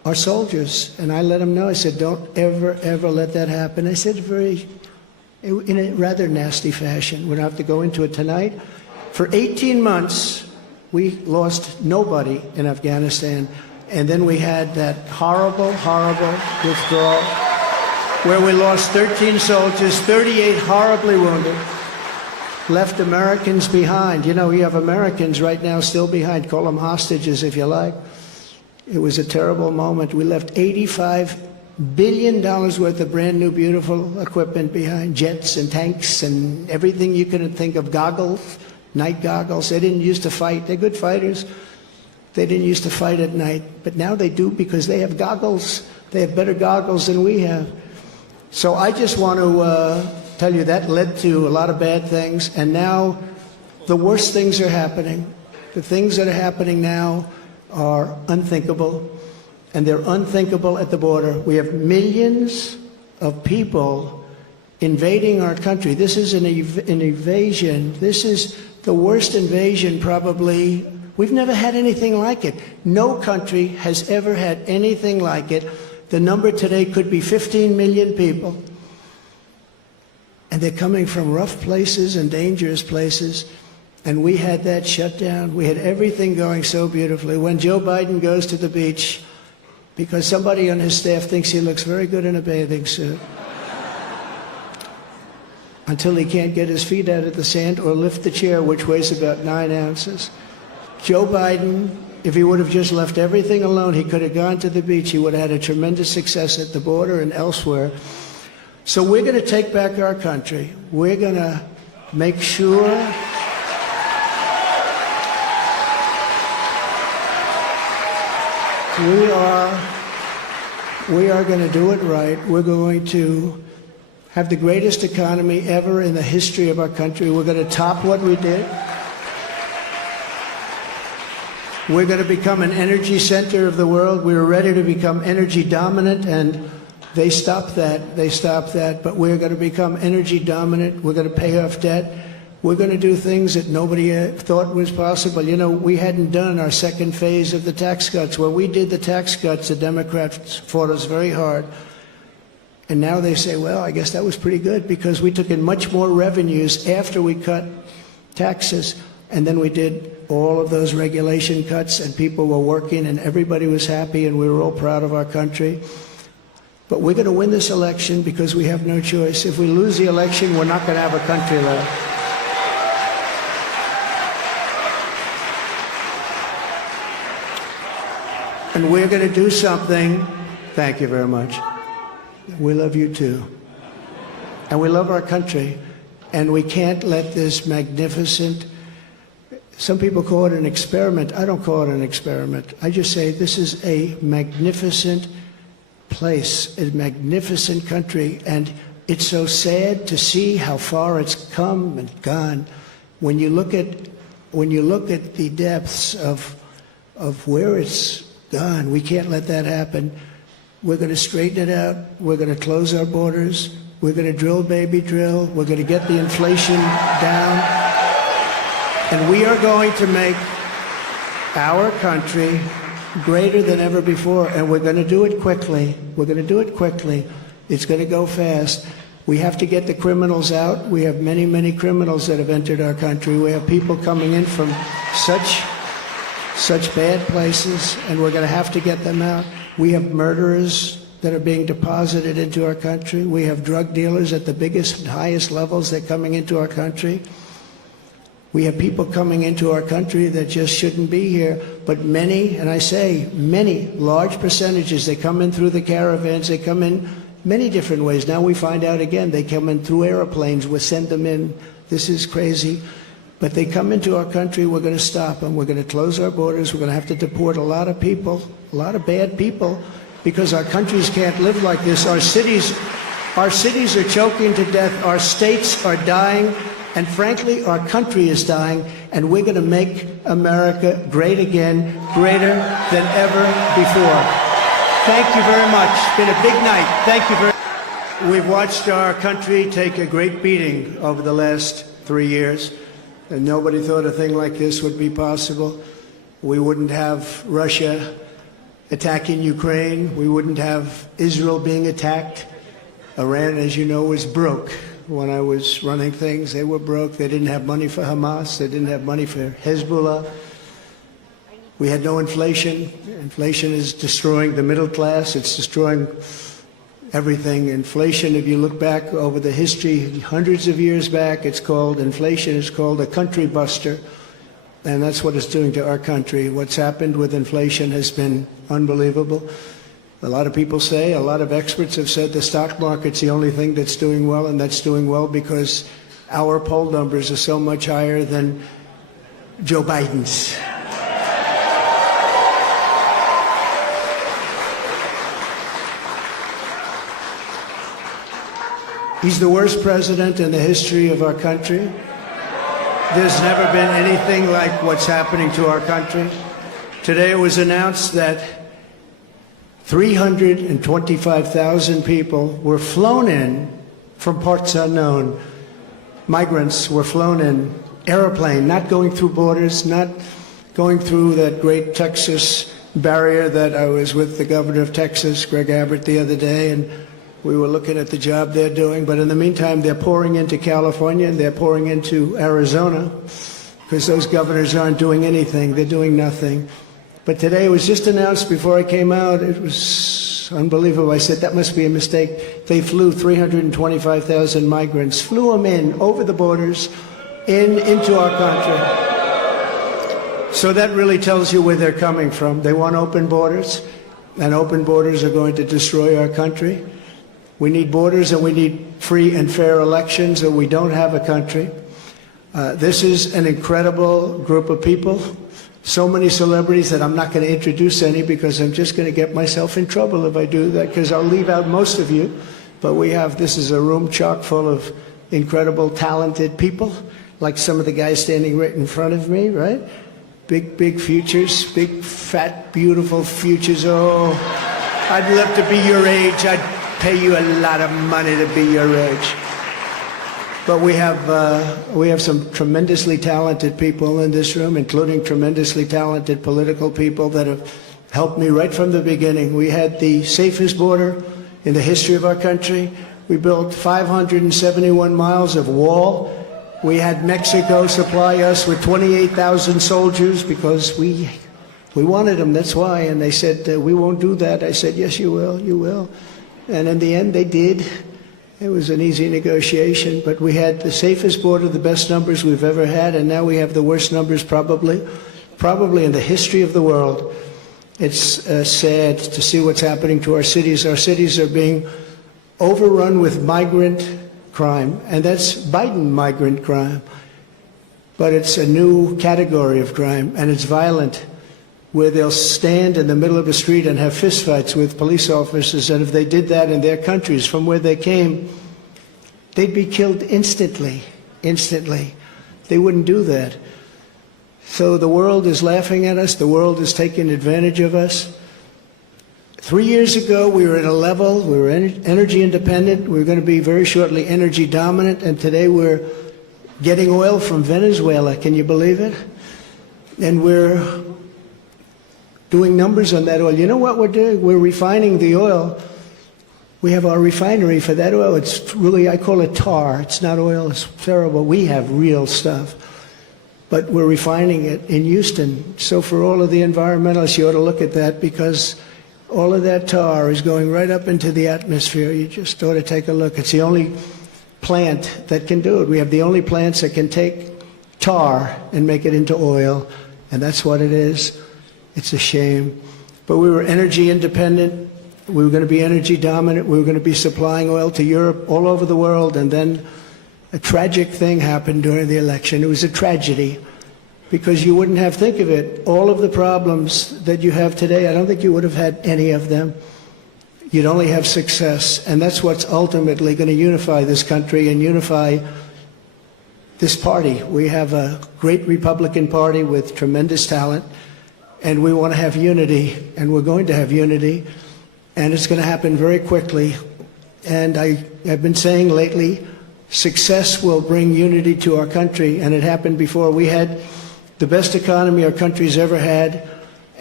our soldiers. And I let them know, I said, don't ever, ever let that happen. I said in a rather nasty fashion. We don't have to go into it tonight. For 18 months, we lost nobody in Afghanistan. And then we had that horrible, horrible withdrawal where we lost 13 soldiers, 38 horribly wounded, left Americans behind. You know, you have Americans right now still behind. Call them hostages if you like. It was a terrible moment. We left $85 billion worth of brand new, beautiful equipment behind, jets and tanks and everything you could think of, goggles, night goggles. They didn't used to fight. They're good fighters. They didn't used to fight at night, but now they do because they have goggles. They have better goggles than we have. So I just want to tell you that led to a lot of bad things, and now the worst things are happening. The things that are happening now are unthinkable, and they're unthinkable at the border. We have millions of people invading our country. This is an invasion. This is the worst invasion probably. We've never had anything like it. No country has ever had anything like it. The number today could be 15 million people. And they're coming from rough places and dangerous places. And we had that shut down. We had everything going so beautifully. When Joe Biden goes to the beach, because somebody on his staff thinks he looks very good in a bathing suit, until he can't get his feet out of the sand or lift the chair, which weighs about 9 ounces. Joe Biden, if he would have just left everything alone, he could have gone to the beach. He would have had a tremendous success at the border and elsewhere. So we're going to take back our country. We're going to make sure we are going to do it right. We're going to have the greatest economy ever in the history of our country. We're going to top what we did. We're going to become an energy center of the world. We were ready to become energy dominant, and they stopped that. They stopped that. But we're going to become energy dominant. We're going to pay off debt. We're going to do things that nobody thought was possible. You know, we hadn't done our second phase of the tax cuts. When we did the tax cuts, the Democrats fought us very hard. And now they say, well, I guess that was pretty good because we took in much more revenues after we cut taxes. And then we did all of those regulation cuts, and people were working, and everybody was happy, and we were all proud of our country. But we're going to win this election because we have no choice. If we lose the election, we're not going to have a country left. And we're going to do something. Thank you very much. We love you too. And we love our country. And we can't let this magnificent, some people call it an experiment. I don't call it an experiment. I just say this is a magnificent place, a magnificent country. And it's so sad to see how far it's come and gone. When you look at the depths of where it's gone, we can't let that happen. We're going to straighten it out. We're going to close our borders. We're going to drill, baby, drill. We're going to get the inflation down. And we are going to make our country greater than ever before. And we're going to do it quickly. We're going to do it quickly. It's going to go fast. We have to get the criminals out. We have many, many criminals that have entered our country. We have people coming in from such bad places, and we're going to have to get them out. We have murderers that are being deposited into our country. We have drug dealers at the biggest and highest levels that are coming into our country. We have people coming into our country that just shouldn't be here, but many, and I say many, large percentages, they come in through the caravans, they come in many different ways. Now we find out again, they come in through airplanes, we send them in. This is crazy. But they come into our country, we're going to stop them. We're going to close our borders. We're going to have to deport a lot of people, a lot of bad people, because our countries can't live like this. Our cities are choking to death. Our states are dying. And frankly, our country is dying. And we're going to make America great again, greater than ever before. Thank you very much. It's been a big night. Thank you very much. We've watched our country take a great beating over the last 3 years. And nobody thought a thing like this would be possible. We wouldn't have Russia attacking Ukraine. We wouldn't have Israel being attacked. Iran, as you know, was broke. When I was running things, they were broke. They didn't have money for Hamas. They didn't have money for Hezbollah. We had no inflation. Inflation is destroying the middle class. It's destroying everything. Inflation, if you look back over the history, hundreds of years back, inflation is called a country buster. And that's what it's doing to our country. What's happened with inflation has been unbelievable. A lot of people say, a lot of experts have said the stock market's the only thing that's doing well, and that's doing well because our poll numbers are so much higher than Joe Biden's. He's the worst president in the history of our country. There's never been anything like what's happening to our country. Today it was announced that 325,000 people were flown in from parts unknown. Migrants were flown in, airplane, not going through borders, not going through that great Texas barrier that I was with the governor of Texas, Greg Abbott, the other day, and we were looking at the job they're doing. But in the meantime, they're pouring into California and they're pouring into Arizona because those governors aren't doing anything. They're doing nothing. But today it was just announced before I came out. It was unbelievable. I said, that must be a mistake. They flew 325,000 migrants, flew them in over the borders into our country. So that really tells you where they're coming from. They want open borders, and open borders are going to destroy our country. We need borders and we need free and fair elections, or we don't have a country. This is an incredible group of people. So many celebrities that I'm not going to introduce any because I'm just going to get myself in trouble if I do that, because I'll leave out most of you. But this is a room chock full of incredible, talented people, like some of the guys standing right in front of me, right? Big, big futures, big, fat, beautiful futures. Oh, I'd love to be your age. I'd pay you a lot of money to be your age. But we have some tremendously talented people in this room, including tremendously talented political people that have helped me right from the beginning. We had the safest border in the history of our country. We built 571 miles of wall. We had Mexico supply us with 28,000 soldiers because we wanted them, that's why. And they said, we won't do that. I said, yes, you will, you will. And in the end, they did. It was an easy negotiation, but we had the safest border, the best numbers we've ever had, and now we have the worst numbers probably in the history of the world. It's sad to see what's happening to our cities. Our cities are being overrun with migrant crime, and that's Biden migrant crime. But it's a new category of crime, and it's violent, where they'll stand in the middle of a street and have fistfights with police officers, and if they did that in their countries from where they came, they'd be killed instantly. They wouldn't do that. So the world is laughing at us. The world is taking advantage of us. 3 years ago, we were at a level, we were energy independent. We were going to be very shortly energy dominant, and today we're getting oil from Venezuela. Can you believe it? And we're doing numbers on that oil. You know what we're doing? We're refining the oil. We have our refinery for that oil. It's really, I call it tar. It's not oil. It's terrible. We have real stuff. But we're refining it in Houston. So for all of the environmentalists, you ought to look at that, because all of that tar is going right up into the atmosphere. You just ought to take a look. It's the only plant that can do it. We have the only plants that can take tar and make it into oil, and that's what it is. It's a shame. But we were energy independent. We were going to be energy dominant. We were going to be supplying oil to Europe, all over the world. And then a tragic thing happened during the election. It was a tragedy, because you wouldn't have, think of it, all of the problems that you have today, I don't think you would have had any of them. You'd only have success. And that's what's ultimately going to unify this country and unify this party. We have a great Republican Party with tremendous talent. And we want to have unity, and we're going to have unity, and it's going to happen very quickly. And I have been saying lately, success will bring unity to our country, and it happened before. We had the best economy our country's ever had,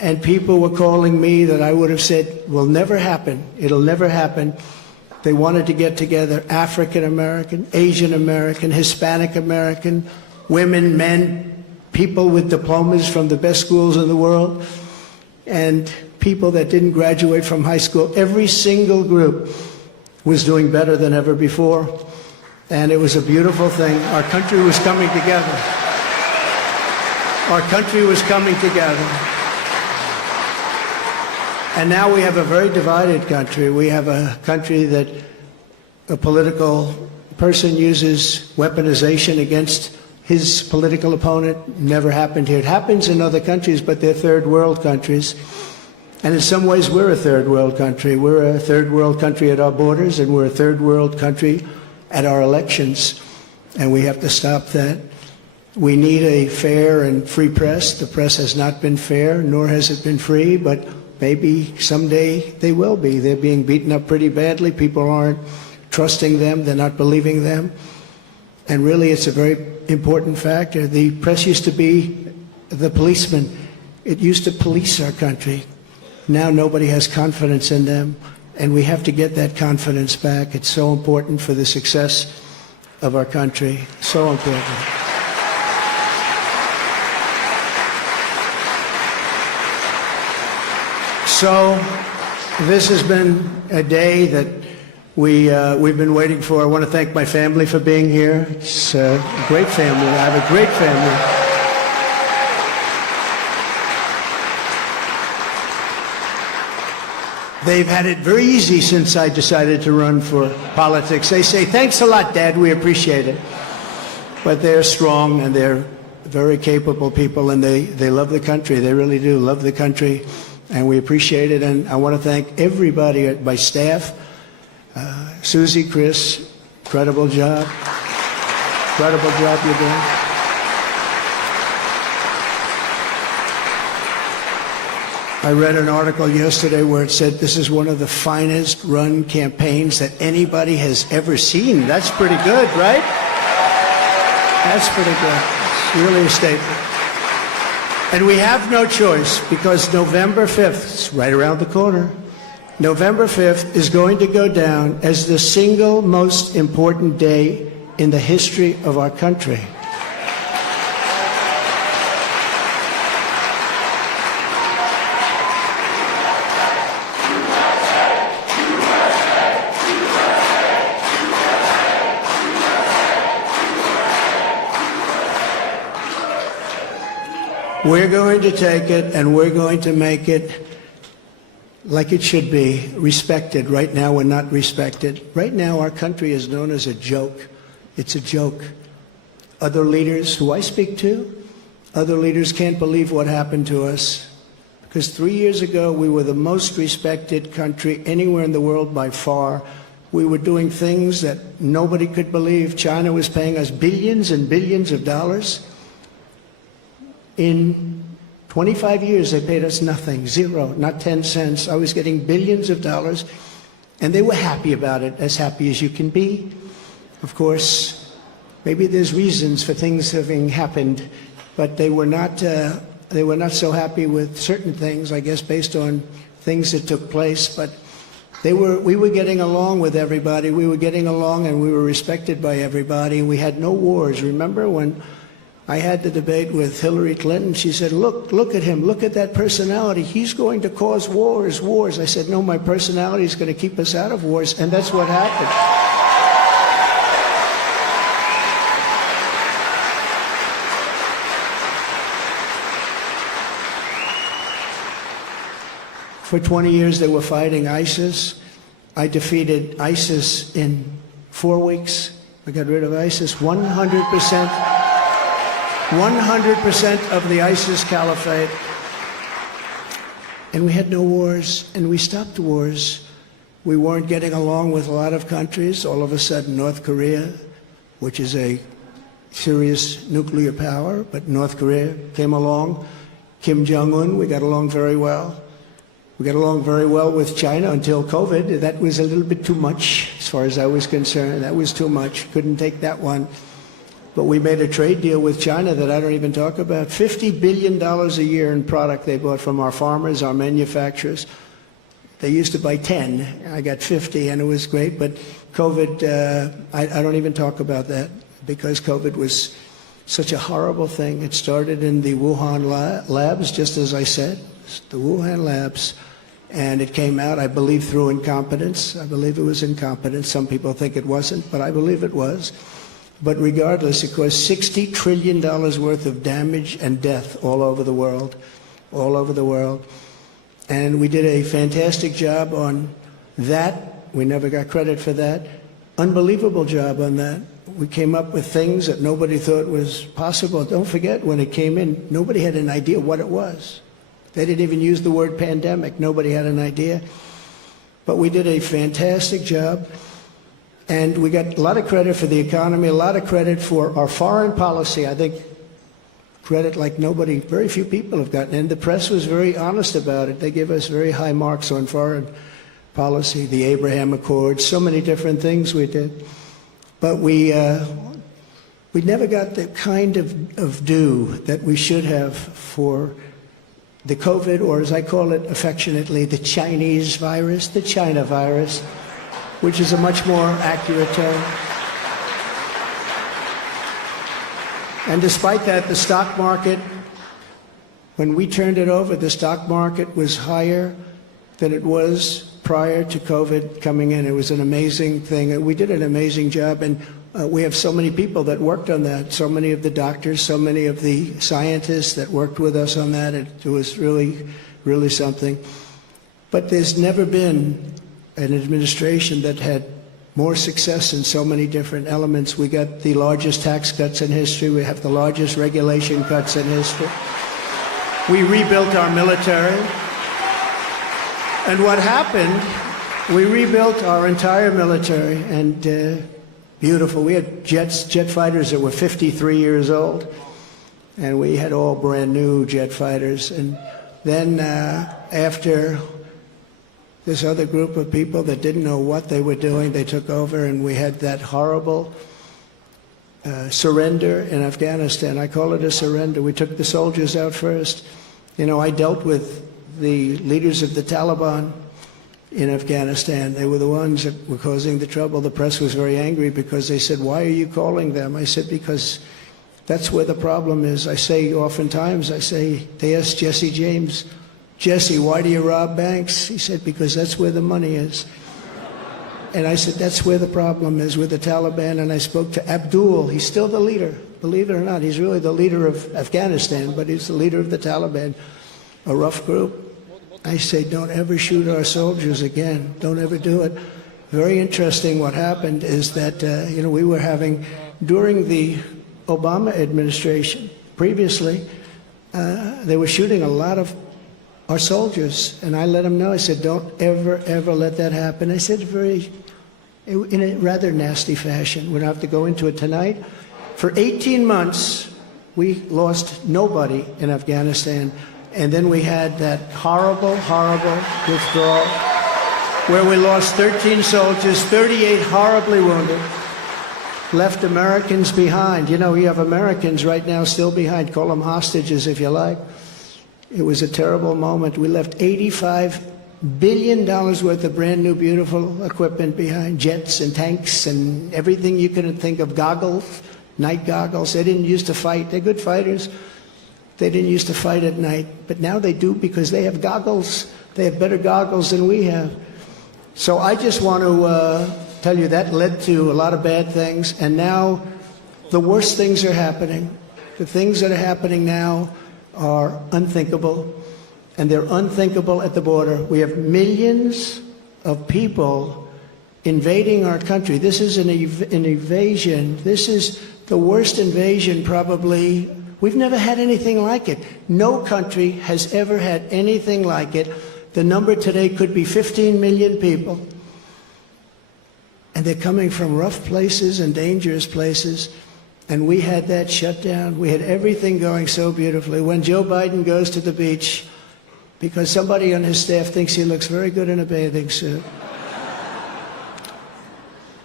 and people were calling me that I would have said will never happen. It'll never happen. They wanted to get together, African American, Asian American, Hispanic American, women, men, people with diplomas from the best schools in the world, and people that didn't graduate from high school. Every single group was doing better than ever before, and it was a beautiful thing. Our country was coming together. Our country was coming together. And now we have a very divided country. We have a country that a political person uses weaponization against his political opponent. Never happened here. It happens in other countries, but they're third world countries. And in some ways, we're a third world country. We're a third world country at our borders, and we're a third world country at our elections. And we have to stop that. We need a fair and free press. The press has not been fair, nor has it been free, but maybe someday they will be. They're being beaten up pretty badly. People aren't trusting them. They're not believing them. And really, it's a very important factor. The press used to be the policeman. It used to police our country. Now nobody has confidence in them, and we have to get that confidence back. It's so important for the success of our country. So important. So this has been a day that we've been waiting for. I want to thank my family for being here. It's a great family. I have a great family. They've had it very easy since I decided to run for politics. They say, thanks a lot, Dad, we appreciate it. But they're strong, and they're very capable people, and they love the country. They really do love the country, and we appreciate it. And I want to thank everybody at my staff. Susie, Chris, incredible job. Incredible job you're doing. I read an article yesterday where it said this is one of the finest run campaigns that anybody has ever seen. That's pretty good, right? That's pretty good. It's really a statement. And we have no choice, because November 5th, it's right around the corner, November 5th is going to go down as the single most important day in the history of our country. We're going to take it, and we're going to make it like it should be, respected. Right now, we're not respected. Right now, our country is known as a joke. It's a joke. Other leaders who I speak to, other leaders can't believe what happened to us. Because 3 years ago, we were the most respected country anywhere in the world by far. We were doing things that nobody could believe. China was paying us billions and billions of dollars. In 25 years, they paid us nothing, zero, not 10 cents. I was getting billions of dollars, and they were happy about it, as happy as you can be. Of course, maybe there's reasons for things having happened, but they were not so happy with certain things, I guess, based on things that took place. But we were getting along with everybody. We were getting along, and we were respected by everybody. We had no wars. Remember when I had the debate with Hillary Clinton? She said, look at him, look at that personality. He's going to cause wars. I said, no, my personality is going to keep us out of wars, and that's what happened. For 20 years, they were fighting ISIS. I defeated ISIS in 4 weeks. I got rid of ISIS 100%. 100% of the ISIS caliphate. And we had no wars, and we stopped wars. We weren't getting along with a lot of countries. All of a sudden, North Korea, which is a serious nuclear power, but North Korea came along. Kim Jong-un, we got along very well. We got along very well with China until COVID. That was a little bit too much, as far as I was concerned. That was too much. Couldn't take that one. But we made a trade deal with China that I don't even talk about. $50 billion a year in product they bought from our farmers, our manufacturers. They used to buy 10. I got 50, and it was great. But COVID, I don't even talk about that because COVID was such a horrible thing. It started in the Wuhan labs, just as I said, the Wuhan labs. And it came out, I believe, through incompetence. I believe it was incompetence. Some people think it wasn't, but I believe it was. But regardless, it caused $60 trillion worth of damage and death all over the world, all over the world. And we did a fantastic job on that. We never got credit for that. Unbelievable job on that. We came up with things that nobody thought was possible. Don't forget, when it came in, nobody had an idea what it was. They didn't even use the word pandemic. Nobody had an idea. But we did a fantastic job. And we got a lot of credit for the economy, a lot of credit for our foreign policy. I think credit like nobody, very few people have gotten. And the press was very honest about it. They give us very high marks on foreign policy, the Abraham Accords, so many different things we did. But we never got the kind of due that we should have for the COVID, or as I call it affectionately, the Chinese virus, the China virus, which is a much more accurate term. And despite that, the stock market, when we turned it over, the stock market was higher than it was prior to COVID coming in. It was an amazing thing. We did an amazing job, and we have so many people that worked on that, so many of the doctors, so many of the scientists that worked with us on that. It was really, really something. But there's never been an administration that had more success in so many different elements. We got the largest tax cuts in history. We have the largest regulation cuts in history. We rebuilt our military. And what happened, we rebuilt our entire military, and beautiful. We had jet fighters that were 53 years old, and we had all brand new jet fighters. And then after this other group of people that didn't know what they were doing, they took over, and we had that horrible surrender in Afghanistan. I call it a surrender. We took the soldiers out first. You know, I dealt with the leaders of the Taliban in Afghanistan. They were the ones that were causing the trouble. The press was very angry because they said, "Why are you calling them?" I said, "Because that's where the problem is." I say oftentimes, they asked Jesse James, "Jesse, why do you rob banks?" He said, "Because that's where the money is." And I said, that's where the problem is, with the Taliban. And I spoke to Abdul. He's still the leader. Believe it or not, he's really the leader of Afghanistan, but he's the leader of the Taliban, a rough group. I say, don't ever shoot our soldiers again. Don't ever do it. Very interesting. What happened is that, we were having, during the Obama administration, previously, they were shooting a lot of our soldiers. And I let them know. I said, don't ever, ever let that happen. I said in a rather nasty fashion. We don't have to go into it tonight. For 18 months, we lost nobody in Afghanistan. And then we had that horrible, horrible withdrawal where we lost 13 soldiers, 38 horribly wounded, left Americans behind. You know, we have Americans right now still behind. Call them hostages if you like. It was a terrible moment. We left $85 billion worth of brand new, beautiful equipment behind, jets and tanks and everything you could think of, goggles, night goggles. They didn't used to fight. They're good fighters. They didn't used to fight at night, but now they do because they have goggles. They have better goggles than we have. So I just want to tell you that led to a lot of bad things, and now the worst things are happening. The things that are happening now are unthinkable, and they're unthinkable at the border. We have millions of people invading our country. This is an invasion. This is the worst invasion probably. We've never had anything like it. No country has ever had anything like it. The number today could be 15 million people. And they're coming from rough places and dangerous places. And we had that shut down. We had everything going so beautifully. When Joe Biden goes to the beach, because somebody on his staff thinks he looks very good in a bathing suit,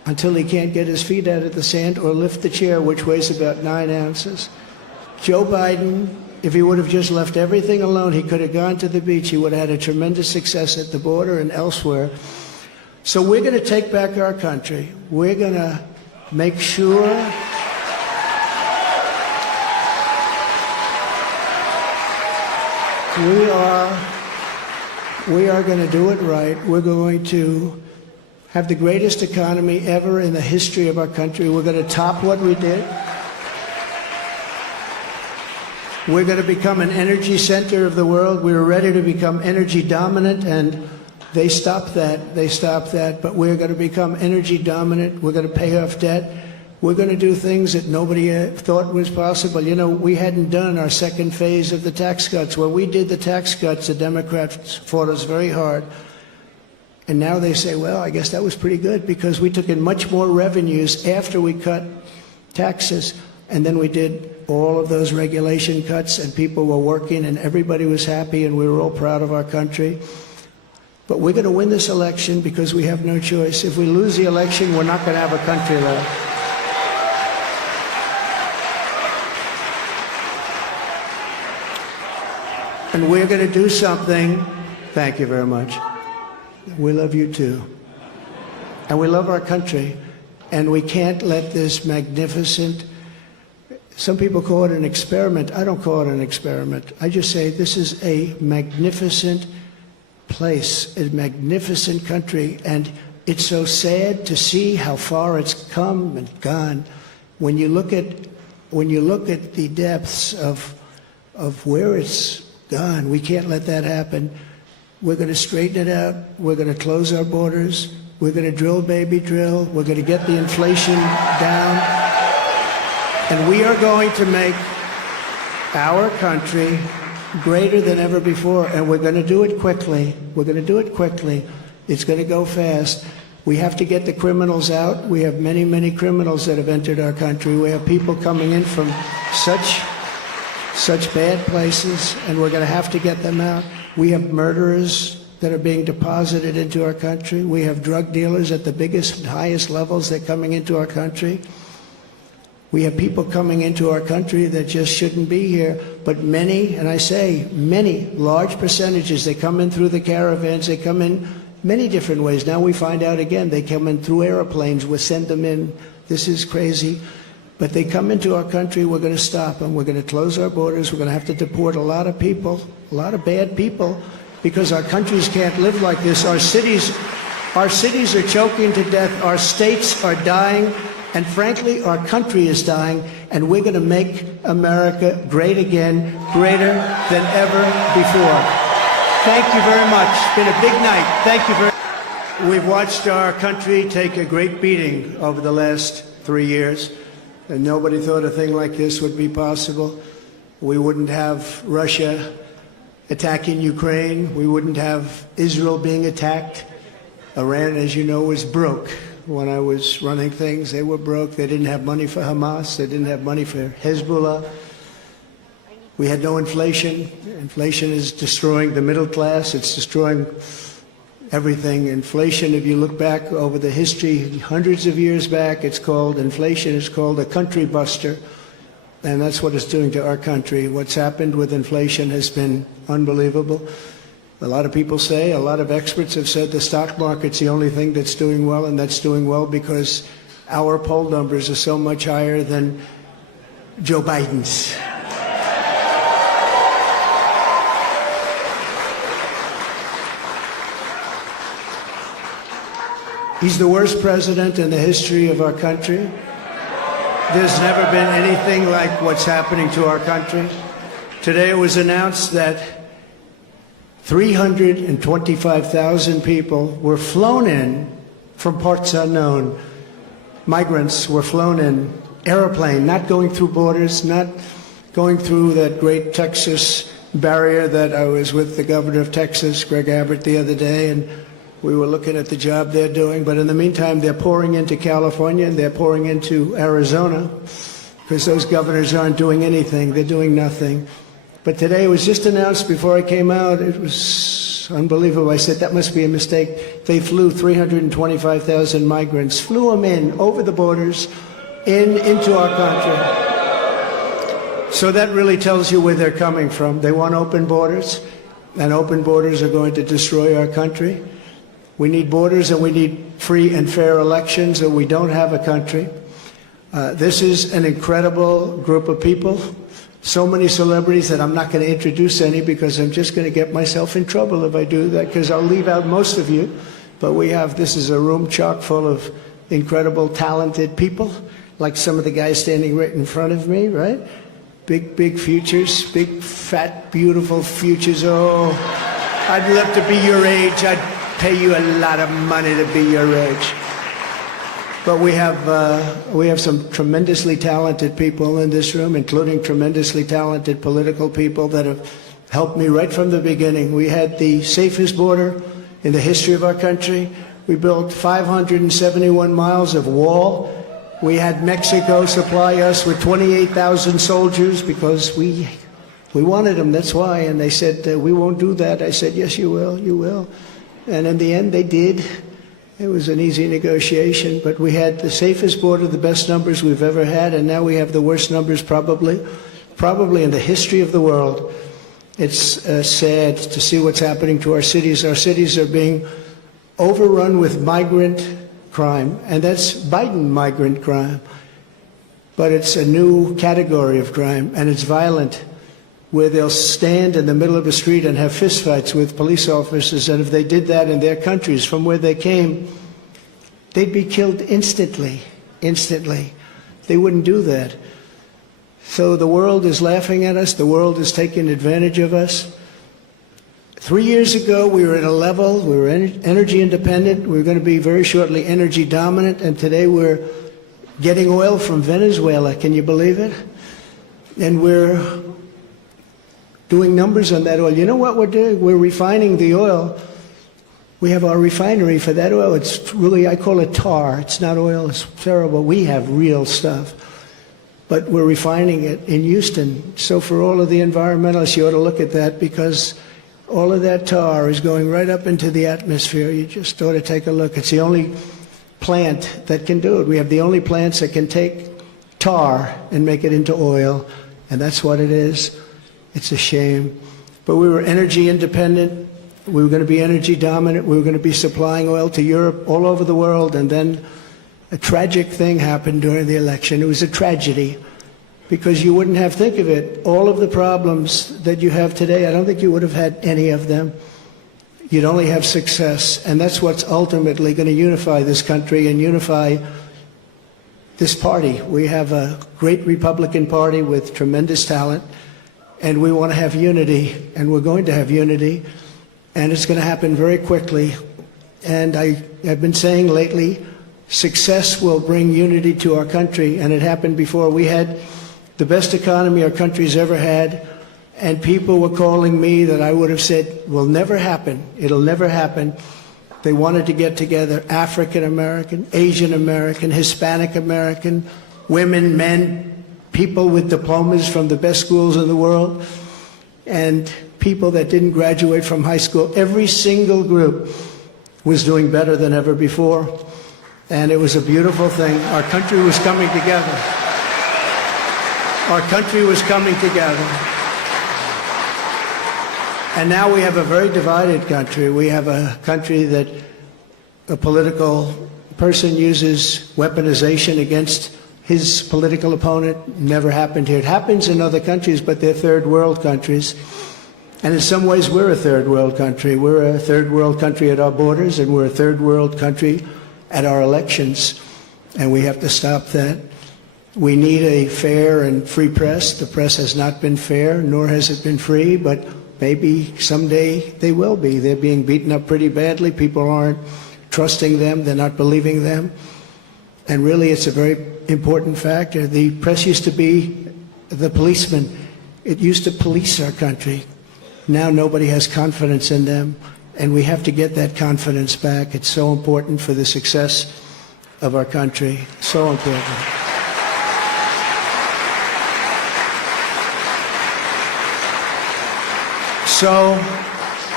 until he can't get his feet out of the sand or lift the chair, which weighs about 9 ounces. Joe Biden, if he would have just left everything alone, he could have gone to the beach. He would have had a tremendous success at the border and elsewhere. So we're going to take back our country. We're going to make sure we are going to do it right. We're going to have the greatest economy ever in the history of our country. We're going to top what we did. We're going to become an energy center of the world. We were ready to become energy dominant, and they stopped that. They stopped that. But we're going to become energy dominant. We're going to pay off debt. We're going to do things that nobody thought was possible. You know, we hadn't done our second phase of the tax cuts. When we did the tax cuts, the Democrats fought us very hard. And now they say, well, I guess that was pretty good because we took in much more revenues after we cut taxes. And then we did all of those regulation cuts, and people were working, and everybody was happy, and we were all proud of our country. But we're going to win this election because we have no choice. If we lose the election, we're not going to have a country left. And we're going to do something. Thank you very much. We love you too. And we love our country. And we can't let this magnificent, some people call it an experiment. I don't call it an experiment. I just say this is a magnificent place, a magnificent country. And it's so sad to see how far it's come and gone. When you look at the depths of where it's gone, we can't let that happen. We're going to straighten it out. We're going to close our borders. We're going to drill, baby, drill. We're going to get the inflation down. And we are going to make our country greater than ever before. And we're going to do it quickly. We're going to do it quickly. It's going to go fast. We have to get the criminals out. We have many, many criminals that have entered our country. We have people coming in from such bad places, and we're going to have to get them out. We have murderers that are being deposited into our country. We have drug dealers at the biggest, highest levels that are coming into our country. We have people coming into our country that just shouldn't be here. But many, and I say many, large percentages, they come in through the caravans. They come in many different ways. Now we find out again, they come in through airplanes. We send them in. This is crazy. But they come into our country, we're going to stop them. We're going to close our borders. We're going to have to deport a lot of people, a lot of bad people, because our countries can't live like this. Our cities are choking to death. Our states are dying. And frankly, our country is dying. And we're going to make America great again, greater than ever before. Thank you very much. It's been a big night. Thank you very much. We've watched our country take a great beating over the last 3 years. And nobody thought a thing like this would be possible. We wouldn't have Russia attacking Ukraine. We wouldn't have Israel being attacked. Iran, as you know, was broke. When I was running things, they were broke. They didn't have money for Hamas. They didn't have money for Hezbollah. We had no inflation. Inflation is destroying the middle class. It's destroying everything. Inflation, if you look back over the history, hundreds of years back, inflation is called a country buster. And that's what it's doing to our country. What's happened with inflation has been unbelievable. A lot of people say, a lot of experts have said the stock market's the only thing that's doing well, and that's doing well because our poll numbers are so much higher than Joe Biden's. He's the worst president in the history of our country. There's never been anything like what's happening to our country. Today it was announced that 325,000 people were flown in from parts unknown. Migrants were flown in, airplane, not going through borders, not going through that great Texas barrier that I was with the governor of Texas, Greg Abbott, the other day, and we were looking at the job they're doing. But in the meantime, they're pouring into California and they're pouring into Arizona because those governors aren't doing anything. They're doing nothing. But today it was just announced before I came out, it was It's unbelievable. I said, that must be a mistake. They flew 325,000 migrants, flew them in over the borders, into our country. So that really tells you where they're coming from. They want open borders, and open borders are going to destroy our country. We need borders, and we need free and fair elections, or we don't have a country. This is an incredible group of people. So many celebrities that I'm not going to introduce any, because I'm just going to get myself in trouble if I do that, because I'll leave out most of you. But this is a room chock full of incredible, talented people, like some of the guys standing right in front of me, right? Big, big futures, big, fat, beautiful futures. Oh, I'd love to be your age. I'd pay you a lot of money to be your age. But we have some tremendously talented people in this room, including tremendously talented political people that have helped me right from the beginning. We had the safest border in the history of our country. We built 571 miles of wall. We had Mexico supply us with 28,000 soldiers because we wanted them, that's why. And they said, we won't do that. I said, yes, you will, you will. And in the end, they did. It was an easy negotiation, but we had the safest border, the best numbers we've ever had, and now we have the worst numbers probably in the history of the world. It's sad to see what's happening to our cities. Our cities are being overrun with migrant crime, and that's Biden migrant crime. But it's a new category of crime, and it's violent, where they'll stand in the middle of a street and have fistfights with police officers, and if they did that in their countries from where they came, they'd be killed instantly, instantly. They wouldn't do that. So the world is laughing at us. The world is taking advantage of us. 3 years ago, we were at a level, we were energy independent. We were going to be very shortly energy dominant, and today we're getting oil from Venezuela. Can you believe it? And we're doing numbers on that oil. You know what we're doing? We're refining the oil. We have our refinery for that oil. It's really, I call it tar. It's not oil. It's terrible. We have real stuff. But we're refining it in Houston. So for all of the environmentalists, you ought to look at that, because all of that tar is going right up into the atmosphere. You just ought to take a look. It's the only plant that can do it. We have the only plants that can take tar and make it into oil, and that's what it is. It's a shame. But we were energy independent. We were going to be energy dominant. We were going to be supplying oil to Europe, all over the world. And then a tragic thing happened during the election. It was a tragedy, because you wouldn't have, think of it, all of the problems that you have today, I don't think you would have had any of them. You'd only have success. And that's what's ultimately going to unify this country and unify this party. We have a great Republican Party with tremendous talent. And we want to have unity, and we're going to have unity, and it's going to happen very quickly. And I've been saying lately, success will bring unity to our country, and it happened before. We had the best economy our country's ever had, and people were calling me that I would have said will never happen. It'll never happen. They wanted to get together, African American, Asian American, Hispanic American, women, men, people with diplomas from the best schools in the world, and people that didn't graduate from high school. Every single group was doing better than ever before, and it was a beautiful thing. Our country was coming together. Our country was coming together. And now we have a very divided country. We have a country that a political person uses weaponization against his political opponent. Never happened here. It happens in other countries, but they're third world countries. And in some ways, we're a third world country. We're a third world country at our borders, and we're a third world country at our elections. And we have to stop that. We need a fair and free press. The press has not been fair, nor has it been free, but maybe someday they will be. They're being beaten up pretty badly. People aren't trusting them. They're not believing them. And really, it's a very important factor. The press used to be the policeman. It used to police our country. Now nobody has confidence in them, and we have to get that confidence back. It's so important for the success of our country. So important. So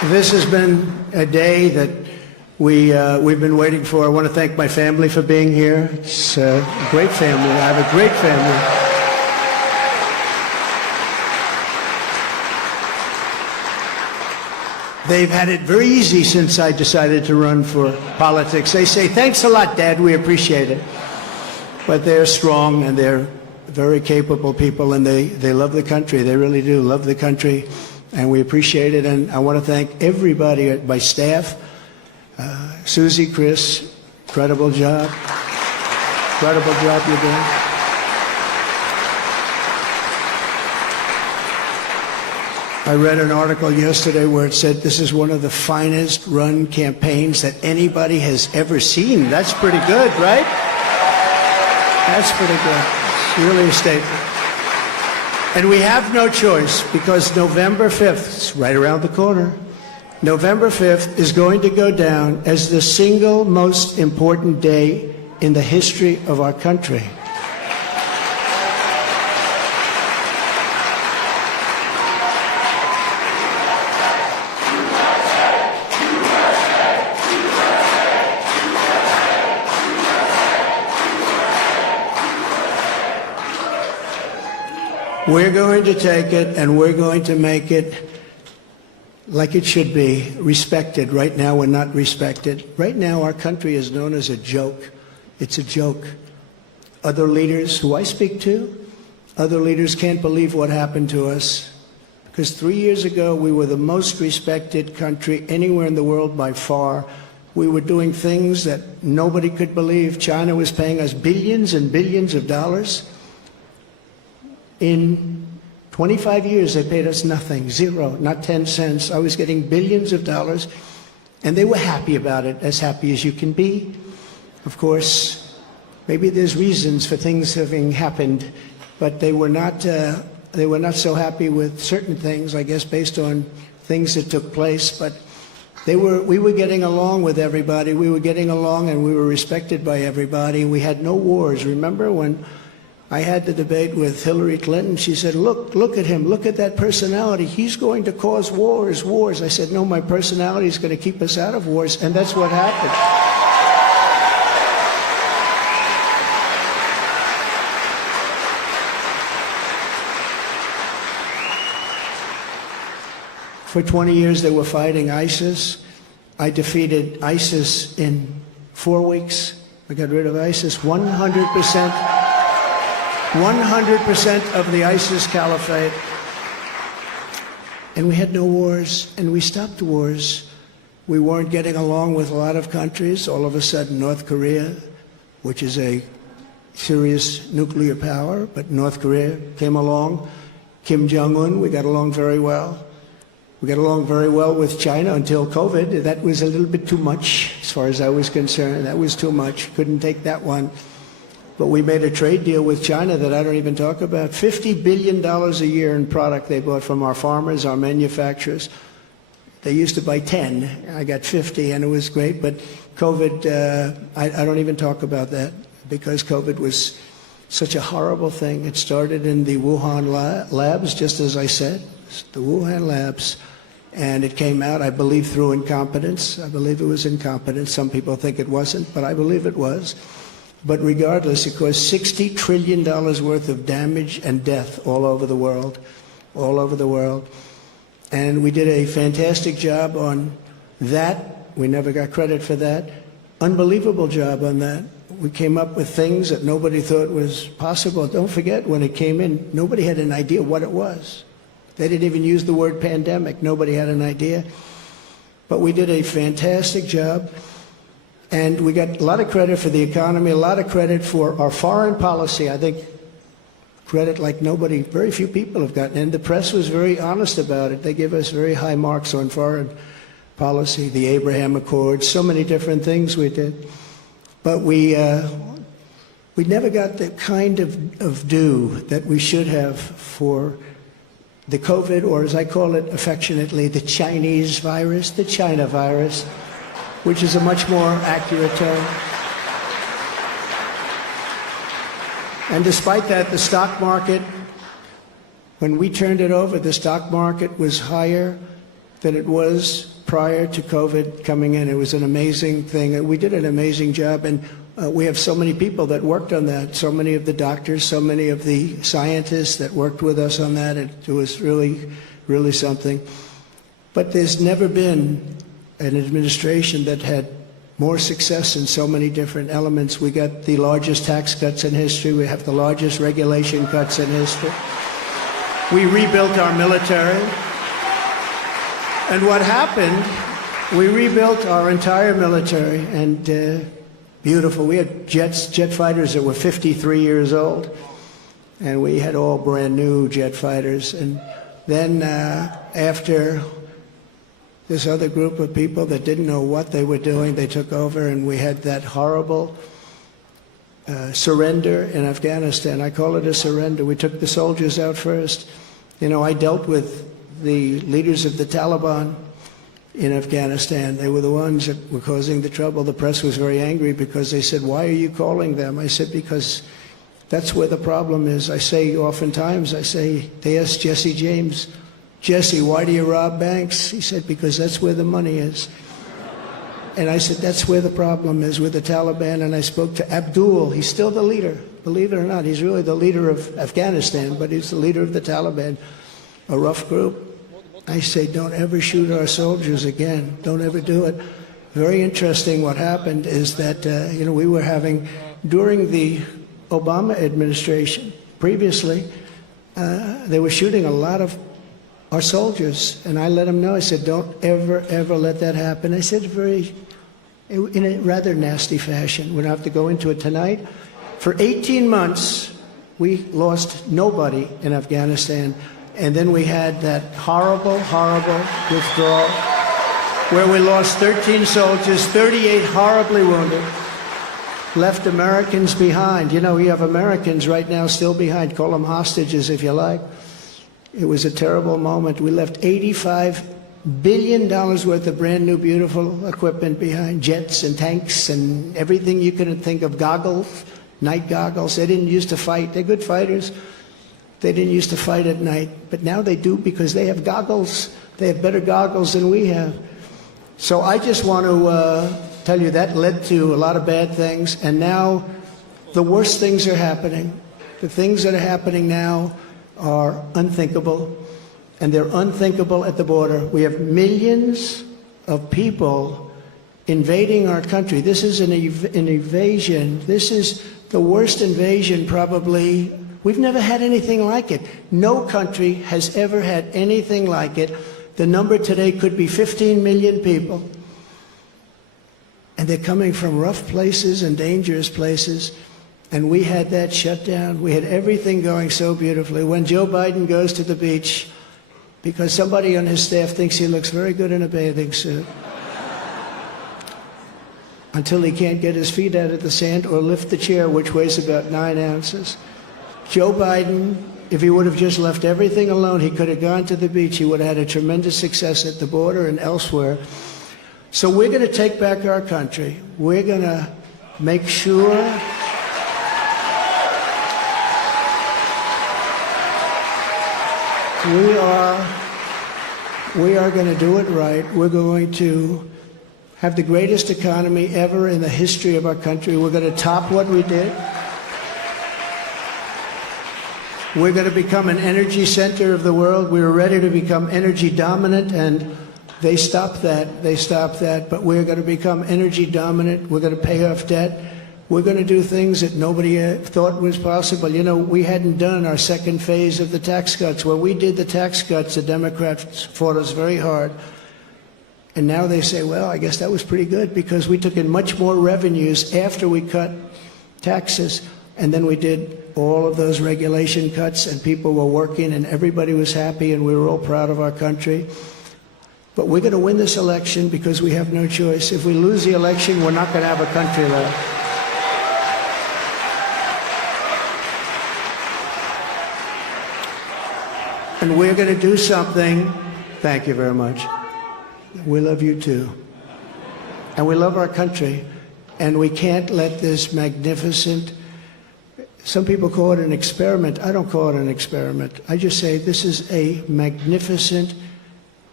This has been a day that we've been waiting for. I want to thank my family for being here. It's a great family. I have a great family. They've had it very easy since I decided to run for politics. They say, thanks a lot, Dad, we appreciate it. But they're strong and they're very capable people, and they love the country. They really do love the country, and we appreciate it. And I want to thank everybody at my staff. Susie, Chris, incredible job. Incredible job you're doing. I read an article yesterday where it said this is one of the finest run campaigns that anybody has ever seen. That's pretty good, right? That's pretty good. It's really a statement. And we have no choice, because November 5th, it's right around the corner, November 5th is going to go down as the single most important day in the history of our country. We're going to take it and we're going to make it like it should be, respected. Right now we're not respected. Right now our country is known as a joke. It's a joke. Other leaders who I speak to, other leaders can't believe what happened to us, because 3 years ago we were the most respected country anywhere in the world by far. We were doing things that nobody could believe. China was paying us billions and billions of dollars. In 25 years, they paid us nothing, zero, not 10 cents. I was getting billions of dollars, and they were happy about it, as happy as you can be. Of course, maybe there's reasons for things having happened, but they were not so happy with certain things, I guess, based on things that took place. But we were getting along with everybody. We were getting along, and we were respected by everybody. We had no wars. Remember when I had the debate with Hillary Clinton? She said, look at him, look at that personality. He's going to cause wars. I said, no, my personality is going to keep us out of wars, and that's what happened. For 20 years they were fighting ISIS. I defeated ISIS in 4 weeks. I got rid of ISIS 100%. 100% of the ISIS caliphate. And we had no wars, and we stopped wars. We weren't getting along with a lot of countries. All of a sudden, North Korea, which is a serious nuclear power, but North Korea came along. Kim Jong-un, we got along very well. We got along very well with China until COVID. That was a little bit too much, as far as I was concerned. That was too much. Couldn't take that one. But we made a trade deal with China that I don't even talk about. $50 billion a year in product they bought from our farmers, our manufacturers. They used to buy 10. I got 50, and it was great. But COVID, I don't even talk about that, because COVID was such a horrible thing. It started in the Wuhan labs, just as I said, the Wuhan labs. And it came out, I believe, through incompetence. I believe it was incompetence. Some people think it wasn't, but I believe it was. But regardless, it caused $60 trillion worth of damage and death all over the world, all over the world. And we did a fantastic job on that. We never got credit for that. Unbelievable job on that. We came up with things that nobody thought was possible. Don't forget, when it came in, nobody had an idea what it was. They didn't even use the word pandemic. Nobody had an idea. But we did a fantastic job. And we got a lot of credit for the economy, a lot of credit for our foreign policy. I think credit like nobody, very few people have gotten. And the press was very honest about it. They gave us very high marks on foreign policy, the Abraham Accords, so many different things we did. But we never got the kind of due that we should have for the COVID, or as I call it affectionately, the Chinese virus, the China virus, which is a much more accurate term. And despite that, the stock market, when we turned it over, the stock market was higher than it was prior to COVID coming in. It was an amazing thing. We did an amazing job, and we have so many people that worked on that, so many of the doctors, so many of the scientists that worked with us on that. It was really, really something. But there's never been an administration that had more success in so many different elements. We got the largest tax cuts in history. We have the largest regulation cuts in history. We rebuilt our military. And what happened, we rebuilt our entire military, and beautiful. We had jet fighters that were 53 years old, and we had all brand new jet fighters. And then after this other group of people that didn't know what they were doing, they took over, and we had that horrible surrender in Afghanistan. I call it a surrender. We took the soldiers out first. You know, I dealt with the leaders of the Taliban in Afghanistan. They were the ones that were causing the trouble. The press was very angry because they said, "Why are you calling them?" I said, "Because that's where the problem is." I say oftentimes, they asked Jesse James, "Jesse, why do you rob banks?" He said, "Because that's where the money is." And I said, that's where the problem is with the Taliban. And I spoke to Abdul. He's still the leader. Believe it or not, he's really the leader of Afghanistan, but he's the leader of the Taliban, a rough group. I say, don't ever shoot our soldiers again. Don't ever do it. Very interesting what happened is that, we were having, during the Obama administration, previously, they were shooting a lot of our soldiers. And I let them know, I said, don't ever, ever let that happen. I said in a rather nasty fashion. We don't have to go into it tonight. For 18 months, we lost nobody in Afghanistan. And then we had that horrible, horrible withdrawal where we lost 13 soldiers, 38 horribly wounded, left Americans behind. You know, we have Americans right now still behind. Call them hostages if you like. It was a terrible moment. We left $85 billion worth of brand new, beautiful equipment behind, jets and tanks and everything you could think of, goggles, night goggles. They didn't used to fight. They're good fighters. They didn't used to fight at night, but now they do because they have goggles. They have better goggles than we have. So I just want to tell you that led to a lot of bad things, and now the worst things are happening. The things that are happening now are unthinkable, and they're unthinkable at the border. We have millions of people invading our country. This is an invasion. This is the worst invasion probably. We've never had anything like it. No country has ever had anything like it. The number today could be 15 million people. And they're coming from rough places and dangerous places. And we had that shut down. We had everything going so beautifully. When Joe Biden goes to the beach, because somebody on his staff thinks he looks very good in a bathing suit, until he can't get his feet out of the sand or lift the chair, which weighs about 9 ounces. Joe Biden, if he would have just left everything alone, he could have gone to the beach. He would have had a tremendous success at the border and elsewhere. So we're going to take back our country. We're going to make sure we are going to do it right. We're going to have the greatest economy ever in the history of our country. We're going to top what we did. We're going to become an energy center of the world. We were ready to become energy dominant, and they stopped that. They stopped that. But we're going to become energy dominant. We're going to pay off debt. We're going to do things that nobody thought was possible. You know, we hadn't done our second phase of the tax cuts. When we did the tax cuts, the Democrats fought us very hard. And now they say, well, I guess that was pretty good because we took in much more revenues after we cut taxes. And then we did all of those regulation cuts, and people were working, and everybody was happy, and we were all proud of our country. But we're going to win this election because we have no choice. If we lose the election, we're not going to have a country left. And we're going to do something. Thank you very much. We love you too. And we love our country. And we can't let this magnificent, some people call it an experiment. I don't call it an experiment. I just say this is a magnificent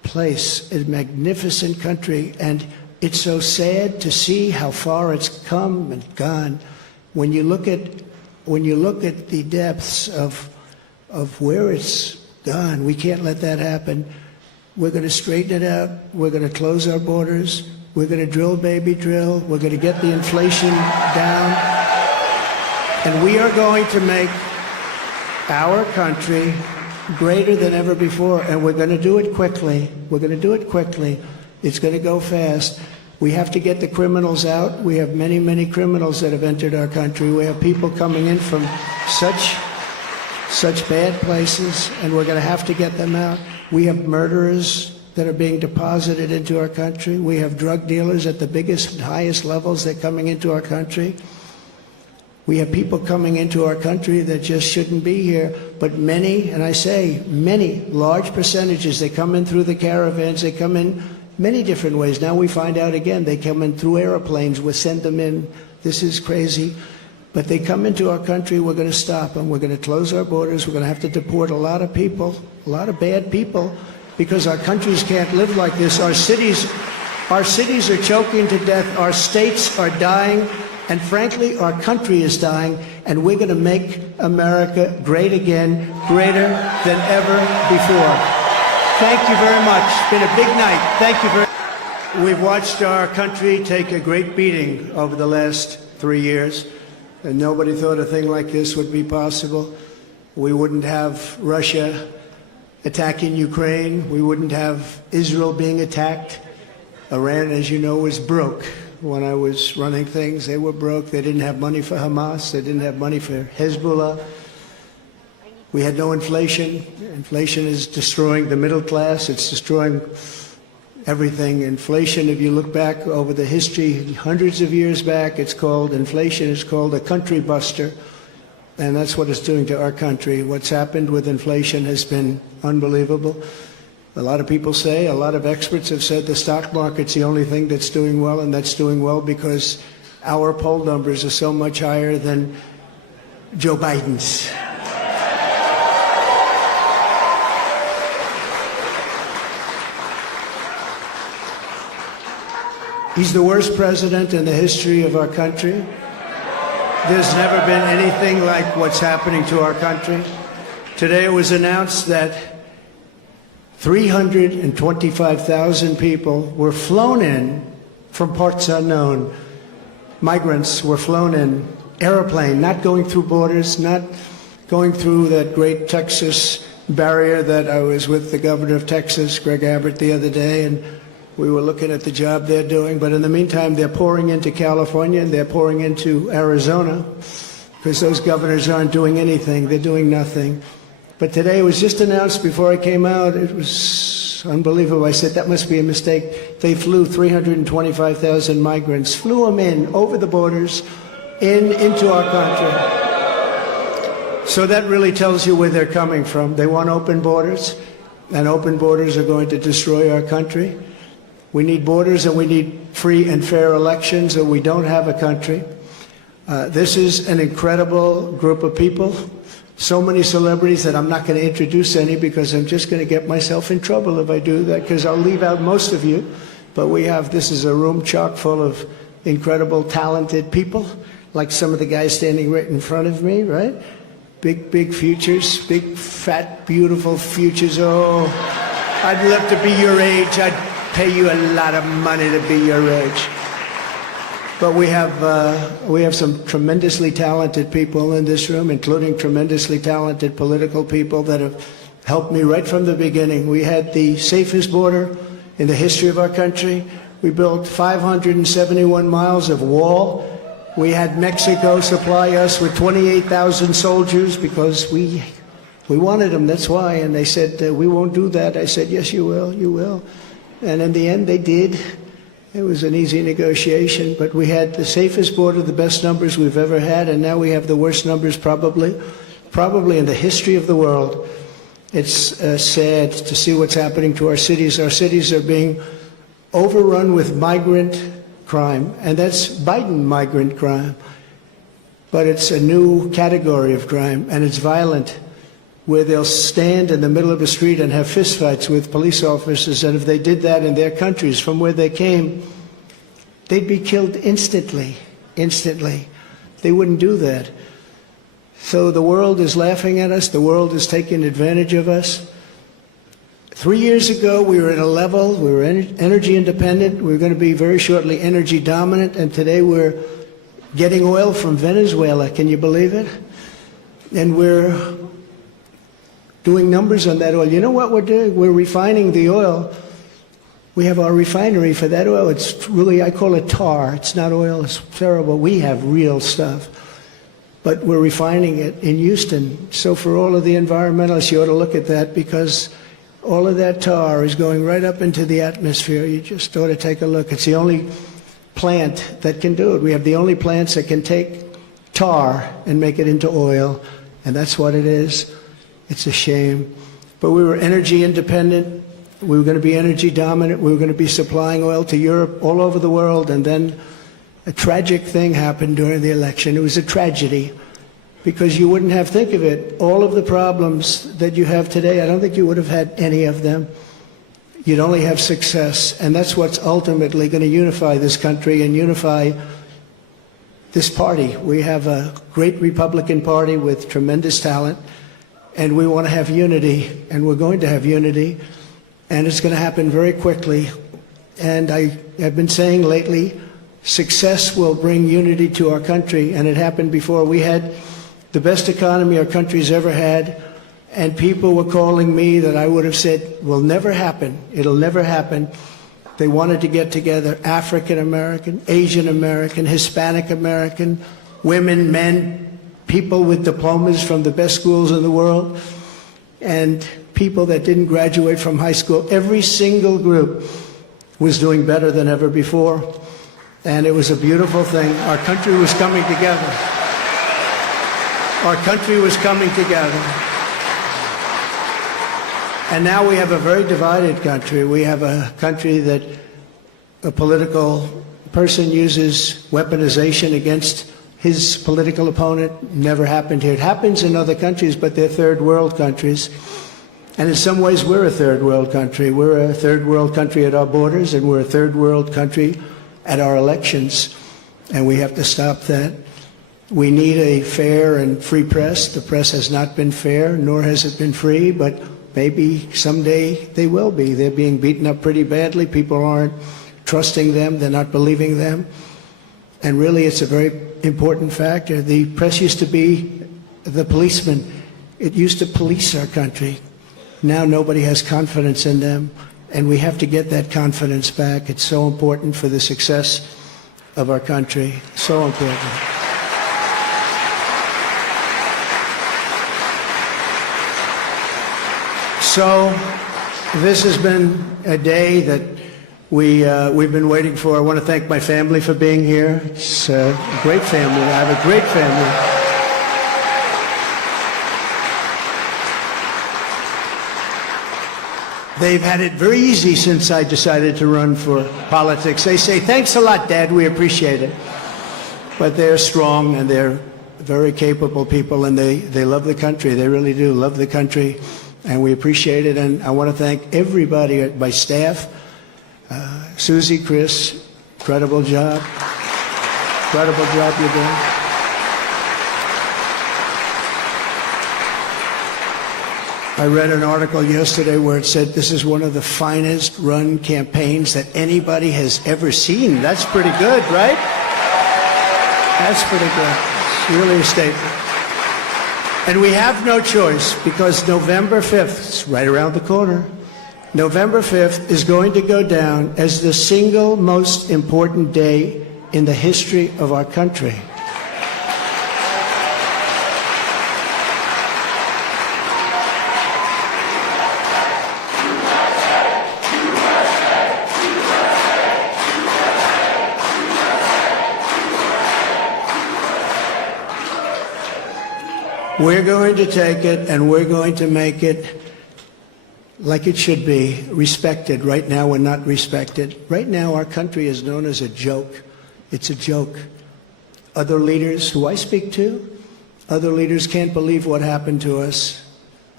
place, a magnificent country, and it's so sad to see how far it's come and gone. When you look at the depths of where it's gone, we can't let that happen. We're going to straighten it out. We're going to close our borders. We're going to drill, baby, drill. We're going to get the inflation down. And we are going to make our country greater than ever before. And we're going to do it quickly. We're going to do it quickly. It's going to go fast. We have to get the criminals out. We have many, many criminals that have entered our country. We have people coming in from such bad places, and we're going to have to get them out. We have murderers that are being deposited into our country. We have drug dealers at the biggest and highest levels that are coming into our country. We have people coming into our country that just shouldn't be here, but many, and I say many, large percentages, they come in through the caravans, they come in many different ways. Now we find out again, they come in through airplanes, we send them in. This is crazy. But they come into our country, we're going to stop them. We're going to close our borders. We're going to have to deport a lot of people, a lot of bad people, because our countries can't live like this. Our cities are choking to death. Our states are dying. And frankly, our country is dying. And we're going to make America great again, greater than ever before. Thank you very much. It's been a big night. Thank you very much. We've watched our country take a great beating over the last 3 years. And nobody thought a thing like this would be possible. We wouldn't have Russia attacking Ukraine. We wouldn't have Israel being attacked. Iran, as you know, was broke. When I was running things, they were broke. They didn't have money for Hamas. They didn't have money for Hezbollah. We had no inflation. Inflation is destroying the middle class. It's destroying everything. Inflation, if you look back over the history, hundreds of years back, inflation is called a country buster. And that's what it's doing to our country. What's happened with inflation has been unbelievable. A lot of people say, a lot of experts have said the stock market's the only thing that's doing well, and that's doing well because our poll numbers are so much higher than Joe Biden's. He's the worst president in the history of our country. There's never been anything like what's happening to our country. Today it was announced that 325,000 people were flown in from parts unknown. Migrants were flown in, airplane, not going through borders, not going through that great Texas barrier that I was with the governor of Texas, Greg Abbott, the other day, and we were looking at the job they're doing. But in the meantime, they're pouring into California and they're pouring into Arizona because those governors aren't doing anything. They're doing nothing. But today it was just announced before I came out. It was unbelievable. I said, that must be a mistake. They flew 325,000 migrants, flew them in over the borders into our country. So that really tells you where they're coming from. They want open borders, and open borders are going to destroy our country. We need borders and we need free and fair elections, or we don't have a country. This is an incredible group of people. So many celebrities that I'm not going to introduce any because I'm just going to get myself in trouble if I do that, because I'll leave out most of you. But this is a room chock full of incredible, talented people, like some of the guys standing right in front of me, right? Big, big futures, big, fat, beautiful futures. Oh, I'd love to be your age. I'd pay you a lot of money to be your age. But we have some tremendously talented people in this room, including tremendously talented political people that have helped me right from the beginning. We had the safest border in the history of our country. We built 571 miles of wall. We had Mexico supply us with 28,000 soldiers because we wanted them, that's why. And they said, we won't do that. I said, yes, you will, you will. And in the end, they did. It was an easy negotiation, but we had the safest border, the best numbers we've ever had, and now we have the worst numbers probably in the history of the world. It's sad to see what's happening to our cities. Our cities are being overrun with migrant crime, and that's Biden migrant crime. But it's a new category of crime, and it's violent. where they'll stand in the middle of the street and have fistfights with police officers, and if they did that in their countries from where they came, they'd be killed instantly. They wouldn't do that. So the world is laughing at us. The world is taking advantage of us. 3 years ago, we were at a level, we were energy independent. We were going to be very shortly energy dominant, and today we're getting oil from Venezuela. Can you believe it? And we're doing numbers on that oil. You know what we're doing? We're refining the oil. We have our refinery for that oil. It's really, I call it tar. It's not oil. It's terrible. We have real stuff. But we're refining it in Houston. So for all of the environmentalists, you ought to look at that, because all of that tar is going right up into the atmosphere. You just ought to take a look. It's the only plant that can do it. We have the only plants that can take tar and make it into oil, and that's what it is. It's a shame. But we were energy independent. We were going to be energy dominant. We were going to be supplying oil to Europe, all over the world, and then a tragic thing happened during the election. It was a tragedy, because you wouldn't have, think of it, all of the problems that you have today, I don't think you would have had any of them. You'd only have success, and that's what's ultimately going to unify this country and unify this party. We have a great Republican Party with tremendous talent, and we want to have unity, and we're going to have unity, and it's going to happen very quickly. And I have been saying lately, success will bring unity to our country, and it happened before. We had the best economy our country's ever had, and people were calling me that I would have said will never happen. It'll never happen. They wanted to get together, African American, Asian American, Hispanic American, women, men, people with diplomas from the best schools in the world, and people that didn't graduate from high school. Every single group was doing better than ever before, and it was a beautiful thing. Our country was coming together. Our country was coming together. And now we have a very divided country. We have a country that a political person uses weaponization against his political opponent. Never happened here. It happens in other countries, but they're third world countries. And in some ways, we're a third world country. We're a third world country at our borders, and we're a third world country at our elections. And we have to stop that. We need a fair and free press. The press has not been fair, nor has it been free, but maybe someday they will be. They're being beaten up pretty badly. People aren't trusting them. They're not believing them. And really, it's a very important factor. The press used to be the policeman. It used to police our country. Now nobody has confidence in them, and we have to get that confidence back. It's so important for the success of our country. So important. So this has been a day that we've been waiting for. I want to thank my family for being here. It's a great family. I have a great family. They've had it very easy since I decided to run for politics. They say, thanks a lot, Dad, we appreciate it. But they're strong, and they're very capable people, and they love the country. They really do love the country, and we appreciate it. And I want to thank everybody at my staff. Susie, Chris, incredible job. Incredible job you're doing. I read an article yesterday where it said this is one of the finest run campaigns that anybody has ever seen. That's pretty good, right? That's pretty good. It's really a statement. And we have no choice, because November 5th, it's right around the corner, November 5th is going to go down as the single most important day in the history of our country. We're going to take it, and we're going to make it like it should be, respected. Right now, we're not respected. Right now, our country is known as a joke. It's a joke. Other leaders who I speak to, other leaders can't believe what happened to us,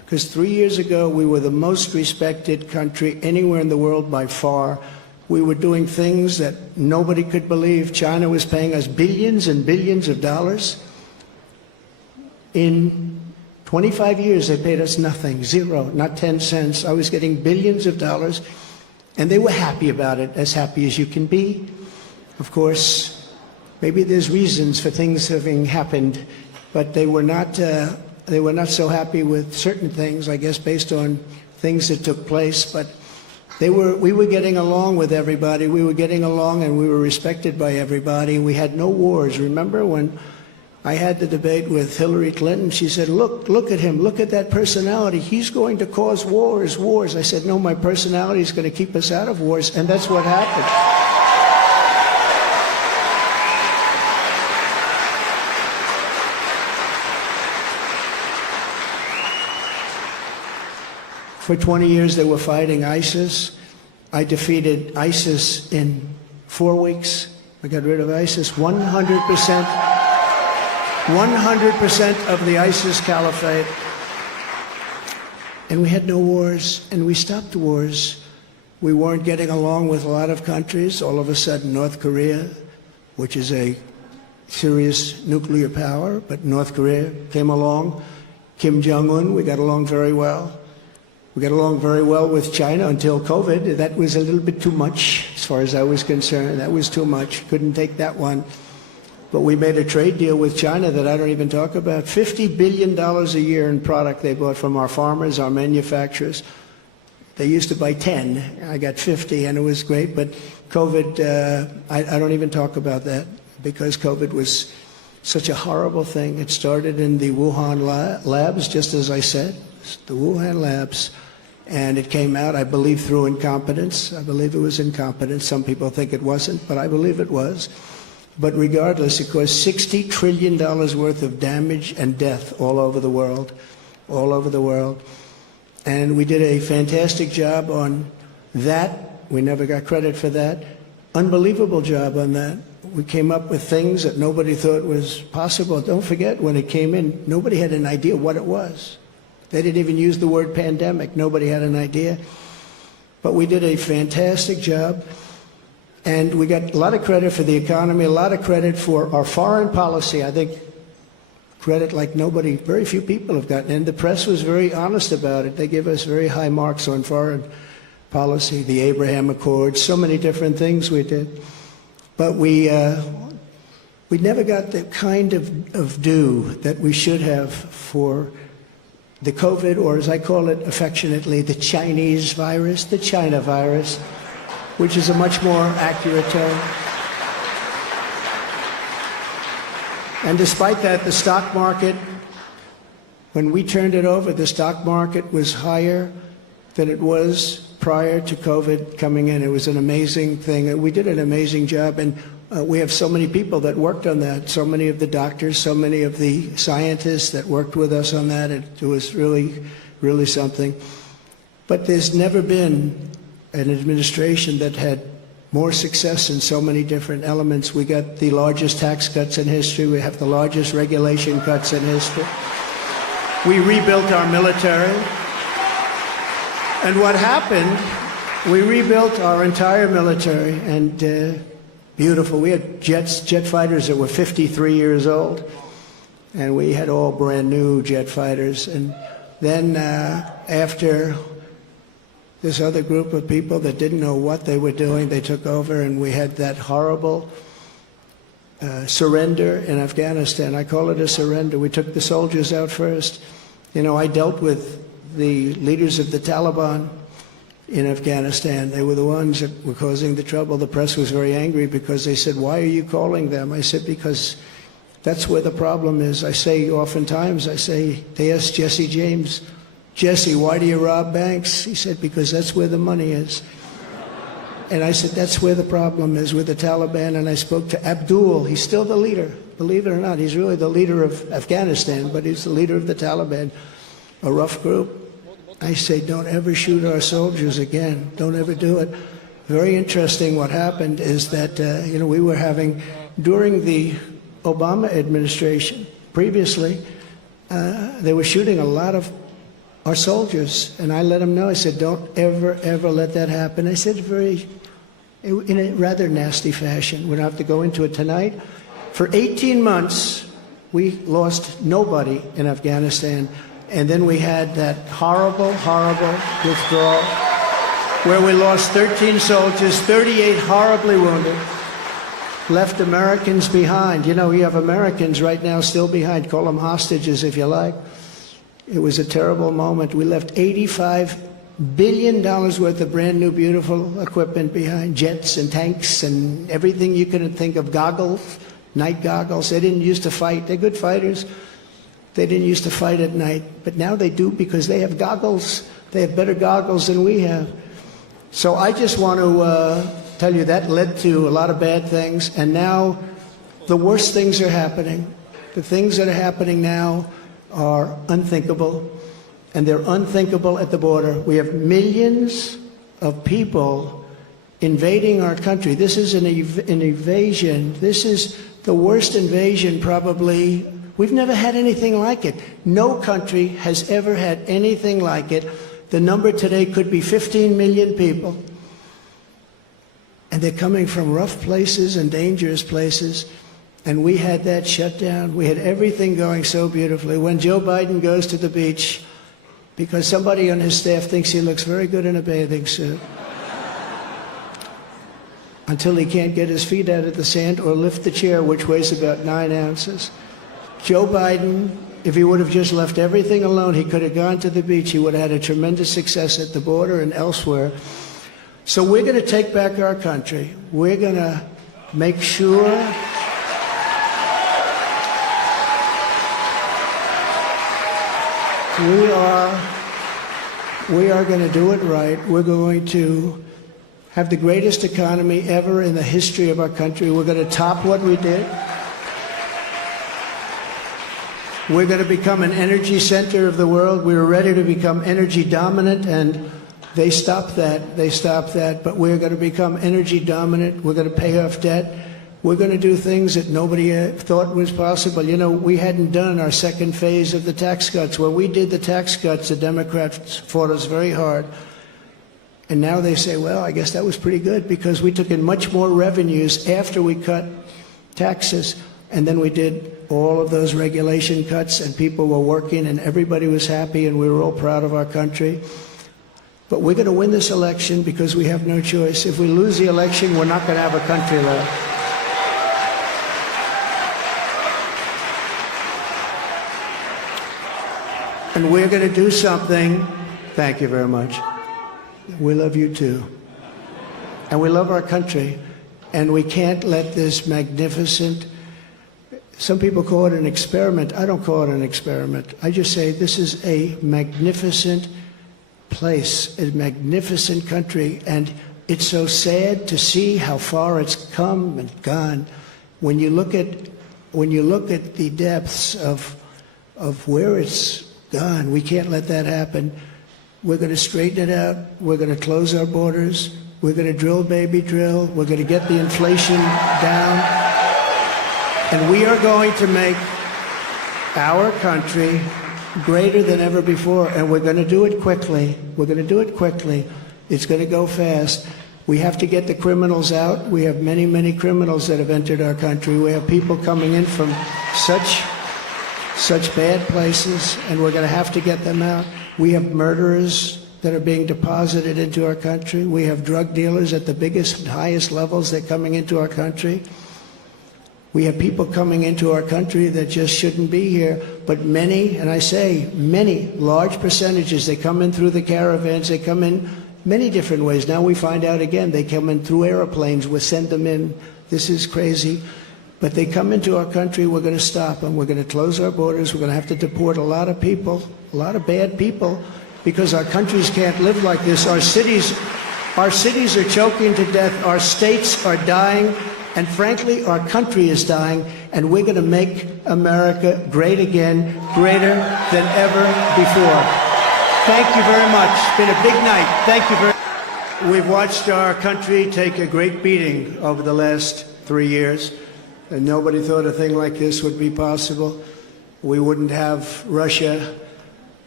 Because 3 years ago, we were the most respected country anywhere in the world by far. We were doing things that nobody could believe. China was paying us billions and billions of dollars. In 25 years, they paid us nothing, zero, not 10 cents. I was getting billions of dollars, and they were happy about it, as happy as you can be. Of course, maybe there's reasons for things having happened, but they were not so happy with certain things, I guess, based on things that took place. But we were getting along with everybody. We were getting along, and we were respected by everybody. We had no wars. Remember when I had the debate with Hillary Clinton? She said, look at him. Look at that personality. He's going to cause wars. I said, no, my personality is going to keep us out of wars, and that's what happened. For 20 years, they were fighting ISIS. I defeated ISIS in 4 weeks. I got rid of ISIS 100%. 100% of the ISIS caliphate. And we had no wars, and we stopped wars. We weren't getting along with a lot of countries. All of a sudden, North Korea, which is a serious nuclear power, but North Korea came along. Kim Jong-un, we got along very well. We got along very well with China until COVID. That was a little bit too much, as far as I was concerned. That was too much. Couldn't take that one. But we made a trade deal with China that I don't even talk about. $50 billion a year in product they bought from our farmers, our manufacturers. They used to buy 10. I got 50, and it was great. But COVID, I don't even talk about that, because COVID was such a horrible thing. It started in the Wuhan labs, just as I said, the Wuhan labs. And it came out, I believe, through incompetence. I believe it was incompetence. Some people think it wasn't, but I believe it was. But regardless, it caused $60 trillion worth of damage and death all over the world, all over the world. And we did a fantastic job on that. We never got credit for that. Unbelievable job on that. We came up with things that nobody thought was possible. Don't forget, when it came in, nobody had an idea what it was. They didn't even use the word pandemic. Nobody had an idea. But we did a fantastic job. And we got a lot of credit for the economy, a lot of credit for our foreign policy. I think credit like nobody, very few people have gotten. And the press was very honest about it. They give us very high marks on foreign policy, the Abraham Accords, so many different things we did. But we never got the kind of due that we should have for the COVID, or as I call it affectionately, the Chinese virus, the China virus, which is a much more accurate term. And despite that, the stock market, when we turned it over, the stock market was higher than it was prior to COVID coming in. It was an amazing thing. We did an amazing job, and we have so many people that worked on that, so many of the doctors, so many of the scientists that worked with us on that. It was really, really something. But there's never been an administration that had more success in so many different elements. We got the largest tax cuts in history. We have the largest regulation cuts in history. We rebuilt our military. And what happened, we rebuilt our entire military, and beautiful. We had jet fighters that were 53 years old, and we had all brand new jet fighters. And then after this other group of people that didn't know what they were doing, they took over, and we had that horrible surrender in Afghanistan. I call it a surrender. We took the soldiers out first. You know, I dealt with the leaders of the Taliban in Afghanistan. They were the ones that were causing the trouble. The press was very angry because they said, "Why are you calling them?" I said, "Because that's where the problem is." I say oftentimes, they asked Jesse James, "Jesse, why do you rob banks?" He said, "Because that's where the money is." And I said, that's where the problem is, with the Taliban. And I spoke to Abdul. He's still the leader. Believe it or not, he's really the leader of Afghanistan, but he's the leader of the Taliban, a rough group. I say, don't ever shoot our soldiers again. Don't ever do it. Very interesting. What happened is that, we were having, during the Obama administration, previously, they were shooting a lot of our soldiers. And I let them know, I said, don't ever, ever let that happen. I said in a rather nasty fashion. We don't have to go into it tonight. For 18 months, we lost nobody in Afghanistan. And then we had that horrible, horrible withdrawal where we lost 13 soldiers, 38 horribly wounded, left Americans behind. You know, we have Americans right now still behind. Call them hostages if you like. It was a terrible moment. We left $85 billion worth of brand new, beautiful equipment behind, jets and tanks and everything you could think of, goggles, night goggles. They didn't used to fight. They're good fighters. They didn't used to fight at night, but now they do because they have goggles. They have better goggles than we have. So I just want to tell you that led to a lot of bad things, and now the worst things are happening. The things that are happening now are unthinkable, and they're unthinkable at the border. We have millions of people invading our country. This is an invasion. This is the worst invasion probably. We've never had anything like it. No country has ever had anything like it. The number today could be 15 million people. And they're coming from rough places and dangerous places. And we had that shut down. We had everything going so beautifully. When Joe Biden goes to the beach, because somebody on his staff thinks he looks very good in a bathing suit, until he can't get his feet out of the sand or lift the chair, which weighs about 9 ounces. Joe Biden, if he would have just left everything alone, he could have gone to the beach. He would have had a tremendous success at the border and elsewhere. So we're going to take back our country. We're going to make sure we are going to do it right. We're going to have the greatest economy ever in the history of our country. We're going to top what we did. We're going to become an energy center of the world. We were ready to become energy dominant, and they stopped that. They stopped that. But we're going to become energy dominant. We're going to pay off debt. We're going to do things that nobody thought was possible. You know, we hadn't done our second phase of the tax cuts. When we did the tax cuts, the Democrats fought us very hard. And now they say, well, I guess that was pretty good because we took in much more revenues after we cut taxes. And then we did all of those regulation cuts, and people were working, and everybody was happy, and we were all proud of our country. But we're going to win this election because we have no choice. If we lose the election, we're not going to have a country left. And we're going to do something. Thank you very much. We love you too. And we love our country. And we can't let this magnificent, some people call it an experiment. I don't call it an experiment. I just say this is a magnificent place, a magnificent country. And it's so sad to see how far it's come and gone. When you look at the depths of where it's gone, we can't let that happen. We're going to straighten it out. We're going to close our borders. We're going to drill, baby, drill. We're going to get the inflation down. And we are going to make our country greater than ever before. And we're going to do it quickly. We're going to do it quickly. It's going to go fast. We have to get the criminals out. We have many, many criminals that have entered our country. We have people coming in from such bad places, and we're going to have to get them out. We have murderers that are being deposited into our country. We have drug dealers at the biggest, highest levels. They're coming into our country. We have people coming into our country that just shouldn't be here. But many, and I say many, large percentages, they come in through the caravans. They come in many different ways. Now we find out again, they come in through airplanes. We send them in. This is crazy. But they come into our country, we're going to stop them. We're going to close our borders. We're going to have to deport a lot of people, a lot of bad people, because our countries can't live like this. Our cities are choking to death. Our states are dying. And frankly, our country is dying. And we're going to make America great again, greater than ever before. Thank you very much. It's been a big night. Thank you very much. We've watched our country take a great beating over the last 3 years. And nobody thought a thing like this would be possible. We wouldn't have Russia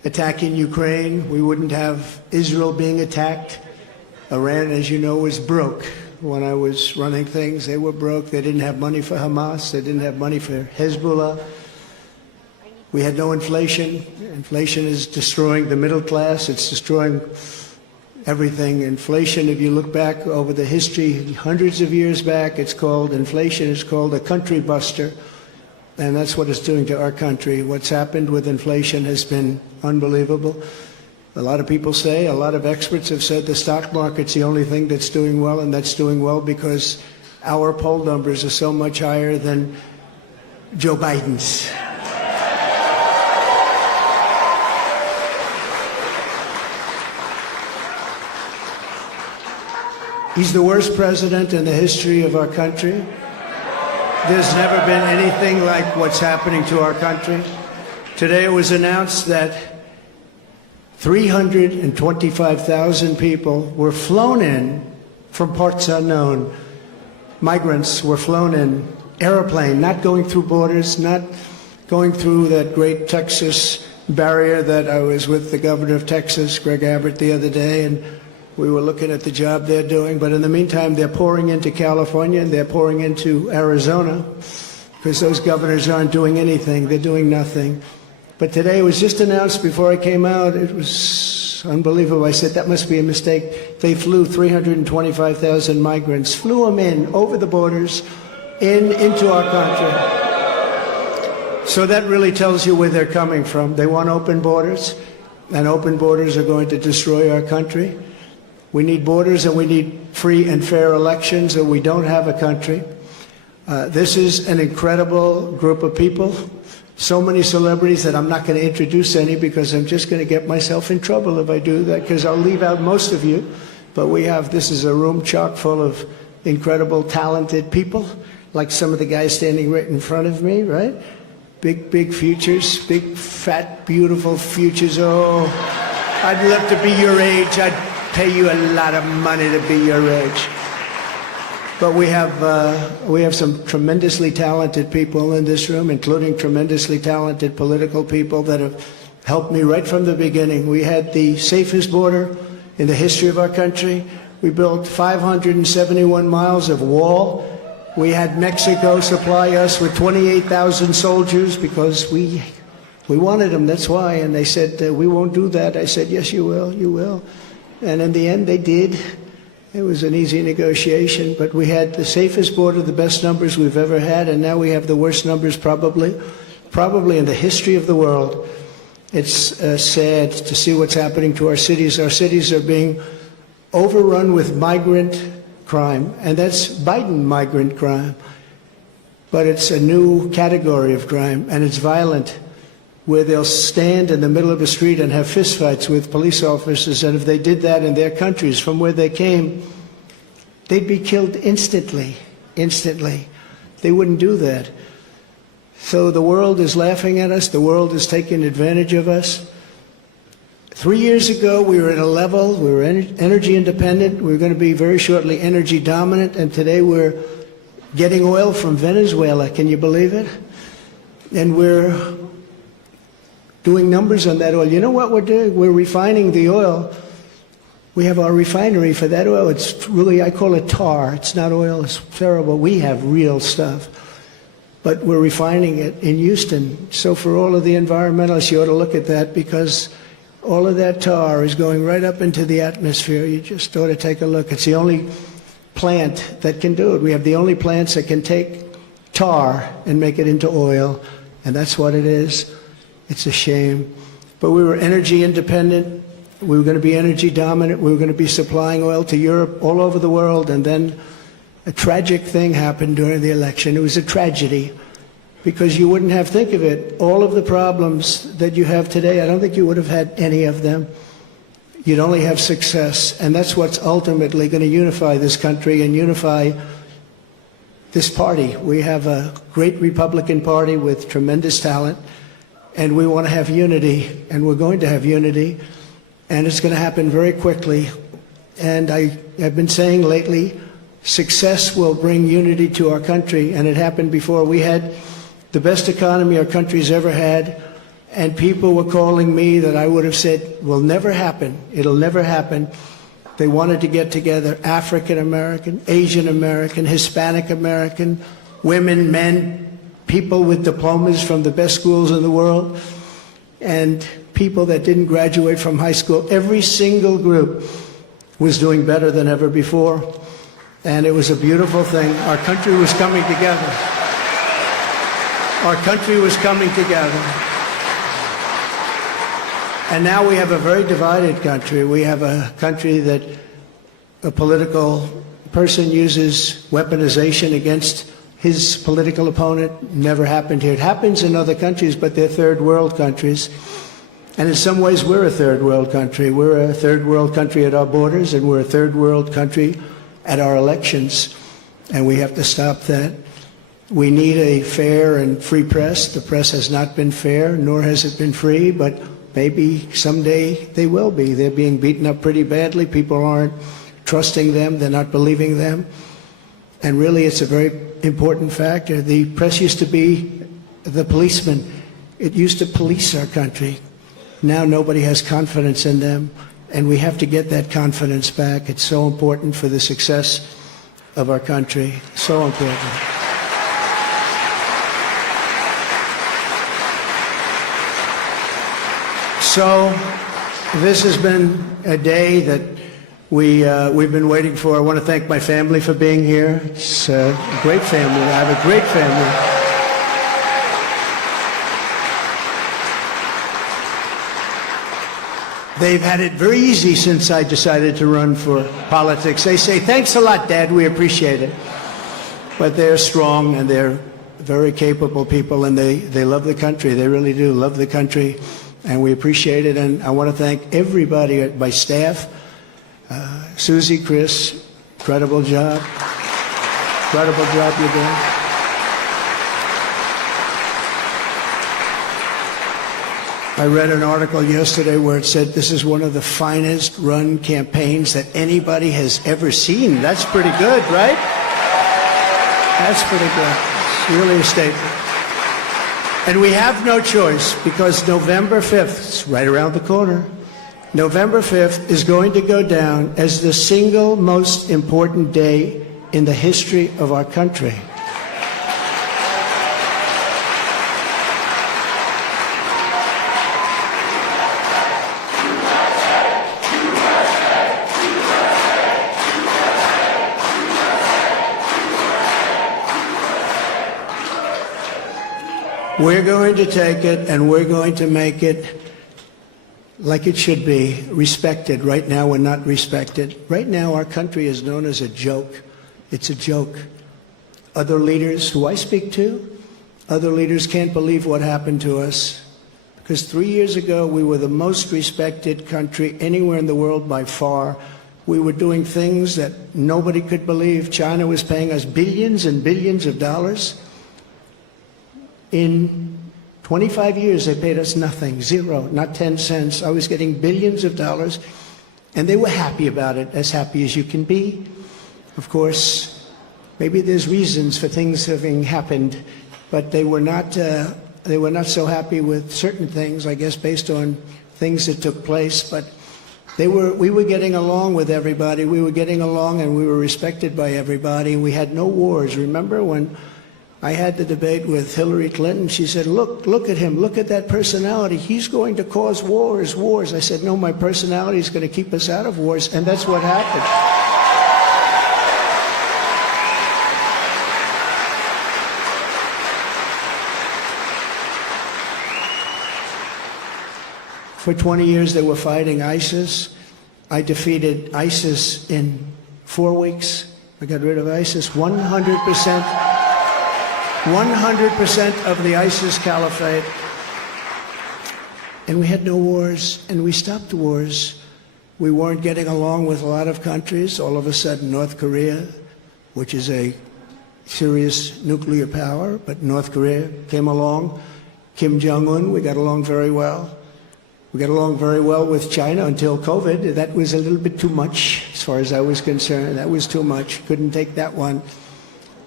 attacking Ukraine. We wouldn't have Israel being attacked. Iran, as you know, was broke. When I was running things, they were broke. They didn't have money for Hamas. They didn't have money for Hezbollah. We had no inflation. Inflation is destroying the middle class. It's destroying everything. Inflation, if you look back over the history, hundreds of years back, inflation is called a country buster. And that's what it's doing to our country. What's happened with inflation has been unbelievable. A lot of people say, a lot of experts have said the stock market's the only thing that's doing well, and that's doing well because our poll numbers are so much higher than Joe Biden's. He's the worst president in the history of our country. There's never been anything like what's happening to our country. Today it was announced that 325,000 people were flown in from parts unknown. Migrants were flown in, airplane, not going through borders, not going through that great Texas barrier that I was with the governor of Texas, Greg Abbott, the other day, and we were looking at the job they're doing. But in the meantime, they're pouring into California and they're pouring into Arizona because those governors aren't doing anything. They're doing nothing. But today it was just announced before I came out. It was unbelievable. I said, that must be a mistake. They flew 325,000 migrants, flew them in over the borders into our country. So that really tells you where they're coming from. They want open borders, and open borders are going to destroy our country. We need borders and we need free and fair elections, or we don't have a country. This is an incredible group of people. So many celebrities that I'm not going to introduce any because I'm just going to get myself in trouble if I do that, because I'll leave out most of you. But this is a room chock full of incredible, talented people, like some of the guys standing right in front of me, right? Big futures, big, fat, beautiful futures. Oh, I'd love to be your age. I'd pay you a lot of money to be your age. But we have some tremendously talented people in this room, including tremendously talented political people that have helped me right from the beginning. We had the safest border in the history of our country. We built 571 miles of wall. We had Mexico supply us with 28,000 soldiers because we wanted them, that's why. And they said, we won't do that. I said, yes, you will, you will. And in the end, they did. It was an easy negotiation, but we had the safest border, the best numbers we've ever had, and now we have the worst numbers probably in the history of the world. It's sad to see what's happening to our cities. Our cities are being overrun with migrant crime, and that's Biden migrant crime. But it's a new category of crime, and it's violent, where they'll stand in the middle of a street and have fistfights with police officers, and if they did that in their countries from where they came, they'd be killed instantly. They wouldn't do that. So the world is laughing at us. The world is taking advantage of us. 3 years ago, we were at a level, we were energy independent. We were going to be very shortly energy dominant, and today we're getting oil from Venezuela. Can you believe it? And we're doing numbers on that oil. You know what we're doing? We're refining the oil. We have our refinery for that oil. It's really, I call it tar. It's not oil. It's terrible. We have real stuff. But we're refining it in Houston. So for all of the environmentalists, you ought to look at that, because all of that tar is going right up into the atmosphere. You just ought to take a look. It's the only plant that can do it. We have the only plants that can take tar and make it into oil, and that's what it is. It's a shame. But we were energy independent. We were going to be energy dominant. We were going to be supplying oil to Europe, all over the world. And then a tragic thing happened during the election. It was a tragedy, because you wouldn't have, think of it, all of the problems that you have today, I don't think you would have had any of them. You'd only have success. And that's what's ultimately going to unify this country and unify this party. We have a great Republican Party with tremendous talent. And we want to have unity, and we're going to have unity, and it's going to happen very quickly. And I've been saying lately, success will bring unity to our country, and it happened before. We had the best economy our country's ever had, and people were calling me that I would have said will never happen. It'll never happen. They wanted to get together African American, Asian American, Hispanic American, women, men, people with diplomas from the best schools in the world, and people that didn't graduate from high school. Every single group was doing better than ever before, and it was a beautiful thing. Our country was coming together. Our country was coming together. And now we have a very divided country. We have a country that a political person uses weaponization against his political opponent. Never happened here. It happens in other countries, but they're third world countries. And in some ways, we're a third world country. We're a third world country at our borders, and we're a third world country at our elections. And we have to stop that. We need a fair and free press. The press has not been fair, nor has it been free, but maybe someday they will be. They're being beaten up pretty badly. People aren't trusting them. They're not believing them. And really, it's a very important factor. The press used to be the policeman. It used to police our country. Now nobody has confidence in them, and we have to get that confidence back. It's so important for the success of our country. So important. So this has been a day that we've been waiting for. I want to thank my family for being here. It's a great family. I have a great family. They've had it very easy since I decided to run for politics. They say, thanks a lot, Dad, we appreciate it. But they're strong, and they're very capable people, and they love the country. They really do love the country, and we appreciate it. And I want to thank everybody at my staff. Susie, Chris, incredible job. Incredible job you're doing. I read an article yesterday where it said this is one of the finest run campaigns that anybody has ever seen. That's pretty good, right? That's pretty good. It's really a statement. And we have no choice, because November 5th, it's right around the corner, November 5th is going to go down as the single most important day in the history of our country. We're going to take it, and we're going to make it like it should be, respected. Right now, we're not respected. Right now, our country is known as a joke. It's a joke. Other leaders who I speak to, other leaders can't believe what happened to us. Because 3 years ago, we were the most respected country anywhere in the world by far. We were doing things that nobody could believe. China was paying us billions and billions of dollars. In 25 years, they paid us nothing, zero, not 10 cents. I was getting billions of dollars, and they were happy about it, as happy as you can be. Of course, maybe there's reasons for things having happened, but they were not so happy with certain things, I guess, based on things that took place. But we were getting along with everybody. We were getting along, and we were respected by everybody. We had no wars. Remember when I had the debate with Hillary Clinton? She said, look at him, look at that personality. He's going to cause wars. I said, no, my personality is going to keep us out of wars, and that's what happened. For 20 years, they were fighting ISIS. I defeated ISIS in 4 weeks. I got rid of ISIS 100%. 100% of the ISIS caliphate. And we had no wars, and we stopped wars. We weren't getting along with a lot of countries. All of a sudden, North Korea, which is a serious nuclear power, but North Korea came along. Kim Jong-un, we got along very well. We got along very well with China until COVID. That was a little bit too much, as far as I was concerned. That was too much. Couldn't take that one.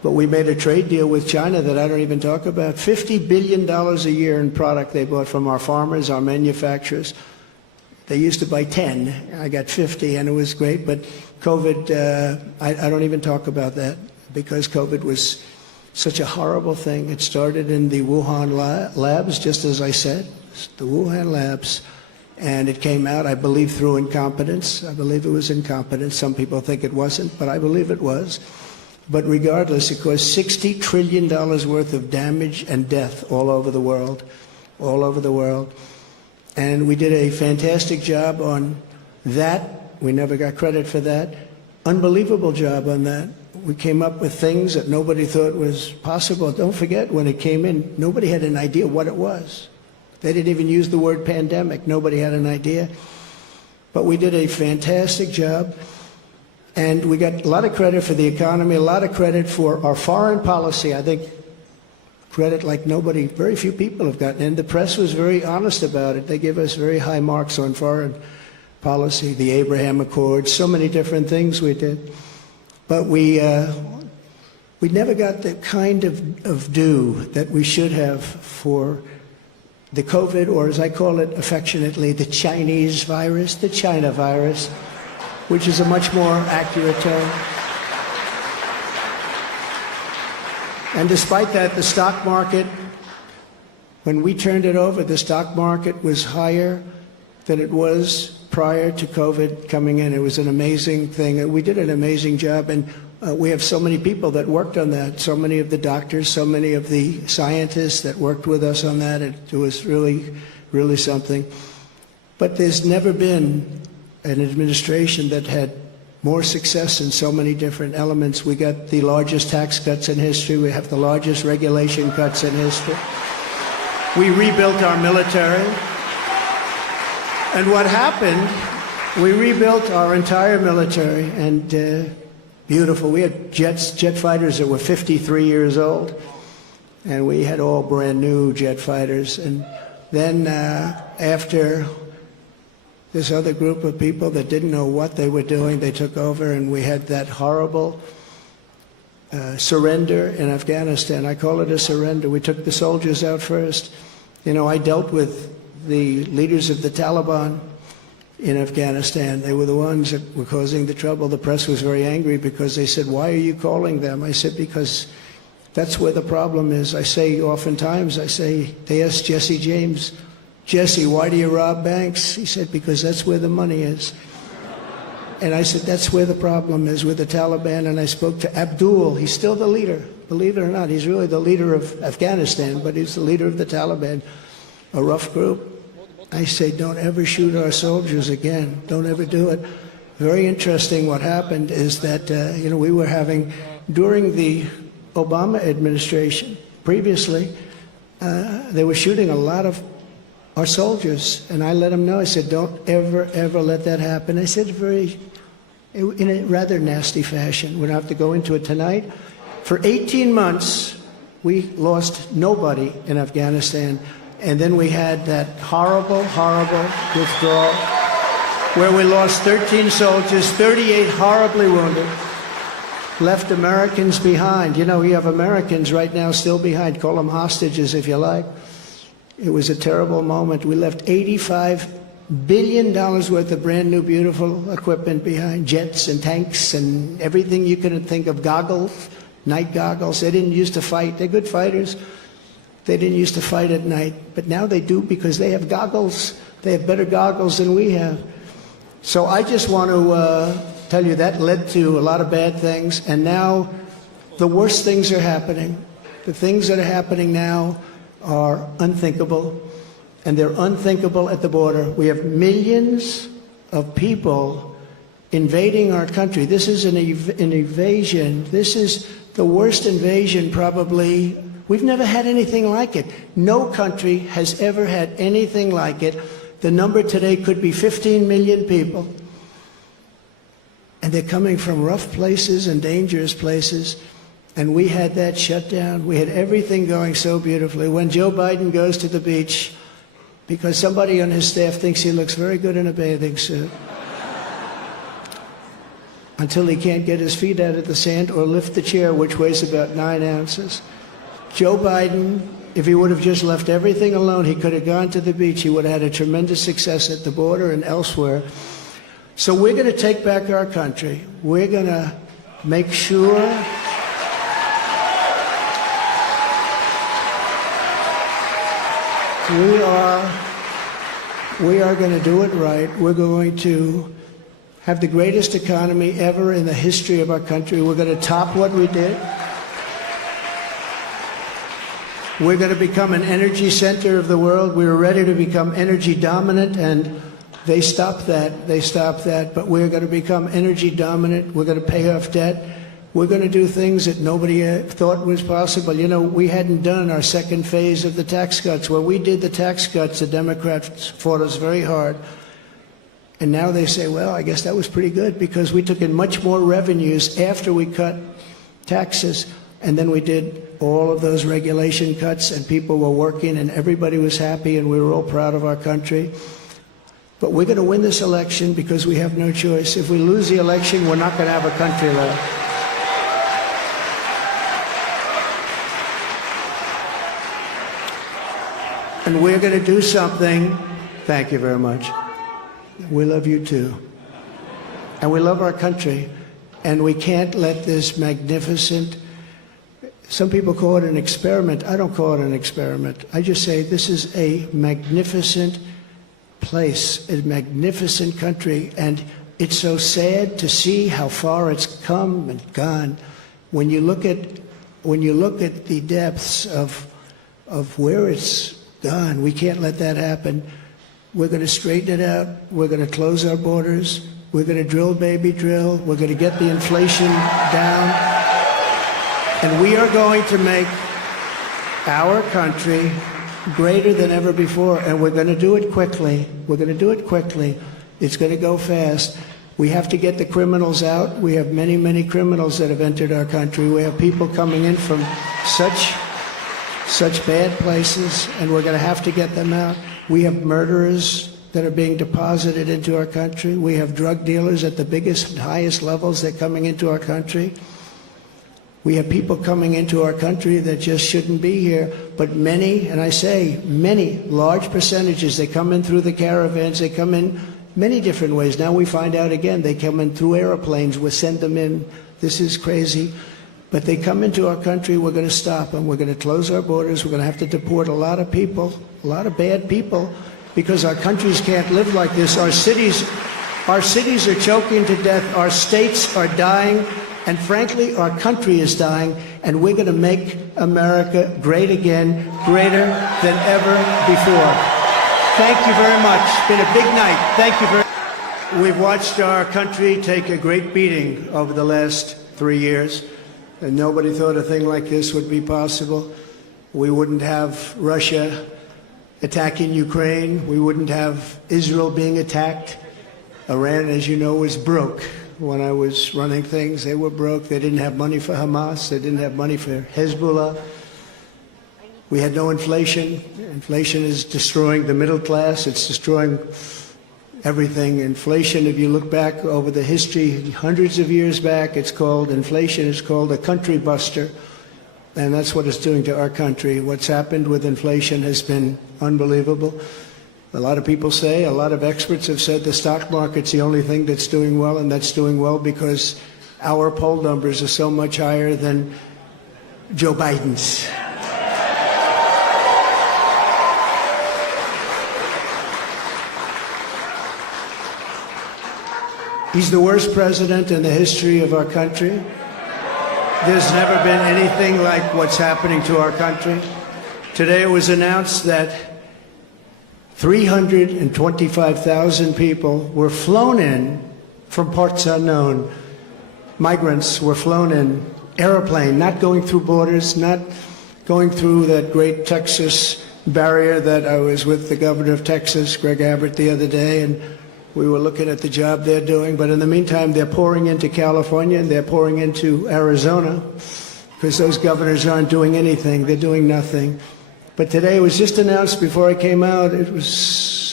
But we made a trade deal with China that I don't even talk about. $50 billion a year in product they bought from our farmers, our manufacturers. They used to buy 10. I got 50, and it was great. But COVID, I don't even talk about that because COVID was such a horrible thing. It started in the Wuhan labs, just as I said, the Wuhan labs. And it came out, I believe, through incompetence. I believe it was incompetence. Some people think it wasn't, but I believe it was. But regardless, it caused $60 trillion worth of damage and death all over the world, all over the world. And we did a fantastic job on that. We never got credit for that. Unbelievable job on that. We came up with things that nobody thought was possible. Don't forget, when it came in, nobody had an idea what it was. They didn't even use the word pandemic. Nobody had an idea. But we did a fantastic job. And we got a lot of credit for the economy, a lot of credit for our foreign policy. I think credit like nobody, very few people have gotten. And the press was very honest about it. They give us very high marks on foreign policy, the Abraham Accords, so many different things we did. But we never got the kind of due that we should have for the COVID, or as I call it affectionately, the Chinese virus, the China virus, which is a much more accurate term. And despite that, the stock market, when we turned it over, the stock market was higher than it was prior to COVID coming in. It was an amazing thing. We did an amazing job, and we have so many people that worked on that, so many of the doctors, so many of the scientists that worked with us on that. It was really, really something. But there's never been an administration that had more success in so many different elements. We got the largest tax cuts in history. We have the largest regulation cuts in history. We rebuilt our military. And what happened, we rebuilt our entire military, and beautiful. We had jet fighters that were 53 years old, and we had all brand new jet fighters. And then after this other group of people that didn't know what they were doing, they took over, and we had that horrible surrender in Afghanistan. I call it a surrender. We took the soldiers out first. You know, I dealt with the leaders of the Taliban in Afghanistan. They were the ones that were causing the trouble. The press was very angry because they said, "Why are you calling them?" I said, "Because that's where the problem is." I say oftentimes, they asked Jesse James, "Jesse, why do you rob banks?" He said, "Because that's where the money is." And I said, that's where the problem is, with the Taliban. And I spoke to Abdul. He's still the leader. Believe it or not, he's really the leader of Afghanistan, but he's the leader of the Taliban, a rough group. I say, don't ever shoot our soldiers again. Don't ever do it. Very interesting what happened is that, we were having, during the Obama administration, previously, they were shooting a lot of our soldiers. And I let them know, I said, don't ever, ever let that happen. I said in a rather nasty fashion. We don't have to go into it tonight. For 18 months, we lost nobody in Afghanistan. And then we had that horrible, horrible withdrawal where we lost 13 soldiers, 38 horribly wounded, left Americans behind. You know, we have Americans right now still behind. Call them hostages if you like. It was a terrible moment. We left $85 billion worth of brand new, beautiful equipment behind, jets and tanks and everything you could think of, goggles, night goggles. They didn't used to fight. They're good fighters. They didn't used to fight at night, but now they do because they have goggles. They have better goggles than we have. So I just want to tell you that led to a lot of bad things, and now the worst things are happening. The things that are happening now are unthinkable, and they're unthinkable at the border. We have millions of people invading our country. This is an invasion. This is the worst invasion probably. We've never had anything like it. No country has ever had anything like it. The number today could be 15 million people. And they're coming from rough places and dangerous places. And we had that shut down. We had everything going so beautifully. When Joe Biden goes to the beach, because somebody on his staff thinks he looks very good in a bathing suit. until he can't get his feet out of the sand or lift the chair, which weighs about 9 ounces. Joe Biden, if he would have just left everything alone, he could have gone to the beach. He would have had a tremendous success at the border and elsewhere. So we're going to take back our country. We're going to make sure we are going to do it right. We're going to have the greatest economy ever in the history of our country. We're going to top what we did. We're going to become an energy center of the world. We were ready to become energy dominant, and they stopped that. They stopped that. But we're going to become energy dominant. We're going to pay off debt. We're going to do things that nobody thought was possible. You know, we hadn't done our second phase of the tax cuts. When we did the tax cuts, the Democrats fought us very hard. And now they say, well, I guess that was pretty good because we took in much more revenues after we cut taxes. And then we did all of those regulation cuts, and people were working, and everybody was happy, and we were all proud of our country. But we're going to win this election because we have no choice. If we lose the election, we're not going to have a country left. And we're going to do something. Thank you very much. We love you too. And we love our country. And we can't let this magnificent, some people call it an experiment. I don't call it an experiment. I just say this is a magnificent place, a magnificent country. And it's so sad to see how far it's come and gone. When you look at the depths of where it's gone, we can't let that happen. We're going to straighten it out. We're going to close our borders. We're going to drill, baby, drill. We're going to get the inflation down. And we are going to make our country greater than ever before. And we're going to do it quickly. We're going to do it quickly. It's going to go fast. We have to get the criminals out. We have many, many criminals that have entered our country. We have people coming in from such bad places, and we're going to have to get them out. We have murderers that are being deposited into our country. We have drug dealers at the biggest and highest levels that are coming into our country. We have people coming into our country that just shouldn't be here. But many, and I say many, large percentages, they come in through the caravans. They come in many different ways. Now we find out again, they come in through airplanes. We send them in. This is crazy. But they come into our country, we're going to stop them. We're going to close our borders. We're going to have to deport a lot of people, a lot of bad people, because our countries can't live like this. Our cities are choking to death. Our states are dying. And frankly, our country is dying. And we're going to make America great again, greater than ever before. Thank you very much. It's been a big night. Thank you very much. We've watched our country take a great beating over the last 3 years. And nobody thought a thing like this would be possible. We wouldn't have Russia attacking Ukraine. We wouldn't have Israel being attacked. Iran, as you know, was broke. When I was running things, they were broke. They didn't have money for Hamas. They didn't have money for Hezbollah. We had no inflation. Inflation is destroying the middle class. It's destroying everything. Inflation, if you look back over the history, hundreds of years back, it's called inflation. It's called a country buster. And that's what it's doing to our country. What's happened with inflation has been unbelievable. A lot of people say, a lot of experts have said the stock market's the only thing that's doing well, and that's doing well because our poll numbers are so much higher than Joe Biden's. He's the worst president in the history of our country. There's never been anything like what's happening to our country. Today it was announced that 325,000 people were flown in from parts unknown. Migrants were flown in, airplane, not going through borders, not going through that great Texas barrier that I was with the governor of Texas, Greg Abbott, the other day, and we were looking at the job they're doing. But in the meantime, they're pouring into California and they're pouring into Arizona because those governors aren't doing anything. They're doing nothing. But today it was just announced before I came out, it was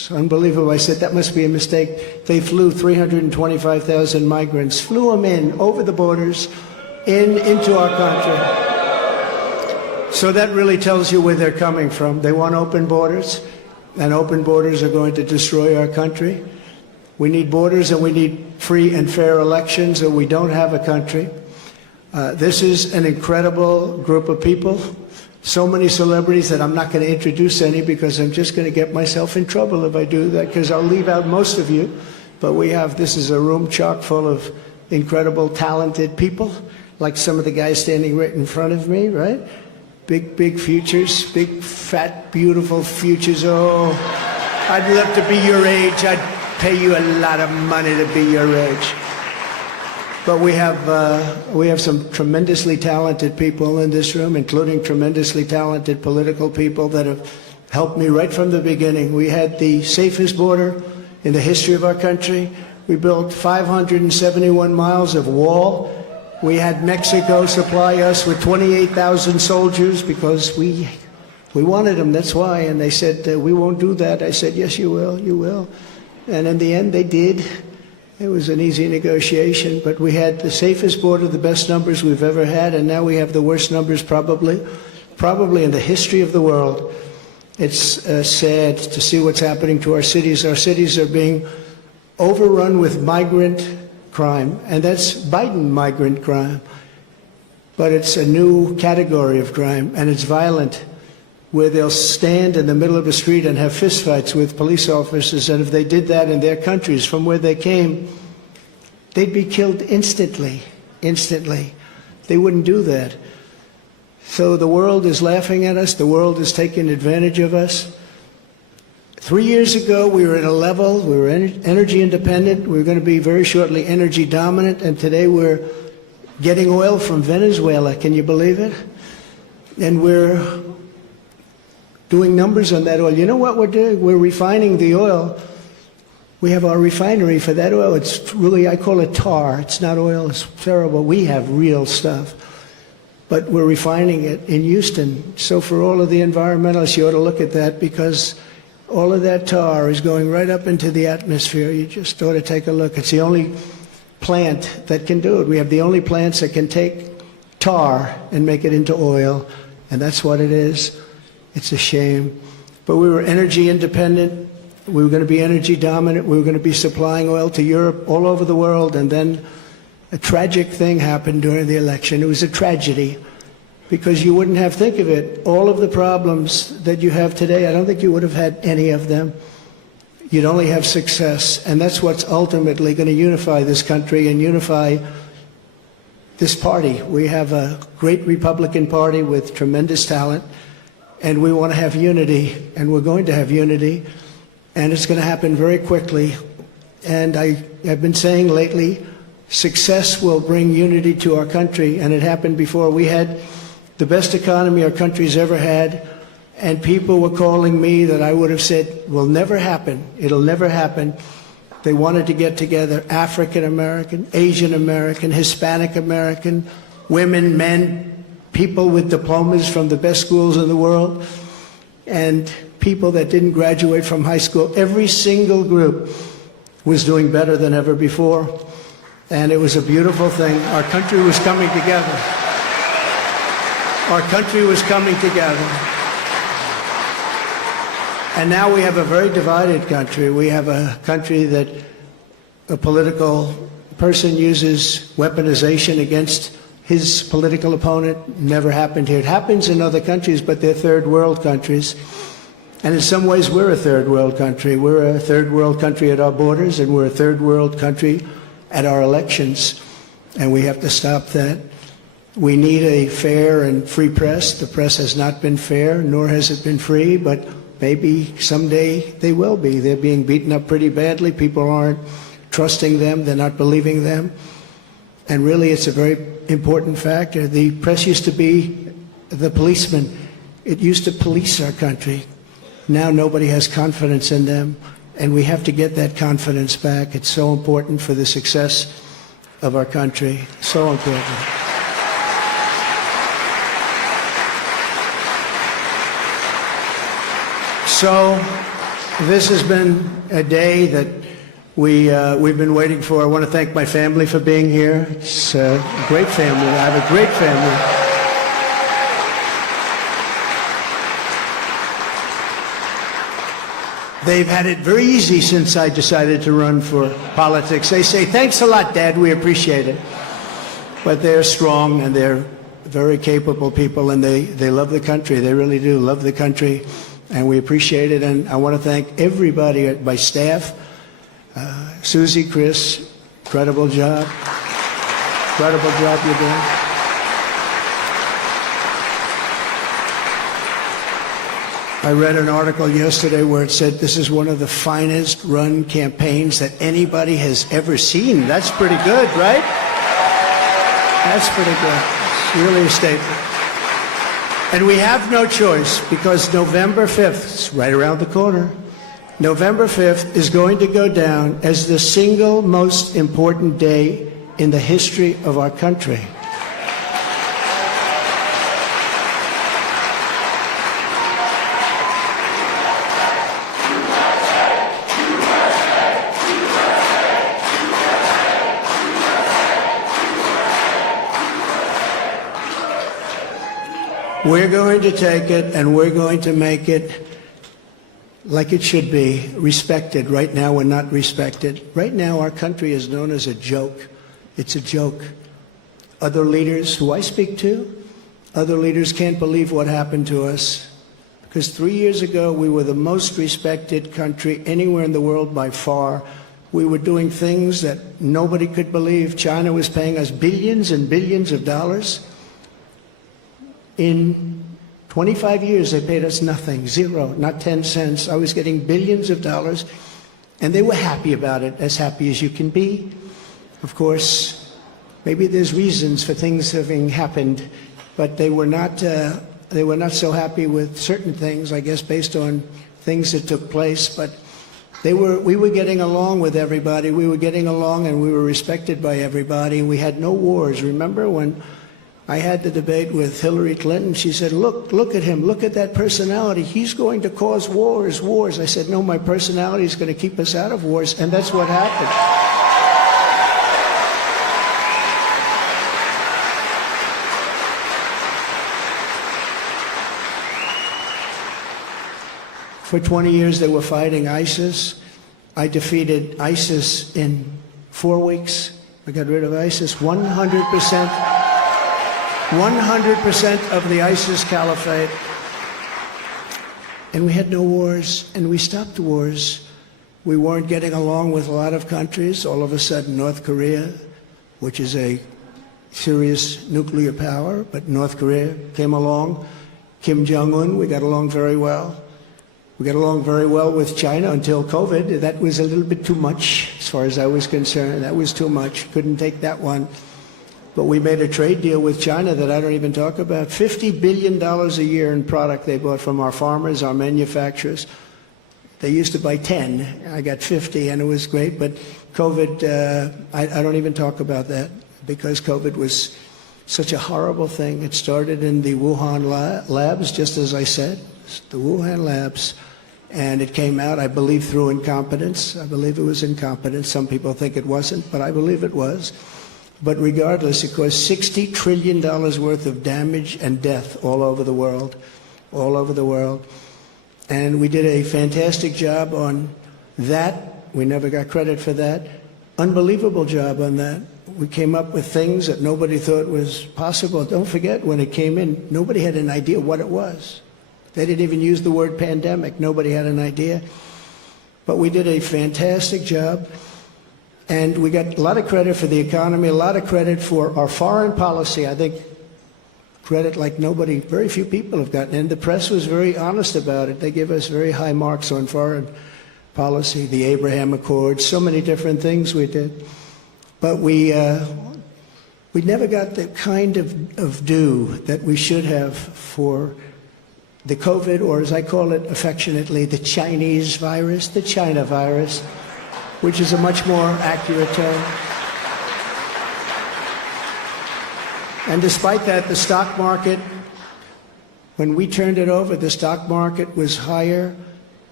It's unbelievable. I said, that must be a mistake. They flew 325,000 migrants, flew them in over the borders, into our country. So that really tells you where they're coming from. They want open borders, and open borders are going to destroy our country. We need borders, and we need free and fair elections, or we don't have a country. This is an incredible group of people. So many celebrities that I'm not going to introduce any, because I'm just going to get myself in trouble if I do that, because I'll leave out most of you. But this is a room chock full of incredible, talented people, like some of the guys standing right in front of me, right? Big, big futures, big, fat, beautiful futures. Oh, I'd love to be your age. I'd pay you a lot of money to be your age. But we have some tremendously talented people in this room, including tremendously talented political people that have helped me right from the beginning. We had the safest border in the history of our country. We built 571 miles of wall. We had Mexico supply us with 28,000 soldiers because we wanted them, that's why. And they said, we won't do that. I said, yes, you will, you will. And in the end, they did. It was an easy negotiation, but we had the safest border, the best numbers we've ever had, and now we have the worst numbers probably in the history of the world. It's sad to see what's happening to our cities. Our cities are being overrun with migrant crime, and that's Biden migrant crime. But it's a new category of crime, and it's violent, where they'll stand in the middle of the street and have fistfights with police officers, and if they did that in their countries from where they came, they'd be killed instantly. They wouldn't do that. So the world is laughing at us. The world is taking advantage of us. 3 years ago, we were at a level, we were energy independent. We were going to be very shortly energy dominant, and today we're getting oil from Venezuela. Can you believe it? And we're doing numbers on that oil. You know what we're doing? We're refining the oil. We have our refinery for that oil. It's really, I call it tar. It's not oil. It's terrible. We have real stuff. But we're refining it in Houston. So for all of the environmentalists, you ought to look at that, because all of that tar is going right up into the atmosphere. You just ought to take a look. It's the only plant that can do it. We have the only plants that can take tar and make it into oil, and that's what it is. It's a shame. But we were energy independent. We were going to be energy dominant. We were going to be supplying oil to Europe, all over the world. And then a tragic thing happened during the election. It was a tragedy, because you wouldn't have, think of it, all of the problems that you have today, I don't think you would have had any of them. You'd only have success. And that's what's ultimately going to unify this country and unify this party. We have a great Republican Party with tremendous talent. And we want to have unity, and we're going to have unity, and it's going to happen very quickly. And I've been saying lately, success will bring unity to our country, and it happened before. We had the best economy our country's ever had, and people were calling me that I would have said will never happen. It'll never happen. They wanted to get together, African American, Asian American, Hispanic American, women, men, people with diplomas from the best schools in the world, and people that didn't graduate from high school. Every single group was doing better than ever before, and it was a beautiful thing. Our country was coming together. Our country was coming together. And now we have a very divided country. We have a country that a political person uses weaponization against his political opponent. Never happened here. It happens in other countries, but they're third world countries. And in some ways, we're a third world country. We're a third world country at our borders, and we're a third world country at our elections. And we have to stop that. We need a fair and free press. The press has not been fair, nor has it been free, but maybe someday they will be. They're being beaten up pretty badly. People aren't trusting them. They're not believing them. And really, it's a very important factor. The press used to be the policeman. It used to police our country. Now nobody has confidence in them, and we have to get that confidence back. It's so important for the success of our country. So important. So This has been a day that we've been waiting for. I want to thank my family for being here. It's a great family. I have a great family. They've had it very easy since I decided to run for politics. They say, thanks a lot, Dad, we appreciate it. But they're strong and they're very capable people, and they love the country. They really do love the country, and we appreciate it. And I want to thank everybody at my staff. Susie, Chris, incredible job. Incredible job you're doing. I read an article yesterday where it said this is one of the finest run campaigns that anybody has ever seen. That's pretty good, right? That's pretty good. It's really a statement. And we have no choice, because November 5th, it's right around the corner, November 5th is going to go down as the single most important day in the history of our country. We're going to take it and we're going to make it like it should be, respected. Right now, we're not respected. Right now, our country is known as a joke. It's a joke. Other leaders who I speak to, other leaders can't believe what happened to us. Because 3 years ago, we were the most respected country anywhere in the world by far. We were doing things that nobody could believe. China was paying us billions and billions of dollars. In 25 years, they paid us nothing, zero, not 10 cents. I was getting billions of dollars, and they were happy about it, as happy as you can be. Of course, maybe there's reasons for things having happened, but they were not so happy with certain things, I guess, based on things that took place. But we were getting along with everybody. We were getting along, and we were respected by everybody. We had no wars. Remember when I had the debate with Hillary Clinton? She said, look at him, look at that personality. He's going to cause wars. I said, no, my personality is going to keep us out of wars, and that's what happened. For 20 years, they were fighting ISIS. I defeated ISIS in 4 weeks. I got rid of ISIS 100%. 100% of the ISIS caliphate. And we had no wars, and we stopped wars. We weren't getting along with a lot of countries. All of a sudden, North Korea, which is a serious nuclear power, but North Korea came along. Kim Jong-un, we got along very well. We got along very well with China until COVID. That was a little bit too much, as far as I was concerned. That was too much. Couldn't take that one. But we made a trade deal with China that I don't even talk about. $50 billion a year in product they bought from our farmers, our manufacturers. They used to buy 10. I got 50, and it was great. But COVID, I don't even talk about that, because COVID was such a horrible thing. It started in the Wuhan labs, just as I said, the Wuhan labs. And it came out, I believe, through incompetence. I believe it was incompetence. Some people think it wasn't, but I believe it was. But regardless, it caused $60 trillion worth of damage and death all over the world, all over the world. And we did a fantastic job on that. We never got credit for that. Unbelievable job on that. We came up with things that nobody thought was possible. Don't forget, when it came in, nobody had an idea what it was. They didn't even use the word pandemic. Nobody had an idea. But we did a fantastic job. And we got a lot of credit for the economy, a lot of credit for our foreign policy. I think credit like nobody, very few people have gotten. And the press was very honest about it. They give us very high marks on foreign policy, the Abraham Accords, so many different things we did. But we never got the kind of due that we should have for the COVID, or as I call it affectionately, the Chinese virus, the China virus, which is a much more accurate term. And despite that, the stock market, when we turned it over, the stock market was higher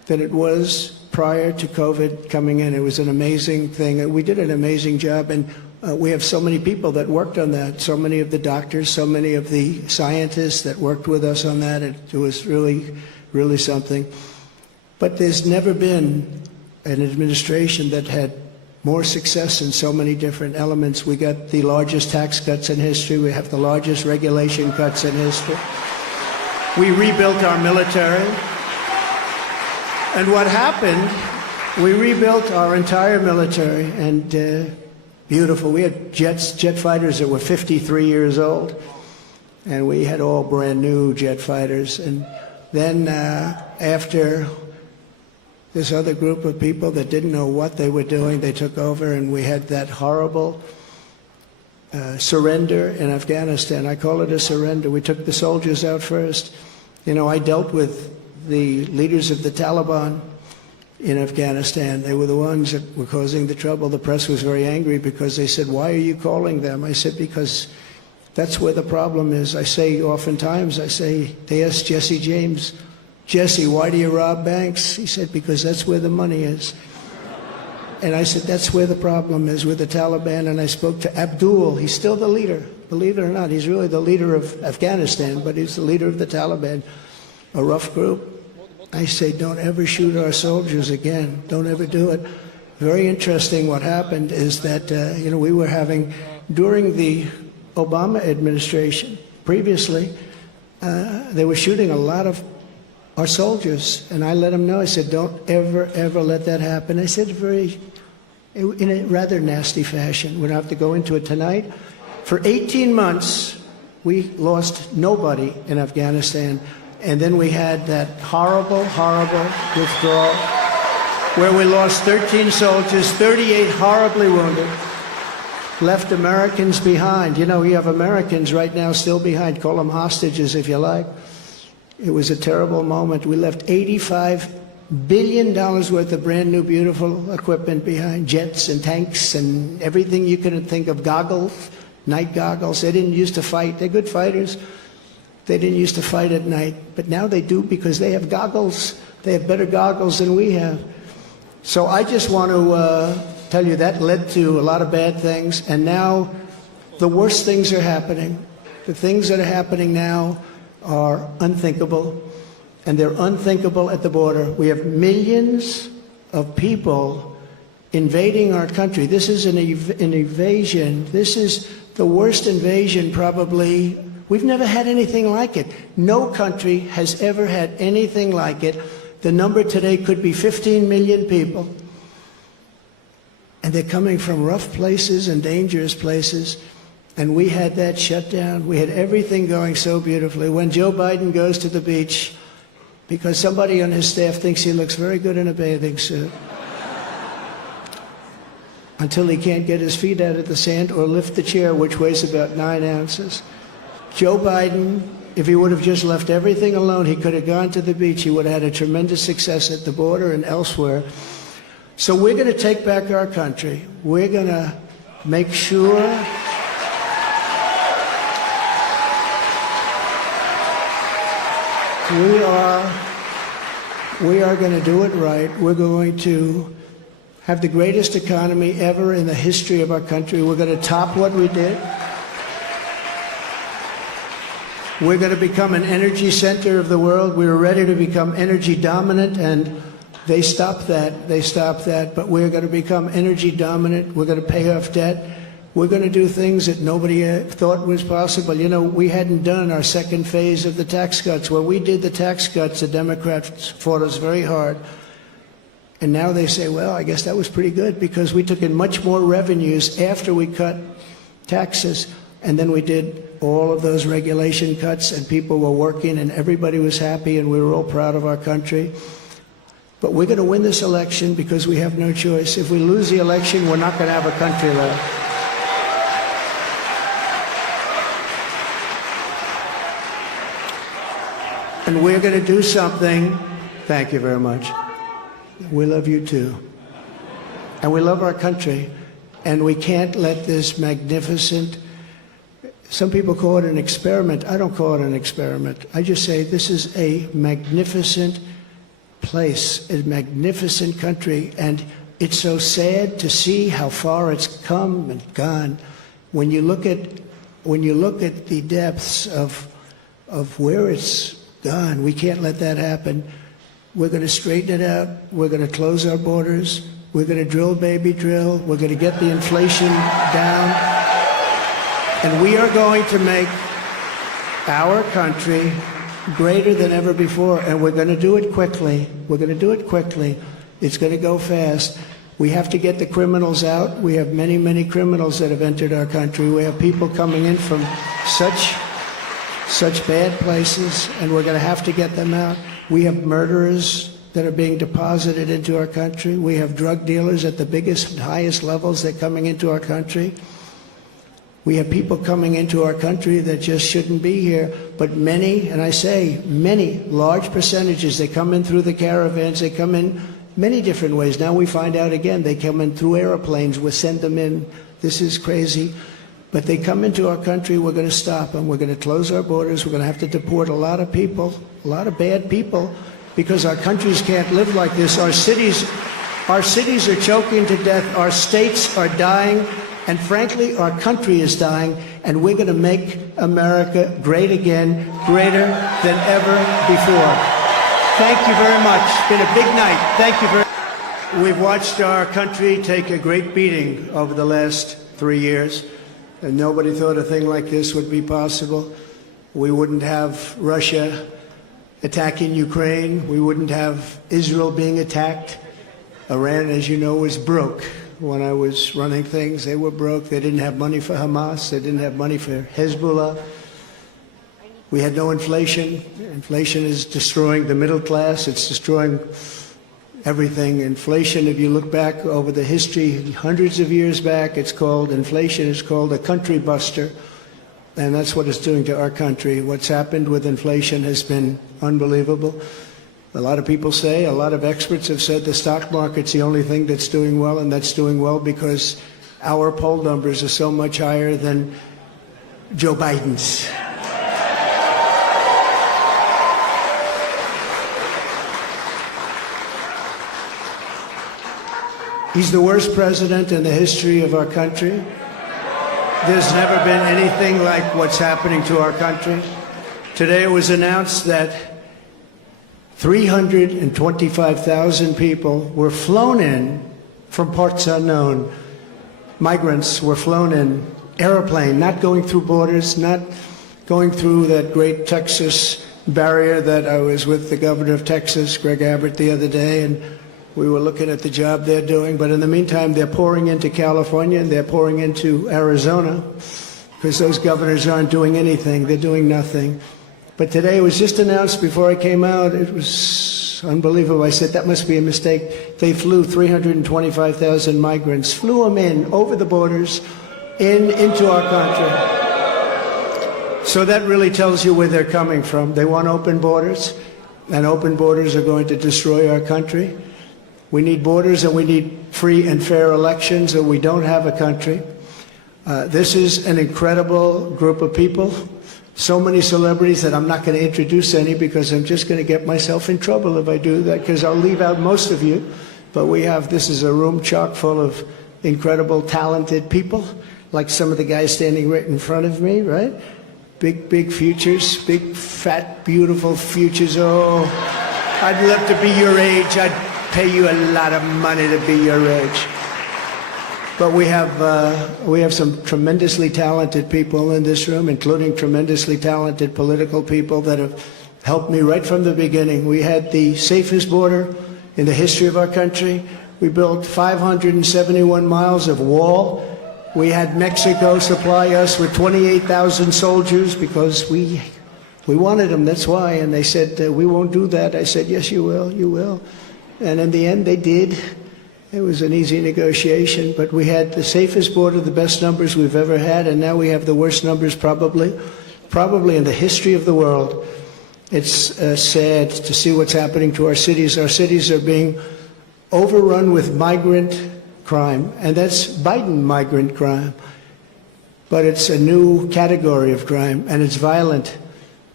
than it was prior to COVID coming in. It was an amazing thing. We did an amazing job, and we have so many people that worked on that, so many of the doctors, so many of the scientists that worked with us on that. It was really, really something. But there's never been an administration that had more success in so many different elements. We got the largest tax cuts in history. We have the largest regulation cuts in history. We rebuilt our military. And what happened, we rebuilt our entire military, and beautiful. We had jet fighters that were 53 years old, and we had all brand new jet fighters. And then after this other group of people that didn't know what they were doing, they took over, and we had that horrible surrender in Afghanistan. I call it a surrender. We took the soldiers out first. You know, I dealt with the leaders of the Taliban in Afghanistan. They were the ones that were causing the trouble. The press was very angry because they said, "Why are you calling them?" I said, "Because that's where the problem is." I say oftentimes, they asked Jesse James, "Jesse, why do you rob banks?" He said, "Because that's where the money is." And I said, that's where the problem is, with the Taliban. And I spoke to Abdul. He's still the leader. Believe it or not, he's really the leader of Afghanistan, but he's the leader of the Taliban, a rough group. I say, don't ever shoot our soldiers again. Don't ever do it. Very interesting. What happened is that, we were having, during the Obama administration, previously, they were shooting a lot of our soldiers. And I let them know, I said, don't ever, ever let that happen. I said in a rather nasty fashion. We don't have to go into it tonight. For 18 months, we lost nobody in Afghanistan. And then we had that horrible, horrible withdrawal where we lost 13 soldiers, 38 horribly wounded, left Americans behind. You know, you have Americans right now still behind. Call them hostages if you like. It was a terrible moment. We left $85 billion worth of brand new, beautiful equipment behind, jets and tanks and everything you could think of, goggles, night goggles. They didn't used to fight. They're good fighters. They didn't used to fight at night, but now they do because they have goggles. They have better goggles than we have. So I just want to tell you that led to a lot of bad things, and now the worst things are happening. The things that are happening now are unthinkable, and they're unthinkable at the border. We have millions of people invading our country. This is an invasion. This is the worst invasion probably. We've never had anything like it. No country has ever had anything like it. The number today could be 15 million people. And they're coming from rough places and dangerous places. And we had that shut down. We had everything going so beautifully. When Joe Biden goes to the beach, because somebody on his staff thinks he looks very good in a bathing suit, until he can't get his feet out of the sand or lift the chair, which weighs about 9 ounces. Joe Biden, if he would have just left everything alone, he could have gone to the beach. He would have had a tremendous success at the border and elsewhere. So we're going to take back our country. We're going to make sure we are going to do it right. We're going to have the greatest economy ever in the history of our country. We're going to top what we did. We're going to become an energy center of the world. We were ready to become energy dominant, and they stopped that. They stopped that. But we're going to become energy dominant. We're going to pay off debt. We're going to do things that nobody thought was possible. You know, we hadn't done our second phase of the tax cuts. When we did the tax cuts, the Democrats fought us very hard. And now they say, well, I guess that was pretty good because we took in much more revenues after we cut taxes. And then we did all of those regulation cuts, and people were working, and everybody was happy, and we were all proud of our country. But we're going to win this election because we have no choice. If we lose the election, we're not going to have a country left. And we're going to do something. Thank you very much. We love you too. And we love our country. And we can't let this magnificent, some people call it an experiment. I don't call it an experiment. I just say this is a magnificent place, a magnificent country, and it's so sad to see how far it's come and gone. When you look at the depths of where it's gone, we can't let that happen. We're going to straighten it out. We're going to close our borders. We're going to drill, baby, drill. We're going to get the inflation down. And we are going to make our country greater than ever before. And we're going to do it quickly. We're going to do it quickly. It's going to go fast. We have to get the criminals out. We have many, many criminals that have entered our country. We have people coming in from such bad places, and we're going to have to get them out. We have murderers that are being deposited into our country. We have drug dealers at the biggest, highest levels. They're coming into our country. We have people coming into our country that just shouldn't be here. But many, and I say many, large percentages, they come in through the caravans. They come in many different ways. Now we find out again, they come in through airplanes. We send them in. This is crazy. But they come into our country, we're going to stop them. We're going to close our borders. We're going to have to deport a lot of people, a lot of bad people, because our countries can't live like this. Our cities are choking to death. Our states are dying. And frankly, our country is dying. And we're going to make America great again, greater than ever before. Thank you very much. It's been a big night. Thank you very much. We've watched our country take a great beating over the last 3 years. And nobody thought a thing like this would be possible. We wouldn't have Russia attacking Ukraine. We wouldn't have Israel being attacked. Iran, as you know, was broke. When I was running things, they were broke. They didn't have money for Hamas. They didn't have money for Hezbollah. We had no inflation. Inflation is destroying the middle class. It's destroying everything. Inflation, if you look back over the history, hundreds of years back, inflation is called a country buster. And that's what it's doing to our country. What's happened with inflation has been unbelievable. A lot of people say, a lot of experts have said the stock market's the only thing that's doing well, and that's doing well because our poll numbers are so much higher than Joe Biden's. He's the worst president in the history of our country. There's never been anything like what's happening to our country. Today it was announced that 325,000 people were flown in from parts unknown. Migrants were flown in, airplane, not going through borders, not going through that great Texas barrier that I was with the governor of Texas, Greg Abbott, the other day, and we were looking at the job they're doing. But in the meantime, they're pouring into California and they're pouring into Arizona because those governors aren't doing anything. They're doing nothing. But today it was just announced before I came out. It was unbelievable. I said, that must be a mistake. They flew 325,000 migrants, flew them in over the borders into our country. So that really tells you where they're coming from. They want open borders, and open borders are going to destroy our country. We need borders and we need free and fair elections, or we don't have a country. This is an incredible group of people. So many celebrities that I'm not going to introduce any because I'm just going to get myself in trouble if I do that, because I'll leave out most of you. But this is a room chock full of incredible, talented people, like some of the guys standing right in front of me, right? Big, big futures, big, fat, beautiful futures. Oh, I'd love to be your age. I'd pay you a lot of money to be your age. But we have some tremendously talented people in this room, including tremendously talented political people that have helped me right from the beginning. We had the safest border in the history of our country. We built 571 miles of wall. We had Mexico supply us with 28,000 soldiers because we wanted them, that's why. And they said, we won't do that. I said, yes, you will, you will. And in the end, they did. It was an easy negotiation, but we had the safest border, the best numbers we've ever had, and now we have the worst numbers probably in the history of the world. It's sad to see what's happening to our cities. Our cities are being overrun with migrant crime, and that's Biden migrant crime. But it's a new category of crime, and it's violent.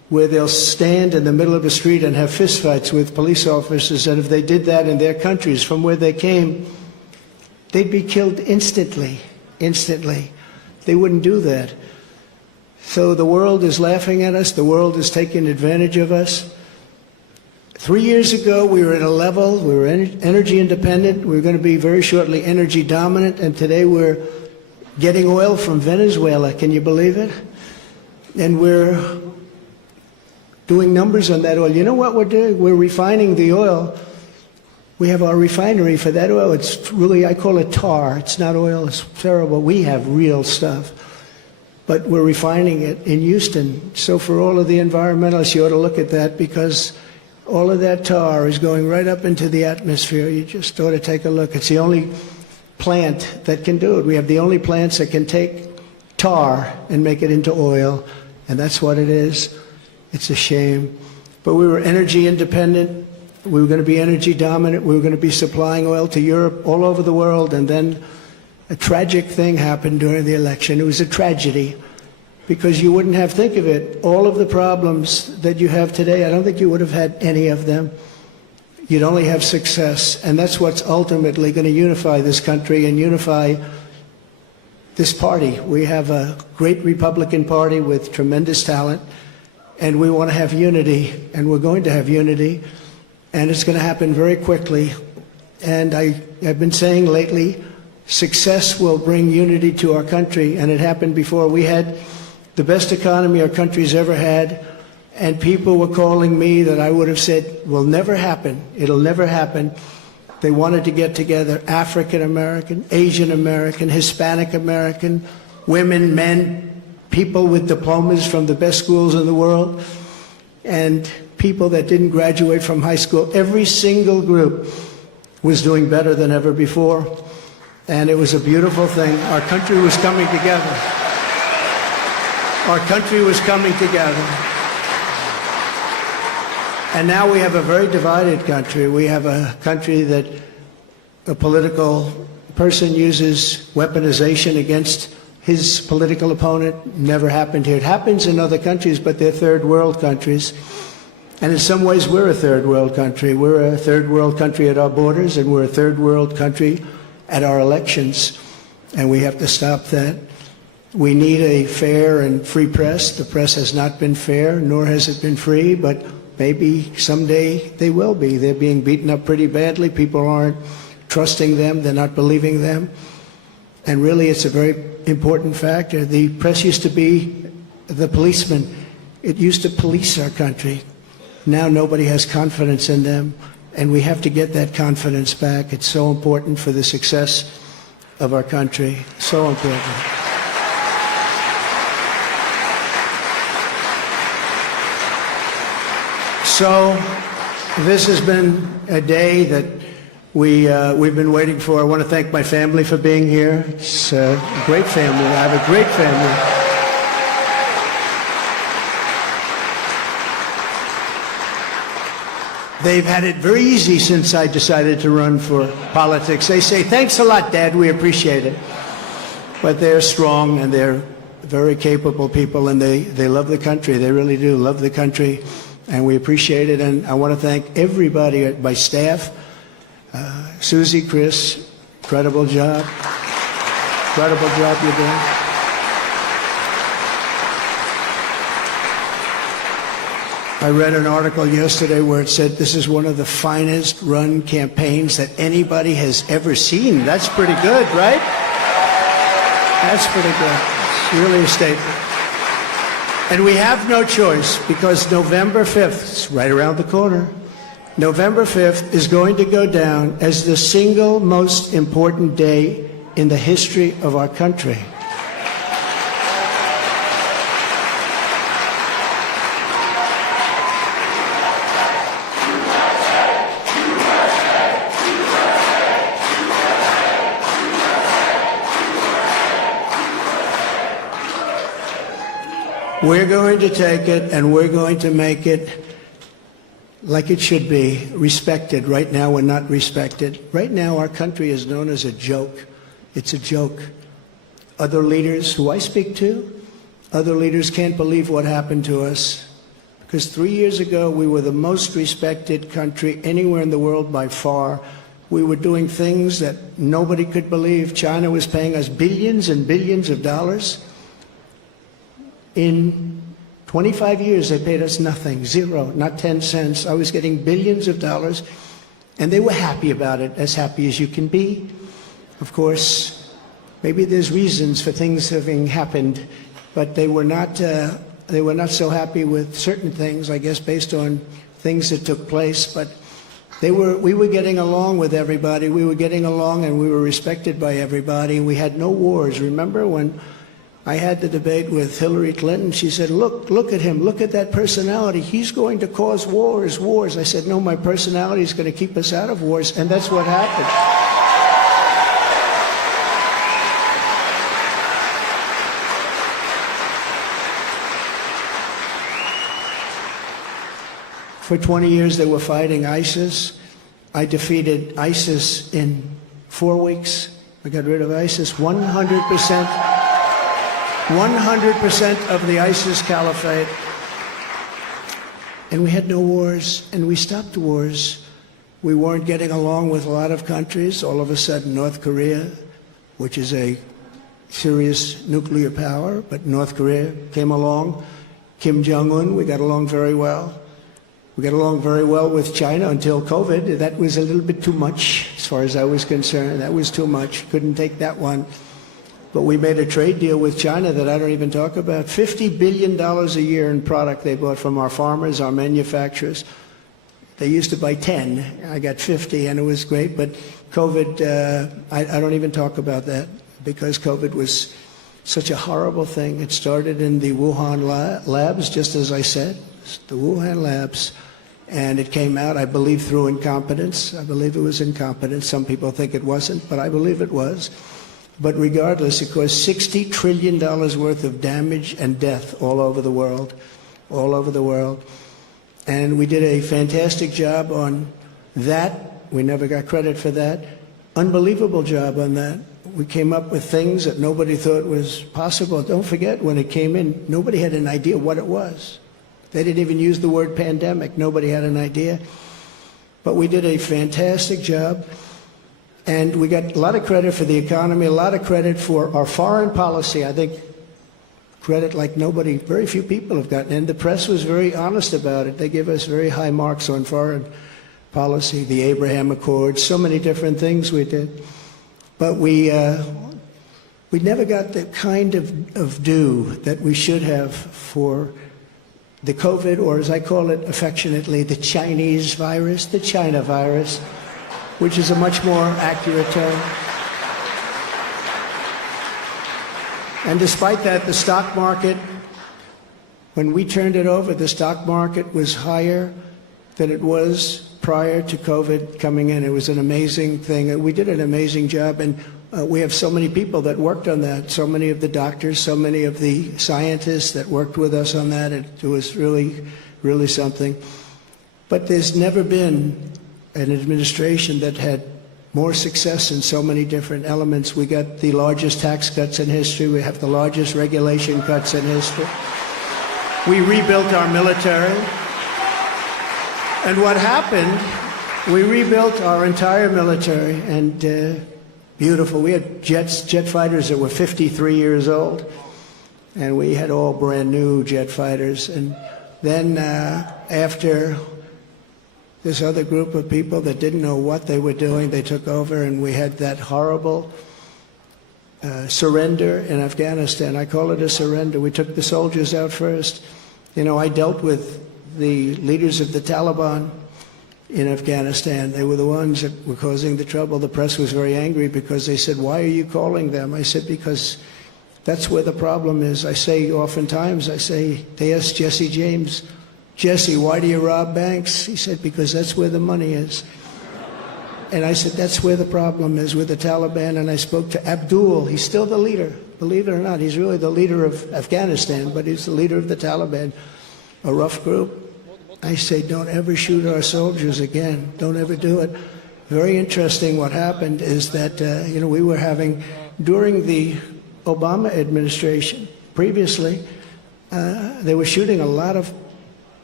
where they'll stand in the middle of a street and have fistfights with police officers, and if they did that in their countries from where they came, they'd be killed instantly. Instantly. They wouldn't do that. So the world is laughing at us. The world is taking advantage of us. 3 years ago, we were at a level, we were energy independent. We were going to be very shortly energy dominant, and today we're getting oil from Venezuela. Can you believe it? And we're doing numbers on that oil. You know what we're doing? We're refining the oil. We have our refinery for that oil. It's really, I call it tar. It's not oil. It's terrible. We have real stuff. But we're refining it in Houston. So for all of the environmentalists, you ought to look at that, because all of that tar is going right up into the atmosphere. You just ought to take a look. It's the only plant that can do it. We have the only plants that can take tar and make it into oil, and that's what it is. It's a shame. But we were energy independent. We were going to be energy dominant. We were going to be supplying oil to Europe, all over the world, and then a tragic thing happened during the election. It was a tragedy, because you wouldn't have, think of it, all of the problems that you have today, I don't think you would have had any of them. You'd only have success, and that's what's ultimately going to unify this country and unify this party. We have a great Republican Party with tremendous talent, and we want to have unity, and we're going to have unity, and it's going to happen very quickly. And I've been saying lately, success will bring unity to our country, and it happened before. We had the best economy our country's ever had, and people were calling me that I would have said will never happen. It'll never happen. They wanted to get together, African American, Asian American, Hispanic American, women, men, people with diplomas from the best schools in the world, and people that didn't graduate from high school. Every single group was doing better than ever before, and it was a beautiful thing. Our country was coming together. Our country was coming together. And now we have a very divided country. We have a country that a political person uses weaponization against his political opponent. Never happened here. It happens in other countries, but they're third world countries. And in some ways, we're a third world country. We're a third world country at our borders, and we're a third world country at our elections. And we have to stop that. We need a fair and free press. The press has not been fair, nor has it been free, but maybe someday they will be. They're being beaten up pretty badly. People aren't trusting them. They're not believing them. And really, it's a very important factor. The press used to be the policeman. It used to police our country. Now nobody has confidence in them, and we have to get that confidence back. It's so important for the success of our country. So important. So this has been a day that we've been waiting for. I want to thank my family for being here. It's a great family. I have a great family. They've had it very easy since I decided to run for politics. They say, "Thanks a lot, Dad. We appreciate it." But they're strong, and they're very capable people, and they love the country. They really do love the country, and we appreciate it. And I want to thank everybody at my staff. Susie, Chris, incredible job. Incredible job you're doing. I read an article yesterday where it said this is one of the finest run campaigns that anybody has ever seen. That's pretty good, right? That's pretty good. It's really a statement. And we have no choice, because November 5th, it's right around the corner, November 5th is going to go down as the single most important day in the history of our country. We're going to take it, and we're going to make it like it should be, respected. Right now, we're not respected. Right now, our country is known as a joke. It's a joke. Other leaders who I speak to, other leaders can't believe what happened to us. Because 3 years ago, we were the most respected country anywhere in the world by far. We were doing things that nobody could believe. China was paying us billions and billions of dollars. In 25 years, they paid us nothing, zero, not 10 cents. I was getting billions of dollars, and they were happy about it, as happy as you can be. Of course, maybe there's reasons for things having happened, but they were not so happy with certain things, I guess, based on things that took place. But we were getting along with everybody. We were getting along, and we were respected by everybody. We had no wars. Remember when I had the debate with Hillary Clinton? She said, look at him. Look at that personality. He's going to cause wars. I said, no, my personality is going to keep us out of wars. And that's what happened. For 20 years, they were fighting ISIS. I defeated ISIS in 4 weeks. I got rid of ISIS 100%. 100% of the ISIS caliphate. And we had no wars, and we stopped wars. We weren't getting along with a lot of countries. All of a sudden, North Korea, which is a serious nuclear power, but North Korea came along. Kim Jong-un, we got along very well. We got along very well with China until COVID. That was a little bit too much, as far as I was concerned. That was too much. Couldn't take that one. But we made a trade deal with China that I don't even talk about. $50 billion a year in product they bought from our farmers, our manufacturers. They used to buy 10. I got 50, and it was great. But COVID, I don't even talk about that, because COVID was such a horrible thing. It started in the Wuhan labs, just as I said, the Wuhan labs. And it came out, I believe, through incompetence. I believe it was incompetence. Some people think it wasn't, but I believe it was. But regardless, it caused $60 trillion worth of damage and death all over the world, all over the world. And we did a fantastic job on that. We never got credit for that. Unbelievable job on that. We came up with things that nobody thought was possible. Don't forget, when it came in, nobody had an idea what it was. They didn't even use the word pandemic. Nobody had an idea. But we did a fantastic job. And we got a lot of credit for the economy, a lot of credit for our foreign policy. I think credit like nobody, very few people have gotten. And the press was very honest about it. They gave us very high marks on foreign policy, the Abraham Accords, so many different things we did. But we never got the kind of due that we should have for the COVID, or as I call it affectionately, the Chinese virus, the China virus, which is a much more accurate term. And despite that, the stock market, when we turned it over, the stock market was higher than it was prior to COVID coming in. It was an amazing thing. We did an amazing job, and we have so many people that worked on that, so many of the doctors, so many of the scientists that worked with us on that. It was really, really something. But there's never been an administration that had more success in so many different elements. We got the largest tax cuts in history. We have the largest regulation cuts in history. We rebuilt our military. And what happened, we rebuilt our entire military, and beautiful. We had jet fighters that were 53 years old, and we had all brand new jet fighters. And then after this other group of people that didn't know what they were doing, they took over, and we had that horrible surrender in Afghanistan. I call it a surrender. We took the soldiers out first. You know, I dealt with the leaders of the Taliban in Afghanistan. They were the ones that were causing the trouble. The press was very angry because they said, why are you calling them? I said, because that's where the problem is. I say oftentimes, they asked Jesse James, Jesse, why do you rob banks? He said, because that's where the money is. And I said, that's where the problem is, with the Taliban. And I spoke to Abdul. He's still the leader. Believe it or not, he's really the leader of Afghanistan, but he's the leader of the Taliban, a rough group. I say, don't ever shoot our soldiers again. Don't ever do it. Very interesting what happened is that, we were having, during the Obama administration, previously, they were shooting a lot of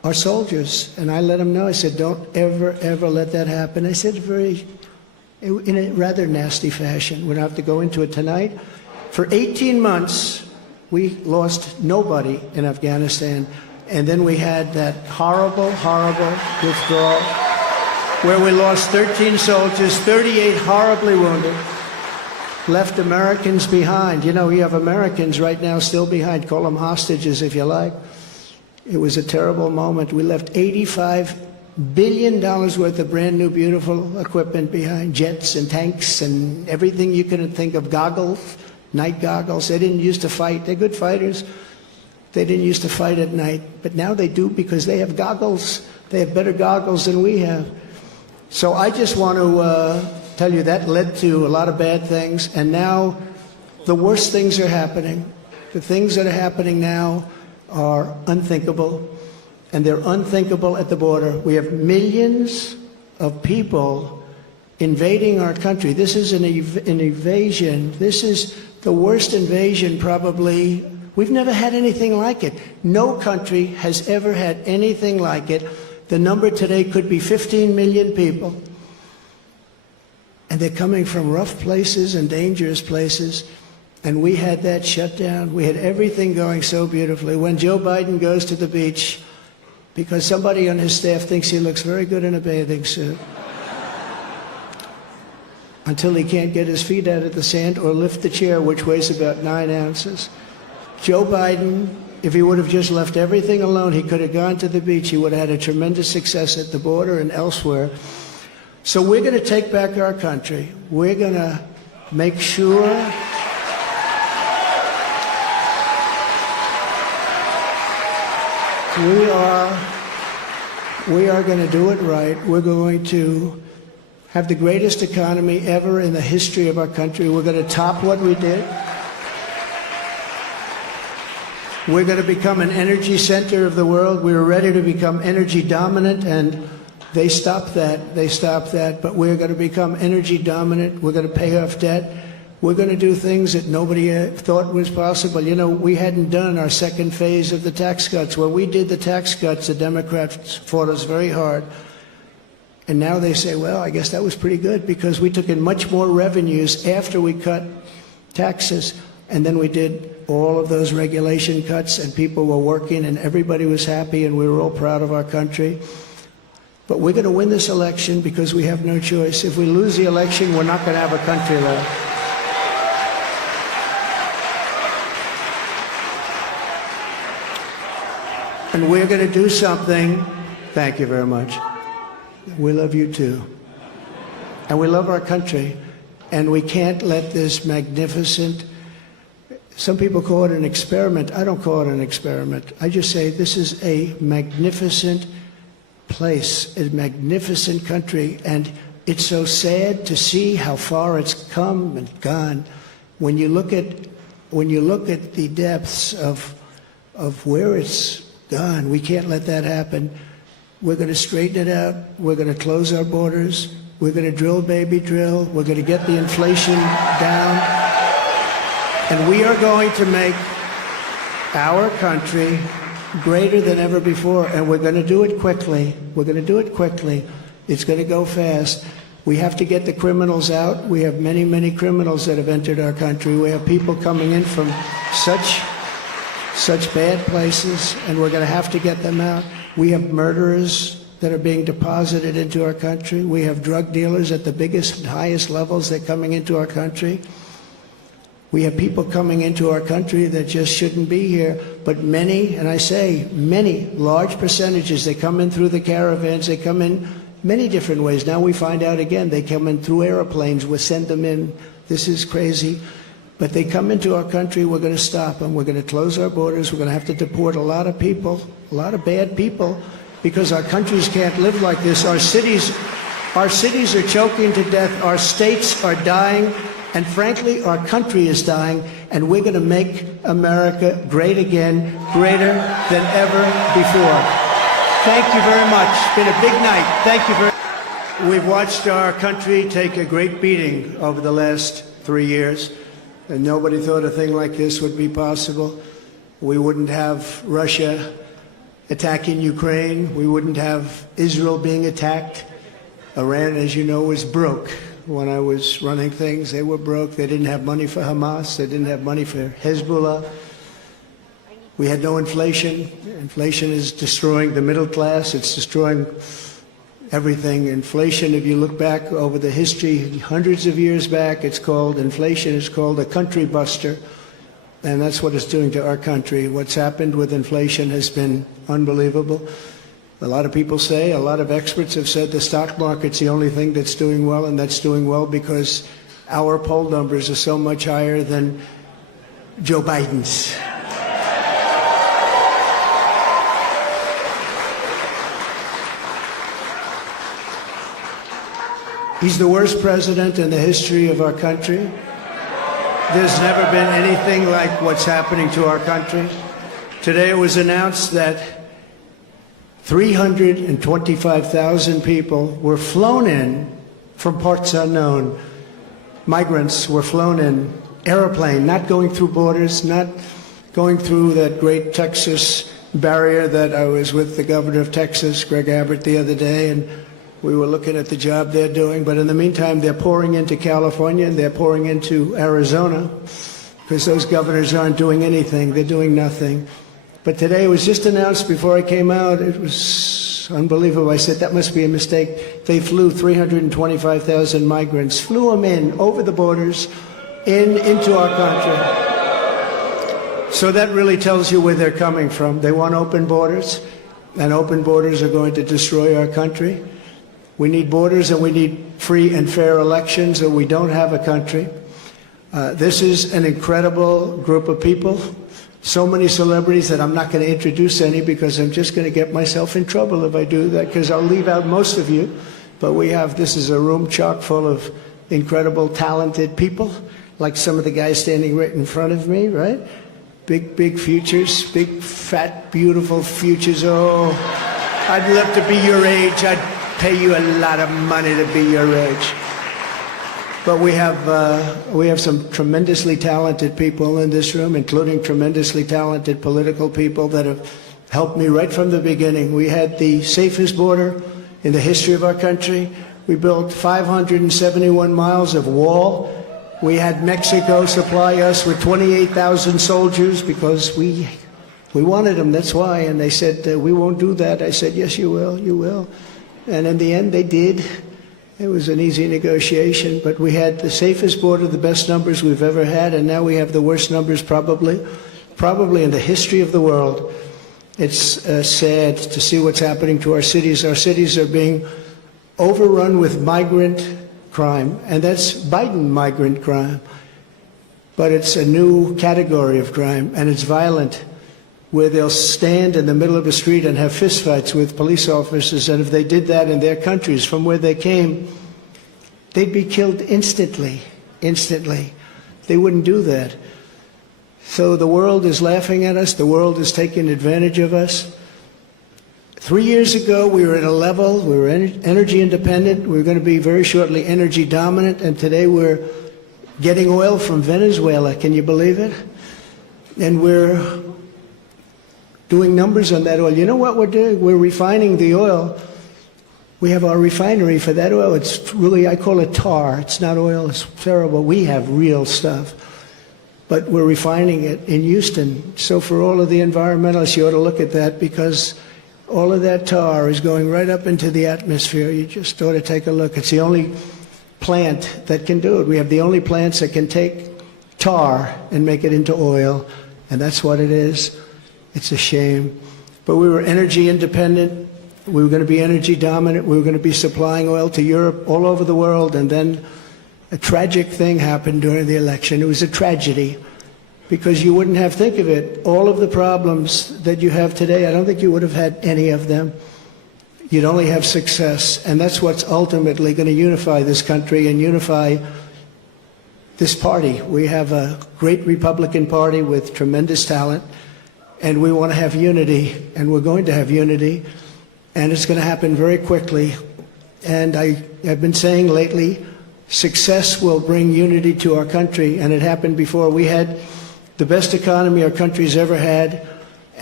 our soldiers. And I let them know, I said, don't ever, ever let that happen. I said in a rather nasty fashion. We don't have to go into it tonight. For 18 months, we lost nobody in Afghanistan. And then we had that horrible, horrible withdrawal where we lost 13 soldiers, 38 horribly wounded, left Americans behind. You know, we have Americans right now still behind. Call them hostages if you like. It was a terrible moment. We left $85 billion worth of brand new, beautiful equipment behind, jets and tanks and everything you could think of, goggles, night goggles. They didn't used to fight. They're good fighters. They didn't used to fight at night, but now they do because they have goggles. They have better goggles than we have. So I just want to tell you that led to a lot of bad things, and now the worst things are happening. The things that are happening now are unthinkable, and they're unthinkable at the border. We have millions of people invading our country. This is an invasion. This is the worst invasion probably. We've never had anything like it. No country has ever had anything like it. The number today could be 15 million people. And they're coming from rough places and dangerous places. And we had that shut down. We had everything going so beautifully. When Joe Biden goes to the beach, because somebody on his staff thinks he looks very good in a bathing suit, until he can't get his feet out of the sand or lift the chair, which weighs about 9 ounces. Joe Biden, if he would have just left everything alone, he could have gone to the beach. He would have had a tremendous success at the border and elsewhere. So we're going to take back our country. We're going to make sure we are going to do it right. We're going to have the greatest economy ever in the history of our country. We're going to top what we did. We're going to become an energy center of the world. We were ready to become energy dominant, and they stopped that. They stopped that. But we're going to become energy dominant. We're going to pay off debt. We're going to do things that nobody thought was possible. You know, we hadn't done our second phase of the tax cuts. When we did the tax cuts, the Democrats fought us very hard. And now they say, well, I guess that was pretty good because we took in much more revenues after we cut taxes. And then we did all of those regulation cuts, and people were working, and everybody was happy, and we were all proud of our country. But we're going to win this election because we have no choice. If we lose the election, we're not going to have a country left. And we're going to do something. Thank you very much. We love you too. And we love our country. And we can't let this magnificent, some people call it an experiment. I don't call it an experiment. I just say this is a magnificent place, a magnificent country. And it's so sad to see how far it's come and gone. When you look at the depths of where it's gone, we can't let that happen. We're going to straighten it out. We're going to close our borders. We're going to drill, baby, drill. We're going to get the inflation down. And we are going to make our country greater than ever before. And we're going to do it quickly. We're going to do it quickly. It's going to go fast. We have to get the criminals out. We have many, many criminals that have entered our country. We have people coming in from such bad places, and we're going to have to get them out. We have murderers that are being deposited into our country. We have drug dealers at the biggest and highest levels that are coming into our country. We have people coming into our country that just shouldn't be here, but many, and I say many, large percentages, they come in through the caravans, they come in many different ways. Now we find out again, they come in through airplanes, we send them in. This is crazy. But they come into our country, we're going to stop them. We're going to close our borders. We're going to have to deport a lot of people, a lot of bad people, because our countries can't live like this. Our cities are choking to death. Our states are dying. And frankly, our country is dying. And we're going to make America great again, greater than ever before. Thank you very much. It's been a big night. Thank you very much. We've watched our country take a great beating over the last 3 years. And nobody thought a thing like this would be possible. We wouldn't have Russia attacking Ukraine. We wouldn't have Israel being attacked. Iran, as you know, was broke. When I was running things, they were broke. They didn't have money for Hamas. They didn't have money for Hezbollah. We had no inflation. Inflation is destroying the middle class. It's destroying everything. Inflation, if you look back over the history, hundreds of years back, it's called inflation. It's called a country buster. And that's what it's doing to our country. What's happened with inflation has been unbelievable. A lot of people say, a lot of experts have said the stock market's the only thing that's doing well, and that's doing well because our poll numbers are so much higher than Joe Biden's. He's the worst president in the history of our country. There's never been anything like what's happening to our country. Today it was announced that 325,000 people were flown in from parts unknown. Migrants were flown in, airplane, not going through borders, not going through that great Texas barrier that I was with the governor of Texas, Greg Abbott, the other day, and we were looking at the job they're doing. But in the meantime, they're pouring into California and they're pouring into Arizona because those governors aren't doing anything. They're doing nothing. But today it was just announced before I came out. It was unbelievable. I said, that must be a mistake. They flew 325,000 migrants, flew them in over the borders into our country. So that really tells you where they're coming from. They want open borders, and open borders are going to destroy our country. We need borders and we need free and fair elections, or we don't have a country. This is an incredible group of people. So many celebrities that I'm not going to introduce any because I'm just going to get myself in trouble if I do that, because I'll leave out most of you. But this is a room chock full of incredible, talented people, like some of the guys standing right in front of me, right? Big, big futures, big, fat, beautiful futures. Oh, I'd love to be your age. I'd pay you a lot of money to be your age. But we have some tremendously talented people in this room, including tremendously talented political people that have helped me right from the beginning. We had the safest border in the history of our country. We built 571 miles of wall. We had Mexico supply us with 28,000 soldiers because we wanted them, that's why. And they said, we won't do that. I said, yes, you will, you will. And in the end, they did. It was an easy negotiation, but we had the safest border, the best numbers we've ever had, and now we have the worst numbers probably in the history of the world. It's sad to see what's happening to our cities. Our cities are being overrun with migrant crime, and that's Biden migrant crime. But it's a new category of crime, and it's violent, where they'll stand in the middle of the street and have fistfights with police officers, and if they did that in their countries from where they came, they'd be killed instantly. They wouldn't do that. So the world is laughing at us. The world is taking advantage of us. 3 years ago, we were at a level, we were energy independent. We were going to be very shortly energy dominant, and today we're getting oil from Venezuela. Can you believe it? And we're doing numbers on that oil. You know what we're doing? We're refining the oil. We have our refinery for that oil. It's really, I call it tar. It's not oil. It's terrible. We have real stuff. But we're refining it in Houston. So for all of the environmentalists, you ought to look at that, because all of that tar is going right up into the atmosphere. You just ought to take a look. It's the only plant that can do it. We have the only plants that can take tar and make it into oil, and that's what it is. It's a shame. But we were energy independent. We were going to be energy dominant. We were going to be supplying oil to Europe, all over the world. And then a tragic thing happened during the election. It was a tragedy, because you wouldn't have, think of it, all of the problems that you have today, I don't think you would have had any of them. You'd only have success. And that's what's ultimately going to unify this country and unify this party. We have a great Republican Party with tremendous talent. And we want to have unity, and we're going to have unity, and it's going to happen very quickly. And I've been saying lately, success will bring unity to our country, and it happened before. We had the best economy our country's ever had,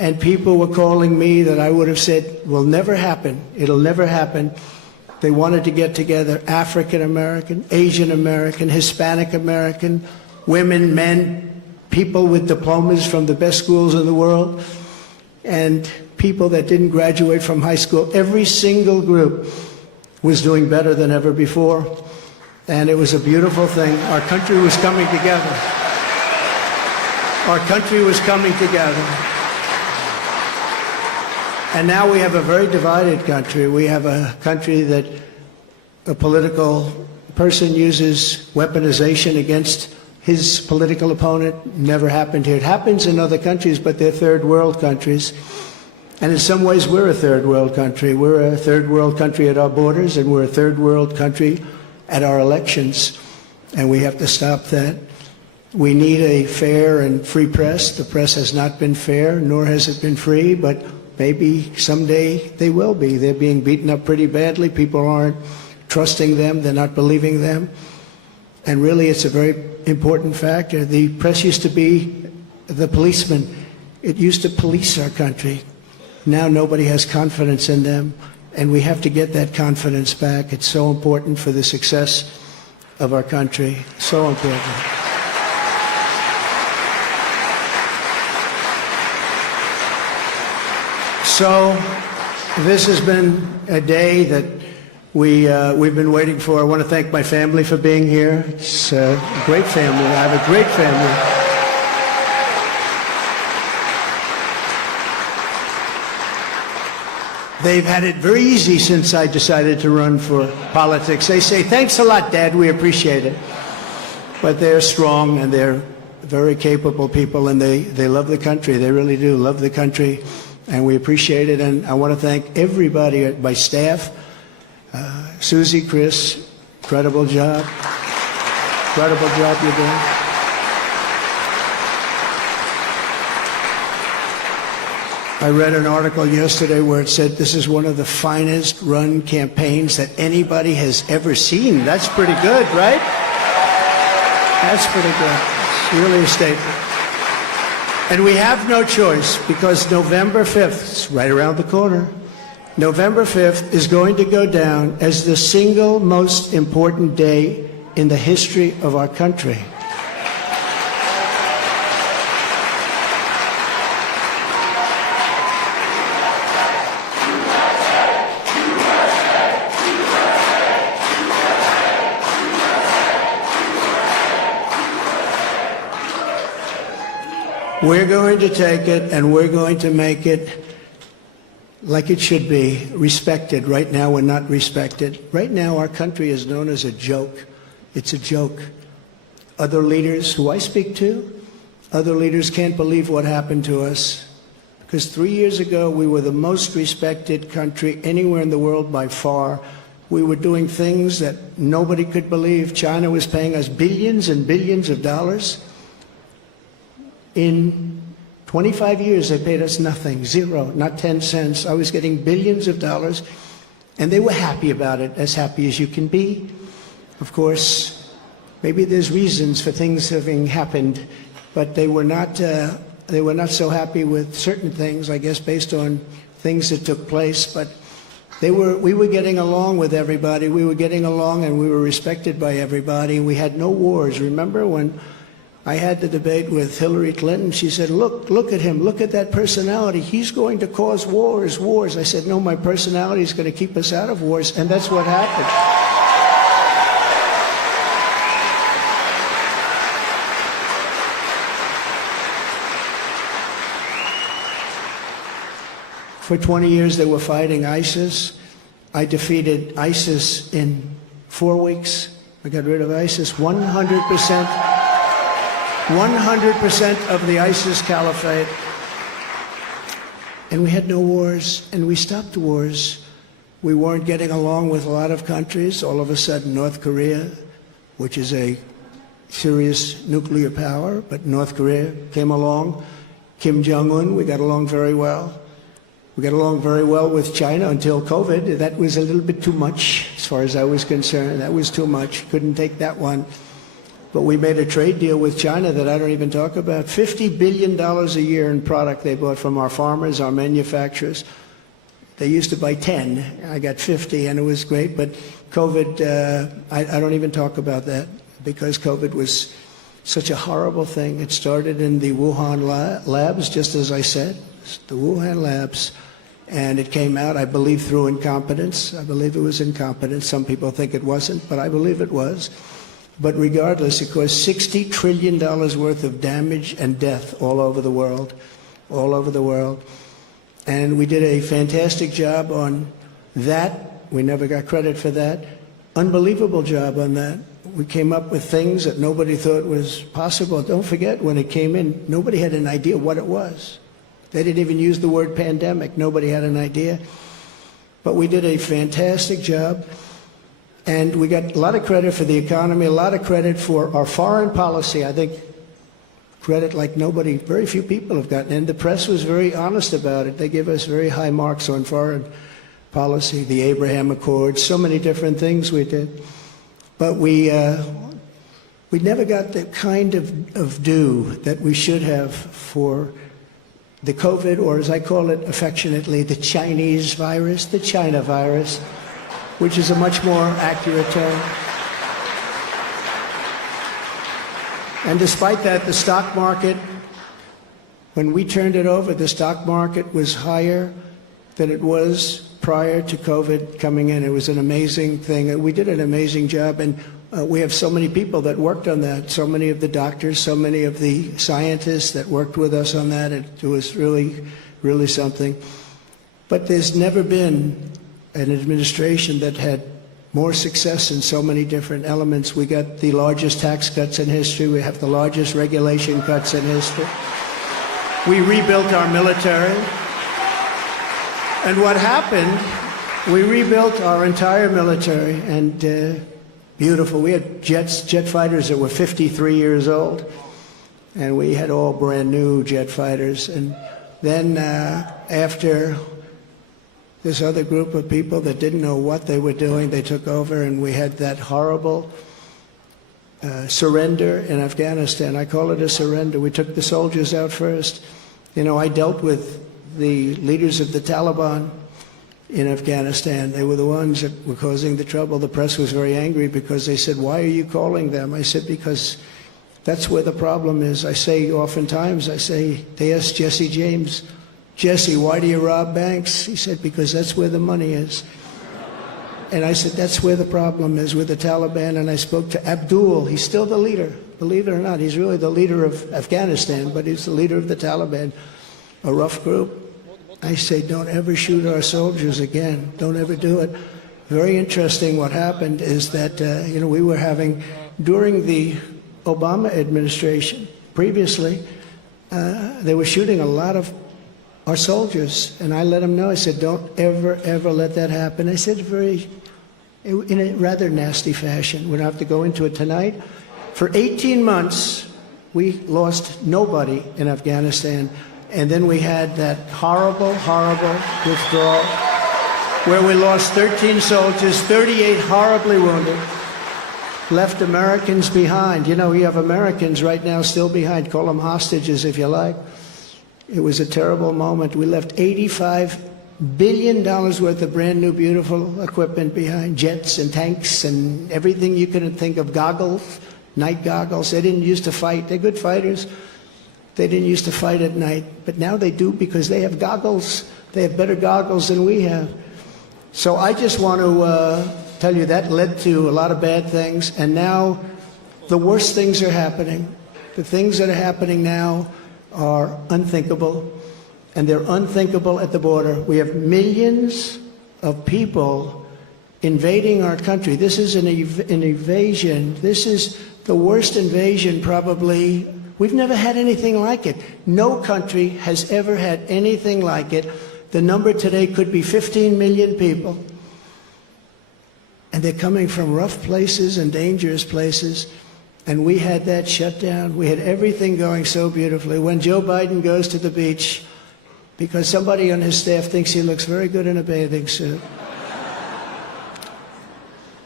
and people were calling me that I would have said will never happen. It'll never happen. They wanted to get together, African American, Asian American, Hispanic American, women, men, people with diplomas from the best schools in the world, and people that didn't graduate from high school. Every single group was doing better than ever before, and it was a beautiful thing. Our country was coming together. Our country was coming together. And now we have a very divided country. We have a country that a political person uses weaponization against his political opponent. Never happened here. It happens in other countries, but they're third world countries. And in some ways, we're a third world country. We're a third world country at our borders, and we're a third world country at our elections. And we have to stop that. We need a fair and free press. The press has not been fair, nor has it been free, but maybe someday they will be. They're being beaten up pretty badly. People aren't trusting them. They're not believing them. And really, it's a very important factor. The press used to be the policeman. It used to police our country. Now nobody has confidence in them, and we have to get that confidence back. It's so important for the success of our country. So important. So this has been a day that we've been waiting for. I want to thank my family for being here. It's a great family. I have a great family. They've had it very easy since I decided to run for politics. They say, thanks a lot, Dad, we appreciate it. But they're strong, and they're very capable people, and they love the country. They really do love the country, and we appreciate it. And I want to thank everybody, my staff, Susie, Chris, incredible job. Incredible job you're doing. I read an article yesterday where it said this is one of the finest run campaigns that anybody has ever seen. That's pretty good, right? That's pretty good. It's really a statement. And we have no choice, because November 5th is right around the corner. November 5th is going to go down as the single most important day in the history of our country. We're going to take it, and we're going to make it like it should be, respected. Right now, we're not respected. Right now, our country is known as a joke. It's a joke. Other leaders who I speak to, other leaders can't believe what happened to us. Because 3 years ago, we were the most respected country anywhere in the world by far. We were doing things that nobody could believe. China was paying us billions and billions of dollars. In 25 years, they paid us nothing, zero, not 10 cents. I was getting billions of dollars, and they were happy about it, as happy as you can be. Of course, maybe there's reasons for things having happened, but they were not so happy with certain things, I guess, based on things that took place. But we were getting along with everybody. We were getting along, and we were respected by everybody. We had no wars. Remember when I had the debate with Hillary Clinton? She said, look at him, look at that personality. He's going to cause wars. I said, no, my personality is going to keep us out of wars, and that's what happened. For 20 years, they were fighting ISIS. I defeated ISIS in 4 weeks. I got rid of ISIS 100%. 100% of the ISIS caliphate. And we had no wars, and we stopped wars. We weren't getting along with a lot of countries. All of a sudden, North Korea, which is a serious nuclear power, but North Korea came along. Kim Jong-un, we got along very well. We got along very well with China until COVID. That was a little bit too much, as far as I was concerned. That was too much. Couldn't take that one. But we made a trade deal with China that I don't even talk about. $50 billion a year in product they bought from our farmers, our manufacturers. They used to buy 10. I got 50, and it was great. But COVID, I don't even talk about that because COVID was such a horrible thing. It started in the Wuhan labs, just as I said, the Wuhan labs. And it came out, I believe, through incompetence. I believe it was incompetence. Some people think it wasn't, but I believe it was. But regardless, it caused $60 trillion worth of damage and death all over the world, all over the world. And we did a fantastic job on that. We never got credit for that. Unbelievable job on that. We came up with things that nobody thought was possible. Don't forget, when it came in, nobody had an idea what it was. They didn't even use the word pandemic. Nobody had an idea. But we did a fantastic job. And we got a lot of credit for the economy, a lot of credit for our foreign policy. I think credit like nobody, very few people have gotten. And the press was very honest about it. They give us very high marks on foreign policy, the Abraham Accords, so many different things we did. But we never got the kind of due that we should have for the COVID, or as I call it affectionately, the Chinese virus, the China virus, which is a much more accurate term. And despite that, the stock market, when we turned it over, the stock market was higher than it was prior to COVID coming in. It was an amazing thing. We did an amazing job, and we have so many people that worked on that, so many of the doctors, so many of the scientists that worked with us on that. It was really, really something. But there's never been an administration that had more success in so many different elements. We got the largest tax cuts in history. We have the largest regulation cuts in history. We rebuilt our military. And what happened, we rebuilt our entire military, and beautiful. We had jet fighters that were 53 years old, and we had all brand new jet fighters. And then after this other group of people that didn't know what they were doing, they took over, and we had that horrible surrender in Afghanistan. I call it a surrender. We took the soldiers out first. You know, I dealt with the leaders of the Taliban in Afghanistan. They were the ones that were causing the trouble. The press was very angry because they said, "Why are you calling them?" I said, "Because that's where the problem is." I say oftentimes, they asked Jesse James, "Jesse, why do you rob banks?" He said, "Because that's where the money is." And I said, that's where the problem is, with the Taliban. And I spoke to Abdul. He's still the leader, believe it or not. He's really the leader of Afghanistan, but he's the leader of the Taliban, a rough group. I say, don't ever shoot our soldiers again. Don't ever do it. Very interesting what happened is that, we were having, during the Obama administration, previously, they were shooting a lot of our soldiers. And I let them know, I said, don't ever, ever let that happen. I said in a rather nasty fashion. We don't have to go into it tonight. For 18 months, we lost nobody in Afghanistan. And then we had that horrible, horrible withdrawal where we lost 13 soldiers, 38 horribly wounded, left Americans behind. You know, we have Americans right now still behind. Call them hostages if you like. It was a terrible moment. We left $85 billion worth of brand new, beautiful equipment behind, jets and tanks and everything you could think of, goggles, night goggles. They didn't used to fight. They're good fighters. They didn't used to fight at night, but now they do because they have goggles. They have better goggles than we have. So I just want to tell you that led to a lot of bad things, and now the worst things are happening. The things that are happening now are unthinkable, and they're unthinkable at the border. We have millions of people invading our country. This is an invasion. This is the worst invasion probably. We've never had anything like it. No country has ever had anything like it. The number today could be 15 million people. And they're coming from rough places and dangerous places. And we had that shut down. We had everything going so beautifully. When Joe Biden goes to the beach, because somebody on his staff thinks he looks very good in a bathing suit,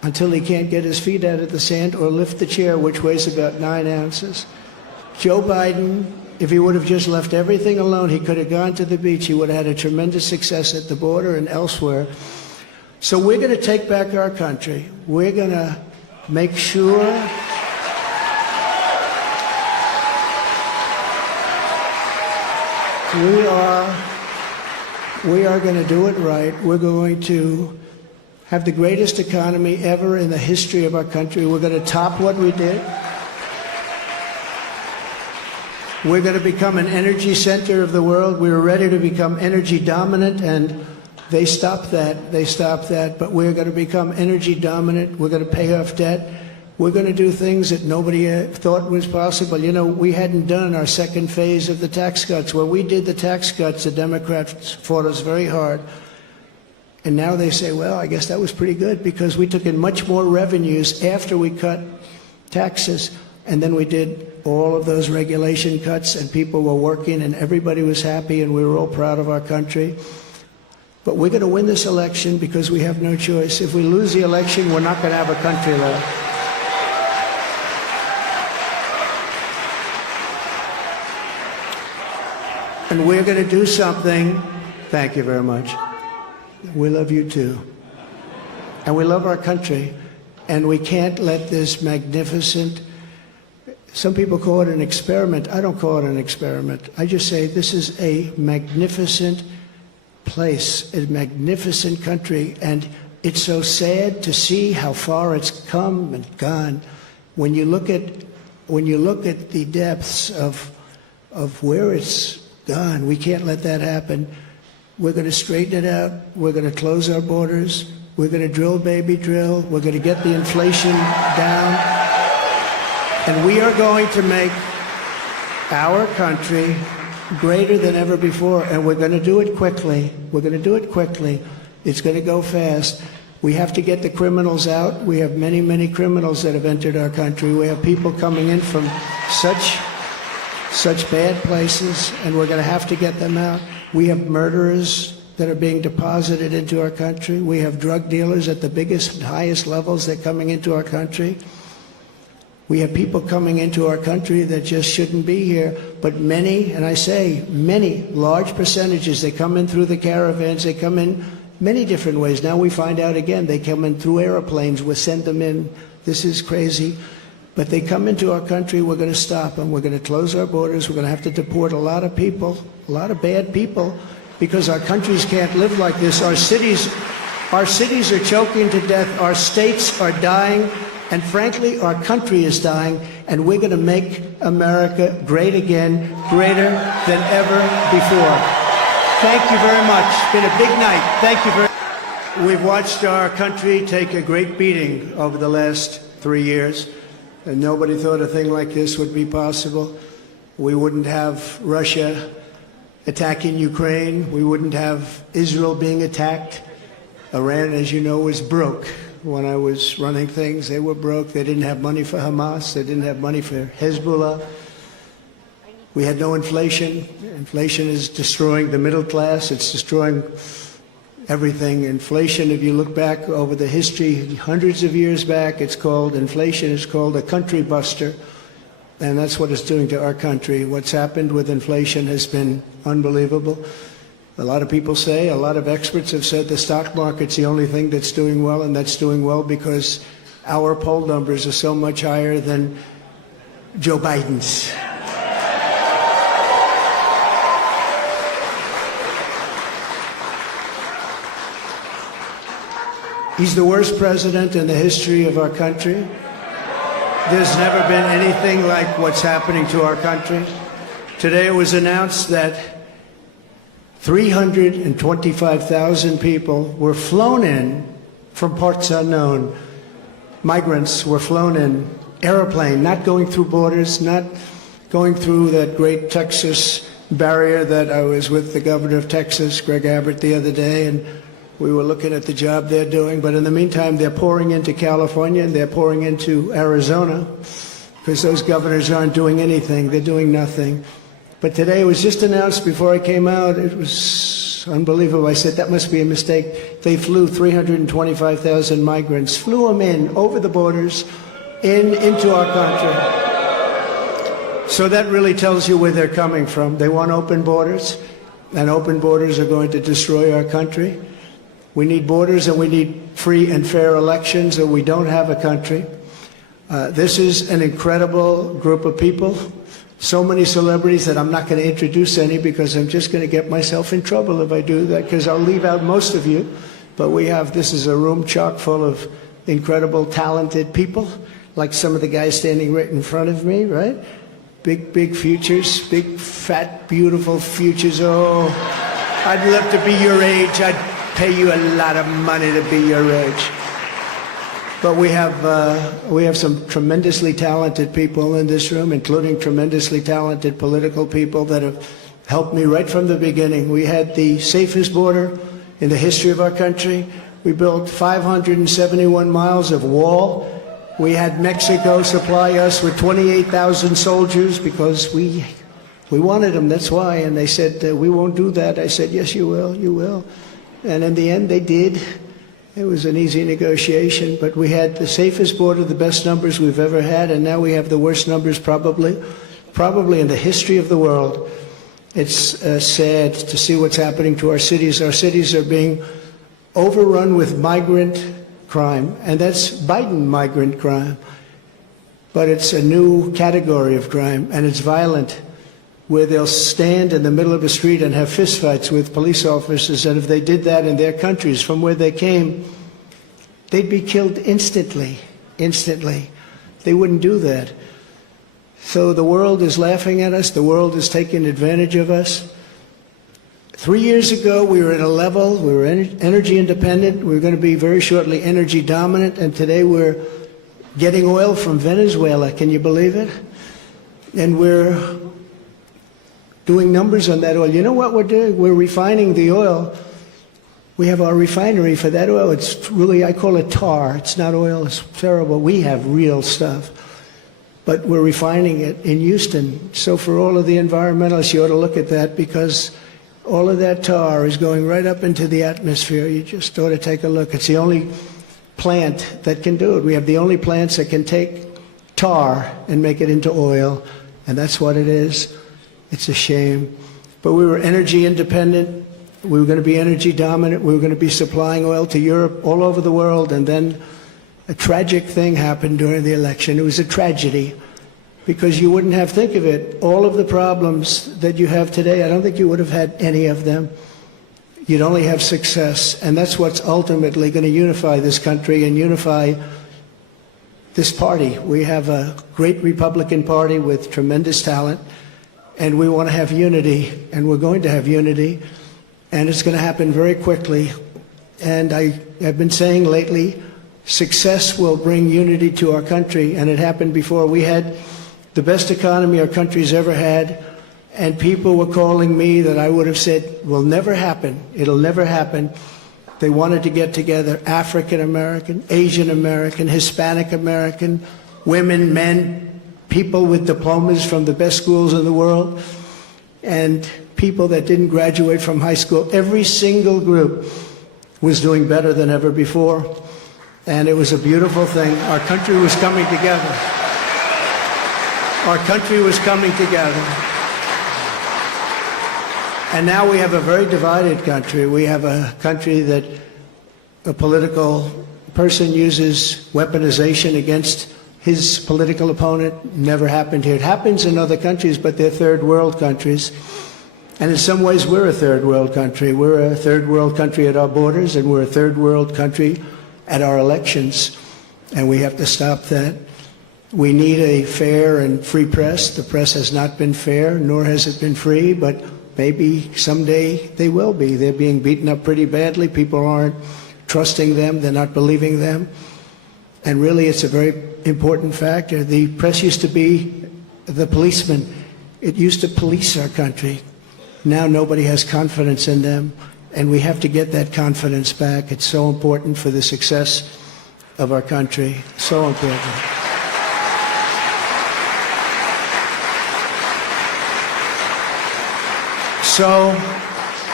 until he can't get his feet out of the sand or lift the chair, which weighs about 9 ounces. Joe Biden, if he would have just left everything alone, he could have gone to the beach. He would have had a tremendous success at the border and elsewhere. So we're going to take back our country. We're going to make sure we are going to do it right. We're going to have the greatest economy ever in the history of our country. We're going to top what we did. We're going to become an energy center of the world. We were ready to become energy dominant, and they stopped that. They stopped that. But we're going to become energy dominant. We're going to pay off debt. We're going to do things that nobody thought was possible. You know, we hadn't done our second phase of the tax cuts. When we did the tax cuts, the Democrats fought us very hard. And now they say, well, I guess that was pretty good because we took in much more revenues after we cut taxes. And then we did all of those regulation cuts, and people were working, and everybody was happy, and we were all proud of our country. But we're going to win this election because we have no choice. If we lose the election, we're not going to have a country left. And we're going to do something. Thank you very much. We love you too. And we love our country. And we can't let this magnificent, some people call it an experiment. I don't call it an experiment. I just say this is a magnificent place, a magnificent country. And it's so sad to see how far it's come and gone. When you look at the depths of where it's gone, we can't let that happen. We're going to straighten it out. We're going to close our borders. We're going to drill, baby, drill. We're going to get the inflation down. And we are going to make our country greater than ever before. And we're going to do it quickly. We're going to do it quickly. It's going to go fast. We have to get the criminals out. We have many, many criminals that have entered our country. We have people coming in from such bad places, and we're going to have to get them out. We have murderers that are being deposited into our country. We have drug dealers at the biggest and highest levels. They're coming into our country. We have people coming into our country that just shouldn't be here. But many, and I say many, large percentages, they come in through the caravans. They come in many different ways. Now we find out again, they come in through airplanes. We send them in. This is crazy. But they come into our country, we're going to stop them. We're going to close our borders. We're going to have to deport a lot of people, a lot of bad people, because our countries can't live like this. Our cities are choking to death. Our states are dying. And frankly, our country is dying. And we're going to make America great again, greater than ever before. Thank you very much. It's been a big night. Thank you very much. We've watched our country take a great beating over the last 3 years. And nobody thought a thing like this would be possible. We wouldn't have Russia attacking Ukraine. We wouldn't have Israel being attacked. Iran, as you know, was broke. When I was running things, they were broke. They didn't have money for Hamas. They didn't have money for Hezbollah. We had no inflation. Inflation is destroying the middle class. It's destroying everything. Inflation, if you look back over the history, hundreds of years back, inflation is called a country buster. And that's what it's doing to our country. What's happened with inflation has been unbelievable. A lot of people say, a lot of experts have said the stock market's the only thing that's doing well, and that's doing well because our poll numbers are so much higher than Joe Biden's. He's the worst president in the history of our country. There's never been anything like what's happening to our country. Today it was announced that 325,000 people were flown in from parts unknown. Migrants were flown in, airplane, not going through borders, not going through that great Texas barrier that I was with the governor of Texas, Greg Abbott, the other day, and we were looking at the job they're doing. But in the meantime, they're pouring into California and they're pouring into Arizona because those governors aren't doing anything. They're doing nothing. But today it was just announced before I came out, it was It's unbelievable. I said, that must be a mistake. They flew 325,000 migrants, flew them in over the borders, into our country. So that really tells you where they're coming from. They want open borders, and open borders are going to destroy our country. We need borders and we need free and fair elections, or we don't have a country. This is an incredible group of people. So many celebrities that I'm not going to introduce any, because I'm just going to get myself in trouble if I do that, because I'll leave out most of you. But this is a room chock full of incredible, talented people, like some of the guys standing right in front of me, right? Big futures, big, fat, beautiful futures. Oh, I'd love to be your age. I'd pay you a lot of money to be your age. But we have some tremendously talented people in this room, including tremendously talented political people that have helped me right from the beginning. We had the safest border in the history of our country. We built 571 miles of wall. We had Mexico supply us with 28,000 soldiers because we wanted them, that's why. And they said, we won't do that. I said, yes, you will, you will. And in the end, they did. It was an easy negotiation, but we had the safest border, the best numbers we've ever had, and now we have the worst numbers probably in the history of the world. It's sad to see what's happening to our cities. Our cities are being overrun with migrant crime, and that's Biden migrant crime. But it's a new category of crime, and it's violent, where they'll stand in the middle of a street and have fistfights with police officers, and if they did that in their countries from where they came, they'd be killed instantly. They wouldn't do that. So the world is laughing at us. The world is taking advantage of us. 3 years ago, we were at a level, we were energy independent. We were going to be very shortly energy dominant, and today we're getting oil from Venezuela. Can you believe it? And we're doing numbers on that oil. You know what we're doing? We're refining the oil. We have our refinery for that oil. It's really, I call it tar. It's not oil. It's terrible. We have real stuff. But we're refining it in Houston. So for all of the environmentalists, you ought to look at that, because all of that tar is going right up into the atmosphere. You just ought to take a look. It's the only plant that can do it. We have the only plants that can take tar and make it into oil, and that's what it is. It's a shame. But we were energy independent. We were going to be energy dominant. We were going to be supplying oil to Europe, all over the world, and then a tragic thing happened during the election. It was a tragedy, because you wouldn't have, think of it, all of the problems that you have today, I don't think you would have had any of them. You'd only have success, and that's what's ultimately going to unify this country and unify this party. We have a great Republican Party with tremendous talent, and we want to have unity, and we're going to have unity, and it's going to happen very quickly. And I've been saying lately, success will bring unity to our country, and it happened before. We had the best economy our country's ever had, and people were calling me that I would have said will never happen. It'll never happen. They wanted to get together, African American, Asian American, Hispanic American, women, men, people with diplomas from the best schools in the world, and people that didn't graduate from high school. Every single group was doing better than ever before, and it was a beautiful thing. Our country was coming together. Our country was coming together. And now we have a very divided country. We have a country that a political person uses weaponization against his political opponent. Never happened here. It happens in other countries, but they're third world countries. And in some ways, we're a third world country. We're a third world country at our borders, and we're a third world country at our elections. And we have to stop that. We need a fair and free press. The press has not been fair, nor has it been free, but maybe someday they will be. They're being beaten up pretty badly. People aren't trusting them. They're not believing them. And really, it's a very important factor. The press used to be the policeman. It used to police our country. Now nobody has confidence in them, and we have to get that confidence back. It's so important for the success of our country. So important. So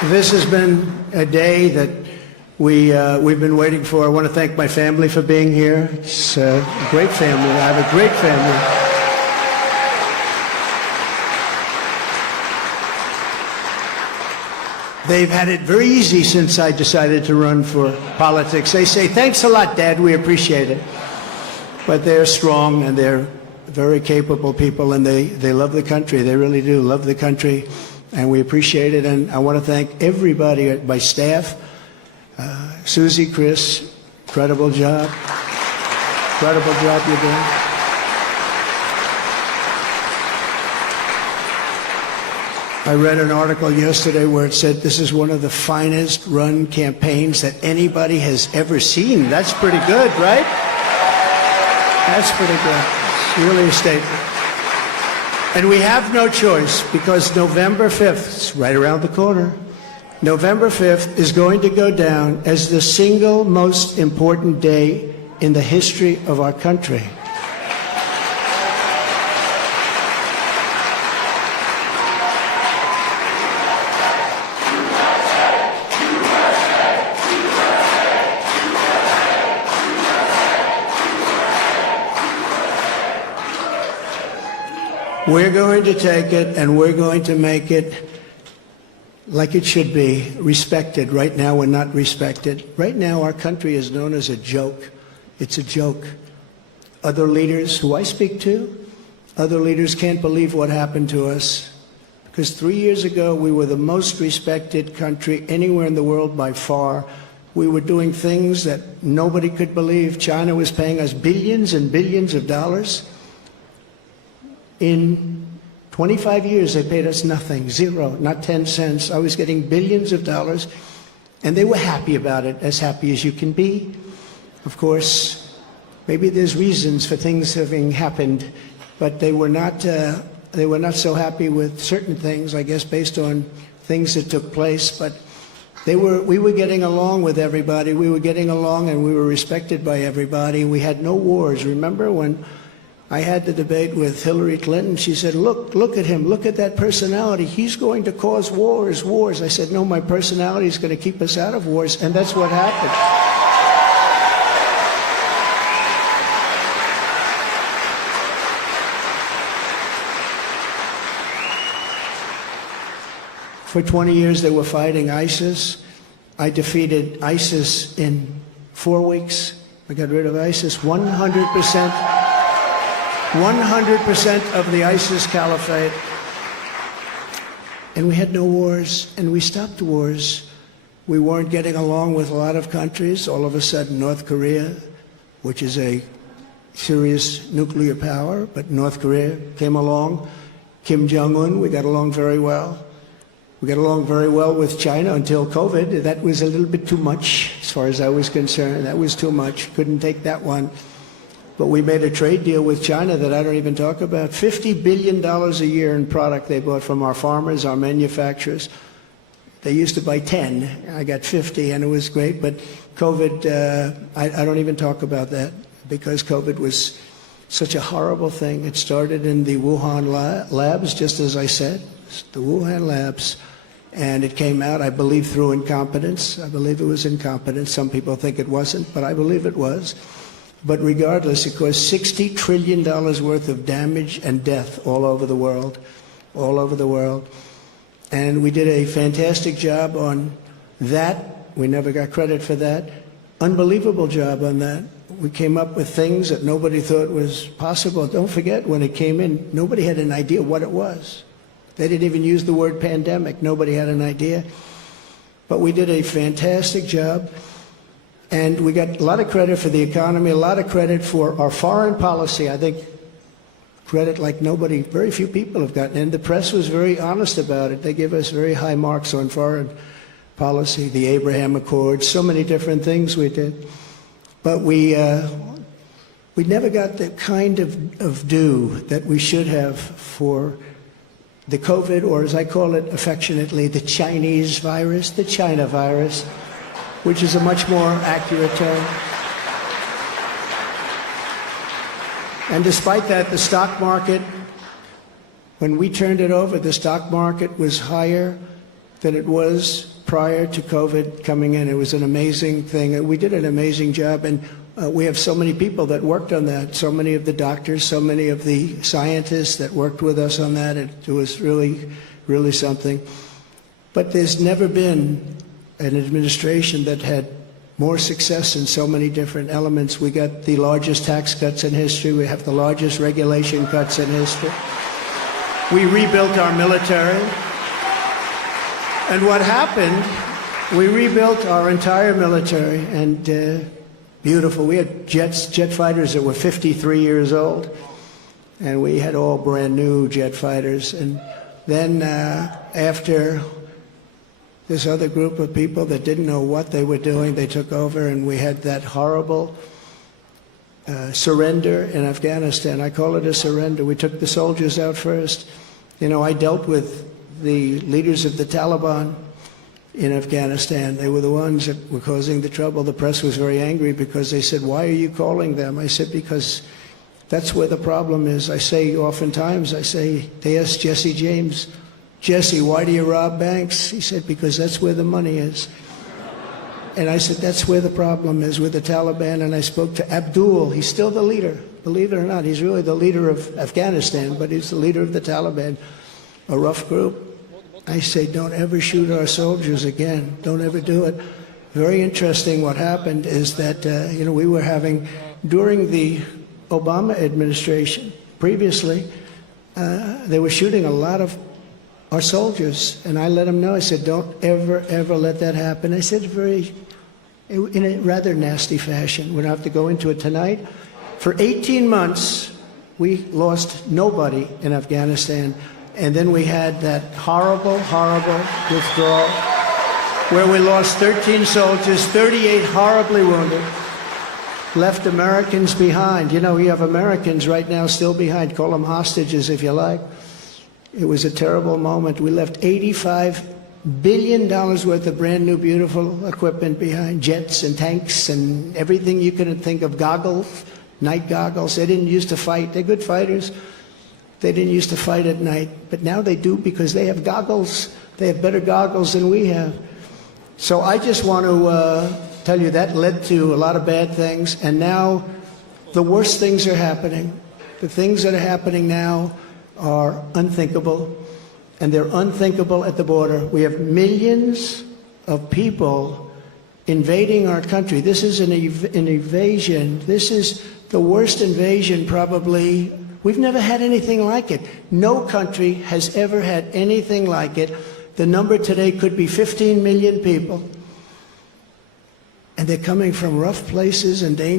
This has been a day that we've been waiting for. I want to thank my family for being here. It's a great family. I have a great family. They've had it very easy since I decided to run for politics. They say, thanks a lot, Dad, we appreciate it. But they're strong and they're very capable people, and they love the country. They really do love the country, and we appreciate it. And I want to thank everybody, my staff, Susie, Chris, incredible job. Incredible job you're doing. I read an article yesterday where it said this is one of the finest run campaigns that anybody has ever seen. That's pretty good, right? That's pretty good. It's really a statement. And we have no choice, because November 5th, it's right around the corner, November 5th is going to go down as the single most important day in the history of our country. We're going to take it and we're going to make it like it should be, respected. Right now we're not respected. Right now our country is known as a joke. It's a joke. Other leaders who I speak to, other leaders can't believe what happened to us. Because 3 years ago we were the most respected country anywhere in the world by far. We were doing things that nobody could believe. China was paying us billions and billions of dollars. In 25 years, they paid us nothing, zero, not 10 cents. I was getting billions of dollars, and they were happy about it, as happy as you can be. Of course, maybe there's reasons for things having happened, but they were not so happy with certain things, I guess, based on things that took place. But we were getting along with everybody. We were getting along, and we were respected by everybody. We had no wars. Remember when I had the debate with Hillary Clinton? She said, look at him, look at that personality. He's going to cause wars. I said, no, my personality is going to keep us out of wars, and that's what happened. For 20 years they were fighting ISIS. I defeated ISIS in 4 weeks. I got rid of ISIS 100%. 100% of the ISIS caliphate. And we had no wars, and we stopped wars. We weren't getting along with a lot of countries. All of a sudden, North Korea, which is a serious nuclear power, but North Korea came along. Kim Jong-un, we got along very well. We got along very well with China until COVID. That was a little bit too much, as far as I was concerned. That was too much. Couldn't take that one. But we made a trade deal with China that I don't even talk about. $50 billion a year in product they bought from our farmers, our manufacturers. They used to buy 10. I got 50, and it was great. But COVID, I don't even talk about that, because COVID was such a horrible thing. It started in the Wuhan labs, just as I said, the Wuhan labs. And it came out, I believe, through incompetence. I believe it was incompetence. Some people think it wasn't, but I believe it was. But regardless, it caused $60 trillion worth of damage and death all over the world, all over the world. And we did a fantastic job on that. We never got credit for that. Unbelievable job on that. We came up with things that nobody thought was possible. Don't forget, when it came in, nobody had an idea what it was. They didn't even use the word pandemic. Nobody had an idea. But we did a fantastic job. And we got a lot of credit for the economy, a lot of credit for our foreign policy. I think credit like nobody, very few people have gotten. And the press was very honest about it. They give us very high marks on foreign policy, the Abraham Accords, so many different things we did. But we never got the kind of due that we should have for the COVID, or as I call it affectionately, the Chinese virus, the China virus, which is a much more accurate term. And despite that, the stock market, when we turned it over, the stock market was higher than it was prior to COVID coming in. It was an amazing thing. We did an amazing job, and we have so many people that worked on that, so many of the doctors, so many of the scientists that worked with us on that. It was really, really something. But there's never been an administration that had more success in so many different elements. We got the largest tax cuts in history. We have the largest regulation cuts in history. We rebuilt our military. And what happened, we rebuilt our entire military, and beautiful. We had jet fighters that were 53 years old, and we had all brand new jet fighters. And then after this other group of people that didn't know what they were doing, they took over, and we had that horrible surrender in Afghanistan. I call it a surrender. We took the soldiers out first. You know, I dealt with the leaders of the Taliban in Afghanistan. They were the ones that were causing the trouble. The press was very angry because they said, "Why are you calling them?" I said, "Because that's where the problem is." I say oftentimes, they asked Jesse James, "Jesse, why do you rob banks?" He said, "Because that's where the money is." And I said, that's where the problem is, with the Taliban. And I spoke to Abdul. He's still the leader. Believe it or not, he's really the leader of Afghanistan, but he's the leader of the Taliban, a rough group. I say, don't ever shoot our soldiers again. Don't ever do it. Very interesting. What happened is that, we were having, during the Obama administration, previously, they were shooting a lot of our soldiers. And I let them know. I said, don't ever, ever let that happen. I said in a rather nasty fashion. We don't have to go into it tonight. For 18 months, we lost nobody in Afghanistan. And then we had that horrible, horrible withdrawal where we lost 13 soldiers, 38 horribly wounded, left Americans behind. You know, we have Americans right now still behind. Call them hostages if you like. It was a terrible moment. We left $85 billion worth of brand new, beautiful equipment behind, jets and tanks and everything you could think of, goggles, night goggles. They didn't used to fight. They're good fighters. They didn't used to fight at night, but now they do because they have goggles. They have better goggles than we have. So I just want to tell you that led to a lot of bad things, and now the worst things are happening. The things that are happening now are unthinkable, and they're unthinkable at the border. We have millions of people invading our country. This is an invasion. This is the worst invasion probably. We've never had anything like it. No country has ever had anything like it. The number today could be 15 million people. And they're coming from rough places and dangerous